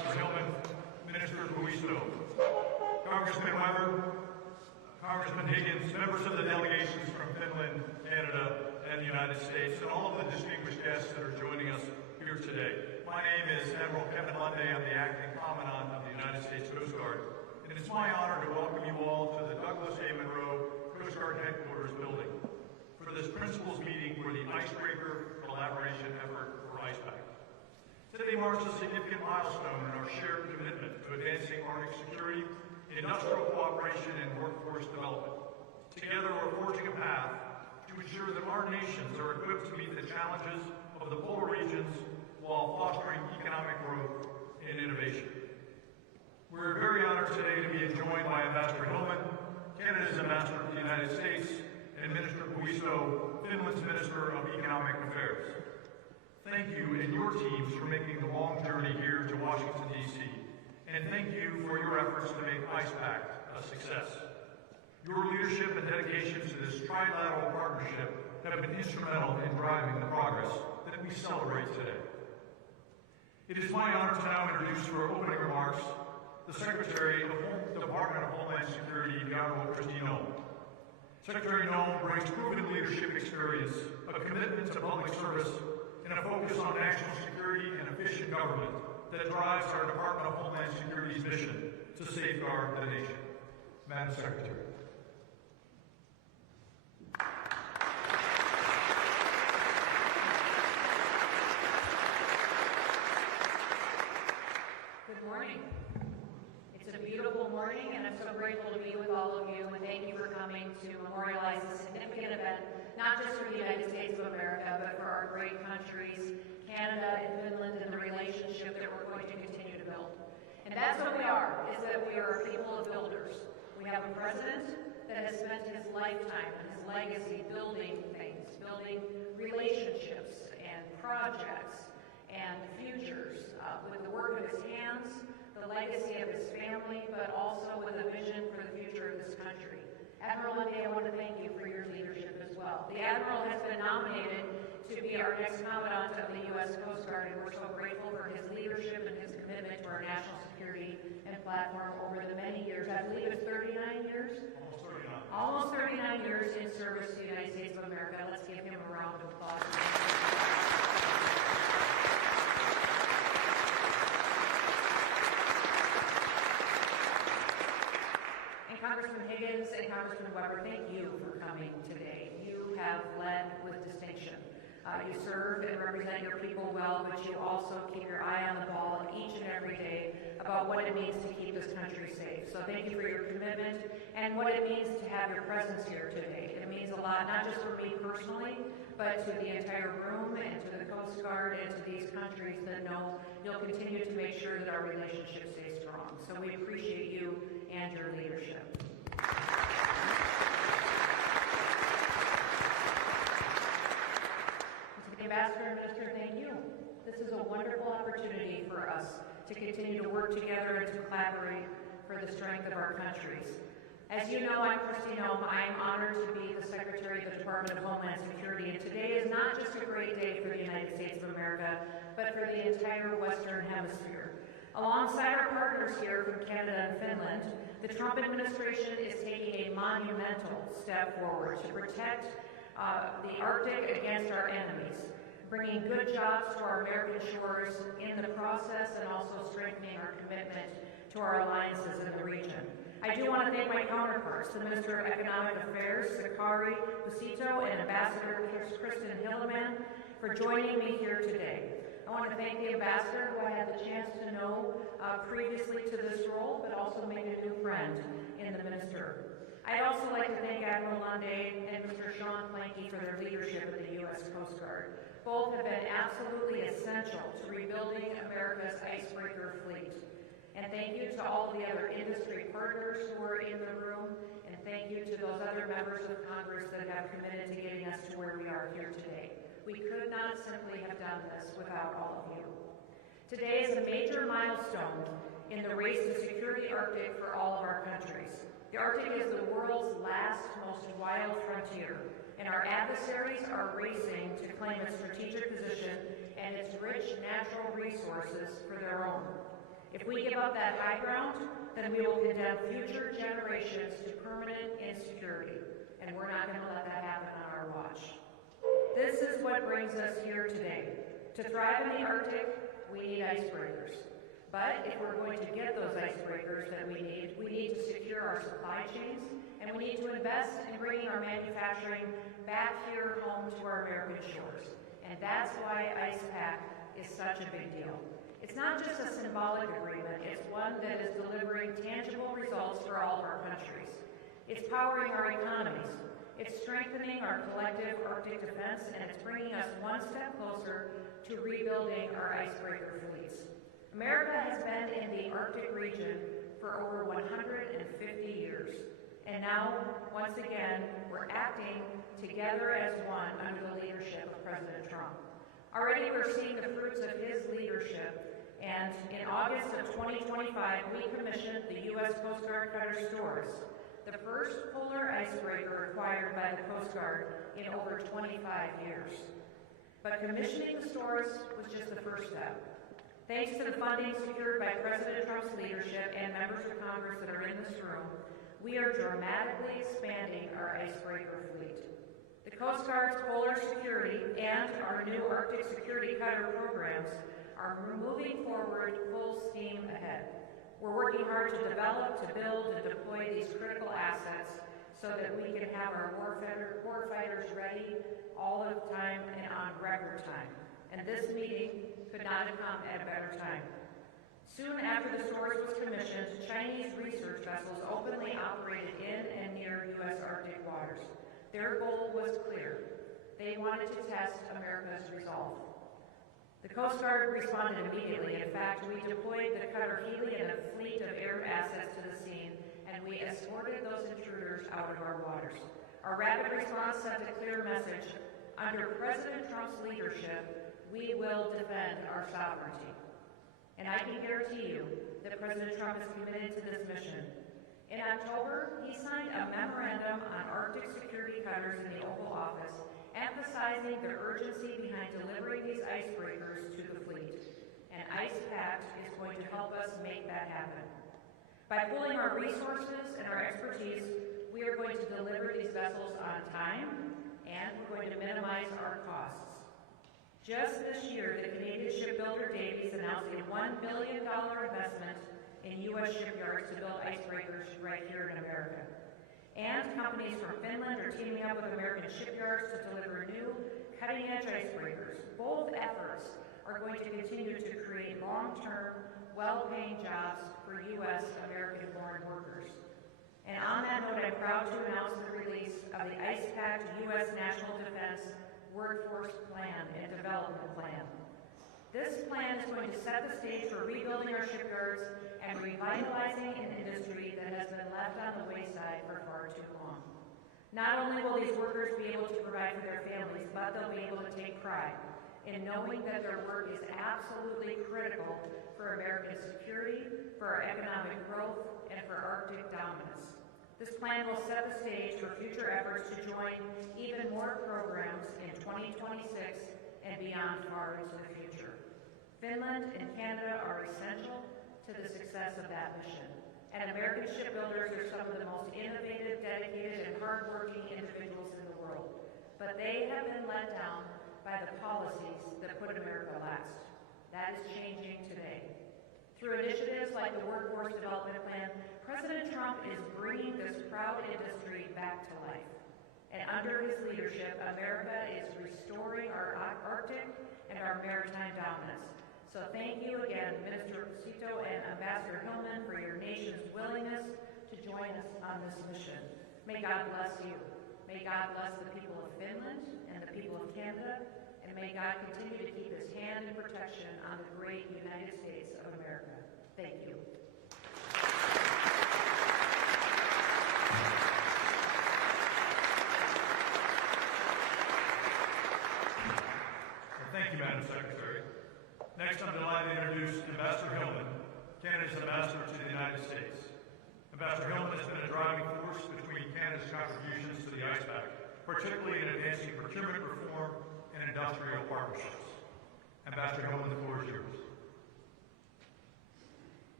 Higgins, members of the delegations from Finland, Canada, and the United States, and all of the distinguished guests that are joining us here today. My name is Admiral Kevin Lunday. I'm the Acting Commandant of the United States Coast Guard, and it's my honor to welcome you all to the Douglas A. Monroe Coast Guard Headquarters building for this principals meeting for the Icebreaker Collaboration Effort for IcePact. Today marks a significant milestone in our shared commitment to advancing Arctic security, industrial cooperation, and workforce development. Together, we're forging a path to ensure that our nations are equipped to meet the challenges of the polar regions while fostering economic growth and innovation. We're very honored today to be joined by Ambassador Hillman, Canada's ambassador to the United States, and Minister Puisto, Finland's Minister of Economic Affairs. Thank you and your teams for making the long journey here to Washington, D.C., and thank you for your efforts to make IcePact a success. Your leadership and dedication to this trilateral partnership have been instrumental in driving the progress that we celebrate today. It is my honor to now introduce for opening remarks the Secretary of the Department of Homeland Security, the Honorable Kristi Noem. Secretary Noem brings proven leadership experience, a commitment to public service, and a focus on national security and efficient government that drives our Department of Homeland Security's mission to safeguard the nation. Madam Secretary. Good morning. It's a beautiful morning, and I'm so grateful to be with all of you, and thank you for coming to memorialize this significant event, not just for the United States of America, but for our great countries, Canada and Finland, and the relationship that we're going to continue to build. And that's what we are, is that we are a people of builders. We have a president that has spent his lifetime and his legacy building things, building relationships and projects and futures with the work of his hands, the legacy of his family, but also with a vision for the future of this country. Admiral Lunday, I want to thank you for your leadership as well. The Admiral has been nominated to be our next Commandant of the U.S. Coast Guard, and we're so grateful for his leadership and his commitment to our national security and platform over the many years. I believe it's 39 years? Almost 39 years in service to the United States of America. Let's give him a round of applause. Congressman Higgins and Congressman Weber, thank you for coming today. You have led with distinction. You serve and represent your people well, but you also keep your eye on the ball each and every day about what it means to keep this country safe. So thank you for your commitment and what it means to have your presence here today. It means a lot, not just for me personally, but to the entire room and to the Coast Guard and to these countries that know you'll continue to make sure that our relationship stays strong. So we appreciate you and your leadership. To the Ambassador and Minister, thank you. This is a wonderful opportunity for us to continue to work together and to collaborate for the strength of our countries. As you know, I'm Kristi Noem. I am honored to be the Secretary of the Department of Homeland Security, and today is not just a great day for the United States of America, but for the entire Western Hemisphere. Alongside our partners here from Canada and Finland, the Trump administration is taking a monumental step forward to protect the Arctic against our enemies, bringing good jobs to our American shores in the process, and also strengthening our commitment to our alliances in the region. I do want to thank my counterparts, the Minister of Economic Affairs, Sakari Busito, and Ambassador Kristen Hilleman, for joining me here today. I want to thank the Ambassador, who I had the chance to know previously to this role, but also made a new friend in the Minister. I'd also like to thank Admiral Lunday and Mr. Sean Planky for their leadership of the U.S. Coast Guard. Both have been absolutely essential to rebuilding America's icebreaker fleet. And thank you to all the other industry partners who are in the room, and thank you to those other members of Congress that have committed to getting us to where we are here today. We could not simply have done this without all of you. Today is a major milestone in the race to secure the Arctic for all of our countries. The Arctic is the world's last, most wild frontier, and our adversaries are racing to claim its strategic position and its rich natural resources for their own. If we give up that high ground, then we will condemn future generations to permanent insecurity, and we're not going to let that happen on our watch. This is what brings us here today. To thrive in the Arctic, we need icebreakers. But if we're going to get those icebreakers that we need to secure our supply chains, and we need to invest in bringing our manufacturing back here home to our American shores. And that's why Pact is such a big deal. It's not just a symbolic agreement, it's one that is delivering tangible results for all of our countries. It's powering our economies. It's strengthening our collective Arctic defense, and it's bringing us one step closer to rebuilding our icebreaker fleets. America has been in the Arctic region for over 150 years. And now, once again, we're acting together as one under the leadership of President Trump. Already we're seeing the fruits of his leadership, and in August of 2025, we commissioned the U.S. Coast Guard cutter Stores, the first polar icebreaker acquired by the Coast Guard in over 25 years. But commissioning the Stores was just the first step. Thanks to the funding secured by President Trump's leadership and members of Congress that are in this room, we are dramatically expanding our icebreaker fleet. The Coast Guard's polar security and our new Arctic security cutter programs are moving forward full steam ahead. We're working hard to develop, to build, and deploy these critical assets so that we can have our warfighters ready all of the time and on record time. And this meeting could not have come at a better time. Soon after the Stores was commissioned, Chinese research vessels openly operated in and near U.S. Arctic waters. Their goal was clear. They wanted to test America's resolve. The Coast Guard responded immediately. In fact, we deployed the cutter Hurley and a fleet of air assets to the scene, and we escorted those intruders out of our waters. Our rapid response sent a clear message. Under President Trump's leadership, we will defend our sovereignty. And I can guarantee you that President Trump is committed to this mission. In October, he signed a memorandum on Arctic security cutters in the Oval Office, emphasizing the urgency behind delivering these icebreakers to the fleet. And Pact is going to help us make that happen. By pooling our resources and our expertise, we are going to deliver these vessels on time, and we're going to minimize our costs. Just this year, the Canadian shipbuilder Davies announced a $1 billion investment in U.S. shipyards to build icebreakers right here in America. And companies from Finland are teaming up with American shipyards to deliver new, cutting-edge icebreakers. Both efforts are going to continue to create long-term, well-paying jobs for U.S. American-born workers. And on that note, I'm proud to announce the release of the Pact U.S. National Defense Workforce Plan and Development Plan. This plan is going to set the stage for rebuilding our shipyards and revitalizing an industry that has been left on the wayside for far too long. Not only will these workers be able to provide for their families, but they'll be able to take pride in knowing that their work is absolutely critical for American security, for our economic growth, and for Arctic dominance. This plan will set the stage for future efforts to join even more programs in 2026 and beyond far into the future. Finland and Canada are essential to the success of that mission. And American shipbuilders are some of the most innovative, dedicated, and hardworking individuals in the world. But they have been let down by the policies that put America last. That is changing today. Through initiatives like the Workforce Development Plan, President Trump is bringing this proud industry back to life. And under his leadership, America is restoring our Arctic and our maritime dominance. So thank you again, Minister Cito and Ambassador Hillman, for your nation's willingness to join us on this mission. May God bless you. May God bless the people of Finland and the people of Canada, and may God continue to keep his hand in protection on the great United States of America. Thank you. Thank you, Madam Secretary. Next, I'm delighted to introduce Ambassador Hillman, Canada's ambassador to the United States. Ambassador Hillman has been a driving force between Canada's contributions to the Pact, particularly in advancing procurement reform and industrial partnerships. Ambassador Hillman, the floor is yours.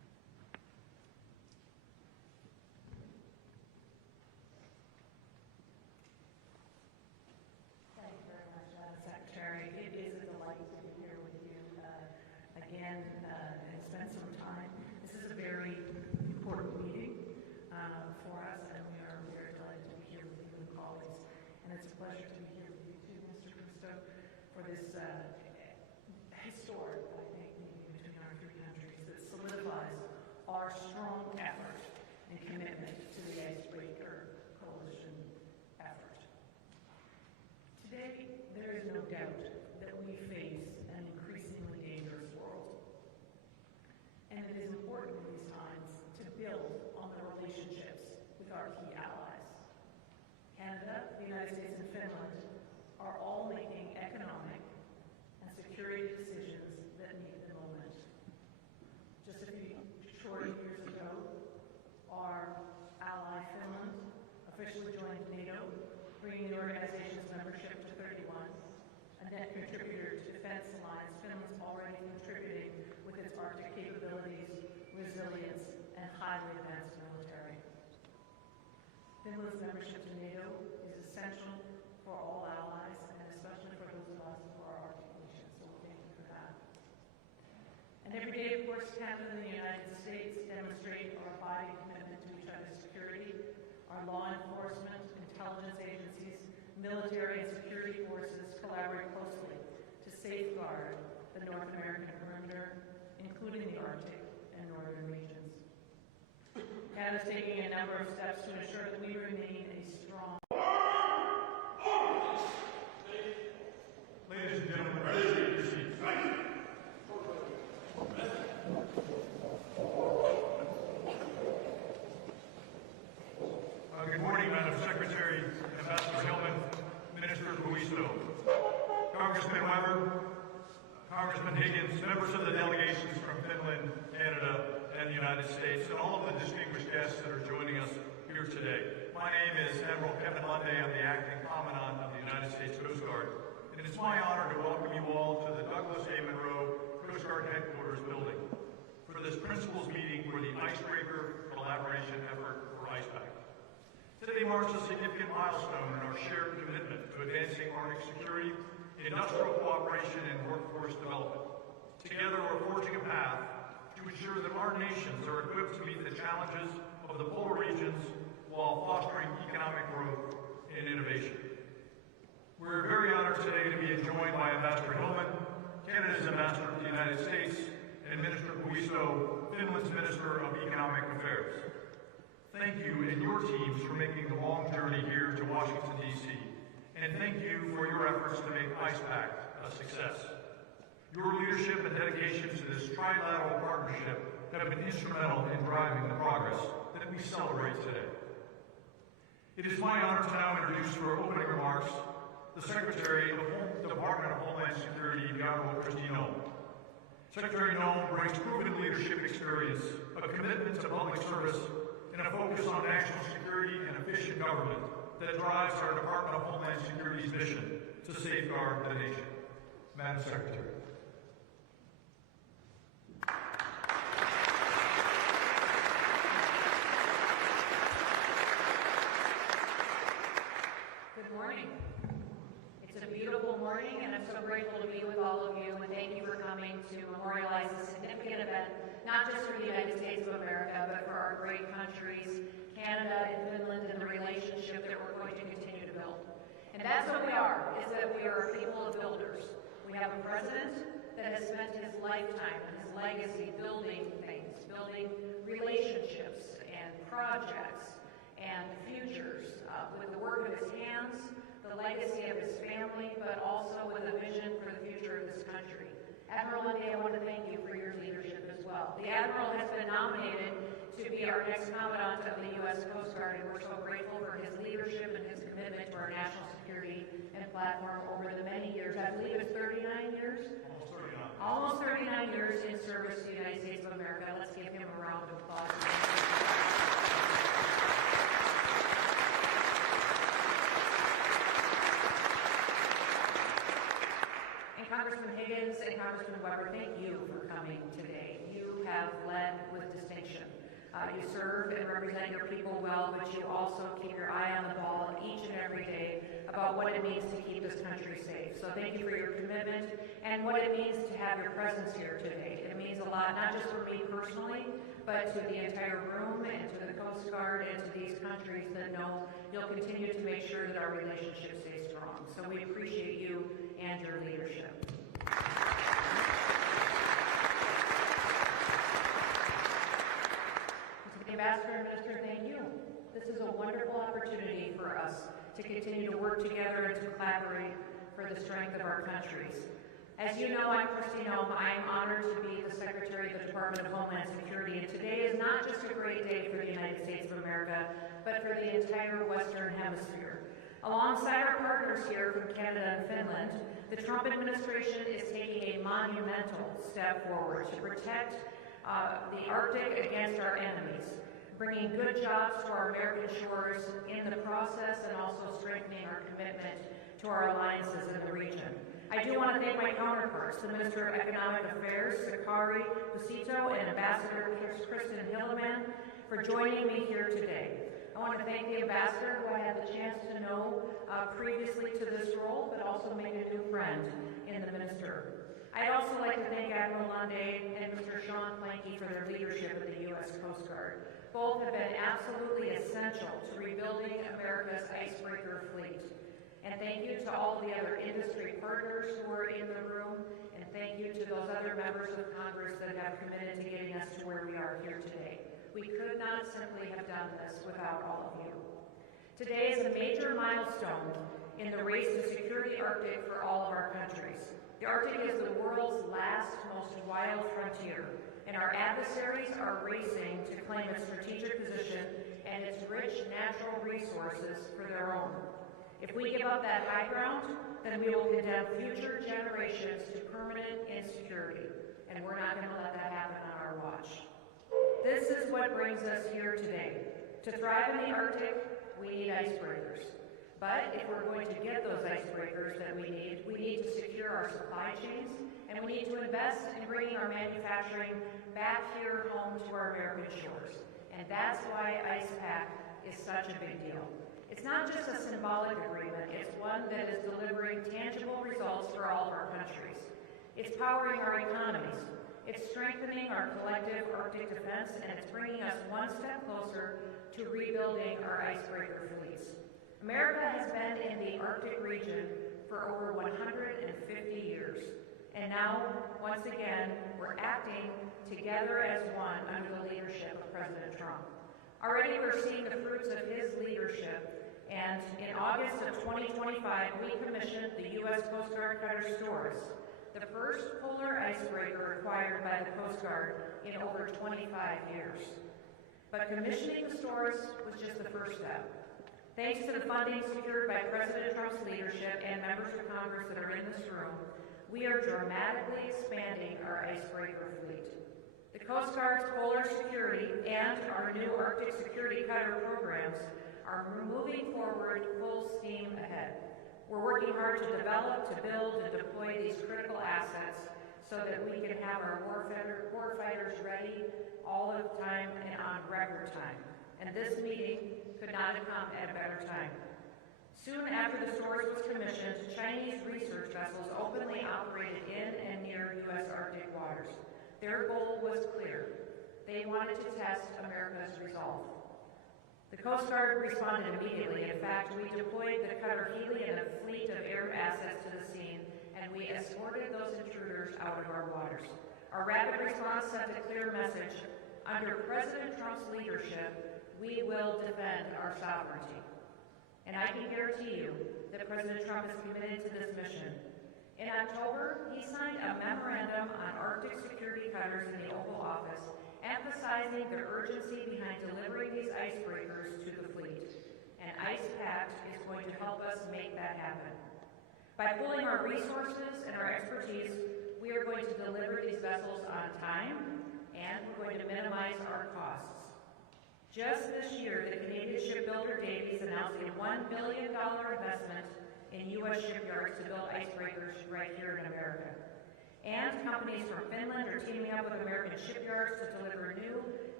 this historic, I think, meeting between our three countries that solidifies our strong effort and commitment to the Icebreaker Coalition effort. Today, there is no doubt that we face an increasingly dangerous world. And it is important in these times to build on the relationships with our key allies. Canada, the United States, and Finland are all making economic and security decisions that meet the moment. Just a few short years ago, our ally Finland officially joined NATO, bringing the organization's membership to 31, a net contributor to Defense Alliance. Finland's already contributing with its Arctic capabilities, resilience, and highly advanced military. Finland's membership to NATO is essential for all allies, and especially for those of us who are Arctic nations, so thank you for that. And every day, of course, Canada and the United States demonstrate our abiding commitment to each other's security. Our law enforcement, intelligence agencies, military and security forces collaborate closely to safeguard the North American perimeter, including the Arctic and northern regions. Canada is taking a number of steps to ensure that we remain a strong. Ladies and gentlemen, please take your seats. Good morning, Madam Secretary, Ambassador Hillman, Minister Buisto, Congressman Weber, Congressman Higgins, members of the delegations from Finland, Canada, and the United States, and all of the distinguished guests that are joining us here today. My name is Admiral Kevin Lunde. I'm the Acting Commandant of the United States Coast Guard, and it's my honor to welcome you all to the Douglas A. Monroe Coast Guard Headquarters building for this principals meeting for the Icebreaker Collaboration Effort, or IcePact. Today marks a significant milestone in our shared commitment to advancing Arctic security, industrial cooperation, and workforce development. Together, we're forging a path to ensure that our nations are equipped to meet the challenges of the polar regions while fostering economic growth and innovation. We're very honored today to be joined by Ambassador Hillman, Canada's Ambassador to the United States, and Minister Buisto, Finland's Minister of Economic Affairs. Thank you and your teams for making the long journey here to Washington, D.C., and thank you for your efforts to make IcePact a success. Your leadership and dedication to this trilateral partnership have been instrumental in driving the progress that we celebrate today. It is my honor to now introduce for opening remarks the Secretary of the Department of Homeland Security, the Honorable Kristi Noem. Secretary Noem brings proven leadership experience, a commitment to public service, and a focus on national security and efficient government that drives our Department of Homeland Security's mission to safeguard the nation. Madam Secretary. Good morning. It's a beautiful morning, and I'm so grateful to be with all of you, and thank you for coming to memorialize this significant event, not just for the United States of America, but for our great countries, Canada and Finland, and the relationship that we're going to continue to build. And that's what we are, is that we are a people of builders. We have a president that has spent his lifetime and his legacy building things, building relationships and projects and futures with the work of his hands, the legacy of his family, but also with a vision for the future of this country. Admiral Lunde, I want to thank you for your leadership as well. The Admiral has been nominated to be our next Commandant of the U.S. Coast Guard, and we're so grateful for his leadership and his commitment to our national security and platform over the many years. I believe it's 39 years? Almost 39 years in service to the United States of America. Let's give him a round of applause. Congressman Higgins and Congressman Weber, thank you for coming today. You have led with distinction You serve and represent your people well, but you also keep your eye on the ball each and every day about what it means to keep this country safe. So thank you for your commitment and what it means to have your presence here today. It means a lot, not just for me personally, but to the entire room and to the Coast Guard and to these countries that know you'll continue to make sure that our relationship stays strong. So we appreciate you and your leadership. Ambassador and Minister, thank you. This is a wonderful opportunity for us to continue to work together and to collaborate for the strength of our countries. As you know, I'm Kristi Noem. I am honored to be the Secretary of the Department of Homeland Security, and today is not just a great day for the United States of America, but for the entire Western Hemisphere. Alongside our partners here from Canada and Finland, the Trump administration is taking a monumental step forward to protect the Arctic against our enemies, bringing good jobs to our American shores in the process and also strengthening our commitment to our alliances in the region. I do want to thank my counterparts, the Minister of Economic Affairs, Sakari Busito, and Ambassador Kristi Noem, for joining me here today. I want to thank the Ambassador, who I had the chance to know previously to this role, but also made a new friend in the Minister. I'd also like to thank Admiral Lunde and Mr. Sean Planky for their leadership of the U.S. Coast Guard. Both have been absolutely essential to rebuilding America's icebreaker fleet. And thank you to all the other industry partners who are in the room, and thank you to those other members of Congress that have committed to getting us to where we are here today. We could not simply have done this without all of you. Today is a major milestone in the race to secure the Arctic for all of our countries. The Arctic is the world's last, most wild frontier, and our adversaries are racing to claim its strategic position and its rich natural resources for their own. If we give up that high ground, then we will condemn future generations to permanent insecurity, and we're not going to let that happen on our watch. This is what brings us here today. To thrive in the Arctic, we need icebreakers. But if we're going to get those icebreakers that we need to secure our supply chains, and we need to invest in bringing our manufacturing back here home to our American shores. And that's why Pact is such a big deal. It's not just a symbolic agreement, it's one that is delivering tangible results for all of our countries. It's powering our economies, it's strengthening our collective Arctic defense, and it's bringing us one step closer to rebuilding our icebreaker fleets. America has been in the Arctic region for over 150 years. And now, once again, we're acting together as one under the leadership of President Trump. Already we're seeing the fruits of his leadership, and in August of 2025, we commissioned the U.S. Coast Guard cutter Storrs, the first polar icebreaker acquired by the Coast Guard in over 25 years. But commissioning the Storrs was just the first step. Thanks to the funding secured by President Trump's leadership and members of Congress that are in this room, we are dramatically expanding our icebreaker fleet. The Coast Guard's polar security and our new Arctic security cutter programs are moving forward full steam ahead. We're working hard to develop, to build, and deploy these critical assets so that we can have our warfighters ready all of the time and on record time. And this meeting could not have come at a better time. Soon after the Storrs was commissioned, Chinese research vessels openly operated in and near U.S. Arctic waters. Their goal was clear. They wanted to test America's resolve. The Coast Guard responded immediately. In fact, we deployed the cutter Hurley and a fleet of air assets to the scene, and we escorted those intruders out of our waters. Our rapid response sent a clear message. Under President Trump's leadership, we will defend our sovereignty. And I can guarantee you that President Trump is committed to this mission. In October, he signed a memorandum on Arctic security cutters in the Oval Office, emphasizing the urgency behind delivering these icebreakers to the fleet. And Pact is going to help us make that happen. By pooling our resources and our expertise, we are going to deliver these vessels on time, and we're going to minimize our costs. Just this year, the Canadian shipbuilder Davies announced a $1 billion investment in U.S. shipyards to build icebreakers right here in America. And companies from Finland are teaming up with American shipyards to deliver new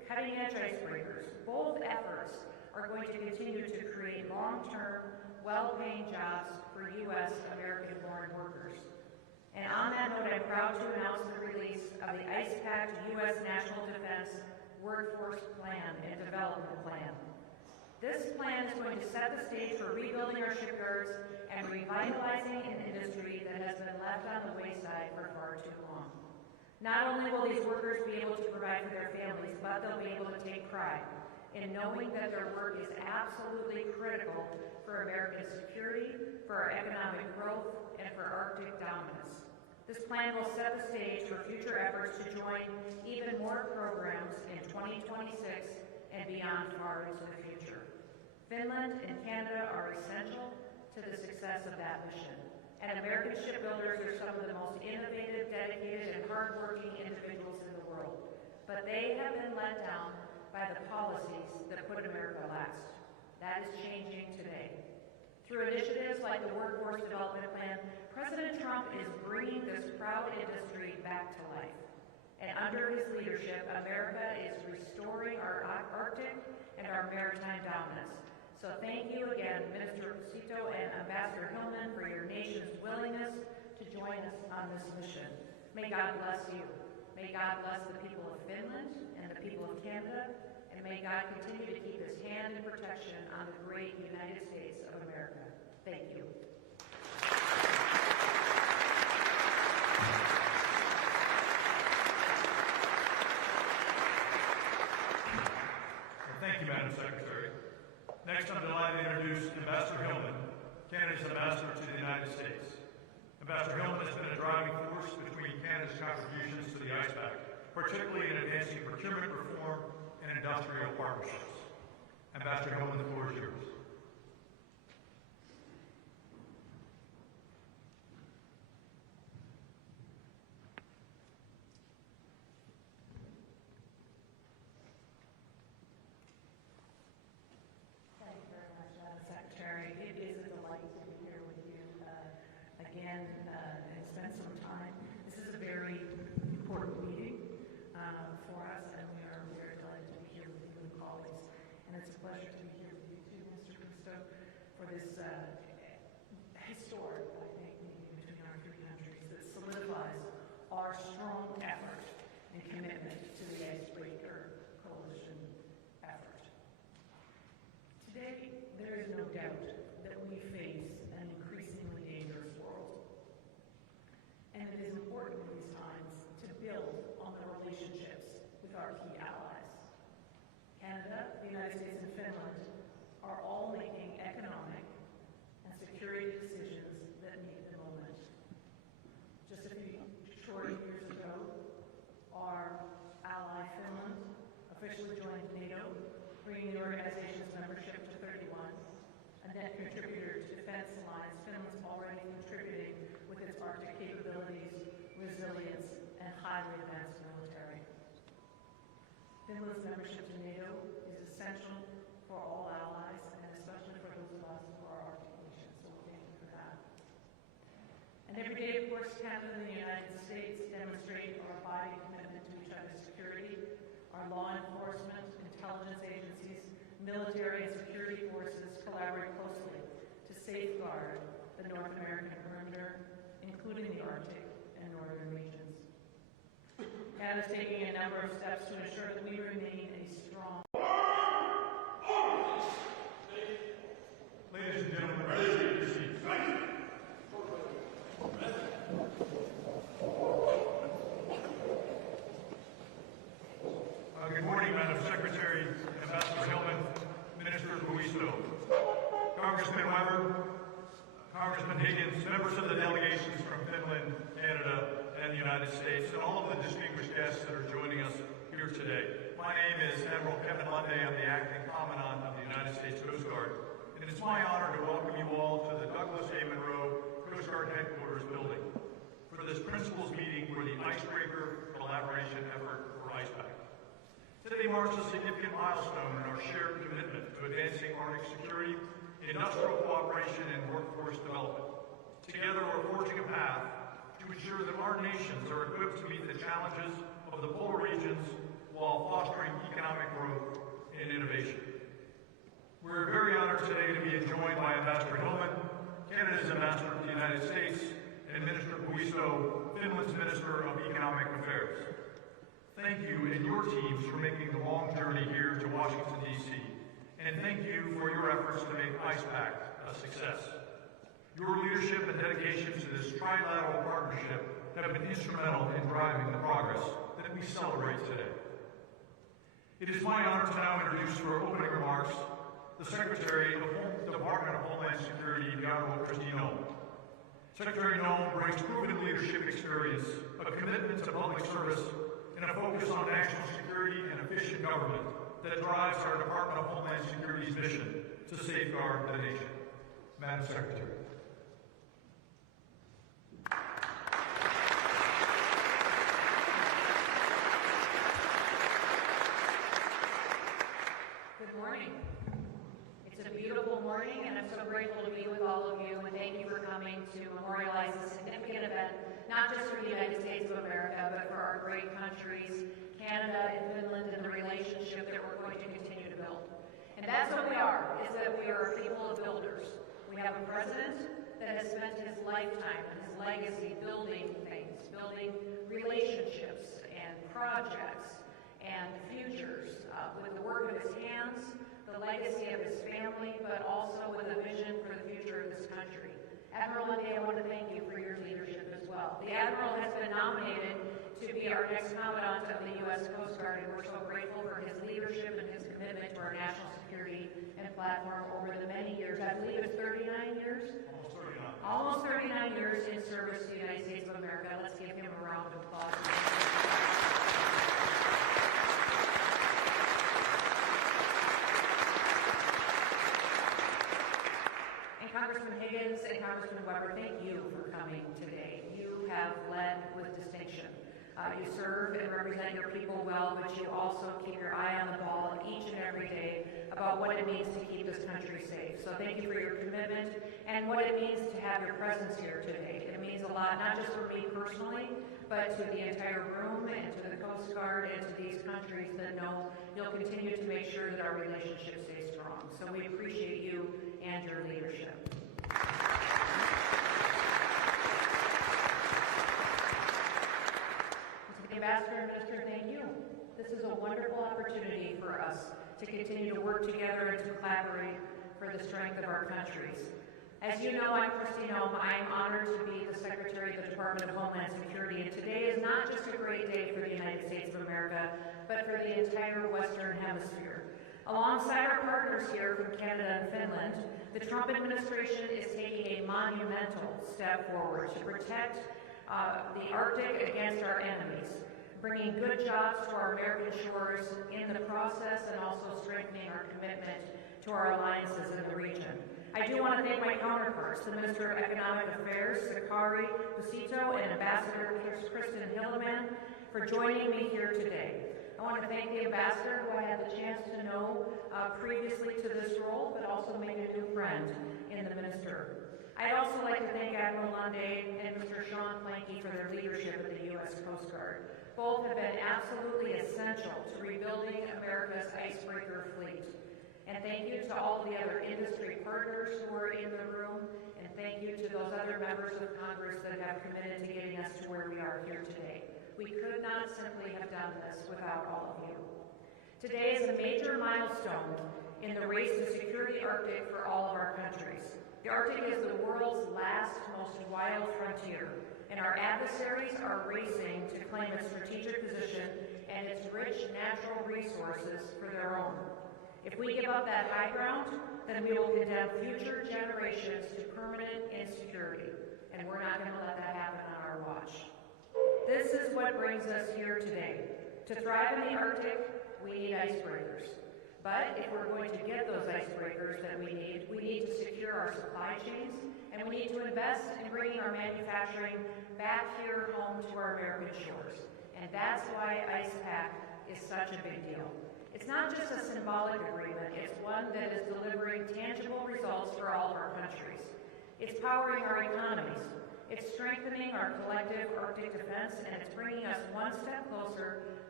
cutting-edge icebreakers. Both efforts are going to continue to create long-term, well-paying jobs for U.S. American-born workers. And on that note, I'm proud to announce the release of the Pact U.S. National Defense Workforce Plan and Development Plan. This plan is going to set the stage for rebuilding our shipyards and revitalizing an industry that has been left on the wayside for far too long. Not only will these workers be able to provide for their families, but they'll be able to take pride in knowing that their work is absolutely critical for American security, for our economic growth, and for Arctic dominance. This plan will set the stage for future efforts to join even more programs in 2026 and beyond far into the future. Finland and Canada are essential to the success of that mission. And American shipbuilders are some of the most innovative, dedicated, and hardworking individuals in the world. But they have been let down by the policies that put America last. That is changing today. Through initiatives like the Workforce Development Plan, President Trump is bringing this proud industry back to life. And under his leadership, America is restoring our Arctic and our maritime dominance. So thank you again, Minister Cito and Ambassador Hillman, for your nation's willingness to join us on this mission. May God bless you. May God bless the people of Finland and the people of Canada, and may God continue to keep his hand in protection on the great United States of America. Thank you. Thank you, Madam Secretary. Next, I'm delighted to introduce Ambassador Hillman, Canada's ambassador to the United States. Ambassador Hillman has been a driving force between Canada's contributions to the Pact, particularly in advancing procurement reform and industrial partnerships. Ambassador Hillman, the floor is yours. And spend some time. This is a very important meeting for us, and we are very delighted to be here with you and colleagues. And it's a pleasure to be here with you too, Mr. Cristo, for this historic, I think, meeting between our three countries that solidifies our strong effort and commitment to the Icebreaker Coalition effort. Today, there is no doubt that we face an increasingly dangerous world. And it is important in these times to build on the relationships with our key allies. Canada, the United States, and Finland are all making economic and security decisions that meet the moment. Just a few short years ago, our ally Finland officially joined NATO, bringing the organization's membership to 31. A net contributor to defense alliance, Finland's already contributing with its Arctic capabilities, resilience, and highly advanced military. Finland's membership to NATO is essential for all allies, and especially for those of us who are Arctic nations, so thank you for that. And every day, of course, Canada and the United States demonstrate our abiding commitment to each other's security. Our law enforcement, intelligence agencies, military and security forces collaborate closely to safeguard the North American perimeter, including the Arctic and northern regions. Canada is taking a number of steps to ensure that we remain a strong. Ladies and gentlemen, please take your seats. Good morning, Madam Secretary, Ambassador Hillman, Minister Luisto, Congressman Weber, Congressman Higgins, members of the delegations from Finland, Canada, and the United States, and all of the distinguished guests that are joining us here today. My name is Admiral Kevin Lunday. I'm the Acting Commandant of the United States Coast Guard, and it's my honor to welcome you all to the Douglas A. Monroe Coast Guard Headquarters building for this principals meeting for the Icebreaker Collaboration Effort for Pact. Today marks a significant milestone in our shared commitment to advancing Arctic security, industrial cooperation, and workforce development. Together, we're forging a path to ensure that our nations are equipped to meet the challenges of the polar regions while fostering economic growth and innovation. We're very honored today to be joined by Ambassador Hillman, Canada's ambassador to the United States, and Minister Puisto, Finland's Minister of Economic Affairs. Thank you and your teams for making the long journey here to Washington, D.C., and thank you for your efforts to make Pact a success. Your leadership and dedication to this trilateral partnership have been instrumental in driving the progress that we celebrate today. It is my honor to now introduce for opening remarks the Secretary of the Department of Homeland Security, the Honorable Kristi Noem. Secretary Noem brings proven leadership experience, a commitment to public service, and a focus on national security and efficient government that drives our Department of Homeland Security's mission to safeguard the nation. Madam Secretary. Good morning. It's a beautiful morning, and I'm so grateful to be with all of you, and thank you for coming to memorialize a significant event, not just for the United States of America, but for our great countries, Canada and Finland, and the relationship that we're going to continue to build. And that's what we are, is that we are a people of builders. We have a president that has spent his lifetime and his legacy building things, building relationships and projects and futures with the work of his hands, the legacy of his family, but also with a vision for the future of this country. Admiral Lundy, I want to thank you for your leadership as well. The Admiral has been nominated to be our next Commandant of the U.S. Coast Guard, and we're so grateful for his leadership and his commitment to our national security and platform over the many years. I believe it's 39 years? Almost 39 years in service to the United States of America. Let's give him a round of applause. Congressman Higgins and Congressman Weber, thank you for coming today. You have led with distinction. You serve and represent your people well, but you also keep your eye on the ball each and every day about what it means to keep this country safe. So thank you for your commitment and what it means to have your presence here today. It means a lot, not just for me personally, but to the entire room and to the Coast Guard and to these countries that know you'll continue to make sure that our relationship stays strong. So we appreciate you and your leadership. Ambassador and Minister, thank you. This is a wonderful opportunity for us to continue to work together and to collaborate for the strength of our countries. As you know, I'm Kristi Noem. I am honored to be the Secretary of the Department of Homeland Security, and today is not just a great day for the United States of America, but for the entire Western Hemisphere. Alongside our partners here from Canada and Finland, the Trump administration is taking a monumental step forward to protect the Arctic against our enemies, bringing good jobs to our American shores in the process and also strengthening our commitment to our alliances in the region. I do want to thank my counterparts, the Minister of Economic Affairs, Sakari Busito, and Ambassador Kristen Hilleman, for joining me here today. I want to thank the Ambassador, who I had the chance to know previously to this role, but also make a new friend in the Minister. I'd also like to thank Admiral Lundy and Mr. Sean Planky for their leadership of the U.S. Coast Guard. Both have been absolutely essential to rebuilding America's icebreaker fleet. And thank you to all the other industry partners who are in the room, and thank you to those other members of Congress that have committed to getting us to where we are here today. We could not simply have done this without all of you. Today is a major milestone in the race to secure the Arctic for all of our countries. The Arctic is the world's last, most wild frontier, and our adversaries are racing to claim its strategic position and its rich natural resources for their own. If we give up that high ground, then we will condemn future generations to permanent insecurity, and we're not going to let that happen on our watch. This is what brings us here today. To thrive in the Arctic, we need icebreakers. But if we're going to get those icebreakers that we need to secure our supply chains, and we need to invest in bringing our manufacturing back here home to our American shores. And that's why Pact is such a big deal. It's not just a symbolic agreement, it's one that is delivering tangible results for all of our countries. It's powering our economies. It's strengthening our collective Arctic defense, and it's bringing us one step closer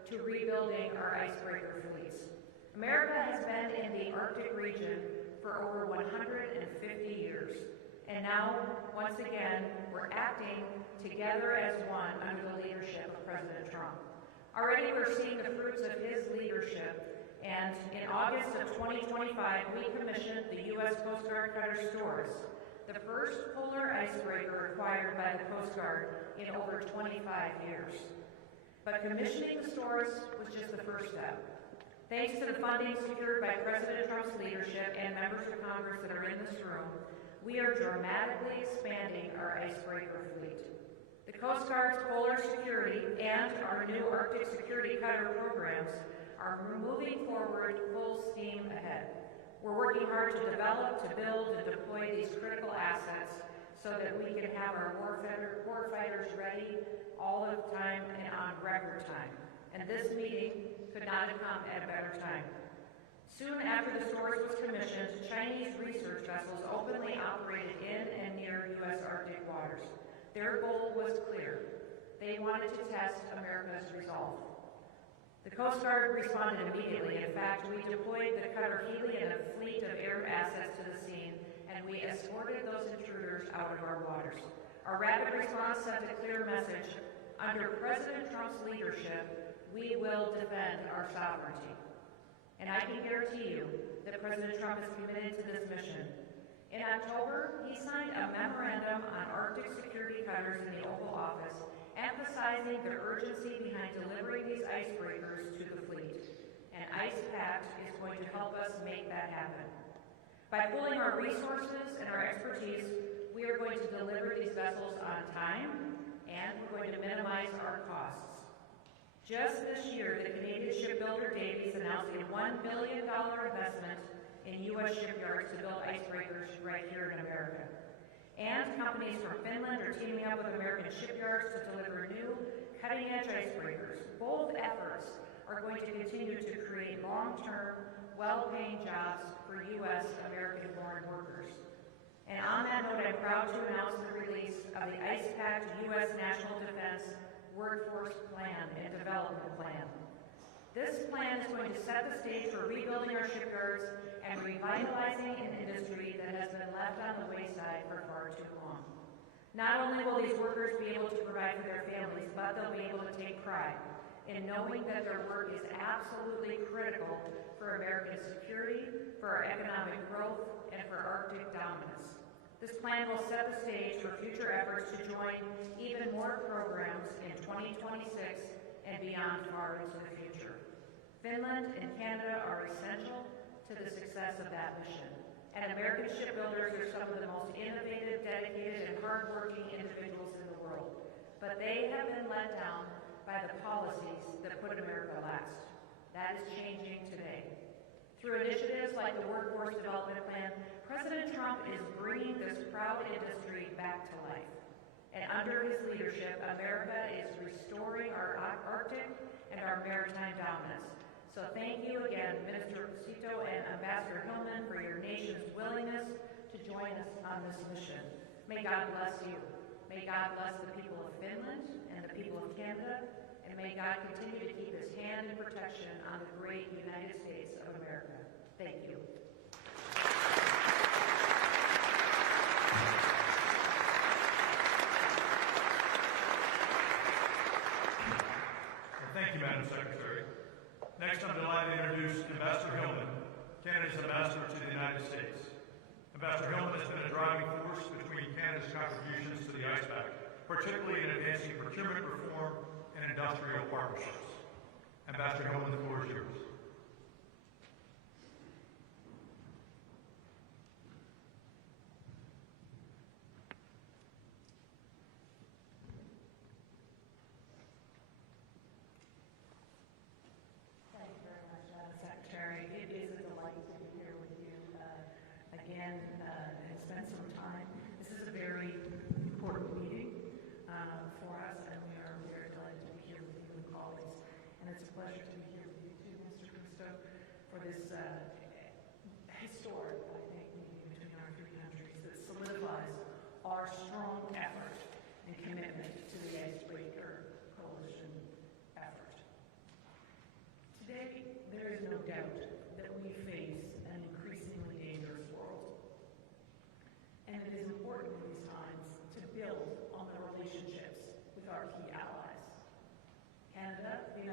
to rebuilding our icebreaker fleets. America has been in the Arctic region for over 150 years, and now, once again, we're acting together as one under the leadership of President Trump. Already we're seeing the fruits of his leadership, and in August of 2025, we commissioned the U.S. Coast Guard cutter Storrs, the first polar icebreaker acquired by the Coast Guard in over 25 years. But commissioning the Storrs was just the first step. Thanks to the funding secured by President Trump's leadership and members of Congress that are in this room, we are dramatically expanding our icebreaker fleet. The Coast Guard's polar security and our new Arctic security cutter programs are moving forward full steam ahead. We're working hard to develop, to build, and deploy these critical assets so that we can have our warfighters ready all of the time and on record time. And this meeting could not have come at a better time. Soon after the Storrs was commissioned, Chinese research vessels openly operated in and near U.S. Arctic waters. Their goal was clear. They wanted to test America's resolve. The Coast Guard responded immediately. In fact, we deployed the cutter Hurley and a fleet of air assets to the scene, and we escorted those intruders out of our waters. Our rapid response sent a clear message. Under President Trump's leadership, we will defend our sovereignty. And I can guarantee you that President Trump is committed to this mission. In October, he signed a memorandum on Arctic security cutters in the Oval Office, emphasizing the urgency behind delivering these icebreakers to the fleet. And Pact is going to help us make that happen. By pooling our resources and our expertise, we are going to deliver these vessels on time, and we're going to minimize our costs. Just this year, the Canadian shipbuilder Davies announced a $1 billion investment in U.S. shipyards to build icebreakers right here in America. And companies from Finland are teaming up with American shipyards to deliver new, cutting-edge icebreakers. Both efforts are going to continue to create long-term, well-paying jobs for U.S. American-born workers. And on that note, I'm proud to announce the release of the Pact U.S. National Defense Workforce Plan and Development Plan. This plan is going to set the stage for rebuilding our shipyards and revitalizing an industry that has been left on the wayside for far too long. Not only will these workers be able to provide for their families, but they'll be able to take pride in knowing that their work is absolutely critical for American security, for our economic growth, and for Arctic dominance. This plan will set the stage for future efforts to join even more programs in 2026 and beyond far into the future. Finland and Canada are essential to the success of that mission. And American shipbuilders are some of the most innovative, dedicated, and hardworking individuals in the world. But they have been let down by the policies that put America last. That is changing today. Through initiatives like the Workforce Development Plan, President Trump is bringing this proud industry back to life. And under his leadership, America is restoring our Arctic and our maritime dominance. So thank you again, Minister Cito and Ambassador Hillman, for your nation's willingness to join us on this mission. May God bless you. May God bless the people of Finland and the people of Canada, and may God continue to keep his hand in protection on the great United States of America. Thank you. Thank you, Madam Secretary. Next, I'm delighted to introduce Ambassador Hillman, Canada's ambassador to the United States. Ambassador Hillman has been a driving force between Canada's contributions to the Pact, particularly in advancing procurement reform and industrial partnerships. Ambassador Hillman, the floor is yours. And spend some time. This is a very important meeting for us, and we are very delighted to be here with you and colleagues. And it's a pleasure to be here with you too, Mr. Kristo, for this historic, I think, meeting between our three countries that solidifies our strong effort and commitment to the Icebreaker Coalition effort.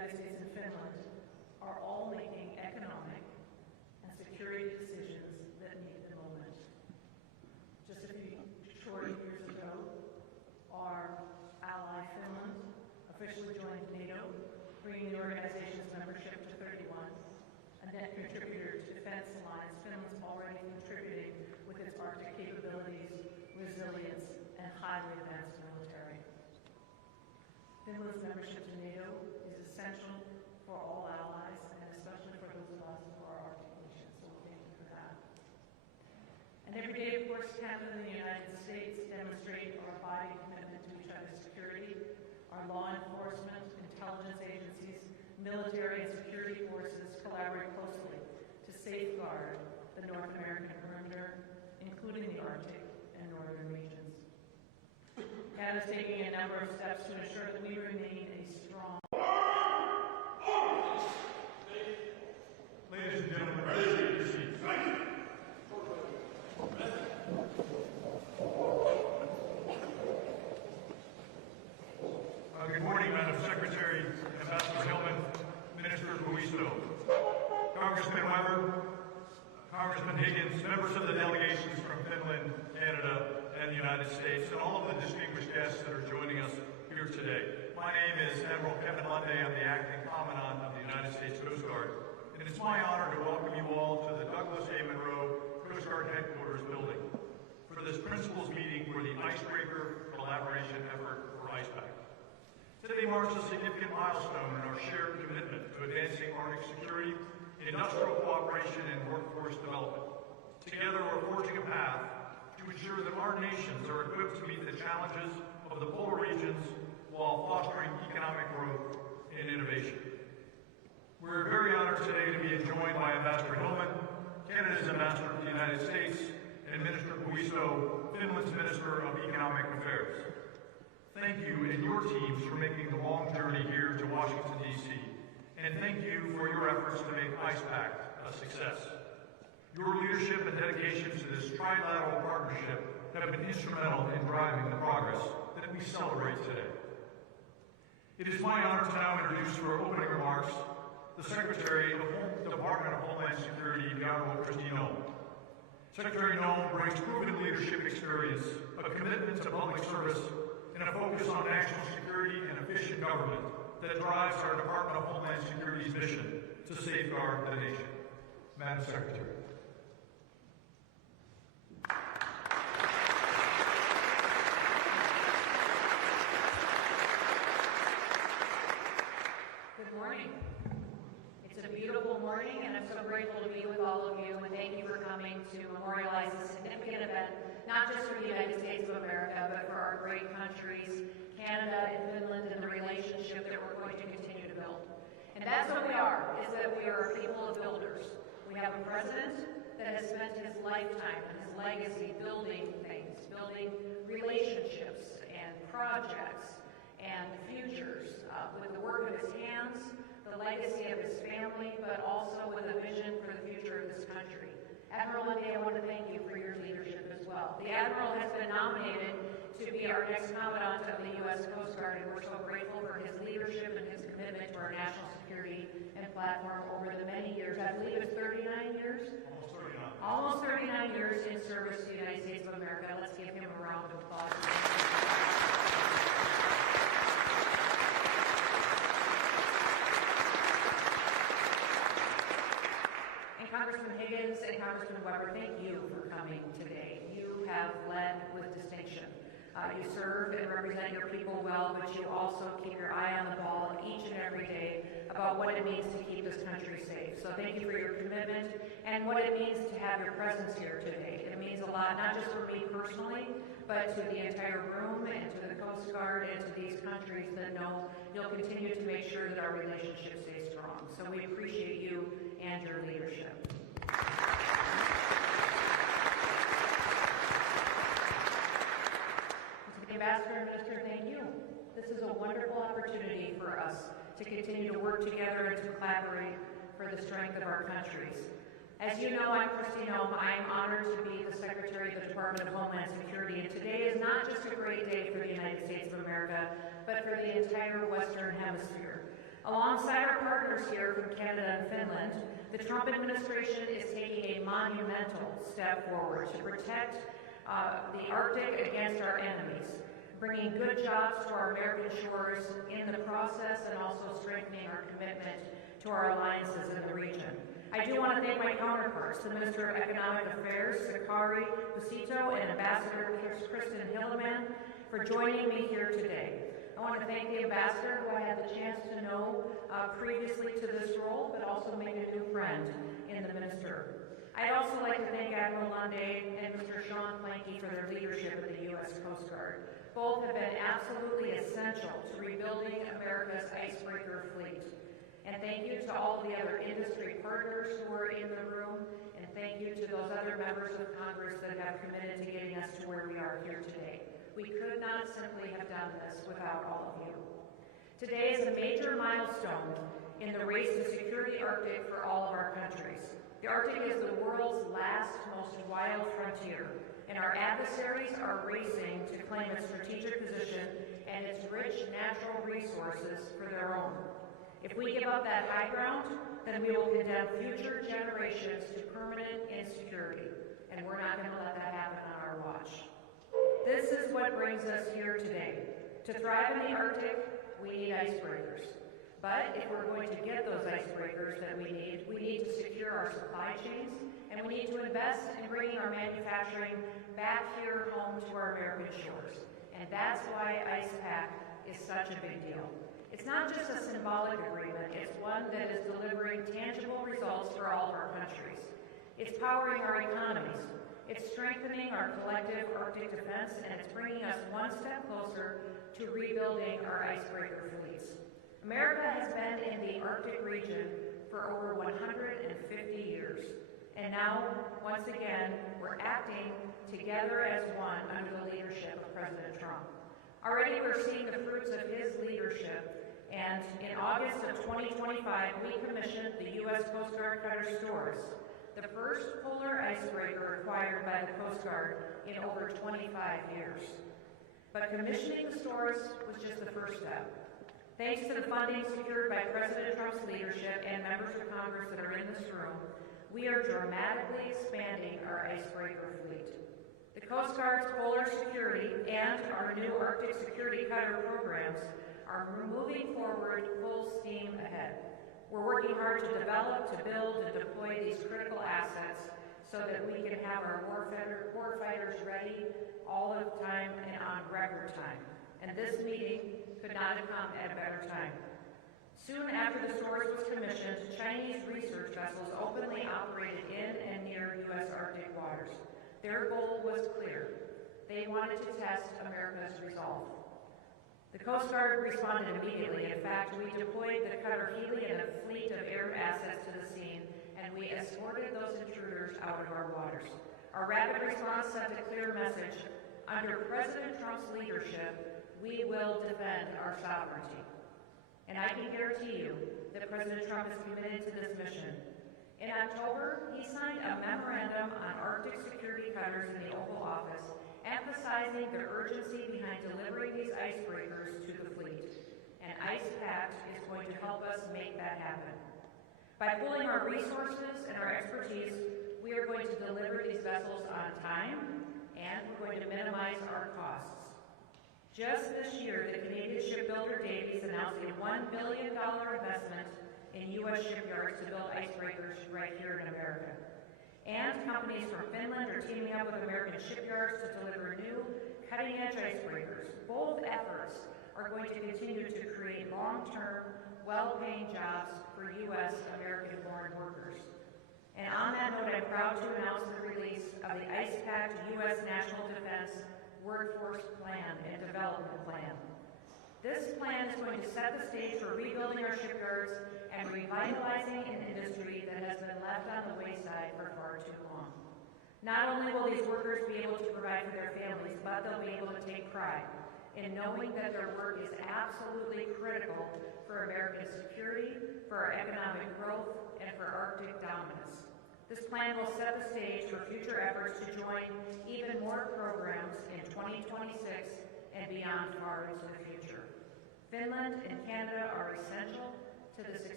United States and Finland are all making economic and security decisions that meet the moment. Just a few short years ago, our ally Finland officially joined NATO, bringing the organization's membership to 31, a net contributor to Defense Alliance. Finland's already contributing with its Arctic capabilities, resilience, and highly advanced military. Finland's membership to NATO is essential for all allies, and especially for those of us who are Arctic nations, so thank you for that. And every day, of course, Canada and the United States demonstrate our abiding commitment to each other's security. Our law enforcement, intelligence agencies, military and security forces collaborate closely to safeguard the North American perimeter, including the Arctic and northern regions. Canada is taking a number of steps to ensure that we remain a strong. Ladies and gentlemen, please take your seats. Good morning, Madam Secretary, Ambassador Hillman, Minister Guisto, Congressman Weber, Congressman Higgins, members of the delegations from Finland, Canada, and the United States, and all of the distinguished guests that are joining us here today. My name is Admiral Kevin Lunday. I'm the Acting Commandant of the United States Coast Guard, and it's my honor to welcome you all to the Douglas A. Monroe Coast Guard Headquarters building for this principals meeting for the Icebreaker Collaboration Effort for IcePact. Today marks a significant milestone in our shared commitment to advancing Arctic security, industrial cooperation, and workforce development. Together, we're forging a path to ensure that our nations are equipped to meet the challenges of the polar regions while fostering economic growth and innovation. We're very honored today to be joined by Ambassador Hillman, Canada's Ambassador to the United States, and Minister Guisto, Finland's Minister of Economic Affairs. Thank you and your teams for making the long journey here to Washington, D.C., and thank you for your efforts to make IcePact a success. Your leadership and dedication to this trilateral partnership have been instrumental in driving the progress that we celebrate today. It is my honor to now introduce for opening remarks the Secretary of the Department of Homeland Security, the Honorable Kristi Noem. Secretary Noem brings proven leadership experience, a commitment to public service, and a focus on national security and efficient government that drives our Department of Homeland Security's mission to safeguard the nation. Madam Secretary. Good morning. It's a beautiful morning, and I'm so grateful to be with all of you, and thank you for coming to memorialize this significant event, not just for the United States of America, but for our great countries, Canada and Finland, and the relationship that we're going to continue to build. And that's what we are, is that we are a people of builders. We have a president that has spent his lifetime and his legacy building things, building relationships and projects and futures with the work of his hands, the legacy of his family, but also with a vision for the future of this country. Admiral Lunday, I want to thank you for your leadership as well. The Admiral has been nominated to be our next Commandant of the U.S. Coast Guard, and we're so grateful for his leadership and his commitment to our national security and platform over the many years. I believe it's 39 years? Almost 39 years in service to the United States of America. Let's give him a round of applause. Congressman Higgins and Congressman Weber, thank you for coming today. You have led with distinction. You serve and represent your people well, but you also keep your eye on the ball each and every day about what it means to keep this country safe. So thank you for your commitment and what it means to have your presence here today. It means a lot, not just for me personally, but to the entire room and to the Coast Guard and to these countries that know you'll continue to make sure that our relationship stays strong. So we appreciate you and your leadership. To the Ambassador and Minister, thank you. This is a wonderful opportunity for us to continue to work together and to collaborate for the strength of our countries. As you know, I'm Kristi Noem. I am honored to be the Secretary of the Department of Homeland Security, and today is not just a great day for the United States of America, but for the entire Western Hemisphere. Alongside our partners here from Canada and Finland, the Trump administration is taking a monumental step forward to protect the Arctic against our enemies, bringing good jobs to our American shores in the process and also strengthening our commitment to our alliances in the region. I do want to thank my counterparts, the Minister of Economic Affairs, Sakari Busito, and Ambassador Kristi Noem, for joining me here today. I want to thank the Ambassador, who I had the chance to know previously to this role, but also made a new friend in the Minister. I'd also like to thank Admiral Bondi and Mr. Sean Planky for their leadership of the U.S. Coast Guard. Both have been absolutely essential to rebuilding America's icebreaker fleet. And thank you to all the other industry partners who are in the room, and thank you to those other members of Congress that have committed to getting us to where we are here today. We could not simply have done this without all of you. Today is a major milestone in the race to secure the Arctic for all of our countries. The Arctic is the world's last, most wild frontier, and our adversaries are racing to claim its strategic position and its rich natural resources for their own. If we give up that high ground, then we will condemn future generations to permanent insecurity, and we're not going to let that happen on our watch. This is what brings us here today. To thrive in the Arctic, we need icebreakers. But if we're going to get those icebreakers that we need to secure our supply chains, and we need to invest in bringing our manufacturing back here home to our American shores. And that's why Pact is such a big deal. It's not just a symbolic agreement, it's one that is delivering tangible results for all of our countries. It's powering our economies. It's strengthening our collective Arctic defense, and it's bringing us one step closer to rebuilding our icebreaker fleets. America has been in the Arctic region for over 150 years. And now, once again, we're acting together as one under the leadership of President Trump. Already we're seeing the fruits of his leadership, and in August of 2025, we commissioned the U.S. Coast Guard cutter Stores, the first polar icebreaker acquired by the Coast Guard in over 25 years. But commissioning the Stores was just the first step. Thanks to the funding secured by President Trump's leadership and members of Congress that are in this room, we are dramatically expanding our icebreaker fleet. The Coast Guard's polar security and our new Arctic security cutter programs are moving forward full steam ahead. We're working hard to develop, to build, and deploy these critical assets so that we can have our warfighters ready all of the time and on record time. And this meeting could not have come at a better time. Soon after the Stores was commissioned, Chinese research vessels openly operated in and near U.S. Arctic waters. Their goal was clear. They wanted to test America's resolve. The Coast Guard responded immediately. In fact, we deployed the cutter Hurley and a fleet of air assets to the scene, and we escorted those intruders out of our waters. Our rapid response sent a clear message. Under President Trump's leadership, we will defend our sovereignty. And I can guarantee you that President Trump is committed to this mission. In October, he signed a memorandum on Arctic security cutters in the Oval Office, emphasizing the urgency behind delivering these icebreakers to the fleet. And Pact is going to help us make that happen. By pooling our resources and our expertise, we are going to deliver these vessels on time, and we're going to minimize our costs. Just this year, the Canadian shipbuilder Davies announced a $1 billion investment in U.S. shipyards to build icebreakers right here in America. And companies from Finland are teaming up with American shipyards to deliver new, cutting-edge icebreakers. Both efforts are going to continue to create long-term, well-paying jobs for U.S. American-born workers. And on that note, I'm proud to announce the release of the Pact U.S. National Defense Workforce Plan and Development Plan. This plan is going to set the stage for rebuilding our shipyards and revitalizing an industry that has been left on the wayside for far too long. Not only will these workers be able to provide for their families, but they'll be able to take pride in knowing that their work is absolutely critical for American security, for our economic growth, and for Arctic dominance. This plan will set the stage for future efforts to join even more programs in 2026 and beyond far into the future. Finland and Canada are essential,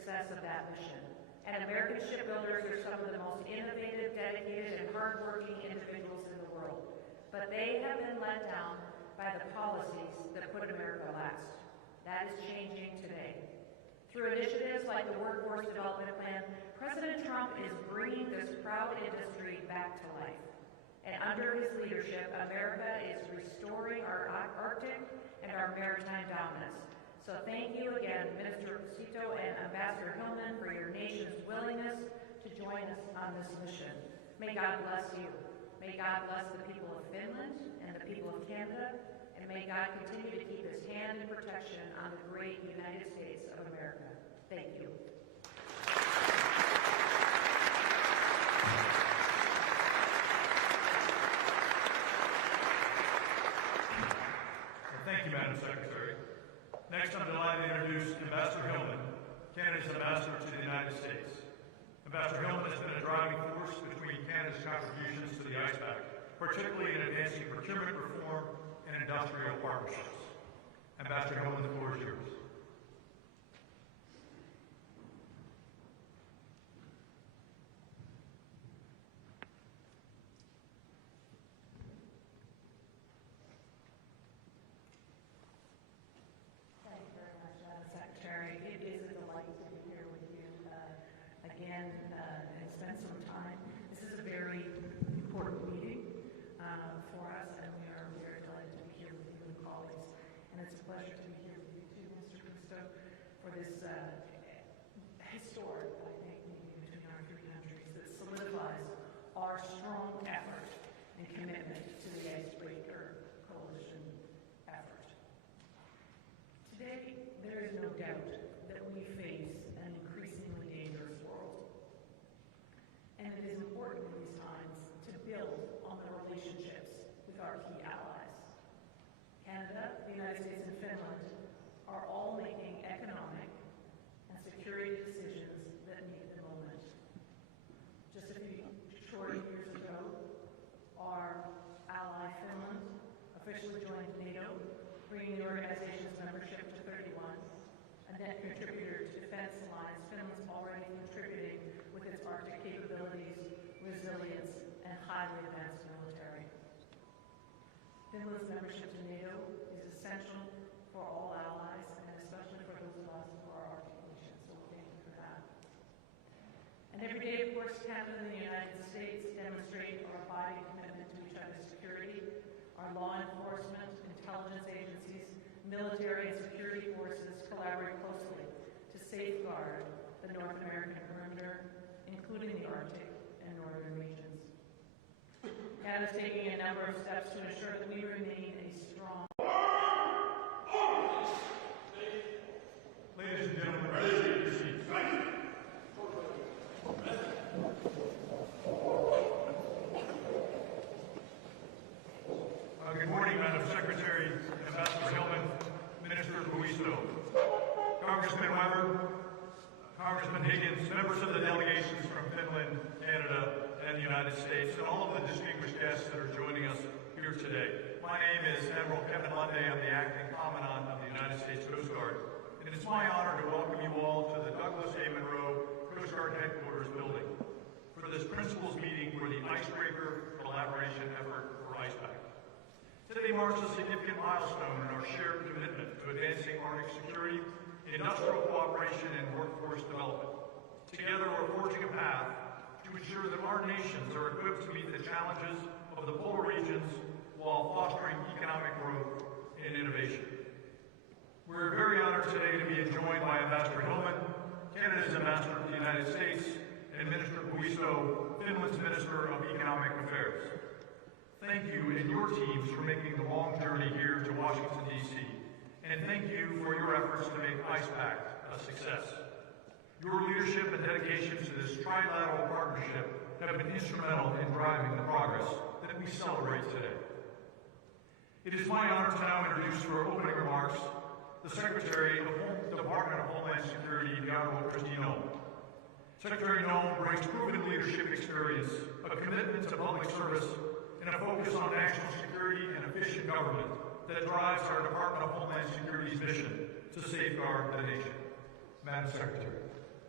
success of that mission. And American shipbuilders are some of the most innovative, dedicated, and hardworking individuals in the world. But they have been let down by the policies that put America last. That is changing today. Through initiatives like the Workforce Development Plan, President Trump is bringing this proud industry back to life. And under his leadership, America is restoring our Arctic and our maritime dominance. So thank you again, Minister Cito and Ambassador Hillman, for your nation's willingness to join us on this mission. May God bless you. May God bless the people of Finland and the people of Canada, and may God continue to keep his hand in protection on the great United States of America. Thank you. Thank you, Madam Secretary. Next, I'm delighted to introduce Ambassador Hillman, Canada's ambassador to the United States. Ambassador Hillman has been a driving force between Canada's contributions to the ICE Pact, particularly in advancing procurement reform and industrial partnerships. Ambassador Hillman, the floor is yours. And spend some time. This is a very important meeting for us, and we are very delighted to be here with you and colleagues. And it's a pleasure to be here with you too, Mr. Kristo, for this historic, I think, meeting between our three countries that solidifies our strong effort and commitment to the Icebreaker Coalition effort. Today, there is no doubt that we face an increasingly dangerous world. And it is important in these times to build on the relationships with our key allies. Canada, the United States, and Finland are all making economic and security decisions that meet the moment. Just a few short years ago, our ally Finland officially joined NATO, bringing the organization's membership to 31. A net contributor to Defense Alliance, Finland's already contributing with its Arctic capabilities, resilience, and highly advanced military. Finland's membership to NATO is essential for all allies, and especially for those of us who are Arctic nations, so thank you for that. And every day, of course, Canada and the United States demonstrate our abiding commitment to each other's security. Our law enforcement, intelligence agencies, military and security forces collaborate closely to safeguard the North American perimeter, including the Arctic and northern regions. Canada is taking a number of steps to ensure that we remain a strong. Ladies and gentlemen, please take your seats. Good morning, Madam Secretary, Ambassador Hillman, Minister Buisto, Congressman Weber, Congressman Higgins, members of the delegations from Finland, Canada, and the United States, and all of the distinguished guests that are joining us here today. My name is Admiral Kevin Lunde. I'm the Acting Commandant of the United States Coast Guard, and it's my honor to welcome you all to the Douglas A. Monroe Coast Guard Headquarters building for this principals meeting for the Icebreaker Collaboration Effort, or ICEPAC. Today marks a significant milestone in our shared commitment to advancing Arctic security, industrial cooperation, and workforce development. Together, we're forging a path to ensure that our nations are equipped to meet the challenges of the polar regions while fostering economic growth and innovation. We're very honored today to be joined by Ambassador Hillman, Canada's ambassador to the United States, and Minister Buisto, Finland's Minister of Economic Affairs. Thank you and your teams for making the long journey here to Washington, D.C., and thank you for your efforts to make ICEPAC a success. Your leadership and dedication to this trilateral partnership have been instrumental in driving the progress that we celebrate today. It is my honor to now introduce for opening remarks the Secretary of the Department of Homeland Security, the Honorable Kristi Noem. Secretary Noem brings proven leadership experience, a commitment to public service, and a focus on national security and efficient government that drives our Department of Homeland Security's mission to safeguard the nation. Madam Secretary.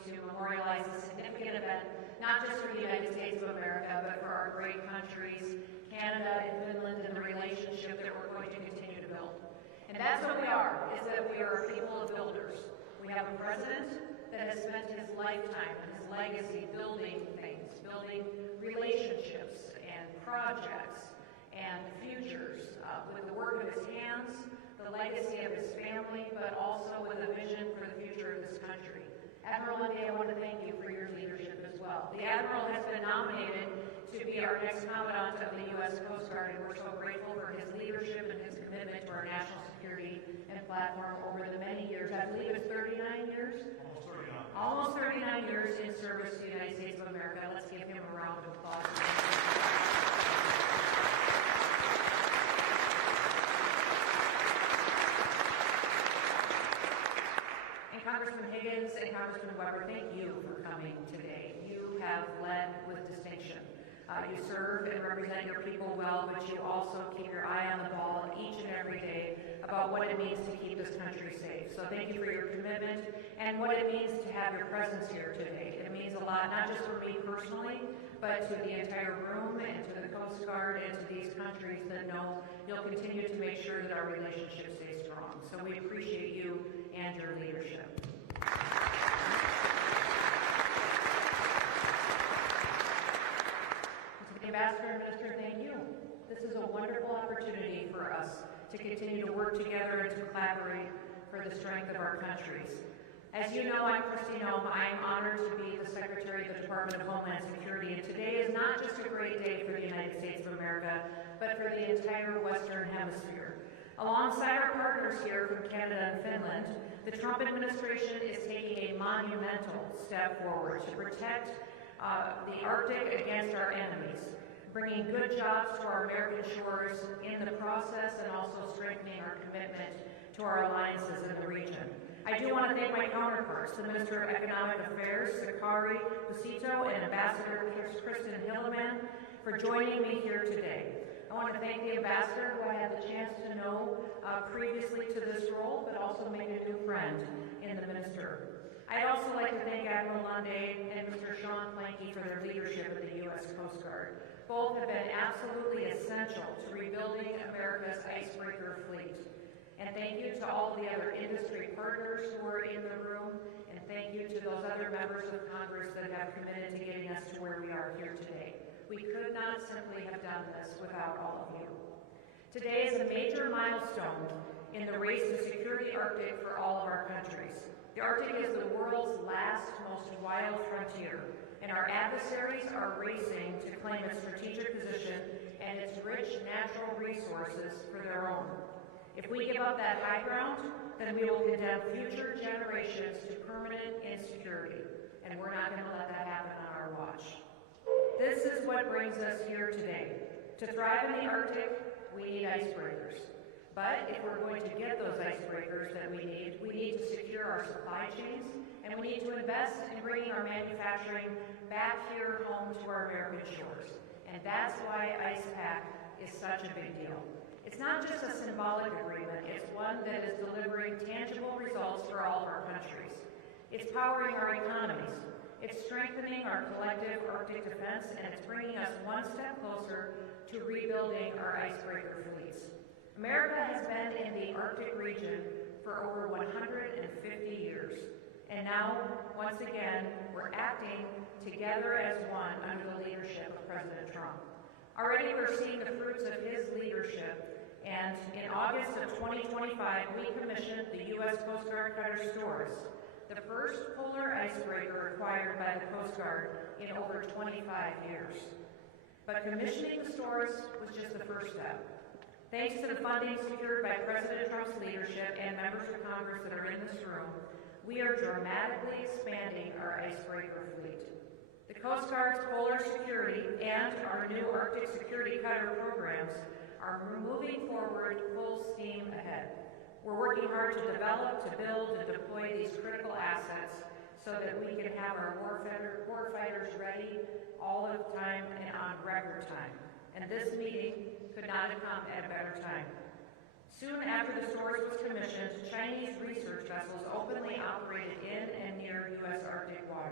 to memorialize a significant event, not just for the United States of America, but for our great countries, Canada and Finland, and the relationship that we're going to continue to build. And that's what we are, is that we are a people of builders. We have a president that has spent his lifetime and his legacy building things, building relationships and projects and futures with the work of his hands, the legacy of his family, but also with a vision for the future of this country. Admiral Lundy, I want to thank you for your leadership as well. The Admiral has been nominated to be our next Commandant of the U.S. Coast Guard, and we're so grateful for his leadership and his commitment to our national security and platform over the many years. I believe it's 39 years? Almost 39 years in service to the United States of America. Let's give him a round of applause. And Congressman Higgins and Congressman Weber, thank you for coming today. You have led with distinction. You serve and represent your people well, but you also keep your eye on the ball each and every day about what it means to keep this country safe. So thank you for your commitment and what it means to have your presence here today. It means a lot, not just for me personally, but to the entire room and to the Coast Guard and to these countries that know you'll continue to make sure that our relationship stays strong. So we appreciate you and your leadership. Ambassador and Minister, thank you. This is a wonderful opportunity for us to continue to work together and to collaborate for the strength of our countries. As you know, I'm Kristi Noem. I am honored to be the Secretary of the Department of Homeland Security, and today is not just a great day for the United States of America, but for the entire Western Hemisphere. Alongside our partners here from Canada and Finland, the Trump administration is taking a monumental step forward to protect the Arctic against our enemies, bringing good jobs to our American shores in the process, and also strengthening our commitment to our alliances in the region. I do want to thank my counterparts, the Minister of Economic Affairs, Sakari Busito, and Ambassador Kristen Hilleman, for joining me here today. I want to thank the Ambassador, who I had the chance to know previously to this role, but also made a new friend in the Minister. I'd also like to thank Admiral Lundy and Mr. Sean Planky for their leadership of the U.S. Coast Guard. Both have been absolutely essential to rebuilding America's icebreaker fleet. And thank you to all the other industry partners who are in the room, and thank you to those other members of Congress that have committed to getting us to where we are here today. We could not simply have done this without all of you. Today is a major milestone in the race to secure the Arctic for all of our countries. The Arctic is the world's last, most wild frontier, and our adversaries are racing to claim its strategic position and its rich natural resources for their own. If we give up that high ground, then we will condemn future generations to permanent insecurity, and we're not going to let that happen on our watch. This is what brings us here today. To thrive in the Arctic, we need icebreakers. But if we're going to get those icebreakers that we need to secure our supply chains, and we need to invest in bringing our manufacturing back here home to our American shores. And that's why IcePact is such a big deal. It's not just a symbolic agreement, it's one that is delivering tangible results for all of our countries. It's powering our economies, it's strengthening our collective Arctic defense, and it's bringing us one step closer to rebuilding our icebreaker fleets. America has been in the Arctic region for over 150 years. And now, once again, we're acting together as one under the leadership of President Trump. Already we're seeing the fruits of his leadership, and in August of 2025, we commissioned the U.S. Coast Guard Cutter Stores, the first polar icebreaker acquired by the Coast Guard in over 25 years. But commissioning the stores was just the first step. Thanks to the funding secured by President Trump's leadership and members of Congress that are in this room, we are dramatically expanding our icebreaker fleet. The Coast Guard's polar security and our new Arctic security cutter programs are moving forward full steam ahead. We're working hard to develop, to build, and deploy these critical assets so that we can have our warfighters ready all of the time and on record time. And this meeting could not have come at a better time. Soon after the stores was commissioned, Chinese research vessels openly operated in and near U.S. Arctic waters.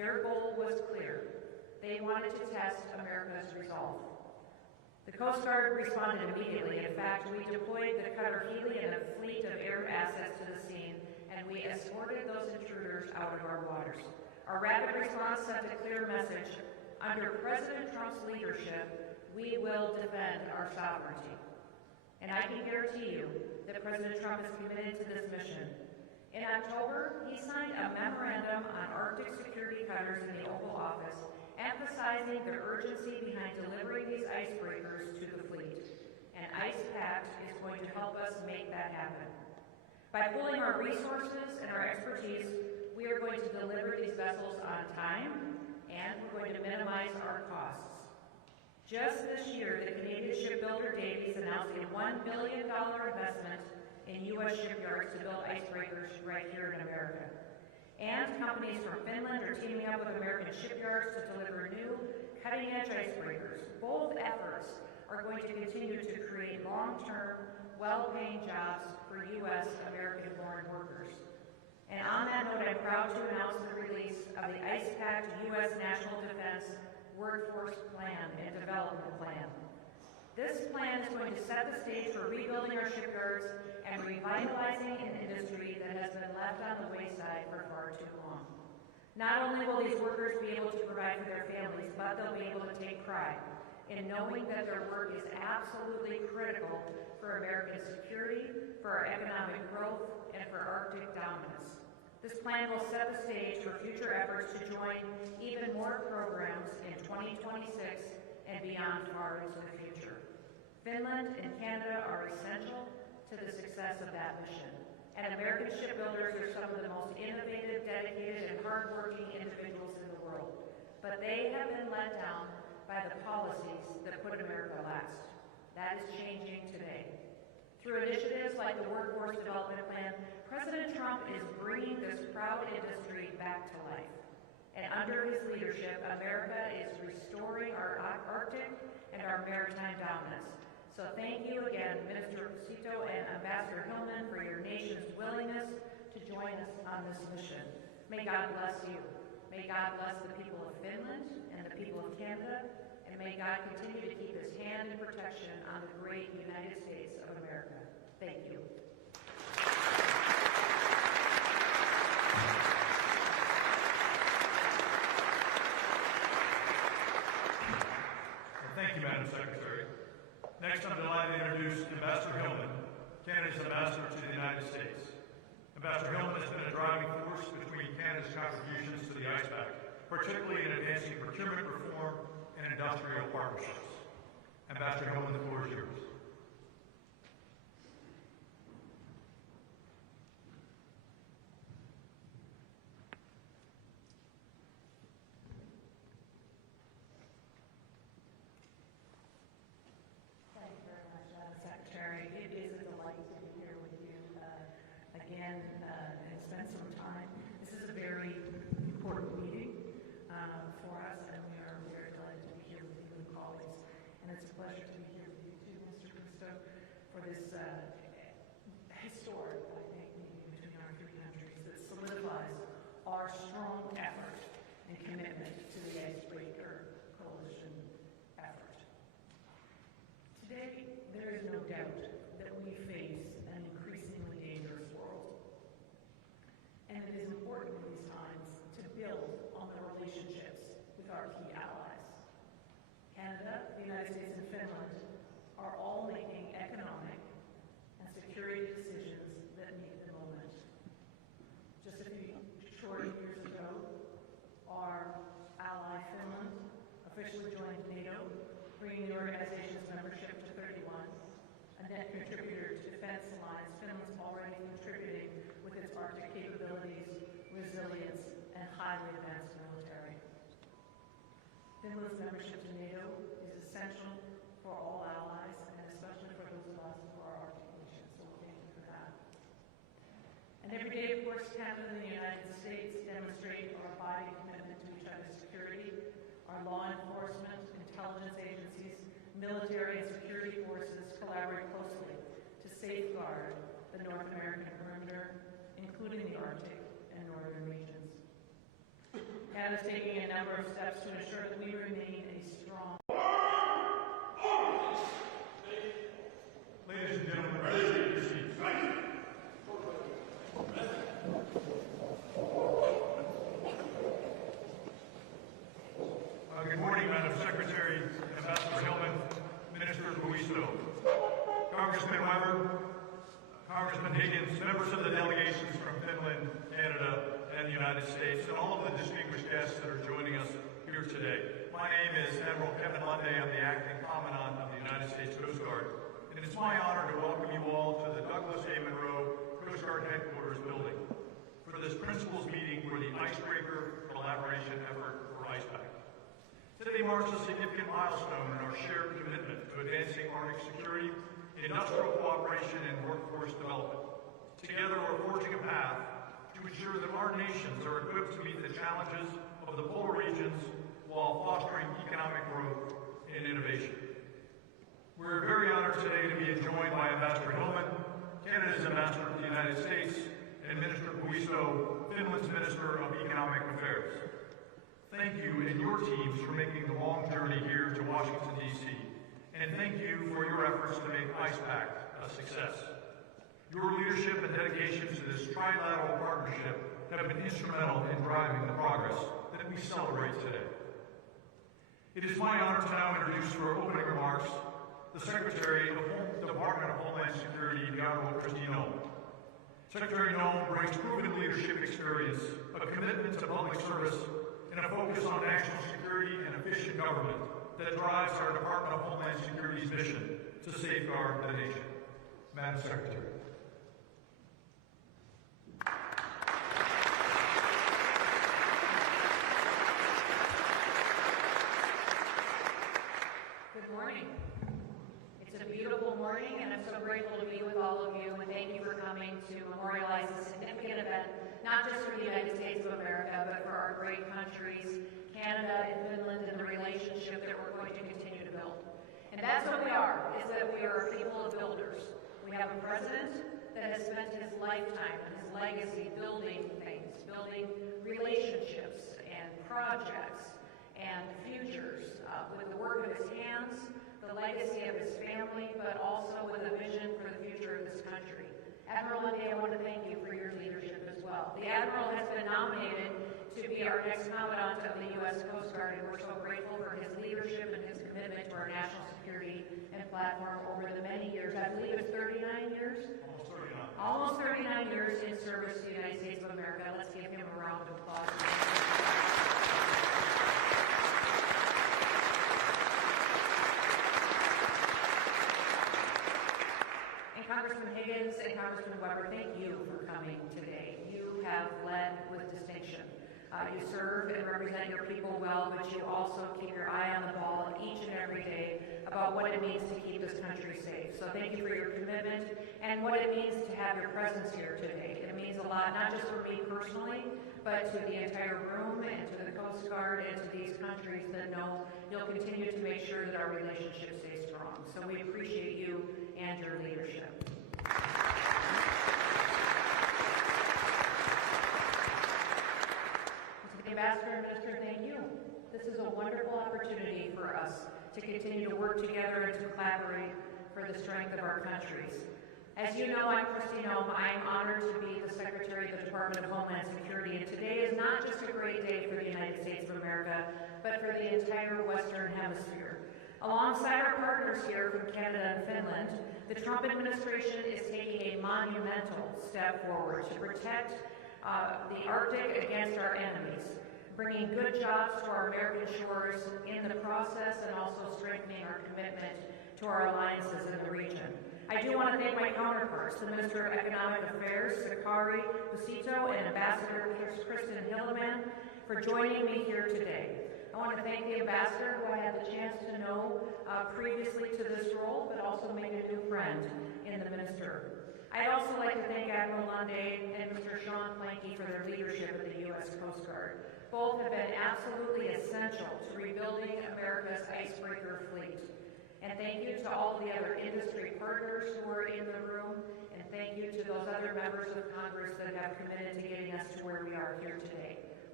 Their goal was clear. They wanted to test America's resolve. The Coast Guard responded immediately. In fact, we deployed the cutter Hurley and a fleet of air assets to the scene, and we escorted those intruders out of our waters. Our rapid response sent a clear message. Under President Trump's leadership, we will defend our sovereignty. And I can guarantee you that President Trump is committed to this mission. In October, he signed a memorandum on Arctic security cutters in the Oval Office, emphasizing the urgency behind delivering these icebreakers to the fleet. And Pact is going to help us make that happen. By pooling our resources and our expertise, we are going to deliver these vessels on time, and we're going to minimize our costs. Just this year, the Canadian shipbuilder Davies announced a $1 billion investment in U.S. shipyards to build icebreakers right here in America. And companies from Finland are teaming up with American shipyards to deliver new, cutting-edge icebreakers. Both efforts are going to continue to create long-term, well-paying jobs for U.S. American-born workers. And on that note, I'm proud to announce the release of the Pact U.S. National Defense Workforce Plan and Development Plan. This plan is going to set the stage for rebuilding our shipyards and revitalizing an industry that has been left on the wayside for far too long. Not only will these workers be able to provide for their families, but they'll be able to take pride in knowing that their work is absolutely critical for American security, for our economic growth, and for Arctic dominance. This plan will set the stage for future efforts to join even more programs in 2026 and beyond far into the future. Finland and Canada are essential to the success of that mission. And American shipbuilders are some of the most innovative, dedicated, and hardworking individuals in the world. But they have been let down by the policies that put America last. That is changing today. Through initiatives like the Workforce Development Plan, President Trump is bringing this proud industry back to life. And under his leadership, America is restoring our Arctic and our maritime dominance. So thank you again, Minister Cito and Ambassador Hillman, for your nation's willingness to join us on this mission. May God bless you. May God bless the people of Finland and the people of Canada, and may God continue to keep his hand in protection on the great United States of America. Thank you. Thank you, Madam Secretary. Next, I'm delighted to introduce Ambassador Hillman, Canada's ambassador to the United States. Ambassador Hillman has been a driving force between Canada's contributions to the Pact, particularly in advancing procurement reform and industrial partnerships. Ambassador Hillman, the floor is yours. And spend some time. This is a very important meeting for us, and we are very delighted to be here with you and colleagues. And it's a pleasure to be here with you too, Mr. Cristo, for this historic, I think, meeting between our three countries that solidifies our strong effort and commitment to the Icebreaker Coalition effort. Today, there is no doubt that we face an increasingly dangerous world. And it is important in these times to build on the relationships with our key allies. Canada, the United States, and Finland are all making economic and security decisions that meet the moment. Just a few short years ago, our ally Finland officially joined NATO, bringing the organization's membership to 31. A net contributor to defense alliance, Finland's already contributing with its Arctic capabilities, resilience, and highly advanced military. Finland's membership to NATO is essential for all allies, and especially for those of us who are Arctic nations, so thank you for that. And every day, of course, Canada and the United States demonstrate our abiding commitment to each other's security. Our law enforcement, intelligence agencies, military and security forces collaborate closely to safeguard the North American perimeter, including the Arctic and northern regions. Canada is taking a number of steps to ensure that we remain a strong. Ladies and gentlemen, please take your seats. Good morning, Madam Secretary, Ambassador Hillman, Minister Buisto, Congressman Weber, Congressman Higgins, members of the delegations from Finland, Canada, and the United States, and all of the distinguished guests that are joining us here today. My name is Admiral Kevin Lunday. I'm the Acting Commandant of the United States Coast Guard, and it's my honor to welcome you all to the Douglas A. Monroe Coast Guard Headquarters building for this principals meeting for the Icebreaker Collaboration Effort for IcePact. Today marks a significant milestone in our shared commitment to advancing Arctic security, industrial cooperation, and workforce development. Together, we're forging a path to ensure that our nations are equipped to meet the challenges of the polar regions while fostering economic growth and innovation. We're very honored today to be joined by Ambassador Hillman, Canada's ambassador to the United States, and Minister Buisto, Finland's Minister of Economic Affairs. Thank you and your teams for making the long journey here to Washington, D.C., and thank you for your efforts to make IcePact a success. Your leadership and dedication to this trilateral partnership have been instrumental in driving the progress that we celebrate today. It is my honor to now introduce for opening remarks the Secretary of the Department of Homeland Security, the Honorable Kristi Noem. Secretary Noem brings proven leadership experience, a commitment to public service, and a focus on national security and efficient government that drives our Department of Homeland Security's mission to safeguard the nation. Madam Secretary. Good morning. It's a beautiful morning, and I'm so grateful to be with all of you, and thank you for coming to memorialize a significant event, not just for the United States of America, but for our great countries, Canada and Finland, and the relationship that we're going to continue to build. And that's what we are, is that we are a people of builders. We have a president that has spent his lifetime and his legacy building things, building relationships and projects and futures with the work of his hands, the legacy of his family, but also with a vision for the future of this country. Admiral Lunday, I want to thank you for your leadership as well. The Admiral has been nominated to be our next Commandant of the U.S. Coast Guard, and we're so grateful for his leadership and his commitment to our national security and platform over the many years. I believe it's 39 years? Almost 39 years in service to the United States of America. Let's give him a round of applause. Congressman Higgins and Congressman Weber, thank you for coming today. You have led with distinction. You serve and represent your people well, but you also keep your eye on the ball each and every day about what it means to keep this country safe. So thank you for your commitment and what it means to have your presence here today. It means a lot, not just for me personally, but to the entire room and to the Coast Guard and to these countries that know you'll continue to make sure that our relationship stays strong. So we appreciate you and your leadership. Ambassador and Minister, thank you. This is a wonderful opportunity for us to continue to work together and to collaborate for the strength of our countries. As you know, I'm Kristi Noem. I am honored to be the Secretary of the Department of Homeland Security, and today is not just a great day for the United States of America, but for the entire Western Hemisphere. Alongside our partners here from Canada and Finland, the Trump administration is taking a monumental step forward to protect the Arctic against our enemies, bringing good jobs to our American shores in the process and also strengthening our commitment to our alliances in the region. I do want to thank my counterparts, the Minister of Economic Affairs, Sakari Busito, and Ambassador Kristen Hilleman, for joining me here today. I want to thank the Ambassador, who I had the chance to know previously to this role, but also make a new friend in the Minister. I'd also like to thank Admiral Lunday and Mr. Sean Planky for their leadership of the U.S. Coast Guard. Both have been absolutely essential to rebuilding America's icebreaker fleet. And thank you to all the other industry partners who are in the room, and thank you to those other members of Congress that have committed to getting us to where we are here today. We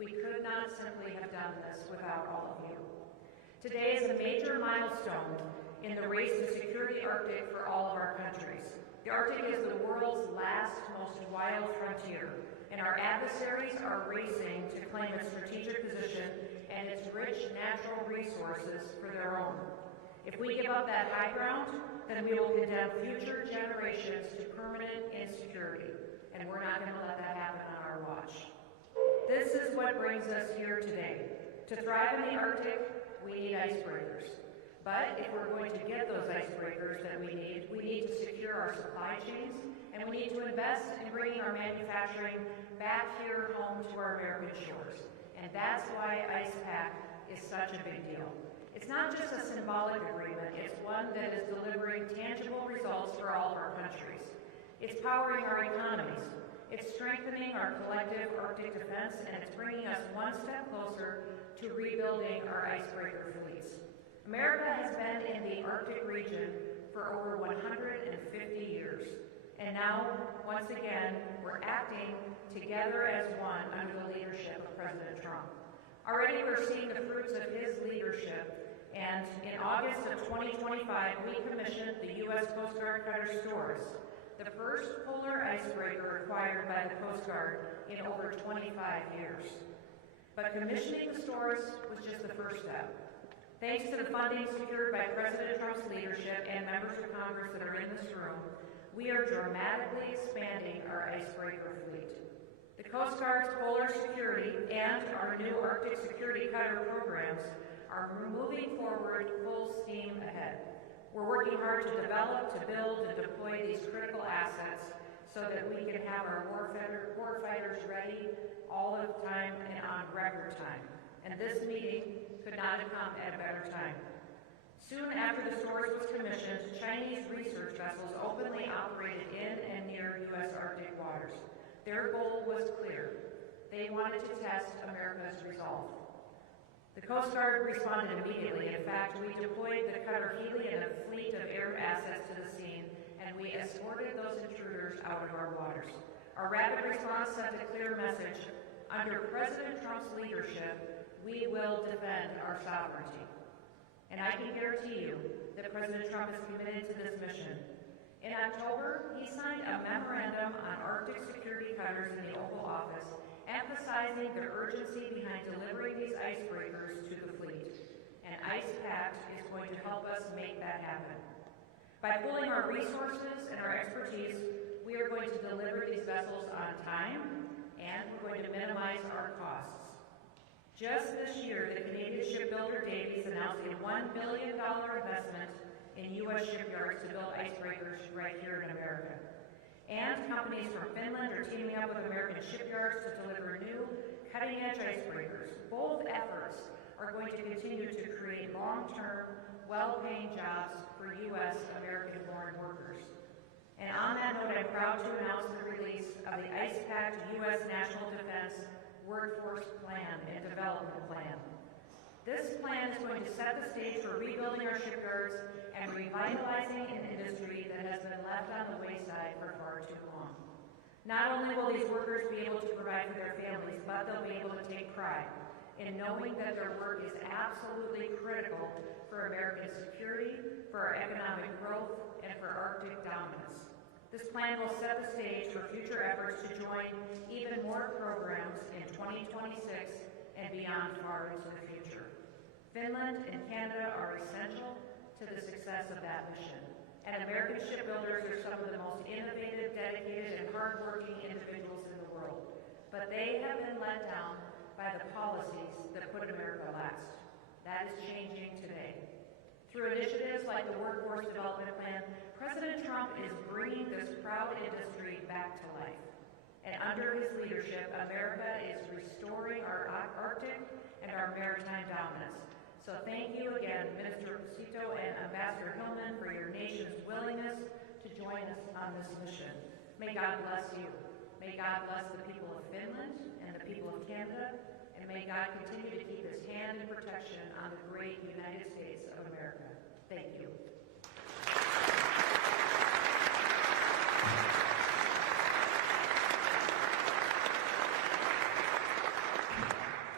We could not simply have done this without all of you. Today is a major milestone in the race to secure the Arctic for all of our countries. The Arctic is the world's last, most wild frontier, and our adversaries are racing to claim its strategic position and its rich natural resources for their own. If we give up that high ground, then we will condemn future generations to permanent insecurity, and we're not going to let that happen on our watch. This is what brings us here today. To thrive in the Arctic, we need icebreakers. But if we're going to get those icebreakers that we need to secure our supply chains, and we need to invest in bringing our manufacturing back here home to our American shores. And that's why Pact is such a big deal. It's not just a symbolic agreement, it's one that is delivering tangible results for all of our countries. It's powering our economies. It's strengthening our collective Arctic defense, and it's bringing us one step closer to rebuilding our icebreaker fleets. America has been in the Arctic region for over 150 years. And now, once again, we're acting together as one under the leadership of President Trump. Already we're seeing the fruits of his leadership, and in August of 2025, we commissioned the U.S. Coast Guard cutter Stores, the first polar icebreaker acquired by the Coast Guard in over 25 years. But commissioning the Stores was just the first step. Thanks to the funding secured by President Trump's leadership and members of Congress that are in this room, we are dramatically expanding our icebreaker fleet. The Coast Guard's polar security and our new Arctic security cutter programs are moving forward full steam ahead. We're working hard to develop, to build, and deploy these critical assets so that we can have our warfighters ready all of the time and on record time. And this meeting could not have come at a better time. Soon after the Stores was commissioned, Chinese research vessels openly operated in and near U.S. Arctic waters. Their goal was clear. They wanted to test America's resolve. The Coast Guard responded immediately. In fact, we deployed the cutter Hurley and a fleet of air assets to the scene, and we escorted those intruders out of our waters. Our rapid response sent a clear message. Under President Trump's leadership, we will defend our sovereignty. And I can guarantee you that President Trump is committed to this mission. In October, he signed a memorandum on Arctic security cutters in the Oval Office, emphasizing the urgency behind delivering these icebreakers to the fleet. And Pact is going to help us make that happen. By pooling our resources and our expertise, we are going to deliver these vessels on time, and we're going to minimize our costs. Just this year, the Canadian shipbuilder Davies announced a $1 billion investment in U.S. shipyards to build icebreakers right here in America. And companies from Finland are teaming up with American shipyards to deliver new, cutting-edge icebreakers. Both efforts are going to continue to create long-term, well-paying jobs for U.S. American-born workers. And on that note, I'm proud to announce the release of the Pact U.S. National Defense Workforce Plan and Development Plan. This plan is going to set the stage for rebuilding our shipyards and revitalizing an industry that has been left on the wayside for far too long. Not only will these workers be able to provide for their families, but they'll be able to take pride in knowing that their work is absolutely critical for American security, for our economic growth, and for Arctic dominance. This plan will set the stage for future efforts to join even more programs in 2026 and beyond far into the future. Finland and Canada are essential to the success of that mission. And American shipbuilders are some of the most innovative, dedicated, and hardworking individuals in the world. But they have been let down by the policies that put America last. That is changing today. Through initiatives like the Workforce Development Plan, President Trump is bringing this proud industry back to life. And under his leadership, America is restoring our Arctic and our maritime dominance. So thank you again, Minister Cito and Ambassador Hillman, for your nation's willingness to join us on this mission. May God bless you. May God bless the people of Finland and the people of Canada, and may God continue to keep his hand in protection on the great United States of America. Thank you.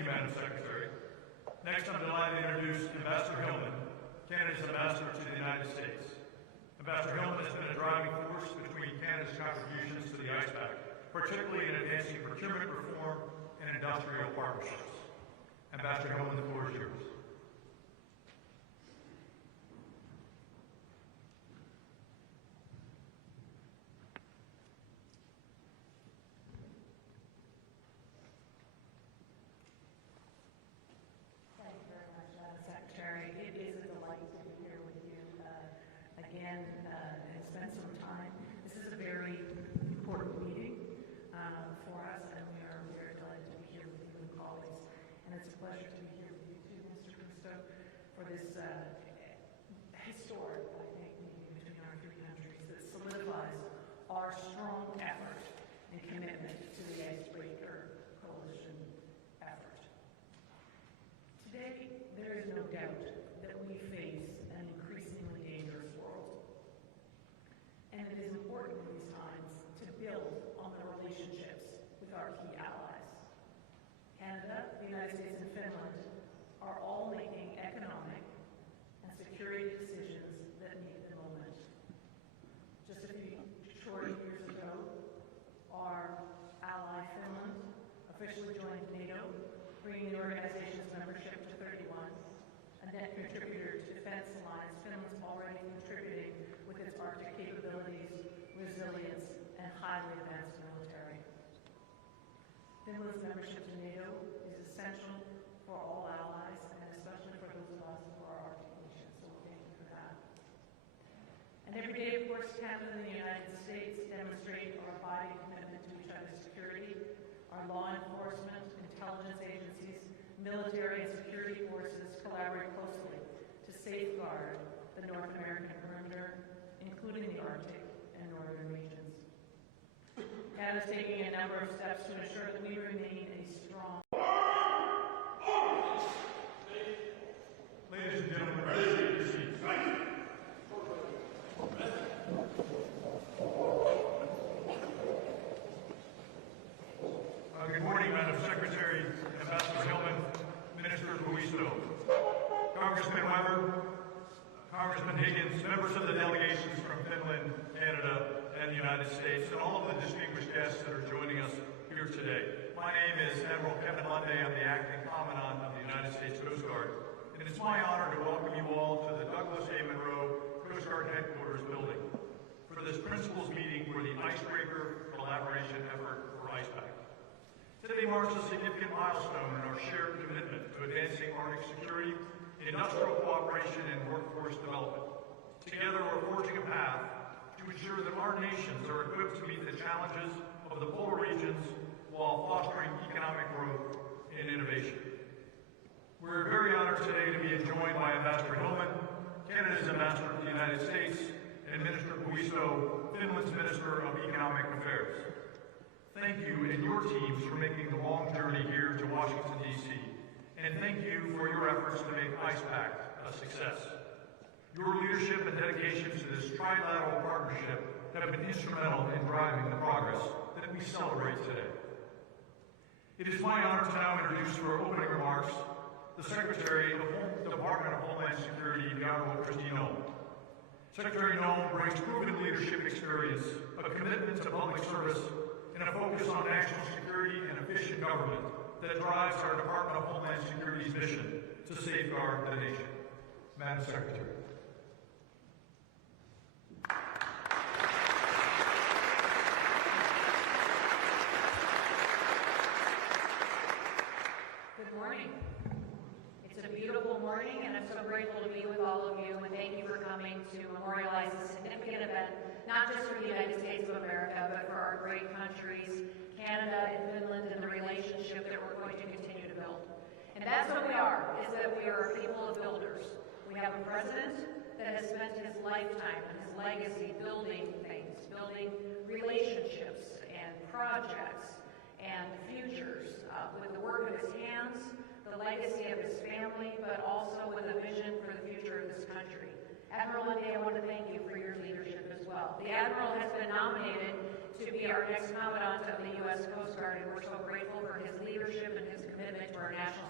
you, Madam Secretary. Next, I'm delighted to introduce Ambassador Hillman, Canada's ambassador to the United States. Ambassador Hillman has been a driving force between Canada's contributions to the Pact, particularly in advancing procurement reform and industrial partnerships. Ambassador Hillman, the floor is yours. And spend some time. This is a very important meeting for us, and we are very delighted to be here with you and colleagues. And it's a pleasure to be here with you too, Mr. Kristo, for this historic, I think, meeting between our three countries that solidifies our strong effort and commitment to the Icebreaker Coalition effort. Today, there is no doubt that we face an increasingly dangerous world. And it is important in these times to build on the relationships with our key allies. Canada, the United States, and Finland are all making economic and security decisions that meet the moment. Just a few short years ago, our ally Finland officially joined NATO, bringing the organization's membership to 31. A net contributor to Defense Alliance, Finland's already contributing with its Arctic capabilities, resilience, and highly advanced military. Finland's membership to NATO is essential for all allies, and especially for those of us who are Arctic nations, so thank you for that. And every day, of course, Canada and the United States demonstrate our abiding commitment to each other's security. Our law enforcement, intelligence agencies, military and security forces collaborate closely to safeguard the North American perimeter, including the Arctic and northern regions. Canada is taking a number of steps to ensure that we remain a strong. Ladies and gentlemen, please take your seats. Good morning, Madam Secretary, Ambassador Hillman, Minister Buisto, Congressman Weber, Congressman Higgins, members of the delegations from Finland, Canada, and the United States, and all of the distinguished guests that are joining us here today. My name is Admiral Kevin Lunday. I'm the Acting Commandant of the United States Coast Guard, and it's my honor to welcome you all to the Douglas A. Monroe Coast Guard Headquarters building for this principals meeting for the Icebreaker Collaboration Effort for Pact. Today marks a significant milestone in our shared commitment to advancing Arctic security, industrial cooperation, and workforce development. Together, we're forging a path to ensure that our nations are equipped to meet the challenges of the polar regions while fostering economic growth and innovation. We're very honored today to be joined by Ambassador Hillman, Canada's ambassador to the United States, and Minister Buisto, Finland's Minister of Economic Affairs. Thank you and your teams for making the long journey here to Washington, D.C., and thank you for your efforts to make Pact a success. Your leadership and dedication to this trilateral partnership have been instrumental in driving the progress that we celebrate today. It is my honor to now introduce for opening remarks the Secretary of the Department of Homeland Security, the Honorable Kristi Noem. Secretary Noem brings proven leadership experience, a commitment to public service, and a focus on national security and efficient government that drives our Department of Homeland Security's mission to safeguard the nation. Madam Secretary. Good morning. It's a beautiful morning, and I'm so grateful to be with all of you, and thank you for coming to memorialize this significant event, not just for the United States of America, but for our great countries, Canada and Finland, and the relationship that we're going to continue to build. And that's what we are, is that we are a people of builders. We have a president that has spent his lifetime and his legacy building things, building relationships and projects and futures with the work of his hands, the legacy of his family, but also with a vision for the future of this country. Admiral Lunday, I want to thank you for your leadership as well. The Admiral has been nominated to be our next Commandant of the U.S. Coast Guard, and we're so grateful for his leadership and his commitment to our national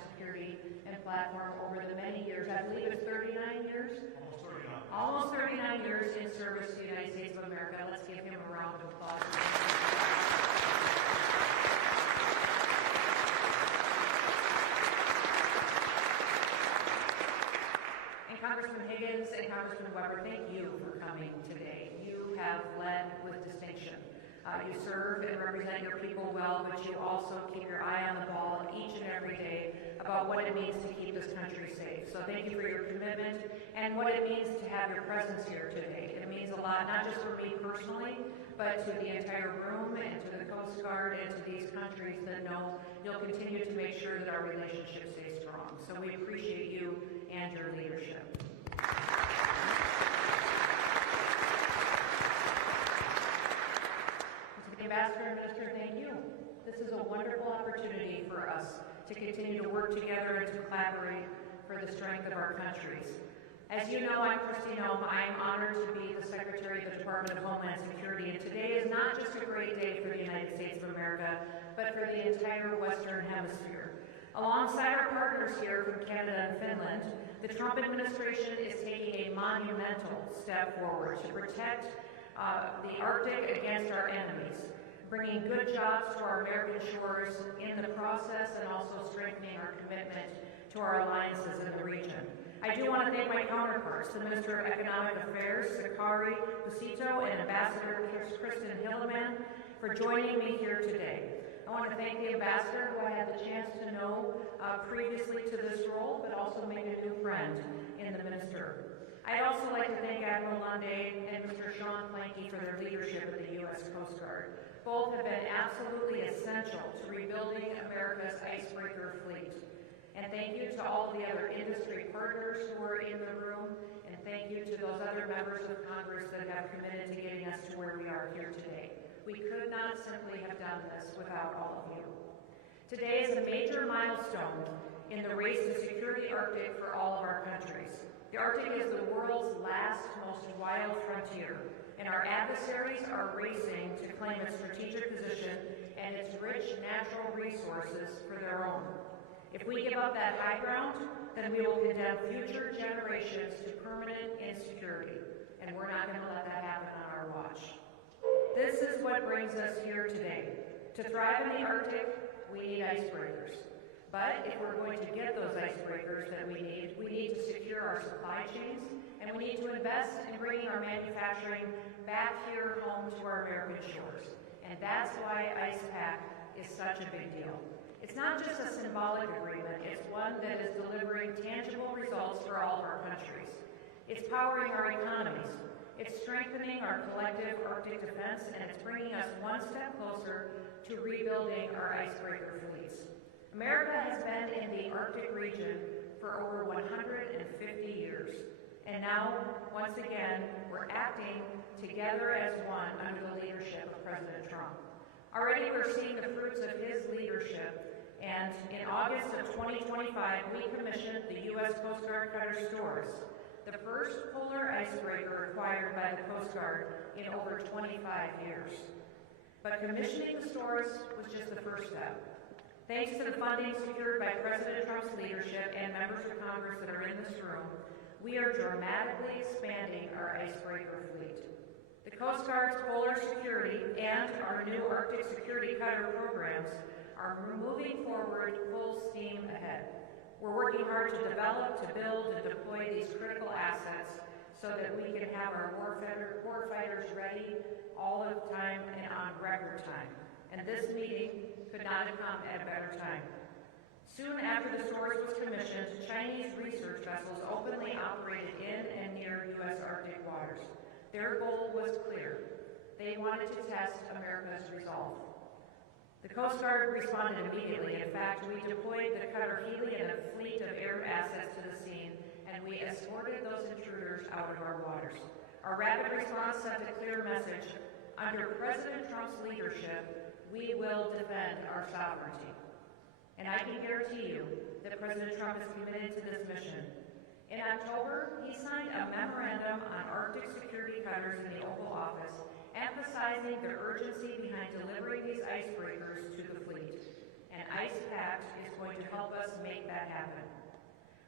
platform over the many years, I believe it's 39 years? Almost 39. Almost 39 years in service to the United States of America. Let's give him a round of applause. And Congressman Higgins and Congressman Weber, thank you for coming today. You have led with distinction. You serve and represent your people well, but you also keep your eye on the ball each and every day about what it means to keep this country safe. So thank you for your commitment and what it means to have your presence here today. It means a lot, not just for me personally, but to the entire room and to the Coast Guard and to these countries that know you'll continue to make sure that our relationship stays strong. So we appreciate you and your leadership. Ambassador and Minister, thank you. This is a wonderful opportunity for us to continue to work together and to collaborate for the strength of our countries. As you know, I'm Kristi Noem. I am honored to be the Secretary of the Department of Homeland Security, and today is not just a great day for the United States of America, but for the entire Western Hemisphere. Alongside our partners here from Canada and Finland, the Trump administration is taking a monumental step forward to protect the Arctic against our enemies, bringing good jobs to our American shores in the process and also strengthening our commitment to our alliances in the region. I do want to thank my counterparts, the Minister of Economic Affairs, Sakari Busito, and Ambassador Kristen Hilleman, for joining me here today. I want to thank the Ambassador, who I had the chance to know previously to this role, but also made a new friend in the Minister. I'd also like to thank Admiral Lunde and Mr. Sean Planky for their leadership of the U.S. Coast Guard. Both have been absolutely essential to rebuilding America's icebreaker fleet. And thank you to all the other industry partners who are in the room, and thank you to those other members of Congress that have committed to getting us to where we are here today. We could not simply have done this without all of you. Today is a major milestone in the race to secure the Arctic for all of our countries. The Arctic is the world's last, most wild frontier, and our adversaries are racing to claim its strategic position and its rich natural resources for their own. If we give up that high ground, then we will condemn future generations to permanent insecurity, and we're not going to let that happen on our watch. This is what brings us here today. To thrive in the Arctic, we need icebreakers. But if we're going to get those icebreakers that we need to secure our supply chains, and we need to invest in bringing our manufacturing back here home to our American shores. And that's why Pact is such a big deal. It's not just a symbolic agreement, it's one that is delivering tangible results for all of our countries. It's powering our economies, it's strengthening our collective Arctic defense, and it's bringing us one step closer to rebuilding our icebreaker fleets. America has been in the Arctic region for over 150 years. And now, once again, we're acting together as one under the leadership of President Trump. Already we're seeing the fruits of his leadership, and in August of 2025, we commissioned the U.S. Coast Guard Cutter Stores, the first polar icebreaker acquired by the Coast Guard in over 25 years. But commissioning the stores was just the first step. Thanks to the funding secured by President Trump's leadership and members of Congress that are in this room, we are dramatically expanding our icebreaker fleet. The Coast Guard's polar security and our new Arctic security cutter programs are moving forward full steam ahead. We're working hard to develop, to build, and deploy these critical assets so that we can have our warfighters ready all of the time and on record time. And this meeting could not have come at a better time. Soon after the stores was commissioned, Chinese research vessels openly operated in and near U.S. Arctic waters. Their goal was clear. They wanted to test America's resolve. The Coast Guard responded immediately. In fact, we deployed the cutter Hurley and a fleet of air assets to the scene, and we escorted those intruders out of our waters. Our rapid response sent a clear message. Under President Trump's leadership, we will defend our sovereignty. And I can guarantee you that President Trump is committed to this mission. In October, he signed a memorandum on Arctic security cutters in the Oval Office, emphasizing the urgency behind delivering these icebreakers to the fleet. And Pact is going to help us make that happen.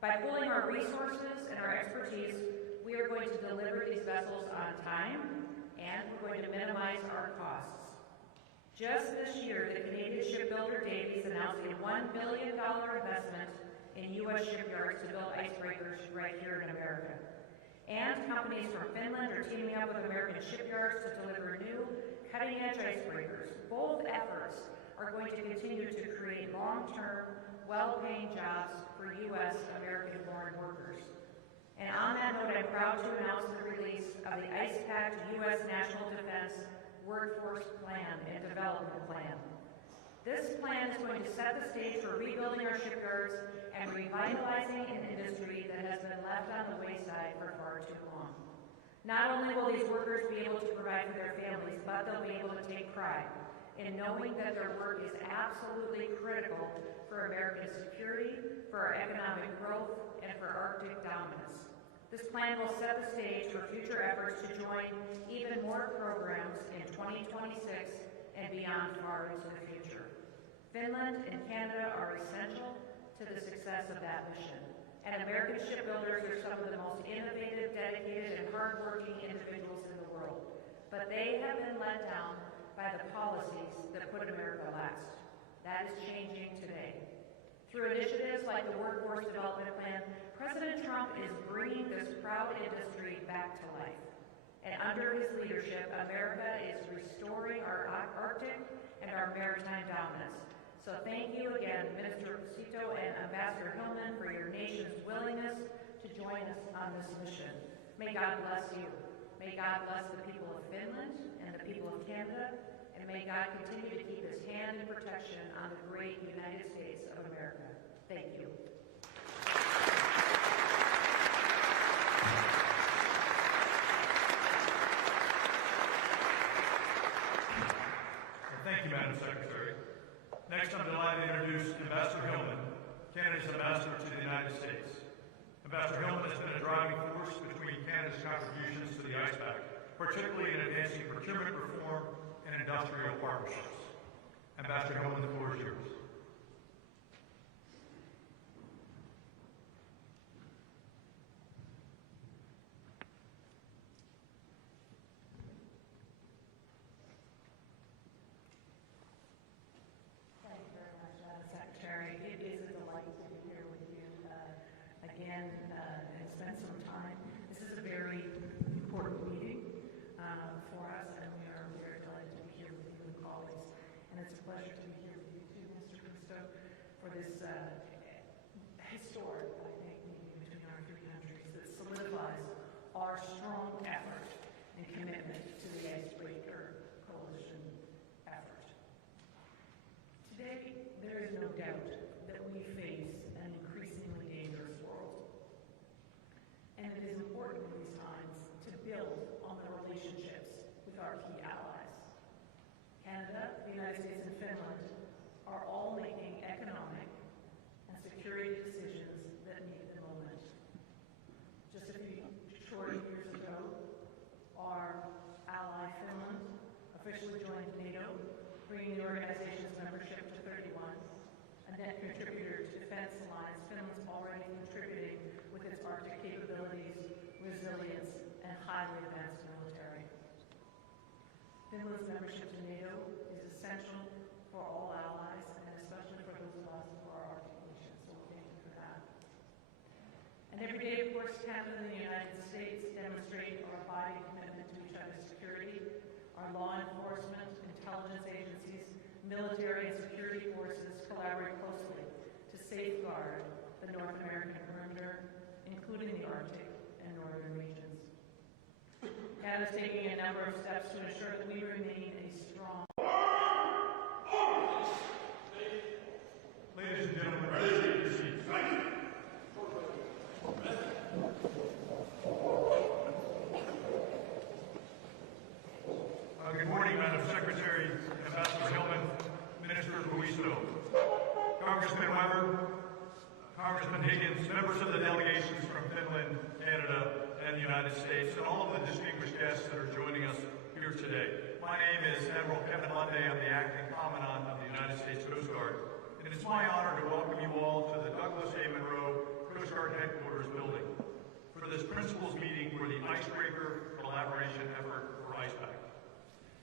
By pooling our resources and our expertise, we are going to deliver these vessels on time, and we're going to minimize our costs. Just this year, the Canadian shipbuilder Davies announced a $1 billion investment in U.S. shipyards to build icebreakers right here in America. And companies from Finland are teaming up with American shipyards to deliver new, cutting-edge icebreakers. Both efforts are going to continue to create long-term, well-paying jobs for U.S. American-born workers. And on that note, I'm proud to announce the release of the Pact U.S. National Defense Workforce Plan and Development Plan. This plan is going to set the stage for rebuilding our shipyards and revitalizing an industry that has been left on the wayside for far too long. Not only will these workers be able to provide for their families, but they'll be able to take pride in knowing that their work is absolutely critical for American security, for our economic growth, and for Arctic dominance. This plan will set the stage for future efforts to join even more programs in 2026 and beyond far into the future. Finland and Canada are essential to the success of that mission. And American shipbuilders are some of the most innovative, dedicated, and hardworking individuals in the world. But they have been let down by the policies that put America last. That is changing today. Through initiatives like the Workforce Development Plan, President Trump is bringing this proud industry back to life. And under his leadership, America is restoring our Arctic and our maritime dominance. So thank you again, Minister Cito and Ambassador Hillman, for your nation's willingness to join us on this mission. May God bless you. May God bless the people of Finland and the people of Canada, and may God continue to keep his hand in protection on the great United States of America. Thank you. Thank you, Madam Secretary. Next, I'm delighted to introduce Ambassador Hillman, Canada's ambassador to the United States. Ambassador Hillman has been a driving force between Canada's contributions to the Pact, particularly in advancing procurement reform and industrial partnerships. Ambassador Hillman, the floor is yours. And spend some time. This is a very important meeting for us, and we are very delighted to be here with you and colleagues. And it's a pleasure to be here with you too, Mr. Kristo, for this historic, I think, meeting between our three countries that solidifies our strong effort and commitment to the Icebreaker Coalition effort. Today, there is no doubt that we face an increasingly dangerous world. And it is important in these times to build on the relationships with our key allies. Canada, the United States, and Finland are all making economic and security decisions that meet the moment. Just a few short years ago, our ally Finland officially joined NATO, bringing the organization's membership to 31. A net contributor to Defense Alliance, Finland's already contributing with its Arctic capabilities, resilience, and highly advanced military. Finland's membership to NATO is essential for all allies, and especially for those of us who are Arctic nations, so thank you for that. And every day, of course, Canada and the United States demonstrate our abiding commitment to each other's security. Our law enforcement, intelligence agencies, military and security forces collaborate closely to safeguard the North American perimeter, including the Arctic and northern regions. Canada is taking a number of steps to ensure that we remain a strong. Ladies and gentlemen, please take your seats. Good morning, Madam Secretary, Ambassador Hillman, Minister Luiso, Congressman Weber, Congressman Higgins, members of the delegations from Finland, Canada, and the United States, and all of the distinguished guests that are joining us here today. My name is Admiral Kevin Lunde. I'm the Acting Commandant of the United States Coast Guard, and it's my honor to welcome you all to the Douglas A. Monroe Coast Guard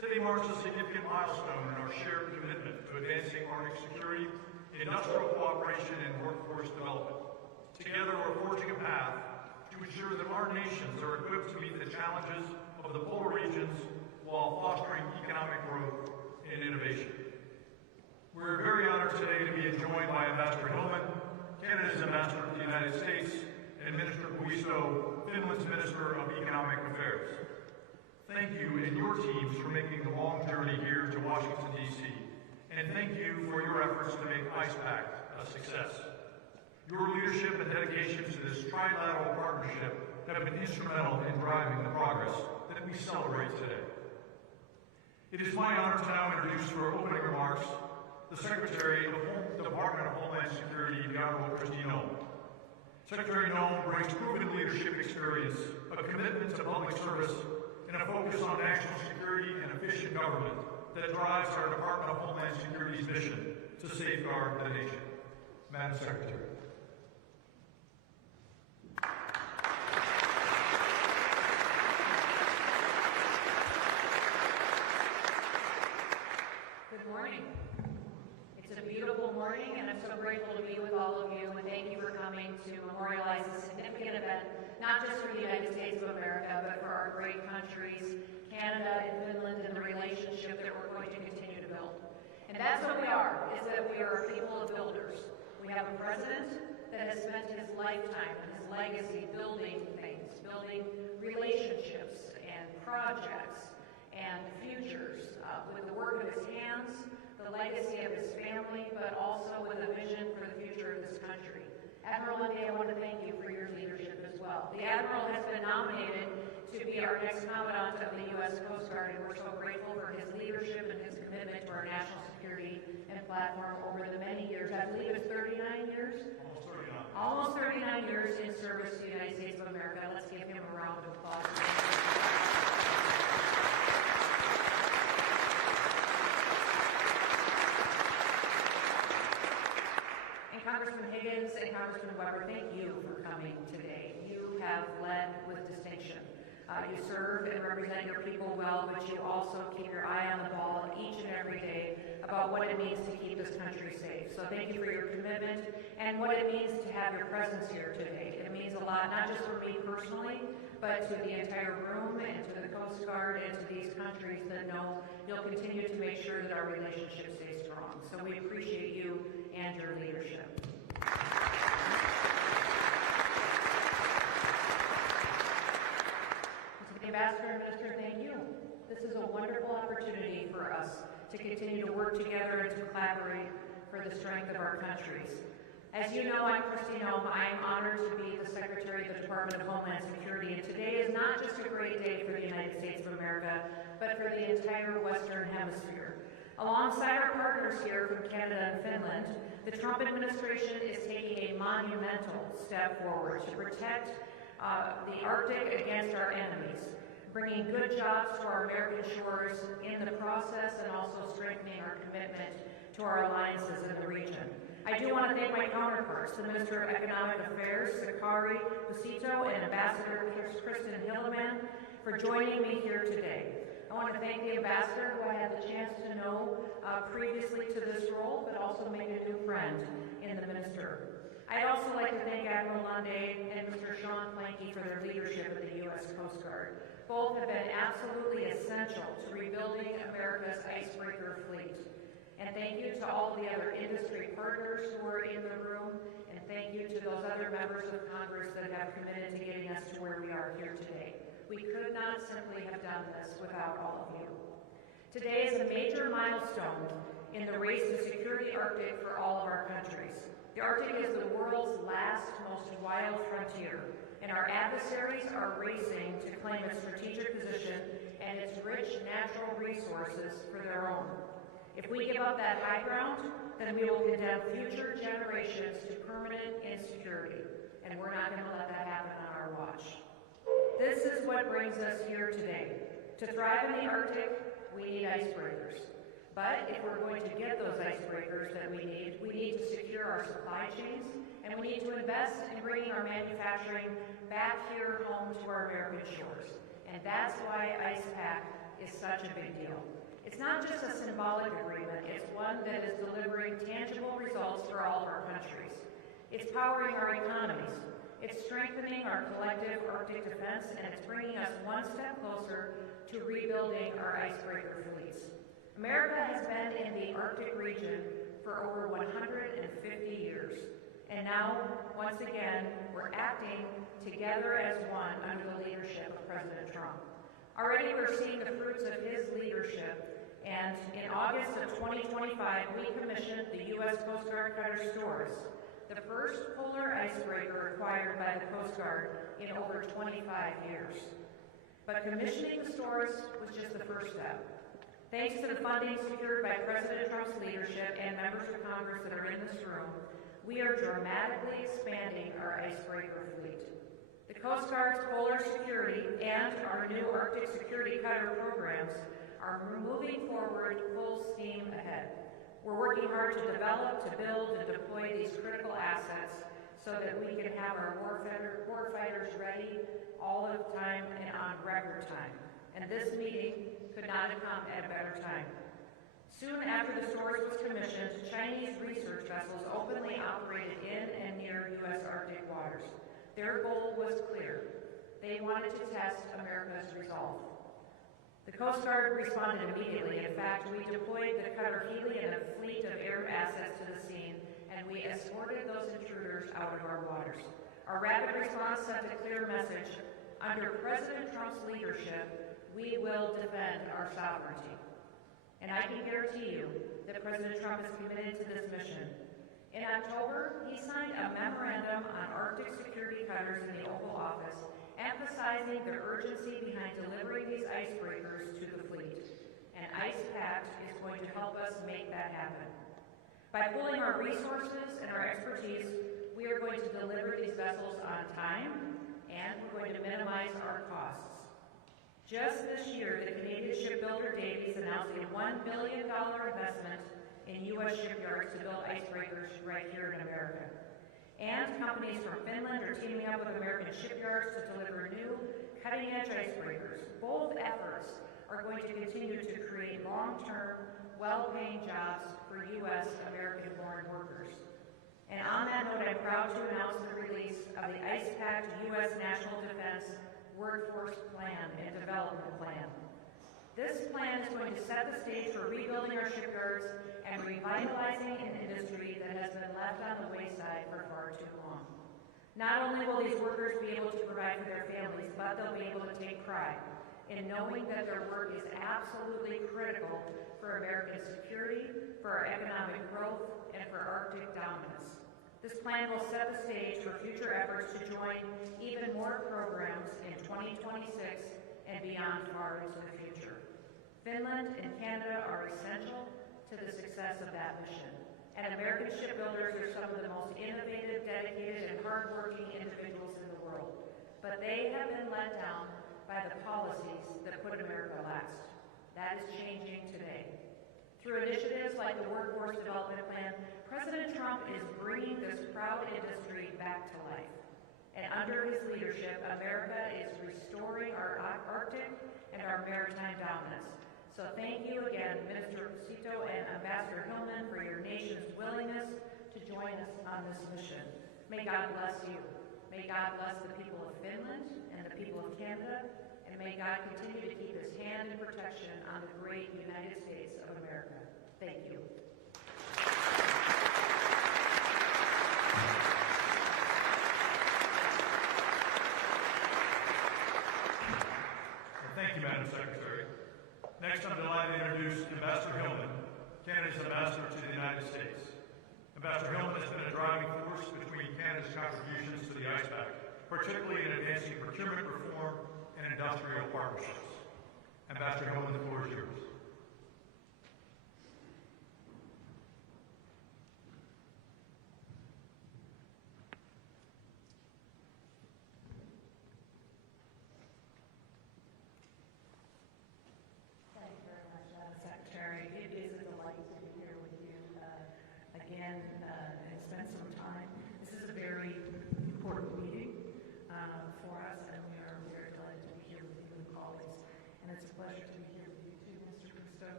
Today marks a significant milestone in our shared commitment to advancing Arctic security, industrial cooperation, and workforce development. Together, we're forging a path to ensure that our nations are equipped to meet the challenges of the polar regions while fostering economic growth and innovation. We're very honored today to be joined by Ambassador Hillman, Canada's ambassador to the United States, and Minister Puisto, Finland's Minister of Economic Affairs. Thank you and your teams for making the long journey here to Washington, D.C., and thank you for your efforts to make Pact a success. Your leadership and dedication to this trilateral partnership have been instrumental in driving the progress that we celebrate today. It is my honor to now introduce for opening remarks the Secretary of the Department of Homeland Security, the Honorable Kristi Noem. Secretary Noem brings proven leadership experience, a commitment to public service, and a focus on national security and efficient government that drives our Department of Homeland Security's mission to safeguard the nation. Madam Secretary. Good morning. It's a beautiful morning, and I'm so grateful to be with all of you, and thank you for coming to memorialize this significant event, not just for the United States of America, but for our great countries, Canada and Finland, and the relationship that we're going to continue to build. And that's what we are, is that we are a people of builders. We have a president that has spent his lifetime and his legacy building things, building relationships and projects and futures with the work of his hands, the legacy of his family, but also with a vision for the future of this country. Admiral Lundy, I want to thank you for your leadership as well. The Admiral has been nominated to be our next Commandant of the U.S. Coast Guard, and we're so grateful for his leadership and his commitment to our national security and platform over the many years. I believe it's 39 years? Almost 39 years in service to the United States of America. Let's give him a round of applause. Congressman Higgins and Congressman Weber, thank you for coming today. You have led with distinction. You serve and represent your people well, but you also keep your eye on the ball each and every day about what it means to keep this country safe. So thank you for your commitment and what it means to have your presence here today. It means a lot, not just for me personally, but to the entire room and to the Coast Guard and to these countries that know you'll continue to make sure that our relationship stays strong. So we appreciate you and your leadership. To the Ambassador and Minister, thank you. This is a wonderful opportunity for us to continue to work together and to collaborate for the strength of our countries. As you know, I'm Kristi Noem. I am honored to be the Secretary of the Department of Homeland Security, and today is not just a great day for the United States of America, but for the entire Western Hemisphere. Alongside our partners here from Canada and Finland, the Trump administration is taking a monumental step forward to protect the Arctic against our enemies, bringing good jobs to our American shores in the process, and also strengthening our commitment to our alliances in the region. I do want to thank my counterparts, the Minister of Economic Affairs, Sakari Busito, and Ambassador Kristen Hilleman, for joining me here today. I want to thank the Ambassador, who I had the chance to know previously to this role, but also made a new friend in the Minister. I'd also like to thank Admiral Lundy and Mr. Sean Planky for their leadership of the U.S. Coast Guard. Both have been absolutely essential to rebuilding America's icebreaker fleet. And thank you to all the other industry partners who are in the room, and thank you to those other members of Congress that have committed to getting us to where we are here today. We could not simply have done this without all of you. Today is a major milestone in the race to secure the Arctic for all of our countries. The Arctic is the world's last, most wild frontier, and our adversaries are racing to claim its strategic position and its rich natural resources for their own. If we give up that high ground, then we will condemn future generations to permanent insecurity, and we're not going to let that happen on our watch. This is what brings us here today. To thrive in the Arctic, we need icebreakers. But if we're going to get those icebreakers that we need to secure our supply chains, and we need to invest in bringing our manufacturing back here home to our American shores. And that's why Pact is such a big deal. It's not just a symbolic agreement, it's one that is delivering tangible results for all of our countries. It's powering our economies, it's strengthening our collective Arctic defense, and it's bringing us one step closer to rebuilding our icebreaker fleets. America has been in the Arctic region for over 150 years. And now, once again, we're acting together as one under the leadership of President Trump. Already we're seeing the fruits of his leadership, and in August of 2025, we commissioned the U.S. Coast Guard cutter Storrs, the first polar icebreaker acquired by the Coast Guard in over 25 years. But commissioning the Storrs was just the first step. Thanks to the funding secured by President Trump's leadership and members of Congress that are in this room, we are dramatically expanding our icebreaker fleet. The Coast Guard's polar security and our new Arctic security cutter programs are moving forward full steam ahead. We're working hard to develop, to build, and deploy these critical assets so that we can have our warfighters ready all of the time and on record time. And this meeting could not have come at a better time. Soon after the Storrs was commissioned, Chinese research vessels openly operated in and near U.S. Arctic waters. Their goal was clear. They wanted to test America's resolve. The Coast Guard responded immediately. In fact, we deployed the cutter Hurley and a fleet of air assets to the scene, and we escorted those intruders out of our waters. Our rapid response sent a clear message. Under President Trump's leadership, we will defend our sovereignty. And I can guarantee you that President Trump is committed to this mission. In October, he signed a memorandum on Arctic security cutters in the Oval Office, emphasizing the urgency behind delivering these icebreakers to the fleet. And Pact is going to help us make that happen. By pooling our resources and our expertise, we are going to deliver these vessels on time, and we're going to minimize our costs. Just this year, the Canadian shipbuilder Davies announced a $1 billion investment in U.S. shipyards to build icebreakers right here in America. And companies from Finland are teaming up with American shipyards to deliver new, cutting-edge icebreakers. Both efforts are going to continue to create long-term, well-paying jobs for U.S. American-born workers. And on that note, I'm proud to announce the release of the Pact U.S. National Defense Workforce Plan and Development Plan. This plan is going to set the stage for rebuilding our shipyards and revitalizing an industry that has been left on the wayside for far too long. Not only will these workers be able to provide for their families, but they'll be able to take pride in knowing that their work is absolutely critical for American security, for our economic growth, and for Arctic dominance. This plan will set the stage for future efforts to join even more programs in 2026 and beyond far into the future. Finland and Canada are essential to the success of that mission. And American shipbuilders are some of the most innovative, dedicated, and hardworking individuals in the world. But they have been let down by the policies that put America last. That is changing today. Through initiatives like the Workforce Development Plan, President Trump is bringing this proud industry back to life. And under his leadership, America is restoring our Arctic and our maritime dominance. So thank you again, Minister Cito and Ambassador Hillman, for your nation's willingness to join us on this mission. May God bless you. May God bless the people of Finland and the people of Canada, and may God continue to keep his hand in protection on the great United States of America. Thank you. Thank you, Madam Secretary. Next, I'm delighted to introduce Ambassador Hillman, Canada's ambassador to the United States. Ambassador Hillman has been a driving force between Canada's contributions to the Pact, particularly in advancing procurement reform and industrial partnerships. Ambassador Hillman, the floor is yours. For us, and we are very delighted to be here with you and colleagues, and it's a pleasure to be here with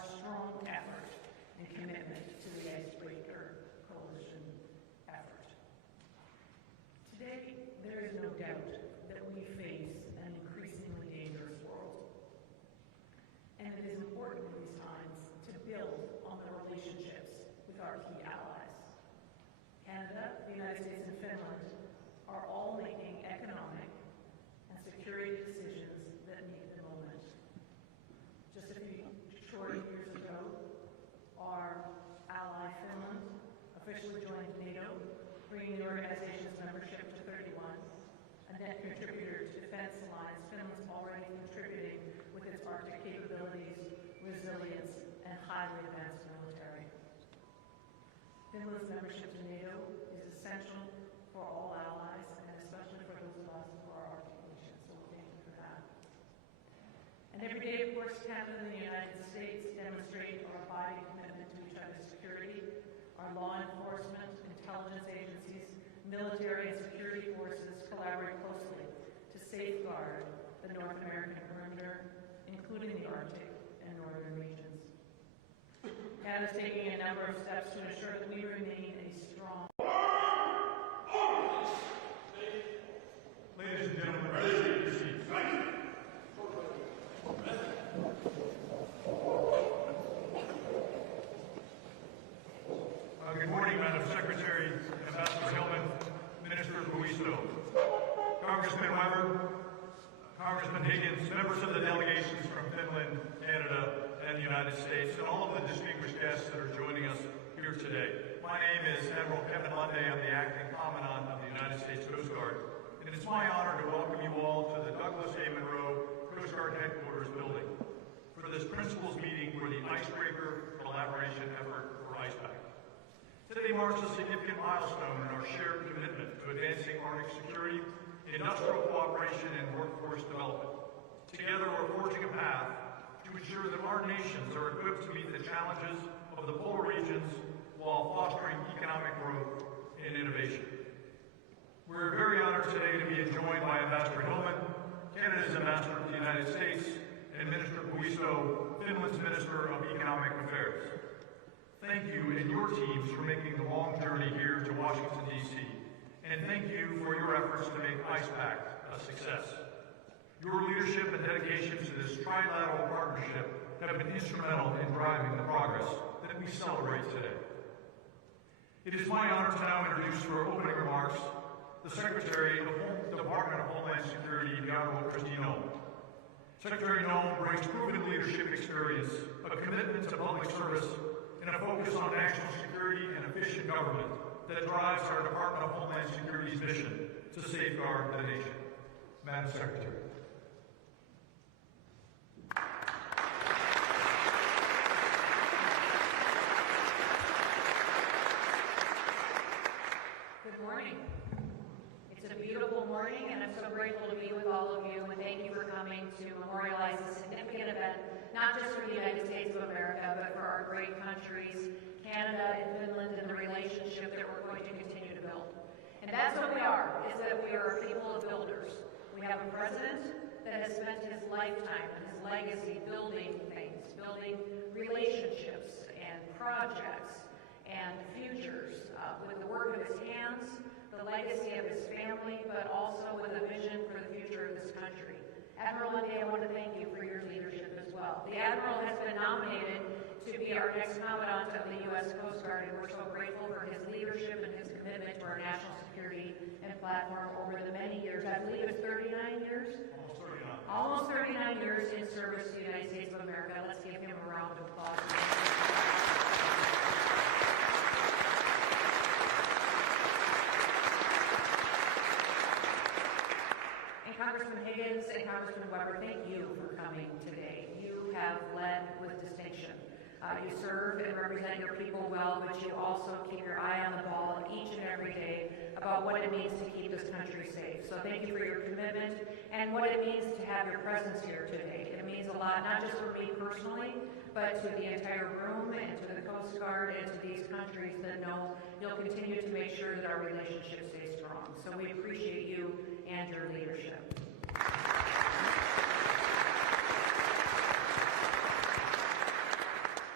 strong effort and commitment to the Icebreaker Coalition effort. Today, there is no doubt that we face an increasingly dangerous world. And it is important in these times to build on the relationships with our key allies. Canada, the United States, and Finland are all making economic and security decisions that meet the moment. Just a few short years ago, our ally Finland officially joined NATO, bringing the organization's membership to 31. A net contributor to Defense Alliance, Finland's already contributing with its Arctic capabilities, resilience, and highly advanced military. Finland's membership to NATO is essential for all allies, and especially for those of us who are Arctic nations, so thank you for that. And every day, of course, Canada and the United States demonstrate our abiding commitment to each other's security. Our law enforcement, intelligence agencies, military and security forces collaborate closely to safeguard the North American perimeter, including the Arctic and northern regions. Canada is taking a number of steps to ensure that we remain a strong. Ladies and gentlemen, please take your seats. Good morning, Madam Secretary, Ambassador Hillman, Minister Buisto, Congressman Weber, Congressman Higgins, members of the delegations from Finland, Canada, and the United States, and all of the distinguished guests that are joining us here today. My name is Admiral Kevin Lunday. I'm the Acting Commandant of the United States Coast Guard, and it's my honor to welcome you all to the Douglas A. Monroe Coast Guard Headquarters building for this principals meeting for the Icebreaker Collaboration Effort for IcePact. Today marks a significant milestone in our shared commitment to advancing Arctic security, industrial cooperation, and workforce development. Together, we're forging a path to ensure that our nations are equipped to meet the challenges of the polar regions while fostering economic growth and innovation. We're very honored today to be joined by Ambassador Hillman, Canada's Ambassador to the United States, and Minister Buisto, Finland's Minister of Economic Affairs. Thank you and your teams for making the long journey here to Washington, D.C., and thank you for your efforts to make IcePact a success. Your leadership and dedication to this trilateral partnership have been instrumental in driving the progress that we celebrate today. It is my honor to now introduce for opening remarks the Secretary of the Department of Homeland Security, the Honorable Kristi Noem. Secretary Noem brings proven leadership experience, a commitment to public service, and a focus on national security and efficient government that drives our Department of Homeland Security's mission to safeguard the nation. Madam Secretary. Good morning. It's a beautiful morning, and I'm so grateful to be with all of you, and thank you for coming to memorialize this significant event, not just for the United States of America, but for our great countries, Canada and Finland, and the relationship that we're going to continue to build. And that's what we are, is that we are a people of builders. We have a president that has spent his lifetime and his legacy building things, building relationships and projects and futures with the work of his hands, the legacy of his family, but also with a vision for the future of this country. Admiral Lunday, I want to thank you for your leadership as well. The Admiral has been nominated to be our next Commandant of the U.S. Coast Guard, and we're so grateful for his leadership and his commitment to our national security and platform over the many years. I believe it's 39 years? Almost 39 years in service to the United States of America. Let's give him a round of applause. Congressman Higgins and Congressman Weber, thank you for coming today. You have led with distinction. You serve and represent your people well, but you also keep your eye on the ball each and every day about what it means to keep this country safe. So thank you for your commitment and what it means to have your presence here today. It means a lot, not just for me personally, but to the entire room and to the Coast Guard and to these countries that know you'll continue to make sure that our relationship stays strong. So we appreciate you and your leadership.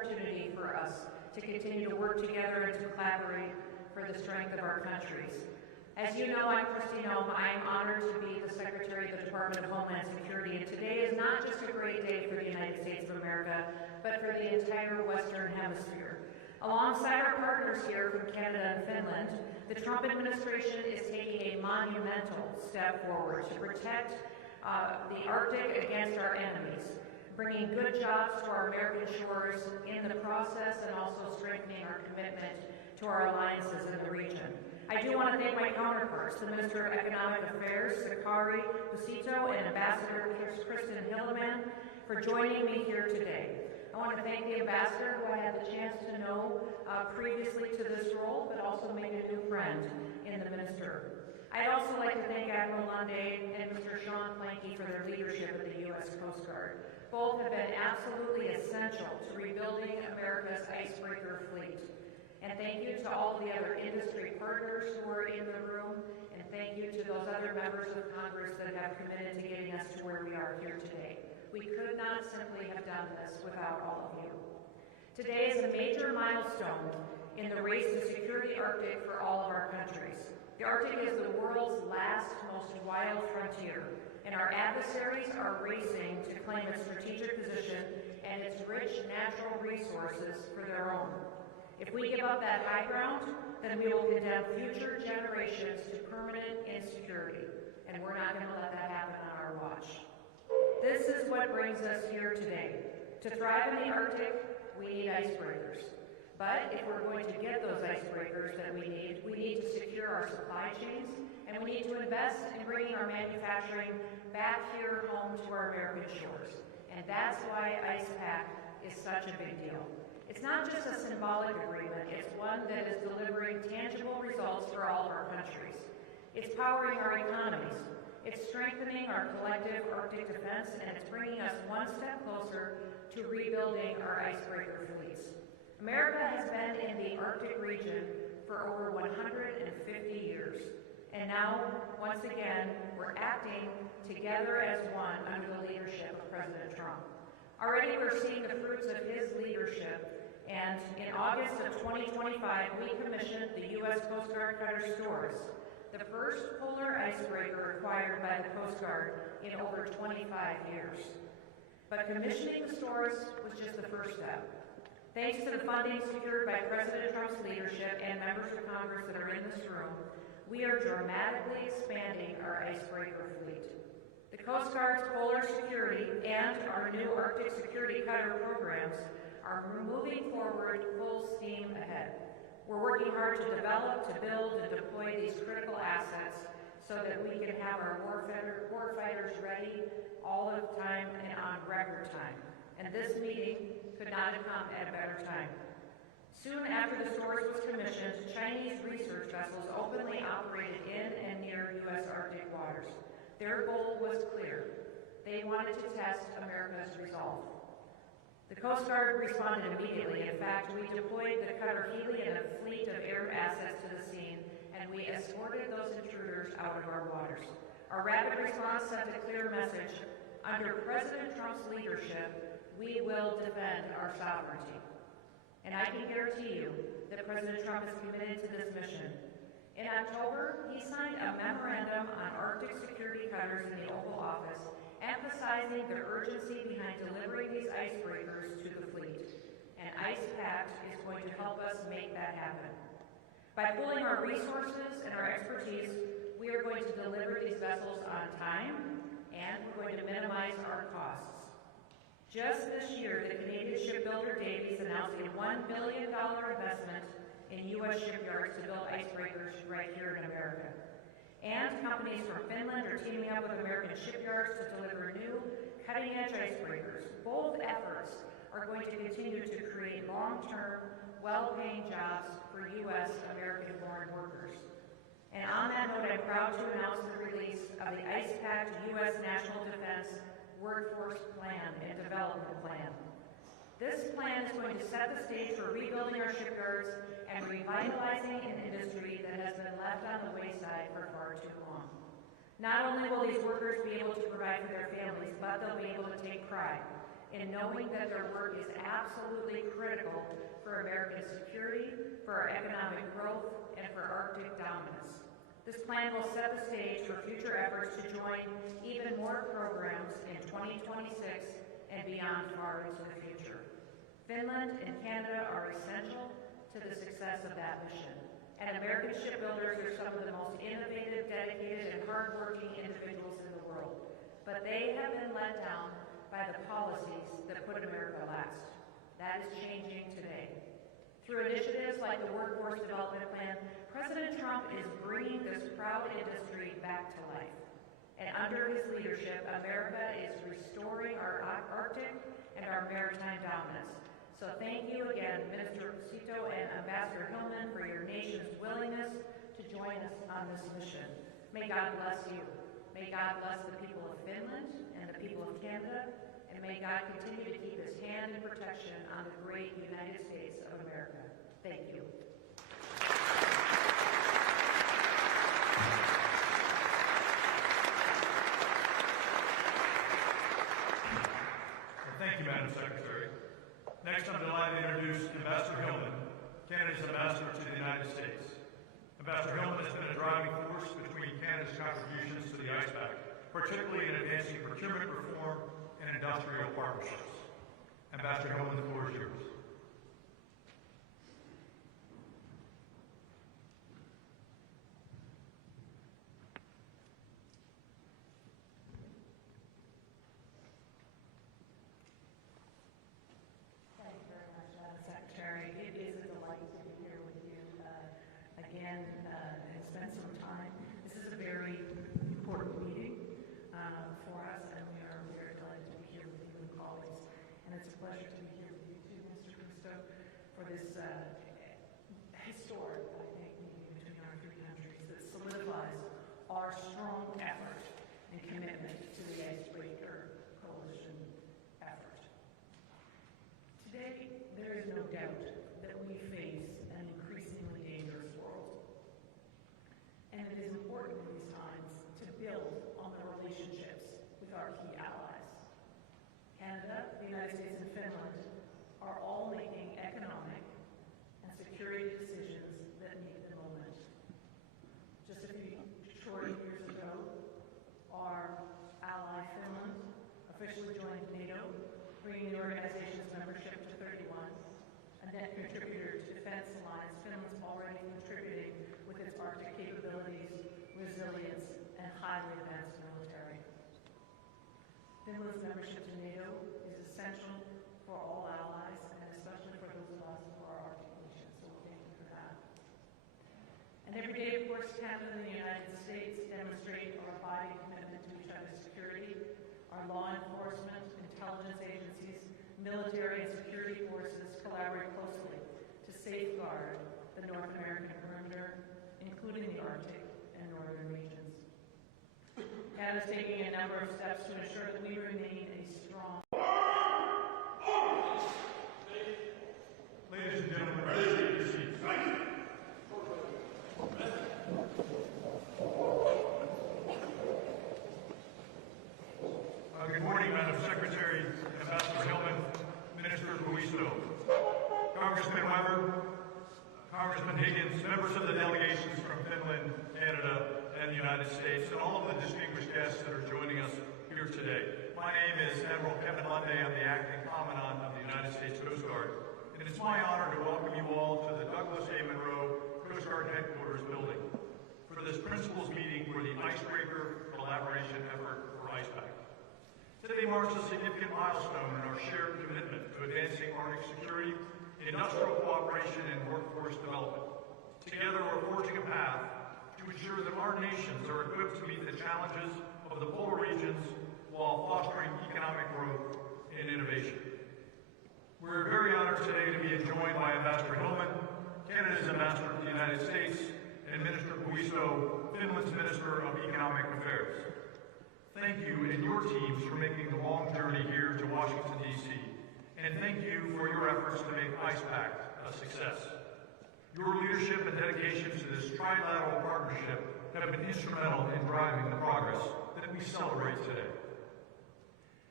opportunity for us to continue to work together and to collaborate for the strength of our countries. As you know, I'm Kristi Noem. I am honored to be the Secretary of the Department of Homeland Security, and today is not just a great day for the United States of America, but for the entire Western Hemisphere. Alongside our partners here from Canada and Finland, the Trump administration is taking a monumental step forward to protect the Arctic against our enemies, bringing good jobs to our American shores in the process, and also strengthening our commitment to our alliances in the region. I do want to thank my counterparts, the Minister of Economic Affairs, Sakari Busito, and Ambassador Kristen Hilleman, for joining me here today. I want to thank the Ambassador, who I had the chance to know previously to this role, but also made a new friend in the Minister. I'd also like to thank Admiral Lunde and Mr. Sean Planky for their leadership of the U.S. Coast Guard. Both have been absolutely essential to rebuilding America's icebreaker fleet. And thank you to all the other industry partners who are in the room, and thank you to those other members of Congress that have committed to getting us to where we are here today. We could not simply have done this without all of you. Today is a major milestone in the race to secure the Arctic for all of our countries. The Arctic is the world's last, most wild frontier, and our adversaries are racing to claim its strategic position and its rich natural resources for their own. If we give up that high ground, then we will condemn future generations to permanent insecurity, and we're not going to let that happen on our watch. This is what brings us here today. To thrive in the Arctic, we need icebreakers. But if we're going to get those icebreakers that we need to secure our supply chains, and we need to invest in bringing our manufacturing back here home to our American shores. And that's why Pact is such a big deal. It's not just a symbolic agreement, it's one that is delivering tangible results for all of our countries. It's powering our economies. It's strengthening our collective Arctic defense, and it's bringing us one step closer to rebuilding our icebreaker fleets. America has been in the Arctic region for over 150 years. And now, once again, we're acting together as one under the leadership of President Trump. Already we're seeing the fruits of his leadership, and in August of 2025, we commissioned the U.S. Coast Guard Cutter Stores, the first polar icebreaker acquired by the Coast Guard in over 25 years. But commissioning the stores was just the first step. Thanks to the funding secured by President Trump's leadership and members of Congress that are in this room, we are dramatically expanding our icebreaker fleet. The Coast Guard's polar security and our new Arctic security cutter programs are moving forward full steam ahead. We're working hard to develop, to build, and deploy these critical assets so that we can have our warfighters ready all of the time and on record time. And this meeting could not have come at a better time. Soon after the stores was commissioned, Chinese research vessels openly operated in and near U.S. Arctic waters. Their goal was clear. They wanted to test America's resolve. The Coast Guard responded immediately. In fact, we deployed the cutter Hurley and a fleet of air assets to the scene, and we escorted those intruders out of our waters. Our rapid response sent a clear message. Under President Trump's leadership, we will defend our sovereignty. And I can guarantee you that President Trump is committed to this mission. In October, he signed a memorandum on Arctic security cutters in the Oval Office, emphasizing the urgency behind delivering these icebreakers to the fleet. And Pact is going to help us make that happen. By pooling our resources and our expertise, we are going to deliver these vessels on time, and we're going to minimize our costs. Just this year, the Canadian shipbuilder Davies announced a $1 billion investment in U.S. shipyards to build icebreakers right here in America. And companies from Finland are teaming up with American shipyards to deliver new, cutting-edge icebreakers. Both efforts are going to continue to create long-term, well-paying jobs for U.S. American-born workers. And on that note, I'm proud to announce the release of the Pact U.S. National Defense Workforce Plan and Development Plan. This plan is going to set the stage for rebuilding our shipyards and revitalizing an industry that has been left on the wayside for far too long. Not only will these workers be able to provide for their families, but they'll be able to take pride in knowing that their work is absolutely critical for America's security, for our economic growth, and for Arctic dominance. This plan will set the stage for future efforts to join even more programs in 2026 and beyond far into the future. Finland and Canada are essential to the success of that mission, and American shipbuilders are some of the most innovative, dedicated, and hardworking individuals in the world. But they have been let down by the policies that put America last. That is changing today. Through initiatives like the Workforce Development Plan, President Trump is bringing this proud industry back to life. And under his leadership, America is restoring our Arctic and our maritime dominance. So thank you again, Minister Cito and Ambassador Hillman, for your nation's willingness to join us on this mission. May God bless you. May God bless the people of Finland and the people of Canada, and may God continue to keep his hand in protection on the great United States of America. Thank you. Thank you, Madam Secretary. Next, I'm delighted to introduce Ambassador Hillman, Canada's ambassador to the United States. Ambassador Hillman has been a driving force between Canada's contributions to the Pact, particularly in advancing procurement reform and industrial partnerships. Ambassador Hillman, the floor is yours. And spend some time. This is a very important meeting for us, and we are very delighted to be here with you and colleagues. And it's a pleasure to be here with you too, Mr. Gusto, for this historic, I think, meeting between our three countries that solidifies our strong effort and commitment to the Icebreaker Coalition effort. Today, there is no doubt that we face an increasingly dangerous world. And it is important in these times to build on the relationships with our key allies. Canada, the United States, and Finland are all making economic and security decisions that meet the moment. Just a few short years ago, our ally Finland officially joined NATO, bringing the organization's membership to 31. A net contributor to Defense Alliance, Finland's already contributing with its Arctic capabilities, resilience, and highly advanced military. Finland's membership to NATO is essential for all allies, and especially for those of us who are Arctic nations, so thank you for that. And every day, of course, Canada and the United States demonstrate our abiding commitment to each other's security. Our law enforcement, intelligence agencies, military and security forces collaborate closely to safeguard the North American perimeter, including the Arctic and northern regions. Canada is taking a number of steps to ensure that we remain a strong. Ladies and gentlemen, please take your seats. Good morning, Madam Secretary, Ambassador Hillman, Minister Guisto, Congressman Weber, Congressman Higgins, members of the delegations from Finland, Canada, and the United States, and all of the distinguished guests that are joining us here today. My name is Admiral Kevin Lunday. I'm the Acting Commandant of the United States Coast Guard, and it's my honor to welcome you all to the Douglas A. Monroe Coast Guard Headquarters building for this principals meeting for the Icebreaker Collaboration Effort for Pact. Today marks a significant milestone in our shared commitment to advancing Arctic security, industrial cooperation, and workforce development. Together, we're forging a path to ensure that our nations are equipped to meet the challenges of the polar regions while fostering economic growth and innovation. We're very honored today to be joined by Ambassador Hillman, Canada's ambassador to the United States, and Minister Guisto, Finland's Minister of Economic Affairs. Thank you and your teams for making the long journey here to Washington, D.C., and thank you for your efforts to make Pact a success. Your leadership and dedication to this trilateral partnership have been instrumental in driving the progress that we celebrate today.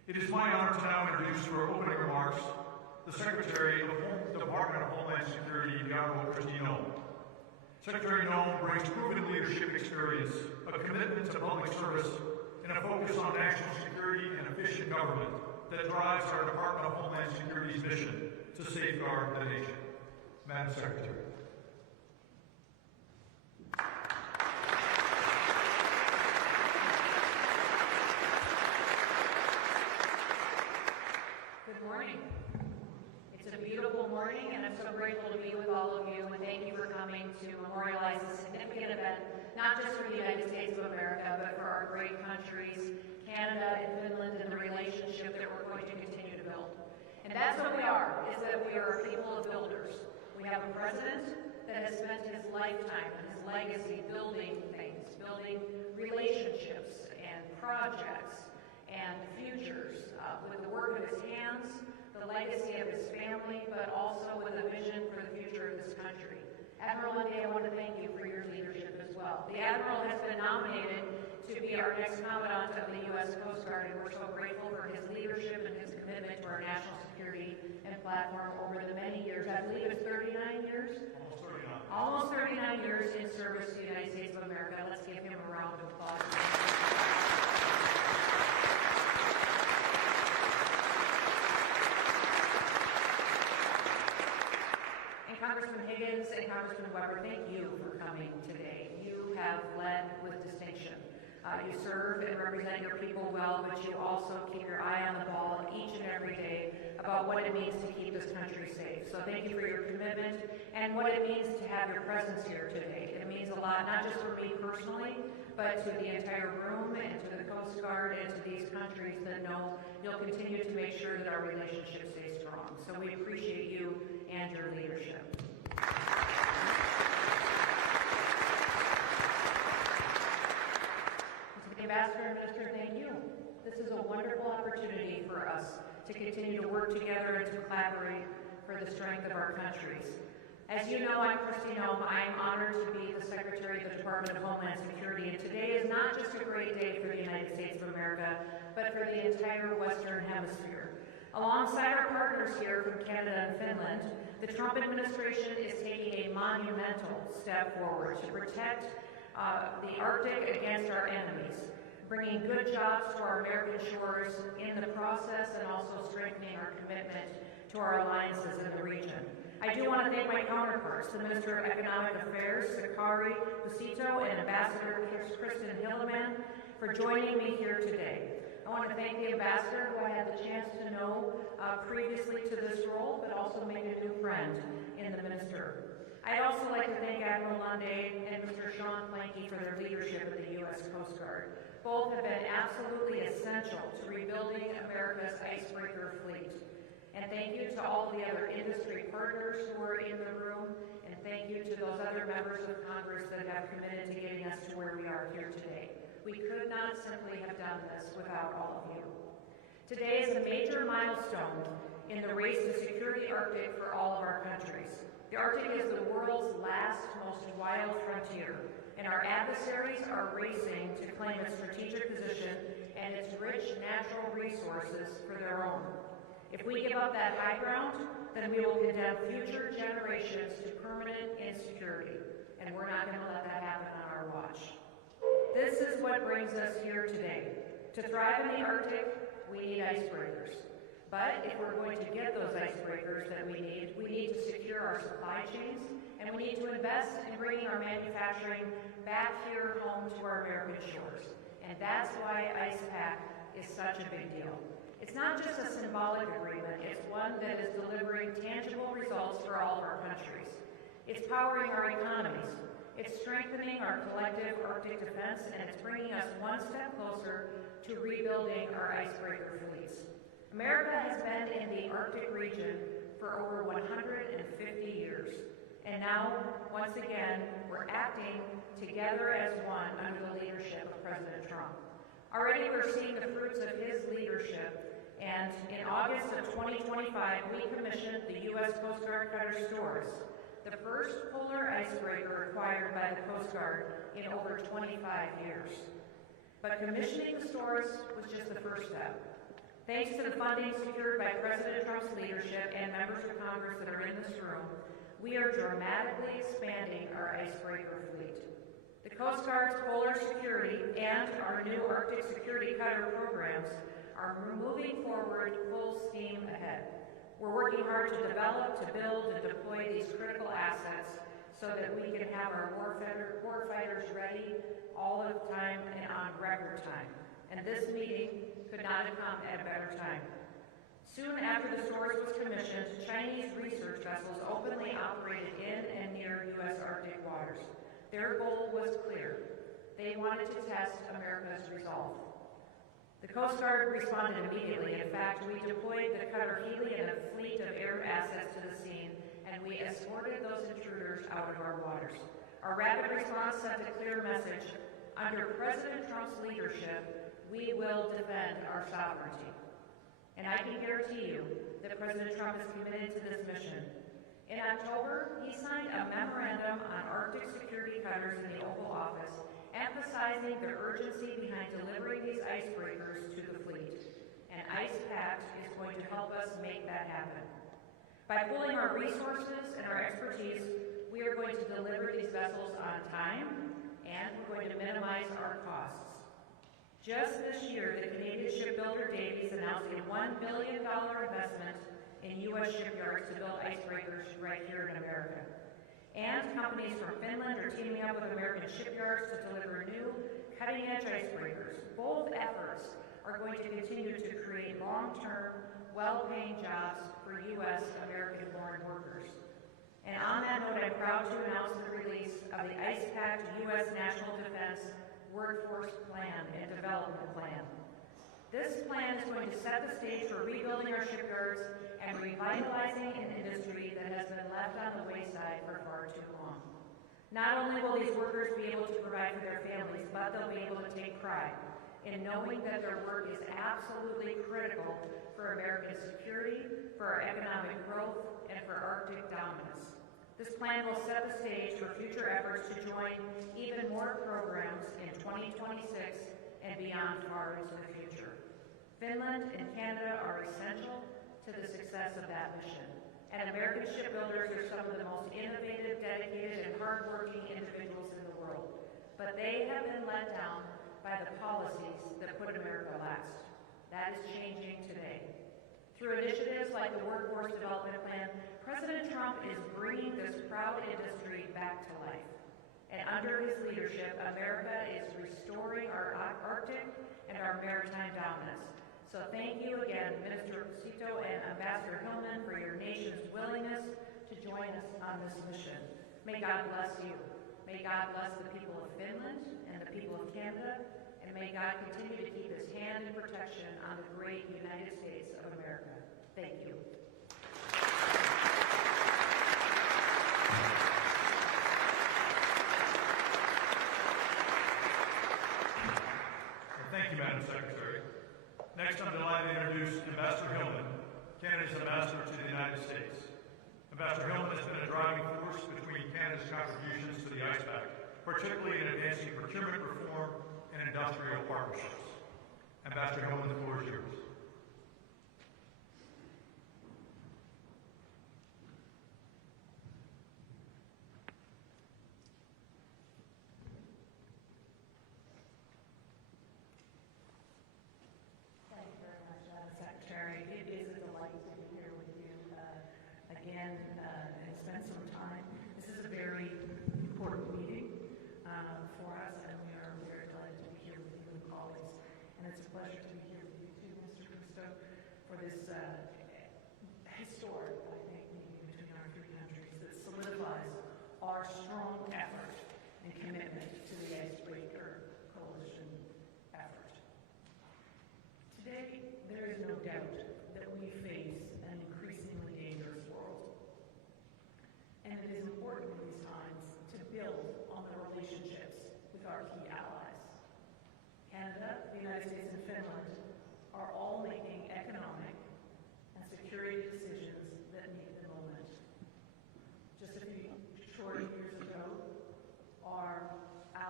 It is my honor to now introduce for opening remarks the Secretary of the Department of Homeland Security, the Honorable Kristi Noem. Secretary Noem brings proven leadership experience, a commitment to public service, and a focus on national security and efficient government that drives our Department of Homeland Security's mission to safeguard the nation. Madam Secretary. Good morning. It's a beautiful morning, and I'm so grateful to be with all of you, and thank you for coming to memorialize this significant event, not just for the United States of America, but for our great countries, Canada and Finland, and the relationship that we're going to continue to build. And that's what we are, is that we are a people of builders. We have a president that has spent his lifetime and his legacy building things, building relationships and projects and futures with the work of his hands, the legacy of his family, but also with a vision for the future of this country. Admiral Bondi, I want to thank you for your leadership as well. The Admiral has been nominated to be our next Commandant of the U.S. Coast Guard, and we're so grateful for his leadership and his commitment to our national security and platform over the many years. I believe it's 39 years? Almost 39 years in service to the United States of America. Let's give him a round of applause. Congressman Higgins and Congressman Weber, thank you for coming today. You have led with distinction. You serve and represent your people well, but you also keep your eye on the ball each and every day about what it means to keep this country safe. So thank you for your commitment and what it means to have your presence here today. It means a lot, not just for me personally, but to the entire room and to the Coast Guard and to these countries that know you'll continue to make sure that our relationship stays strong. So we appreciate you and your leadership. To the Ambassador and Minister, thank you. This is a wonderful opportunity for us to continue to work together and to collaborate for the strength of our countries. As you know, I'm Kristi Noem. I am honored to be the Secretary of the Department of Homeland Security, and today is not just a great day for the United States of America, but for the entire Western Hemisphere. Alongside our partners here from Canada and Finland, the Trump administration is taking a monumental step forward to protect the Arctic against our enemies, bringing good jobs to our American shores in the process and also strengthening our commitment to our alliances in the region. I do want to thank my counterparts, the Minister of Economic Affairs, Sakari Busito, and Ambassador Kristen Hilleman, for joining me here today. I want to thank the Ambassador, who I had the chance to know previously to this role, but also made a new friend in the Minister. I'd also like to thank Admiral Bondi and Mr. Sean Planky for their leadership of the U.S. Coast Guard. Both have been absolutely essential to rebuilding America's icebreaker fleet. And thank you to all the other industry partners who are in the room, and thank you to those other members of Congress that have committed to getting us to where we are here today. We could not simply have done this without all of you. Today is a major milestone in the race to secure the Arctic for all of our countries. The Arctic is the world's last, most wild frontier, and our adversaries are racing to claim its strategic position and its rich natural resources for their own. If we give up that high ground, then we will condemn future generations to permanent insecurity, and we're not going to let that happen on our watch. This is what brings us here today. To thrive in the Arctic, we need icebreakers. But if we're going to get those icebreakers that we need to secure our supply chains, and we need to invest in bringing our manufacturing back here home to our American shores. And that's why Pact is such a big deal. It's not just a symbolic agreement, it's one that is delivering tangible results for all of our countries. It's powering our economies. It's strengthening our collective Arctic defense, and it's bringing us one step closer to rebuilding our icebreaker fleets. America has been in the Arctic region for over 150 years. And now, once again, we're acting together as one under the leadership of President Trump. Already we're seeing the fruits of his leadership, and in August of 2025, we commissioned the U.S. Coast Guard Cutter Stores, the first polar icebreaker acquired by the Coast Guard in over 25 years. But commissioning the stores was just the first step. Thanks to the funding secured by President Trump's leadership and members of Congress that are in this room, we are dramatically expanding our icebreaker fleet. The Coast Guard's polar security and our new Arctic security cutter programs are moving forward full steam ahead. We're working hard to develop, to build, and deploy these critical assets so that we can have our warfighters ready all of the time and on record time. And this meeting could not have come at a better time. Soon after the Source was commissioned, Chinese research vessels openly operated in and near U.S. Arctic waters. Their goal was clear. They wanted to test America's resolve. The Coast Guard responded immediately. In fact, we deployed the cutter Hurley and a fleet of air assets to the scene, and we escorted those intruders out of our waters. Our rapid response sent a clear message. Under President Trump's leadership, we will defend our sovereignty. And I can guarantee you that President Trump is committed to this mission. In October, he signed a memorandum on Arctic security cutters in the Oval Office, emphasizing the urgency behind delivering these icebreakers to the fleet. And Pact is going to help us make that happen. By pooling our resources and our expertise, we are going to deliver these vessels on time, and we're going to minimize our costs. Just this year, the Canadian shipbuilder Davies announced a $1 billion investment in U.S. shipyards to build icebreakers right here in America. And companies from Finland are teaming up with American shipyards to deliver new, cutting-edge icebreakers. Both efforts are going to continue to create long-term, well-paying jobs for U.S. American-born workers. And on that note, I'm proud to announce the release of the Pact U.S. National Defense Workforce Plan and Development Plan. This plan is going to set the stage for rebuilding our shipyards and revitalizing an industry that has been left on the wayside for far too long. Not only will these workers be able to provide for their families, but they'll be able to take pride in knowing that their work is absolutely critical for American security, for our economic growth, and for Arctic dominance. This plan will set the stage for future efforts to join even more programs in 2026 and beyond far into the future. Finland and Canada are essential to the success of that mission. And American shipbuilders are some of the most innovative, dedicated, and hardworking individuals in the world. But they have been let down by the policies that put America last. That is changing today. Through initiatives like the Workforce Development Plan, President Trump is bringing this proud industry back to life. And under his leadership, America is restoring our Arctic and our maritime dominance. So thank you again, Minister Cito and Ambassador Hillman, for your nation's willingness to join us on this mission. May God bless you. May God bless the people of Finland and the people of Canada, and may God continue to keep his hand in protection on the great United States of America. Thank you. Thank you, Madam Secretary. Next, I'm delighted to introduce Ambassador Hillman, Canada's ambassador to the United States. Ambassador Hillman has been a driving force between Canada's contributions to the Pact, particularly in advancing procurement reform and industrial partnerships. Ambassador Hillman, the floor is yours. And spend some time. This is a very important meeting for us, and we are very delighted to be here with you and colleagues. And it's a pleasure to be here with you too, Mr. Kristo, for this historic, I think, meeting between our three countries that solidifies our strong effort and commitment to the Icebreaker Coalition effort. Today, there is no doubt that we face an increasingly dangerous world. And it is important in these times to build on the relationships with our key allies. Canada, the United States, and Finland are all making economic and security decisions that meet the moment. Just a few short years ago, our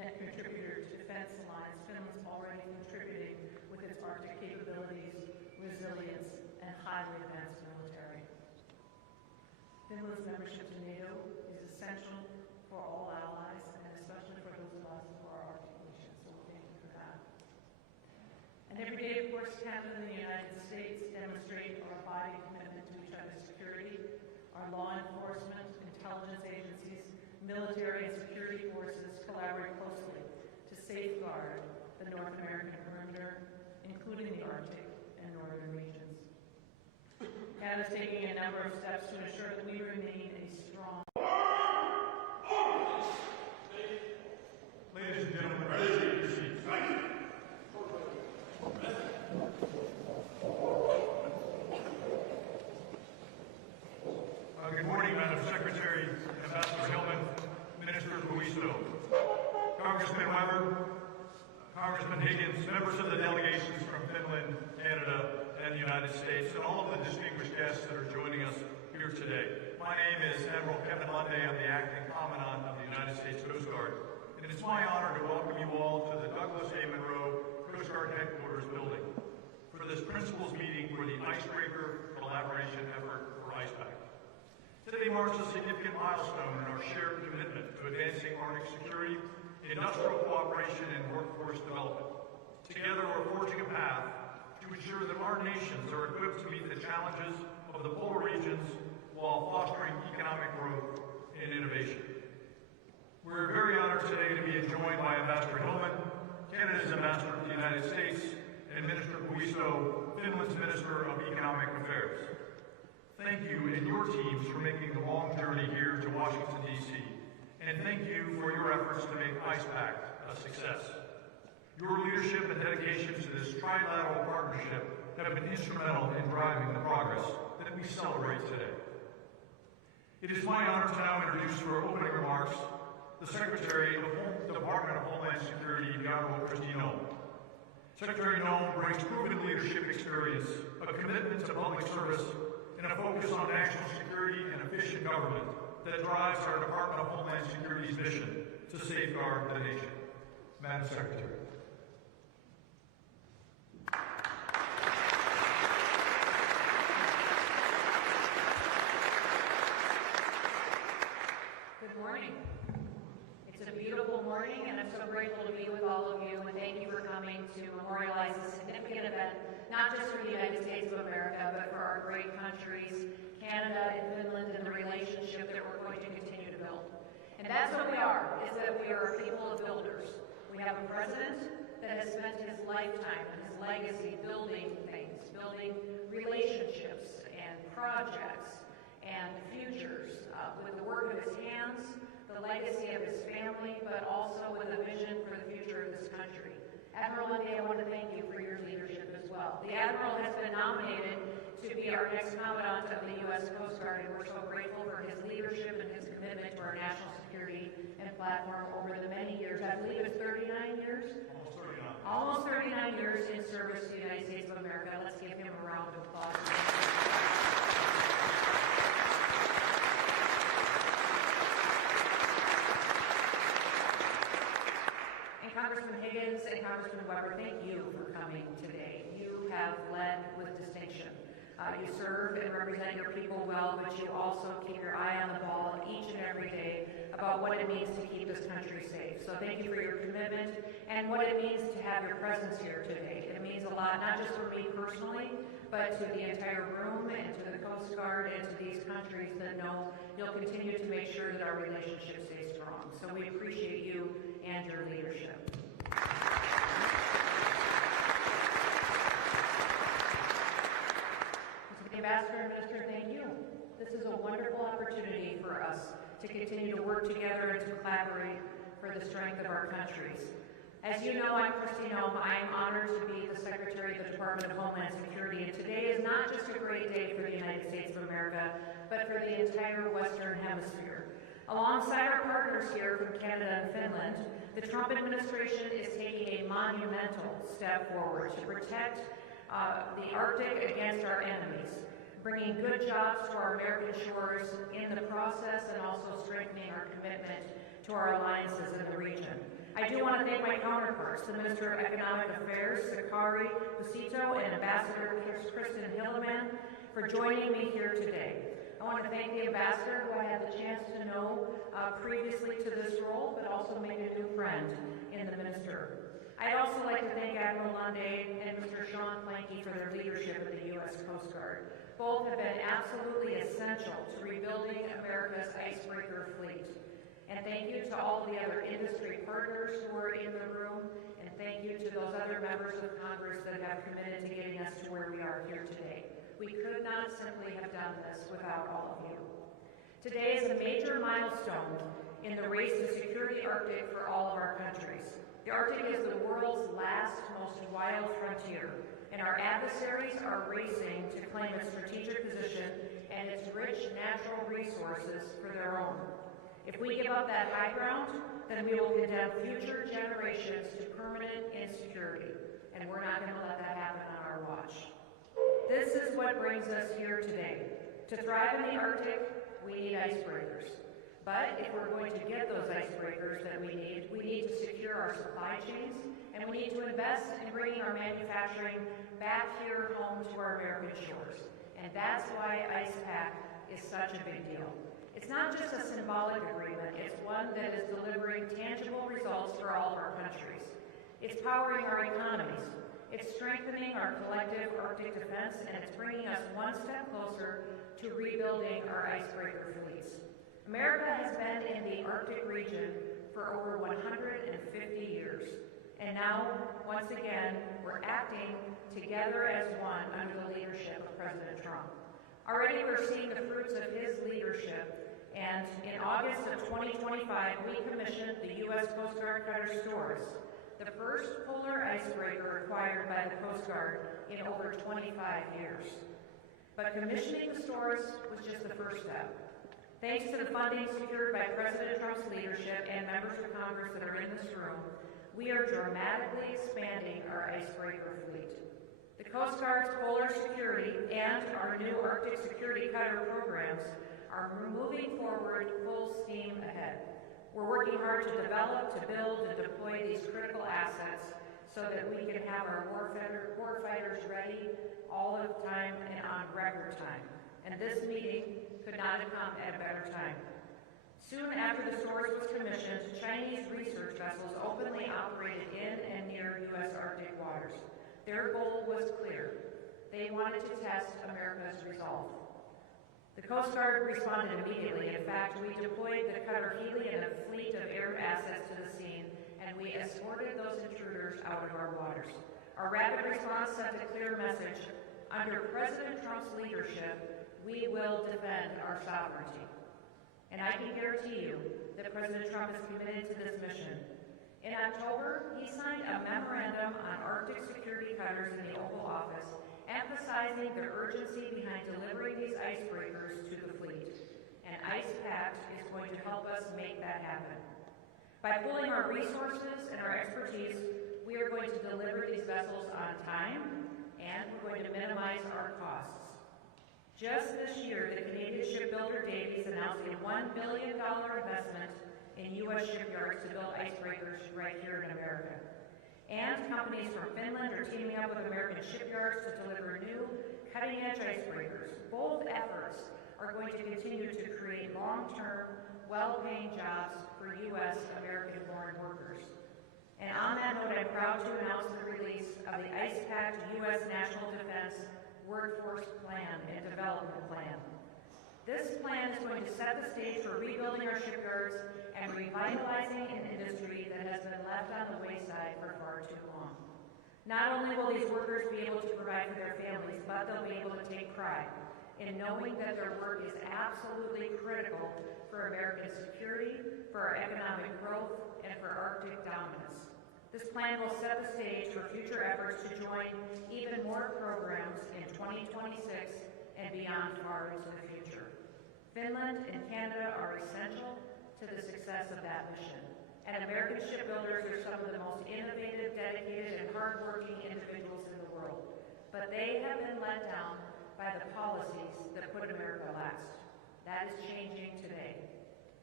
net contributor to Defense Alliance, Finland's already contributing with its Arctic capabilities, resilience, and highly advanced military. Finland's membership to NATO is essential for all allies, and especially for those of us who are Arctic nations, so thank you for that. And every day, of course, Canada and the United States demonstrate our abiding commitment to each other's security. Our law enforcement, intelligence agencies, military and security forces collaborate closely to safeguard the North American perimeter, including the Arctic and northern regions. Canada is taking a number of steps to ensure that we remain a strong. Ladies and gentlemen, please take your seats. Good morning, Madam Secretary, Ambassador Hillman, Minister Buisto, Congressman Weber, Congressman Higgins, members of the delegations from Finland, Canada, and the United States, and all of the distinguished guests that are joining us here today. My name is Admiral Kevin Lunde. I'm the Acting Commandant of the United States Coast Guard, and it's my honor to welcome you all to the Douglas A. Monroe Coast Guard Headquarters building for this principals meeting for the Icebreaker Collaboration Effort, or IcePact. Today marks a significant milestone in our shared commitment to advancing Arctic security, industrial cooperation, and workforce development. Together, we're forging a path to ensure that our nations are equipped to meet the challenges of the polar regions while fostering economic growth and innovation. We're very honored today to be joined by Ambassador Hillman, Canada's Ambassador to the United States, and Minister Buisto, Finland's Minister of Economic Affairs. Thank you and your teams for making the long journey here to Washington, D.C., and thank you for your efforts to make IcePact a success. Your leadership and dedication to this trilateral partnership have been instrumental in driving the progress that we celebrate today. It is my honor to now introduce for opening remarks the Secretary of the Department of Homeland Security, the Honorable Kristi Noem. Secretary Noem brings proven leadership experience, a commitment to public service, and a focus on national security and efficient government that drives our Department of Homeland Security's mission to safeguard the nation. Madam Secretary. Good morning. It's a beautiful morning, and I'm so grateful to be with all of you, and thank you for coming to memorialize this significant event, not just for the United States of America, but for our great countries, Canada and Finland, and the relationship that we're going to continue to build. And that's what we are, is that we are a people of builders. We have a president that has spent his lifetime and his legacy building things, building relationships and projects and futures with the work of his hands, the legacy of his family, but also with a vision for the future of this country. Admiral Lunde, I want to thank you for your leadership as well. The Admiral has been nominated to be our next Commandant of the U.S. Coast Guard, and we're so grateful for his leadership and his commitment to our national security and platform over the many years. I believe it's 39 years? Almost 39 years in service to the United States of America. Let's give him a round of applause. Congressman Higgins and Congressman Weber, thank you for coming today. You have led with distinction. You serve and represent your people well, but you also keep your eye on the ball each and every day about what it means to keep this country safe. So thank you for your commitment and what it means to have your presence here today. It means a lot, not just for me personally, but to the entire room and to the Coast Guard and to these countries that know you'll continue to make sure that our relationship stays strong. So we appreciate you and your leadership. To the Ambassador and Minister, thank you. This is a wonderful opportunity for us to continue to work together and to collaborate for the strength of our countries. As you know, I'm Kristi Noem. I am honored to be the Secretary of the Department of Homeland Security, and today is not just a great day for the United States of America, but for the entire Western Hemisphere. Alongside our partners here from Canada and Finland, the Trump administration is taking a monumental step forward to protect the Arctic against our enemies, bringing good jobs to our American shores in the process, and also strengthening our commitment to our alliances in the region. I do want to thank my counterparts, the Minister of Economic Affairs, Sakari Busito, and Ambassador Kristi Noem, for joining me here today. I want to thank the Ambassador, who I had the chance to know previously to this role, but also made a new friend in the Minister. I'd also like to thank Admiral Lunde and Mr. Sean Planky for their leadership of the U.S. Coast Guard. Both have been absolutely essential to rebuilding America's icebreaker fleet. And thank you to all the other industry partners who are in the room, and thank you to those other members of Congress that have committed to getting us to where we are here today. We could not simply have done this without all of you. Today is a major milestone in the race to secure the Arctic for all of our countries. The Arctic is the world's last, most wild frontier, and our adversaries are racing to claim its strategic position and its rich natural resources for their own. If we give up that high ground, then we will condemn future generations to permanent insecurity, and we're not going to let that happen on our watch. This is what brings us here today. To thrive in the Arctic, we need icebreakers. But if we're going to get those icebreakers that we need to secure our supply chains, and we need to invest in bringing our manufacturing back here home to our American shores. And that's why Pact is such a big deal. It's not just a symbolic agreement, it's one that is delivering tangible results for all of our countries. It's powering our economies. It's strengthening our collective Arctic defense, and it's bringing us one step closer to rebuilding our icebreaker fleets. America has been in the Arctic region for over 150 years. And now, once again, we're acting together as one under the leadership of President Trump. Already we're seeing the fruits of his leadership, and in August of 2025, we commissioned the U.S. Coast Guard Cutter Stores, the first polar icebreaker acquired by the Coast Guard in over 25 years. But commissioning the stores was just the first step. Thanks to the funding secured by President Trump's leadership and members of Congress that are in this room, we are dramatically expanding our icebreaker fleet. The Coast Guard's polar security and our new Arctic security cutter programs are moving forward full steam ahead. We're working hard to develop, to build, and deploy these critical assets so that we can have our warfighters ready all of the time and on record time. And this meeting could not have come at a better time. Soon after the stores was commissioned, Chinese research vessels openly operated in and near U.S. Arctic waters. Their goal was clear. They wanted to test America's resolve. The Coast Guard responded immediately. In fact, we deployed the cutter Hurley and a fleet of air assets to the scene, and we escorted those intruders out of our waters. Our rapid response sent a clear message. Under President Trump's leadership, we will defend our sovereignty. And I can guarantee you that President Trump is committed to this mission. In October, he signed a memorandum on Arctic security cutters in the Oval Office, emphasizing the urgency behind delivering these icebreakers to the fleet. And Pact is going to help us make that happen. By pooling our resources and our expertise, we are going to deliver these vessels on time, and we're going to minimize our costs. Just this year, the Canadian shipbuilder Davies announced a $1 billion investment in U.S. shipyards to build icebreakers right here in America. And companies from Finland are teaming up with American shipyards to deliver new, cutting-edge icebreakers. Both efforts are going to continue to create long-term, well-paying jobs for U.S. American-born workers. And on that note, I'm proud to announce the release of the Pact U.S. National Defense Workforce Plan and Development Plan. This plan is going to set the stage for rebuilding our shipyards and revitalizing an industry that has been left on the wayside for far too long. Not only will these workers be able to provide for their families, but they'll be able to take pride in knowing that their work is absolutely critical for American security, for our economic growth, and for Arctic dominance. This plan will set the stage for future efforts to join even more programs in 2026 and beyond far into the future. Finland and Canada are essential to the success of that mission. And American shipbuilders are some of the most innovative, dedicated, and hardworking individuals in the world. But they have been let down by the policies that put America last. That is changing today.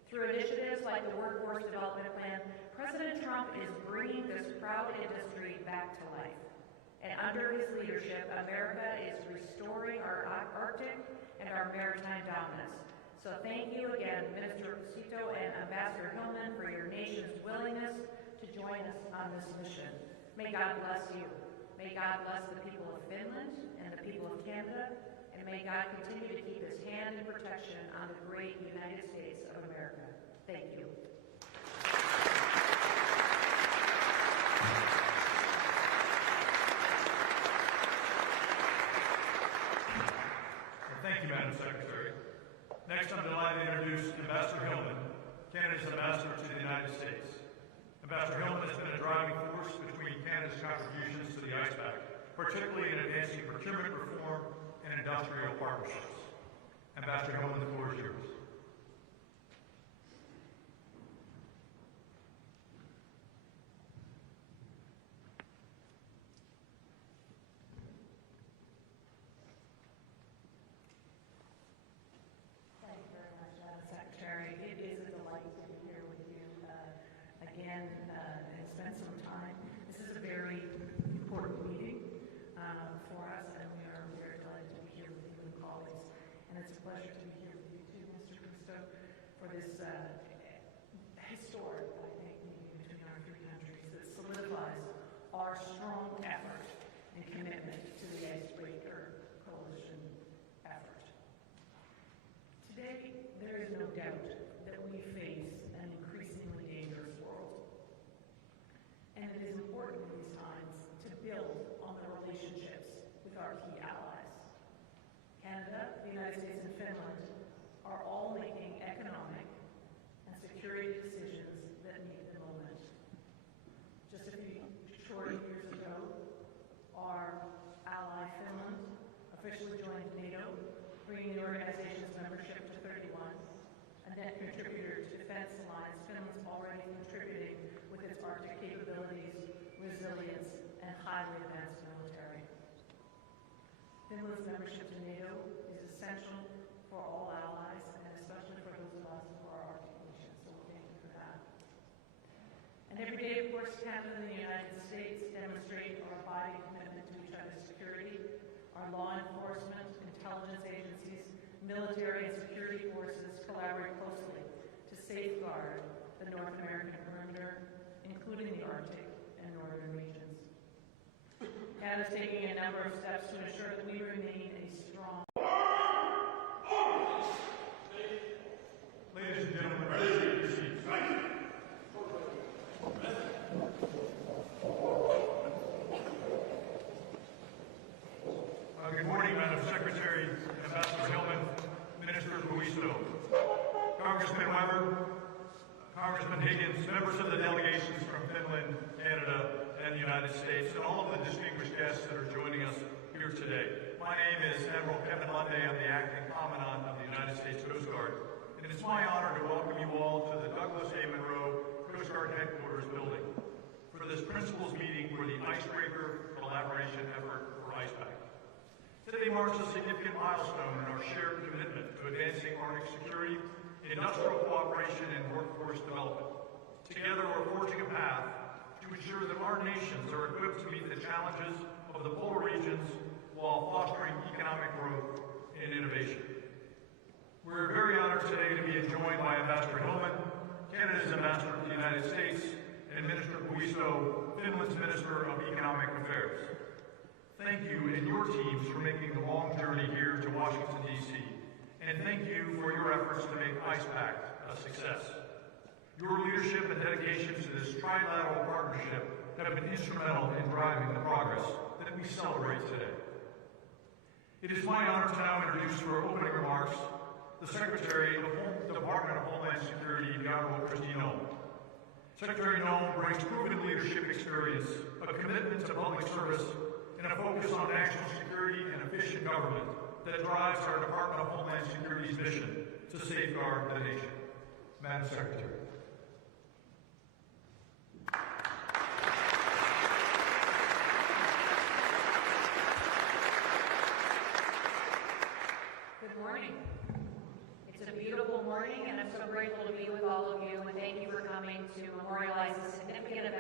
Through initiatives like the Workforce Development Plan, President Trump is bringing this proud industry back to life. And under his leadership, America is restoring our Arctic and our maritime dominance. So thank you again, Minister Cito and Ambassador Hillman, for your nation's willingness to join us on this mission. May God bless you. May God bless the people of Finland and the people of Canada, and may God continue to keep his hand and protection on the great United States of America. Thank you. Thank you, Madam Secretary. Next, I'm delighted to introduce Ambassador Hillman, Canada's ambassador to the United States. Ambassador Hillman has been a driving force between Canada's contributions to the ICE Pact, particularly in advancing procurement reform and industrial partnerships. Ambassador Hillman, the floor is yours. And spend some time. This is a very important meeting for us, and we are very delighted to be here with you and colleagues. And it's a pleasure to be here with you too, Mr. Kristo, for this historic, I think, meeting between our three countries that solidifies our strong effort and commitment to the Icebreaker Coalition effort. Today, there is no doubt that we face an increasingly dangerous world. And it is important in these times to build on the relationships with our key allies. Canada, the United States, and Finland are all making economic and security decisions that meet the moment. Just a few short years ago, our ally Finland officially joined NATO, bringing the organization's membership to 31. A net contributor to defense alliance, Finland's already contributing with its Arctic capabilities, resilience, and highly advanced military. Finland's membership to NATO is essential for all allies, and especially for those of us who are Arctic nations, so thank you for that. And every day, of course, Canada and the United States demonstrate our abiding commitment to each other's security. Our law enforcement, intelligence agencies, military and security forces collaborate closely to safeguard the North American perimeter, including the Arctic and northern regions. Canada is taking a number of steps to ensure that we remain a strong. Ladies and gentlemen, please take your seats. Good morning, Madam Secretary, Ambassador Hillman, Minister Buisto, Congressman Weber, Congressman Higgins, members of the delegations from Finland, Canada, and the United States, and all of the distinguished guests that are joining us here today. My name is Admiral Kevin Lunday. I'm the Acting Commandant of the United States Coast Guard, and it's my honor to welcome you all to the Douglas A. Monroe Coast Guard Headquarters building for this principals meeting for the Icebreaker Collaboration Effort for IcePact. Today marks a significant milestone in our shared commitment to advancing Arctic security, industrial cooperation, and workforce development. Together, we're forging a path to ensure that our nations are equipped to meet the challenges of the polar regions while fostering economic growth and innovation. We're very honored today to be joined by Ambassador Hillman, Canada's ambassador to the United States, and Minister Buisto, Finland's Minister of Economic Affairs. Thank you and your teams for making the long journey here to Washington, D.C., and thank you for your efforts to make IcePact a success. Your leadership and dedication to this trilateral partnership have been instrumental in driving the progress that we celebrate today. It is my honor to now introduce for opening remarks the Secretary of the Department of Homeland Security, the Honorable Kristi Noem. Secretary Noem brings proven leadership experience, a commitment to public service, and a focus on national security and efficient government that drives our Department of Homeland Security's mission to safeguard the nation. Madam Secretary. Good morning. It's a beautiful morning, and I'm so grateful to be with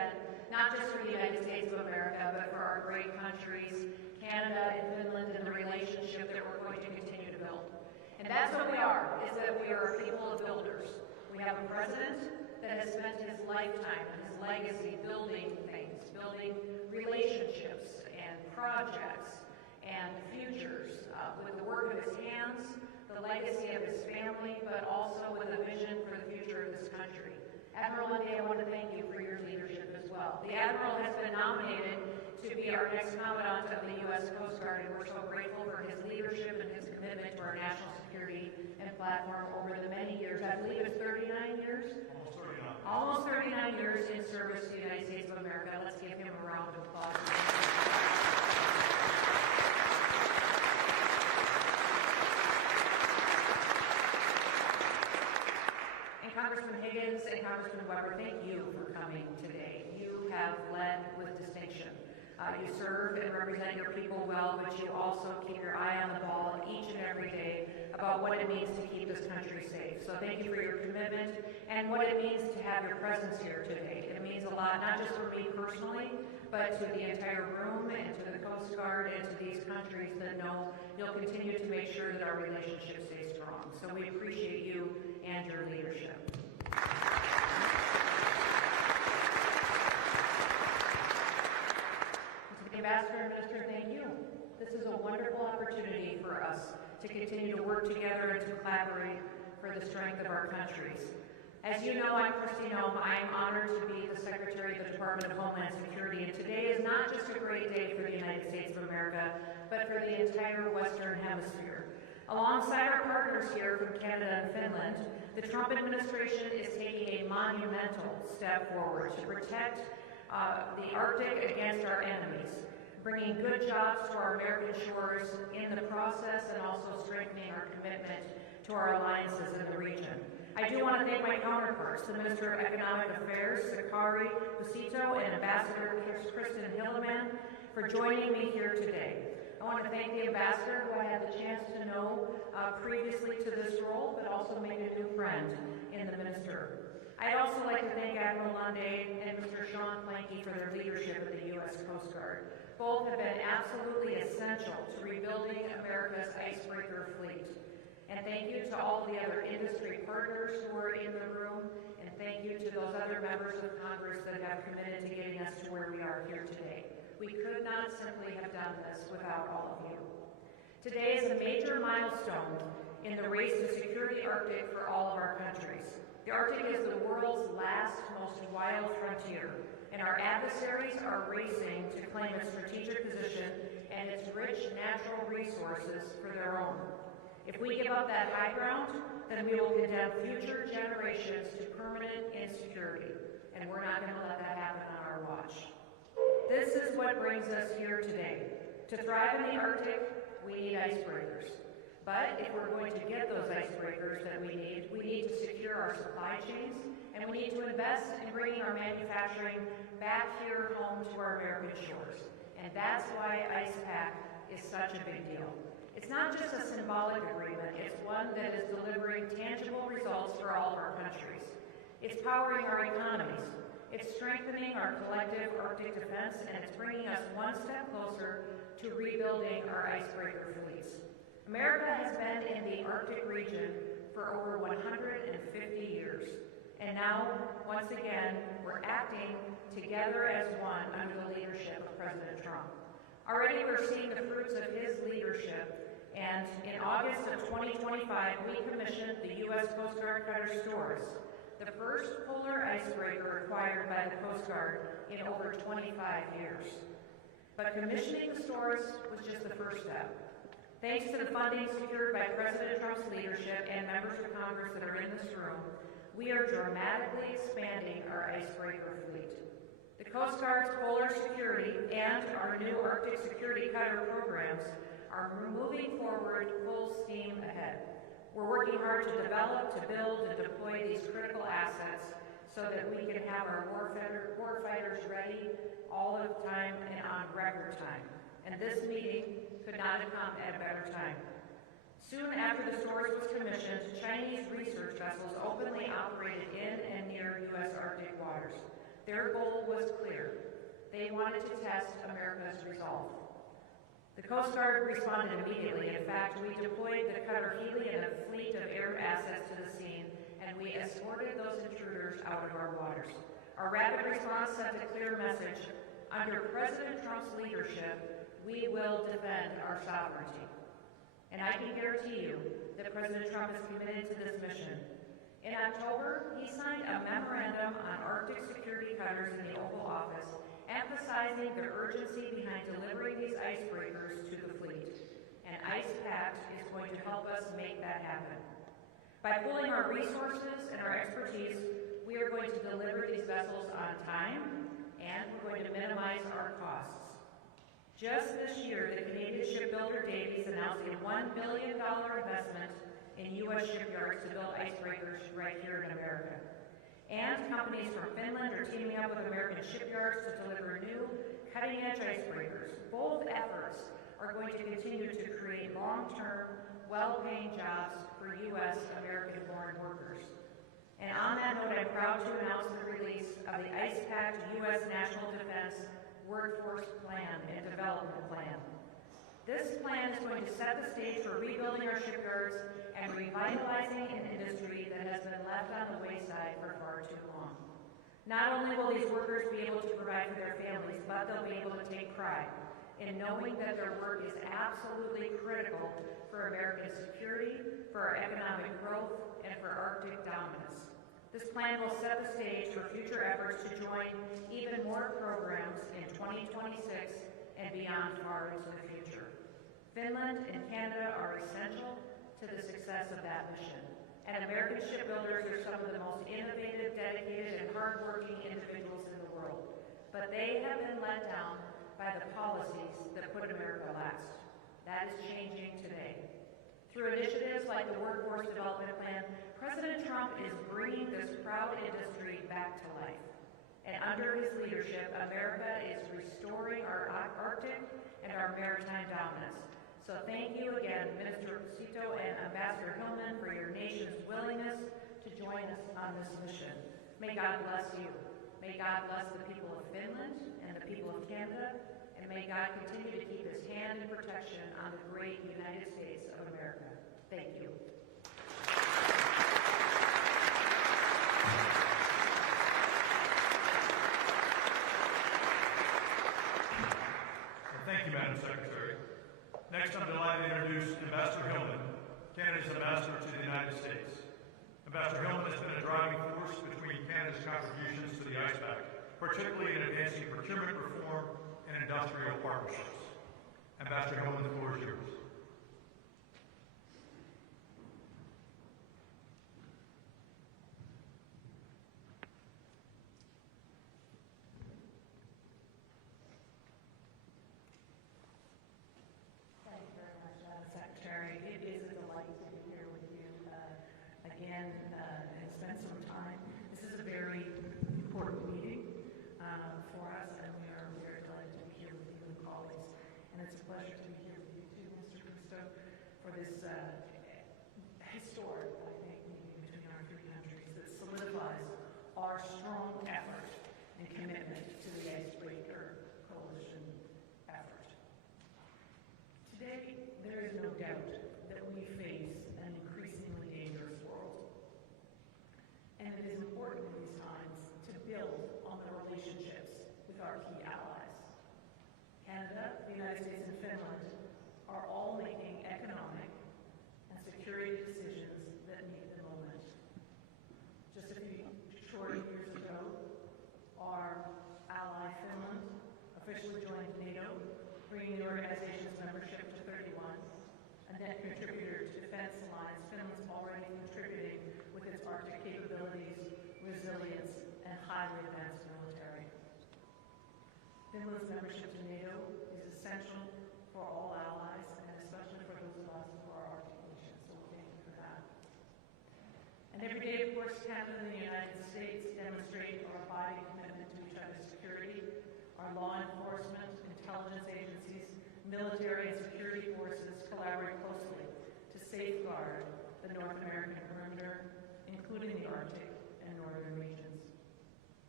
again, not just for the United States of America, but for our great countries, Canada and Finland, and the relationship that we're going to continue to build. And that's what we are, is that we are a people of builders. We have a president that has spent his lifetime and his legacy building things, building relationships and projects and futures with the work of his hands, the legacy of his family, but also with a vision for the future of this country. Admiral Lundy, I want to thank you for your leadership as well. The Admiral has been nominated to be our next Commandant of the U.S. Coast Guard, and we're so grateful for his leadership and his commitment to our national security and platform over the many years. I believe it's 39 years? Almost 39 years in service to the United States of America. Let's give him a round of applause. And Congressman Higgins and Congressman Weber, thank you for coming today. You have led with distinction. You serve and represent your people well, but you also keep your eye on the ball each and every day about what it means to keep this country safe. So thank you for your commitment and what it means to have your presence here today. It means a lot, not just for me personally, but to the entire room and to the Coast Guard and to these countries that know you'll continue to make sure that our relationship stays strong. So we appreciate you and your leadership. Ambassador and Minister, thank you. This is a wonderful opportunity for us to continue to work together and to collaborate for the strength of our countries. As you know, I'm Kristi Noem. I am honored to be the Secretary of the Department of Homeland Security, and today is not just a great day for the United States of America, but for the entire Western Hemisphere. Alongside our partners here from Canada and Finland, the Trump administration is taking a monumental step forward to protect the Arctic against our enemies, bringing good jobs to our American shores in the process, and also strengthening our commitment to our alliances in the region. I do want to thank my counterparts, the Minister of Economic Affairs, Sakari Busito, and Ambassador Kristen Hilleman, for joining me here today. I want to thank the Ambassador, who I had the chance to know previously to this role, but also made a new friend in the Minister. I'd also like to thank Admiral Lundy and Mr. Sean Planky for their leadership of the U.S. Coast Guard. Both have been absolutely essential to rebuilding America's icebreaker fleet. And thank you to all the other industry partners who are in the room, and thank you to those other members of Congress that have committed to getting us to where we are here today. We could not simply have done this without all of you. Today is a major milestone in the race to secure the Arctic for all of our countries. The Arctic is the world's last, most wild frontier, and our adversaries are racing to claim its strategic position and its rich natural resources for their own. If we give up that high ground, then we will condemn future generations to permanent insecurity, and we're not going to let that happen on our watch. This is what brings us here today. To thrive in the Arctic, we need icebreakers. But if we're going to get those icebreakers that we need to secure our supply chains, and we need to invest in bringing our manufacturing back here home to our American shores. And that's why IcePact is such a big deal. It's not just a symbolic agreement, it's one that is delivering tangible results for all of our countries. It's powering our economies. It's strengthening our collective Arctic defense, and it's bringing us one step closer to rebuilding our icebreaker fleets. America has been in the Arctic region for over 150 years. And now, once again, we're acting together as one under the leadership of President Trump. Already we're seeing the fruits of his leadership, and in August of 2025, we commissioned the U.S. Coast Guard Cutter Stores, the first polar icebreaker acquired by the Coast Guard in over 25 years. But commissioning the stores was just the first step. Thanks to the funding secured by President Trump's leadership and members of Congress that are in this room, we are dramatically expanding our icebreaker fleet. The Coast Guard's polar security and our new Arctic security cutter programs are moving forward full steam ahead. We're working hard to develop, to build, and deploy these critical assets so that we can have our warfighters ready all of the time and on record time. And this meeting could not have come at a better time. Soon after the stores was commissioned, Chinese research vessels openly operated in and near U.S. Arctic waters. Their goal was clear. They wanted to test America's resolve. The Coast Guard responded immediately. In fact, we deployed the cutter Hurley and a fleet of air assets to the scene, and we escorted those intruders out of our waters. Our rapid response sent a clear message. Under President Trump's leadership, we will defend our sovereignty. And I can guarantee you that President Trump is committed to this mission. In October, he signed a memorandum on Arctic security cutters in the Oval Office, emphasizing the urgency behind delivering these icebreakers to the fleet. And ICE Pact is going to help us make that happen. By pooling our resources and our expertise, we are going to deliver these vessels on time, and we're going to minimize our costs. Just this year, the Canadian shipbuilder Davies announced a $1 billion investment in U.S. shipyards to build icebreakers right here in America. And companies from Finland are teaming up with American shipyards to deliver new, cutting-edge icebreakers. Both efforts are going to continue to create long-term, well-paying jobs for U.S. American-born workers. And on that note, I'm proud to announce the release of the ICE Pact U.S. National Defense Workforce Plan and Development Plan. This plan is going to set the stage for rebuilding our shipyards and revitalizing an industry that has been left on the wayside for far too long. Not only will these workers be able to provide for their families, but they'll be able to take pride in knowing that their work is absolutely critical for American security, for our economic growth, and for Arctic dominance. This plan will set the stage for future efforts to join even more programs in 2026 and beyond far into the future. Finland and Canada are essential to the success of that mission. And American shipbuilders are some of the most innovative, dedicated, and hardworking individuals in the world. But they have been let down by the policies that put America last. That is changing today. Through initiatives like the Workforce Development Plan, President Trump is bringing this proud industry back to life. And under his leadership, America is restoring our Arctic and our maritime dominance. So thank you again, Minister Cito and Ambassador Hillman, for your nation's willingness to join us on this mission. May God bless you. May God bless the people of Finland and the people of Canada, and may God continue to keep his hand in protection on the great United States of America. Thank you. Thank you, Madam Secretary. Next, I'm delighted to introduce Ambassador Hillman, Canada's ambassador to the United States. Ambassador Hillman has been a driving force between Canada's contributions to the ICE Pact, particularly in advancing procurement reform and industrial partnerships. Ambassador Hillman, the floor is yours. And spend some time. This is a very important meeting for us, and we are very delighted to be here with you and colleagues. And it's a pleasure to be here with you too, Mr. Kristo, for this historic, I think, meeting between our three countries that solidifies our strong effort and commitment to the Icebreaker Coalition effort. Today, there is no doubt that we face an increasingly dangerous world. And it is important in these times to build on the relationships with our key allies. Canada, the United States, and Finland are all making economic and security decisions that meet the moment. Just a few short years ago, our ally Finland officially joined NATO, bringing the organization's membership to 31. A net contributor to defense alliance, Finland's already contributing with its Arctic capabilities, resilience, and highly advanced military. Finland's membership to NATO is essential for all allies, and especially for those of us who are Arctic nations, so thank you for that. And every day, of course, Canada and the United States demonstrate our abiding commitment to each other's security. Our law enforcement, intelligence agencies, military and security forces collaborate closely to safeguard the North American perimeter, including the Arctic and northern regions.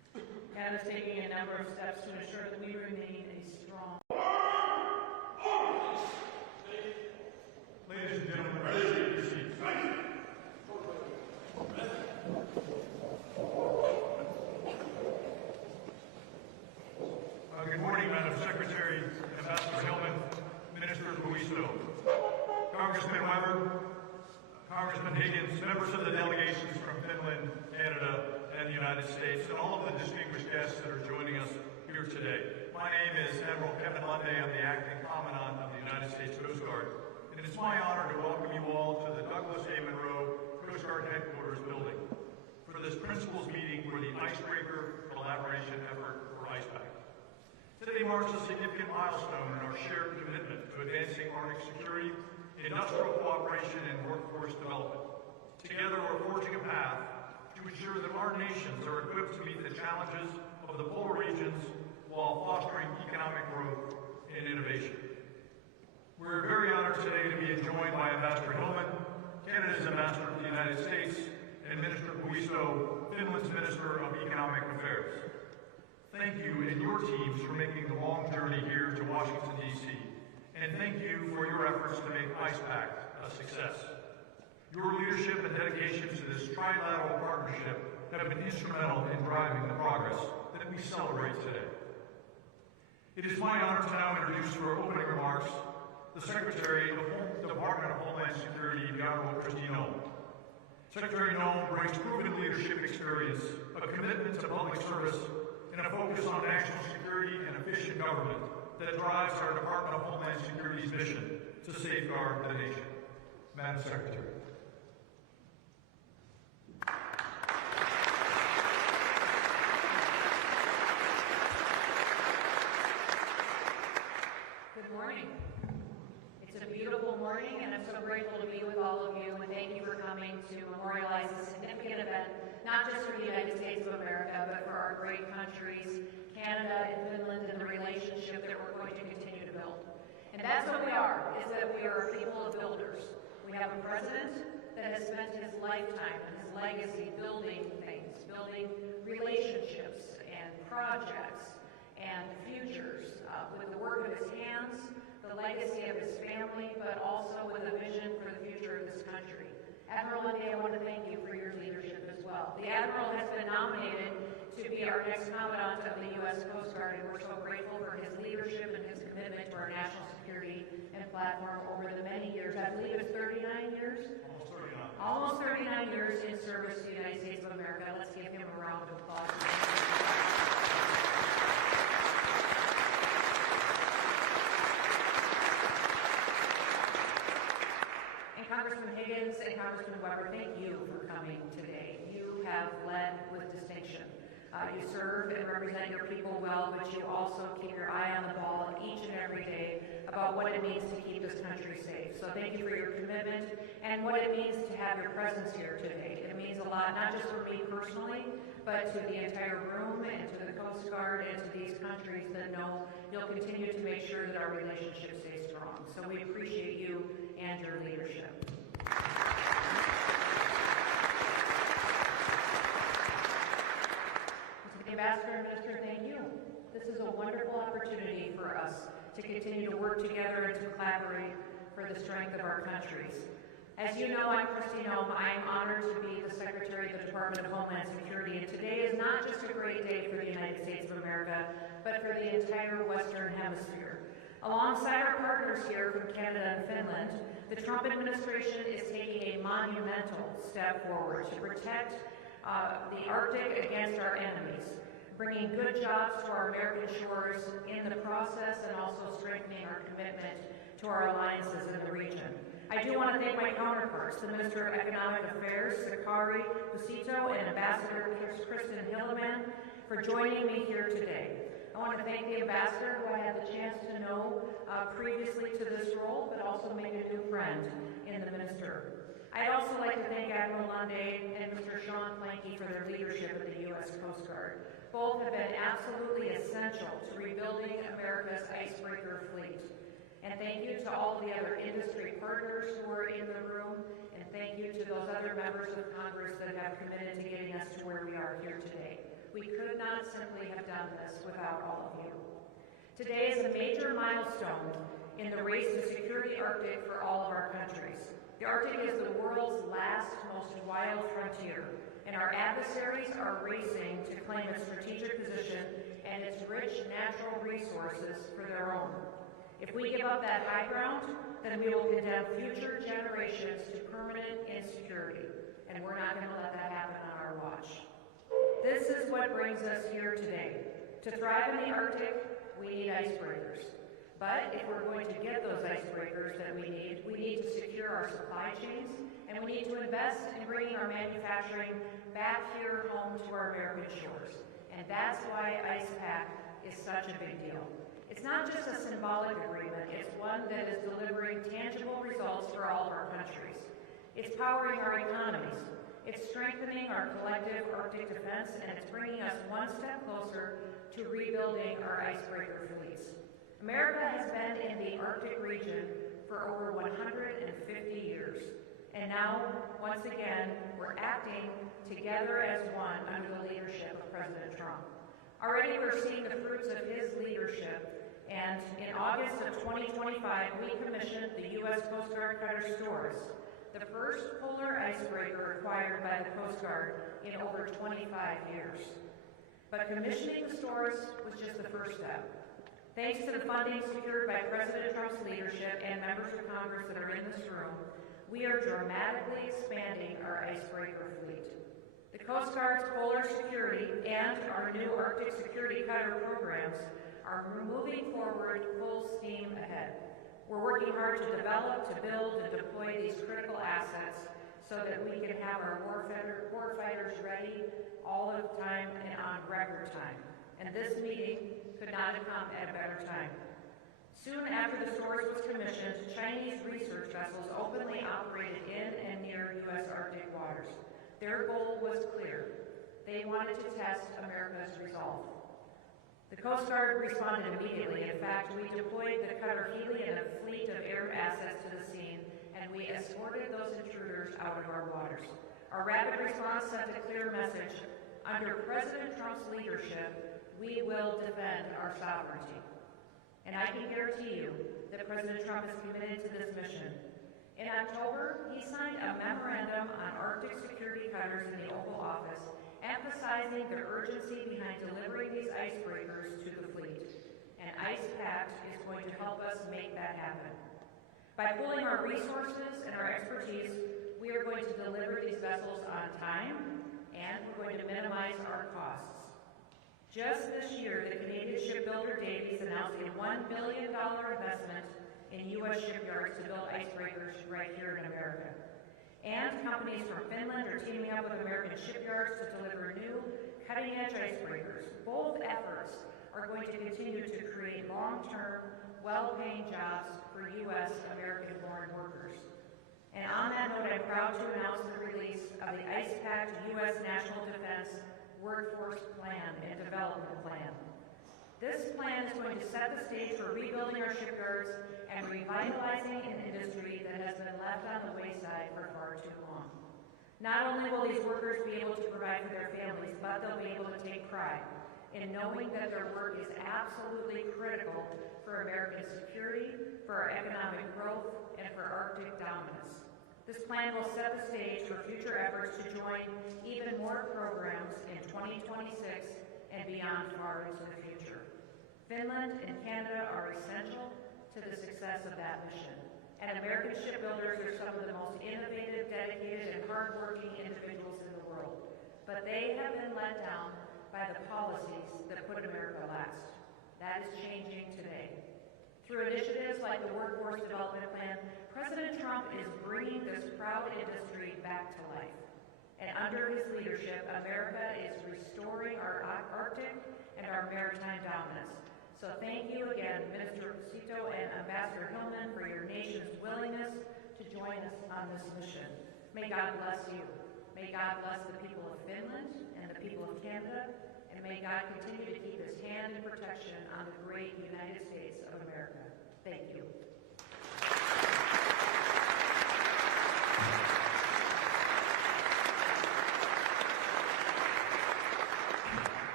Canada is taking a number of steps to ensure that we remain a strong. Ladies and gentlemen, please take your seats. Good morning, Madam Secretary, Ambassador Hillman, Minister Buisto, Congressman Weber, Congressman Higgins, members of the delegations from Finland, Canada, and the United States, and all of the distinguished guests that are joining us here today. My name is Admiral Kevin Lunday. I'm the Acting Commandant of the United States Coast Guard, and it's my honor to welcome you all to the Douglas A. Monroe Coast Guard Headquarters building for this principals meeting for the Icebreaker Collaboration Effort for IcePact. Today marks a significant milestone in our shared commitment to advancing Arctic security, industrial cooperation, and workforce development. Together, we're forging a path to ensure that our nations are equipped to meet the challenges of the polar regions while fostering economic growth and innovation. We're very honored today to be joined by Ambassador Hillman, Canada's Ambassador to the United States, and Minister Buisto, Finland's Minister of Economic Affairs. Thank you and your teams for making the long journey here to Washington, D.C., and thank you for your efforts to make IcePact a success. Your leadership and dedication to this trilateral partnership have been instrumental in driving the progress that we celebrate today. It is my honor to now introduce for opening remarks the Secretary of the Department of Homeland Security, the Honorable Kristi Noem. Secretary Noem brings proven leadership experience, a commitment to public service, and a focus on national security and efficient government that drives our Department of Homeland Security's mission to safeguard the nation. Madam Secretary. Good morning. It's a beautiful morning, and I'm so grateful to be with all of you, and thank you for coming to memorialize this significant event, not just for the United States of America, but for our great countries, Canada and Finland, and the relationship that we're going to continue to build. And that's what we are, is that we are a people of builders. We have a president that has spent his lifetime and his legacy building things, building relationships and projects and futures with the work of his hands, the legacy of his family, but also with a vision for the future of this country. Admiral Lunday, I want to thank you for your leadership as well. The Admiral has been nominated to be our next Commandant of the U.S. Coast Guard, and we're so grateful for his leadership and his commitment to our national security and platform over the many years. I believe it's 39 years? Almost 39 years in service to the United States of America. Let's give him a round of applause. Congressman Higgins and Congressman Weber, thank you for coming today. You have led with distinction. You serve and represent your people well, but you also keep your eye on the ball each and every day about what it means to keep this country safe. So thank you for your commitment and what it means to have your presence here today. It means a lot, not just for me personally, but to the entire room and to the Coast Guard and to these countries that know you'll continue to make sure that our relationship stays strong. So we appreciate you and your leadership. To the Ambassador and Minister, thank you. This is a wonderful opportunity for us to continue to work together and to collaborate for the strength of our countries. As you know, I'm Kristi Noem. I am honored to be the Secretary of the Department of Homeland Security, and today is not just a great day for the United States of America, but for the entire Western Hemisphere. Alongside our partners here from Canada and Finland, the Trump administration is taking a monumental step forward to protect the Arctic against our enemies, bringing good jobs to our American shores in the process and also strengthening our commitment to our alliances in the region. I do want to thank my counterparts, the Minister of Economic Affairs, Sakari Busito, and Ambassador Kristen Hilleman, for joining me here today. I want to thank the Ambassador, who I had the chance to know previously to this role, but also made a new friend in the Minister. I'd also like to thank Admiral Lunday and Mr. Sean Planky for their leadership of the U.S. Coast Guard. Both have been absolutely essential to rebuilding America's icebreaker fleet. And thank you to all the other industry partners who are in the room, and thank you to those other members of Congress that have committed to getting us to where we are here today. We could not simply have done this without all of you. Today is a major milestone in the race to secure the Arctic for all of our countries. The Arctic is the world's last, most wild frontier, and our adversaries are racing to claim its strategic position and its rich natural resources for their own. If we give up that high ground, then we will condemn future generations to permanent insecurity, and we're not going to let that happen on our watch. This is what brings us here today. To thrive in the Arctic, we need icebreakers. But if we're going to get those icebreakers that we need to secure our supply chains, and we need to invest in bringing our manufacturing back here home to our American shores. And that's why Pact is such a big deal. It's not just a symbolic agreement, it's one that is delivering tangible results for all of our countries. It's powering our economies. It's strengthening our collective Arctic defense, and it's bringing us one step closer to rebuilding our icebreaker fleets. America has been in the Arctic region for over 150 years. And now, once again, we're acting together as one under the leadership of President Trump. Already we're seeing the fruits of his leadership, and in August of 2025, we commissioned the U.S. Coast Guard cutter Stores, the first polar icebreaker acquired by the Coast Guard in over 25 years. But commissioning the Stores was just the first step. Thanks to the funding secured by President Trump's leadership and members of Congress that are in this room, we are dramatically expanding our icebreaker fleet. The Coast Guard's polar security and our new Arctic security cutter programs are moving forward full steam ahead. We're working hard to develop, to build, and deploy these critical assets so that we can have our warfighters ready all of the time and on record time. And this meeting could not have come at a better time. Soon after the Stores was commissioned, Chinese research vessels openly operated in and near U.S. Arctic waters. Their goal was clear. They wanted to test America's resolve. The Coast Guard responded immediately. In fact, we deployed the cutter Hurley and a fleet of air assets to the scene, and we escorted those intruders out of our waters. Our rapid response sent a clear message. Under President Trump's leadership, we will defend our sovereignty. And I can guarantee you that President Trump is committed to this mission. In October, he signed a memorandum on Arctic security cutters in the Oval Office, emphasizing the urgency behind delivering these icebreakers to the fleet. And Pact is going to help us make that happen. By pooling our resources and our expertise, we are going to deliver these vessels on time, and we're going to minimize our costs. Just this year, the Canadian shipbuilder Davies announced a $1 billion investment in U.S. shipyards to build icebreakers right here in America. And companies from Finland are teaming up with American shipyards to deliver new, cutting-edge icebreakers. Both efforts are going to continue to create long-term, well-paying jobs for U.S. American-born workers. And on that note, I'm proud to announce the release of the Pact U.S. National Defense Workforce Plan and Development Plan. This plan is going to set the stage for rebuilding our shipyards and revitalizing an industry that has been left on the wayside for far too long. Not only will these workers be able to provide for their families, but they'll be able to take pride in knowing that their work is absolutely critical for American security, for our economic growth, and for Arctic dominance. This plan will set the stage for future efforts to join even more programs in 2026 and beyond far into the future. Finland and Canada are essential to the success of that mission. And American shipbuilders are some of the most innovative, dedicated, and hardworking individuals in the world. But they have been let down by the policies that put America last. That is changing today. Through initiatives like the Workforce Development Plan, President Trump is bringing this proud industry back to life. And under his leadership, America is restoring our Arctic and our maritime dominance. So thank you again, Minister Cito and Ambassador Hillman, for your nation's willingness to join us on this mission. May God bless you. May God bless the people of Finland and the people of Canada, and may God continue to keep his hand in protection on the great United States of America. Thank you.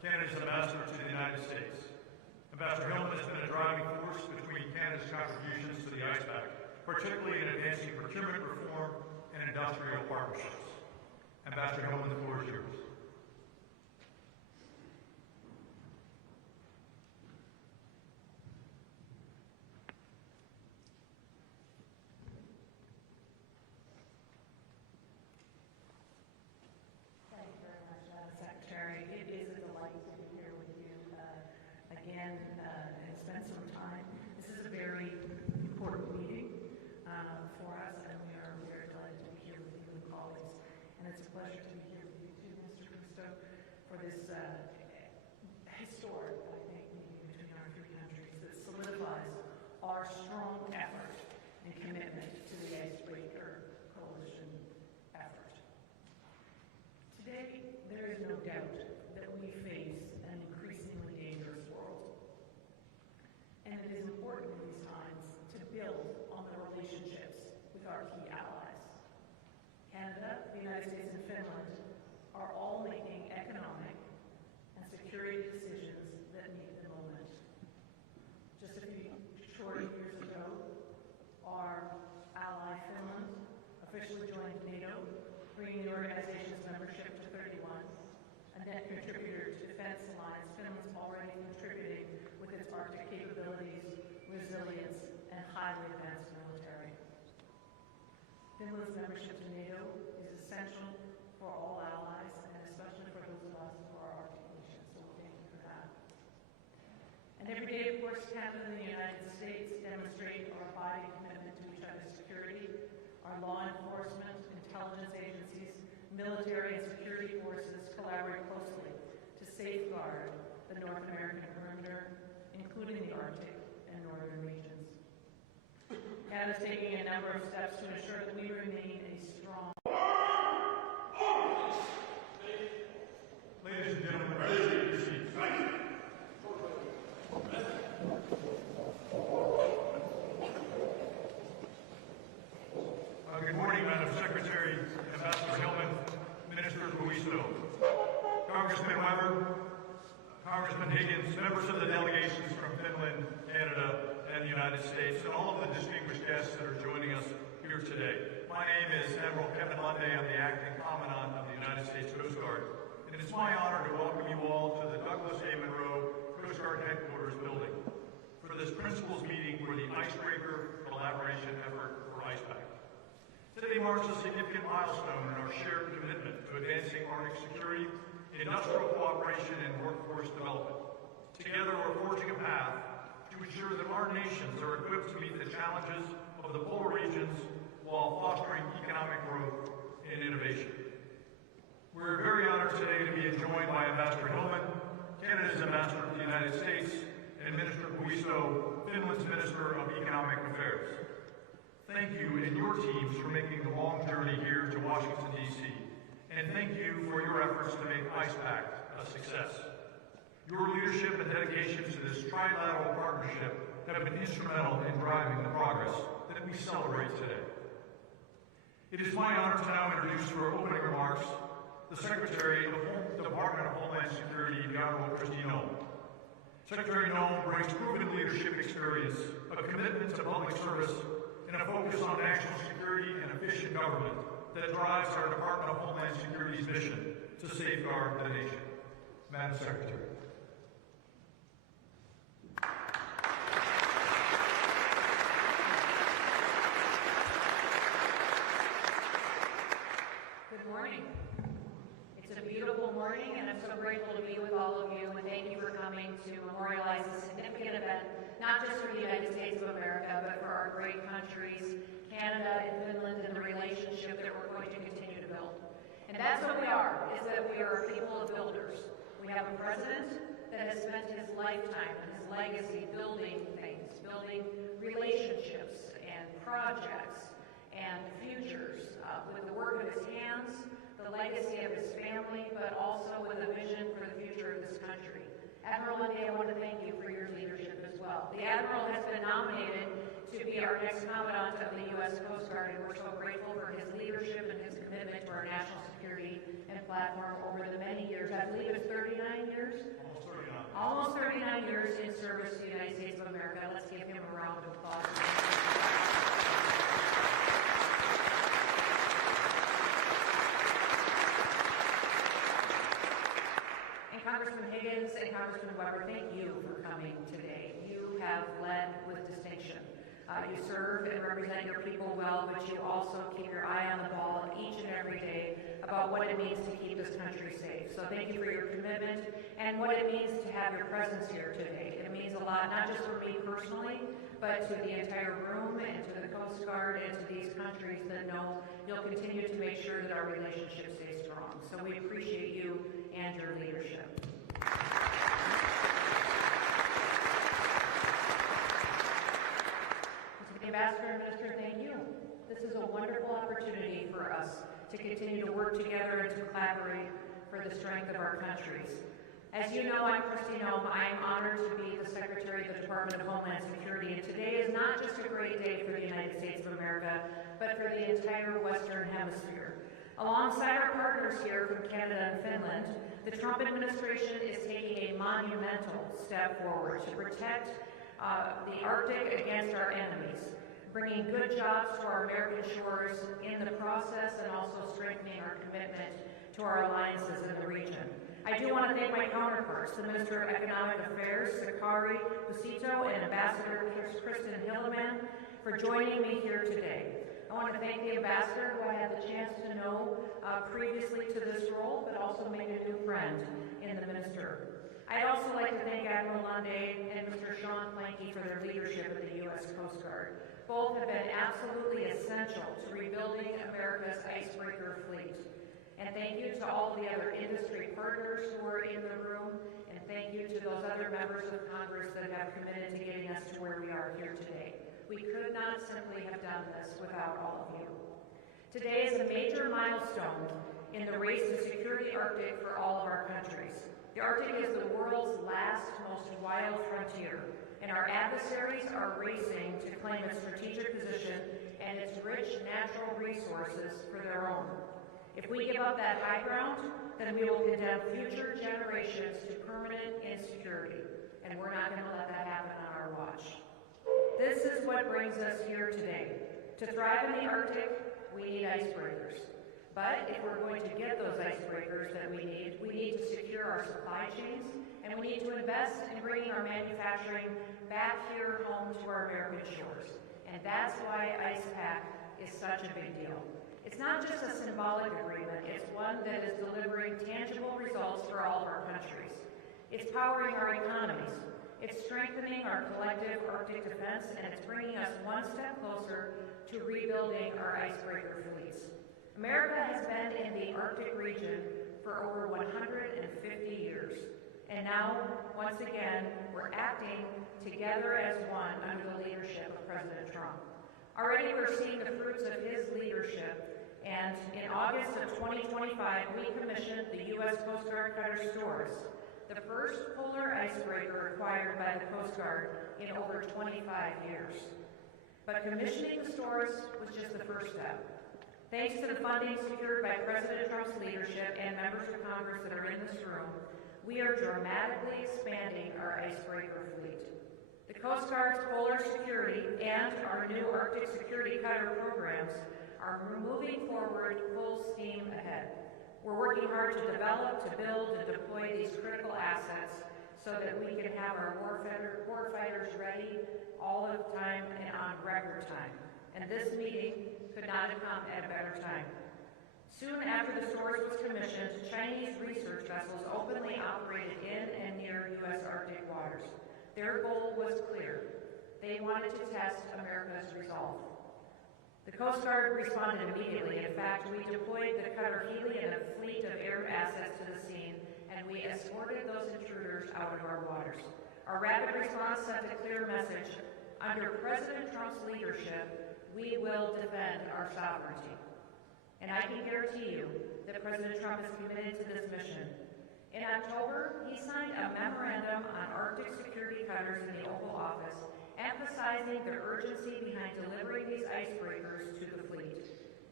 Canada's ambassador to the United States. Ambassador Hillman has been a driving force between Canada's contributions to the ICE Pact, particularly in advancing procurement reform and industrial partnerships. Ambassador Hillman, the floor is yours. Again, and spend some time. This is a very important meeting for us, and we are very delighted to be here with you and colleagues. And it's a pleasure to be here with you too, Mr. Kristo, for this historic, I think, meeting between our three countries that solidifies our strong effort and commitment to the Icebreaker Coalition effort. Today, there is no doubt that we face an increasingly dangerous world. And it is important in these times to build on the relationships with our key allies. Canada, the United States, and Finland are all making economic and security decisions that meet the moment. Just a few short years ago, our ally Finland officially joined NATO, bringing the organization's membership to 31. A net contributor to Defense Alliance, Finland's already contributing with its Arctic capabilities, resilience, and highly advanced military. Finland's membership to NATO is essential for all allies, and especially for those of us who are Arctic nations, so thank you for that. And every day, of course, Canada and the United States demonstrate our abiding commitment to each other's security. Our law enforcement, intelligence agencies, military and security forces collaborate closely to safeguard the North American perimeter, including the Arctic and northern regions. Canada is taking a number of steps to ensure that we remain a strong. Ladies and gentlemen, please take your seats. Good morning, Madam Secretary, Ambassador Hillman, Minister Buisto, Congressman Weber, Congressman Higgins, members of the delegations from Finland, Canada, and the United States, and all of the distinguished guests that are joining us here today. My name is Admiral Kevin Lunde. I'm the Acting Commandant of the United States Coast Guard, and it's my honor to welcome you all to the Douglas A. Monroe Coast Guard Headquarters building for this principals meeting for the Icebreaker Collaboration Effort for IcePact. Today marks a significant milestone in our shared commitment to advancing Arctic security, industrial cooperation, and workforce development. Together, we're forging a path to ensure that our nations are equipped to meet the challenges of the polar regions while fostering economic growth and innovation. We're very honored today to be joined by Ambassador Hillman, Canada's ambassador to the United States, and Minister Buisto, Finland's Minister of Economic Affairs. Thank you and your teams for making the long journey here to Washington, D.C., and thank you for your efforts to make IcePact a success. Your leadership and dedication to this trilateral partnership have been instrumental in driving the progress that we celebrate today. It is my honor to now introduce for opening remarks the Secretary of the Department of Homeland Security, the Honorable Kristi Noem. Secretary Noem brings proven leadership experience, a commitment to public service, and a focus on national security and efficient government that drives our Department of Homeland Security's mission to safeguard the nation. Madam Secretary. Good morning. It's a beautiful morning, and I'm so grateful to be with all of you, and thank you for coming to memorialize this significant event, not just for the United States of America, but for our great countries, Canada and Finland, and the relationship that we're going to continue to build. And that's what we are, is that we are a people of builders. We have a president that has spent his lifetime and his legacy building things, building relationships and projects and futures with the work of his hands, the legacy of his family, but also with a vision for the future of this country. Admiral Lunde, I want to thank you for your leadership as well. The Admiral has been nominated to be our next Commandant of the U.S. Coast Guard, and we're so grateful for his leadership and his commitment to our national security security and platform over the many years. I believe it's 39 years? Almost 39. Almost 39 years in service to the United States of America. Let's give him a round of applause. And Congressman Higgins and Congressman Weber, thank you for coming today. You have led with distinction. You serve and represent your people well, but you also keep your eye on the ball each and every day about what it means to keep this country safe. So thank you for your commitment and what it means to have your presence here today. It means a lot, not just for me personally, but to the entire room and to the Coast Guard and to these countries that know you'll continue to make sure that our relationship stays strong. So we appreciate you and your leadership. Ambassador and Minister, thank you. This is a wonderful opportunity for us to continue to work together and to collaborate for the strength of our countries. As you know, I'm Kristi Noem. I am honored to be the Secretary of the Department of Homeland Security, and today is not just a great day for the United States of America, but for the entire Western Hemisphere. Alongside our partners here from Canada and Finland, the Trump administration is taking a monumental step forward to protect the Arctic against our enemies, bringing good jobs to our American shores in the process and also strengthening our commitment to our alliances in the region. I do want to thank my counterparts, the Minister of Economic Affairs, Sakari Busito, and Ambassador Kristen Hilleman, for joining me here today. I want to thank the Ambassador, who I had the chance to know previously to this role, but also made a new friend in the Minister. I'd also like to thank Admiral Lunde and Mr. Sean Planky for their leadership of the U.S. Coast Guard. Both have been absolutely essential to rebuilding America's icebreaker fleet. And thank you to all the other industry partners who are in the room, and thank you to those other members of Congress that have committed to getting us to where we are here today. We could not simply have done this without all of you. Today is a major milestone in the race to secure the Arctic for all of our countries. The Arctic is the world's last, most wild frontier, and our adversaries are racing to claim its strategic position and its rich natural resources for their own. If we give up that high ground, then we will condemn future generations to permanent insecurity, and we're not going to let that happen on our watch. This is what brings us here today. To thrive in the Arctic, we need icebreakers. But if we're going to get those icebreakers that we need to secure our supply chains, and we need to invest in bringing our manufacturing back here home to our American shores. And that's why IcePac is such a big deal. It's not just a symbolic agreement, it's one that is delivering tangible results for all of our countries. It's powering our economies, it's strengthening our collective Arctic defense, and it's bringing us one step closer to rebuilding our icebreaker fleets. America has been in the Arctic region for over 150 years. And now, once again, we're acting together as one under the leadership of President Trump. Already we're seeing the fruits of his leadership, and in August of 2025, we commissioned the U.S. Coast Guard Cutter Stores, the first polar icebreaker acquired by the Coast Guard in over 25 years. But commissioning the stores was just the first step. Thanks to the funding secured by President Trump's leadership and members of Congress that are in this room, we are dramatically expanding our icebreaker fleet. The Coast Guard's polar security and our new Arctic security cutter programs are moving forward full steam ahead. We're working hard to develop, to build, and deploy these critical assets so that we can have our warfighters ready all of the time and on record time. And this meeting could not have come at a better time. Soon after the stores was commissioned, Chinese research vessels openly operated in and near U.S. Arctic waters. Their goal was clear. They wanted to test America's resolve. The Coast Guard responded immediately. In fact, we deployed the cutter Hurley and a fleet of air assets to the scene, and we escorted those intruders out of our waters. Our rapid response sent a clear message. Under President Trump's leadership, we will defend our sovereignty. And I can guarantee you that President Trump is committed to this mission. In October, he signed a memorandum on Arctic security cutters in the Oval Office, emphasizing the urgency behind delivering these icebreakers to the fleet.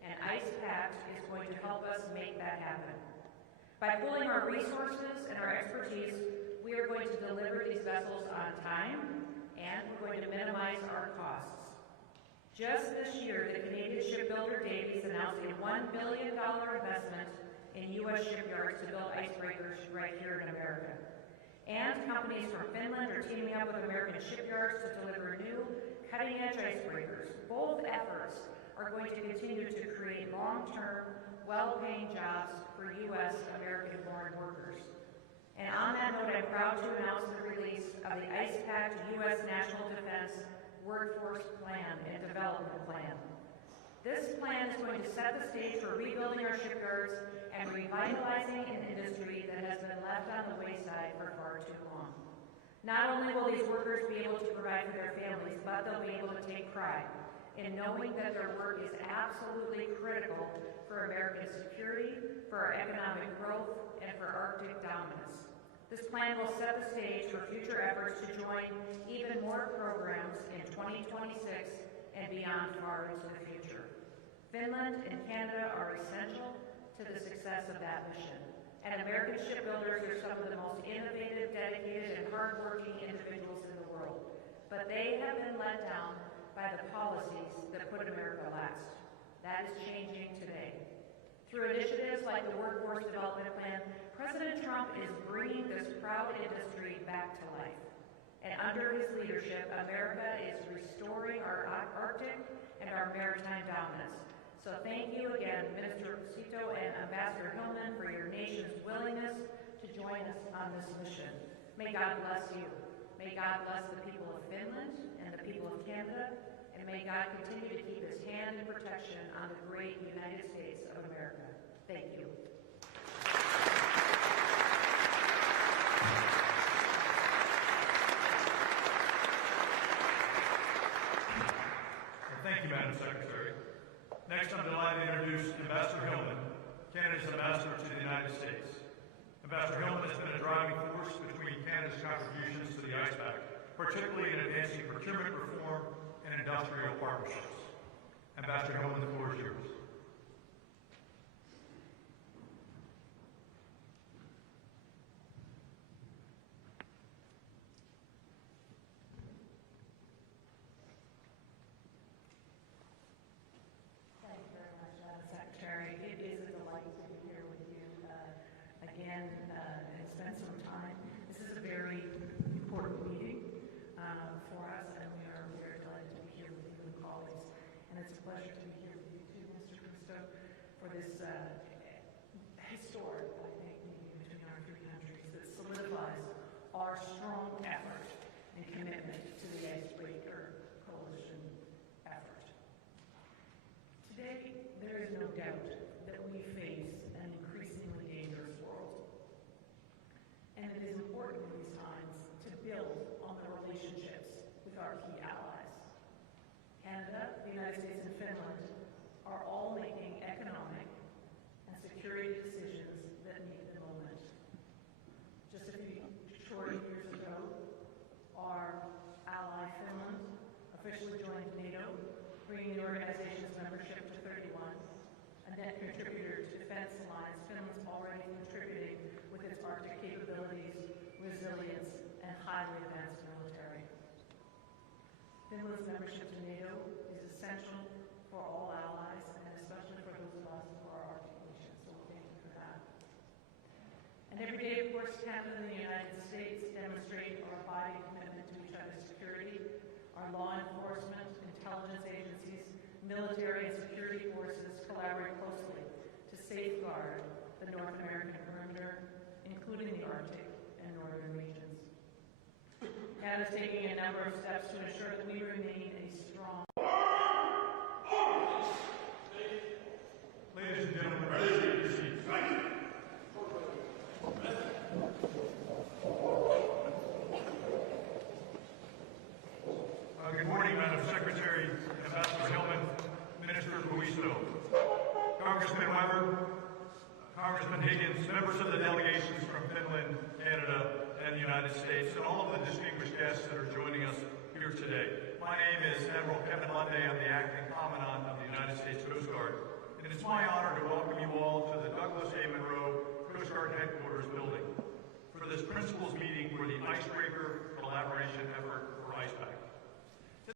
and ICE Pact is going to help us make that happen. By pooling our resources and our expertise, we are going to deliver these vessels on time, and we're going to minimize our costs. Just this year, the Canadian shipbuilder Davies announced a $1 billion investment in U.S. shipyards to build icebreakers right here in America. And companies from Finland are teaming up with American shipyards to deliver new, cutting-edge icebreakers. Both efforts are going to continue to create long-term, well-paying jobs for U.S. American-born workers. And on that note, I'm proud to announce the release of the ICE Pact U.S. National Defense Workforce Plan and Development Plan. This plan is going to set the stage for rebuilding our shipyards and revitalizing an industry that has been left on the wayside for far too long. Not only will these workers be able to provide for their families, but they'll be able to take pride in knowing that their work is absolutely critical for American security, for our economic growth, and for Arctic dominance. This plan will set the stage for future efforts to join even more programs in 2026 and beyond far into the future. Finland and Canada are essential to the success of that mission. And American shipbuilders are some of the most innovative, dedicated, and hardworking individuals in the world. But they have been let down by the policies that put America last. That is changing today. Through initiatives like the Workforce Development Plan, President Trump is bringing this proud industry back to life. And under his leadership, America is restoring our Arctic and our maritime dominance. So thank you again, Minister Cito and Ambassador Hillman, for your nation's willingness to join us on this mission. May God bless you. May God bless the people of Finland and the people of Canada, and may God continue to keep his hand in protection on the great United States of America. Thank you. Thank you, Madam Secretary. Next, I'm delighted to introduce Ambassador Hillman, Canada's ambassador to the United States. Ambassador Hillman has been a driving force between Canada's contributions to the ICE Pact, particularly in advancing procurement reform and industrial partnerships. Ambassador Hillman, the floor is yours. Historic, I think, meeting between our three countries that solidifies our strong effort and commitment to the Icebreaker Coalition effort. Today, there is no doubt that we face an increasingly dangerous world. And it is important in these times to build on the relationships with our key allies. Canada, the United States, and Finland are all making economic and security decisions that meet the moment. Just a few short years ago, our ally Finland officially joined NATO, bringing the organization's membership to 31. A net contributor to defense alliance, Finland's already contributing with its Arctic capabilities, resilience, and highly advanced military. Finland's membership to NATO is essential for all allies, and especially for those of us who are Arctic nations, so thank you for that. And every day, of course, Canada and the United States demonstrate our abiding commitment to each other's security. Our law enforcement, intelligence agencies, military and security forces collaborate closely to safeguard the North American perimeter, including the Arctic and northern regions. Canada is taking a number of steps to ensure that we remain a strong. Ladies and gentlemen, please take your seats. Good morning, Madam Secretary, Ambassador Hillman, Minister Luisto, Congressman Weber, Congressman Higgins, members of the delegations from Finland, Canada, and the United States, and all of the distinguished guests that are joining us here today. My name is Admiral Kevin Lunday. I'm the Acting Commandant of the United States Coast Guard. It my honor to welcome you all to the Douglas A. Monroe Coast Guard Headquarters building for this principals meeting for the Icebreaker Collaboration Effort for IcePac.